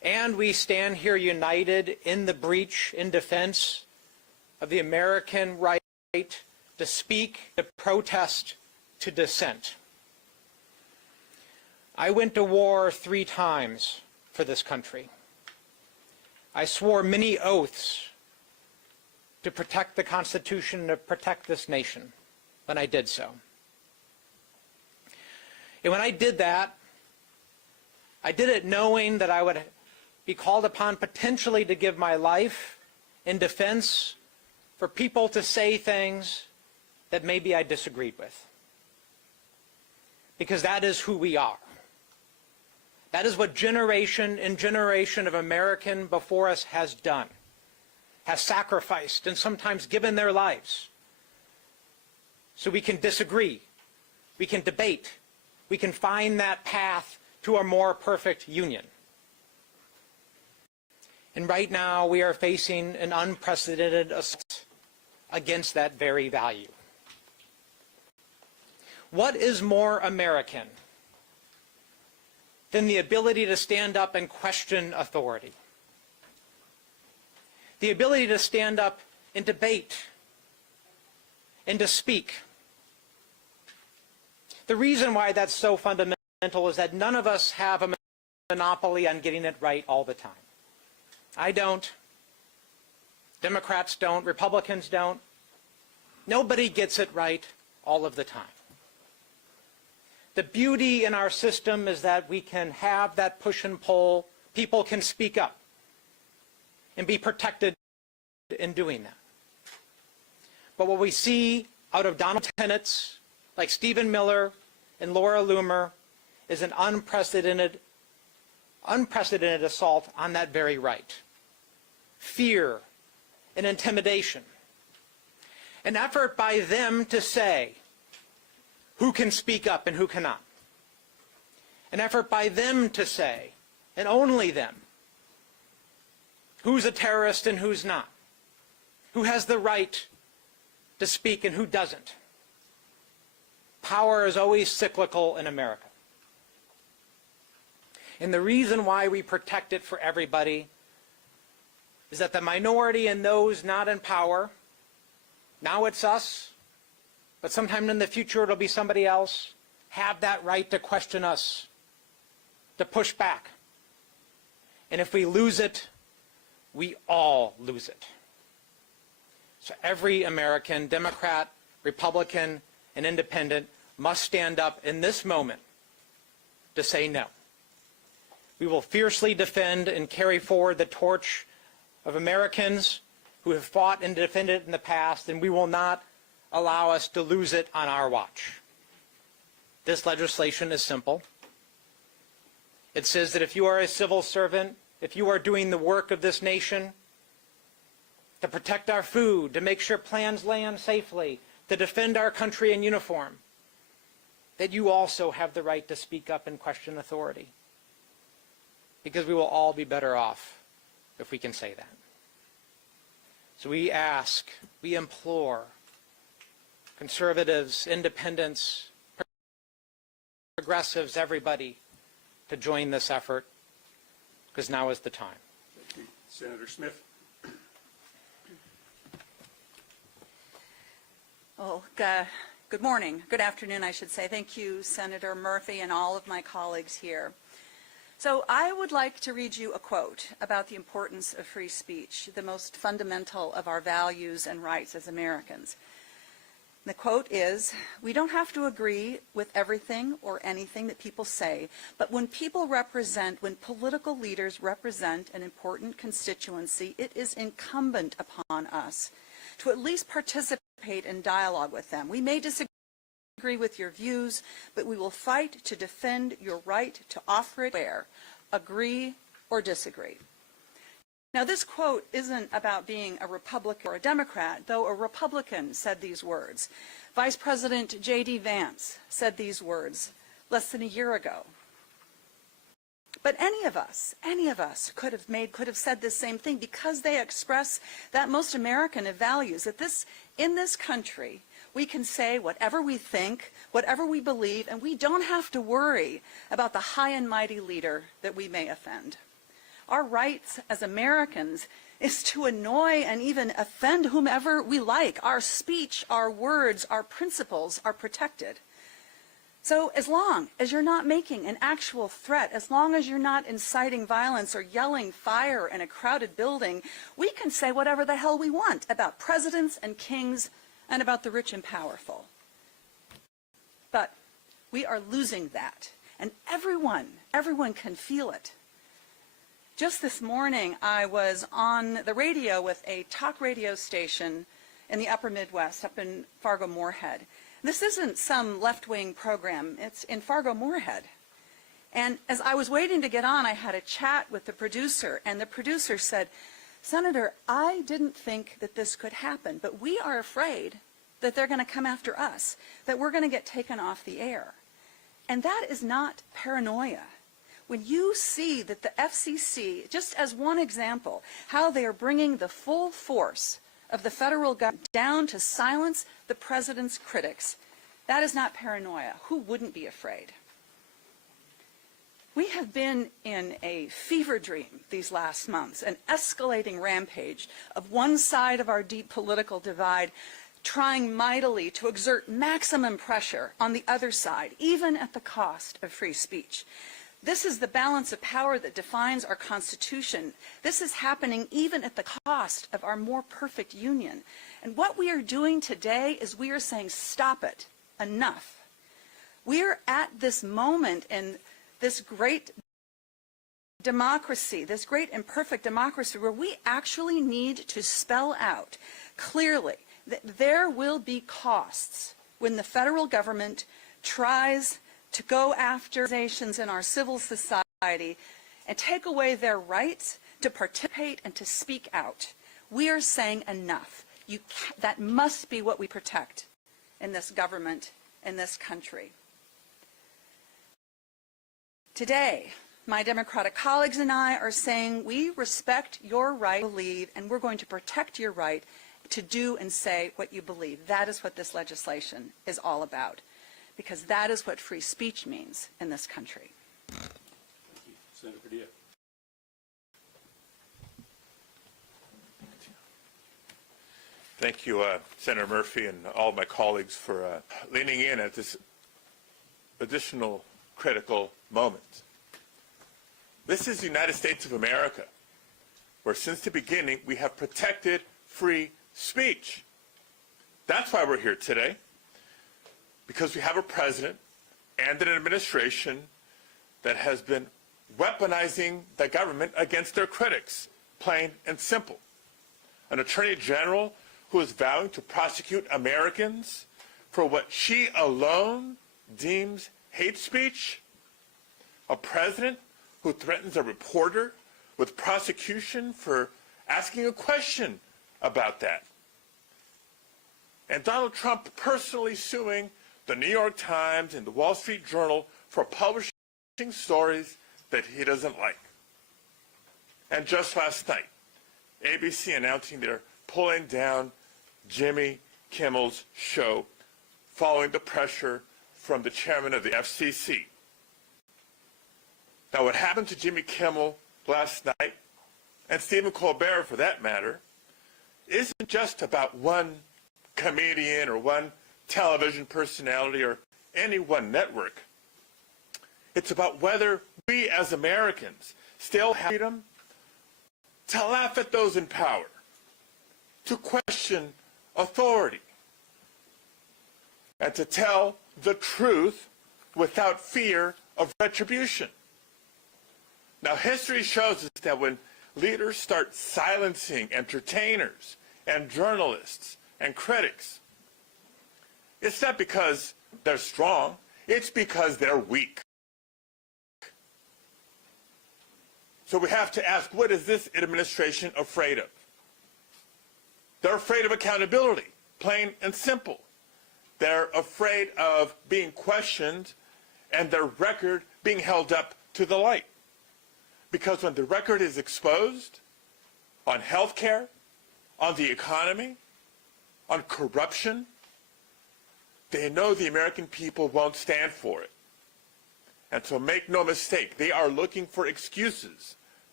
And we stand here united in the breach in defense of the American right to speak, to protest, to dissent. I went to war 3 times for this country. I swore many oaths to protect the Constitution, to protect this nation when I did so. And when I did that, I did it knowing that I would be called upon potentially to give my life in defense for people to say things that maybe I disagreed with. Because that is who we are. That is what generation and generation of American before us has done, has sacrificed and sometimes given their lives. So we can disagree, we can debate, we can find that path to a more perfect union. And right now we are facing an unprecedented assault against that very value. What is more American than the ability to stand up and question authority? The ability to stand up and debate and to speak. The reason why that's so fundamental is that none of us have a monopoly on getting it right all the time. I don't. Democrats don't. Republicans don't. Nobody gets it right all of the time. The beauty in our system is that we can have that push and pull. People can speak up and be protected in doing that. But what we see out of Donald tenets like Stephen Miller and Laura Loomer is an unprecedented assault on that very right. Fear and intimidation. An effort by them to say who can speak up and who cannot. An effort by them to say, and only them, who's a terrorist and who's not. Who has the right to speak and who doesn't. Power is always cyclical in America. And the reason why we protect it for everybody is that the minority and those not in power, now it's us, but sometime in the future it'll be somebody else, have that right to question us, to push back. And if we lose it, we all lose it. So every American, Democrat, Republican, and Independent must stand up in this moment to say no. We will fiercely defend and carry forward the torch of Americans who have fought and defended it in the past, and we will not allow us to lose it on our watch. This legislation is simple. It says that if you are a civil servant, if you are doing the work of this nation, to protect our food, to make sure plans land safely, to defend our country in uniform, that you also have the right to speak up and question authority. Because we will all be better off if we can say that. So we ask, we implore conservatives, independents, progressives, everybody to join this effort, because now is the time. Thank you. Senator Smith. Well, good morning. Good afternoon, I should say. Thank you, Senator Murphy, and all of my colleagues here. So I would like to read you a quote about the importance of free speech, the most fundamental of our values and rights as Americans. The quote is, "We don't have to agree with everything or anything that people say, but when political leaders represent an important constituency, it is incumbent upon us to at least participate in dialogue with them. We may disagree with your views, but we will fight to defend your right to offer it where, agree or disagree." Now, this quote isn't about being a Republican or a Democrat, though a Republican said these words. Vice President J.D. Vance said these words less than a year ago. But any of us could have said the same thing, because they express that most American of values, that in this country, we can say whatever we think, whatever we believe, and we don't have to worry about the high and mighty leader that we may offend. Our rights as Americans is to annoy and even offend whomever we like. Our speech, our words, our principles are protected. So as long as you're not making an actual threat, as long as you're not inciting violence or yelling fire in a crowded building, we can say whatever the hell we want about presidents and kings and about the rich and powerful. But we are losing that, and everyone can feel it. Just this morning, I was on the radio with a talk radio station in the upper Midwest, up in Fargo-Moorhead. This isn't some left-wing program. It's in Fargo-Moorhead. And as I was waiting to get on, I had a chat with the producer, and the producer said, "Senator, I didn't think that this could happen, but we are afraid that they're going to come after us, that we're going to get taken off the air." And that is not paranoia. When you see that the FCC, just as one example, how they are bringing the full force of the federal government down to silence the president's critics, that is not paranoia. Who wouldn't be afraid? We have been in a fever dream these last months, an escalating rampage of one side of our deep political divide trying mightily to exert maximum pressure on the other side, even at the cost of free speech. This is the balance of power that defines our Constitution. This is happening even at the cost of our more perfect union. And what we are doing today is we are saying, stop it, enough. We are at this moment in this great democracy, this great imperfect democracy, where we actually need to spell out clearly that there will be costs when the federal government tries to go after organizations in our civil society and take away their rights to participate and to speak out. We are saying enough. That must be what we protect in this government, in this country. Today, my Democratic colleagues and I are saying we respect your right to believe, and we're going to protect your right to do and say what you believe. That is what this legislation is all about, because that is what free speech means in this country. Thank you. Senator Padilla. Thank you, Senator Murphy, and all of my colleagues for leaning in at this additional critical moment. This is the United States of America, where since the beginning we have protected free speech. That's why we're here today, because we have a president and an administration that has been weaponizing the government against their critics, plain and simple. An attorney general who is vowing to prosecute Americans for what she alone deems hate speech. A president who threatens a reporter with prosecution for asking a question about that. And Donald Trump personally suing the New York Times and the Wall Street Journal for publishing stories that he doesn't like. And just last night, ABC announcing they're pulling down Jimmy Kimmel's show following the pressure from the chairman of the FCC. Now, what happened to Jimmy Kimmel last night, and Stephen Colbert for that matter, isn't just about one comedian or one television personality or any one network. It's about whether we as Americans still have freedom to laugh at those in power, to question authority, and to tell the truth without fear of retribution. Now, history shows us that when leaders start silencing entertainers and journalists and critics, it's not because they're strong, it's because they're weak. So we have to ask, what is this administration afraid of? They're afraid of accountability, plain and simple. They're afraid of being questioned and their record being held up to the light. Because when the record is exposed on health care, on the economy, on corruption, they know the American people won't stand for it. And so make no mistake, they are looking for excuses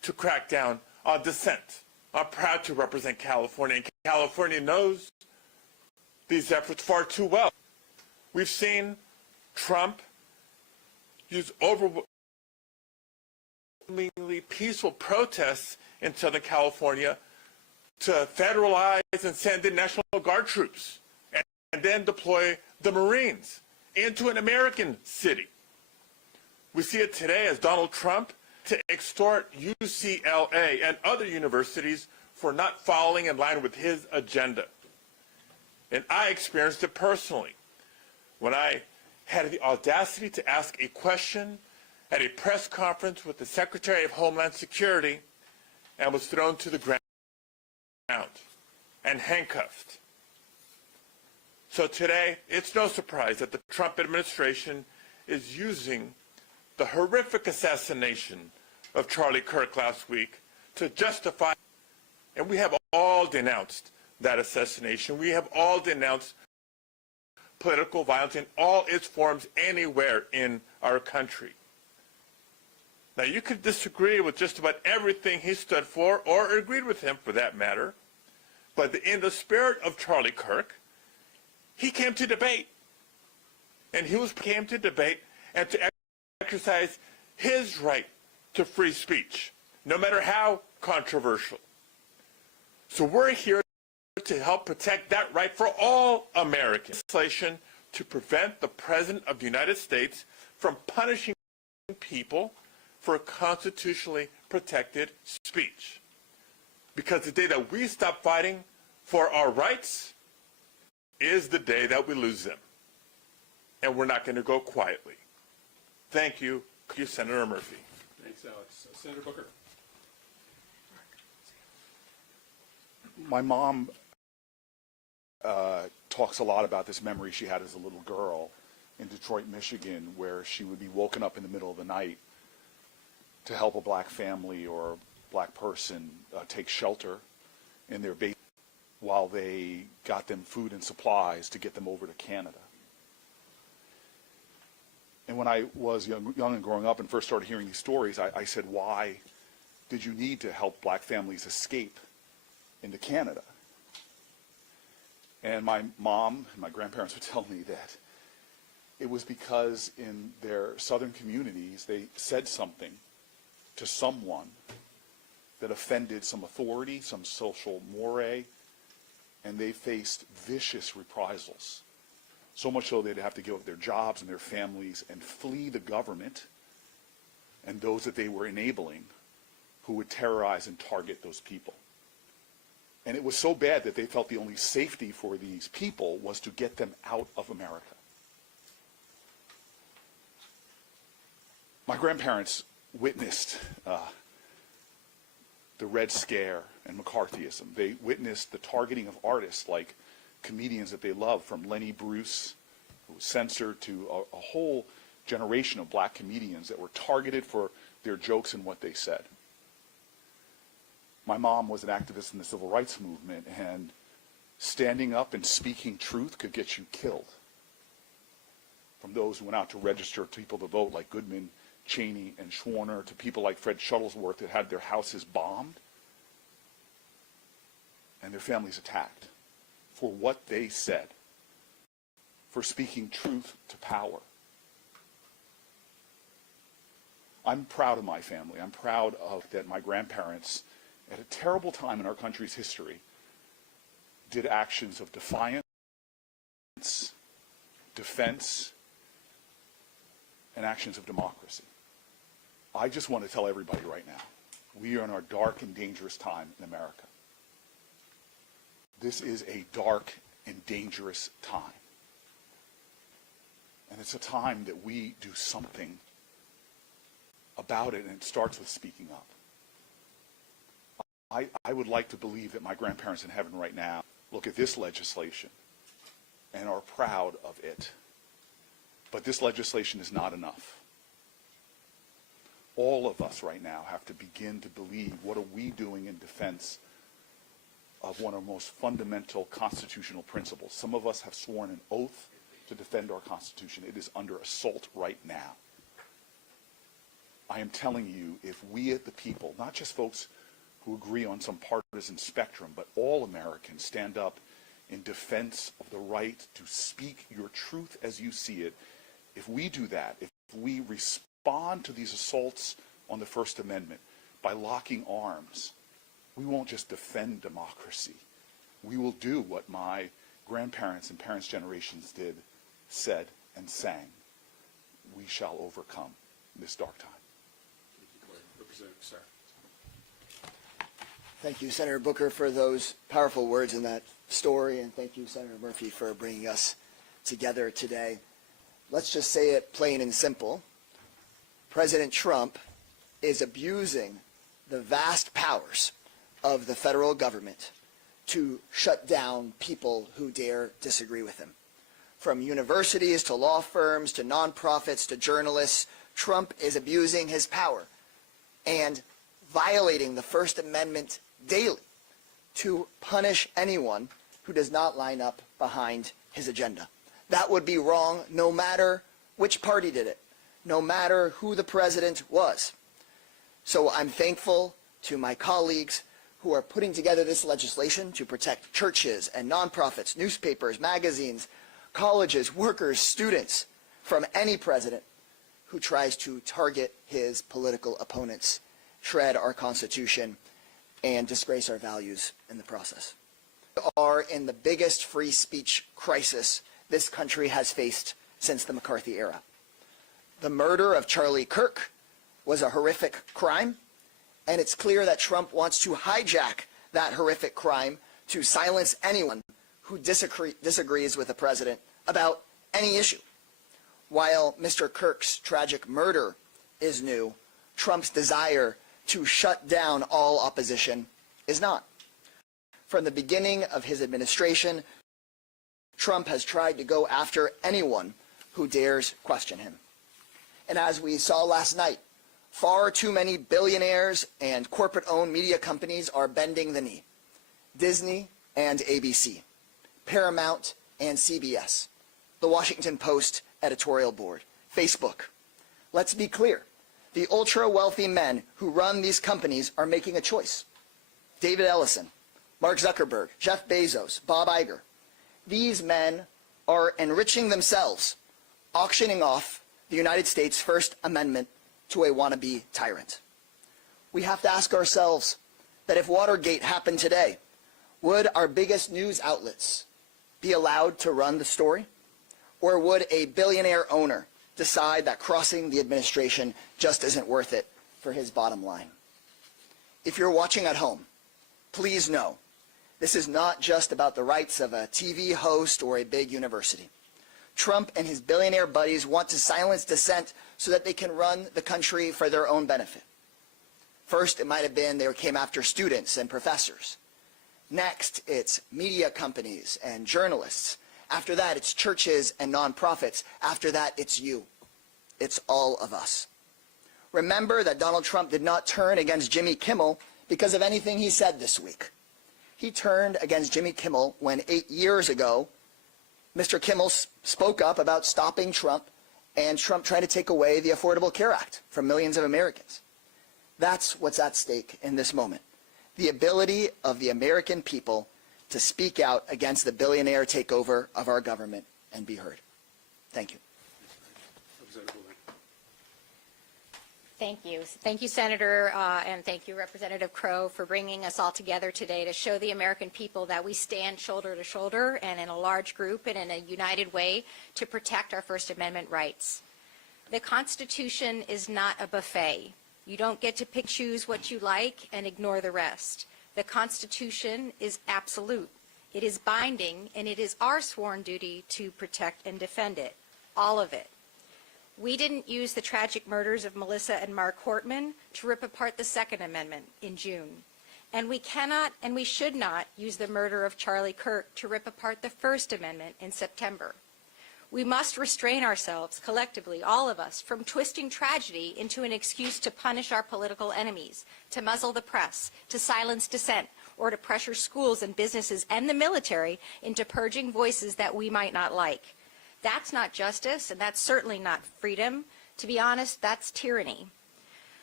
to crack down on dissent. I'm proud to represent California, and California knows these efforts far too well. We've seen Trump use overwhelmingly peaceful protests in Southern California to federalize and send in National Guard troops and then deploy the Marines into an American city. We see it today as Donald Trump to extort UCLA and other universities for not following in line with his agenda. And I experienced it personally when I had the audacity to ask a question at a press conference with the Secretary of Homeland Security and was thrown to the ground and handcuffed. So today, it's no surprise that the Trump administration is using the horrific assassination of Charlie Kirk last week to justify, and we have all denounced that assassination. We have all denounced political violence in all its forms anywhere in our country. Now, you could disagree with just about everything he stood for, or agreed with him for that matter, but in the spirit of Charlie Kirk, he came to debate. And he came to debate and to exercise his right to free speech, no matter how controversial. So we're here to help protect that right for all Americans. Legislation to prevent the President of the United States from punishing people for constitutionally protected speech. Because the day that we stop fighting for our rights is the day that we lose them. And we're not going to go quietly. Thank you, Senator Murphy. Thanks, Alex. Senator Booker. My mom talks a lot about this memory she had as a little girl in Detroit, Michigan, where she would be woken up in the middle of the night to help a black family or black person take shelter in their basement while they got them food and supplies to get them over to Canada. And when I was young and growing up and first started hearing these stories, I said, why did you need to help black families escape into Canada? And my mom and my grandparents would tell me that it was because in their southern communities, they said something to someone that offended some authority, some social mores, and they faced vicious reprisals. So much so they'd have to give up their jobs and their families and flee the government and those that they were enabling who would terrorize and target those people. And it was so bad that they felt the only safety for these people was to get them out of America. My grandparents witnessed the Red Scare and McCarthyism. They witnessed the targeting of artists like comedians that they loved, from Lenny Bruce, who was censored, to a whole generation of black comedians that were targeted for their jokes and what they said. My mom was an activist in the civil rights movement, and standing up and speaking truth could get you killed. From those who went out to register people to vote, like Goodman, Cheney, and Schwerner, to people like Fred Shuttlesworth that had their houses bombed and their families attacked for what they said, for speaking truth to power. I'm proud of my family. I'm proud of that my grandparents, at a terrible time in our country's history, did actions of defiance, defense, and actions of democracy. I just want to tell everybody right now, we are in our dark and dangerous time in America. This is a dark and dangerous time. And it's a time that we do something about it, and it starts with speaking up. I would like to believe that my grandparents in heaven right now look at this legislation and are proud of it. But this legislation is not enough. All of us right now have to begin to believe, what are we doing in defense of one of the most fundamental constitutional principles? Some of us have sworn an oath to defend our Constitution. It is under assault right now. I am telling you, if we at the people, not just folks who agree on some partisan spectrum, but all Americans stand up in defense of the right to speak your truth as you see it, if we do that, if we respond to these assaults on the First Amendment by locking arms, we won't just defend democracy. We will do what my grandparents and parents' generations did, said, and sang. We shall overcome this dark time. Representative Sarah. Thank you, Senator Booker, for those powerful words in that story, and thank you, Senator Murphy, for bringing us together today. Let's just say it plain and simple. President Trump is abusing the vast powers of the federal government to shut down people who dare disagree with him. From universities to law firms to nonprofits to journalists, Trump is abusing his power and violating the First Amendment daily to punish anyone who does not line up behind his agenda. That would be wrong no matter which party did it, no matter who the president was. So I'm thankful to my colleagues who are putting together this legislation to protect churches and nonprofits, newspapers, magazines, colleges, workers, students from any president who tries to target his political opponents, shred our Constitution, and disgrace our values in the process. We are in the biggest free speech crisis this country has faced since the McCarthy era. The murder of Charlie Kirk was a horrific crime, and it's clear that Trump wants to hijack that horrific crime to silence anyone who disagrees with the president about any issue. While Mr. Kirk's tragic murder is new, Trump's desire to shut down all opposition is not. From the beginning of his administration, Trump has tried to go after anyone who dares question him. And as we saw last night, far too many billionaires and corporate-owned media companies are bending the knee. Disney and ABC, Paramount and CBS, the Washington Post editorial board, Facebook. Let's be clear. The ultra-wealthy men who run these companies are making a choice. David Ellison, Mark Zuckerberg, Jeff Bezos, Bob Iger. These men are enriching themselves, auctioning off the United States First Amendment to a wannabe tyrant. We have to ask ourselves that if Watergate happened today, would our biggest news outlets be allowed to run the story? Or would a billionaire owner decide that crossing the administration just isn't worth it for his bottom line? If you're watching at home, please know this is not just about the rights of a TV host or a big university. Trump and his billionaire buddies want to silence dissent so that they can run the country for their own benefit. First, it might have been they came after students and professors. Next, it's media companies and journalists. After that, it's churches and nonprofits. After that, it's you. It's all of us. Remember that Donald Trump did not turn against Jimmy Kimmel because of anything he said this week. He turned against Jimmy Kimmel when 8 years ago, Mr. Kimmel spoke up about stopping Trump and Trump trying to take away the Affordable Care Act from millions of Americans. That's what's at stake in this moment. The ability of the American people to speak out against the billionaire takeover of our government and be heard. Thank you. Thank you. Thank you, Senator, and thank you, Representative Crow, for bringing us all together today to show the American people that we stand shoulder to shoulder and in a large group and in a united way to protect our First Amendment rights. The Constitution is not a buffet. You don't get to pick, choose what you like and ignore the rest. The Constitution is absolute. It is binding, and it is our sworn duty to protect and defend it, all of it. We didn't use the tragic murders of Melissa and Mark Hortman to rip apart the Second Amendment in June. And we cannot and we should not use the murder of Charlie Kirk to rip apart the First Amendment in September. We must restrain ourselves collectively, all of us, from twisting tragedy into an excuse to punish our political enemies, to muzzle the press, to silence dissent, or to pressure schools and businesses and the military into purging voices that we might not like. That's not justice, and that's certainly not freedom. To be honest, that's tyranny.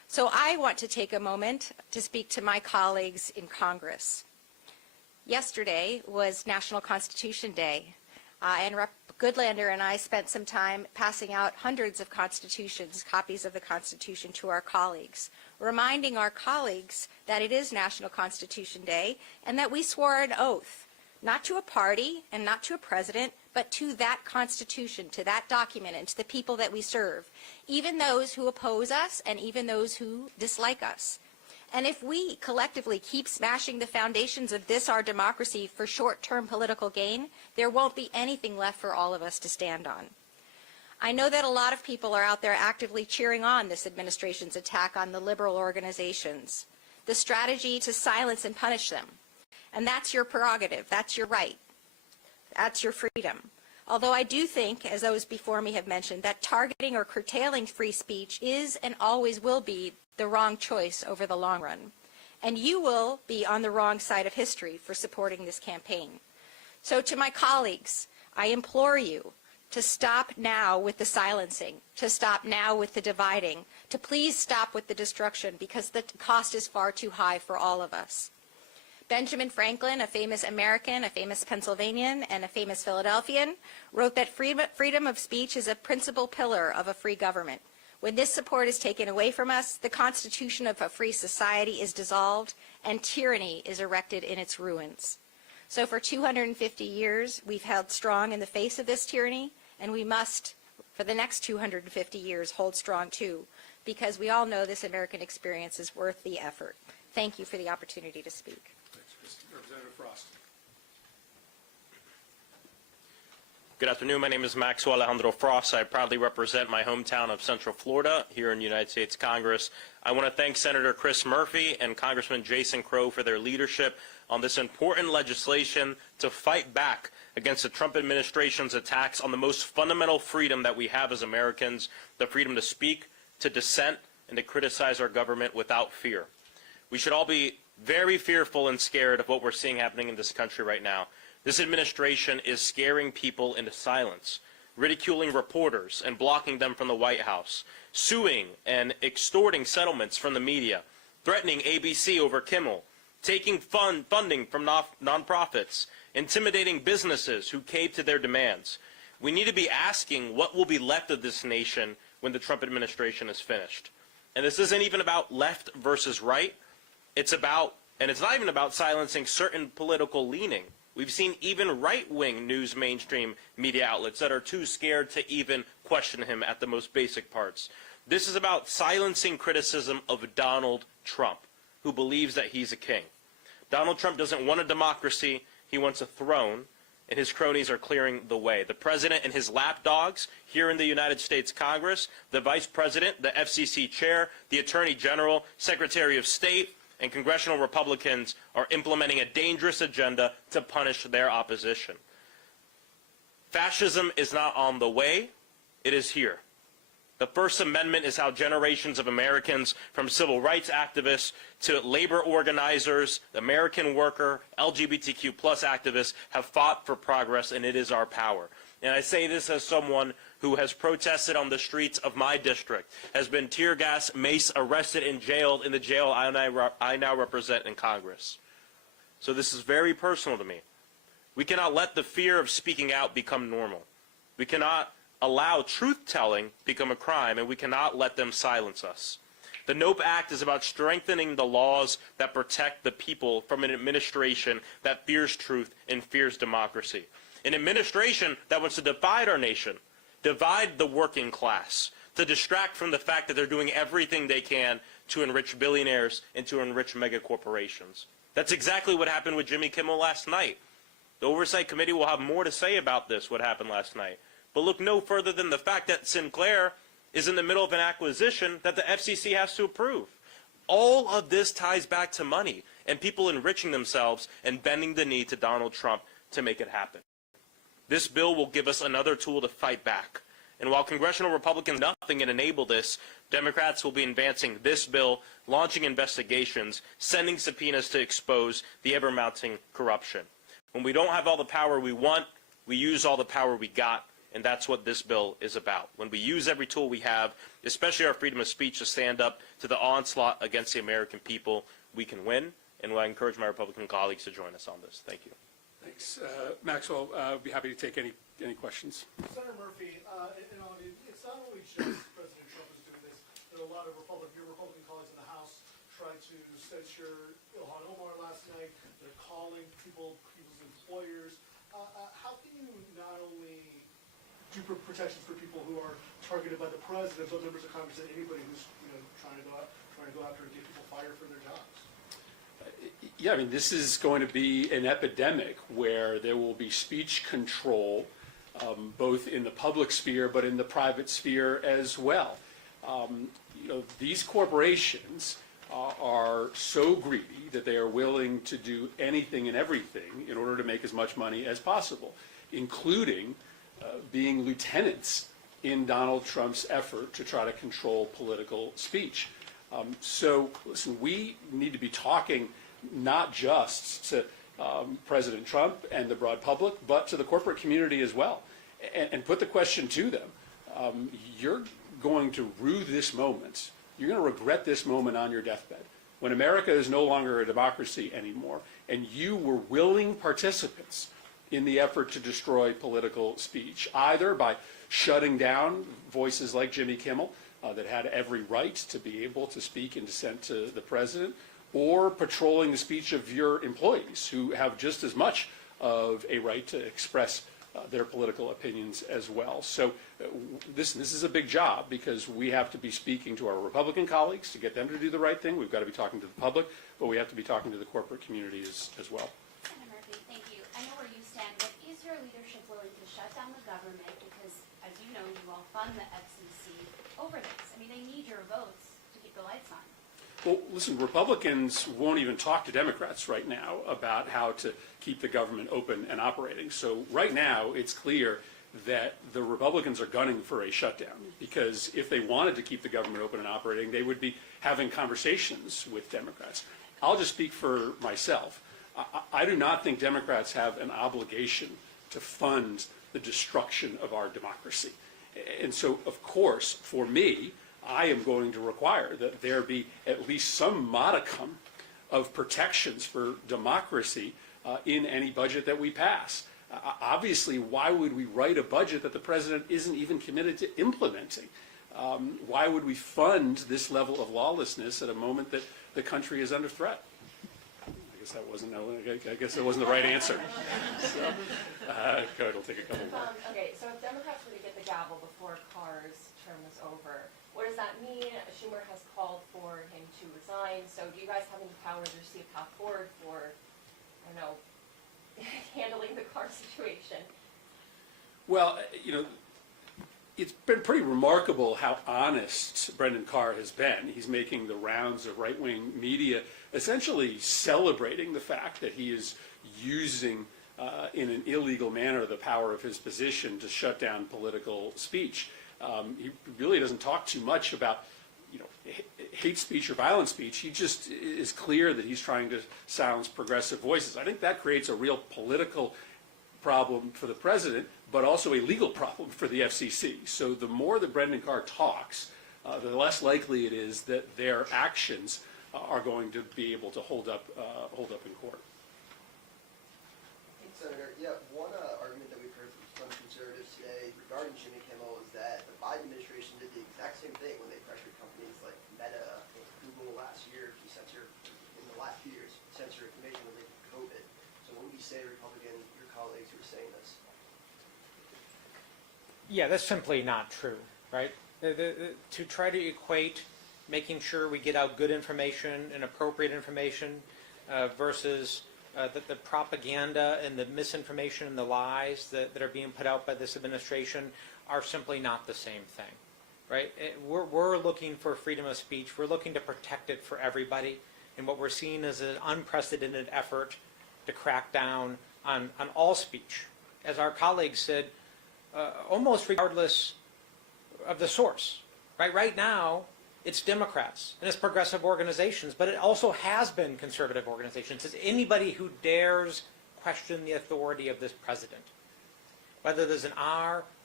So I want to take a moment to speak to my colleagues in Congress. Yesterday was National Constitution Day, and Rep. Goodlander and I spent some time passing out hundreds of constitutions, copies of the Constitution, to our colleagues, reminding our colleagues that it is National Constitution Day and that we swore an oath, not to a party and not to a president, but to that Constitution, to that document, and to the people that we serve, even those who oppose us and even those who dislike us. And if we collectively keep smashing the foundations of this, our democracy, for short-term political gain, there won't be anything left for all of us to stand on. I know that a lot of people are out there actively cheering on this administration's attack on the liberal organizations, the strategy to silence and punish them. And that's your prerogative, that's your right, that's your freedom. Although I do think, as those before me have mentioned, that targeting or curtailing free speech is and always will be the wrong choice over the long run. And you will be on the wrong side of history for supporting this campaign. So to my colleagues, I implore you to stop now with the silencing, to stop now with the dividing, to please stop with the destruction, because the cost is far too high for all of us. Benjamin Franklin, a famous American, a famous Pennsylvanian, and a famous Philadelphian, wrote that freedom of speech is a principal pillar of a free government. When this support is taken away from us, the constitution of a free society is dissolved and tyranny is erected in its ruins. So for 250 years, we've held strong in the face of this tyranny, and we must, for the next 250 years, hold strong too, because we all know this American experience is worth the effort. Thank you for the opportunity to speak. Thanks, Representative Frost. Good afternoon. My name is Maxwell Alejandro Frost. I proudly represent my hometown of Central Florida here in the United States Congress. I want to thank Senator Chris Murphy and Congressman Jason Crow for their leadership on this important legislation to fight back against the Trump administration's attacks on the most fundamental freedom that we have as Americans, the freedom to speak, to dissent, and to criticize our government without fear. We should all be very fearful and scared of what we're seeing happening in this country right now. This administration is scaring people into silence, ridiculing reporters and blocking them from the White House, suing and extorting settlements from the media, threatening ABC over Kimmel, taking funding from nonprofits, intimidating businesses who cave to their demands. We need to be asking what will be left of this nation when the Trump administration is finished. And this isn't even about left versus right. It's about, and it's not even about silencing certain political leaning. We've seen even right-wing news mainstream media outlets that are too scared to even question him at the most basic parts. This is about silencing criticism of Donald Trump, who believes that he's a king. Donald Trump doesn't want a democracy, he wants a throne, and his cronies are clearing the way. The president and his lapdogs here in the United States Congress, the vice president, the FCC chair, the attorney general, secretary of state, and congressional Republicans are implementing a dangerous agenda to punish their opposition. Fascism is not on the way, it is here. The First Amendment is how generations of Americans, from civil rights activists to labor organizers, American worker, LGBTQ+ activists, have fought for progress, and it is our power. And I say this as someone who has protested on the streets of my district, has been tear gas, mace, arrested, and jailed in the jail I now represent in Congress. So this is very personal to me. We cannot let the fear of speaking out become normal. We cannot allow truth-telling become a crime, and we cannot let them silence us. The NOPE Act is about strengthening the laws that protect the people from an administration that fears truth and fears democracy. An administration that wants to divide our nation, divide the working class, to distract from the fact that they're doing everything they can to enrich billionaires and to enrich mega corporations. That's exactly what happened with Jimmy Kimmel last night. The Oversight Committee will have more to say about this, what happened last night. But look no further than the fact that Sinclair is in the middle of an acquisition that the FCC has to approve. All of this ties back to money and people enriching themselves and bending the knee to Donald Trump to make it happen. This bill will give us another tool to fight back. And while congressional Republicans do nothing and enable this, Democrats will be advancing this bill, launching investigations, sending subpoenas to expose the ever-mounting corruption. When we don't have all the power we want, we use all the power we got, And that's what this bill is about. When we use every tool we have, especially our freedom of speech, to stand up to the onslaught against the American people, we can win. And I encourage my Republican colleagues to join us on this. Thank you. Thanks. Maxwell, I'd be happy to take any questions. Senator Murphy, it's not only just President Trump who's doing this. There are a lot of your Republican colleagues in the House tried to censure Ilhan Omar last night. They're calling people's employers. How can you not only do protections for people who are targeted by the president, but members of Congress and anybody who's trying to go after and get people fired for their jobs? Yeah, I mean, this is going to be an epidemic where there will be speech control, both in the public sphere but in the private sphere as well. These corporations are so greedy that they are willing to do anything and everything in order to make as much money as possible, including being lieutenants in Donald Trump's effort to try to control political speech. So, listen, we need to be talking not just to President Trump and the broad public, but to the corporate community as well, and put the question to them. You're going to rue this moment. You're going to regret this moment on your deathbed, when America is no longer a democracy anymore, and you were willing participants in the effort to destroy political speech, either by shutting down voices like Jimmy Kimmel, that had every right to be able to speak in dissent to the president, or patrolling the speech of your employees who have just as much of a right to express their political opinions as well. So this is a big job, because we have to be speaking to our Republican colleagues to get them to do the right thing. We've got to be talking to the public, but we have to be talking to the corporate community as well. Senator Murphy, thank you. I know where you stand, but is your leadership willing to shut down the government? Because, as you know, you all fund the FCC over this. I mean, they need your votes to keep the lights on. Well, listen, Republicans won't even talk to Democrats right now about how to keep the government open and operating. So right now, it's clear that the Republicans are gunning for a shutdown, because if they wanted to keep the government open and operating, they would be having conversations with Democrats. I'll just speak for myself. I do not think Democrats have an obligation to fund the destruction of our democracy. And so, of course, for me, I am going to require that there be at least some modicum of protections for democracy in any budget that we pass. Obviously, why would we write a budget that the president isn't even committed to implementing? Why would we fund this level of lawlessness at a moment that the country is under threat? I guess that wasn't the right answer. So, go ahead, we'll take a couple more. Okay, so if Democrats were to get the gavel before Carr's term is over, what does that mean? Schumer has called for him to resign. So do you guys have any powers or see a path forward for, I don't know, handling the Carr situation? Well, it's been pretty remarkable how honest Brendan Carr has been. He's making the rounds of right-wing media, essentially celebrating the fact that he is using in an illegal manner the power of his position to shut down political speech. He really doesn't talk too much about hate speech or violent speech. He just is clear that he's trying to silence progressive voices. I think that creates a real political problem for the president, but also a legal problem for the FCC. So the more that Brendan Carr talks, the less likely it is that their actions are going to be able to hold up in court. Senator, one argument that we've heard from some conservatives today regarding Jimmy Kimmel is that the Biden administration did the exact same thing when they pressured companies like Meta and Google last year to censor, in the last few years, censor information related to COVID. So what would you say to Republican, your colleagues who are saying this? Yeah, that's simply not true, right? To try to equate making sure we get out good information and appropriate information versus the propaganda and the misinformation and the lies that are being put out by this administration are simply not the same thing, right? We're looking for freedom of speech. We're looking to protect it for everybody. And what we're seeing is an unprecedented effort to crack down on all speech. As our colleagues said, almost regardless of the source, right? Right now, it's Democrats and it's progressive organizations, but it also has been conservative organizations. It's anybody who dares question the authority of this president. Whether there's an R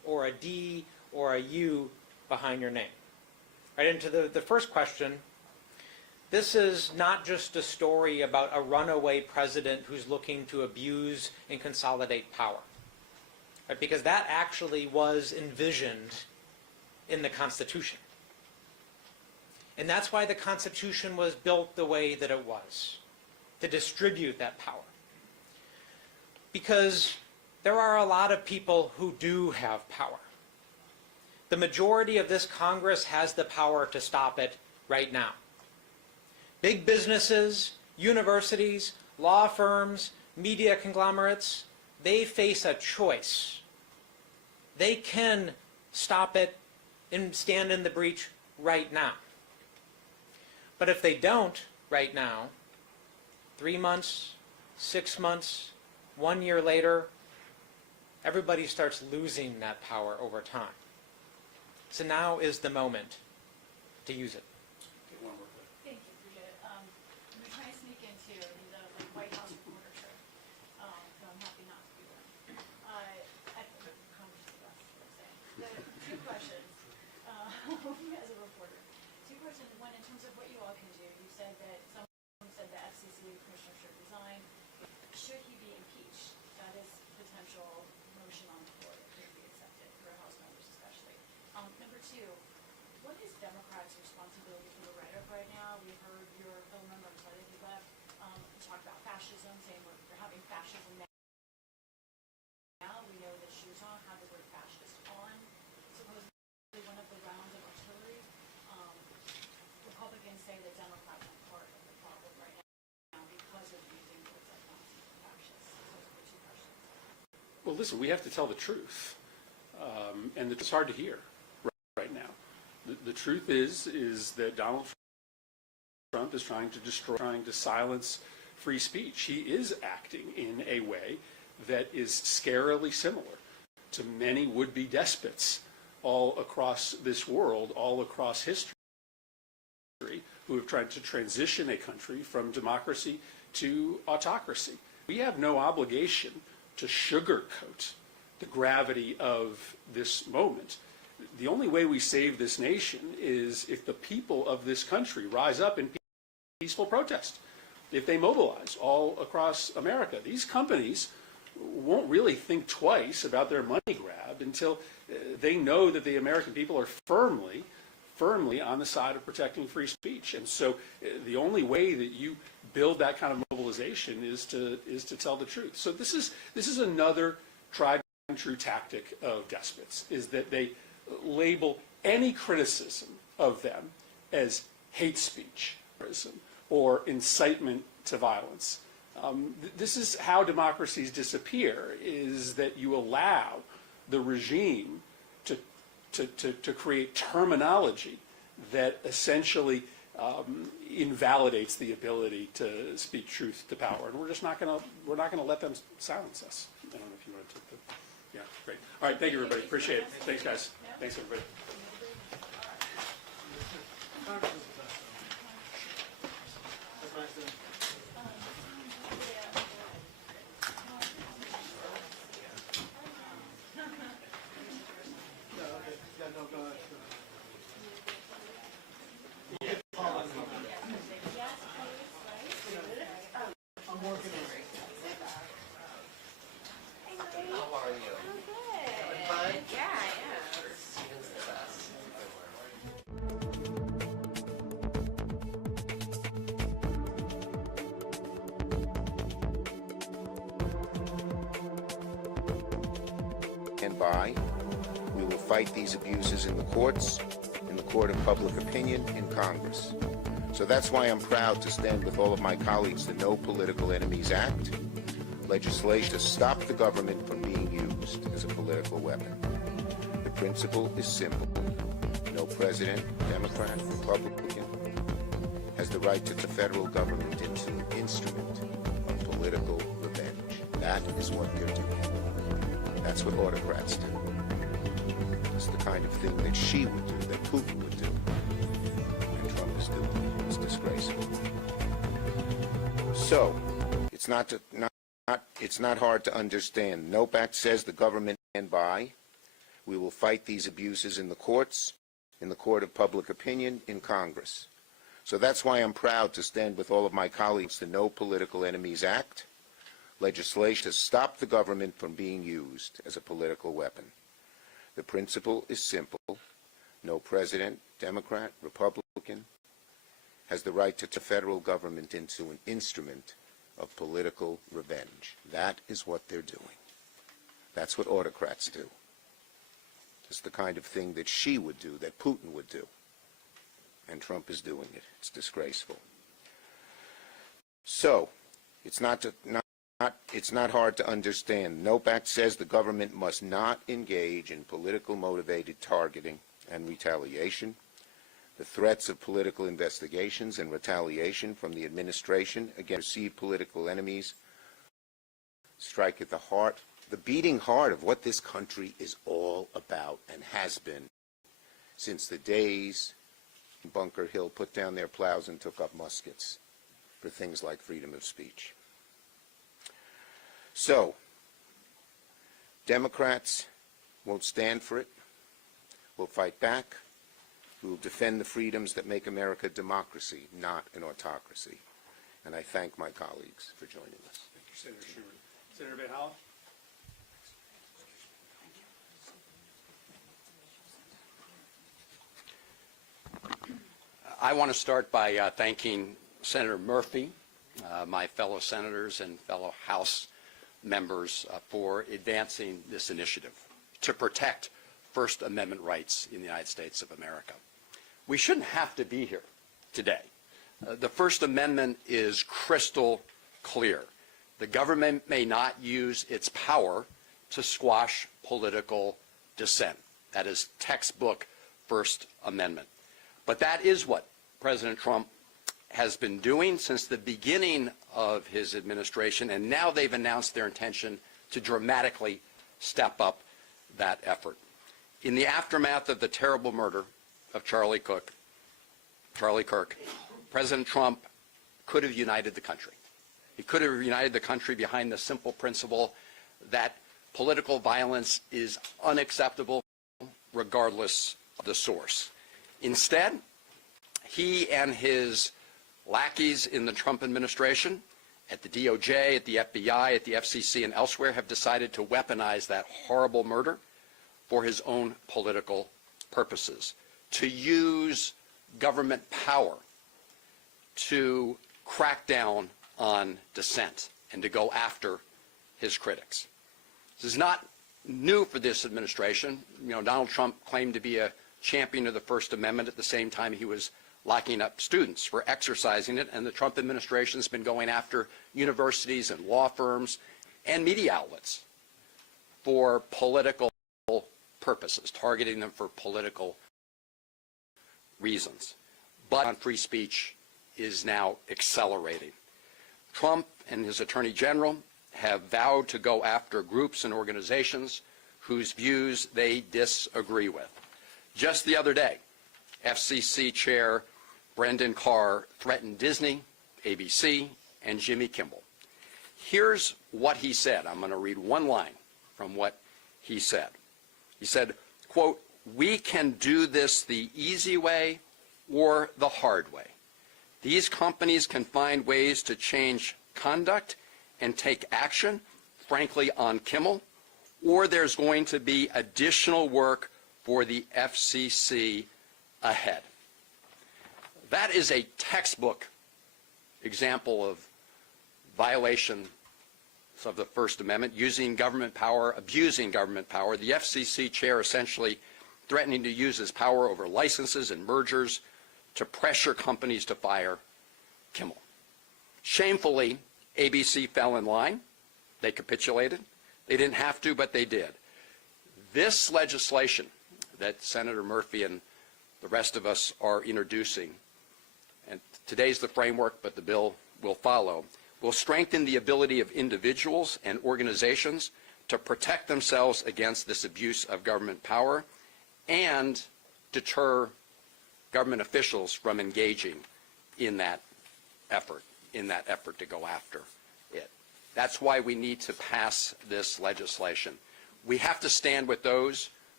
or a D or a U behind your name. Right into the first question, this is not just a story about a runaway president who's looking to abuse and consolidate power. Right? Because that actually was envisioned in the Constitution. And that's why the Constitution was built the way that it was, to distribute that power. Because there are a lot of people who do have power. The majority of this Congress has the power to stop it right now. Big businesses, universities, law firms, media conglomerates, they face a choice. They can stop it and stand in the breach right now. But if they don't right now, 3 months, 6 months, 1 year later, everybody starts losing that power over time. So now is the moment to use it. Thank you, appreciate it. I'm trying to sneak into the White House reporter shirt, so I'm happy not to be there. I think Congress is the best, what I'm saying. Two questions, as a reporter. Two questions. One, in terms of what you all can do, you said that someone said the FCC commissioner should resign. Should he be impeached? That is potential motion on the floor that could be accepted for House members especially. Number two, what is Democrats' responsibility for the rhetoric right now? We heard your fellow member, I'm sorry that he left, talk about fascism, saying we're having fascism now. We know that Shouzon had the word fascist on supposedly one of the rounds of artillery. Republicans say that Democrats are part of the problem right now because of using words like Nazi and fascist. So those are the two questions. Well, listen, we have to tell the truth. And it's hard to hear right now. The truth is that Donald Trump is trying to destroy, trying to silence free speech. He is acting in a way that is scarily similar to many would-be despots all across this world, all across history, who have tried to transition a country from democracy to autocracy. We have no obligation to sugarcoat the gravity of this moment. The only way we save this nation is if the people of this country rise up in peaceful protest, if they mobilize all across America. These companies won't really think twice about their money grab until they know that the American people are firmly on the side of protecting free speech. And so the only way that you build that kind of mobilization is to tell the truth. So this is another tried and true tactic of despots, is that they label any criticism of them as hate speech or incitement to violence. This is how democracies disappear, is that you allow the regime to create terminology that essentially invalidates the ability to speak truth to power, and we're just not going to let them silence us. I don't know if you want to take the. Yeah, great. All right, thank you, everybody. Appreciate it. Thanks, guys. Thanks, everybody. And by, we will fight these abuses in the courts, in the court of public opinion, in Congress. So that's why I'm proud to stand with all of my colleagues the No Political Enemies Act, legislation to stop the government from being used as a political weapon. The principle is simple. No president, Democrat, Republican, has the right to the federal government into an instrument of political revenge. That is what they're doing. That's what autocrats do. It's the kind of thing that Xi would do, that Putin would do, and Trump is doing. It's disgraceful. So, it's not hard to understand. NOPE Act says the government can buy. We will fight these abuses in the courts, in the court of public opinion, in Congress. So that's why I'm proud to stand with all of my colleagues to No Political Enemies Act, legislation to stop the government from being used as a political weapon. The principle is simple. No president, Democrat, Republican, has the right to turn the federal government into an instrument of political revenge. That is what they're doing. That's what autocrats do. It's the kind of thing that Xi would do, that Putin would do. And Trump is doing it. It's disgraceful. So, it's not hard to understand. NOPE Act says the government must not engage in political motivated targeting and retaliation. The threats of political investigations and retaliation from the administration against perceived political enemies strike at the heart, the beating heart of what this country is all about and has been since the days Bunker Hill put down their plows and took up muskets for things like freedom of speech. So, Democrats won't stand for it. We'll fight back. We will defend the freedoms that make America a democracy, not an autocracy. And I thank my colleagues for joining us. Thank you, Senator Schumer. Senator Van Hollen? I want to start by thanking Senator Murphy, my fellow senators and fellow House members for advancing this initiative to protect First Amendment rights in the United States of America. We shouldn't have to be here today. The First Amendment is crystal clear. The government may not use its power to squash political dissent. That is textbook First Amendment. But that is what President Trump has been doing since the beginning of his administration, and now they've announced their intention to dramatically step up that effort. In the aftermath of the terrible murder of Charlie Kirk, President Trump could have united the country. He could have united the country behind the simple principle that political violence is unacceptable regardless of the source. Instead, he and his lackeys in the Trump administration, at the DOJ, at the FBI, at the FCC, and elsewhere, have decided to weaponize that horrible murder for his own political purposes, to use government power to crack down on dissent and to go after his critics. This is not new for this administration. You know, Donald Trump claimed to be a champion of the First Amendment at the same time he was locking up students for exercising it, and the Trump administration has been going after universities and law firms and media outlets for political purposes, targeting them for political reasons. But on free speech is now accelerating. Trump and his Attorney General have vowed to go after groups and organizations whose views they disagree with. Just the other day, FCC Chair Brendan Carr threatened Disney, ABC, and Jimmy Kimmel. Here's what he said. I'm going to read one line from what he said. He said, quote, "We can do this the easy way or the hard way. These companies can find ways to change conduct and take action, frankly, on Kimmel, or there's going to be additional work for the FCC ahead." That is a textbook example of violation of the First Amendment, using government power, abusing government power. The FCC chair essentially threatening to use his power over licenses and mergers to pressure companies to fire Kimmel. Shamefully, ABC fell in line. They capitulated. They didn't have to, but they did. This legislation that Senator Murphy and the rest of us are introducing, and today's the framework, but the bill will follow, will strengthen the ability of individuals and organizations to protect themselves against this abuse of government power and deter government officials from engaging in that effort to go after it. That's why we need to pass this legislation. We have to stand with those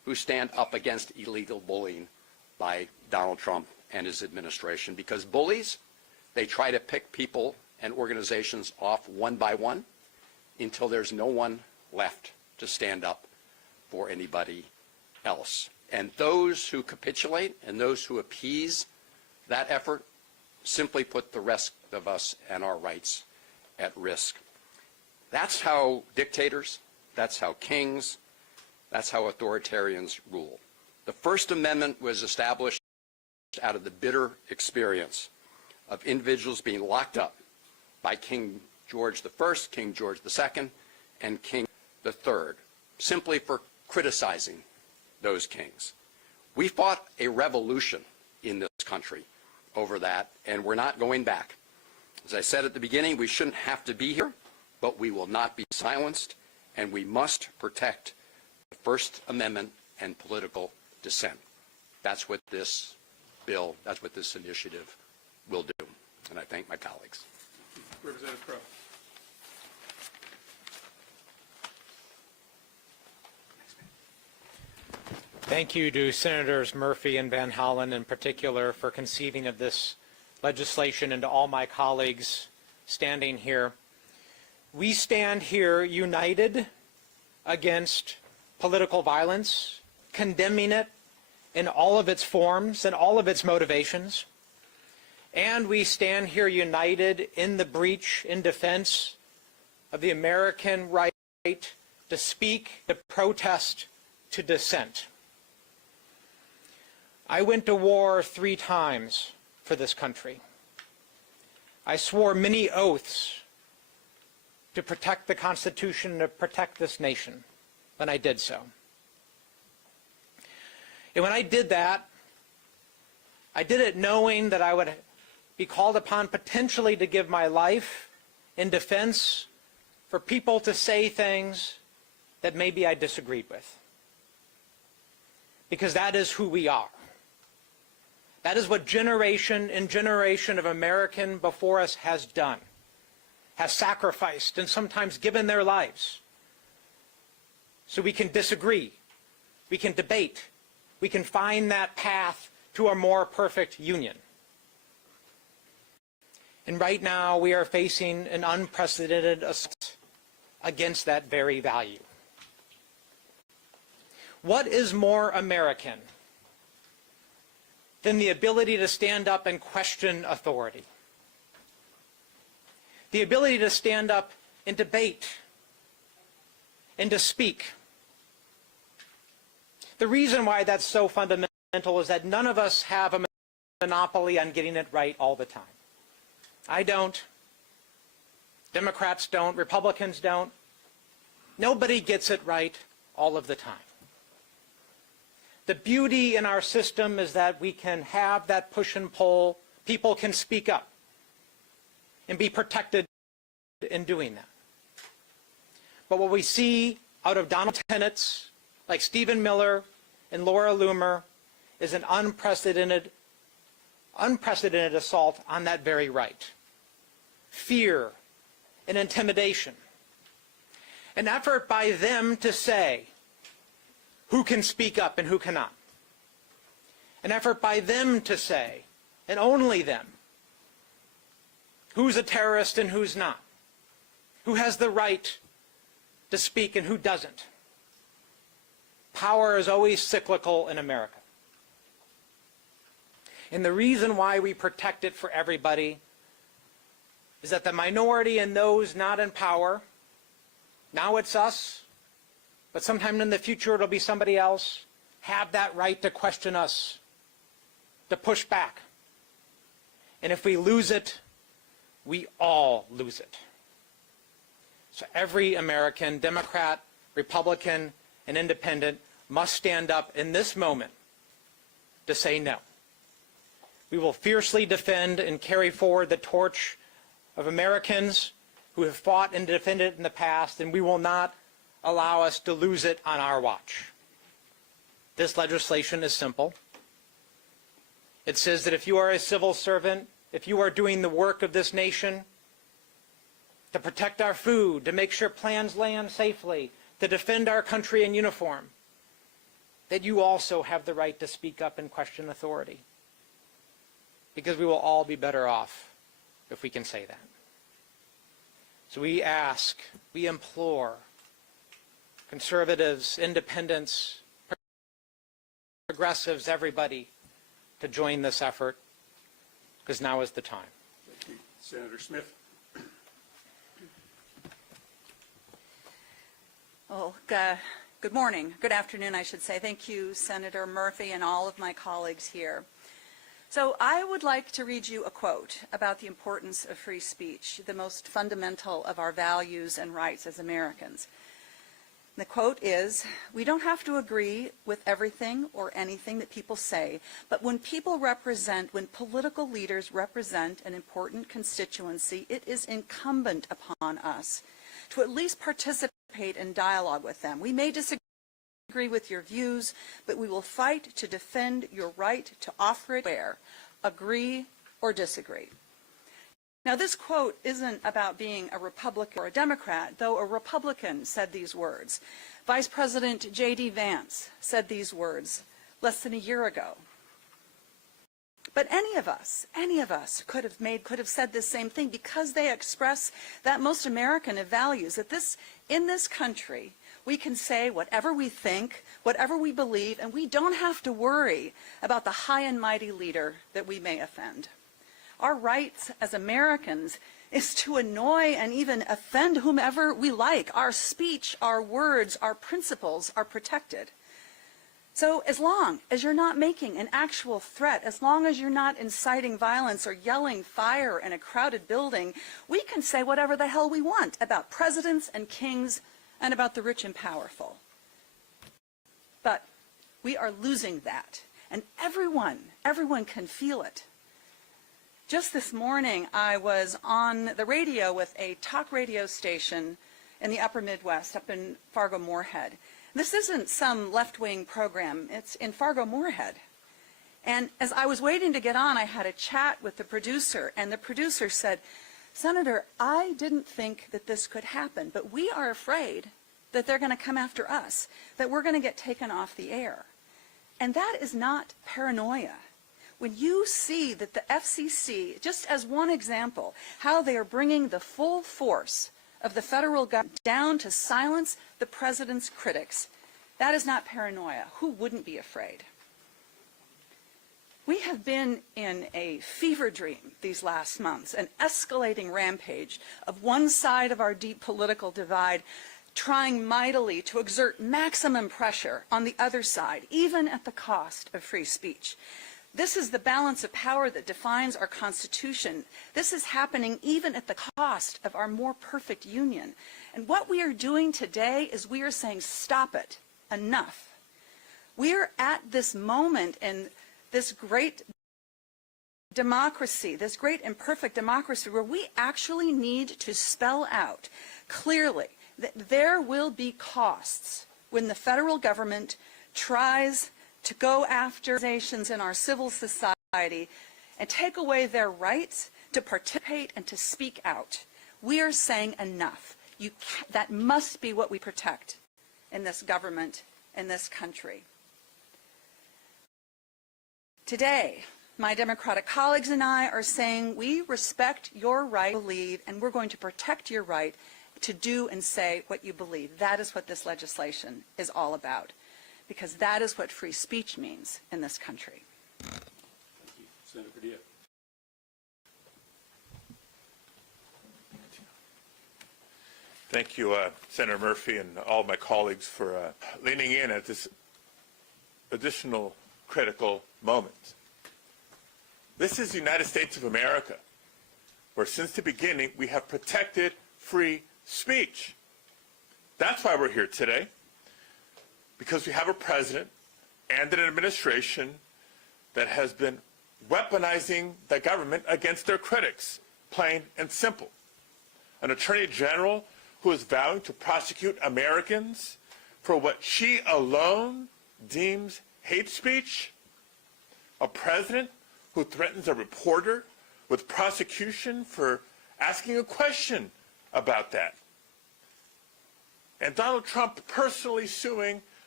who stand up against illegal bullying by Donald Trump and his administration, because bullies, they try to pick people and organizations off one by one until there's no one left to stand up for anybody else. And those who capitulate and those who appease that effort simply put the rest of us and our rights at risk. That's how dictators, that's how kings, that's how authoritarians rule. The First Amendment was established out of the bitter experience of individuals being locked up by King George I, King George II, and King III, simply for criticizing those kings. We fought a revolution in this country over that, and we're not going back. As I said at the beginning, we shouldn't have to be here, but we will not be silenced, and we must protect the First Amendment and political dissent. That's what this bill, that's what this initiative will do. And I thank my colleagues. Representative Crowe. Thank you to Senators Murphy and Van Hollen in particular for conceiving of this legislation, and to all my colleagues standing here. We stand here united against political violence, condemning it in all of its forms and all of its motivations. And we stand here united in the breach, in defense of the American right to speak, to protest, to dissent. I went to war 3 times for this country. I swore many oaths to protect the Constitution and to protect this nation when I did so. And when I did that, I did it knowing that I would be called upon potentially to give my life in defense for people to say things that maybe I disagreed with. Because that is who we are. That is what generation and generation of American before us has done, has sacrificed and sometimes given their lives. So we can disagree, we can debate, we can find that path to a more perfect union. And right now we are facing an unprecedented assault against that very value. What is more American than the ability to stand up and question authority? The ability to stand up and debate and to speak. The reason why that's so fundamental is that none of us have a monopoly on getting it right all the time. I don't. Democrats don't. Republicans don't. Nobody gets it right all of the time. The beauty in our system is that we can have that push and pull. People can speak up and be protected in doing that. But what we see out of Donald tenets like Stephen Miller and Laura Loomer is an unprecedented assault on that very right. Fear and intimidation. An effort by them to say who can speak up and who cannot. An effort by them to say, and only them, who's a terrorist and who's not. Who has the right to speak and who doesn't. Power is always cyclical in America. And the reason why we protect it for everybody is that the minority and those not in power, now it's us, but sometime in the future it'll be somebody else, have that right to question us, to push back. And if we lose it, we all lose it. So every American, Democrat, Republican, and Independent must stand up in this moment to say no. We will fiercely defend and carry forward the torch of Americans who have fought and defended it in the past, and we will not allow us to lose it on our watch. This legislation is simple. It says that if you are a civil servant, if you are doing the work of this nation to protect our food, to make sure plans land safely, to defend our country in uniform, that you also have the right to speak up and question authority. Because we will all be better off if we can say that. So we ask, we implore conservatives, independents, progressives, everybody to join this effort, because now is the time. Thank you. Senator Smith. Well, good morning, good afternoon, I should say. Thank you, Senator Murphy, and all of my colleagues here. So I would like to read you a quote about the importance of free speech, the most fundamental of our values and rights as Americans. The quote is, "We don't have to agree with everything or anything that people say, but when political leaders represent an important constituency, it is incumbent upon us to at least participate in dialogue with them. We may disagree with your views, but we will fight to defend your right to offer it where, agree or disagree." Now, this quote isn't about being a Republican or a Democrat, though a Republican said these words. Vice President J.D. Vance said these words less than a year ago. But any of us could have said this same thing, because they express that most American of values, that in this country, we can say whatever we think, whatever we believe, and we don't have to worry about the high and mighty leader that we may offend. Our rights as Americans is to annoy and even offend whomever we like. Our speech, our words, our principles are protected. So as long as you're not making an actual threat, as long as you're not inciting violence or yelling fire in a crowded building, we can say whatever the hell we want about presidents and kings and about the rich and powerful. But we are losing that, and everyone can feel it. Just this morning, I was on the radio with a talk radio station in the upper Midwest, up in Fargo-Moorhead. This isn't some left-wing program, it's in Fargo-Moorhead. And as I was waiting to get on, I had a chat with the producer, and the producer said, "Senator, I didn't think that this could happen, but we are afraid that they're going to come after us, that we're going to get taken off the air." And that is not paranoia. When you see that the FCC, just as one example, how they are bringing the full force of the federal government down to silence the president's critics, that is not paranoia. Who wouldn't be afraid? We have been in a fever dream these last months, an escalating rampage of one side of our deep political divide trying mightily to exert maximum pressure on the other side, even at the cost of free speech. This is the balance of power that defines our Constitution. This is happening even at the cost of our more perfect union. And what we are doing today is we are saying, stop it, enough. We are at this moment in this great democracy, this great imperfect democracy, where we actually need to spell out clearly that there will be costs when the federal government tries to go after organizations in our civil society and take away their rights to participate and to speak out. We are saying enough. That must be what we protect in this government, in this country. Today, my Democratic colleagues and I are saying we respect your right to believe, and we're going to protect your right to do and say what you believe. That is what this legislation is all about, because that is what free speech means in this country. Thank you. Senator Padilla. Thank you, Senator Murphy, and all of my colleagues for leaning in at this additional critical moment. This is the United States of America, where since the beginning we have protected free speech. That's why we're here today, because we have a president and an administration that has been weaponizing the government against their critics, plain and simple. An attorney general who is vowing to prosecute Americans for what she alone deems hate speech. A president who threatens a reporter with prosecution for asking a question about that. And Donald Trump personally suing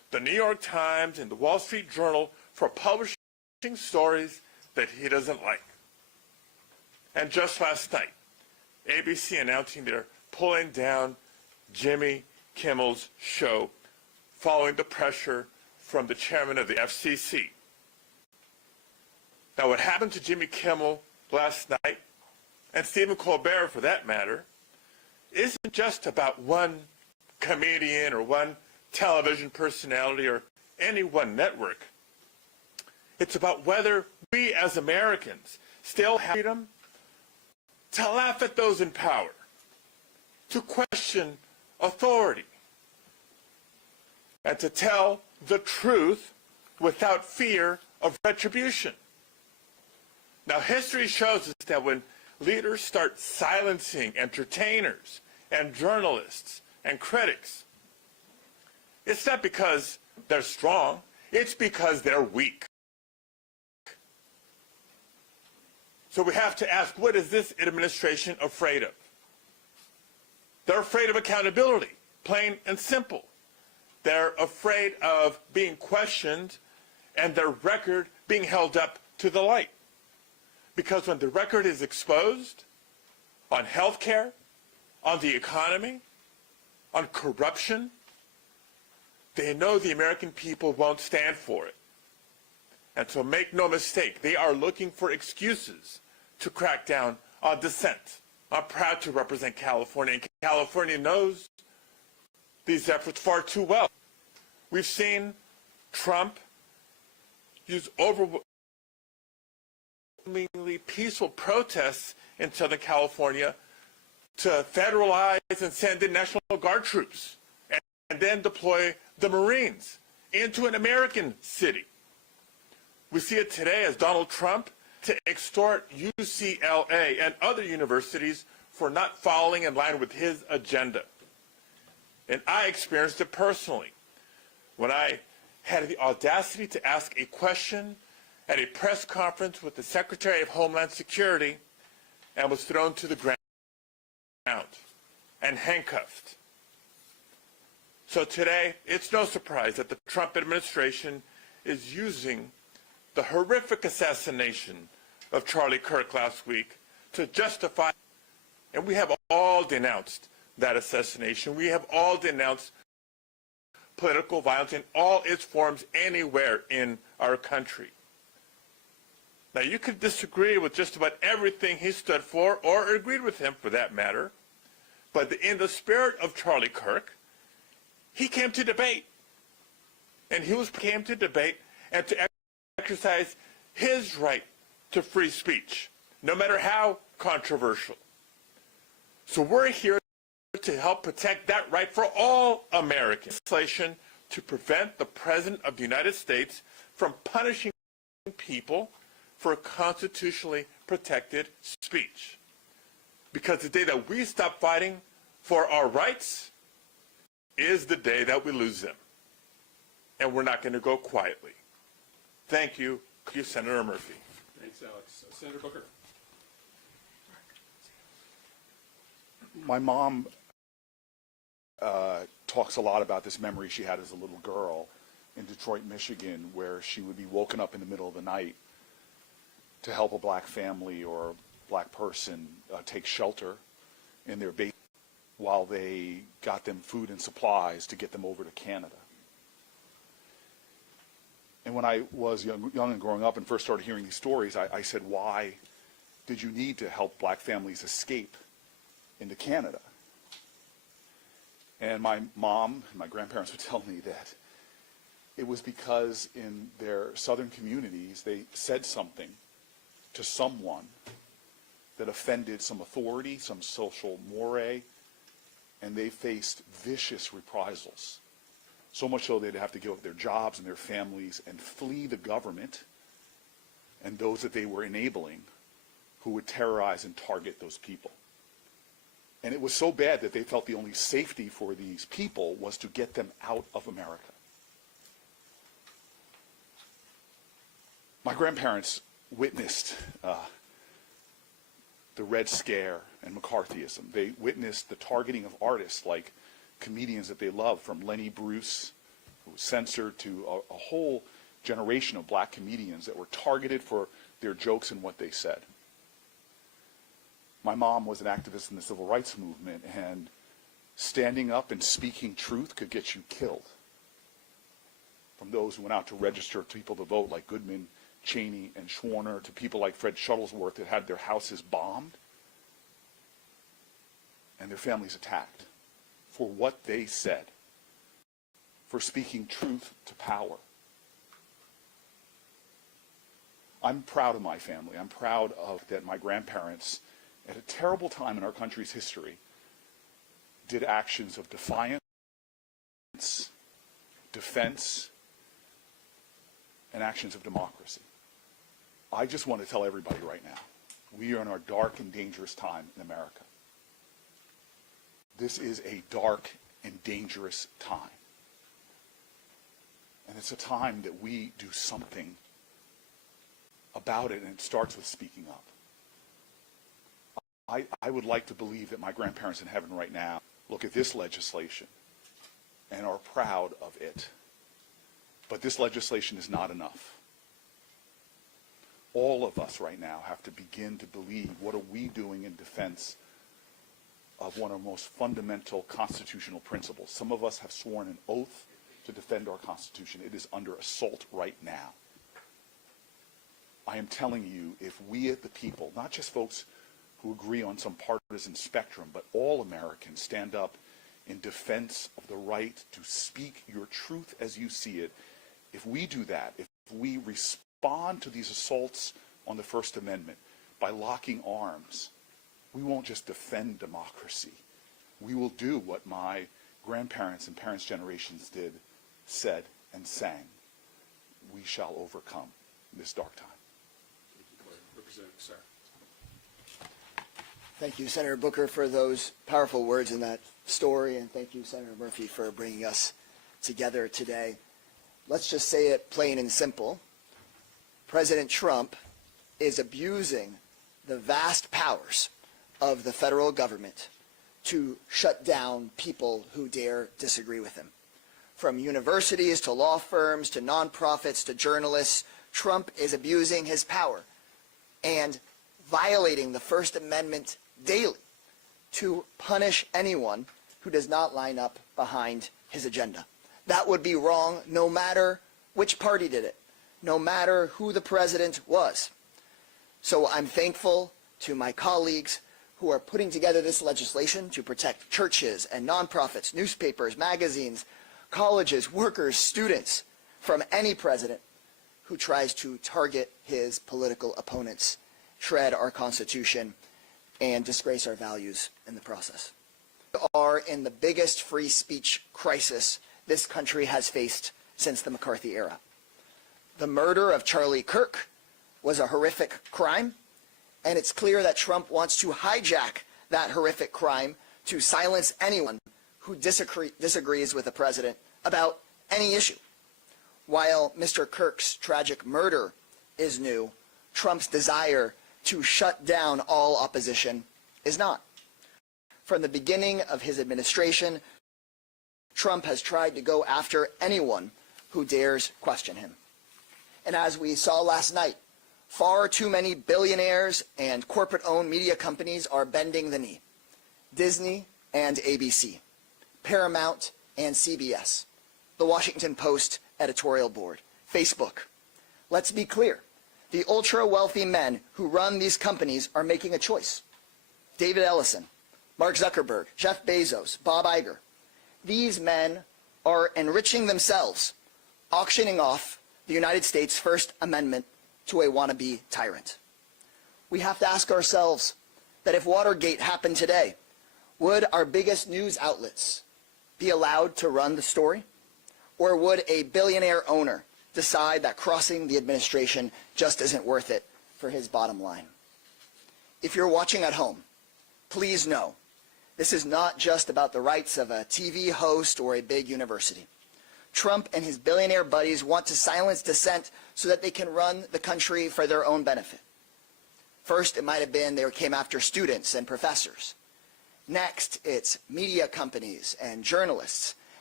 the New York Times and the Wall Street Journal for publishing stories that he doesn't like. And just last night, ABC announcing they're pulling down Jimmy Kimmel's show following the pressure from the chairman of the FCC. Now, what happened to Jimmy Kimmel last night, and Stephen Colbert for that matter, isn't just about one comedian or one television personality or any one network. It's about whether we as Americans still have freedom to laugh at those in power, to question authority, and to tell the truth without fear of retribution. Now, history shows us that when leaders start silencing entertainers and journalists and critics, it's not because they're strong, it's because they're weak. So we have to ask, what is this administration afraid of? They're afraid of accountability, plain and simple. They're afraid of being questioned and their record being held up to the light. Because when the record is exposed on health care, on the economy, on corruption, they know the American people won't stand for it. And so make no mistake, they are looking for excuses to crack down on dissent. I'm proud to represent California, and California knows these efforts far too well. We've seen Trump use overwhelmingly peaceful protests in Southern California to federalize and send in National Guard troops and then deploy the Marines into an American city. We see it today as Donald Trump to extort UCLA and other universities for not falling in line with his agenda. And I experienced it personally when I had the audacity to ask a question at a press conference with the Secretary of Homeland Security and was thrown to the ground and handcuffed. So today, it's no surprise that the Trump administration is using the horrific assassination of Charlie Kirk last week to justify, and we have all denounced that assassination. We have all denounced political violence in all its forms anywhere in our country. Now, you could disagree with just about everything he stood for, or agreed with him for that matter, but in the spirit of Charlie Kirk, he came to debate. And he came to debate and to exercise his right to free speech, no matter how controversial. So we're here to help protect that right for all Americans. Legislation to prevent the President of the United States from punishing people for constitutionally protected speech. Because the day that we stop fighting for our rights is the day that we lose them. And we're not going to go quietly. Thank you, Senator Murphy. Thanks, Alex. Senator Booker. My mom talks a lot about this memory she had as a little girl in Detroit, Michigan, where she would be woken up in the middle of the night to help a black family or a black person take shelter in their basement while they got them food and supplies to get them over to Canada. And when I was young and growing up and first started hearing these stories, I said, why did you need to help black families escape into Canada? And my mom and my grandparents would tell me that it was because in their southern communities, they said something to someone that offended some authority, some social mores, and they faced vicious reprisals. So much so they'd have to give up their jobs and their families and flee the government and those that they were enabling who would terrorize and target those people. And it was so bad that they felt the only safety for these people was to get them out of America. My grandparents witnessed the Red Scare and McCarthyism. They witnessed the targeting of artists like comedians that they loved, from Lenny Bruce who was censored, to a whole generation of black comedians that were targeted for their jokes and what they said. My mom was an activist in the civil rights movement, and standing up and speaking truth could get you killed. From those who went out to register people to vote, like Goodman, Cheney, and Schwerner, to people like Fred Shuttlesworth that had their houses bombed and their families attacked for what they said, for speaking truth to power. I'm proud of my family. I'm proud of that my grandparents, at a terrible time in our country's history, did actions of defiance, defense, and actions of democracy. I just want to tell everybody right now, we are in our dark and dangerous time in America. This is a dark and dangerous time. And it's a time that we do something about it, and it starts with speaking up. I would like to believe that my grandparents in heaven right now look at this legislation and are proud of it. But this legislation is not enough. All of us right now have to begin to believe, what are we doing in defense of one of the most fundamental constitutional principles? Some of us have sworn an oath to defend our Constitution. It is under assault right now. I am telling you, if we at the people, not just folks who agree on some partisan spectrum, but all Americans stand up in defense of the right to speak your truth as you see it, if we do that, if we respond to these assaults on the First Amendment by locking arms, we won't just defend democracy. We will do what my grandparents and parents' generations did, said, and sang. We shall overcome this dark time. Representative Sarah. Thank you, Senator Booker, for those powerful words in that story, and thank you, Senator Murphy, for bringing us together today. Let's just say it plain and simple. President Trump is abusing the vast powers of the federal government to shut down people who dare disagree with him. From universities to law firms to nonprofits to journalists, Trump is abusing his power and violating the First Amendment daily to punish anyone who does not line up behind his agenda. That would be wrong no matter which party did it, no matter who the president was. So I'm thankful to my colleagues who are putting together this legislation to protect churches and nonprofits, newspapers, magazines, colleges, workers, students from any president who tries to target his political opponents, shred our Constitution, and disgrace our values in the process. We are in the biggest free speech crisis this country has faced since the McCarthy era. The murder of Charlie Kirk was a horrific crime, and it's clear that Trump wants to hijack that horrific crime to silence anyone who disagrees with the president about any issue. While Mr. Kirk's tragic murder is new, Trump's desire to shut down all opposition is not. From the beginning of his administration, Trump has tried to go after anyone who dares question him. And as we saw last night, far too many billionaires and corporate-owned media companies are bending the knee. Disney and ABC, Paramount and CBS, the Washington Post editorial board, Facebook. Let's be clear. The ultra-wealthy men who run these companies are making a choice. David Ellison, Mark Zuckerberg, Jeff Bezos, Bob Iger. These men are enriching themselves, auctioning off the United States' First Amendment to a wannabe tyrant. We have to ask ourselves that if Watergate happened today, would our biggest news outlets be allowed to run the story? Or would a billionaire owner decide that crossing the administration just isn't worth it for his bottom line? If you're watching at home, please know this is not just about the rights of a TV host or a big university. Trump and his billionaire buddies want to silence dissent so that they can run the country for their own benefit. First, it might have been they came after students and professors. Next, it's media companies and journalists.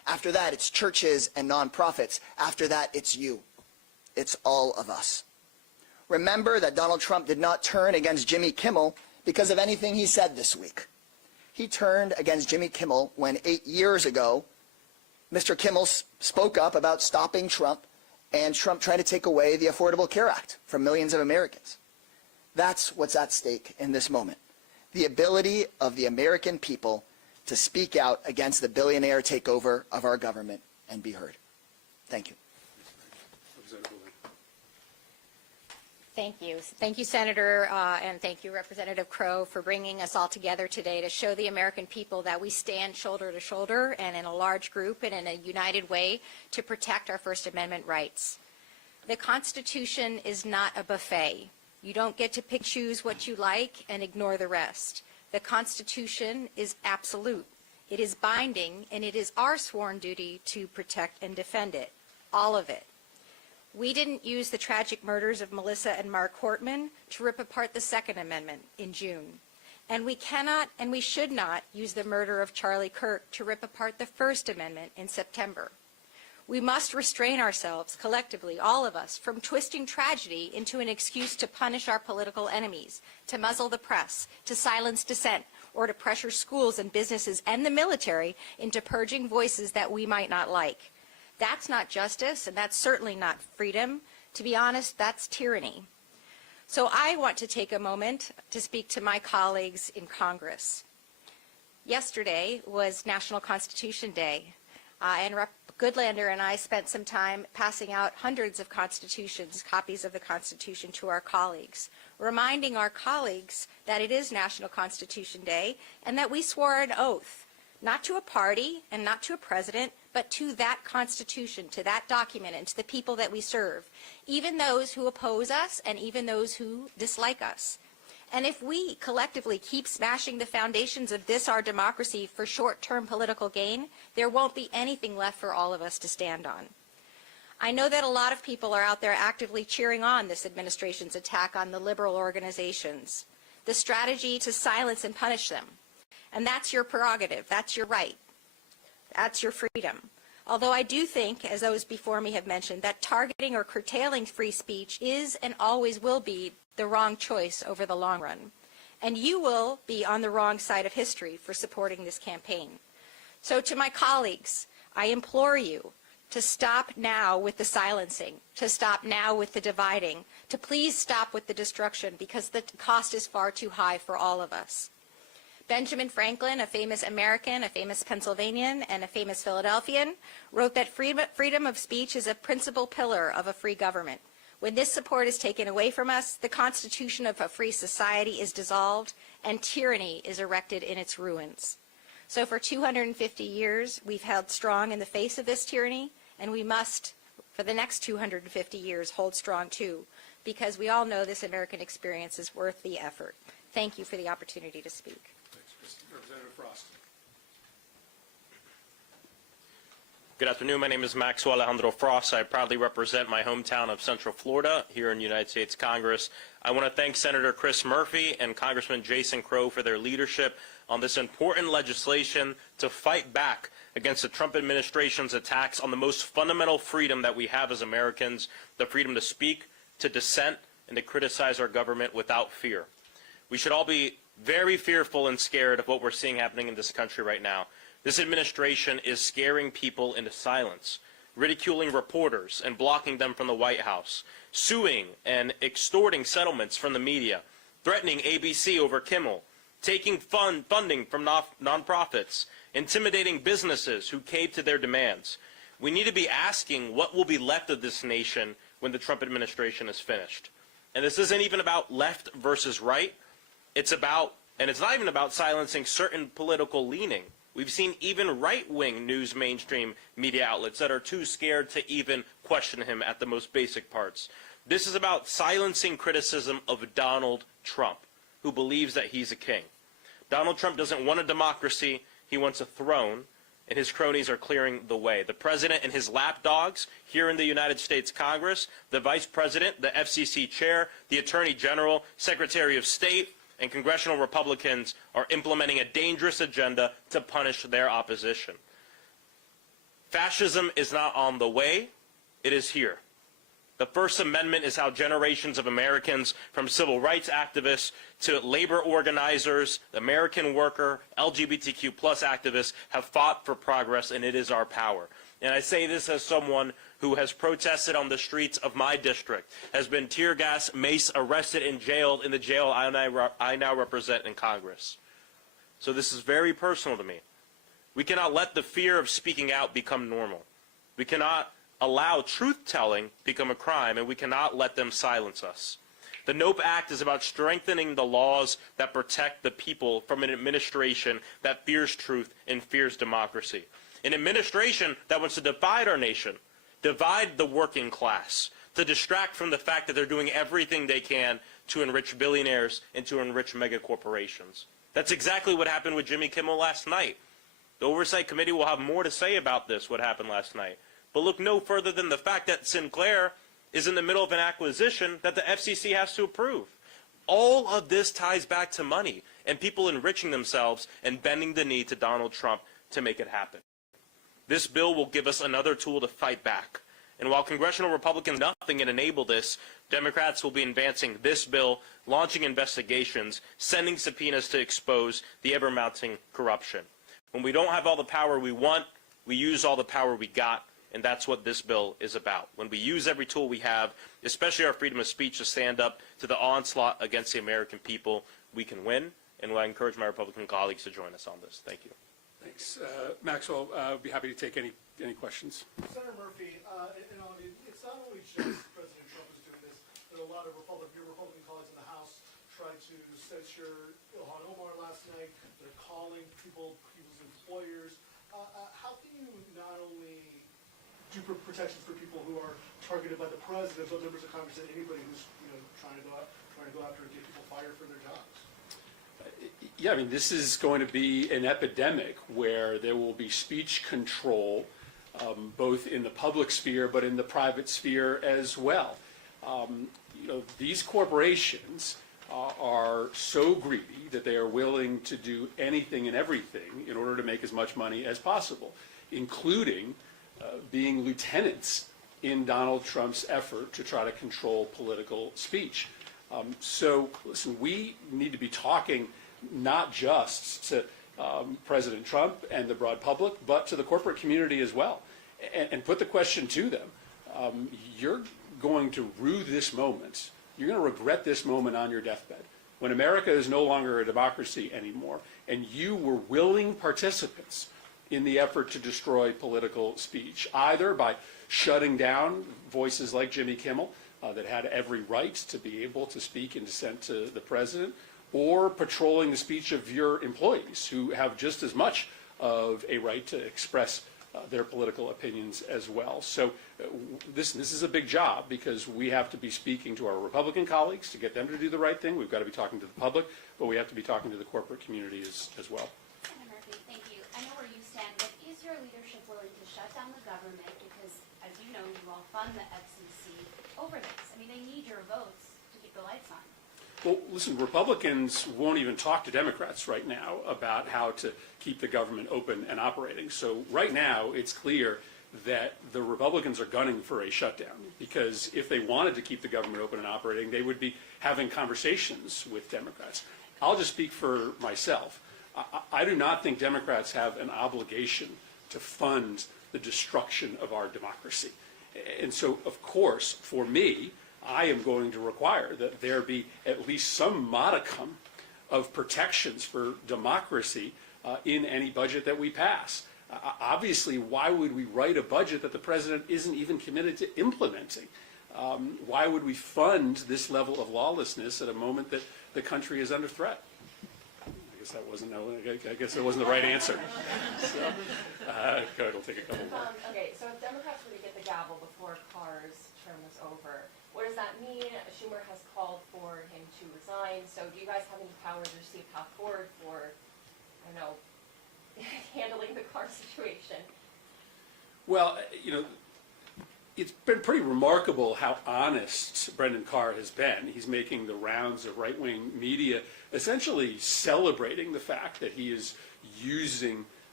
After that, it's churches and nonprofits. After that, it's you. It's all of us. Remember that Donald Trump did not turn against Jimmy Kimmel because of anything he said this week. He turned against Jimmy Kimmel when 8 years ago, Mr. Kimmel spoke up about stopping Trump and Trump trying to take away the Affordable Care Act from millions of Americans. That's what's at stake in this moment. The ability of the American people to speak out against the billionaire takeover of our government and be heard. Thank you. Thank you. Thank you, Senator, and thank you, Representative Crow, for bringing us all together today to show the American people that we stand shoulder to shoulder and in a large group and in a united way to protect our First Amendment rights. The Constitution is not a buffet. You don't get to pick, choose what you like and ignore the rest. The Constitution is absolute. It is binding, and it is our sworn duty to protect and defend it, all of it. We didn't use the tragic murders of Melissa and Mark Hortman to rip apart the Second Amendment in June. And we cannot and we should not use the murder of Charlie Kirk to rip apart the First Amendment in September. We must restrain ourselves collectively, all of us, from twisting tragedy into an excuse to punish our political enemies, to muzzle the press, to silence dissent, or to pressure schools and businesses and the military into purging voices that we might not like. That's not justice, and that's certainly not freedom. To be honest, that's tyranny. So I want to take a moment to speak to my colleagues in Congress. Yesterday was National Constitution Day, and Rep. Goodlander and I spent some time passing out hundreds of constitutions, copies of the Constitution, to our colleagues, reminding our colleagues that it is National Constitution Day and that we swore an oath, not to a party and not to a president, but to that Constitution, to that document, and to the people that we serve, even those who oppose us and even those who dislike us. And if we collectively keep smashing the foundations of this, our democracy, for short-term political gain, there won't be anything left for all of us to stand on. I know that a lot of people are out there actively cheering on this administration's attack on the liberal organizations, the strategy to silence and punish them. And that's your prerogative. That's your right. That's your freedom. Although I do think, as those before me have mentioned, that targeting or curtailing free speech is and always will be the wrong choice over the long run. And you will be on the wrong side of history for supporting this campaign. So to my colleagues, I implore you to stop now with the silencing, to stop now with the dividing, to please stop with the destruction, because the cost is far too high for all of us. Benjamin Franklin, a famous American, a famous Pennsylvanian, and a famous Philadelphian, wrote that freedom of speech is a principal pillar of a free government. When this support is taken away from us, the constitution of a free society is dissolved, and tyranny is erected in its ruins. So for 250 years, we've held strong in the face of this tyranny, and we must, for the next 250 years, hold strong too, because we all know this American experience is worth the effort. Thank you for the opportunity to speak. Representative Frost. Good afternoon. My name is Maxwell Alejandro Frost. I proudly represent my hometown of Central Florida here in the United States Congress. I want to thank Senator Chris Murphy and Congressman Jason Crow for their leadership on this important legislation to fight back against the Trump administration's attacks on the most fundamental freedom that we have as Americans, the freedom to speak, to dissent, and to criticize our government without fear. We should all be very fearful and scared of what we're seeing happening in this country right now. This administration is scaring people into silence, ridiculing reporters and blocking them from the White House, suing and extorting settlements from the media, threatening ABC over Kimmel, taking funding from nonprofits, intimidating businesses who cave to their demands. We need to be asking what will be left of this nation when the Trump administration is finished. And this isn't even about left versus right. It's about, and it's not even about silencing certain political leaning. We've seen even right-wing news mainstream media outlets that are too scared to even question him at the most basic parts. This is about silencing criticism of Donald Trump, who believes that he's a king. Donald Trump doesn't want a democracy, he wants a throne, and his cronies are clearing the way. The president and his lapdogs here in the United States Congress, the vice president, the FCC chair, the attorney general, secretary of state, and congressional Republicans are implementing a dangerous agenda to punish their opposition. Fascism is not on the way, it is here. The First Amendment is how generations of Americans, from civil rights activists to labor organizers, the American worker, LGBTQ+ activists, have fought for progress, and it is our power. And I say this as someone who has protested on the streets of my district, has been tear gas, mace, arrested, and jailed in the jail I now represent in Congress. So this is very personal to me. We cannot let the fear of speaking out become normal. We cannot allow truth-telling become a crime, and we cannot let them silence us. The NOPE Act is about strengthening the laws that protect the people from an administration that fears truth and fears democracy. An administration that wants to divide our nation, divide the working class, to distract from the fact that they're doing everything they can to enrich billionaires and to enrich mega corporations. That's exactly what happened with Jimmy Kimmel last night. The Oversight Committee will have more to say about this, what happened last night. But look no further than the fact that Sinclair is in the middle of an acquisition that the FCC has to approve. All of this ties back to money and people enriching themselves and bending the knee to Donald Trump to make it happen. This bill will give us another tool to fight back. And while congressional Republicans do nothing and enable this, Democrats will be advancing this bill, launching investigations, sending subpoenas to expose the ever-mounting corruption. When we don't have all the power we want, we use all the power we got. And that's what this bill is about. When we use every tool we have, especially our freedom of speech, to stand up to the onslaught against the American people, we can win. And I encourage my Republican colleagues to join us on this. Thank you. Thanks. Maxwell, I'd be happy to take any questions. Senator Murphy, it's not only just President Trump who's doing this, but a lot of your Republican colleagues in the House tried to censure Ilhan Omar last night. They're calling people's employers. How can you not only do protections for people who are targeted by the president, but members of Congress and anybody who's trying to go after and get people fired for their jobs? Yeah, I mean, this is going to be an epidemic where there will be speech control, both in the public sphere but in the private sphere as well. These corporations are so greedy that they are willing to do anything and everything in order to make as much money as possible, including being lieutenants in Donald Trump's effort to try to control political speech. So, listen, we need to be talking not just to President Trump and the broad public, but to the corporate community as well, and put the question to them. You're going to rue this moment. You're going to regret this moment on your deathbed, when America is no longer a democracy anymore, and you were willing participants in the effort to destroy political speech, either by shutting down voices like Jimmy Kimmel that had every right to be able to speak in dissent to the president, or patrolling the speech of your employees who have just as much of a right to express their political opinions as well. So this is a big job, because we have to be speaking to our Republican colleagues to get them to do the right thing. We've got to be talking to the public, but we have to be talking to the corporate community as well. Senator Murphy, thank you. I know where you stand, but is your leadership willing to shut down the government? Because, as you know, you all fund the FCC over this. I mean, they need your votes to keep the lights on. Well, listen, Republicans won't even talk to Democrats right now about how to keep the government open and operating. So right now, it's clear that the Republicans are gunning for a shutdown, because if they wanted to keep the government open and operating, they would be having conversations with Democrats. I'll just speak for myself. I do not think Democrats have an obligation to fund the destruction of our democracy. And so, of course, for me, I am going to require that there be at least some modicum of protections for democracy in any budget that we pass. Obviously, why would we write a budget that the president isn't even committed to implementing? Why would we fund this level of lawlessness at a moment that the country is under threat? I guess that wasn't the right answer. So, go ahead, we'll take a couple more. Okay, so if Democrats were to get the gavel before Carr's term is over, what does that mean? Schumer has called for him to resign. So do you guys have any powers or see a path forward for, I don't know, handling the Carr situation? Well, it's been pretty remarkable how honest Brendan Carr has been. He's making the rounds of right-wing media, essentially celebrating the fact that he is using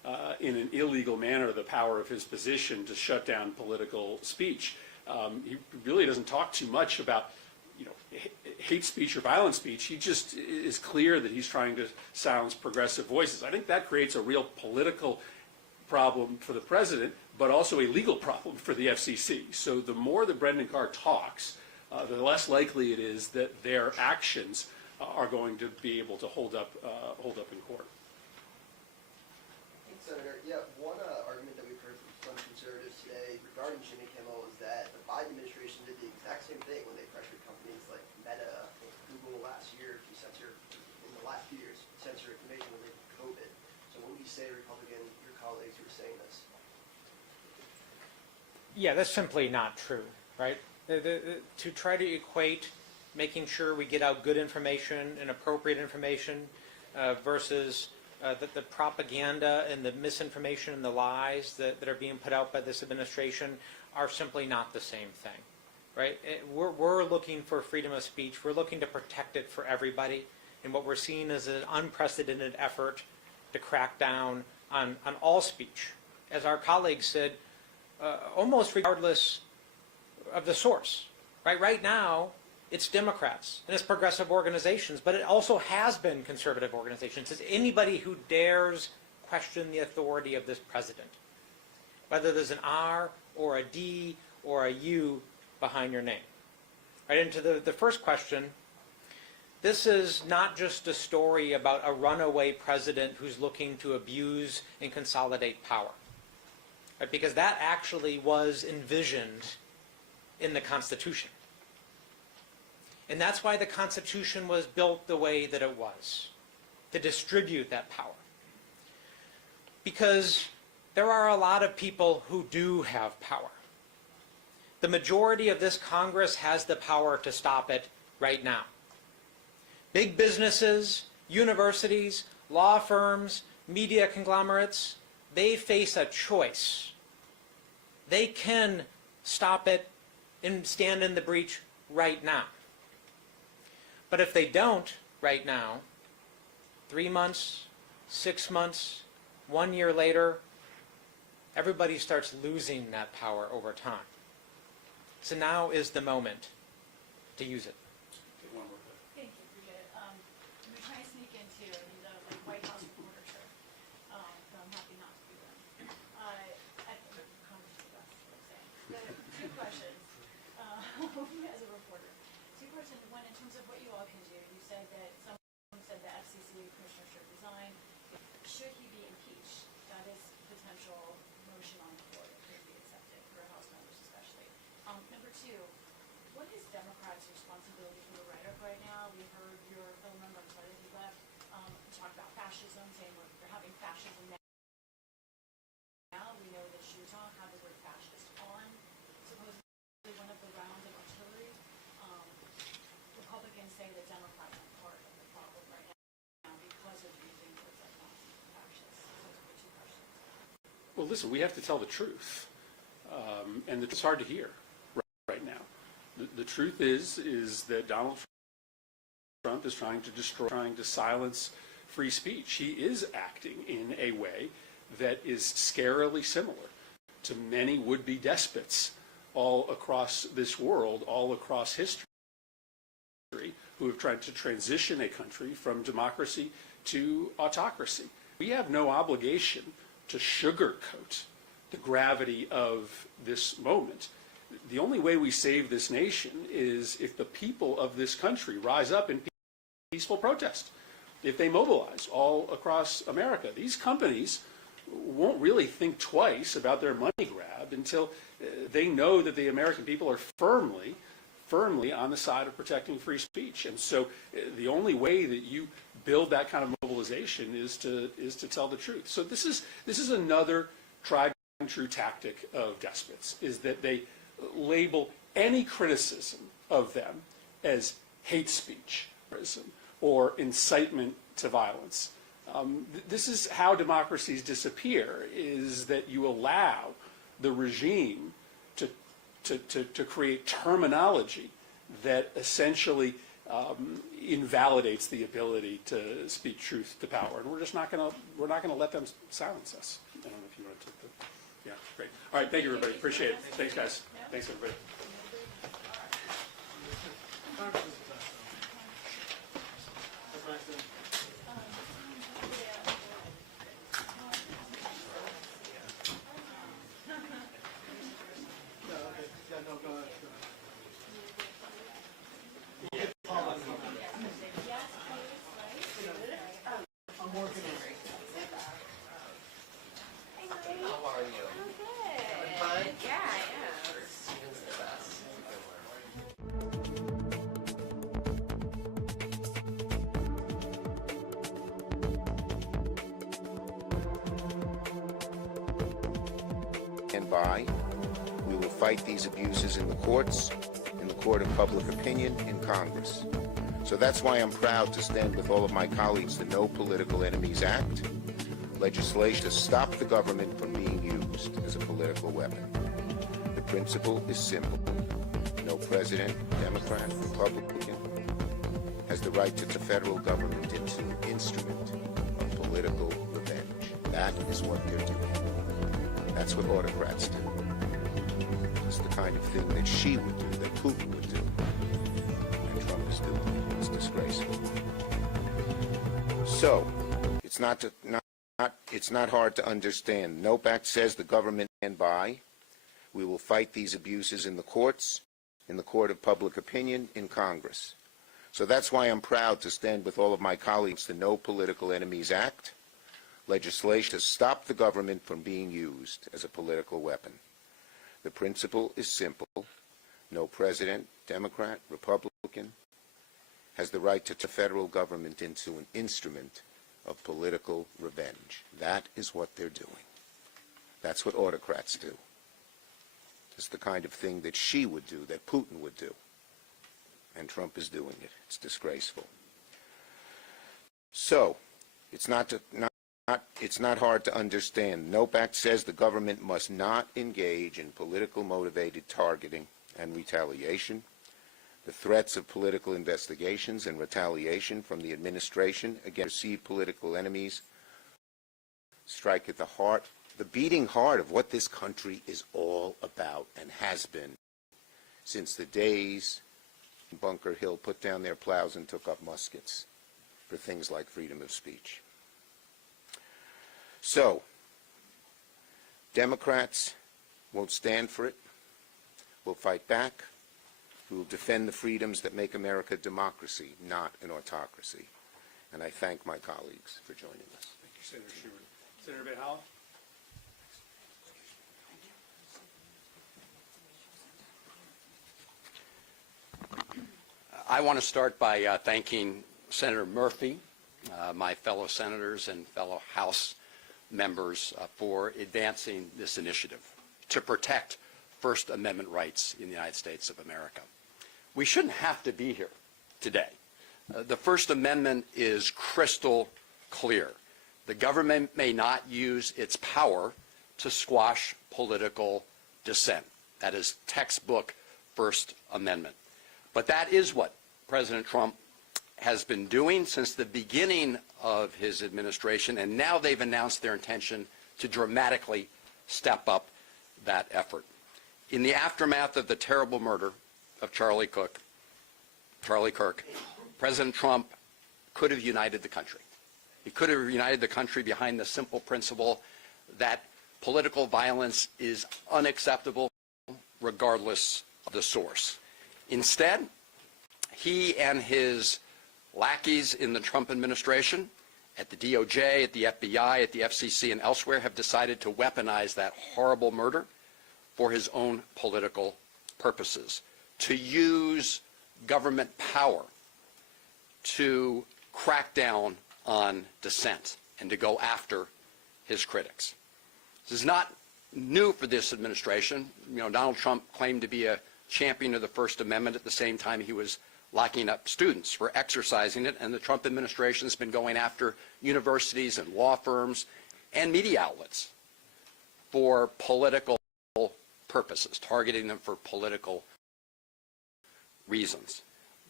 in an illegal manner the power of his position to shut down political speech. He really doesn't talk too much about, hate speech or violent speech. He just is clear that he's trying to silence progressive voices. I think that creates a real political problem for the president, but also a legal problem for the FCC. So the more that Brendan Carr talks, the less likely it is that their actions are going to be able to hold up in court. Thanks, Senator. Yeah, one argument that we've heard from some conservatives today regarding Jimmy Kimmel is that the Biden administration did the exact same thing when they pressured companies like Meta and Google last year to censor, in the last few years, censor information related to COVID. So what would you say, Republican, your colleagues who are saying this? Yeah, that's simply not true, right? To try to equate making sure we get out good information and appropriate information versus the propaganda and the misinformation and the lies that are being put out by this administration are simply not the same thing, right? We're looking for freedom of speech. We're looking to protect it for everybody. And what we're seeing is an unprecedented effort to crack down on all speech. As our colleagues said, almost regardless of the source, right? Right now, it's Democrats and it's progressive organizations, but it also has been conservative organizations. It's anybody who dares question the authority of this president, whether there's an R or a D or a U behind your name. Right into the first question, this is not just a story about a runaway president who's looking to abuse and consolidate power, right? Because that actually was envisioned in the Constitution. And that's why the Constitution was built the way that it was, to distribute that power. Because there are a lot of people who do have power. The majority of this Congress has the power to stop it right now. Big businesses, universities, law firms, media conglomerates, they face a choice. They can stop it and stand in the breach right now. But if they don't right now, 3 months, 6 months, 1 year later, everybody starts losing that power over time. So now is the moment to use it. Thank you, appreciate it. I'm trying to sneak into the White House reporter shirt, but I'm happy not to do that. I think Congress is the best, what I'm saying. Two questions as a reporter. Two questions. One, in terms of what you all can do, you said that someone said the FCC commissioner should resign. Should he be impeached? That is potential motion on the floor that could be accepted for House members especially. Number two, what is Democrats' responsibility for the rhetoric right now? We've heard your fellow member, I'm sorry that he left, talk about fascism, saying we're having fascism now. We know that Shooton had the word fascist on supposedly one of the rounds of artillery. Republicans say that Democrats are part of the problem right now because of using words like Nazi and fascist. Those are the two questions. Well, listen, we have to tell the truth. And it's hard to hear right now. The truth is that Donald Trump is trying to silence free speech. He is acting in a way that is scarily similar to many would-be despots all across this world, all across history, who have tried to transition a country from democracy to autocracy. We have no obligation to sugarcoat the gravity of this moment. The only way we save this nation is if the people of this country rise up in peaceful protest, if they mobilize all across America. These companies won't really think twice about their money grab until they know that the American people are firmly on the side of protecting free speech. And so the only way that you build that kind of mobilization is to tell the truth. So this is another tried and true tactic of despots, is that they label any criticism of them as hate speech or incitement to violence. This is how democracies disappear, is that you allow the regime to create terminology that essentially invalidates the ability to speak truth to power, and we're just not going to let them silence us. I don't know if you want to take the. Yeah, great. All right, thank you, everybody. Appreciate it. Thanks, guys. Thanks, everybody. And by, we will fight these abuses in the courts, in the court of public opinion, in Congress. So that's why I'm proud to stand with all of my colleagues the No Political Enemies Act, legislation to stop the government from being used as a political weapon. The principle is simple. No president, Democrat, Republican, has the right to turn the federal government into an instrument of political revenge. That is what they're doing. That's what autocrats do. It's the kind of thing that Xi would do, that Putin would do. And Trump is doing it. It's disgraceful. So, it's not hard to understand. NOPE Act says the government stand by. We will fight these abuses in the courts, in the court of public opinion, in Congress. So that's why I'm proud to stand with all of my colleagues the No Political Enemies Act, legislation to stop the government from being used as a political weapon. The principle is simple. No president, Democrat, Republican, has the right to turn the federal government into an instrument of political revenge. That is what they're doing. That's what autocrats do. It's the kind of thing that Xi would do, that Putin would do. And Trump is doing it. It's disgraceful. So, it's not hard to understand. NOPE Act says the government must not engage in political motivated targeting and retaliation. The threats of political investigations and retaliation from the administration against perceived political enemies strike at the heart, the beating heart of what this country is all about and has been since the days when Bunker Hill put down their plows and took up muskets for things like freedom of speech. So, Democrats won't stand for it. We'll fight back. We will defend the freedoms that make America a democracy, not an autocracy. And I thank my colleagues for joining us. Thank you, Senator Schumer. Senator Bayh-Hall? I want to start by thanking Senator Murphy, my fellow senators and fellow House members for advancing this initiative to protect First Amendment rights in the United States of America. We shouldn't have to be here today. The First Amendment is crystal clear. The government may not use its power to squash political dissent. That is textbook First Amendment. But that is what President Trump has been doing since the beginning of his administration, and now they've announced their intention to dramatically step up that effort. In the aftermath of the terrible murder of Charlie Kirk, President Trump could have united the country. He could have united the country behind the simple principle that political violence is unacceptable regardless of the source. Instead, he and his lackeys in the Trump administration, at the DOJ, at the FBI, at the FCC, and elsewhere, have decided to weaponize that horrible murder for his own political purposes, to use government power to crack down on dissent and to go after his critics. This is not new for this administration. You know, Donald Trump claimed to be a champion of the First Amendment at the same time he was locking up students for exercising it, and the Trump administration has been going after universities and law firms and media outlets for political purposes, targeting them for political reasons.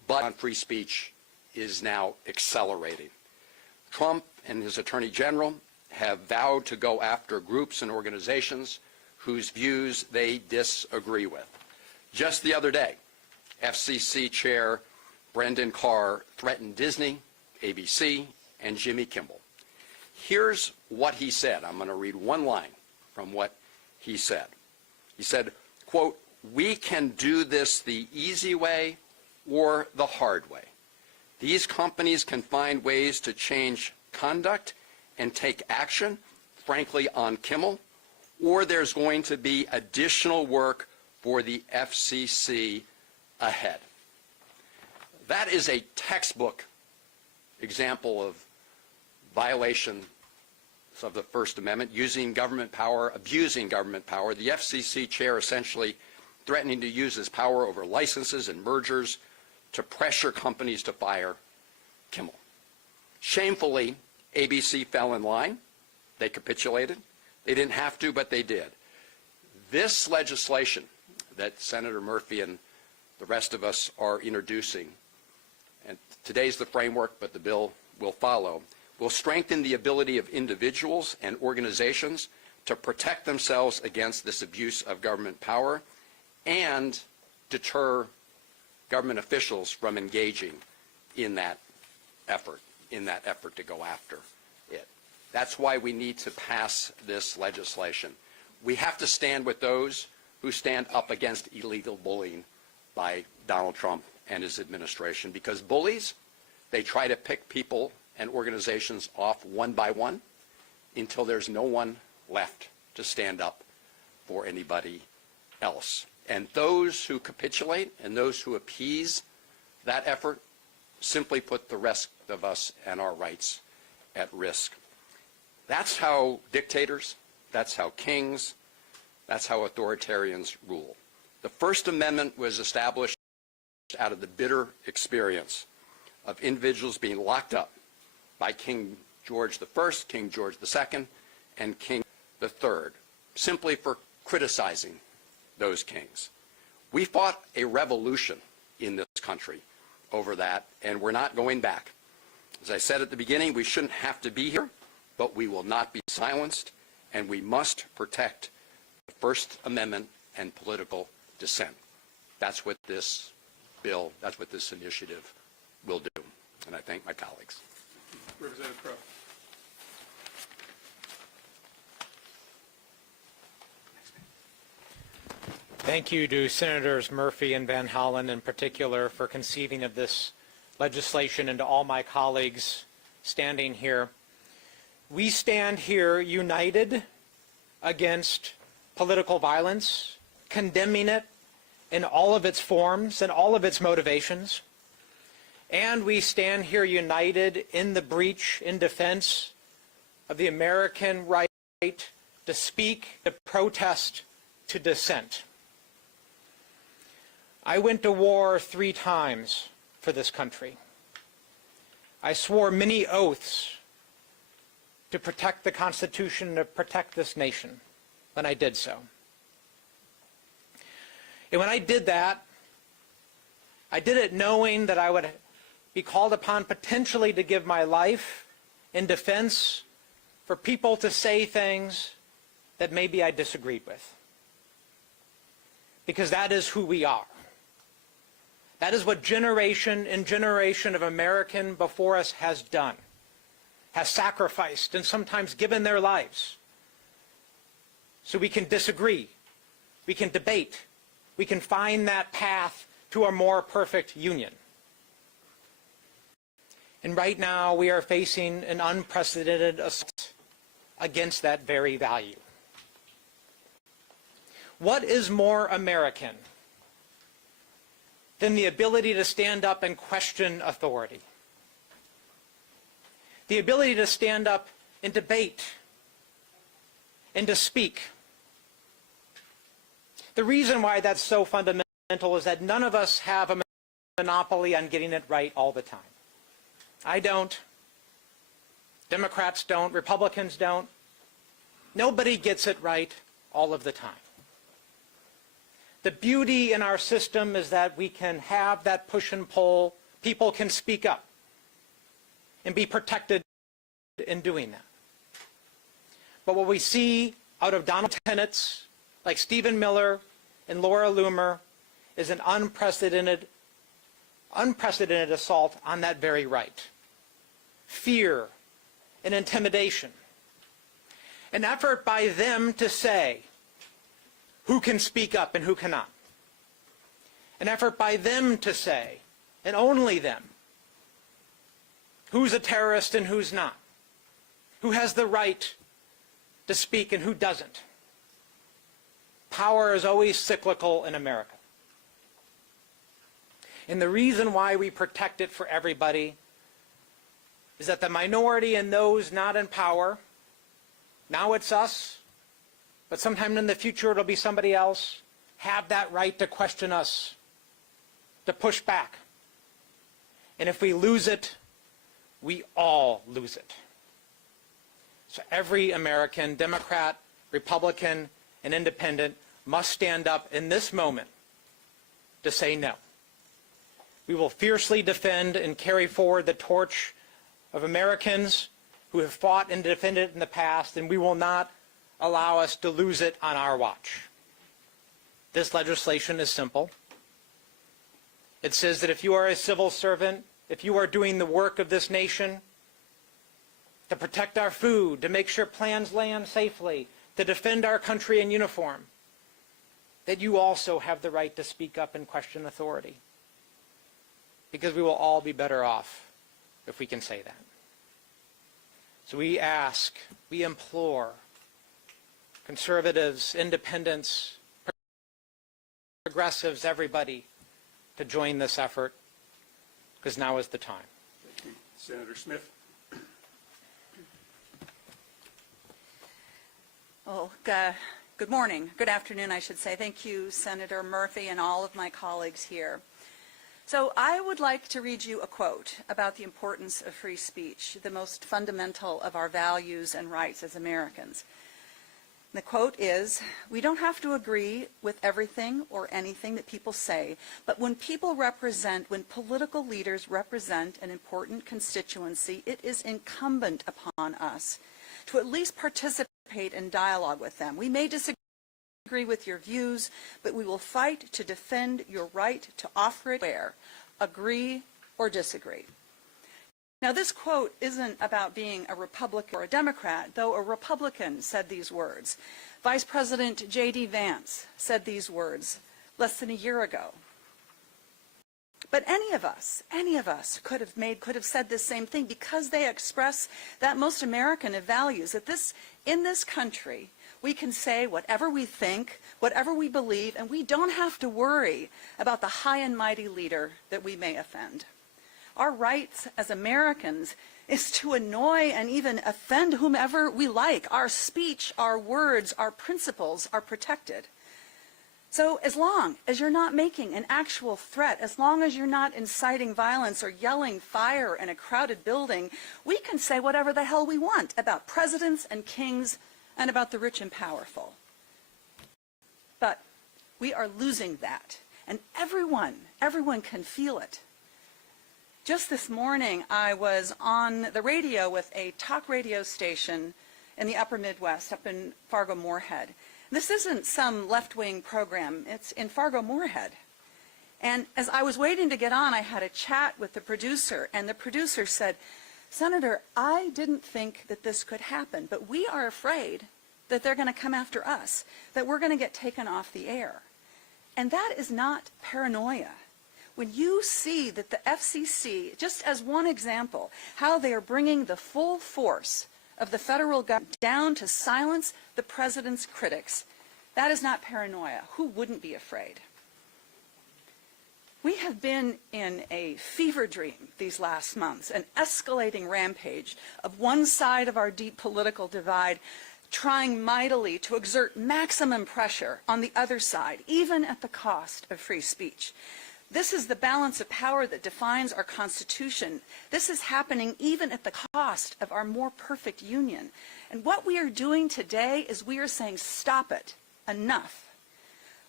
but on free speech is now accelerating. Trump and his Attorney General have vowed to go after groups and organizations whose views they disagree with. Just the other day, FCC Chair Brendan Carr threatened Disney, ABC, and Jimmy Kimmel. Here's what he said. I'm going to read one line from what he said. He said, quote, "We can do this the easy way or the hard way. These companies can find ways to change conduct and take action, frankly, on Kimmel, or there's going to be additional work for the FCC ahead." That is a textbook example of violation of the First Amendment, using government power, abusing government power. The FCC chair essentially threatening to use his power over licenses and mergers to pressure companies to fire Kimmel. Shamefully, ABC fell in line. They capitulated. They didn't have to, but they did. This legislation that Senator Murphy and the rest of us are introducing, and today's the framework, but the bill will follow, will strengthen the ability of individuals and organizations to protect themselves against this abuse of government power and deter government officials from engaging in that effort to go after it. That's why we need to pass this legislation. We have to stand with those who stand up against illegal bullying by Donald Trump and his administration, because bullies, they try to pick people and organizations off one by one until there's no one left to stand up for anybody else. And those who capitulate and those who appease that effort simply put the rest of us and our rights at risk. That's how dictators, that's how kings, that's how authoritarians rule. The First Amendment was established out of the bitter experience of individuals being locked up by King George I, King George II, and King III, simply for criticizing those kings. We fought a revolution in this country over that, and we're not going back. As I said at the beginning, we shouldn't have to be here, but we will not be silenced, and we must protect the First Amendment and political dissent. That's what this bill, that's what this initiative will do. And I thank my colleagues. Representative Crow. Thank you to Senators Murphy and Van Hollen in particular for conceiving of this legislation, and to all my colleagues standing here. We stand here united against political violence, condemning it in all of its forms and all of its motivations. And we stand here united in the breach, in defense of the American right to speak, to protest, to dissent. I went to war 3 times for this country. I swore many oaths to protect the Constitution, to protect this nation when I did so. And when I did that, I did it knowing that I would be called upon potentially to give my life in defense for people to say things that maybe I disagreed with. Because that is who we are. That is what generation and generation of American before us has done, has sacrificed and sometimes given their lives. So we can disagree, we can debate, we can find that path to a more perfect union. And right now we are facing an unprecedented assault against that very value. What is more American than the ability to stand up and question authority? The ability to stand up and debate and to speak. The reason why that's so fundamental is that none of us have a monopoly on getting it right all the time. I don't. Democrats don't. Republicans don't. Nobody gets it right all of the time. The beauty in our system is that we can have that push and pull. People can speak up and be protected in doing that. But what we see out of Donald tenants like Stephen Miller and Laura Loomer is an unprecedented assault on that very right. Fear and intimidation. An effort by them to say who can speak up and who cannot. An effort by them to say, and only them, who's a terrorist and who's not. Who has the right to speak and who doesn't. Power is always cyclical in America. And the reason why we protect it for everybody is that the minority and those not in power, now it's us, but sometime in the future it'll be somebody else, have that right to question us, to push back. And if we lose it, we all lose it. So every American, Democrat, Republican, and Independent must stand up in this moment to say no. We will fiercely defend and carry forward the torch of Americans who have fought and defended it in the past, and we will not allow us to lose it on our watch. This legislation is simple. It says that if you are a civil servant, if you are doing the work of this nation, to protect our food, to make sure plans land safely, to defend our country in uniform, that you also have the right to speak up and question authority. Because we will all be better off if we can say that. So we ask, we implore conservatives, independents, progressives, everybody to join this effort, because now is the time. Thank you. Senator Smith. Well, good morning. Good afternoon, I should say. Thank you, Senator Murphy, and all of my colleagues here. So I would like to read you a quote about the importance of free speech, the most fundamental of our values and rights as Americans. The quote is, "We don't have to agree with everything or anything that people say, but when political leaders represent an important constituency, it is incumbent upon us to at least participate in dialogue with them. We may disagree with your views, but we will fight to defend your right to offer it where, agree or disagree." Now, this quote isn't about being a Republican or a Democrat, though a Republican said these words. Vice President J.D. Vance said these words less than a year ago. But any of us could have said this same thing, because they express that most American of values, that in this country, we can say whatever we think, whatever we believe, and we don't have to worry about the high and mighty leader that we may offend. Our rights as Americans is to annoy and even offend whomever we like. Our speech, our words, our principles are protected. So as long as you're not making an actual threat, as long as you're not inciting violence or yelling fire in a crowded building, we can say whatever the hell we want about presidents and kings and about the rich and powerful. But we are losing that, and everyone can feel it. Just this morning, I was on the radio with a talk radio station in the upper Midwest, up in Fargo-Moorhead. This isn't some left-wing program. It's in Fargo-Moorhead. And as I was waiting to get on, I had a chat with the producer, and the producer said, "Senator, I didn't think that this could happen, but we are afraid that they're going to come after us, that we're going to get taken off the air." And that is not paranoia. When you see that the FCC, just as one example, how they are bringing the full force of the federal government down to silence the president's critics, that is not paranoia. Who wouldn't be afraid? We have been in a fever dream these last months, an escalating rampage of one side of our deep political divide trying mightily to exert maximum pressure on the other side, even at the cost of free speech. This is the balance of power that defines our Constitution. This is happening even at the cost of our more perfect union. And what we are doing today is we are saying, stop it, enough.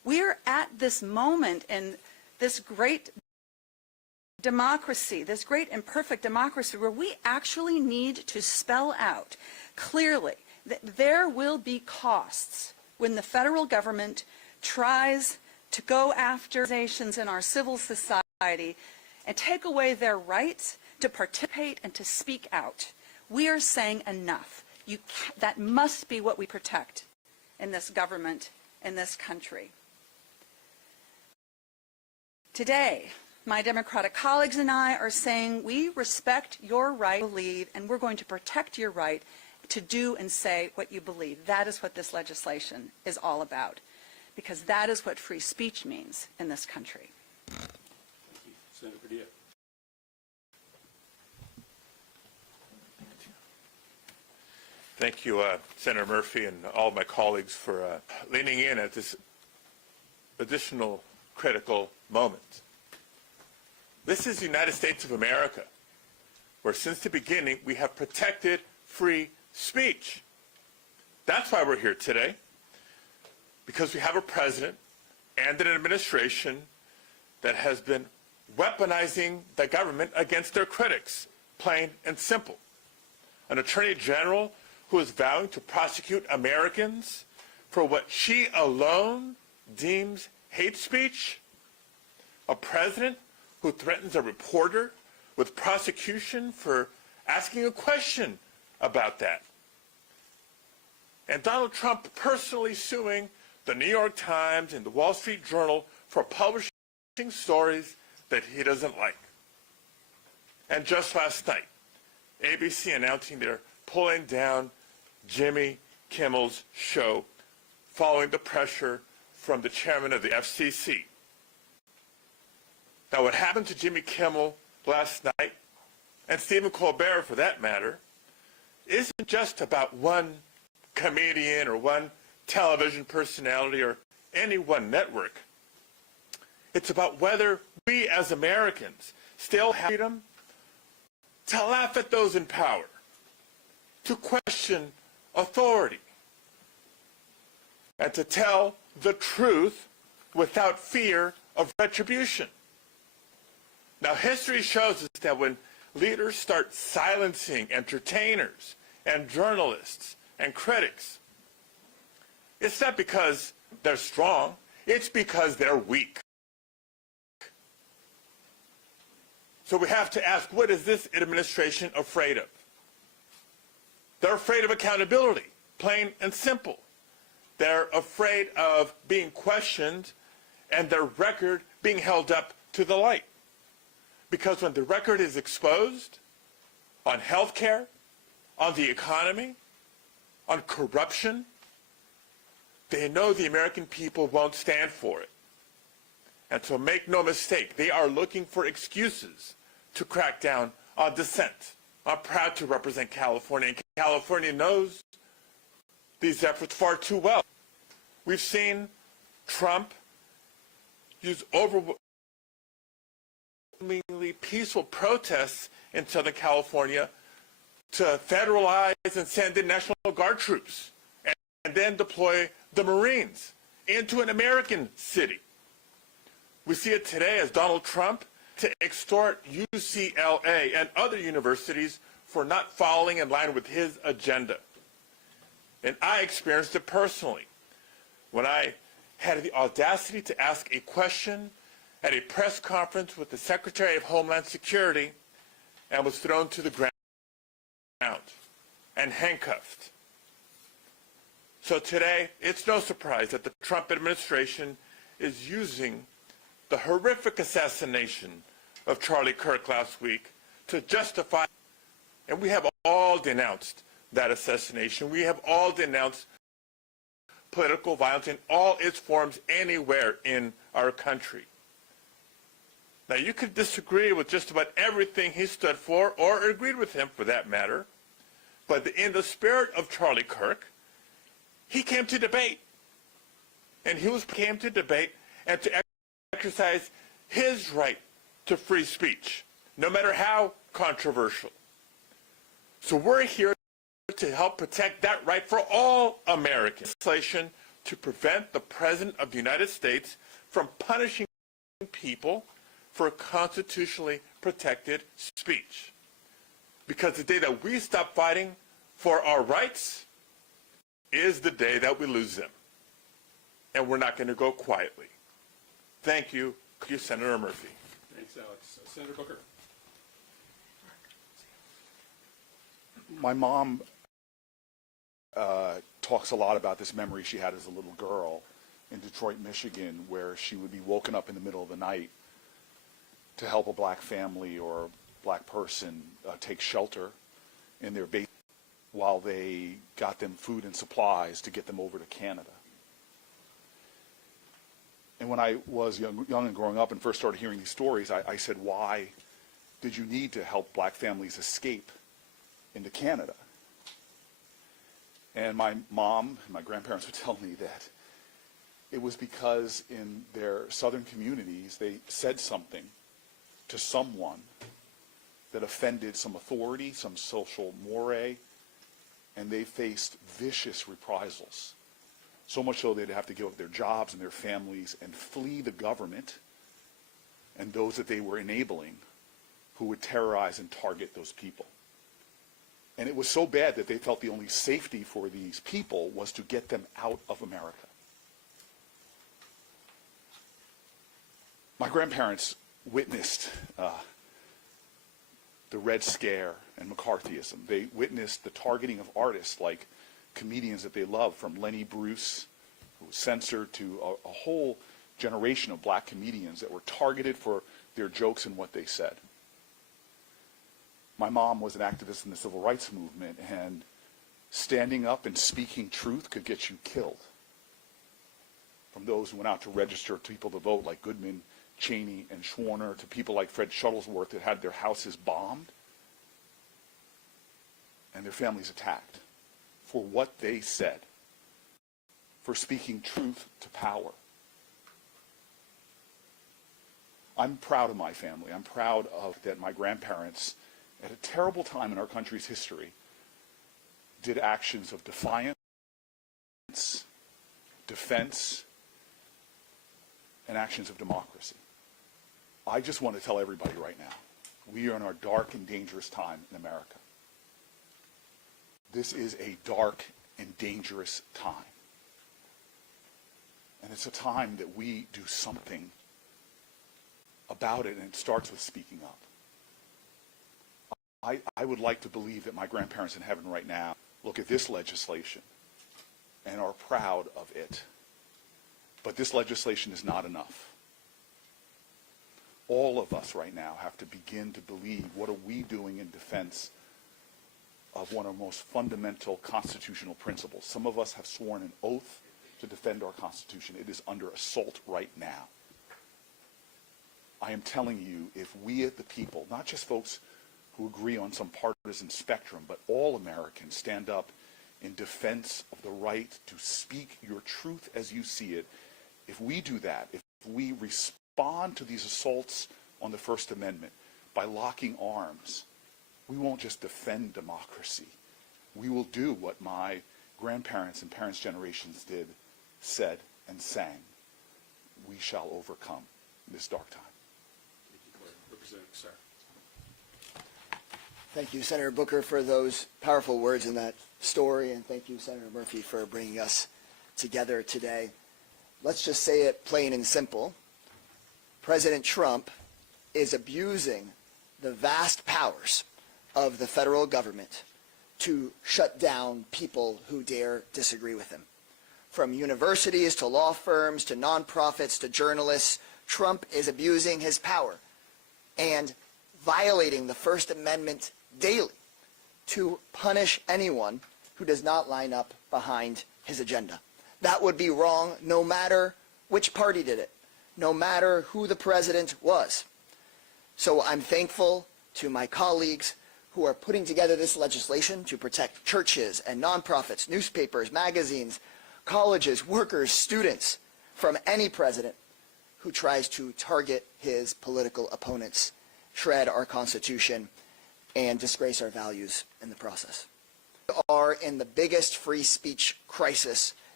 We're at this moment in this great democracy, this great imperfect democracy, where we actually need to spell out clearly that there will be costs when the federal government tries to go after organizations in our civil society and take away their rights to participate and to speak out. We are saying enough. That must be what we protect in this government, in this country. Today, my Democratic colleagues and I are saying we respect your right to believe, and we're going to protect your right to do and say what you believe. That is what this legislation is all about, because that is what free speech means in this country. Thank you. Senator Padilla. Thank you, Senator Murphy, and all of my colleagues for leaning in at this additional critical moment. This is the United States of America, where since the beginning we have protected free speech. That's why we're here today, because we have a president and an administration that has been weaponizing the government against their critics, plain and simple. An attorney general who is vowing to prosecute Americans for what she alone deems hate speech, a president who threatens a reporter with prosecution for asking a question about that, and Donald Trump personally suing the New York Times and the Wall Street Journal for publishing stories that he doesn't like. And just last night, ABC announcing they're pulling down Jimmy Kimmel's show following the pressure from the chairman of the FCC. Now, what happened to Jimmy Kimmel last night, and Stephen Colbert for that matter, isn't just about one comedian or one television personality or any one network. It's about whether we as Americans still have freedom to laugh at those in power, to question authority, and to tell the truth without fear of retribution. Now, history shows us that when leaders start silencing entertainers and journalists and critics, it's not because they're strong, it's because they're weak. So we have to ask, what is this administration afraid of? They're afraid of accountability, plain and simple. They're afraid of being questioned and their record being held up to the light. Because when the record is exposed on health care, on the economy, on corruption, they know the American people won't stand for it. And so make no mistake, they are looking for excuses to crack down on dissent. I'm proud to represent California, and California knows these efforts far too well. We've seen Trump use overwhelmingly peaceful protests in Southern California to federalize and send in National Guard troops and then deploy the Marines into an American city. We see it today as Donald Trump to extort UCLA and other universities for not following in line with his agenda. And I experienced it personally when I had the audacity to ask a question at a press conference with the Secretary of Homeland Security and was thrown to the ground and handcuffed. So today, it's no surprise that the Trump administration is using the horrific assassination of Charlie Kirk last week to justify, and we have all denounced that assassination. We have all denounced political violence in all its forms anywhere in our country. Now, you could disagree with just about everything he stood for, or agreed with him for that matter, but in the spirit of Charlie Kirk, he came to debate. And he came to debate and to exercise his right to free speech, no matter how controversial. So we're here to help protect that right for all Americans. Legislation to prevent the President of the United States from punishing people for constitutionally protected speech. Because the day that we stop fighting for our rights is the day that we lose them. And we're not going to go quietly. Thank you, Senator Murphy. Thanks, Alex. Senator Booker. My mom talks a lot about this memory she had as a little girl in Detroit, Michigan, where she would be woken up in the middle of the night to help a black family or a black person take shelter in their base while they got them food and supplies to get them over to Canada. And when I was young and growing up and first started hearing these stories, I said, why did you need to help black families escape into Canada? And my mom and my grandparents would tell me that it was because in their southern communities they said something to someone that offended some authority, some social mores, and they faced vicious reprisals. So much so they'd have to give up their jobs and their families and flee the government and those that they were enabling who would terrorize and target those people. And it was so bad that they felt the only safety for these people was to get them out of America. My grandparents witnessed the Red Scare and McCarthyism. They witnessed the targeting of artists like comedians that they loved, from Lenny Bruce, who was censored, to a whole generation of black comedians that were targeted for their jokes and what they said. My mom was an activist in the civil rights movement, and standing up and speaking truth could get you killed. From those who went out to register people to vote, like Goodman, Cheney, and Schwerner, to people like Fred Shuttlesworth that had their houses bombed and their families attacked for what they said, for speaking truth to power. I'm proud of my family. I'm proud of that my grandparents, at a terrible time in our country's history, did actions of defiance, defense, and actions of democracy. I just want to tell everybody right now, we are in our dark and dangerous time in America. This is a dark and dangerous time. And it's a time that we do something about it, and it starts with speaking up. I would like to believe that my grandparents in heaven right now look at this legislation and are proud of it. But this legislation is not enough. All of us right now have to begin to believe, what are we doing in defense of one of the most fundamental constitutional principles? Some of us have sworn an oath to defend our Constitution. It is under assault right now. I am telling you, if we at the people, not just folks who agree on some partisan spectrum, but all Americans stand up in defense of the right to speak your truth as you see it, if we do that, if we respond to these assaults on the First Amendment by locking arms, we won't just defend democracy. We will do what my grandparents and parents' generations did, said, and sang. We shall overcome this dark time. Thank you, Corey. Representative Sarah. Thank you, Senator Booker, for those powerful words in that story, and thank you, Senator Murphy, for bringing us together today. Let's just say it plain and simple. President Trump is abusing the vast powers of the federal government to shut down people who dare disagree with him. From universities to law firms to nonprofits to journalists, Trump is abusing his power and violating the First Amendment daily to punish anyone who does not line up behind his agenda. That would be wrong no matter which party did it, no matter who the president was. So I'm thankful to my colleagues who are putting together this legislation to protect churches and nonprofits, newspapers, magazines, colleges, workers, students from any president who tries to target his political opponents, shred our Constitution, and disgrace our values in the process. We are in the biggest free speech crisis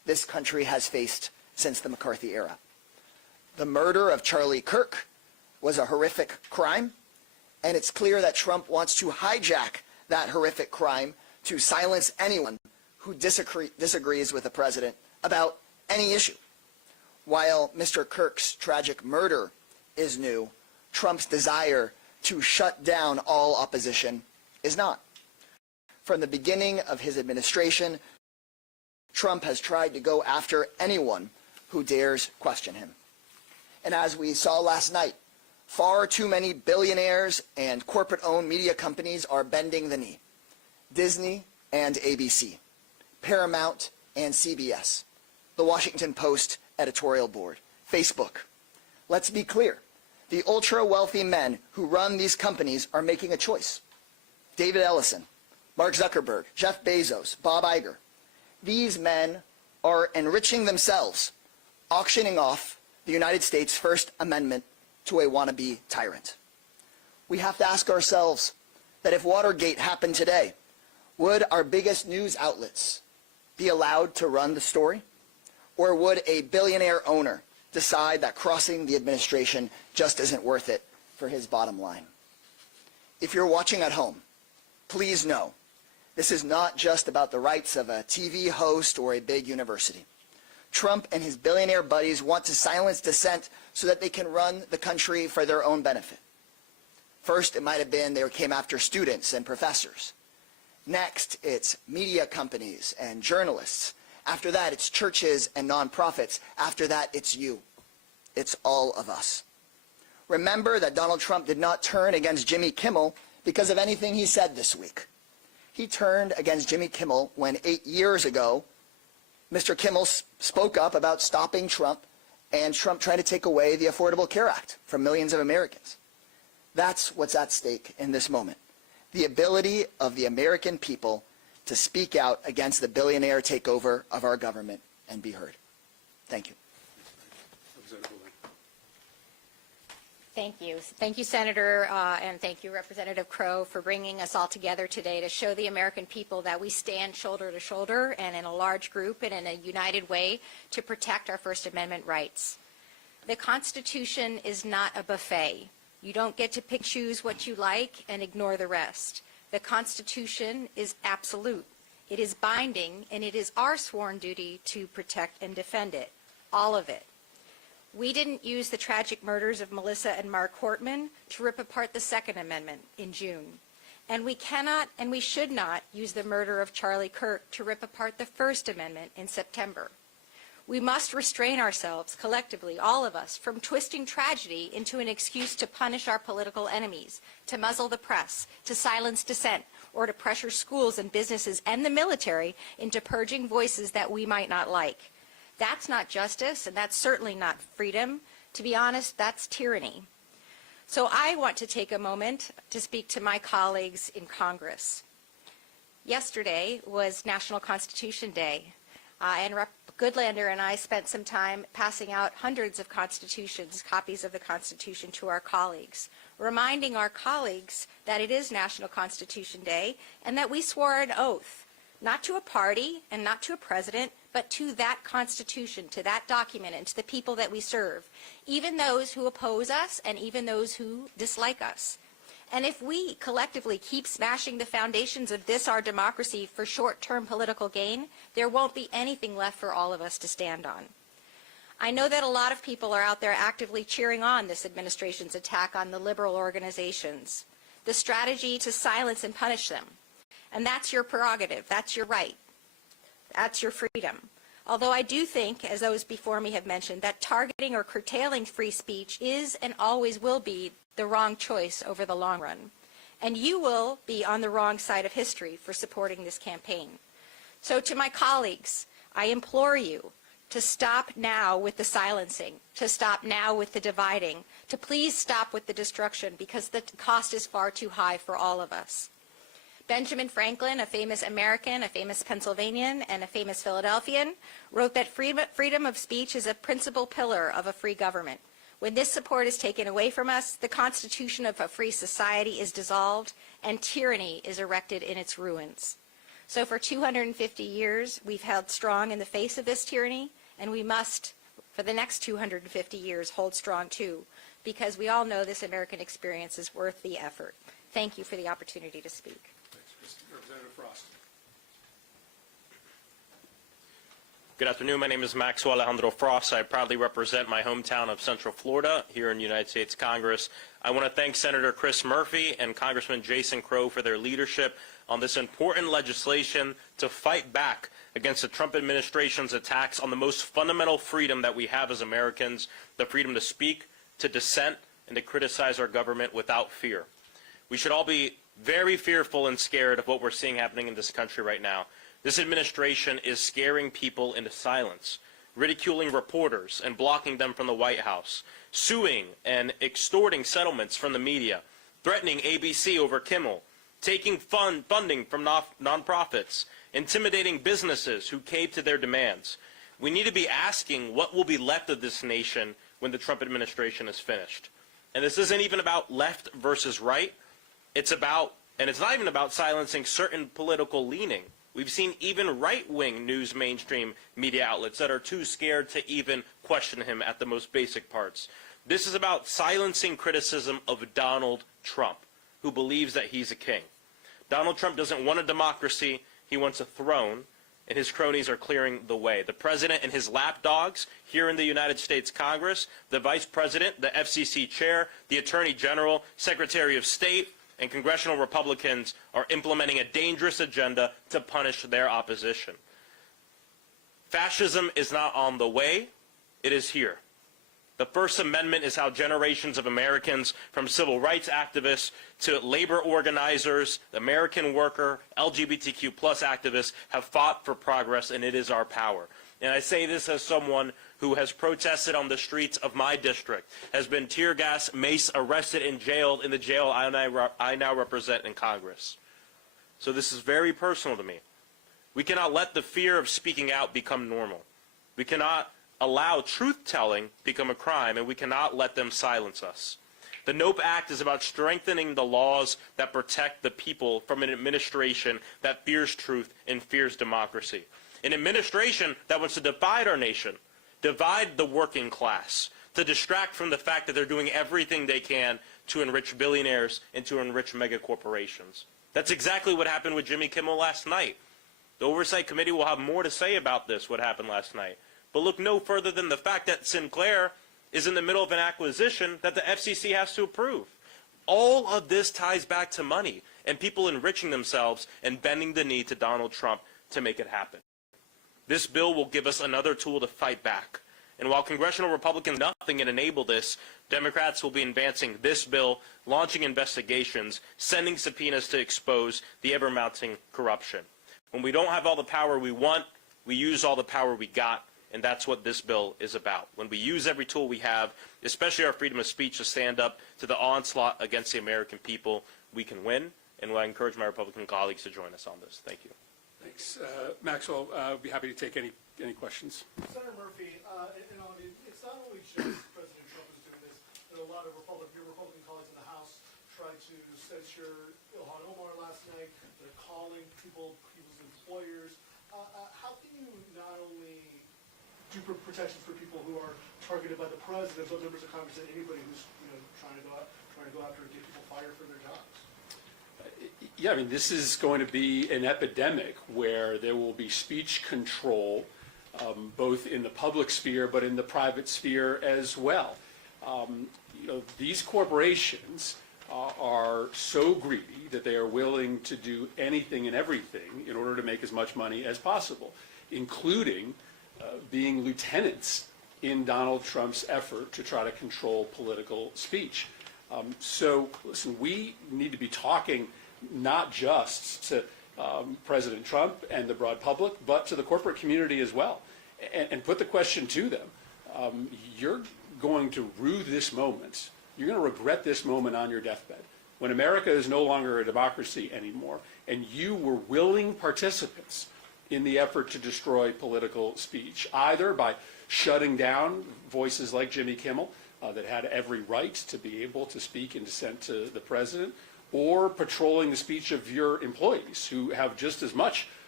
this country has faced since the McCarthy era. The murder of Charlie Kirk was a horrific crime, and it's clear that Trump wants to hijack that horrific crime to silence anyone who disagrees with the president about any issue. While Mr. Kirk's tragic murder is new, Trump's desire to shut down all opposition is not. From the beginning of his administration, Trump has tried to go after anyone who dares question him. And as we saw last night, far too many billionaires and corporate-owned media companies are bending the knee. Disney and ABC, Paramount and CBS, the Washington Post editorial board, Facebook. Let's be clear. The ultra-wealthy men who run these companies are making a choice. David Ellison, Mark Zuckerberg, Jeff Bezos, Bob Iger. These men are enriching themselves, auctioning off the United States' First Amendment to a wannabe tyrant. We have to ask ourselves that if Watergate happened today, would our biggest news outlets be allowed to run the story? Or would a billionaire owner decide that crossing the administration just isn't worth it for his bottom line? If you're watching at home, please know this is not just about the rights of a TV host or a big university. Trump and his billionaire buddies want to silence dissent so that they can run the country for their own benefit. First, it might have been they came after students and professors. Next, it's media companies and journalists. After that, it's churches and nonprofits. After that, it's you. It's all of us. Remember that Donald Trump did not turn against Jimmy Kimmel because of anything he said this week. He turned against Jimmy Kimmel when 8 years ago, Mr. Kimmel spoke up about stopping Trump and Trump trying to take away the Affordable Care Act from millions of Americans. That's what's at stake in this moment. The ability of the American people to speak out against the billionaire takeover of our government and be heard. Thank you. Thank you. Thank you, Senator, and thank you, Representative Crow, for bringing us all together today to show the American people that we stand shoulder to shoulder and in a large group and in a united way to protect our First Amendment rights. The Constitution is not a buffet. You don't get to pick, choose what you like and ignore the rest. The Constitution is absolute. It is binding, and it is our sworn duty to protect and defend it, all of it. We didn't use the tragic murders of Melissa and Mark Hortman to rip apart the Second Amendment in June. And we cannot and we should not use the murder of Charlie Kirk to rip apart the First Amendment in September. We must restrain ourselves collectively, all of us, from twisting tragedy into an excuse to punish our political enemies, to muzzle the press, to silence dissent, or to pressure schools and businesses and the military into purging voices that we might not like. That's not justice, and that's certainly not freedom. To be honest, that's tyranny. So I want to take a moment to speak to my colleagues in Congress. Yesterday was National Constitution Day, and Rep. Goodlander and I spent some time passing out hundreds of constitutions, copies of the Constitution, to our colleagues, reminding our colleagues that it is National Constitution Day and that we swore an oath, not to a party and not to a president, but to that Constitution, to that document, and to the people that we serve, even those who oppose us and even those who dislike us. And if we collectively keep smashing the foundations of this, our democracy, for short-term political gain, there won't be anything left for all of us to stand on. I know that a lot of people are out there actively cheering on this administration's attack on the liberal organizations, the strategy to silence and punish them. And that's your prerogative. That's your right. That's your freedom. Although I do think, as those before me have mentioned, that targeting or curtailing free speech is and always will be the wrong choice over the long run. And you will be on the wrong side of history for supporting this campaign. So to my colleagues, I implore you to stop now with the silencing, to stop now with the dividing, to please stop with the destruction, because the cost is far too high for all of us. Benjamin Franklin, a famous American, a famous Pennsylvanian, and a famous Philadelphian, wrote that freedom of speech is a principal pillar of a free government. When this support is taken away from us, the constitution of a free society is dissolved, and tyranny is erected in its ruins. So for 250 years, we've held strong in the face of this tyranny, and we must, for the next 250 years, hold strong too, because we all know this American experience is worth the effort. Thank you for the opportunity to speak. Thanks, Representative Frost. Good afternoon. My name is Maxwell Alejandro Frost. I proudly represent my hometown of Central Florida here in the United States Congress. I want to thank Senator Chris Murphy and Congressman Jason Crow for their leadership on this important legislation to fight back against the Trump administration's attacks on the most fundamental freedom that we have as Americans, the freedom to speak, to dissent, and to criticize our government without fear. We should all be very fearful and scared of what we're seeing happening in this country right now. This administration is scaring people into silence, ridiculing reporters and blocking them from the White House, suing and extorting settlements from the media, threatening ABC over Kimmel, taking funding from nonprofits, intimidating businesses who cave to their demands. We need to be asking what will be left of this nation when the Trump administration is finished. And this isn't even about left versus right. It's about, and it's not even about silencing certain political leaning. We've seen even right-wing news mainstream media outlets that are too scared to even question him at the most basic parts. This is about silencing criticism of Donald Trump, who believes that he's a king. Donald Trump doesn't want a democracy, he wants a throne, and his cronies are clearing the way. The president and his lapdogs here in the United States Congress, the vice president, the FCC chair, the attorney general, secretary of state, and congressional Republicans are implementing a dangerous agenda to punish their opposition. Fascism is not on the way, it is here. The First Amendment is how generations of Americans, from civil rights activists to labor organizers, American worker, LGBTQ+ activists, have fought for progress, and it is our power. And I say this as someone who has protested on the streets of my district, has been tear gas, mace, arrested, and jailed in the jail I now represent in Congress. So this is very personal to me. We cannot let the fear of speaking out become normal. We cannot allow truth-telling become a crime, and we cannot let them silence us. The NOPE Act is about strengthening the laws that protect the people from an administration that fears truth and fears democracy. An administration that wants to divide our nation, divide the working class, to distract from the fact that they're doing everything they can to enrich billionaires and to enrich mega corporations. That's exactly what happened with Jimmy Kimmel last night. The Oversight Committee will have more to say about this, what happened last night. But look no further than the fact that Sinclair is in the middle of an acquisition that the FCC has to approve. All of this ties back to money and people enriching themselves and bending the knee to Donald Trump to make it happen. This bill will give us another tool to fight back. And while congressional Republicans do nothing and enable this, Democrats will be advancing this bill, launching investigations, sending subpoenas to expose the ever-mounting corruption. When we don't have all the power we want, we use all the power we got, and that's what this bill is about. When we use every tool we have, especially our freedom of speech, to stand up to the onslaught against the American people, we can win, and I encourage my Republican colleagues to join us on this. Thank you. Thanks. Maxwell, I'd be happy to take any questions. Senator Murphy, it's not only just President Trump who's doing this. There are a lot of your Republican colleagues in the House tried to censure Ilhan Omar last night. They're calling people's employers. How can you not only do protections for people who are targeted by the president, but members of Congress and anybody who's trying to go after and get people fired for their jobs? Yeah, I mean, this is going to be an epidemic where there will be speech control, both in the public sphere but in the private sphere as well. These corporations are so greedy that they are willing to do anything and everything in order to make as much money as possible, including being lieutenants in Donald Trump's effort to try to control political speech. So, listen, we need to be talking not just to President Trump and the broad public, but to the corporate community as well, and put the question to them. You're going to rue this moment. You're going to regret this moment on your deathbed, when America is no longer a democracy anymore, and you were willing participants in the effort to destroy political speech, either by shutting down voices like Jimmy Kimmel that had every right to be able to speak in dissent to the president, or patrolling the speech of your employees who have just as much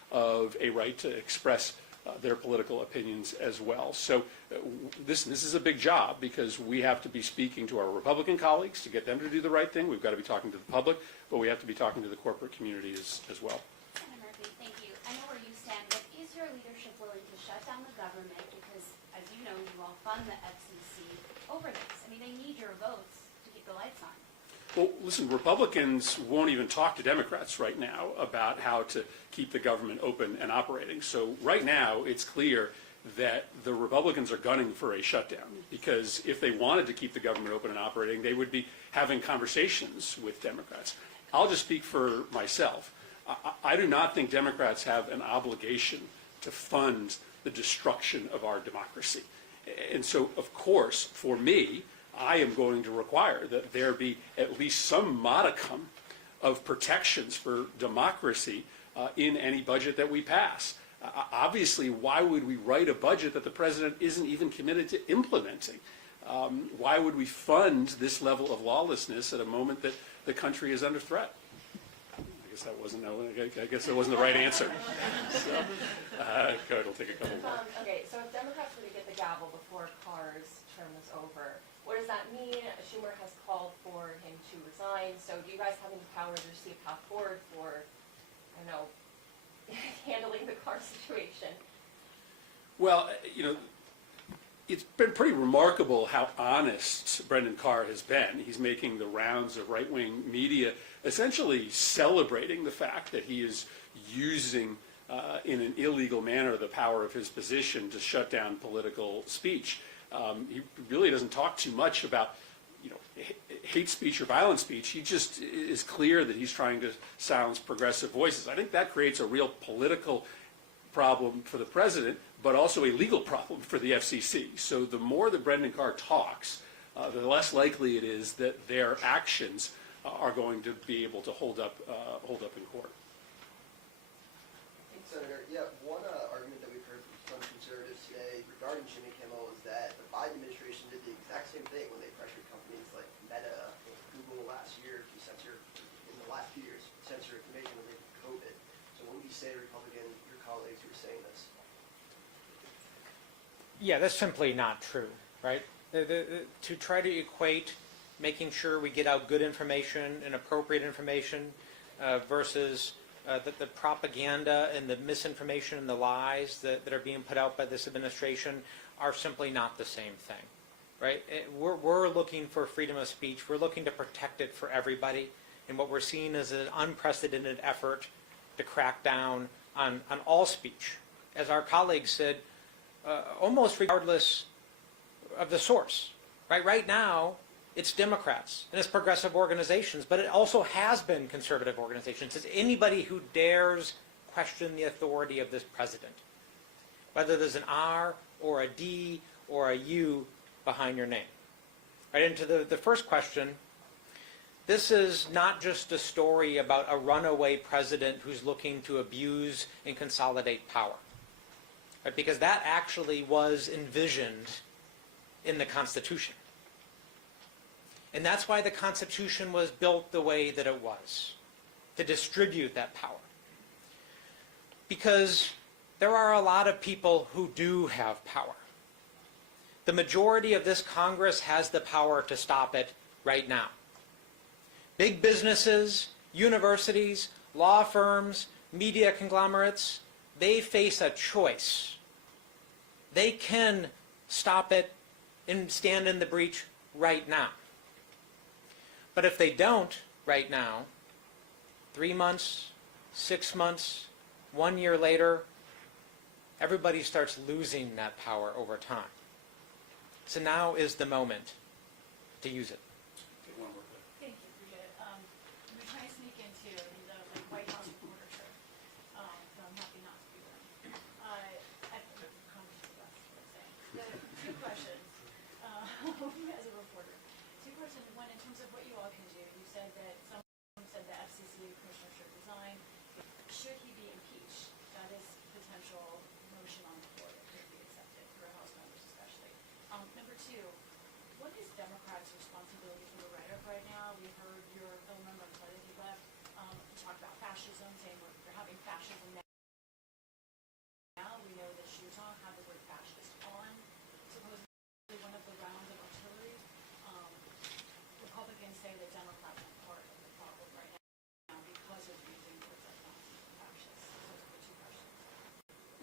of a right to express their political opinions as well. So this is a big job because we have to be speaking to our Republican colleagues to get them to do the right thing. We've got to be talking to the public, but we have to be talking to the corporate community as well. Senator Murphy, thank you. I know where you stand, but is your leadership willing to shut down the government because, as you know, you all fund the FCC over this? I mean, they need your votes to keep the lights on. Well, listen, Republicans won't even talk to Democrats right now about how to keep the government open and operating. So right now, it's clear that the Republicans are gunning for a shutdown because if they wanted to keep the government open and operating, they would be having conversations with Democrats. I'll just speak for myself. I do not think Democrats have an obligation to fund the destruction of our democracy. And so, of course, for me, I am going to require that there be at least some modicum of protections for democracy in any budget that we pass. Obviously, why would we write a budget that the president isn't even committed to implementing? Why would we fund this level of lawlessness at a moment that the country is under threat? I guess that wasn't the right answer. So, go ahead, we'll take a couple more. Okay, so if Democrats were to get the gavel before Carr's term is over, what does that mean? Schumer has called for him to resign. So do you guys have any powers or see a path forward for, I don't know, handling the Carr situation? Well, it's been pretty remarkable how honest Brendan Carr has been. He's making the rounds of right-wing media essentially celebrating the fact that he is using in an illegal manner the power of his position to shut down political speech. He really doesn't talk too much about hate speech or violent speech. He just is clear that he's trying to silence progressive voices. I think that creates a real political problem for the president, but also a legal problem for the FCC. So the more that Brendan Carr talks, the less likely it is that their actions are going to be able to hold up in court. Senator, one argument that we've heard from some conservatives today regarding Jimmy Kimmel is that the Biden administration did the exact same thing when they pressured companies like Meta and Google last year to censor, in the last few years, censor information related to COVID. So what would you say to your colleagues who are saying this? Yeah, that's simply not true, right? To try to equate making sure we get out good information and appropriate information versus the propaganda and the misinformation and the lies that are being put out by this administration are simply not the same thing, right? We're looking for freedom of speech. We're looking to protect it for everybody. And what we're seeing is an unprecedented effort to crack down on all speech. As our colleagues said, almost regardless of the source, right? Right now, it's Democrats and it's progressive organizations, but it also has been conservative organizations. It's anybody who dares question the authority of this president, whether there's an R or a D or a U behind your name. Right into the first question, this is not just a story about a runaway president who's looking to abuse and consolidate power, right? Because that actually was envisioned in the Constitution. And that's why the Constitution was built the way that it was, to distribute that power. Because there are a lot of people who do have power. The majority of this Congress has the power to stop it right now. Big businesses, universities, law firms, media conglomerates, they face a choice. They can stop it and stand in the breach right now. But if they don't right now, 3 months, 6 months, 1 year later, everybody starts losing that power over time. So now is the moment to use it. Thank you, appreciate it. We're trying to sneak into the White House reporter, so I'm happy not to do that. Congress is best, what I'm saying. Two questions as a reporter. Two questions. One, in terms of what you all can do, you said that someone said the FCC commissioner should resign. Should he be impeached? That is potential motion on the floor that could be accepted for House members especially. Number two, what is Democrats' responsibility for the write-up right now? We heard your fellow member, I'm sorry that he left, talk about fascism, saying we're having fascism now.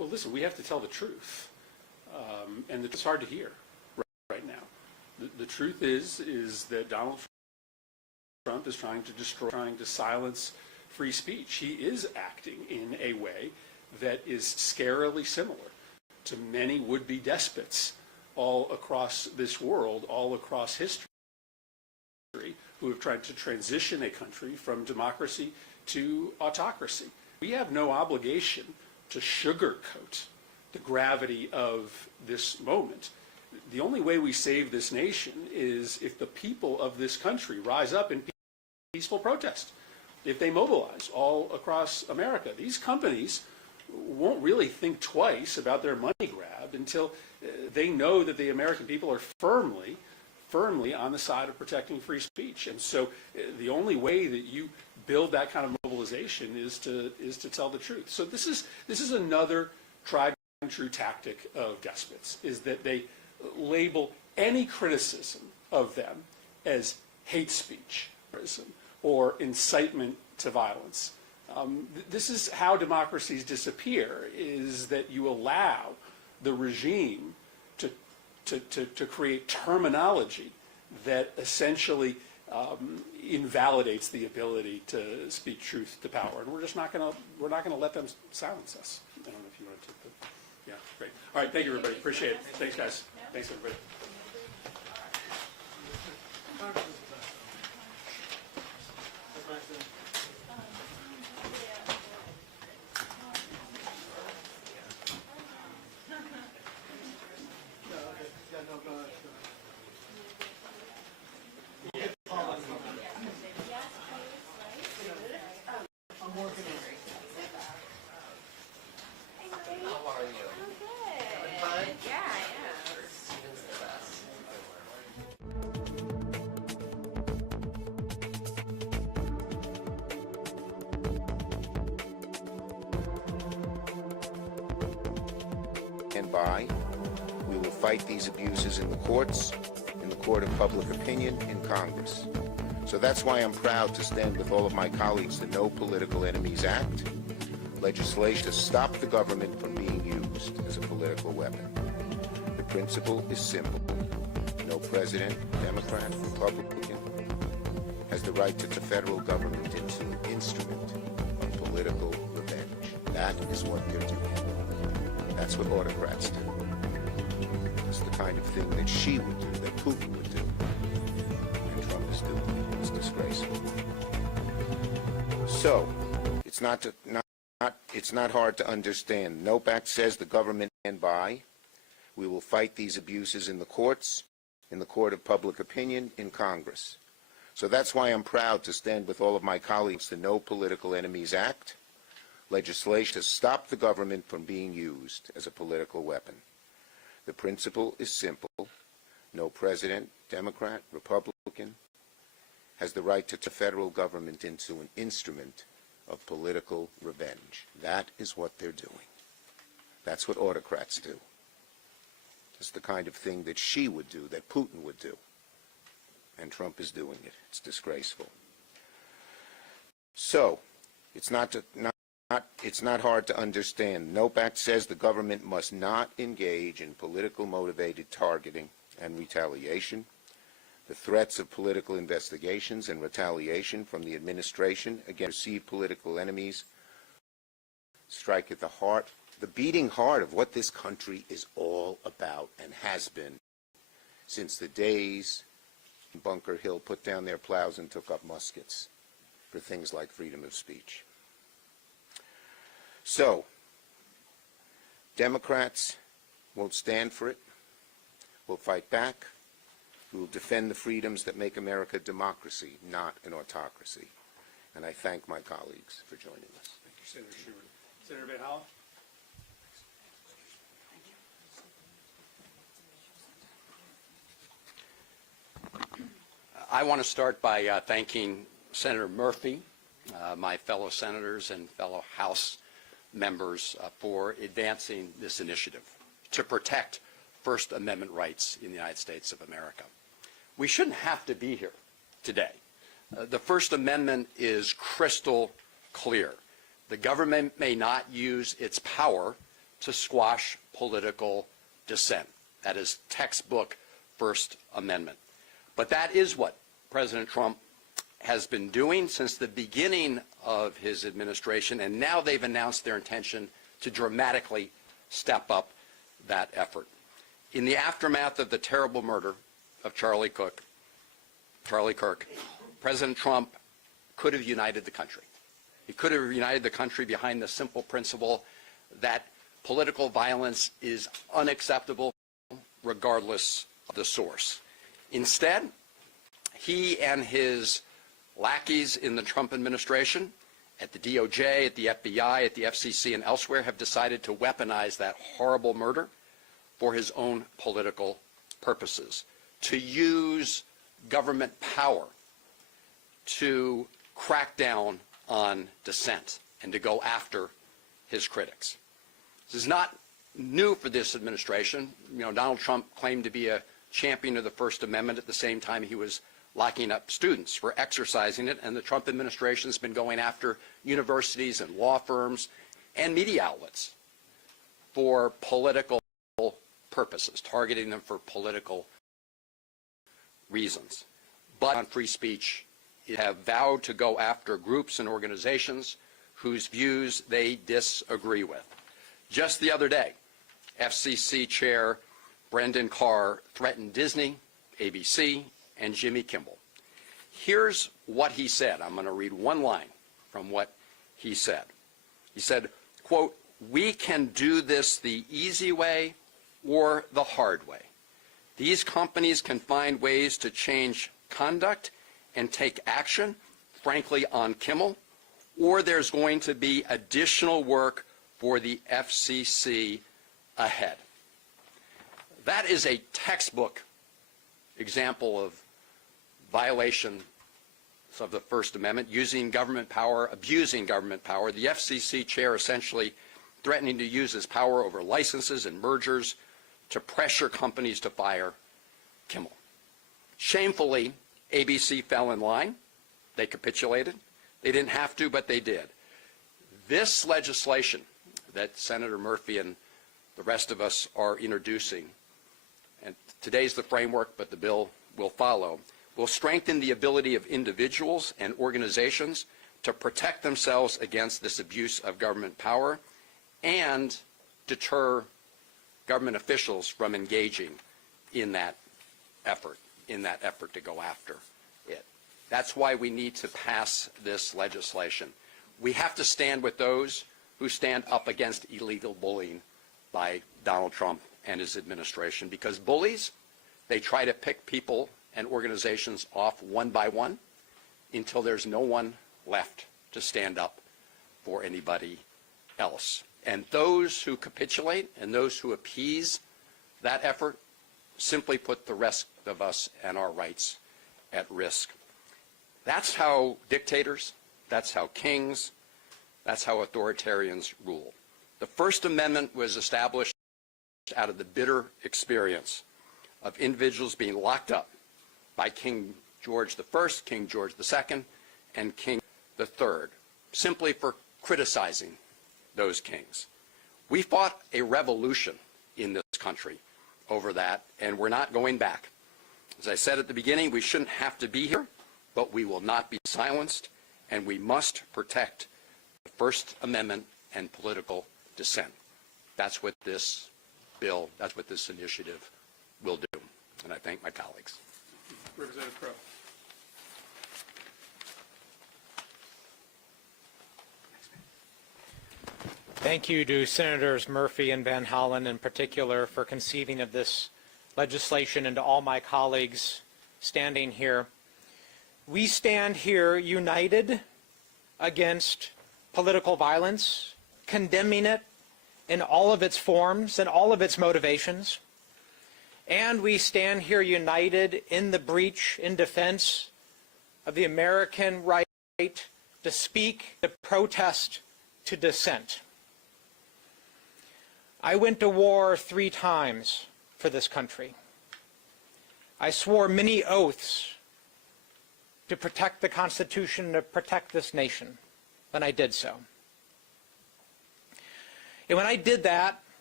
Well, listen, we have to tell the truth, and it's hard to hear right now. The truth is that Donald Trump is trying to destroy, trying to silence free speech. He is acting in a way that is scarily similar to many would-be despots all across this world, all across history, who have tried to transition a country from democracy to autocracy. We have no obligation to sugarcoat the gravity of this moment. The only way we save this nation is if the people of this country rise up in peaceful protest, if they mobilize all across America. These companies won't really think twice about their money grab until they know that the American people are firmly on the side of protecting free speech. And so the only way that you build that kind of mobilization is to tell the truth. So this is another tried and true tactic of despots, is that they label any criticism of them as hate speech or incitement to violence. This is how democracies disappear, is that you allow the regime to create terminology that essentially invalidates the ability to speak truth to power, and we're just not going to let them silence us. I don't know if you want to take the, yeah, great. All right, thank you, everybody. Appreciate it. Thanks, guys. Thanks, everybody. And by, we will fight these abuses in the courts, in the court of public opinion, in Congress. So that's why I'm proud to stand with all of my colleagues, the No Political Enemies Act, legislation to stop the government from being used as a political weapon. The principle is simple. No president, Democrat, Republican, has the right to turn the federal government into an instrument of political revenge. That is what they're doing. That's what autocrats do. It's the kind of thing that she would do, that Putin would do, and Trump is doing. It's disgraceful. So, it's not hard to understand. NOPAC says the government stand by. We will fight these abuses in the courts, in the court of public opinion, in Congress. So that's why I'm proud to stand with all of my colleagues, the No Political Enemies Act, legislation to stop the government from being used as a political weapon. The principle is simple. No president, Democrat, Republican, has the right to turn the federal government into an instrument of political revenge. That is what they're doing. That's what autocrats do. It's the kind of thing that she would do, that Putin would do. And Trump is doing it. It's disgraceful. So, it's not hard to understand. NOPAC says the government must not engage in political motivated targeting and retaliation. The threats of political investigations and retaliation from the administration against perceived political enemies strike at the heart, the beating heart of what this country is all about and has been since the days Bunker Hill put down their plows and took up muskets for things like freedom of speech. So, Democrats won't stand for it. We'll fight back. We will defend the freedoms that make America a democracy, not an autocracy. And I thank my colleagues for joining us. Thank you, Senator Schumer. Senator Van Hollen? I want to start by thanking Senator Murphy, my fellow senators and fellow House members for advancing this initiative to protect First Amendment rights in the United States of America. We shouldn't have to be here today. The First Amendment is crystal clear. The government may not use its power to squash political dissent. That is textbook First Amendment. But that is what President Trump has been doing since the beginning of his administration, and now they've announced their intention to dramatically step up that effort. In the aftermath of the terrible murder of Charlie Kirk, President Trump could have united the country. He could have united the country behind the simple principle that political violence is unacceptable regardless of the source. Instead, he and his lackeys in the Trump administration, at the DOJ, at the FBI, at the FCC, and elsewhere, have decided to weaponize that horrible murder for his own political purposes, to use government power to crack down on dissent and to go after his critics. This is not new for this administration. You know, Donald Trump claimed to be a champion of the First Amendment at the same time he was locking up students for exercising it, and the Trump administration has been going after universities and law firms and media outlets for political purposes, targeting them for political reasons. But on free speech, have vowed to go after groups and organizations whose views they disagree with. Just the other day, FCC Chair Brendan Carr threatened Disney, ABC, and Jimmy Kimmel. Here's what he said. I'm going to read one line from what he said. He said, quote, "We can do this the easy way or the hard way. These companies can find ways to change conduct and take action, frankly, on Kimmel, or there's going to be additional work for the FCC ahead." That is a textbook example of violation of the First Amendment, using government power, abusing government power. The FCC chair essentially threatening to use his power over licenses and mergers to pressure companies to fire Kimmel. Shamefully, ABC fell in line. They capitulated. They didn't have to, but they did. This legislation that Senator Murphy and the rest of us are introducing, and today's the framework, but the bill will follow, will strengthen the ability of individuals and organizations to protect themselves against this abuse of government power and deter government officials from engaging in that effort to go after it. That's why we need to pass this legislation. We have to stand with those who stand up against illegal bullying by Donald Trump and his administration, because bullies, they try to pick people and organizations off one by one until there's no one left to stand up for anybody else. And those who capitulate and those who appease that effort simply put the rest of us and our rights at risk. That's how dictators, that's how kings, that's how authoritarians rule. The First Amendment was established out of the bitter experience of individuals being locked up by King George I, King George II, and King III, simply for criticizing those kings. We fought a revolution in this country over that, and we're not going back. As I said at the beginning, we shouldn't have to be here, but we will not be silenced, and we must protect the First Amendment and political dissent. That's what this bill, that's what this initiative will do. And I thank my colleagues. Representative Crow. Thank you to Senators Murphy and Van Hollen in particular for conceiving of this legislation, and to all my colleagues standing here. We stand here united against political violence, condemning it in all of its forms and all of its motivations. And we stand here united in the breach, in defense of the American right to speak, to protest, to dissent. I went to war 3 times for this country. I swore many oaths to protect the Constitution, to protect this nation, and I did so. And when I did that,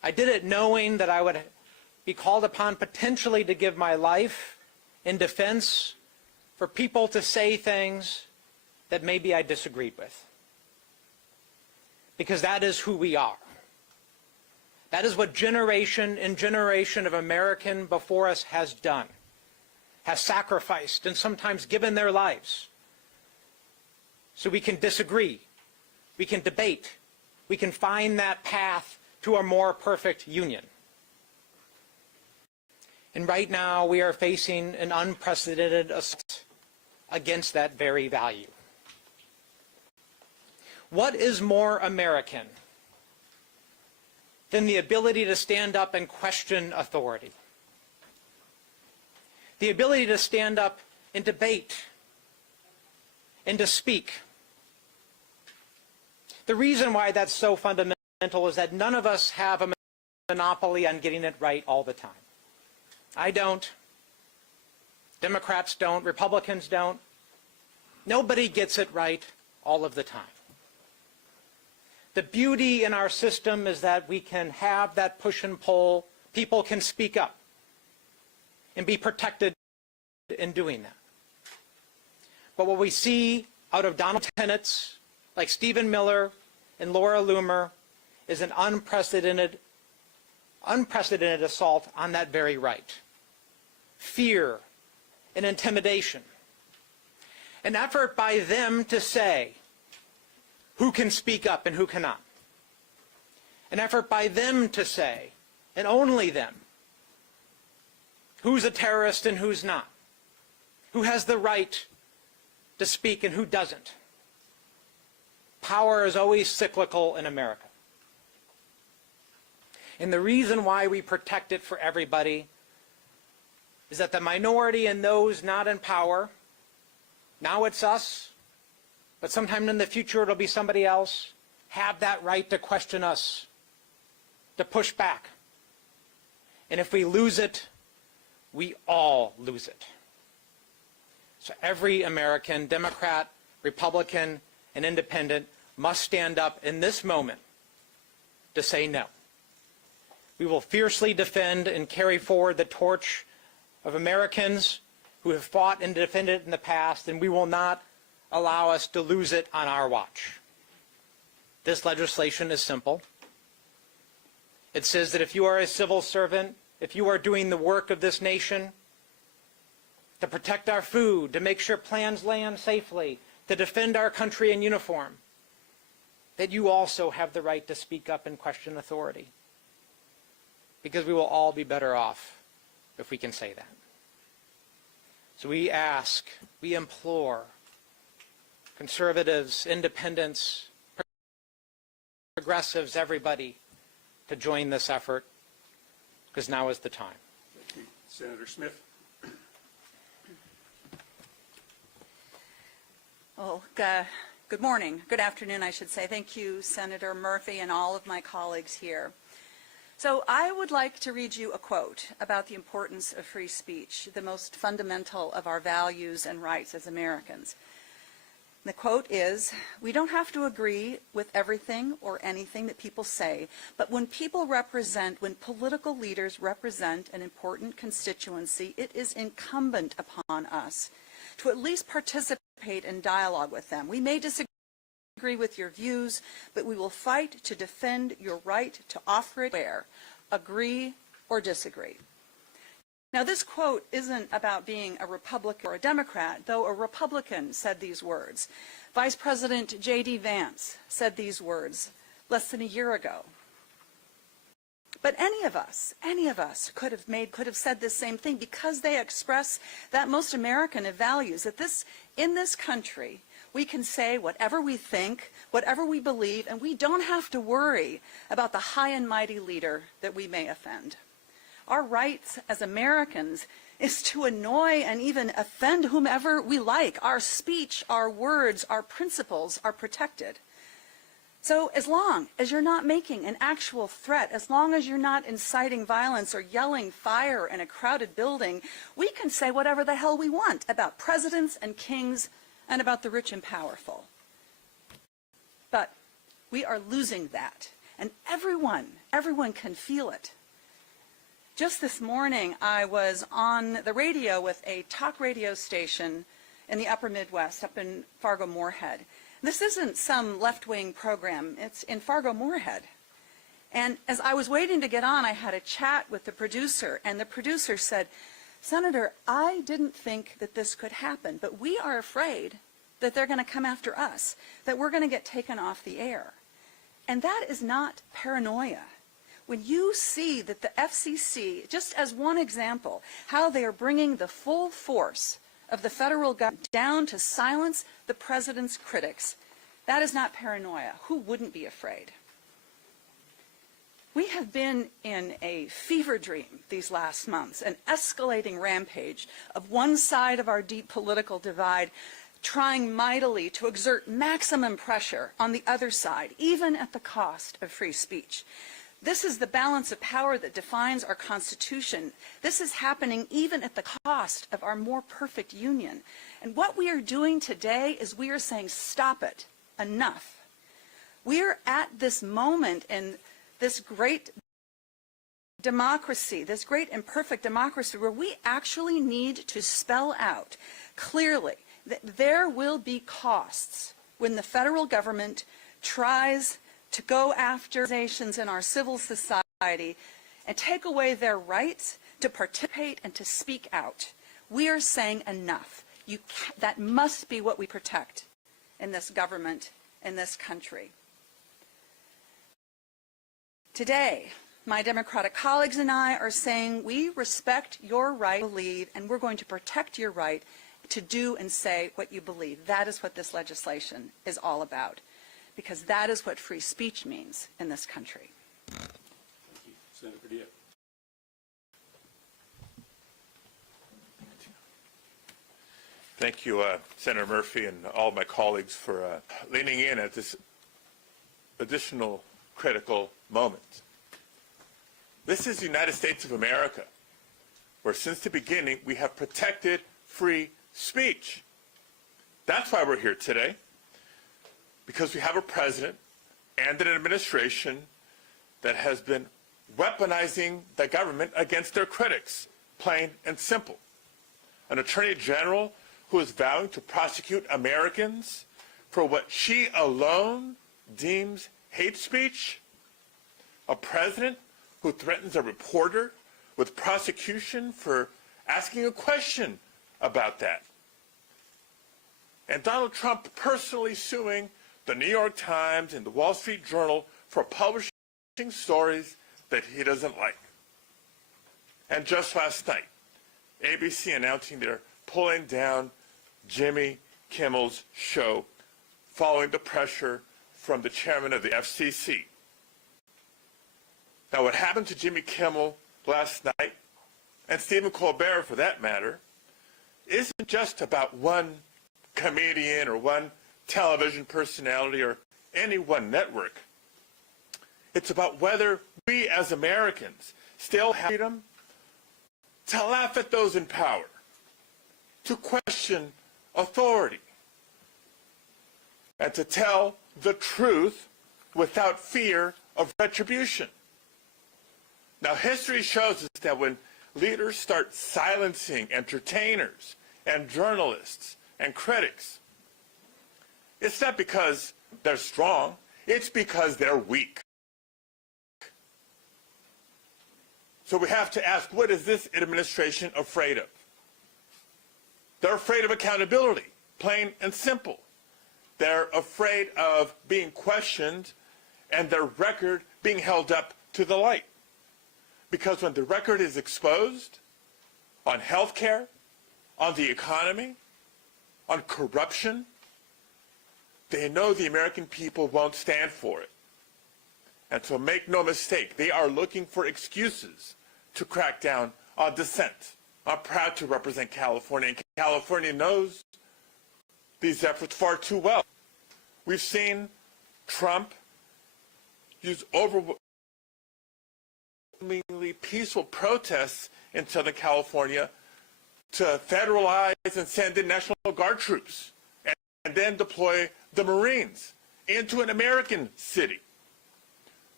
I did it knowing that I would be called upon potentially to give my life in defense for people to say things that maybe I disagreed with. Because that is who we are. That is what generation and generation of American before us has done, has sacrificed and sometimes given their lives. So we can disagree, we can debate, we can find that path to a more perfect union. And right now we are facing an unprecedented assault against that very value. What is more American than the ability to stand up and question authority? The ability to stand up and debate and to speak. The reason why that's so fundamental is that none of us have a monopoly on getting it right all the time. I don't. Democrats don't. Republicans don't. Nobody gets it right all of the time. The beauty in our system is that we can have that push and pull. People can speak up and be protected in doing that. But what we see out of Donald tenets like Stephen Miller and Laura Loomer is an unprecedented assault on that very right. Fear and intimidation. An effort by them to say who can speak up and who cannot. An effort by them to say, and only them, who's a terrorist and who's not. Who has the right to speak and who doesn't. Power is always cyclical in America. And the reason why we protect it for everybody is that the minority and those not in power, now it's us, but sometime in the future it'll be somebody else, have that right to question us, to push back. And if we lose it, we all lose it. So every American, Democrat, Republican, and Independent must stand up in this moment to say no. We will fiercely defend and carry forward the torch of Americans who have fought and defended it in the past, and we will not allow us to lose it on our watch. This legislation is simple. It says that if you are a civil servant, if you are doing the work of this nation to protect our food, to make sure plans land safely, to defend our country in uniform, that you also have the right to speak up and question authority. Because we will all be better off if we can say that. So we ask, we implore conservatives, independents, progressives, everybody to join this effort, because now is the time. Thank you. Senator Smith. Well, good morning, good afternoon, I should say. Thank you, Senator Murphy, and all of my colleagues here. So I would like to read you a quote about the importance of free speech, the most fundamental of our values and rights as Americans. The quote is, "We don't have to agree with everything or anything that people say, but when political leaders represent an important constituency, it is incumbent upon us to at least participate in dialogue with them. We may disagree with your views, but we will fight to defend your right to offer it where, agree or disagree." Now, this quote isn't about being a Republican or a Democrat, though a Republican said these words. Vice President J.D. Vance said these words less than a year ago. But any of us could have said this same thing, because they express that most American of values, that in this country, we can say whatever we think, whatever we believe, and we don't have to worry about the high and mighty leader that we may offend. Our rights as Americans is to annoy and even offend whomever we like. Our speech, our words, our principles are protected. So as long as you're not making an actual threat, as long as you're not inciting violence or yelling fire in a crowded building, we can say whatever the hell we want about presidents and kings and about the rich and powerful. But we are losing that. And everyone can feel it. Just this morning, I was on the radio with a talk radio station in the upper Midwest, up in Fargo-Moorhead. This isn't some left-wing program. It's in Fargo-Moorhead. And as I was waiting to get on, I had a chat with the producer, and the producer said, "Senator, I didn't think that this could happen, but we are afraid that they're going to come after us, that we're going to get taken off the air." And that is not paranoia. When you see that the FCC, just as one example, how they are bringing the full force of the federal government down to silence the president's critics, that is not paranoia. Who wouldn't be afraid? We have been in a fever dream these last months, an escalating rampage of one side of our deep political divide trying mightily to exert maximum pressure on the other side, even at the cost of free speech. This is the balance of power that defines our Constitution. This is happening even at the cost of our more perfect union. And what we are doing today is we are saying, stop it, enough. We are at this moment in this great democracy, this great imperfect democracy, where we actually need to spell out clearly that there will be costs when the federal government tries to go after organizations in our civil society and take away their rights to participate and to speak out. We are saying enough. That must be what we protect in this government, in this country. Today, my Democratic colleagues and I are saying we respect your right to believe, and we're going to protect your right to do and say what you believe. That is what this legislation is all about, because that is what free speech means in this country. Thank you. Senator Padilla. Thank you, Senator Murphy, and all my colleagues for leaning in at this additional critical moment. This is the United States of America, where since the beginning we have protected free speech. That's why we're here today, because we have a president and an administration that has been weaponizing the government against their critics, plain and simple. An attorney general who is vowing to prosecute Americans for what she alone deems hate speech. A president who threatens a reporter with prosecution for asking a question about that. And Donald Trump personally suing the New York Times and the Wall Street Journal for publishing stories that he doesn't like. And just last night, ABC announcing they're pulling down Jimmy Kimmel's show following the pressure from the chairman of the FCC. Now, what happened to Jimmy Kimmel last night, and Stephen Colbert for that matter, isn't just about one comedian or one television personality or any one network. It's about whether we as Americans still have freedom to laugh at those in power, to question authority, and to tell the truth without fear of retribution. Now, history shows us that when leaders start silencing entertainers and journalists and critics, it's not because they're strong, it's because they're weak. So we have to ask, what is this administration afraid of? They're afraid of accountability, plain and simple. They're afraid of being questioned and their record being held up to the light. Because when the record is exposed on health care, on the economy, on corruption, they know the American people won't stand for it. And so make no mistake, they are looking for excuses to crack down on dissent. I'm proud to represent California, and California knows these efforts far too well. We've seen Trump use overwhelmingly peaceful protests in Southern California to federalize and send in National Guard troops and then deploy the Marines into an American city.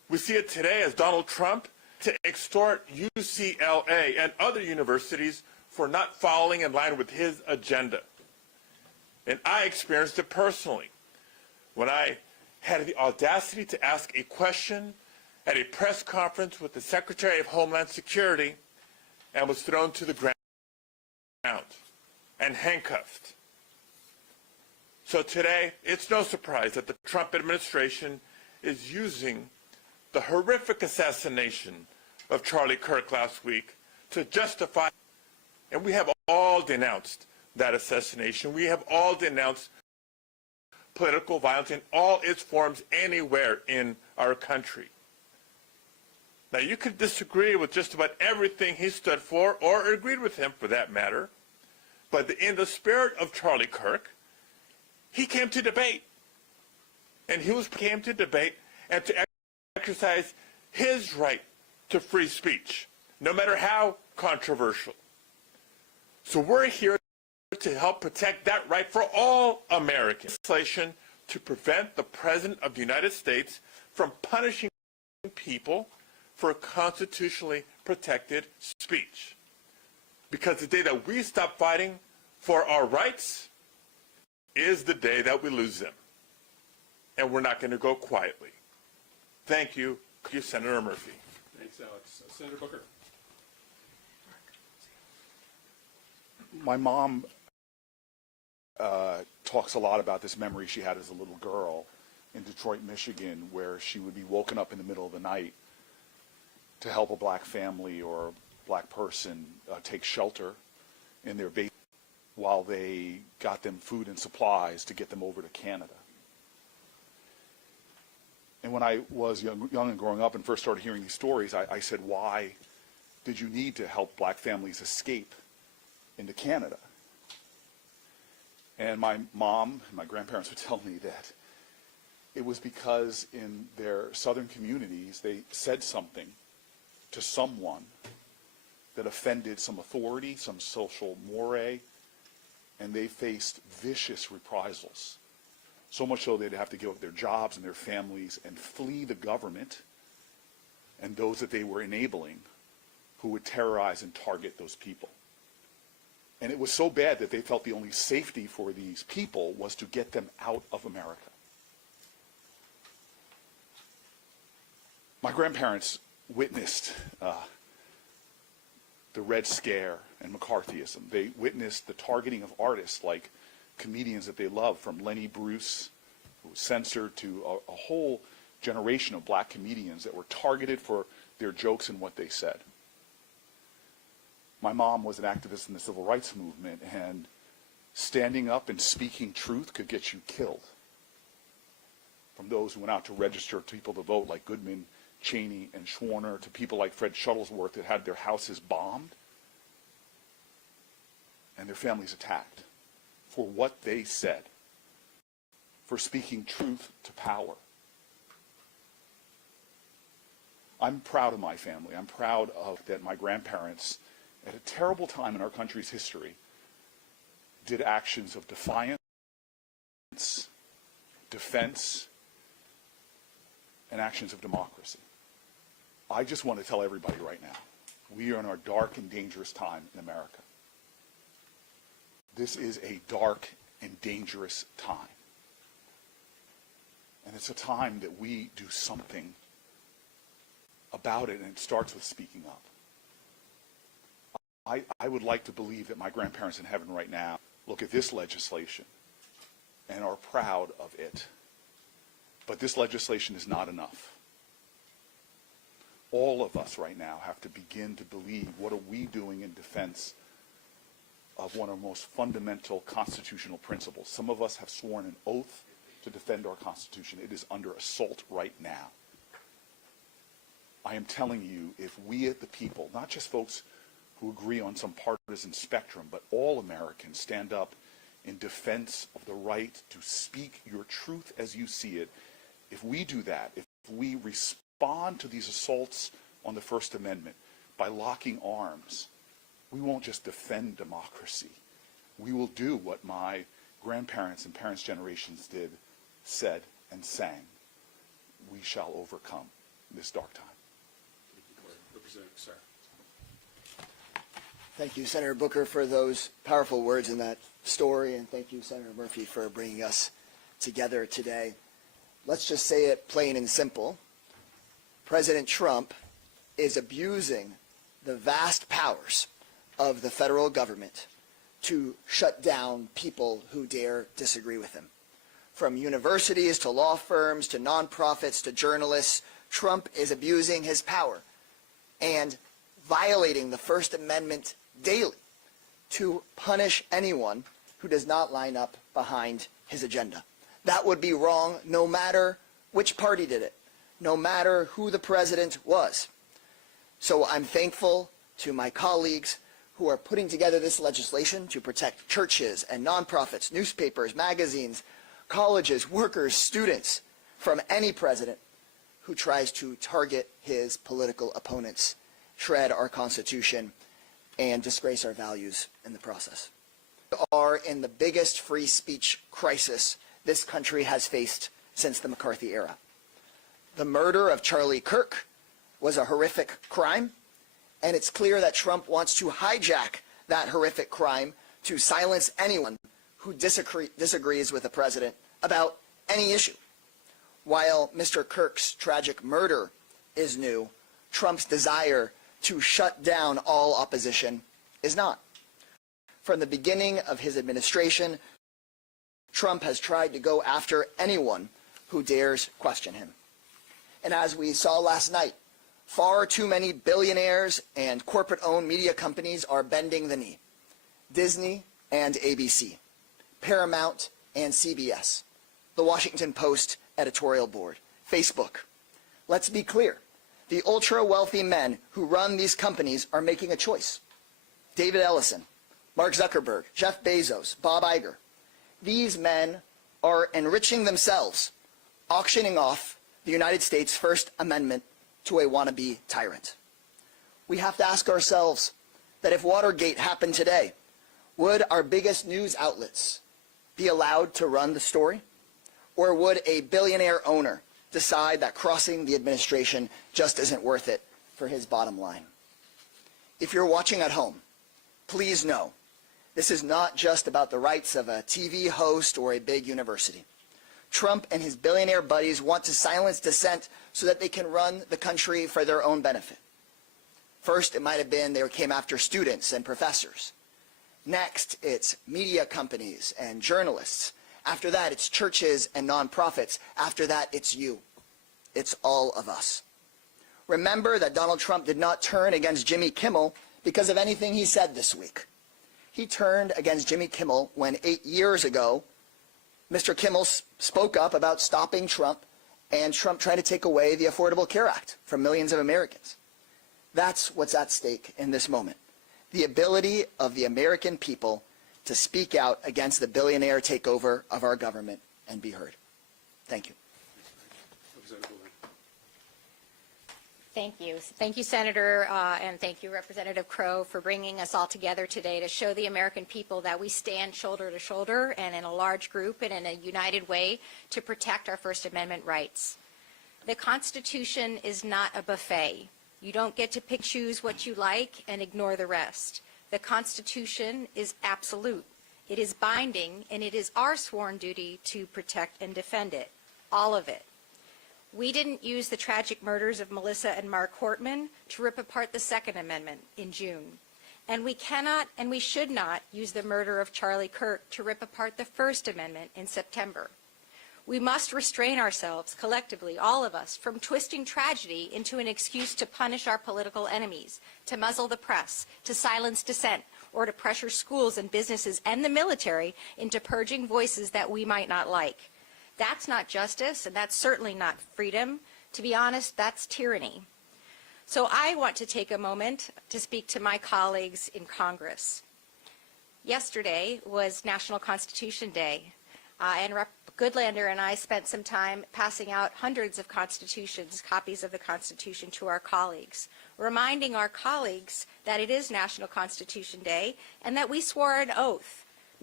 We see it today as Donald Trump to extort UCLA and other universities for not following in line with his agenda. And I experienced it personally when I had the audacity to ask a question at a press conference with the Secretary of Homeland Security and was thrown to the ground and handcuffed. So today, it's no surprise that the Trump administration is using the horrific assassination of Charlie Kirk last week to justify, and we have all denounced that assassination. We have all denounced political violence in all its forms anywhere in our country. Now, you could disagree with just about everything he stood for, or agreed with him for that matter, but in the spirit of Charlie Kirk, he came to debate. And came to debate and to exercise his right to free speech, no matter how controversial. So we're here to help protect that right for all Americans. Legislation to prevent the President of the United States from punishing people for constitutionally protected speech. Because the day that we stop fighting for our rights is the day that we lose them. And we're not going to go quietly. Thank you, Senator Murphy. Thanks, Alex. Senator Booker. My mom talks a lot about this memory she had as a little girl in Detroit, Michigan, where she would be woken up in the middle of the night to help a black family or a black person take shelter in their basement while they got them food and supplies to get them over to Canada. And when I was young and growing up and first started hearing these stories, I said, why did you need to help black families escape into Canada? And my mom and my grandparents would tell me that it was because in their southern communities, they said something to someone that offended some authority, some social mores, and they faced vicious reprisals. So much so they'd have to give up their jobs and their families and flee the government and those that they were enabling who would terrorize and target those people. And it was so bad that they felt the only safety for these people was to get them out of America. My grandparents witnessed the Red Scare and McCarthyism. They witnessed the targeting of artists like comedians that they loved, from Lenny Bruce, who was censored, to a whole generation of black comedians that were targeted for their jokes and what they said. My mom was an activist in the civil rights movement, and standing up and speaking truth could get you killed. From those who went out to register people to vote, like Goodman, Cheney, and Schwerner, to people like Fred Shuttlesworth that had their houses bombed and their families attacked for what they said, for speaking truth to power. I'm proud of my family. I'm proud of that my grandparents, at a terrible time in our country's history, did actions of defiance, defense, and actions of democracy. I just want to tell everybody right now, we are in a dark and dangerous time in America. This is a dark and dangerous time. And it's a time that we do something about it, and it starts with speaking up. I would like to believe that my grandparents in heaven right now look at this legislation and are proud of it. But this legislation is not enough. All of us right now have to begin to believe, what are we doing in defense of one of the most fundamental constitutional principles? Some of us have sworn an oath to defend our Constitution. It is under assault right now. I am telling you, if we at the people, not just folks who agree on some partisan spectrum, but all Americans stand up in defense of the right to speak your truth as you see it, if we do that, if we respond to these assaults on the First Amendment by locking arms, we won't just defend democracy. We will do what my grandparents and parents' generations did, said, and sang. We shall overcome. this dark time. Representative Sarah. Thank you, Senator Booker, for those powerful words in that story, and thank you, Senator Murphy, for bringing us together today. Let's just say it plain and simple. President Trump is abusing the vast powers of the federal government to shut down people who dare disagree with him. From universities to law firms to nonprofits to journalists, Trump is abusing his power and violating the First Amendment daily to punish anyone who does not line up behind his agenda. That would be wrong no matter which party did it, no matter who the president was. So I'm thankful to my colleagues who are putting together this legislation to protect churches and nonprofits, newspapers, magazines, colleges, workers, students from any president who tries to target his political opponents, shred our Constitution, and disgrace our values in the process. We are in the biggest free speech crisis this country has faced since the McCarthy era. The murder of Charlie Kirk was a horrific crime, and it's clear that Trump wants to hijack that horrific crime to silence anyone who disagrees with the president about any issue. While Mr. Kirk's tragic murder is new, Trump's desire to shut down all opposition is not. From the beginning of his administration, Trump has tried to go after anyone who dares question him. And as we saw last night, far too many billionaires and corporate-owned media companies are bending the knee. Disney and ABC, Paramount and CBS, the Washington Post editorial board, Facebook. Let's be clear. The ultra-wealthy men who run these companies are making a choice. David Ellison, Mark Zuckerberg, Jeff Bezos, Bob Iger. These men are enriching themselves, auctioning off the United States' First Amendment to a wannabe tyrant. We have to ask ourselves that if Watergate happened today, would our biggest news outlets be allowed to run the story? Or would a billionaire owner decide that crossing the administration just isn't worth it for his bottom line? If you're watching at home, please know this is not just about the rights of a TV host or a big university. Trump and his billionaire buddies want to silence dissent so that they can run the country for their own benefit. First, it might have been they came after students and professors. Next, it's media companies and journalists. After that, it's churches and nonprofits. After that, it's you. It's all of us. Remember that Donald Trump did not turn against Jimmy Kimmel because of anything he said this week. He turned against Jimmy Kimmel when 8 years ago, Mr. Kimmel spoke up about stopping Trump and Trump trying to take away the Affordable Care Act from millions of Americans. That's what's at stake in this moment. The ability of the American people to speak out against the billionaire takeover of our government and be heard. Thank you. Thank you. Thank you, Senator, and thank you, Representative Crow, for bringing us all together today to show the American people that we stand shoulder to shoulder and in a large group and in a united way to protect our First Amendment rights. The Constitution is not a buffet. You don't get to pick, choose what you like and ignore the rest. The Constitution is absolute. It is binding, and it is our sworn duty to protect and defend it, all of it. We didn't use the tragic murders of Melissa and Mark Hortman to rip apart the Second Amendment in June. And we cannot and we should not use the murder of Charlie Kirk to rip apart the First Amendment in September. We must restrain ourselves collectively, all of us, from twisting tragedy into an excuse to punish our political enemies, to muzzle the press, to silence dissent, or to pressure schools and businesses and the military into purging voices that we might not like. That's not justice, and that's certainly not freedom. To be honest, that's tyranny. So I want to take a moment to speak to my colleagues in Congress. Yesterday was National Constitution Day, and Rep. Goodlander and I spent some time passing out hundreds of constitutions, copies of the Constitution, to our colleagues, reminding our colleagues that it is National Constitution Day and that we swore an oath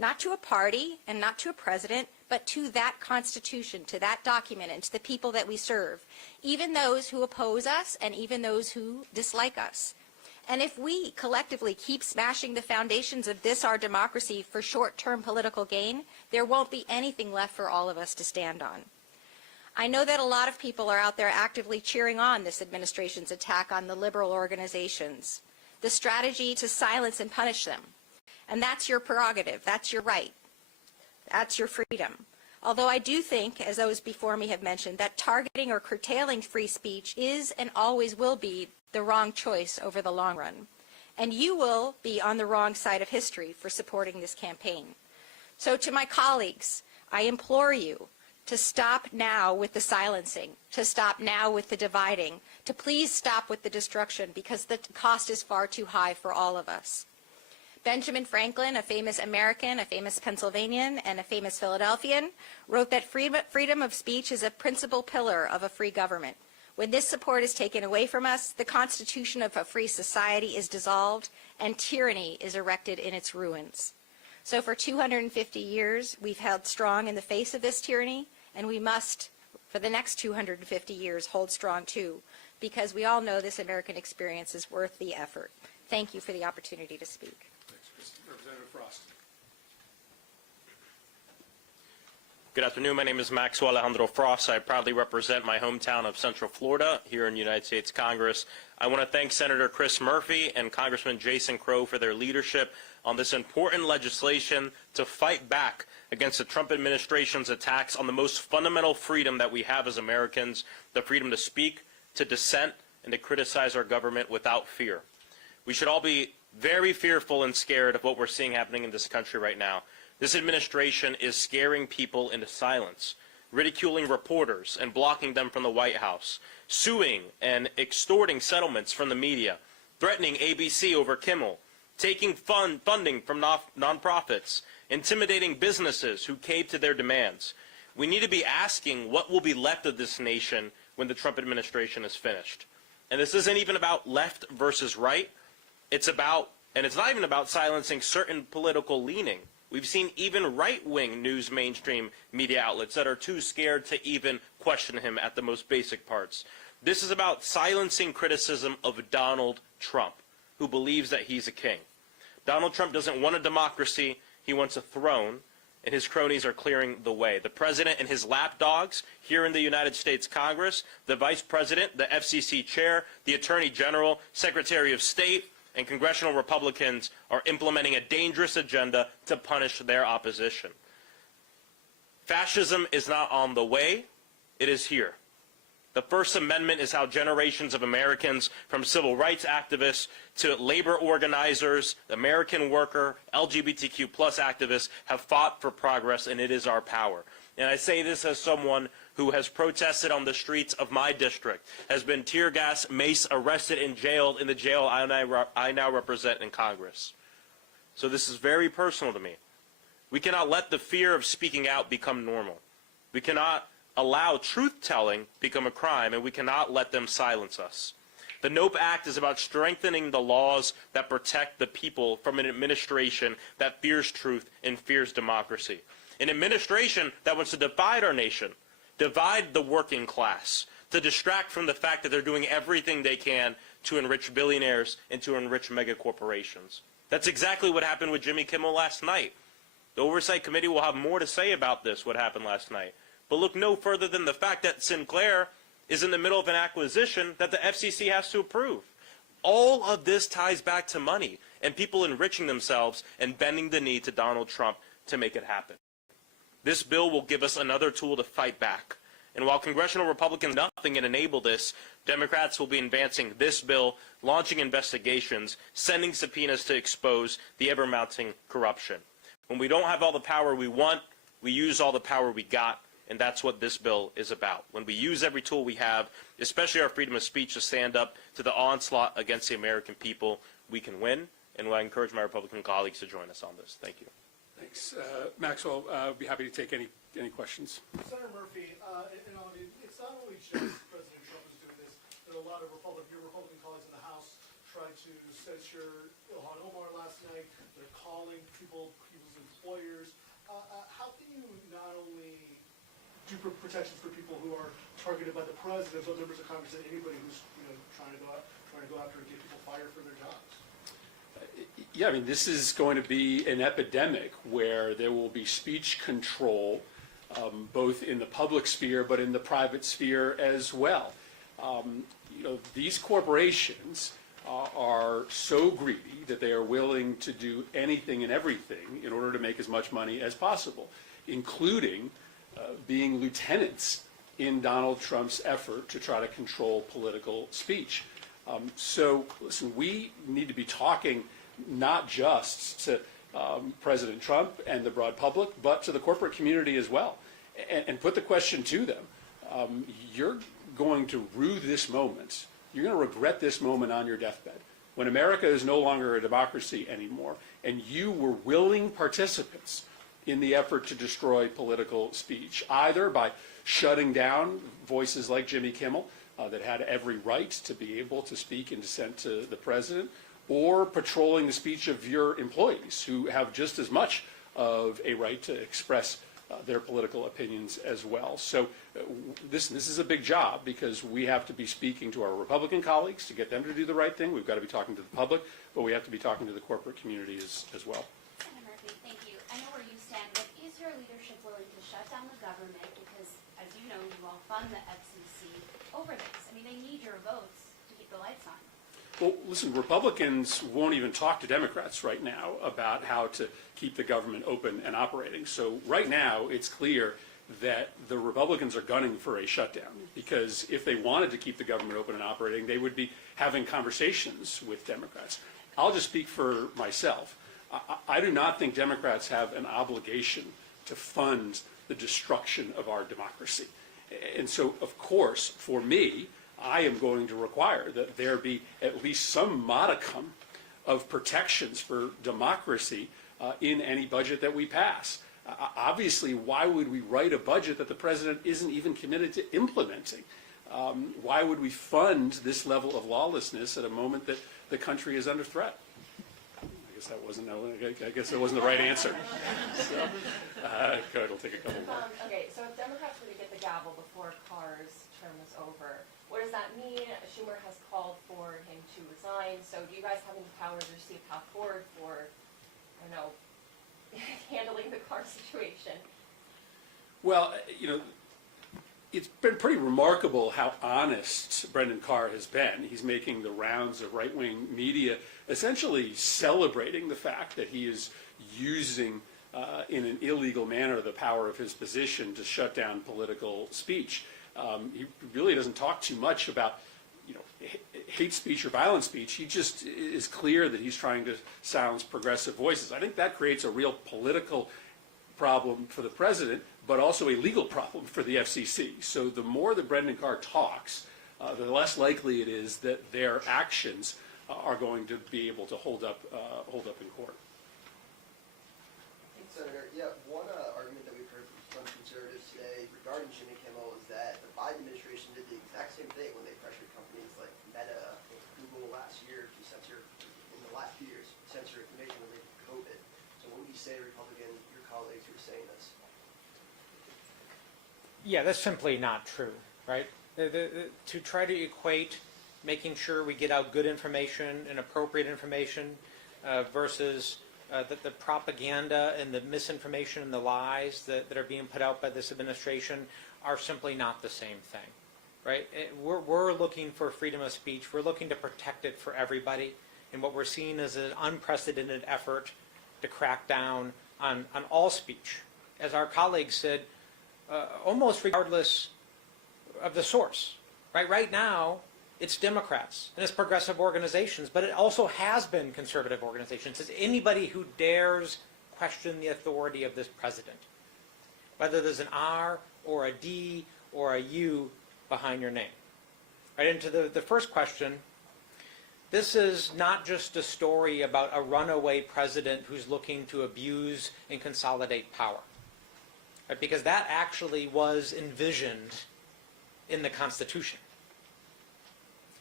not to a party and not to a president, but to that Constitution, to that document, and to the people that we serve, even those who oppose us and even those who dislike us. And if we collectively keep smashing the foundations of this, our democracy, for short-term political gain, there won't be anything left for all of us to stand on. I know that a lot of people are out there actively cheering on this administration's attack on the liberal organizations, the strategy to silence and punish them. And that's your prerogative, that's your right, that's your freedom. Although I do think, as those before me have mentioned, that targeting or curtailing free speech is and always will be the wrong choice over the long run. And you will be on the wrong side of history for supporting this campaign. So to my colleagues, I implore you to stop now with the silencing, to stop now with the dividing, to please stop with the destruction, because the cost is far too high for all of us. Benjamin Franklin, a famous American, a famous Pennsylvanian, and a famous Philadelphian, wrote that freedom of speech is a principal pillar of a free government. When this support is taken away from us, the constitution of a free society is dissolved, and tyranny is erected in its ruins. So for 250 years, we've held strong in the face of this tyranny, and we must, for the next 250 years, hold strong too, because we all know this American experience is worth the effort. Thank you for the opportunity to speak. Thanks, Representative Frost. Good afternoon. My name is Maxwell Alejandro Frost. I proudly represent my hometown of Central Florida here in the United States Congress. I want to thank Senator Chris Murphy and Congressman Jason Crow for their leadership on this important legislation to fight back against the Trump administration's attacks on the most fundamental freedom that we have as Americans, the freedom to speak, to dissent, and to criticize our government without fear. We should all be very fearful and scared of what we're seeing happening in this country right now. This administration is scaring people into silence, ridiculing reporters and blocking them from the White House, suing and extorting settlements from the media, threatening ABC over Kimmel, taking funding from nonprofits, intimidating businesses who cave to their demands. We need to be asking what will be left of this nation when the Trump administration is finished. And this isn't even about left versus right. It's about, and it's not even about silencing certain political leaning. We've seen even right-wing news mainstream media outlets that are too scared to even question him at the most basic parts. This is about silencing criticism of Donald Trump, who believes that he's a king. Donald Trump doesn't want a democracy, he wants a throne, and his cronies are clearing the way. The president and his lapdogs here in the United States Congress, the vice president, the FCC chair, the attorney general, secretary of state, and congressional Republicans are implementing a dangerous agenda to punish their opposition. Fascism is not on the way, it is here. The First Amendment is how generations of Americans, from civil rights activists to labor organizers, the American worker, LGBTQ+ activists, have fought for progress, and it is our power. And I say this as someone who has protested on the streets of my district, has been tear gas, mace, arrested, and jailed in the jail I now represent in Congress. So this is very personal to me. We cannot let the fear of speaking out become normal. We cannot allow truth-telling become a crime, and we cannot let them silence us. The NOPE Act is about strengthening the laws that protect the people from an administration that fears truth and fears democracy. An administration that wants to divide our nation, divide the working class, to distract from the fact that they're doing everything they can to enrich billionaires and to enrich mega corporations. That's exactly what happened with Jimmy Kimmel last night. The Oversight Committee will have more to say about this, what happened last night. But look no further than the fact that Sinclair is in the middle of an acquisition that the FCC has to approve. All of this ties back to money and people enriching themselves and bending the knee to Donald Trump to make it happen. This bill will give us another tool to fight back. And while congressional Republicans do nothing and enable this, Democrats will be advancing this bill, launching investigations, sending subpoenas to expose the ever-mounting corruption. When we don't have all the power we want, we use all the power we got, and that's what this bill is about. When we use every tool we have, especially our freedom of speech, to stand up to the onslaught against the American people, we can win, and I encourage my Republican colleagues to join us on this. Thank you. Thanks. Maxwell, I'd be happy to take any questions. Senator Murphy, it's not only just President Trump who's doing this. There are a lot of your Republican colleagues in the House try to censure Ilhan Omar last night. They're calling people's employers. How can you not only do protections for people who are targeted by the president, but members of Congress and anybody who's trying to go after and get people fired for their jobs? Yeah, I mean, this is going to be an epidemic where there will be speech control, both in the public sphere but in the private sphere as well. These corporations are so greedy that they are willing to do anything and everything in order to make as much money as possible, including being lieutenants in Donald Trump's effort to try to control political speech. So, listen, we need to be talking not just to President Trump and the broad public, but to the corporate community as well, and put the question to them. You're going to rue this moment. You're going to regret this moment on your deathbed, when America is no longer a democracy anymore, and you were willing participants in the effort to destroy political speech, either by shutting down voices like Jimmy Kimmel that had every right to be able to speak in dissent to the president, or patrolling the speech of your employees who have just as much of a right to express their political opinions as well. So this is a big job, because we have to be speaking to our Republican colleagues to get them to do the right thing. We've got to be talking to the public, but we have to be talking to the corporate community as well. Senator Murphy, thank you. I know where you stand, but is your leadership willing to shut down the government? Because, as you know, you all fund the FCC over this. I mean, they need your votes to keep the lights on. Well, listen, Republicans won't even talk to Democrats right now about how to keep the government open and operating. So right now, it's clear that the Republicans are gunning for a shutdown, because if they wanted to keep the government open and operating, they would be having conversations with Democrats. I'll just speak for myself. I do not think Democrats have an obligation to fund the destruction of our democracy. And so, of course, for me, I am going to require that there be at least some modicum of protections for democracy in any budget that we pass. Obviously, why would we write a budget that the president isn't even committed to implementing? Why would we fund this level of lawlessness at a moment that the country is under threat? I guess that wasn't the right answer. So, go ahead, we'll take a couple more. Okay, so if Democrats were to get the gavel before Carr's term is over, what does that mean? Schumer has called for him to resign. So do you guys have any powers or see a path forward for, I don't know, handling the Carr situation? Well, it's been pretty remarkable how honest Brendan Carr has been. He's making the rounds of right-wing media, essentially celebrating the fact that he is using in an illegal manner the power of his position to shut down political speech. He really doesn't talk too much about hate speech or violent speech. He just is clear that he's trying to silence progressive voices. I think that creates a real political problem for the president, but also a legal problem for the FCC. So the more that Brendan Carr talks, the less likely it is that their actions are going to be able to hold up in court. Senator, one argument that we've heard from some conservatives today regarding Jimmy Kimmel is that the Biden administration did the exact same thing when they pressured companies like Meta and Google last year to censor, in the last few years, censor information related to COVID. So what would you say to your colleagues who are saying this? Yeah, that's simply not true, right? To try to equate making sure we get out good information and appropriate information versus the propaganda and the misinformation and the lies that are being put out by this administration are simply not the same thing, right? We're looking for freedom of speech. We're looking to protect it for everybody. And what we're seeing is an unprecedented effort to crack down on all speech. As our colleagues said, almost regardless of the source, right? Right now, it's Democrats and it's progressive organizations, but it also has been conservative organizations. It's anybody who dares question the authority of this president, whether there's an R or a D or a U behind your name. Right into the first question, this is not just a story about a runaway president who's looking to abuse and consolidate power, right? Because that actually was envisioned in the Constitution.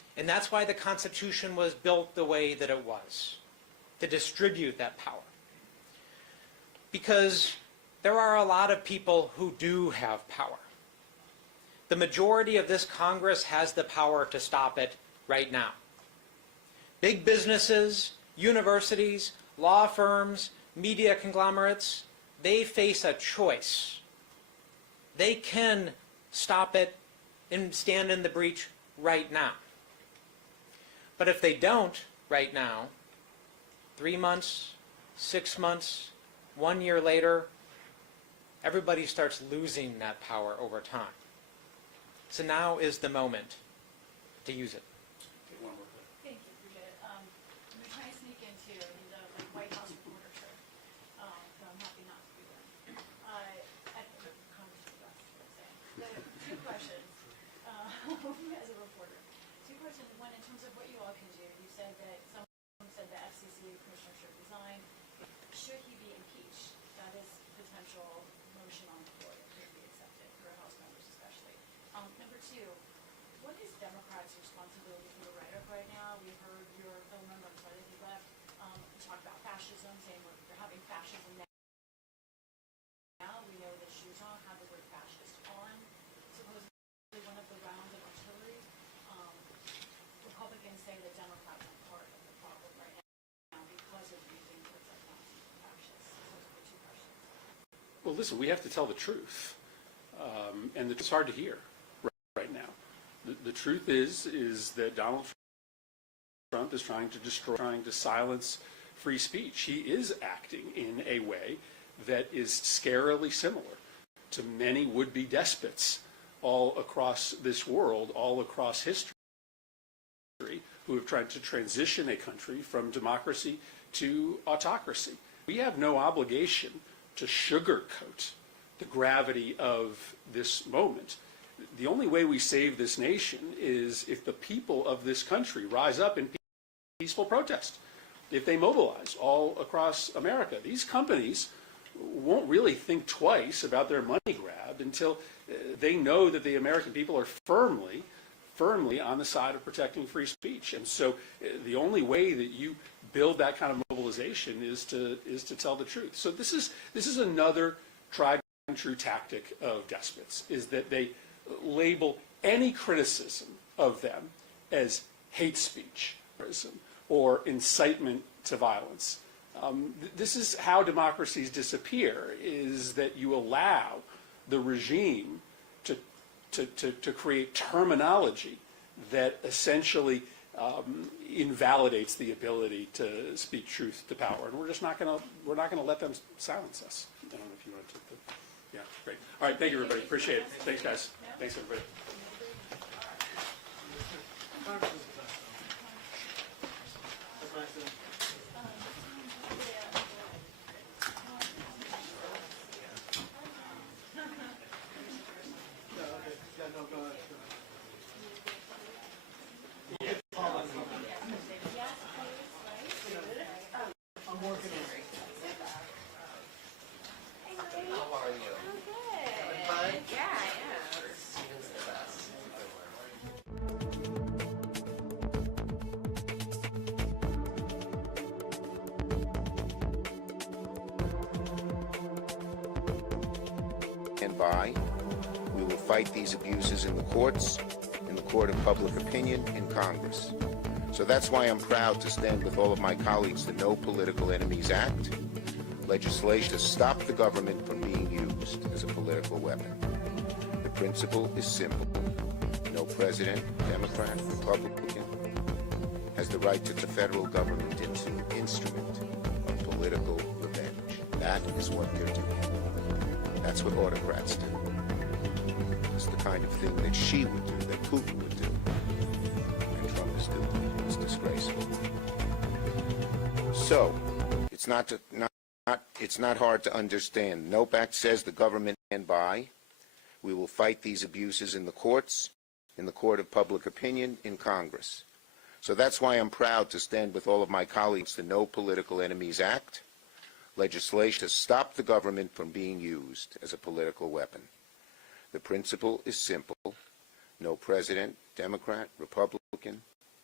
And that's why the Constitution was built the way that it was, to distribute that power. Because there are a lot of people who do have power. The majority of this Congress has the power to stop it right now. Big businesses, universities, law firms, media conglomerates, they face a choice. They can stop it and stand in the breach right now. But if they don't right now, 3 months, 6 months, 1 year later, everybody starts losing that power over time. So now is the moment to use it. Thank you, appreciate it. I'm trying to sneak into the White House reporter shirt, but I'm happy not to be there. At the Congress of the West, what I'm saying. So, 2 questions as a reporter. 2 questions. One, in terms of what you all can do, you said that someone said the FCC commissioner should resign. Should he be impeached? That is potential motion on the floor that could be accepted for House members especially. Number 2, what is Democrats' responsibility for the rhetoric right now? We heard your fellow member, I'm sorry that he left, talk about fascism, saying we're having fascism now. We know that Shuzhan had the word fascist on supposedly one of the rounds of artillery. Republicans say that Democrats are part of the problem right now because of using words like Nazi and fascist. So those are the 2 questions. Well, listen, we have to tell the truth. And it's hard to hear right now. The truth is that Donald Trump is trying to silence free speech. He is acting in a way that is scarily similar to many would-be despots all across this world, all across history, who have tried to transition a country from democracy to autocracy. We have no obligation to sugarcoat the gravity of this moment. The only way we save this nation is if the people of this country rise up in peaceful protest, if they mobilize all across America. These companies won't really think twice about their money grab until they know that the American people are firmly on the side of protecting free speech. And so the only way that you build that kind of mobilization is to tell the truth. So this is another tried and true tactic of despots, is that they label any criticism of them as hate speech or incitement to violence. This is how democracies disappear, is that you allow the regime to create terminology that essentially invalidates the ability to speak truth to power, and we're just not going to let them silence us. I don't know if you want to take the, yeah, great. All right, thank you, everybody. Appreciate it. Thanks, guys. Thanks, everybody. And by, we will fight these abuses in the courts, in the court of public opinion, in Congress. So that's why I'm proud to stand with all of my colleagues to No Political Enemies Act, legislation to stop the government from being used as a political weapon. The principle is simple. No president, Democrat, Republican, has the right to turn the federal government into an instrument of political revenge. That is what they're doing. That's what autocrats do. It's the kind of thing that Xi would do, that Putin would do, and Trump is doing. It's disgraceful. So, it's not hard to understand. NOPE Act says the government stand by. We will fight these abuses in the courts, in the court of public opinion, in Congress. So that's why I'm proud to stand with all of my colleagues to No Political Enemies Act, legislation to stop the government from being used as a political weapon. The principle is simple. No president, Democrat, Republican,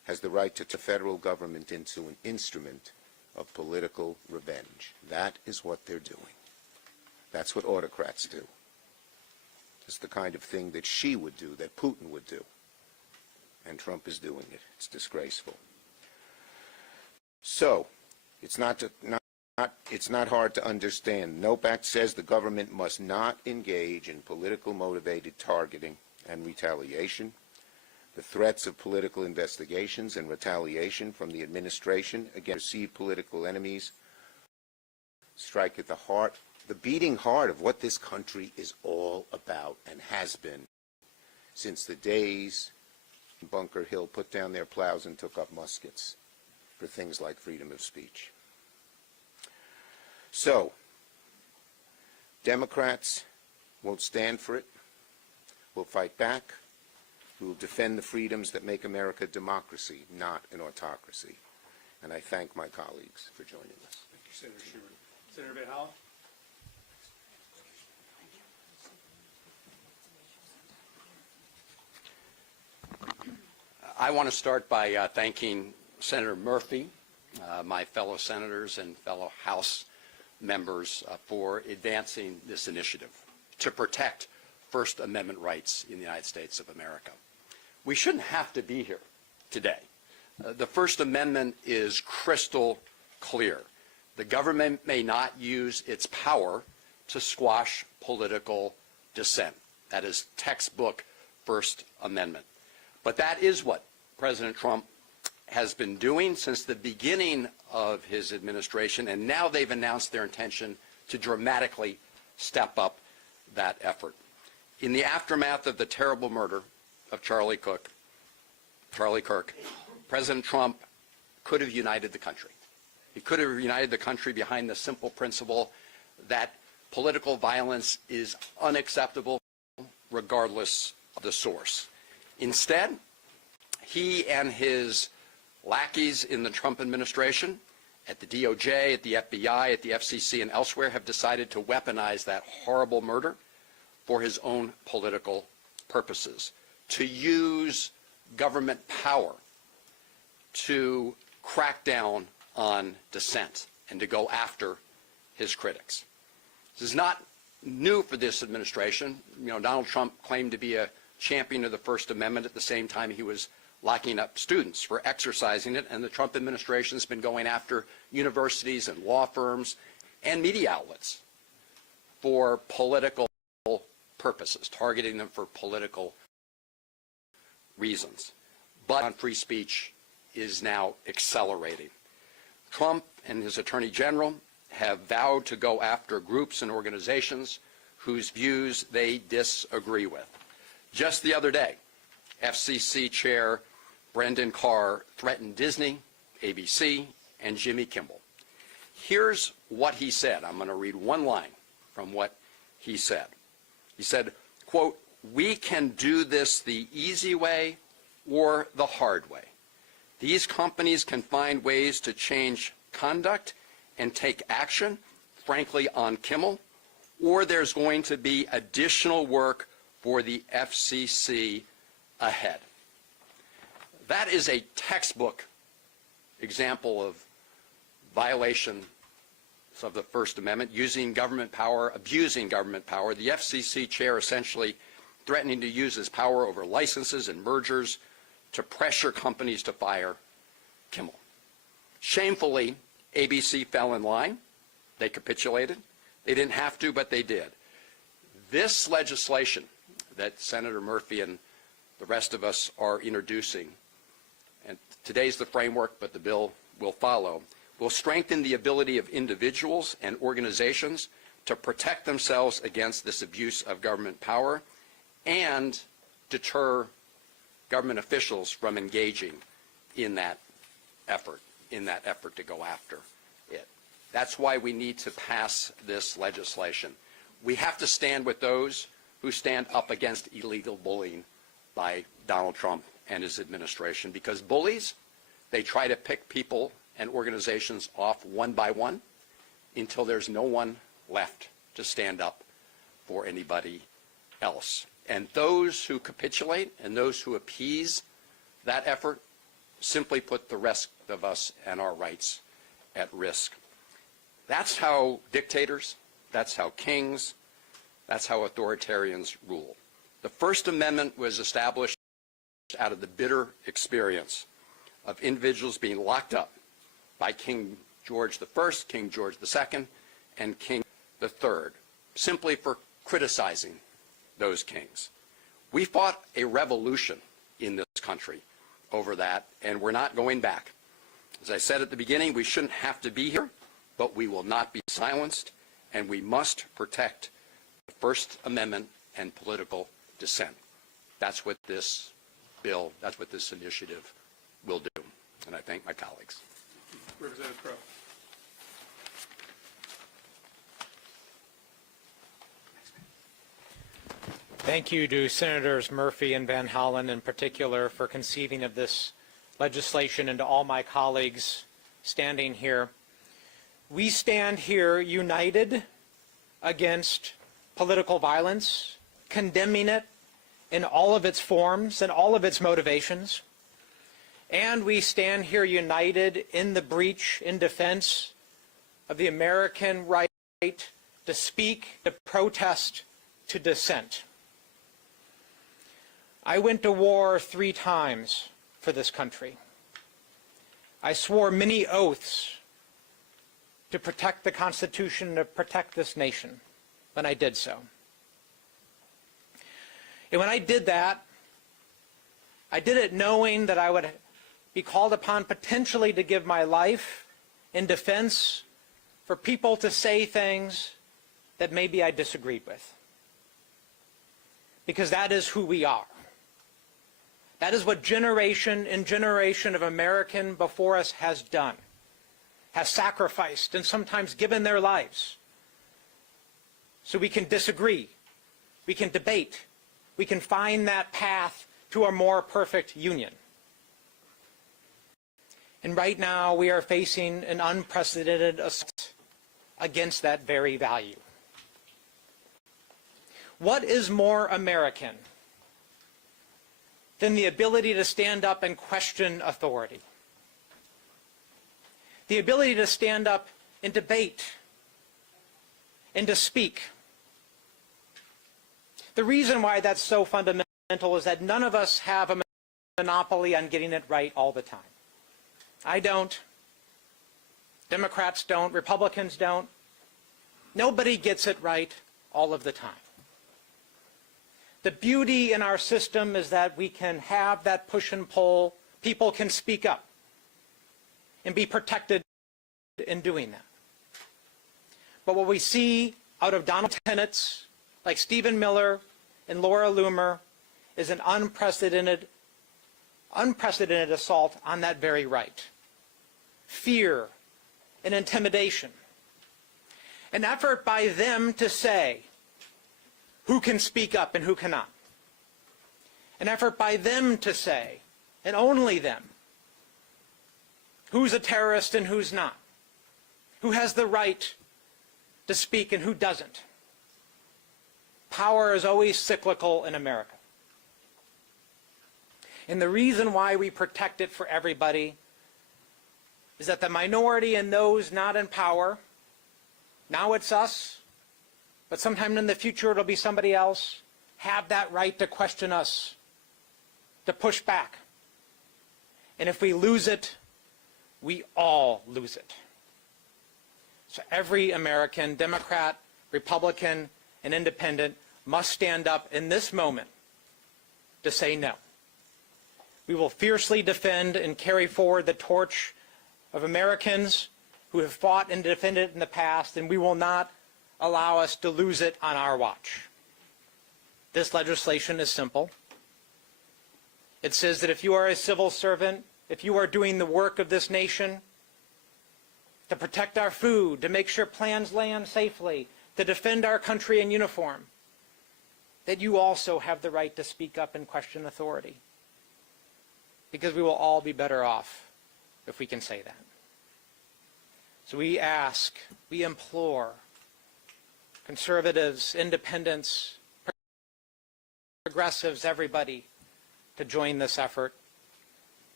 has the right to turn the federal government into an instrument of political revenge. That is what they're doing. That's what autocrats do. It's the kind of thing that Xi would do, that Putin would do. And Trump is doing it. It's disgraceful. So, it's not hard to understand. NOPAC says the government must not engage in political motivated targeting and retaliation. The threats of political investigations and retaliation from the administration against perceived political enemies strike at the heart, the beating heart of what this country is all about and has been since the days Bunker Hill put down their plows and took up muskets for things like freedom of speech. So, Democrats won't stand for it. We'll fight back. We will defend the freedoms that make America a democracy, not an autocracy. And I thank my colleagues for joining us. Thank you, Senator Schumer. Senator Van Hollen? I want to start by thanking Senator Murphy, my fellow senators and fellow House members for advancing this initiative to protect First Amendment rights in the United States of America. We shouldn't have to be here today. The First Amendment is crystal clear. The government may not use its power to squash political dissent. That is textbook First Amendment. But that is what President Trump has been doing since the beginning of his administration, and now they've announced their intention to dramatically step up that effort. In the aftermath of the terrible murder of Charlie Kirk, President Trump could have united the country. He could have united the country behind the simple principle that political violence is unacceptable regardless of the source. Instead, he and his lackeys in the Trump administration, at the DOJ, at the FBI, at the FCC, and elsewhere, have decided to weaponize that horrible murder for his own political purposes, to use government power to crack down on dissent and to go after his critics. This is not new for this administration. You know, Donald Trump claimed to be a champion of the First Amendment at the same time he was locking up students for exercising it, and the Trump administration has been going after universities and law firms and media outlets for political purposes, targeting them for political reasons. But on free speech is now accelerating. Trump and his Attorney General have vowed to go after groups and organizations whose views they disagree with. Just the other day, FCC Chair Brendan Carr threatened Disney, ABC, and Jimmy Kimmel. Here's what he said. I'm going to read one line from what he said. He said, quote, "We can do this the easy way or the hard way. These companies can find ways to change conduct and take action, frankly, on Kimmel, or there's going to be additional work for the FCC ahead." That is a textbook example of violation of the First Amendment, using government power, abusing government power. The FCC chair essentially threatening to use his power over licenses and mergers to pressure companies to fire Kimmel. Shamefully, ABC fell in line. They capitulated. They didn't have to, but they did. This legislation that Senator Murphy and the rest of us are introducing, and today's the framework, but the bill will follow, will strengthen the ability of individuals and organizations to protect themselves against this abuse of government power and deter government officials from engaging in that effort to go after it. That's why we need to pass this legislation. We have to stand with those who stand up against illegal bullying by Donald Trump and his administration, because bullies, they try to pick people and organizations off one by one until there's no one left to stand up for anybody else. And those who capitulate and those who appease that effort simply put the rest of us and our rights at risk. That's how dictators, that's how kings, that's how authoritarians rule. The First Amendment was established out of the bitter experience of individuals being locked up by King George I, King George II, and King III, simply for criticizing those kings. We fought a revolution in this country over that, and we're not going back. As I said at the beginning, we shouldn't have to be here, but we will not be silenced, and we must protect the First Amendment and political dissent. That's what this bill, that's what this initiative will do. And I thank my colleagues. Representative Crowe. Thank you to Senators Murphy and Van Hollen in particular for conceiving of this legislation, and to all my colleagues standing here. We stand here united against political violence, condemning it in all of its forms and all of its motivations. And we stand here united in the breach, in defense of the American right to speak, to protest, to dissent. I went to war 3 times for this country. I swore many oaths to protect the Constitution, to protect this nation when I did so. And when I did that, I did it knowing that I would be called upon potentially to give my life in defense for people to say things that maybe I disagreed with. Because that is who we are. That is what generation and generation of American before us has done, has sacrificed and sometimes given their lives. So we can disagree, we can debate, we can find that path to a more perfect union. And right now we are facing an unprecedented assault against that very value. What is more American than the ability to stand up and question authority? The ability to stand up and debate and to speak. The reason why that's so fundamental is that none of us have a monopoly on getting it right all the time. I don't. Democrats don't. Republicans don't. Nobody gets it right all of the time. The beauty in our system is that we can have that push and pull. People can speak up and be protected in doing that. But what we see out of Donald tenants like Stephen Miller and Laura Loomer is an unprecedented assault on that very right. Fear and intimidation. An effort by them to say who can speak up and who cannot. An effort by them to say, and only them, who's a terrorist and who's not. Who has the right to speak and who doesn't. Power is always cyclical in America. And the reason why we protect it for everybody is that the minority and those not in power, now it's us, but sometime in the future it'll be somebody else, have that right to question us, to push back. And if we lose it, we all lose it. So every American, Democrat, Republican, and Independent must stand up in this moment to say no. We will fiercely defend and carry forward the torch of Americans who have fought and defended in the past, and we will not allow us to lose it on our watch. This legislation is simple. It says that if you are a civil servant, if you are doing the work of this nation to protect our food, to make sure plans land safely, to defend our country in uniform, that you also have the right to speak up and question authority. Because we will all be better off if we can say that. So we ask, we implore conservatives, independents, progressives, everybody to join this effort.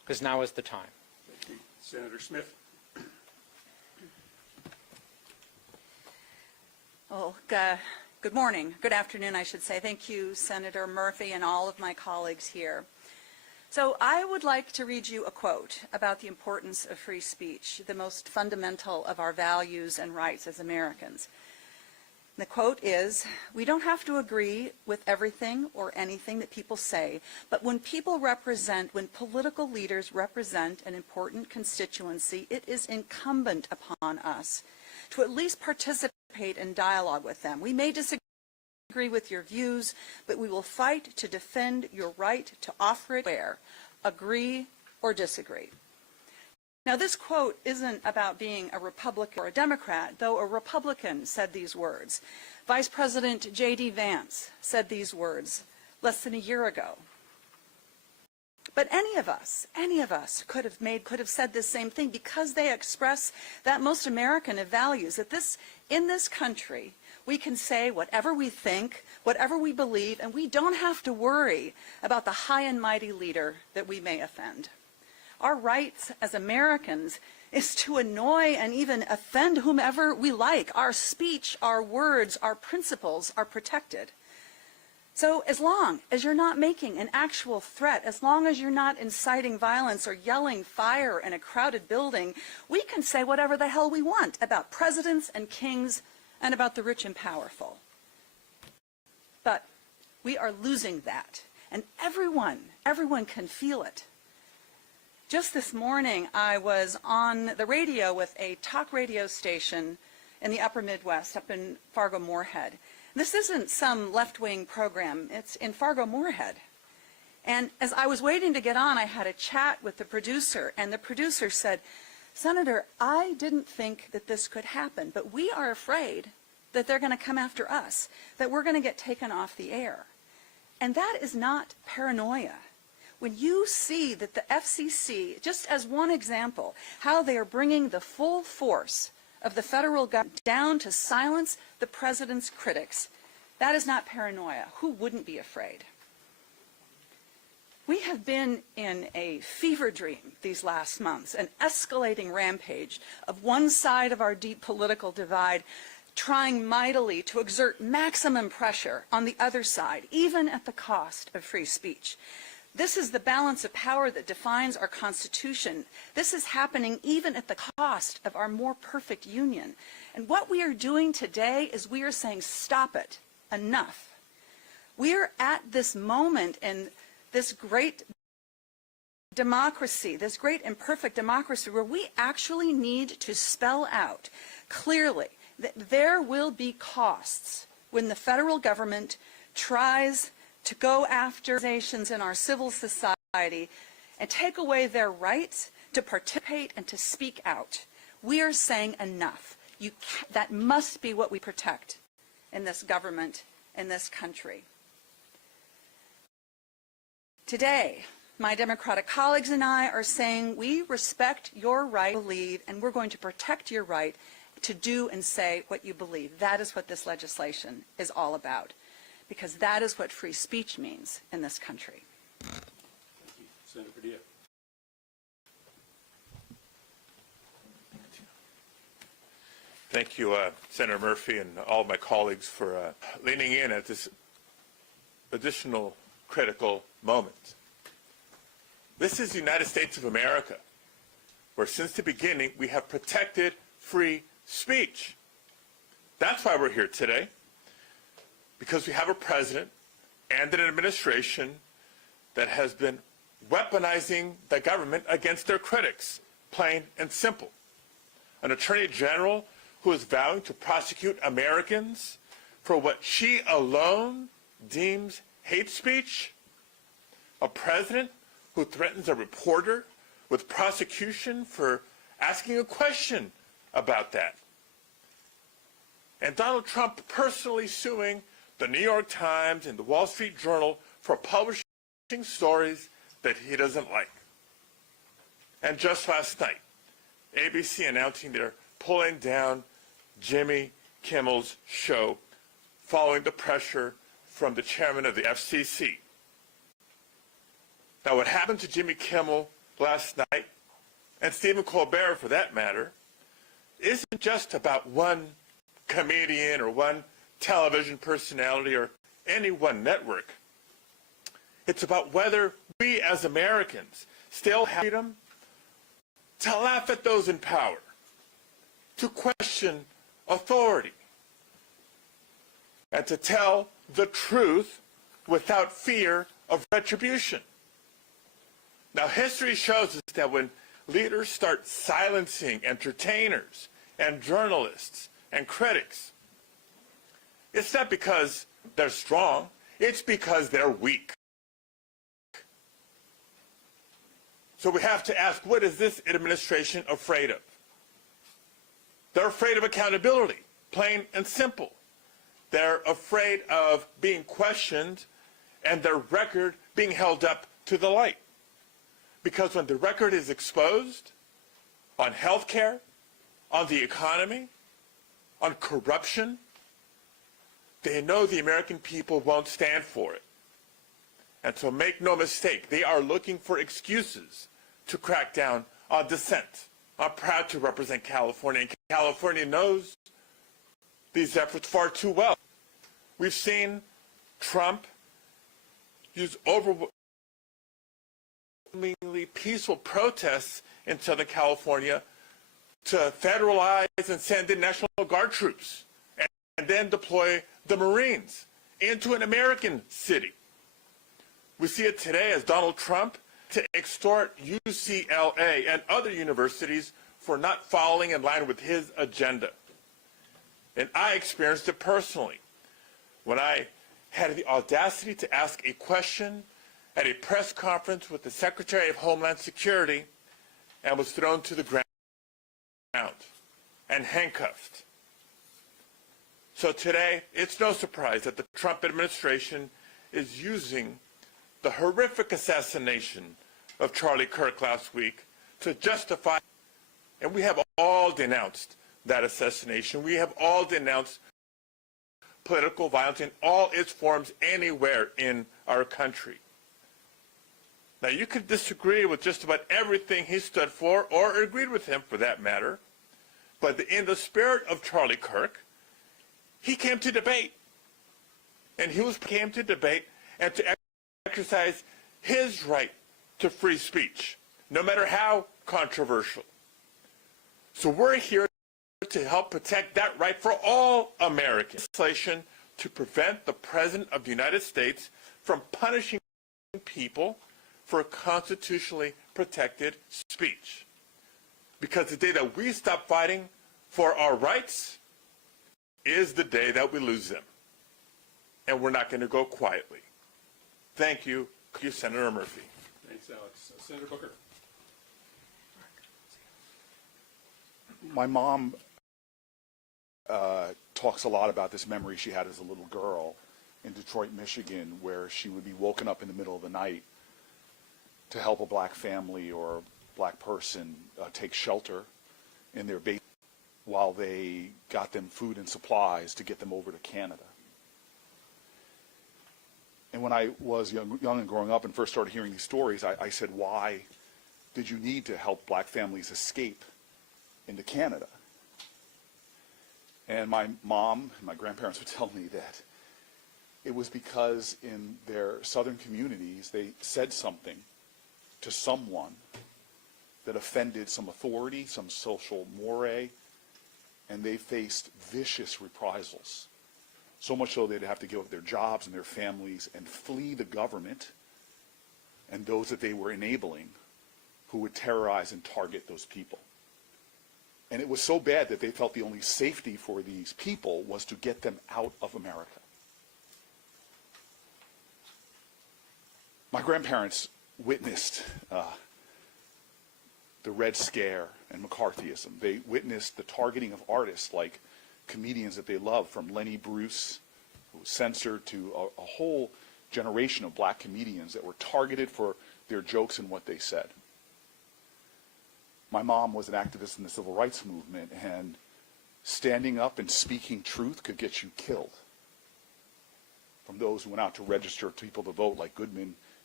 because now is the time. Thank you. Senator Smith. Well, good morning, good afternoon, I should say. Thank you, Senator Murphy, and all of my colleagues here. So I would like to read you a quote about the importance of free speech, the most fundamental of our values and rights as Americans. The quote is, "We don't have to agree with everything or anything that people say, but when political leaders represent an important constituency, it is incumbent upon us to at least participate in dialogue with them. We may disagree with your views, but we will fight to defend your right to offer it where, agree or disagree." Now, this quote isn't about being a Republican or a Democrat, though a Republican said these words. Vice President J.D. Vance said these words less than a year ago. But any of us could have said this same thing, because they express that most American of values, that in this country, we can say whatever we think, whatever we believe, and we don't have to worry about the high and mighty leader that we may offend. Our rights as Americans is to annoy and even offend whomever we like. Our speech, our words, our principles are protected. So as long as you're not making an actual threat, as long as you're not inciting violence or yelling fire in a crowded building, we can say whatever the hell we want about presidents and kings and about the rich and powerful. But we are losing that, and everyone can feel it. Just this morning, I was on the radio with a talk radio station in the upper Midwest, up in Fargo-Moorhead. This isn't some left-wing program. It's in Fargo-Moorhead. And as I was waiting to get on, I had a chat with the producer, and the producer said, "Senator, I didn't think that this could happen, but we are afraid that they're going to come after us, that we're going to get taken off the air." And that is not paranoia. When you see that the FCC, just as one example, how they are bringing the full force of the federal government down to silence the president's critics, that is not paranoia. Who wouldn't be afraid? We have been in a fever dream these last months, an escalating rampage of one side of our deep political divide trying mightily to exert maximum pressure on the other side, even at the cost of free speech. This is the balance of power that defines our Constitution. This is happening even at the cost of our more perfect union. And what we are doing today is we are saying, stop it, enough. We are at this moment in this great democracy, this great imperfect democracy, where we actually need to spell out clearly that there will be costs when the federal government tries to go after organizations in our civil society and take away their rights to participate and to speak out. We are saying enough. That must be what we protect in this government, in this country. Today, my Democratic colleagues and I are saying we respect your right to believe, and we're going to protect your right to do and say what you believe. That is what this legislation is all about, because that is what free speech means in this country. Thank you. Senator Padilla. Thank you, Senator Murphy, and all of my colleagues for leaning in at this additional critical moment. This is the United States of America, where since the beginning we have protected free speech. That's why we're here today, because we have a president and an administration that has been weaponizing the government against their critics, plain and simple. An attorney general who is vowing to prosecute Americans for what she alone deems hate speech. A president who threatens a reporter with prosecution for asking a question about that. And Donald Trump personally suing the New York Times and the Wall Street Journal for publishing stories that he doesn't like. And just last night, ABC announcing they're pulling down Jimmy Kimmel's show following the pressure from the chairman of the FCC. Now, what happened to Jimmy Kimmel last night, and Stephen Colbert for that matter, isn't just about one comedian or one television personality or any one network. It's about whether we as Americans still have freedom to laugh at those in power, to question authority, and to tell the truth without fear of retribution. Now, history shows us that when leaders start silencing entertainers and journalists and critics, it's not because they're strong, it's because they're weak. So we have to ask, what is this administration afraid of? They're afraid of accountability, plain and simple. They're afraid of being questioned and their record being held up to the light. Because when the record is exposed on health care, on the economy, on corruption, they know the American people won't stand for it. And so make no mistake, they are looking for excuses to crack down on dissent. I'm proud to represent California, and California knows these efforts far too well. We've seen Trump use overwhelmingly peaceful protests in Southern California to federalize and send in National Guard troops and then deploy the Marines into an American city. We see it today as Donald Trump to extort UCLA and other universities for not falling in line with his agenda. And I experienced it personally when I had the audacity to ask a question at a press conference with the Secretary of Homeland Security and was thrown to the ground and handcuffed. So today, it's no surprise that the Trump administration is using the horrific assassination of Charlie Kirk last week to justify, and we have all denounced that assassination. We have all denounced political violence in all its forms anywhere in our country. Now, you could disagree with just about everything he stood for, or agreed with him for that matter, but in the spirit of Charlie Kirk, he came to debate. And he came to debate and to exercise his right to free speech, no matter how controversial. So we're here to help protect that right for all Americans. Legislation to prevent the President of the United States from punishing people for constitutionally protected speech. Because the day that we stop fighting for our rights is the day that we lose them. And we're not going to go quietly. Thank you, Senator Murphy. Thanks, Alex. Senator Booker. My mom talks a lot about this memory she had as a little girl in Detroit, Michigan, where she would be woken up in the middle of the night to help a black family or a black person take shelter in their basement while they got them food and supplies to get them over to Canada. And when I was young and growing up and first started hearing these stories, I said, why did you need to help black families escape into Canada? And my mom and my grandparents would tell me that it was because in their southern communities, they said something to someone that offended some authority, some social moray, and they faced vicious reprisals. So much so they'd have to give up their jobs and their families and flee the government and those that they were enabling who would terrorize and target those people. And it was so bad that they felt the only safety for these people was to get them out of America. My grandparents witnessed the Red Scare and McCarthyism. They witnessed the targeting of artists like comedians that they loved, from Lenny Bruce, who was censored, to a whole generation of black comedians that were targeted for their jokes and what they said. My mom was an activist in the civil rights movement, and standing up and speaking truth could get you killed. From those who went out to register people to vote, like Goodman,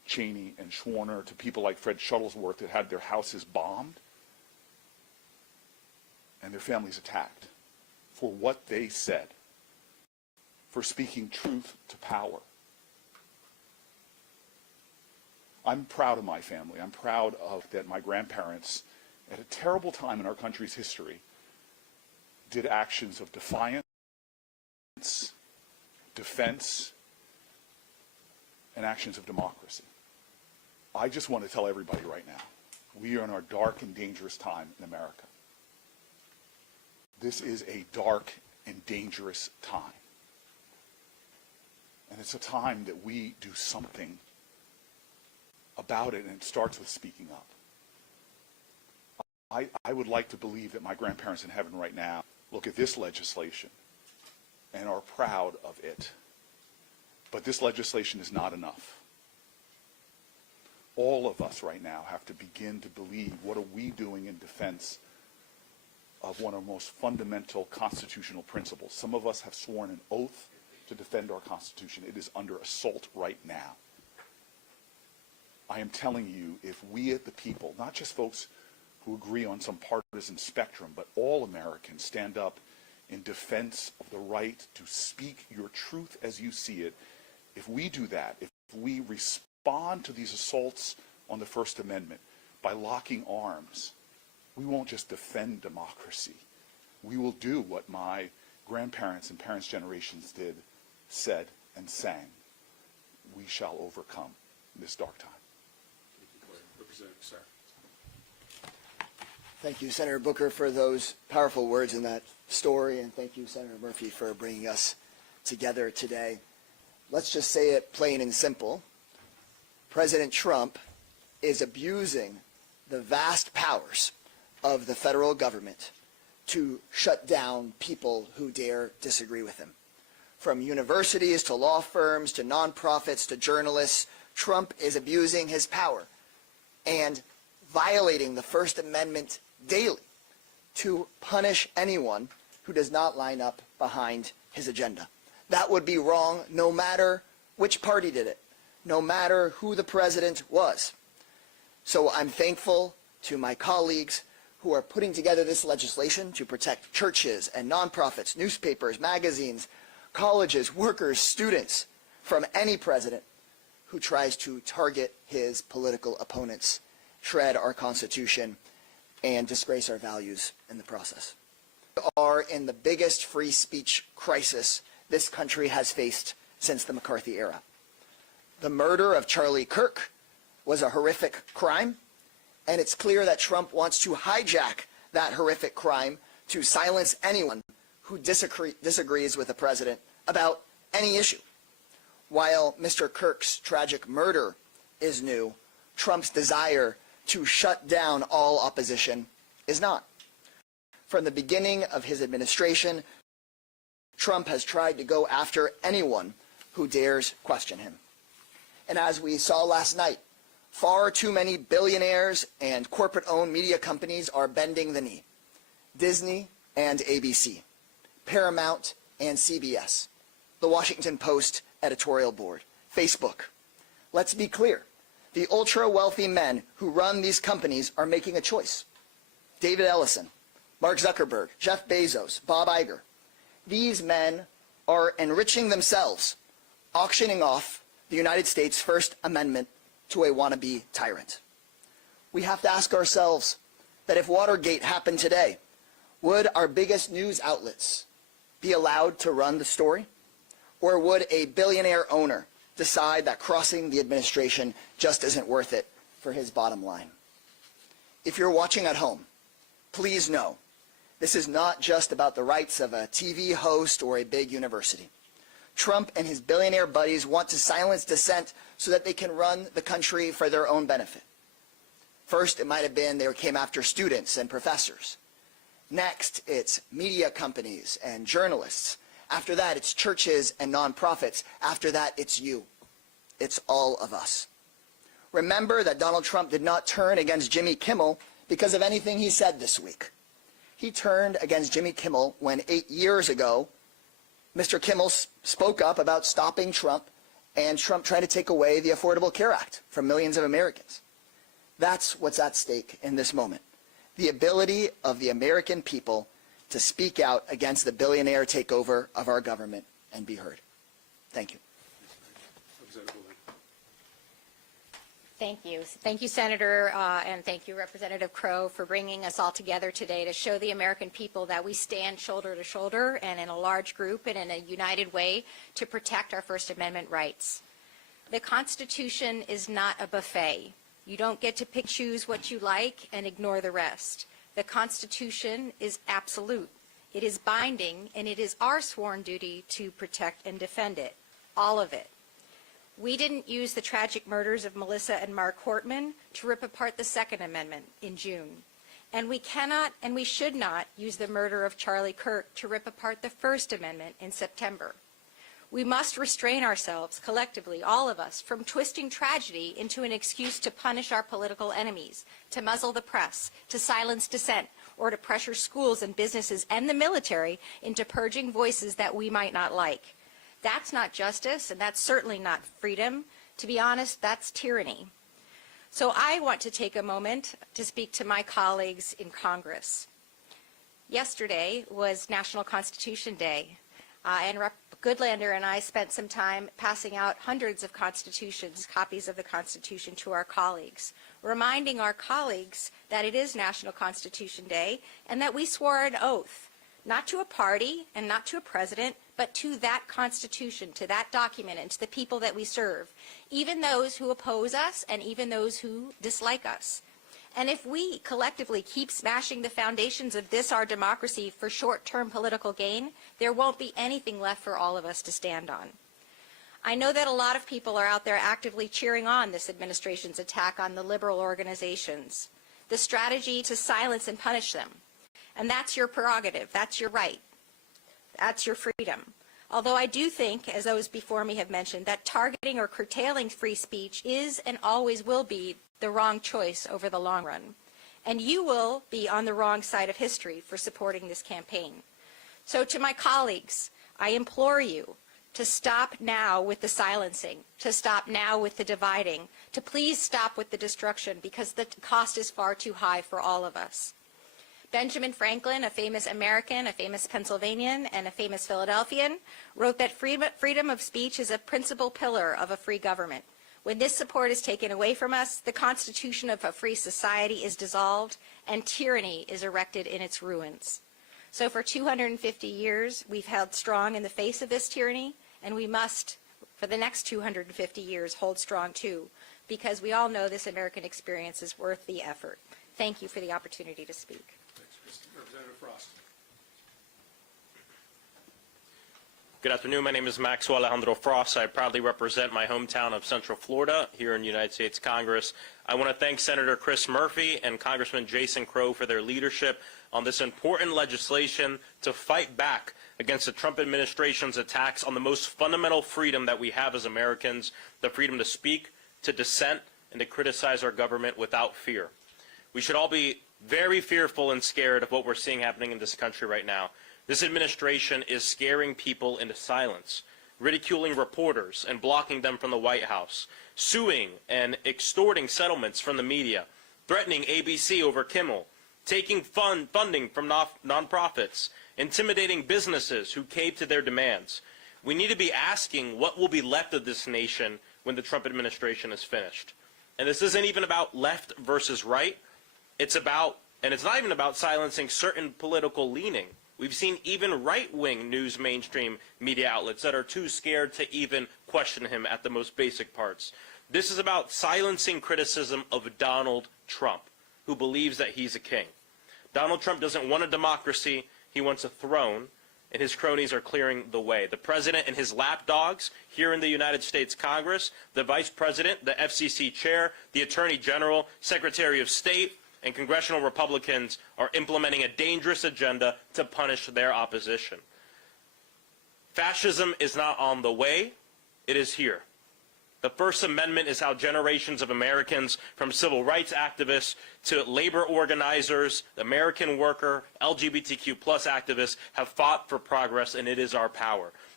Cheney and Schwerner to people like Fred Shuttlesworth that had their houses bombed and their families attacked for what they said, for speaking truth to power. I'm proud of my family. I'm proud of that my grandparents, at a terrible time in our country's history, did actions of defiance, defense, and actions of democracy. I just want to tell everybody right now, we are in our dark and dangerous time in America. This is a dark and dangerous time. And it's a time that we do something about it, and it starts with speaking up. I would like to believe that my grandparents in heaven right now look at this legislation and are proud of it. But this legislation is not enough. All of us right now have to begin to believe, what are we doing in defense of one of the most fundamental constitutional principles? Some of us have sworn an oath to defend our Constitution. It is under assault right now. I am telling you, if we at the people, not just folks who agree on some partisan spectrum, but all Americans stand up in defense of the right to speak your truth as you see it, if we do that, if we respond to these assaults on the First Amendment by locking arms, we won't just defend democracy. We will do what my grandparents and parents' generations did, said, and sang. We shall overcome this dark time. Representative Sarah. Thank you, Senator Booker, for those powerful words in that story, and thank you, Senator Murphy, for bringing us together today. Let's just say it plain and simple. President Trump is abusing the vast powers of the federal government to shut down people who dare disagree with him. From universities to law firms to nonprofits to journalists, Trump is abusing his power and violating the First Amendment daily to punish anyone who does not line up behind his agenda. That would be wrong no matter which party did it, no matter who the president was. So I'm thankful to my colleagues who are putting together this legislation to protect churches and nonprofits, newspapers, magazines, colleges, workers, students from any president who tries to target his political opponents, shred our Constitution, and disgrace our values in the process. We are in the biggest free speech crisis this country has faced since the McCarthy era. The murder of Charlie Kirk was a horrific crime, and it's clear that Trump wants to hijack that horrific crime to silence anyone who disagrees with the president about any issue. While Mr. Kirk's tragic murder is new, Trump's desire to shut down all opposition is not. From the beginning of his administration, Trump has tried to go after anyone who dares question him. And as we saw last night, far too many billionaires and corporate-owned media companies are bending the knee. Disney and ABC, Paramount and CBS, the Washington Post editorial board, Facebook. Let's be clear. The ultra-wealthy men who run these companies are making a choice. David Ellison, Mark Zuckerberg, Jeff Bezos, Bob Iger. These men are enriching themselves, auctioning off the United States' First Amendment to a wannabe tyrant. We have to ask ourselves that if Watergate happened today, would our biggest news outlets be allowed to run the story? Or would a billionaire owner decide that crossing the administration just isn't worth it for his bottom line? If you're watching at home, please know this is not just about the rights of a TV host or a big university. Trump and his billionaire buddies want to silence dissent so that they can run the country for their own benefit. First, it might have been they came after students and professors. Next, it's media companies and journalists. After that, it's churches and nonprofits. After that, it's you. It's all of us. Remember that Donald Trump did not turn against Jimmy Kimmel because of anything he said this week. He turned against Jimmy Kimmel when 8 years ago, Mr. Kimmel spoke up about stopping Trump and Trump trying to take away the Affordable Care Act from millions of Americans. That's what's at stake in this moment. The ability of the American people to speak out against the billionaire takeover of our government and be heard. Thank you. Thank you. Thank you, Senator, and thank you, Representative Crow, for bringing us all together today to show the American people that we stand shoulder to shoulder and in a large group and in a united way to protect our First Amendment rights. The Constitution is not a buffet. You don't get to pick, choose what you like and ignore the rest. The Constitution is absolute. It is binding, and it is our sworn duty to protect and defend it, all of it. We didn't use the tragic murders of Melissa and Mark Hortman to rip apart the Second Amendment in June. And we cannot and we should not use the murder of Charlie Kirk to rip apart the First Amendment in September. We must restrain ourselves collectively, all of us, from twisting tragedy into an excuse to punish our political enemies, to muzzle the press, to silence dissent, or to pressure schools and businesses and the military into purging voices that we might not like. That's not justice, and that's certainly not freedom. To be honest, that's tyranny. So I want to take a moment to speak to my colleagues in Congress. Yesterday was National Constitution Day, and Rep. Goodlander and I spent some time passing out hundreds of constitutions, copies of the Constitution, to our colleagues, reminding our colleagues that it is National Constitution Day and that we swore an oath, not to a party and not to a president, but to that Constitution, to that document, and to the people that we serve, even those who oppose us and even those who dislike us. And if we collectively keep smashing the foundations of this, our democracy, for short-term political gain, there won't be anything left for all of us to stand on. I know that a lot of people are out there actively cheering on this administration's attack on the liberal organizations, the strategy to silence and punish them. And that's your prerogative. That's your right. That's your freedom. Although I do think, as those before me have mentioned, that targeting or curtailing free speech is and always will be the wrong choice over the long run. And you will be on the wrong side of history for supporting this campaign. So to my colleagues, I implore you to stop now with the silencing, to stop now with the dividing, to please stop with the destruction, because the cost is far too high for all of us. Benjamin Franklin, a famous American, a famous Pennsylvanian, and a famous Philadelphian, wrote that freedom of speech is a principal pillar of a free government. When this support is taken away from us, the constitution of a free society is dissolved, and tyranny is erected in its ruins. So for 250 years, we've held strong in the face of this tyranny, and we must, for the next 250 years, hold strong too, because we all know this American experience is worth the effort. Thank you for the opportunity to speak. Representative Frost. Good afternoon. My name is Maxwell Alejandro Frost. I proudly represent my hometown of Central Florida here in the United States Congress. I want to thank Senator Chris Murphy and Congressman Jason Crow for their leadership on this important legislation to fight back against the Trump administration's attacks on the most fundamental freedom that we have as Americans, the freedom to speak, to dissent, and to criticize our government without fear. We should all be very fearful and scared of what we're seeing happening in this country right now. This administration is scaring people into silence, ridiculing reporters and blocking them from the White House, suing and extorting settlements from the media, threatening ABC over Kimmel, taking funding from nonprofits, intimidating businesses who cave to their demands. We need to be asking what will be left of this nation when the Trump administration is finished. And this isn't even about left versus right. It's about, and it's not even about silencing certain political leaning. We've seen even right-wing news mainstream media outlets that are too scared to even question him at the most basic parts. This is about silencing criticism of Donald Trump, who believes that he's a king. Donald Trump doesn't want a democracy, he wants a throne, and his cronies are clearing the way. The president and his lapdogs here in the United States Congress, the vice president, the FCC chair, the attorney general, secretary of state, and congressional Republicans are implementing a dangerous agenda to punish their opposition. Fascism is not on the way, it is here. The First Amendment is how generations of Americans, from civil rights activists to labor organizers, the American worker, LGBTQ+ activists, have fought for progress, and it is our power.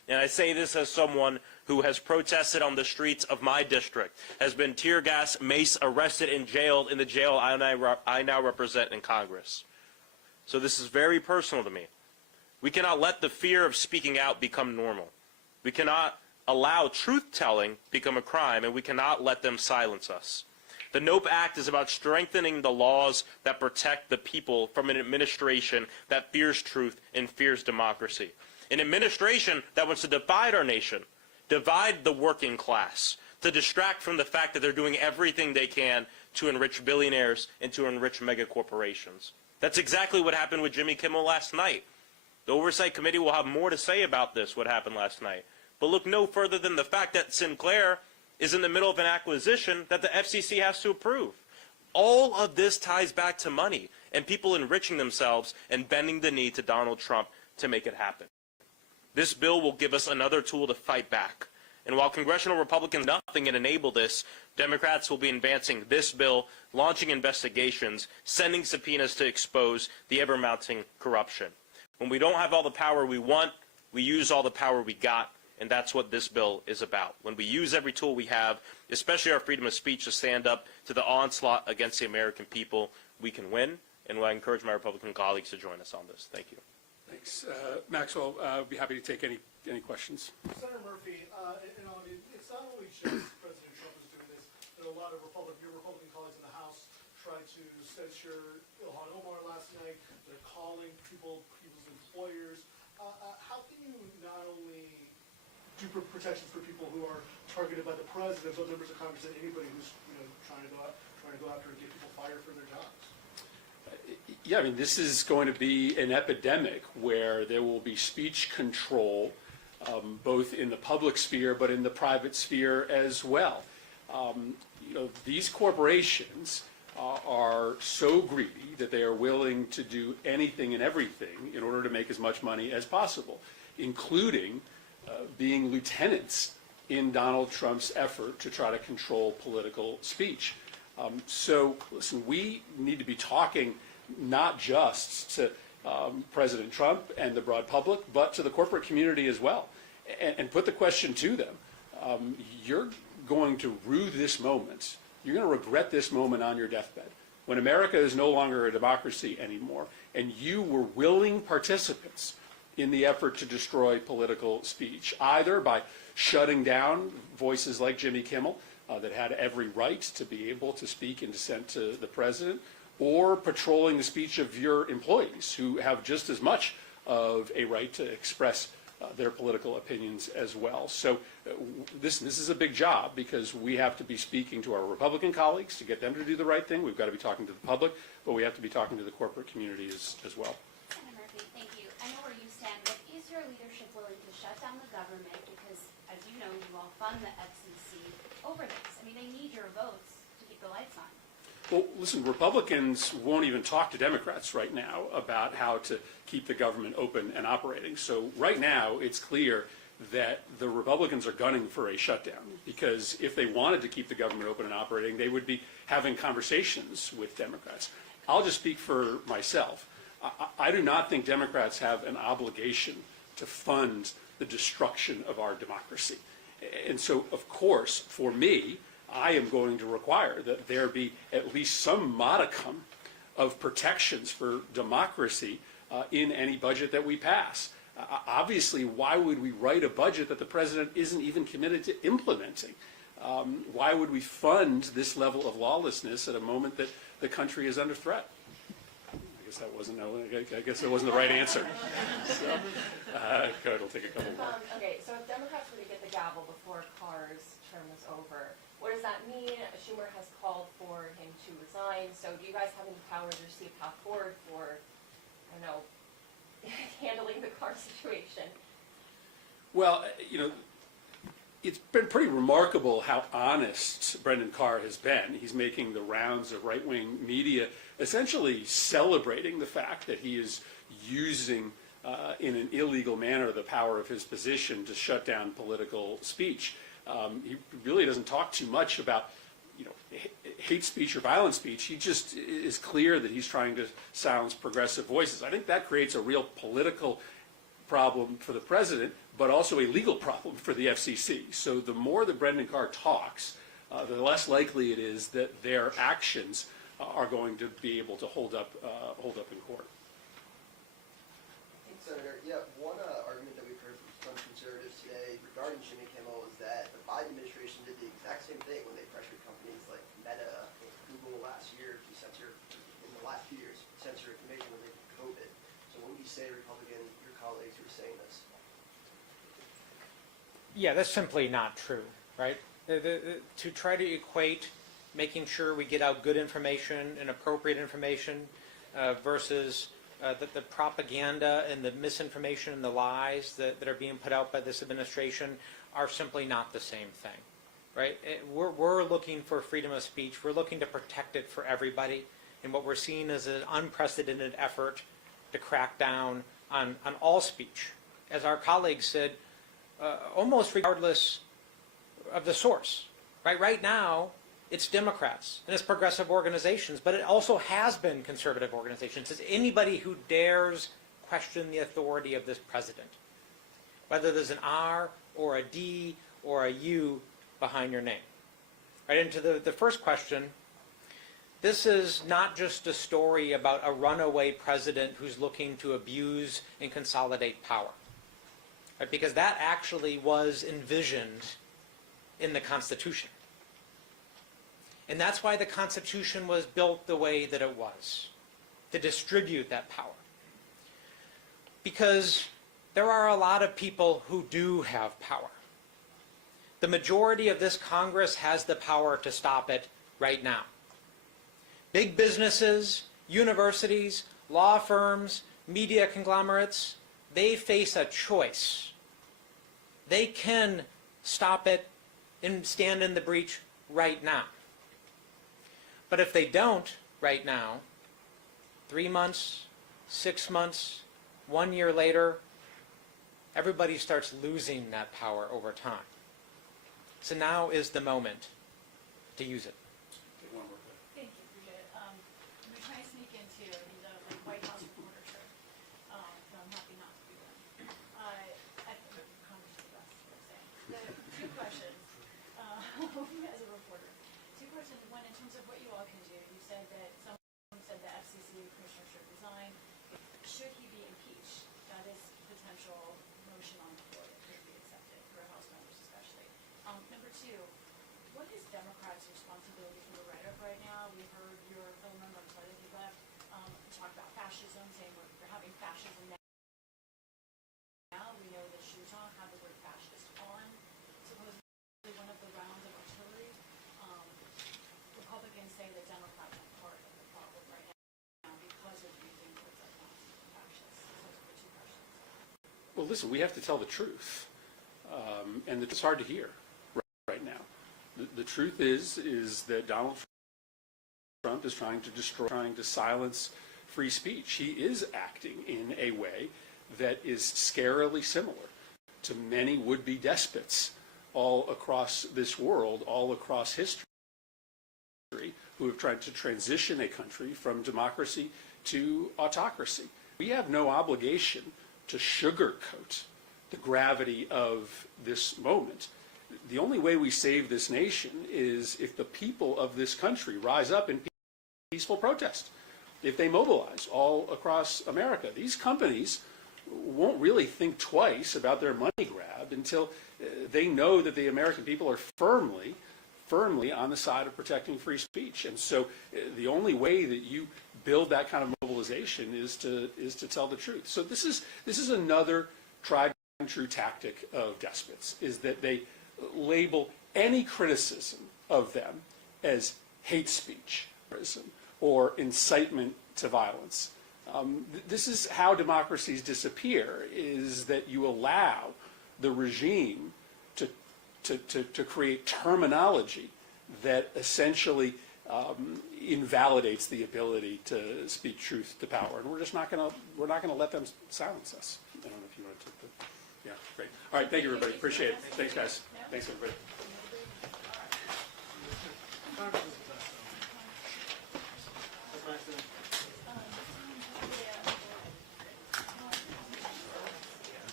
And I say this as someone who has protested on the streets of my district, has been tear gas, mace, arrested, and jailed in the jail I now represent in Congress. So this is very personal to me. We cannot let the fear of speaking out become normal. We cannot allow truth-telling become a crime, and we cannot let them silence us. The NOPE Act is about strengthening the laws that protect the people from an administration that fears truth and fears democracy. An administration that wants to divide our nation, divide the working class, to distract from the fact that they're doing everything they can to enrich billionaires and to enrich mega corporations. That's exactly what happened with Jimmy Kimmel last night. The Oversight Committee will have more to say about this, what happened last night. But look no further than the fact that Sinclair is in the middle of an acquisition that the FCC has to approve. All of this ties back to money and people enriching themselves and bending the knee to Donald Trump to make it happen. This bill will give us another tool to fight back. And while congressional Republicans do nothing and enable this, Democrats will be advancing this bill, launching investigations, sending subpoenas to expose the ever-mounting corruption. When we don't have all the power we want, we use all the power we got. And that's what this bill is about. When we use every tool we have, especially our freedom of speech, to stand up to the onslaught against the American people, we can win. And I encourage my Republican colleagues to join us on this. Thank you. Thanks. Maxwell, I'd be happy to take any questions. Senator Murphy, it's not only just President Trump is doing this. There are a lot of your Republican colleagues in the House tried to censure Ilhan Omar last night. They're calling people's employers. How can you not only do protections for people who are targeted by the president, but members of Congress and anybody who's trying to go after and get people fired from their jobs? Yeah, I mean, this is going to be an epidemic where there will be speech control, both in the public sphere but in the private sphere as well. These corporations are so greedy that they are willing to do anything and everything in order to make as much money as possible, including being lieutenants in Donald Trump's effort to try to control political speech. So, listen, we need to be talking not just to President Trump and the broad public, but to the corporate community as well, and put the question to them. You're going to rue this moment. You're going to regret this moment on your deathbed, when America is no longer a democracy anymore, and you were willing participants in the effort to destroy political speech, either by shutting down voices like Jimmy Kimmel that had every right to be able to speak in dissent to the president, or patrolling the speech of your employees who have just as much of a right to express their political opinions as well. So this is a big job, because we have to be speaking to our Republican colleagues to get them to do the right thing. We've got to be talking to the public, but we have to be talking to the corporate community as well. Senator Murphy, thank you. I know where you stand, but is your leadership willing to shut down the government? Because, as you know, you all fund the FCC over this. I mean, they need your votes to keep the lights on. Well, listen, Republicans won't even talk to Democrats right now about how to keep the government open and operating. So right now, it's clear that the Republicans are gunning for a shutdown, because if they wanted to keep the government open and operating, they would be having conversations with Democrats. I'll just speak for myself. I do not think Democrats have an obligation to fund the destruction of our democracy. And so, of course, for me, I am going to require that there be at least some modicum of protections for democracy in any budget that we pass. Obviously, why would we write a budget that the president isn't even committed to implementing? Why would we fund this level of lawlessness at a moment that the country is under threat? I guess that wasn't the right answer. So, go ahead, we'll take a couple more. Okay, so if Democrats were to get the gavel before Carr's term is over, what does that mean? Schumer has called for him to resign. So do you guys have any powers or see a path forward for, I don't know, handling the Carr situation? Well, it's been pretty remarkable how honest Brendan Carr has been. He's making the rounds of right-wing media, essentially celebrating the fact that he is using in an illegal manner the power of his position to shut down political speech. He really doesn't talk too much about hate speech or violent speech. He just is clear that he's trying to silence progressive voices. I think that creates a real political problem for the president, but also a legal problem for the FCC. So the more that Brendan Carr talks, the less likely it is that their actions are going to be able to hold up in court. Senator, one argument that we've heard from conservatives today regarding Jimmy Kimmel is that the Biden administration did the exact same thing when they pressured companies like Meta and Google last year to censor, in the last few years, censor information related to COVID. So what would you say, Republican, your colleagues who are saying this? Yeah, that's simply not true, right? To try to equate making sure we get out good information and appropriate information versus the propaganda and the misinformation and the lies that are being put out by this administration are simply not the same thing, right? We're looking for freedom of speech. We're looking to protect it for everybody. And what we're seeing is an unprecedented effort to crack down on all speech. As our colleagues said, almost regardless of the source, right? Right now, it's Democrats and it's progressive organizations, but it also has been conservative organizations. It's anybody who dares question the authority of this president, whether there's an R or a D or a U behind your name. Right into the first question, this is not just a story about a runaway president who's looking to abuse and consolidate power, right? Because that actually was envisioned in the Constitution. And that's why the Constitution was built the way that it was, to distribute that power. Because there are a lot of people who do have power. The majority of this Congress has the power to stop it right now. Big businesses, universities, law firms, media conglomerates, they face a choice. They can stop it and stand in the breach right now. But if they don't right now, 3 months, 6 months, 1 year later, everybody starts losing that power over time. So now is the moment to use it. Thank you, appreciate it. I'm trying to sneak into the White House reporter shirt, so I'm happy not to do that. I think Congress is the best, what I'm saying. Two questions as a reporter. Two questions. One, in terms of what you all can do, you said that someone said the FCC commissioner should resign. Should he be impeached? That is a potential motion on the floor that could be accepted for House members especially. Number two, what is Democrats' responsibility for the rhetoric right now? We heard your fellow member, I'm sorry that he left, talk about fascism, saying we're having fascism now. We know that Shooton had the word fascist on supposedly one of the rounds of artillery. Republicans say that Democrats are part of the problem right now because of using words like Nazi and fascist. So those are the two questions. Well, listen, we have to tell the truth, and it's hard to hear right now. The truth is that Donald Trump is trying to silence free speech. He is acting in a way that is scarily similar to many would-be despots all across this world, all across history, who have tried to transition a country from democracy to autocracy. We have no obligation to sugarcoat the gravity of this moment. The only way we save this nation is if the people of this country rise up in peaceful protest, if they mobilize all across America. These companies won't really think twice about their money grab until they know that the American people are firmly on the side of protecting free speech. And so the only way that you build that kind of mobilization is to tell the truth. So this is another tried and true tactic of despots, is that they label any criticism of them as hate speech or incitement to violence. This is how democracies disappear, is that you allow the regime to create terminology that essentially invalidates the ability to speak truth to power, and we're just not going to let them silence us. I don't know if you want to take the. Yeah, great. All right, thank you, everybody. Appreciate it. Thanks, guys. Thanks, everybody.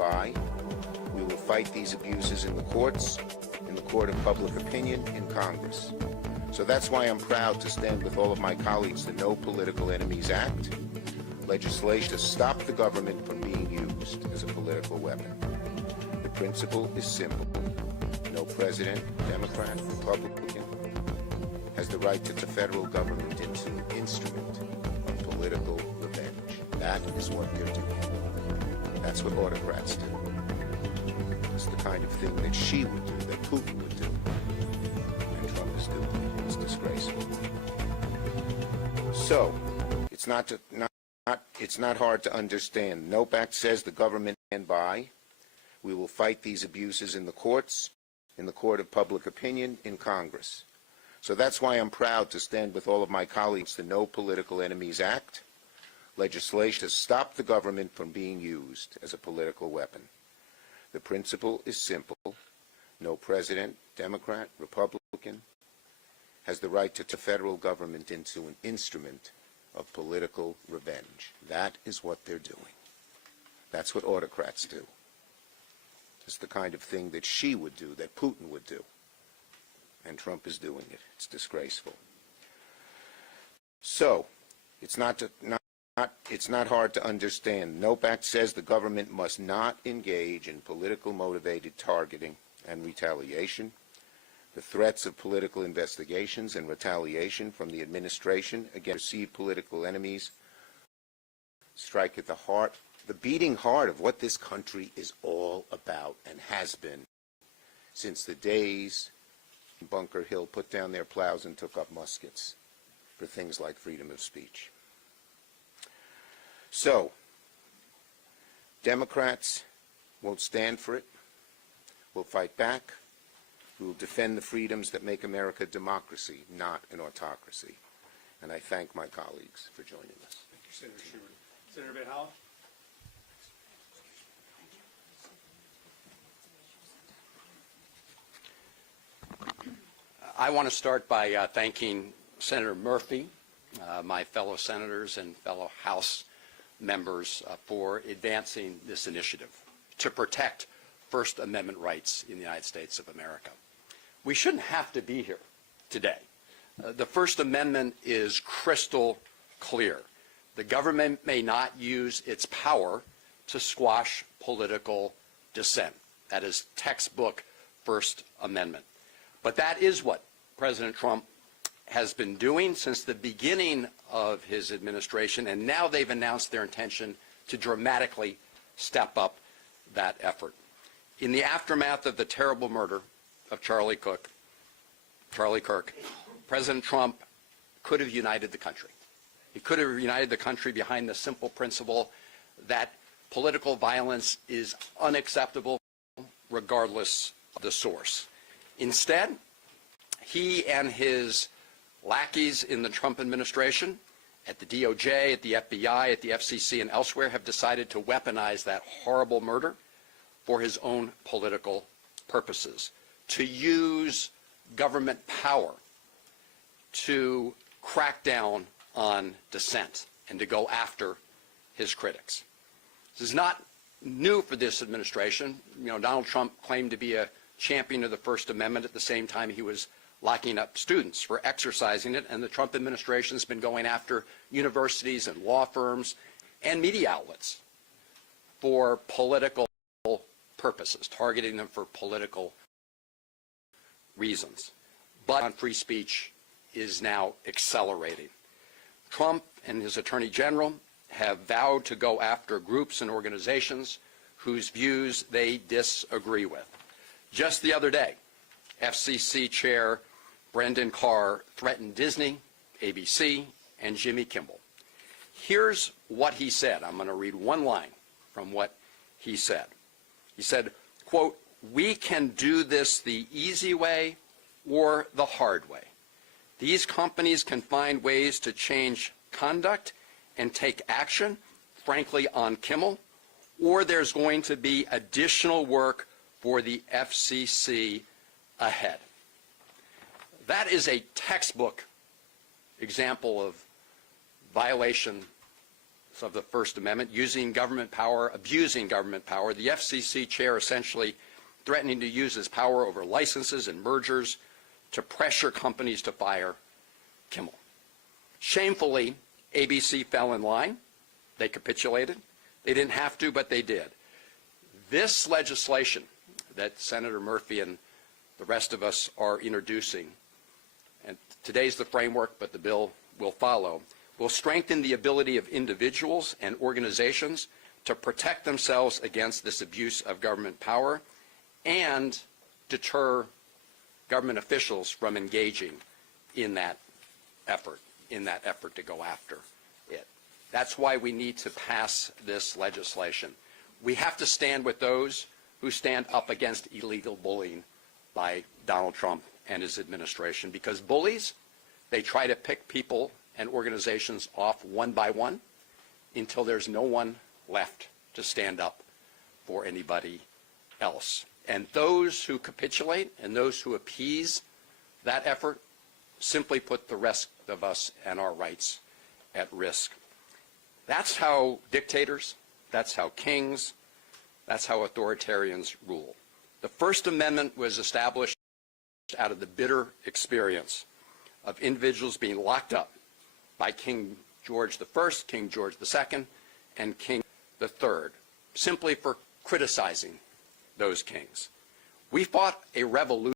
by. We will fight these abuses in the courts, in the court of public opinion, in Congress. So that's why I'm proud to stand with all of my colleagues to No Political Enemies Act, legislation to stop the government from being used as a political weapon. The principle is simple. No president, Democrat, Republican, has the right to turn the federal government into an instrument of political revenge. That is what they're doing. That's what autocrats do. It's the kind of thing that she would do, that Putin would do, and Trump is doing. It's disgraceful. So, it's not hard to understand. NOPE Act says the government stand by. We will fight these abuses in the courts, in the court of public opinion, in Congress. So that's why I'm proud to stand with all of my colleagues to No Political Enemies Act, legislation to stop the government from being used as a political weapon. The principle is simple. No president, Democrat, Republican, has the right to turn the federal government into an instrument of political revenge. That is what they're doing. That's what autocrats do. It's the kind of thing that she would do, that Putin would do. And Trump is doing it. It's disgraceful. So, it's not hard to understand. NOPE Act says the government must not engage in political motivated targeting and retaliation. The threats of political investigations and retaliation from the administration against perceived political enemies strike at the heart, the beating heart of what this country is all about and has been since the days when Bunker Hill put down their plows and took up muskets for things like freedom of speech. So, Democrats won't stand for it. We'll fight back. We will defend the freedoms that make America a democracy, not an autocracy. And I thank my colleagues for joining us. Thank you, Senator Schumer. Senator Van Hollen? I want to start by thanking Senator Murphy, my fellow senators and fellow House members for advancing this initiative to protect First Amendment rights in the United States of America. We shouldn't have to be here today. The First Amendment is crystal clear. The government may not use its power to squash political dissent. That is textbook First Amendment. But that is what President Trump has been doing since the beginning of his administration, and now they've announced their intention to dramatically step up that effort. In the aftermath of the terrible murder of Charlie Kirk, President Trump could have united the country. He could have united the country behind the simple principle that political violence is unacceptable regardless of the source. Instead, he and his lackeys in the Trump administration, at the DOJ, at the FBI, at the FCC, and elsewhere, have decided to weaponize that horrible murder for his own political purposes, to use government power to crack down on dissent and to go after his critics. This is not new for this administration. You know, Donald Trump claimed to be a champion of the First Amendment at the same time he was locking up students for exercising it, and the Trump administration has been going after universities and law firms and media outlets for political purposes, targeting them for political reasons. But on free speech is now accelerating. Trump and his Attorney General have vowed to go after groups and organizations whose views they disagree with. Just the other day, FCC Chair Brendan Carr threatened Disney, ABC, and Jimmy Kimmel. Here's what he said. I'm going to read one line from what he said. He said, quote, "We can do this the easy way or the hard way. These companies can find ways to change conduct and take action, frankly, on Kimmel, or there's going to be additional work for the FCC ahead." That is a textbook example of violation of the First Amendment, using government power, abusing government power, the FCC chair essentially threatening to use his power over licenses and mergers to pressure companies to fire Kimmel. Shamefully, ABC fell in line. They capitulated. They didn't have to, but they did. This legislation that Senator Murphy and the rest of us are introducing, and today's the framework, but the bill will follow, will strengthen the ability of individuals and organizations to protect themselves against this abuse of government power and deter government officials from engaging in that effort to go after it. That's why we need to pass this legislation. We have to stand with those who stand up against illegal bullying by Donald Trump and his administration, because bullies, they try to pick people and organizations off one by one until there's no one left to stand up for anybody else. And those who capitulate and those who appease that effort simply put the rest of us and our rights at risk. That's how dictators, that's how kings, that's how authoritarians rule. The First Amendment was established out of the bitter experience of individuals being locked up by King George I, King George II, and King III, simply for criticizing those kings. We fought a revolution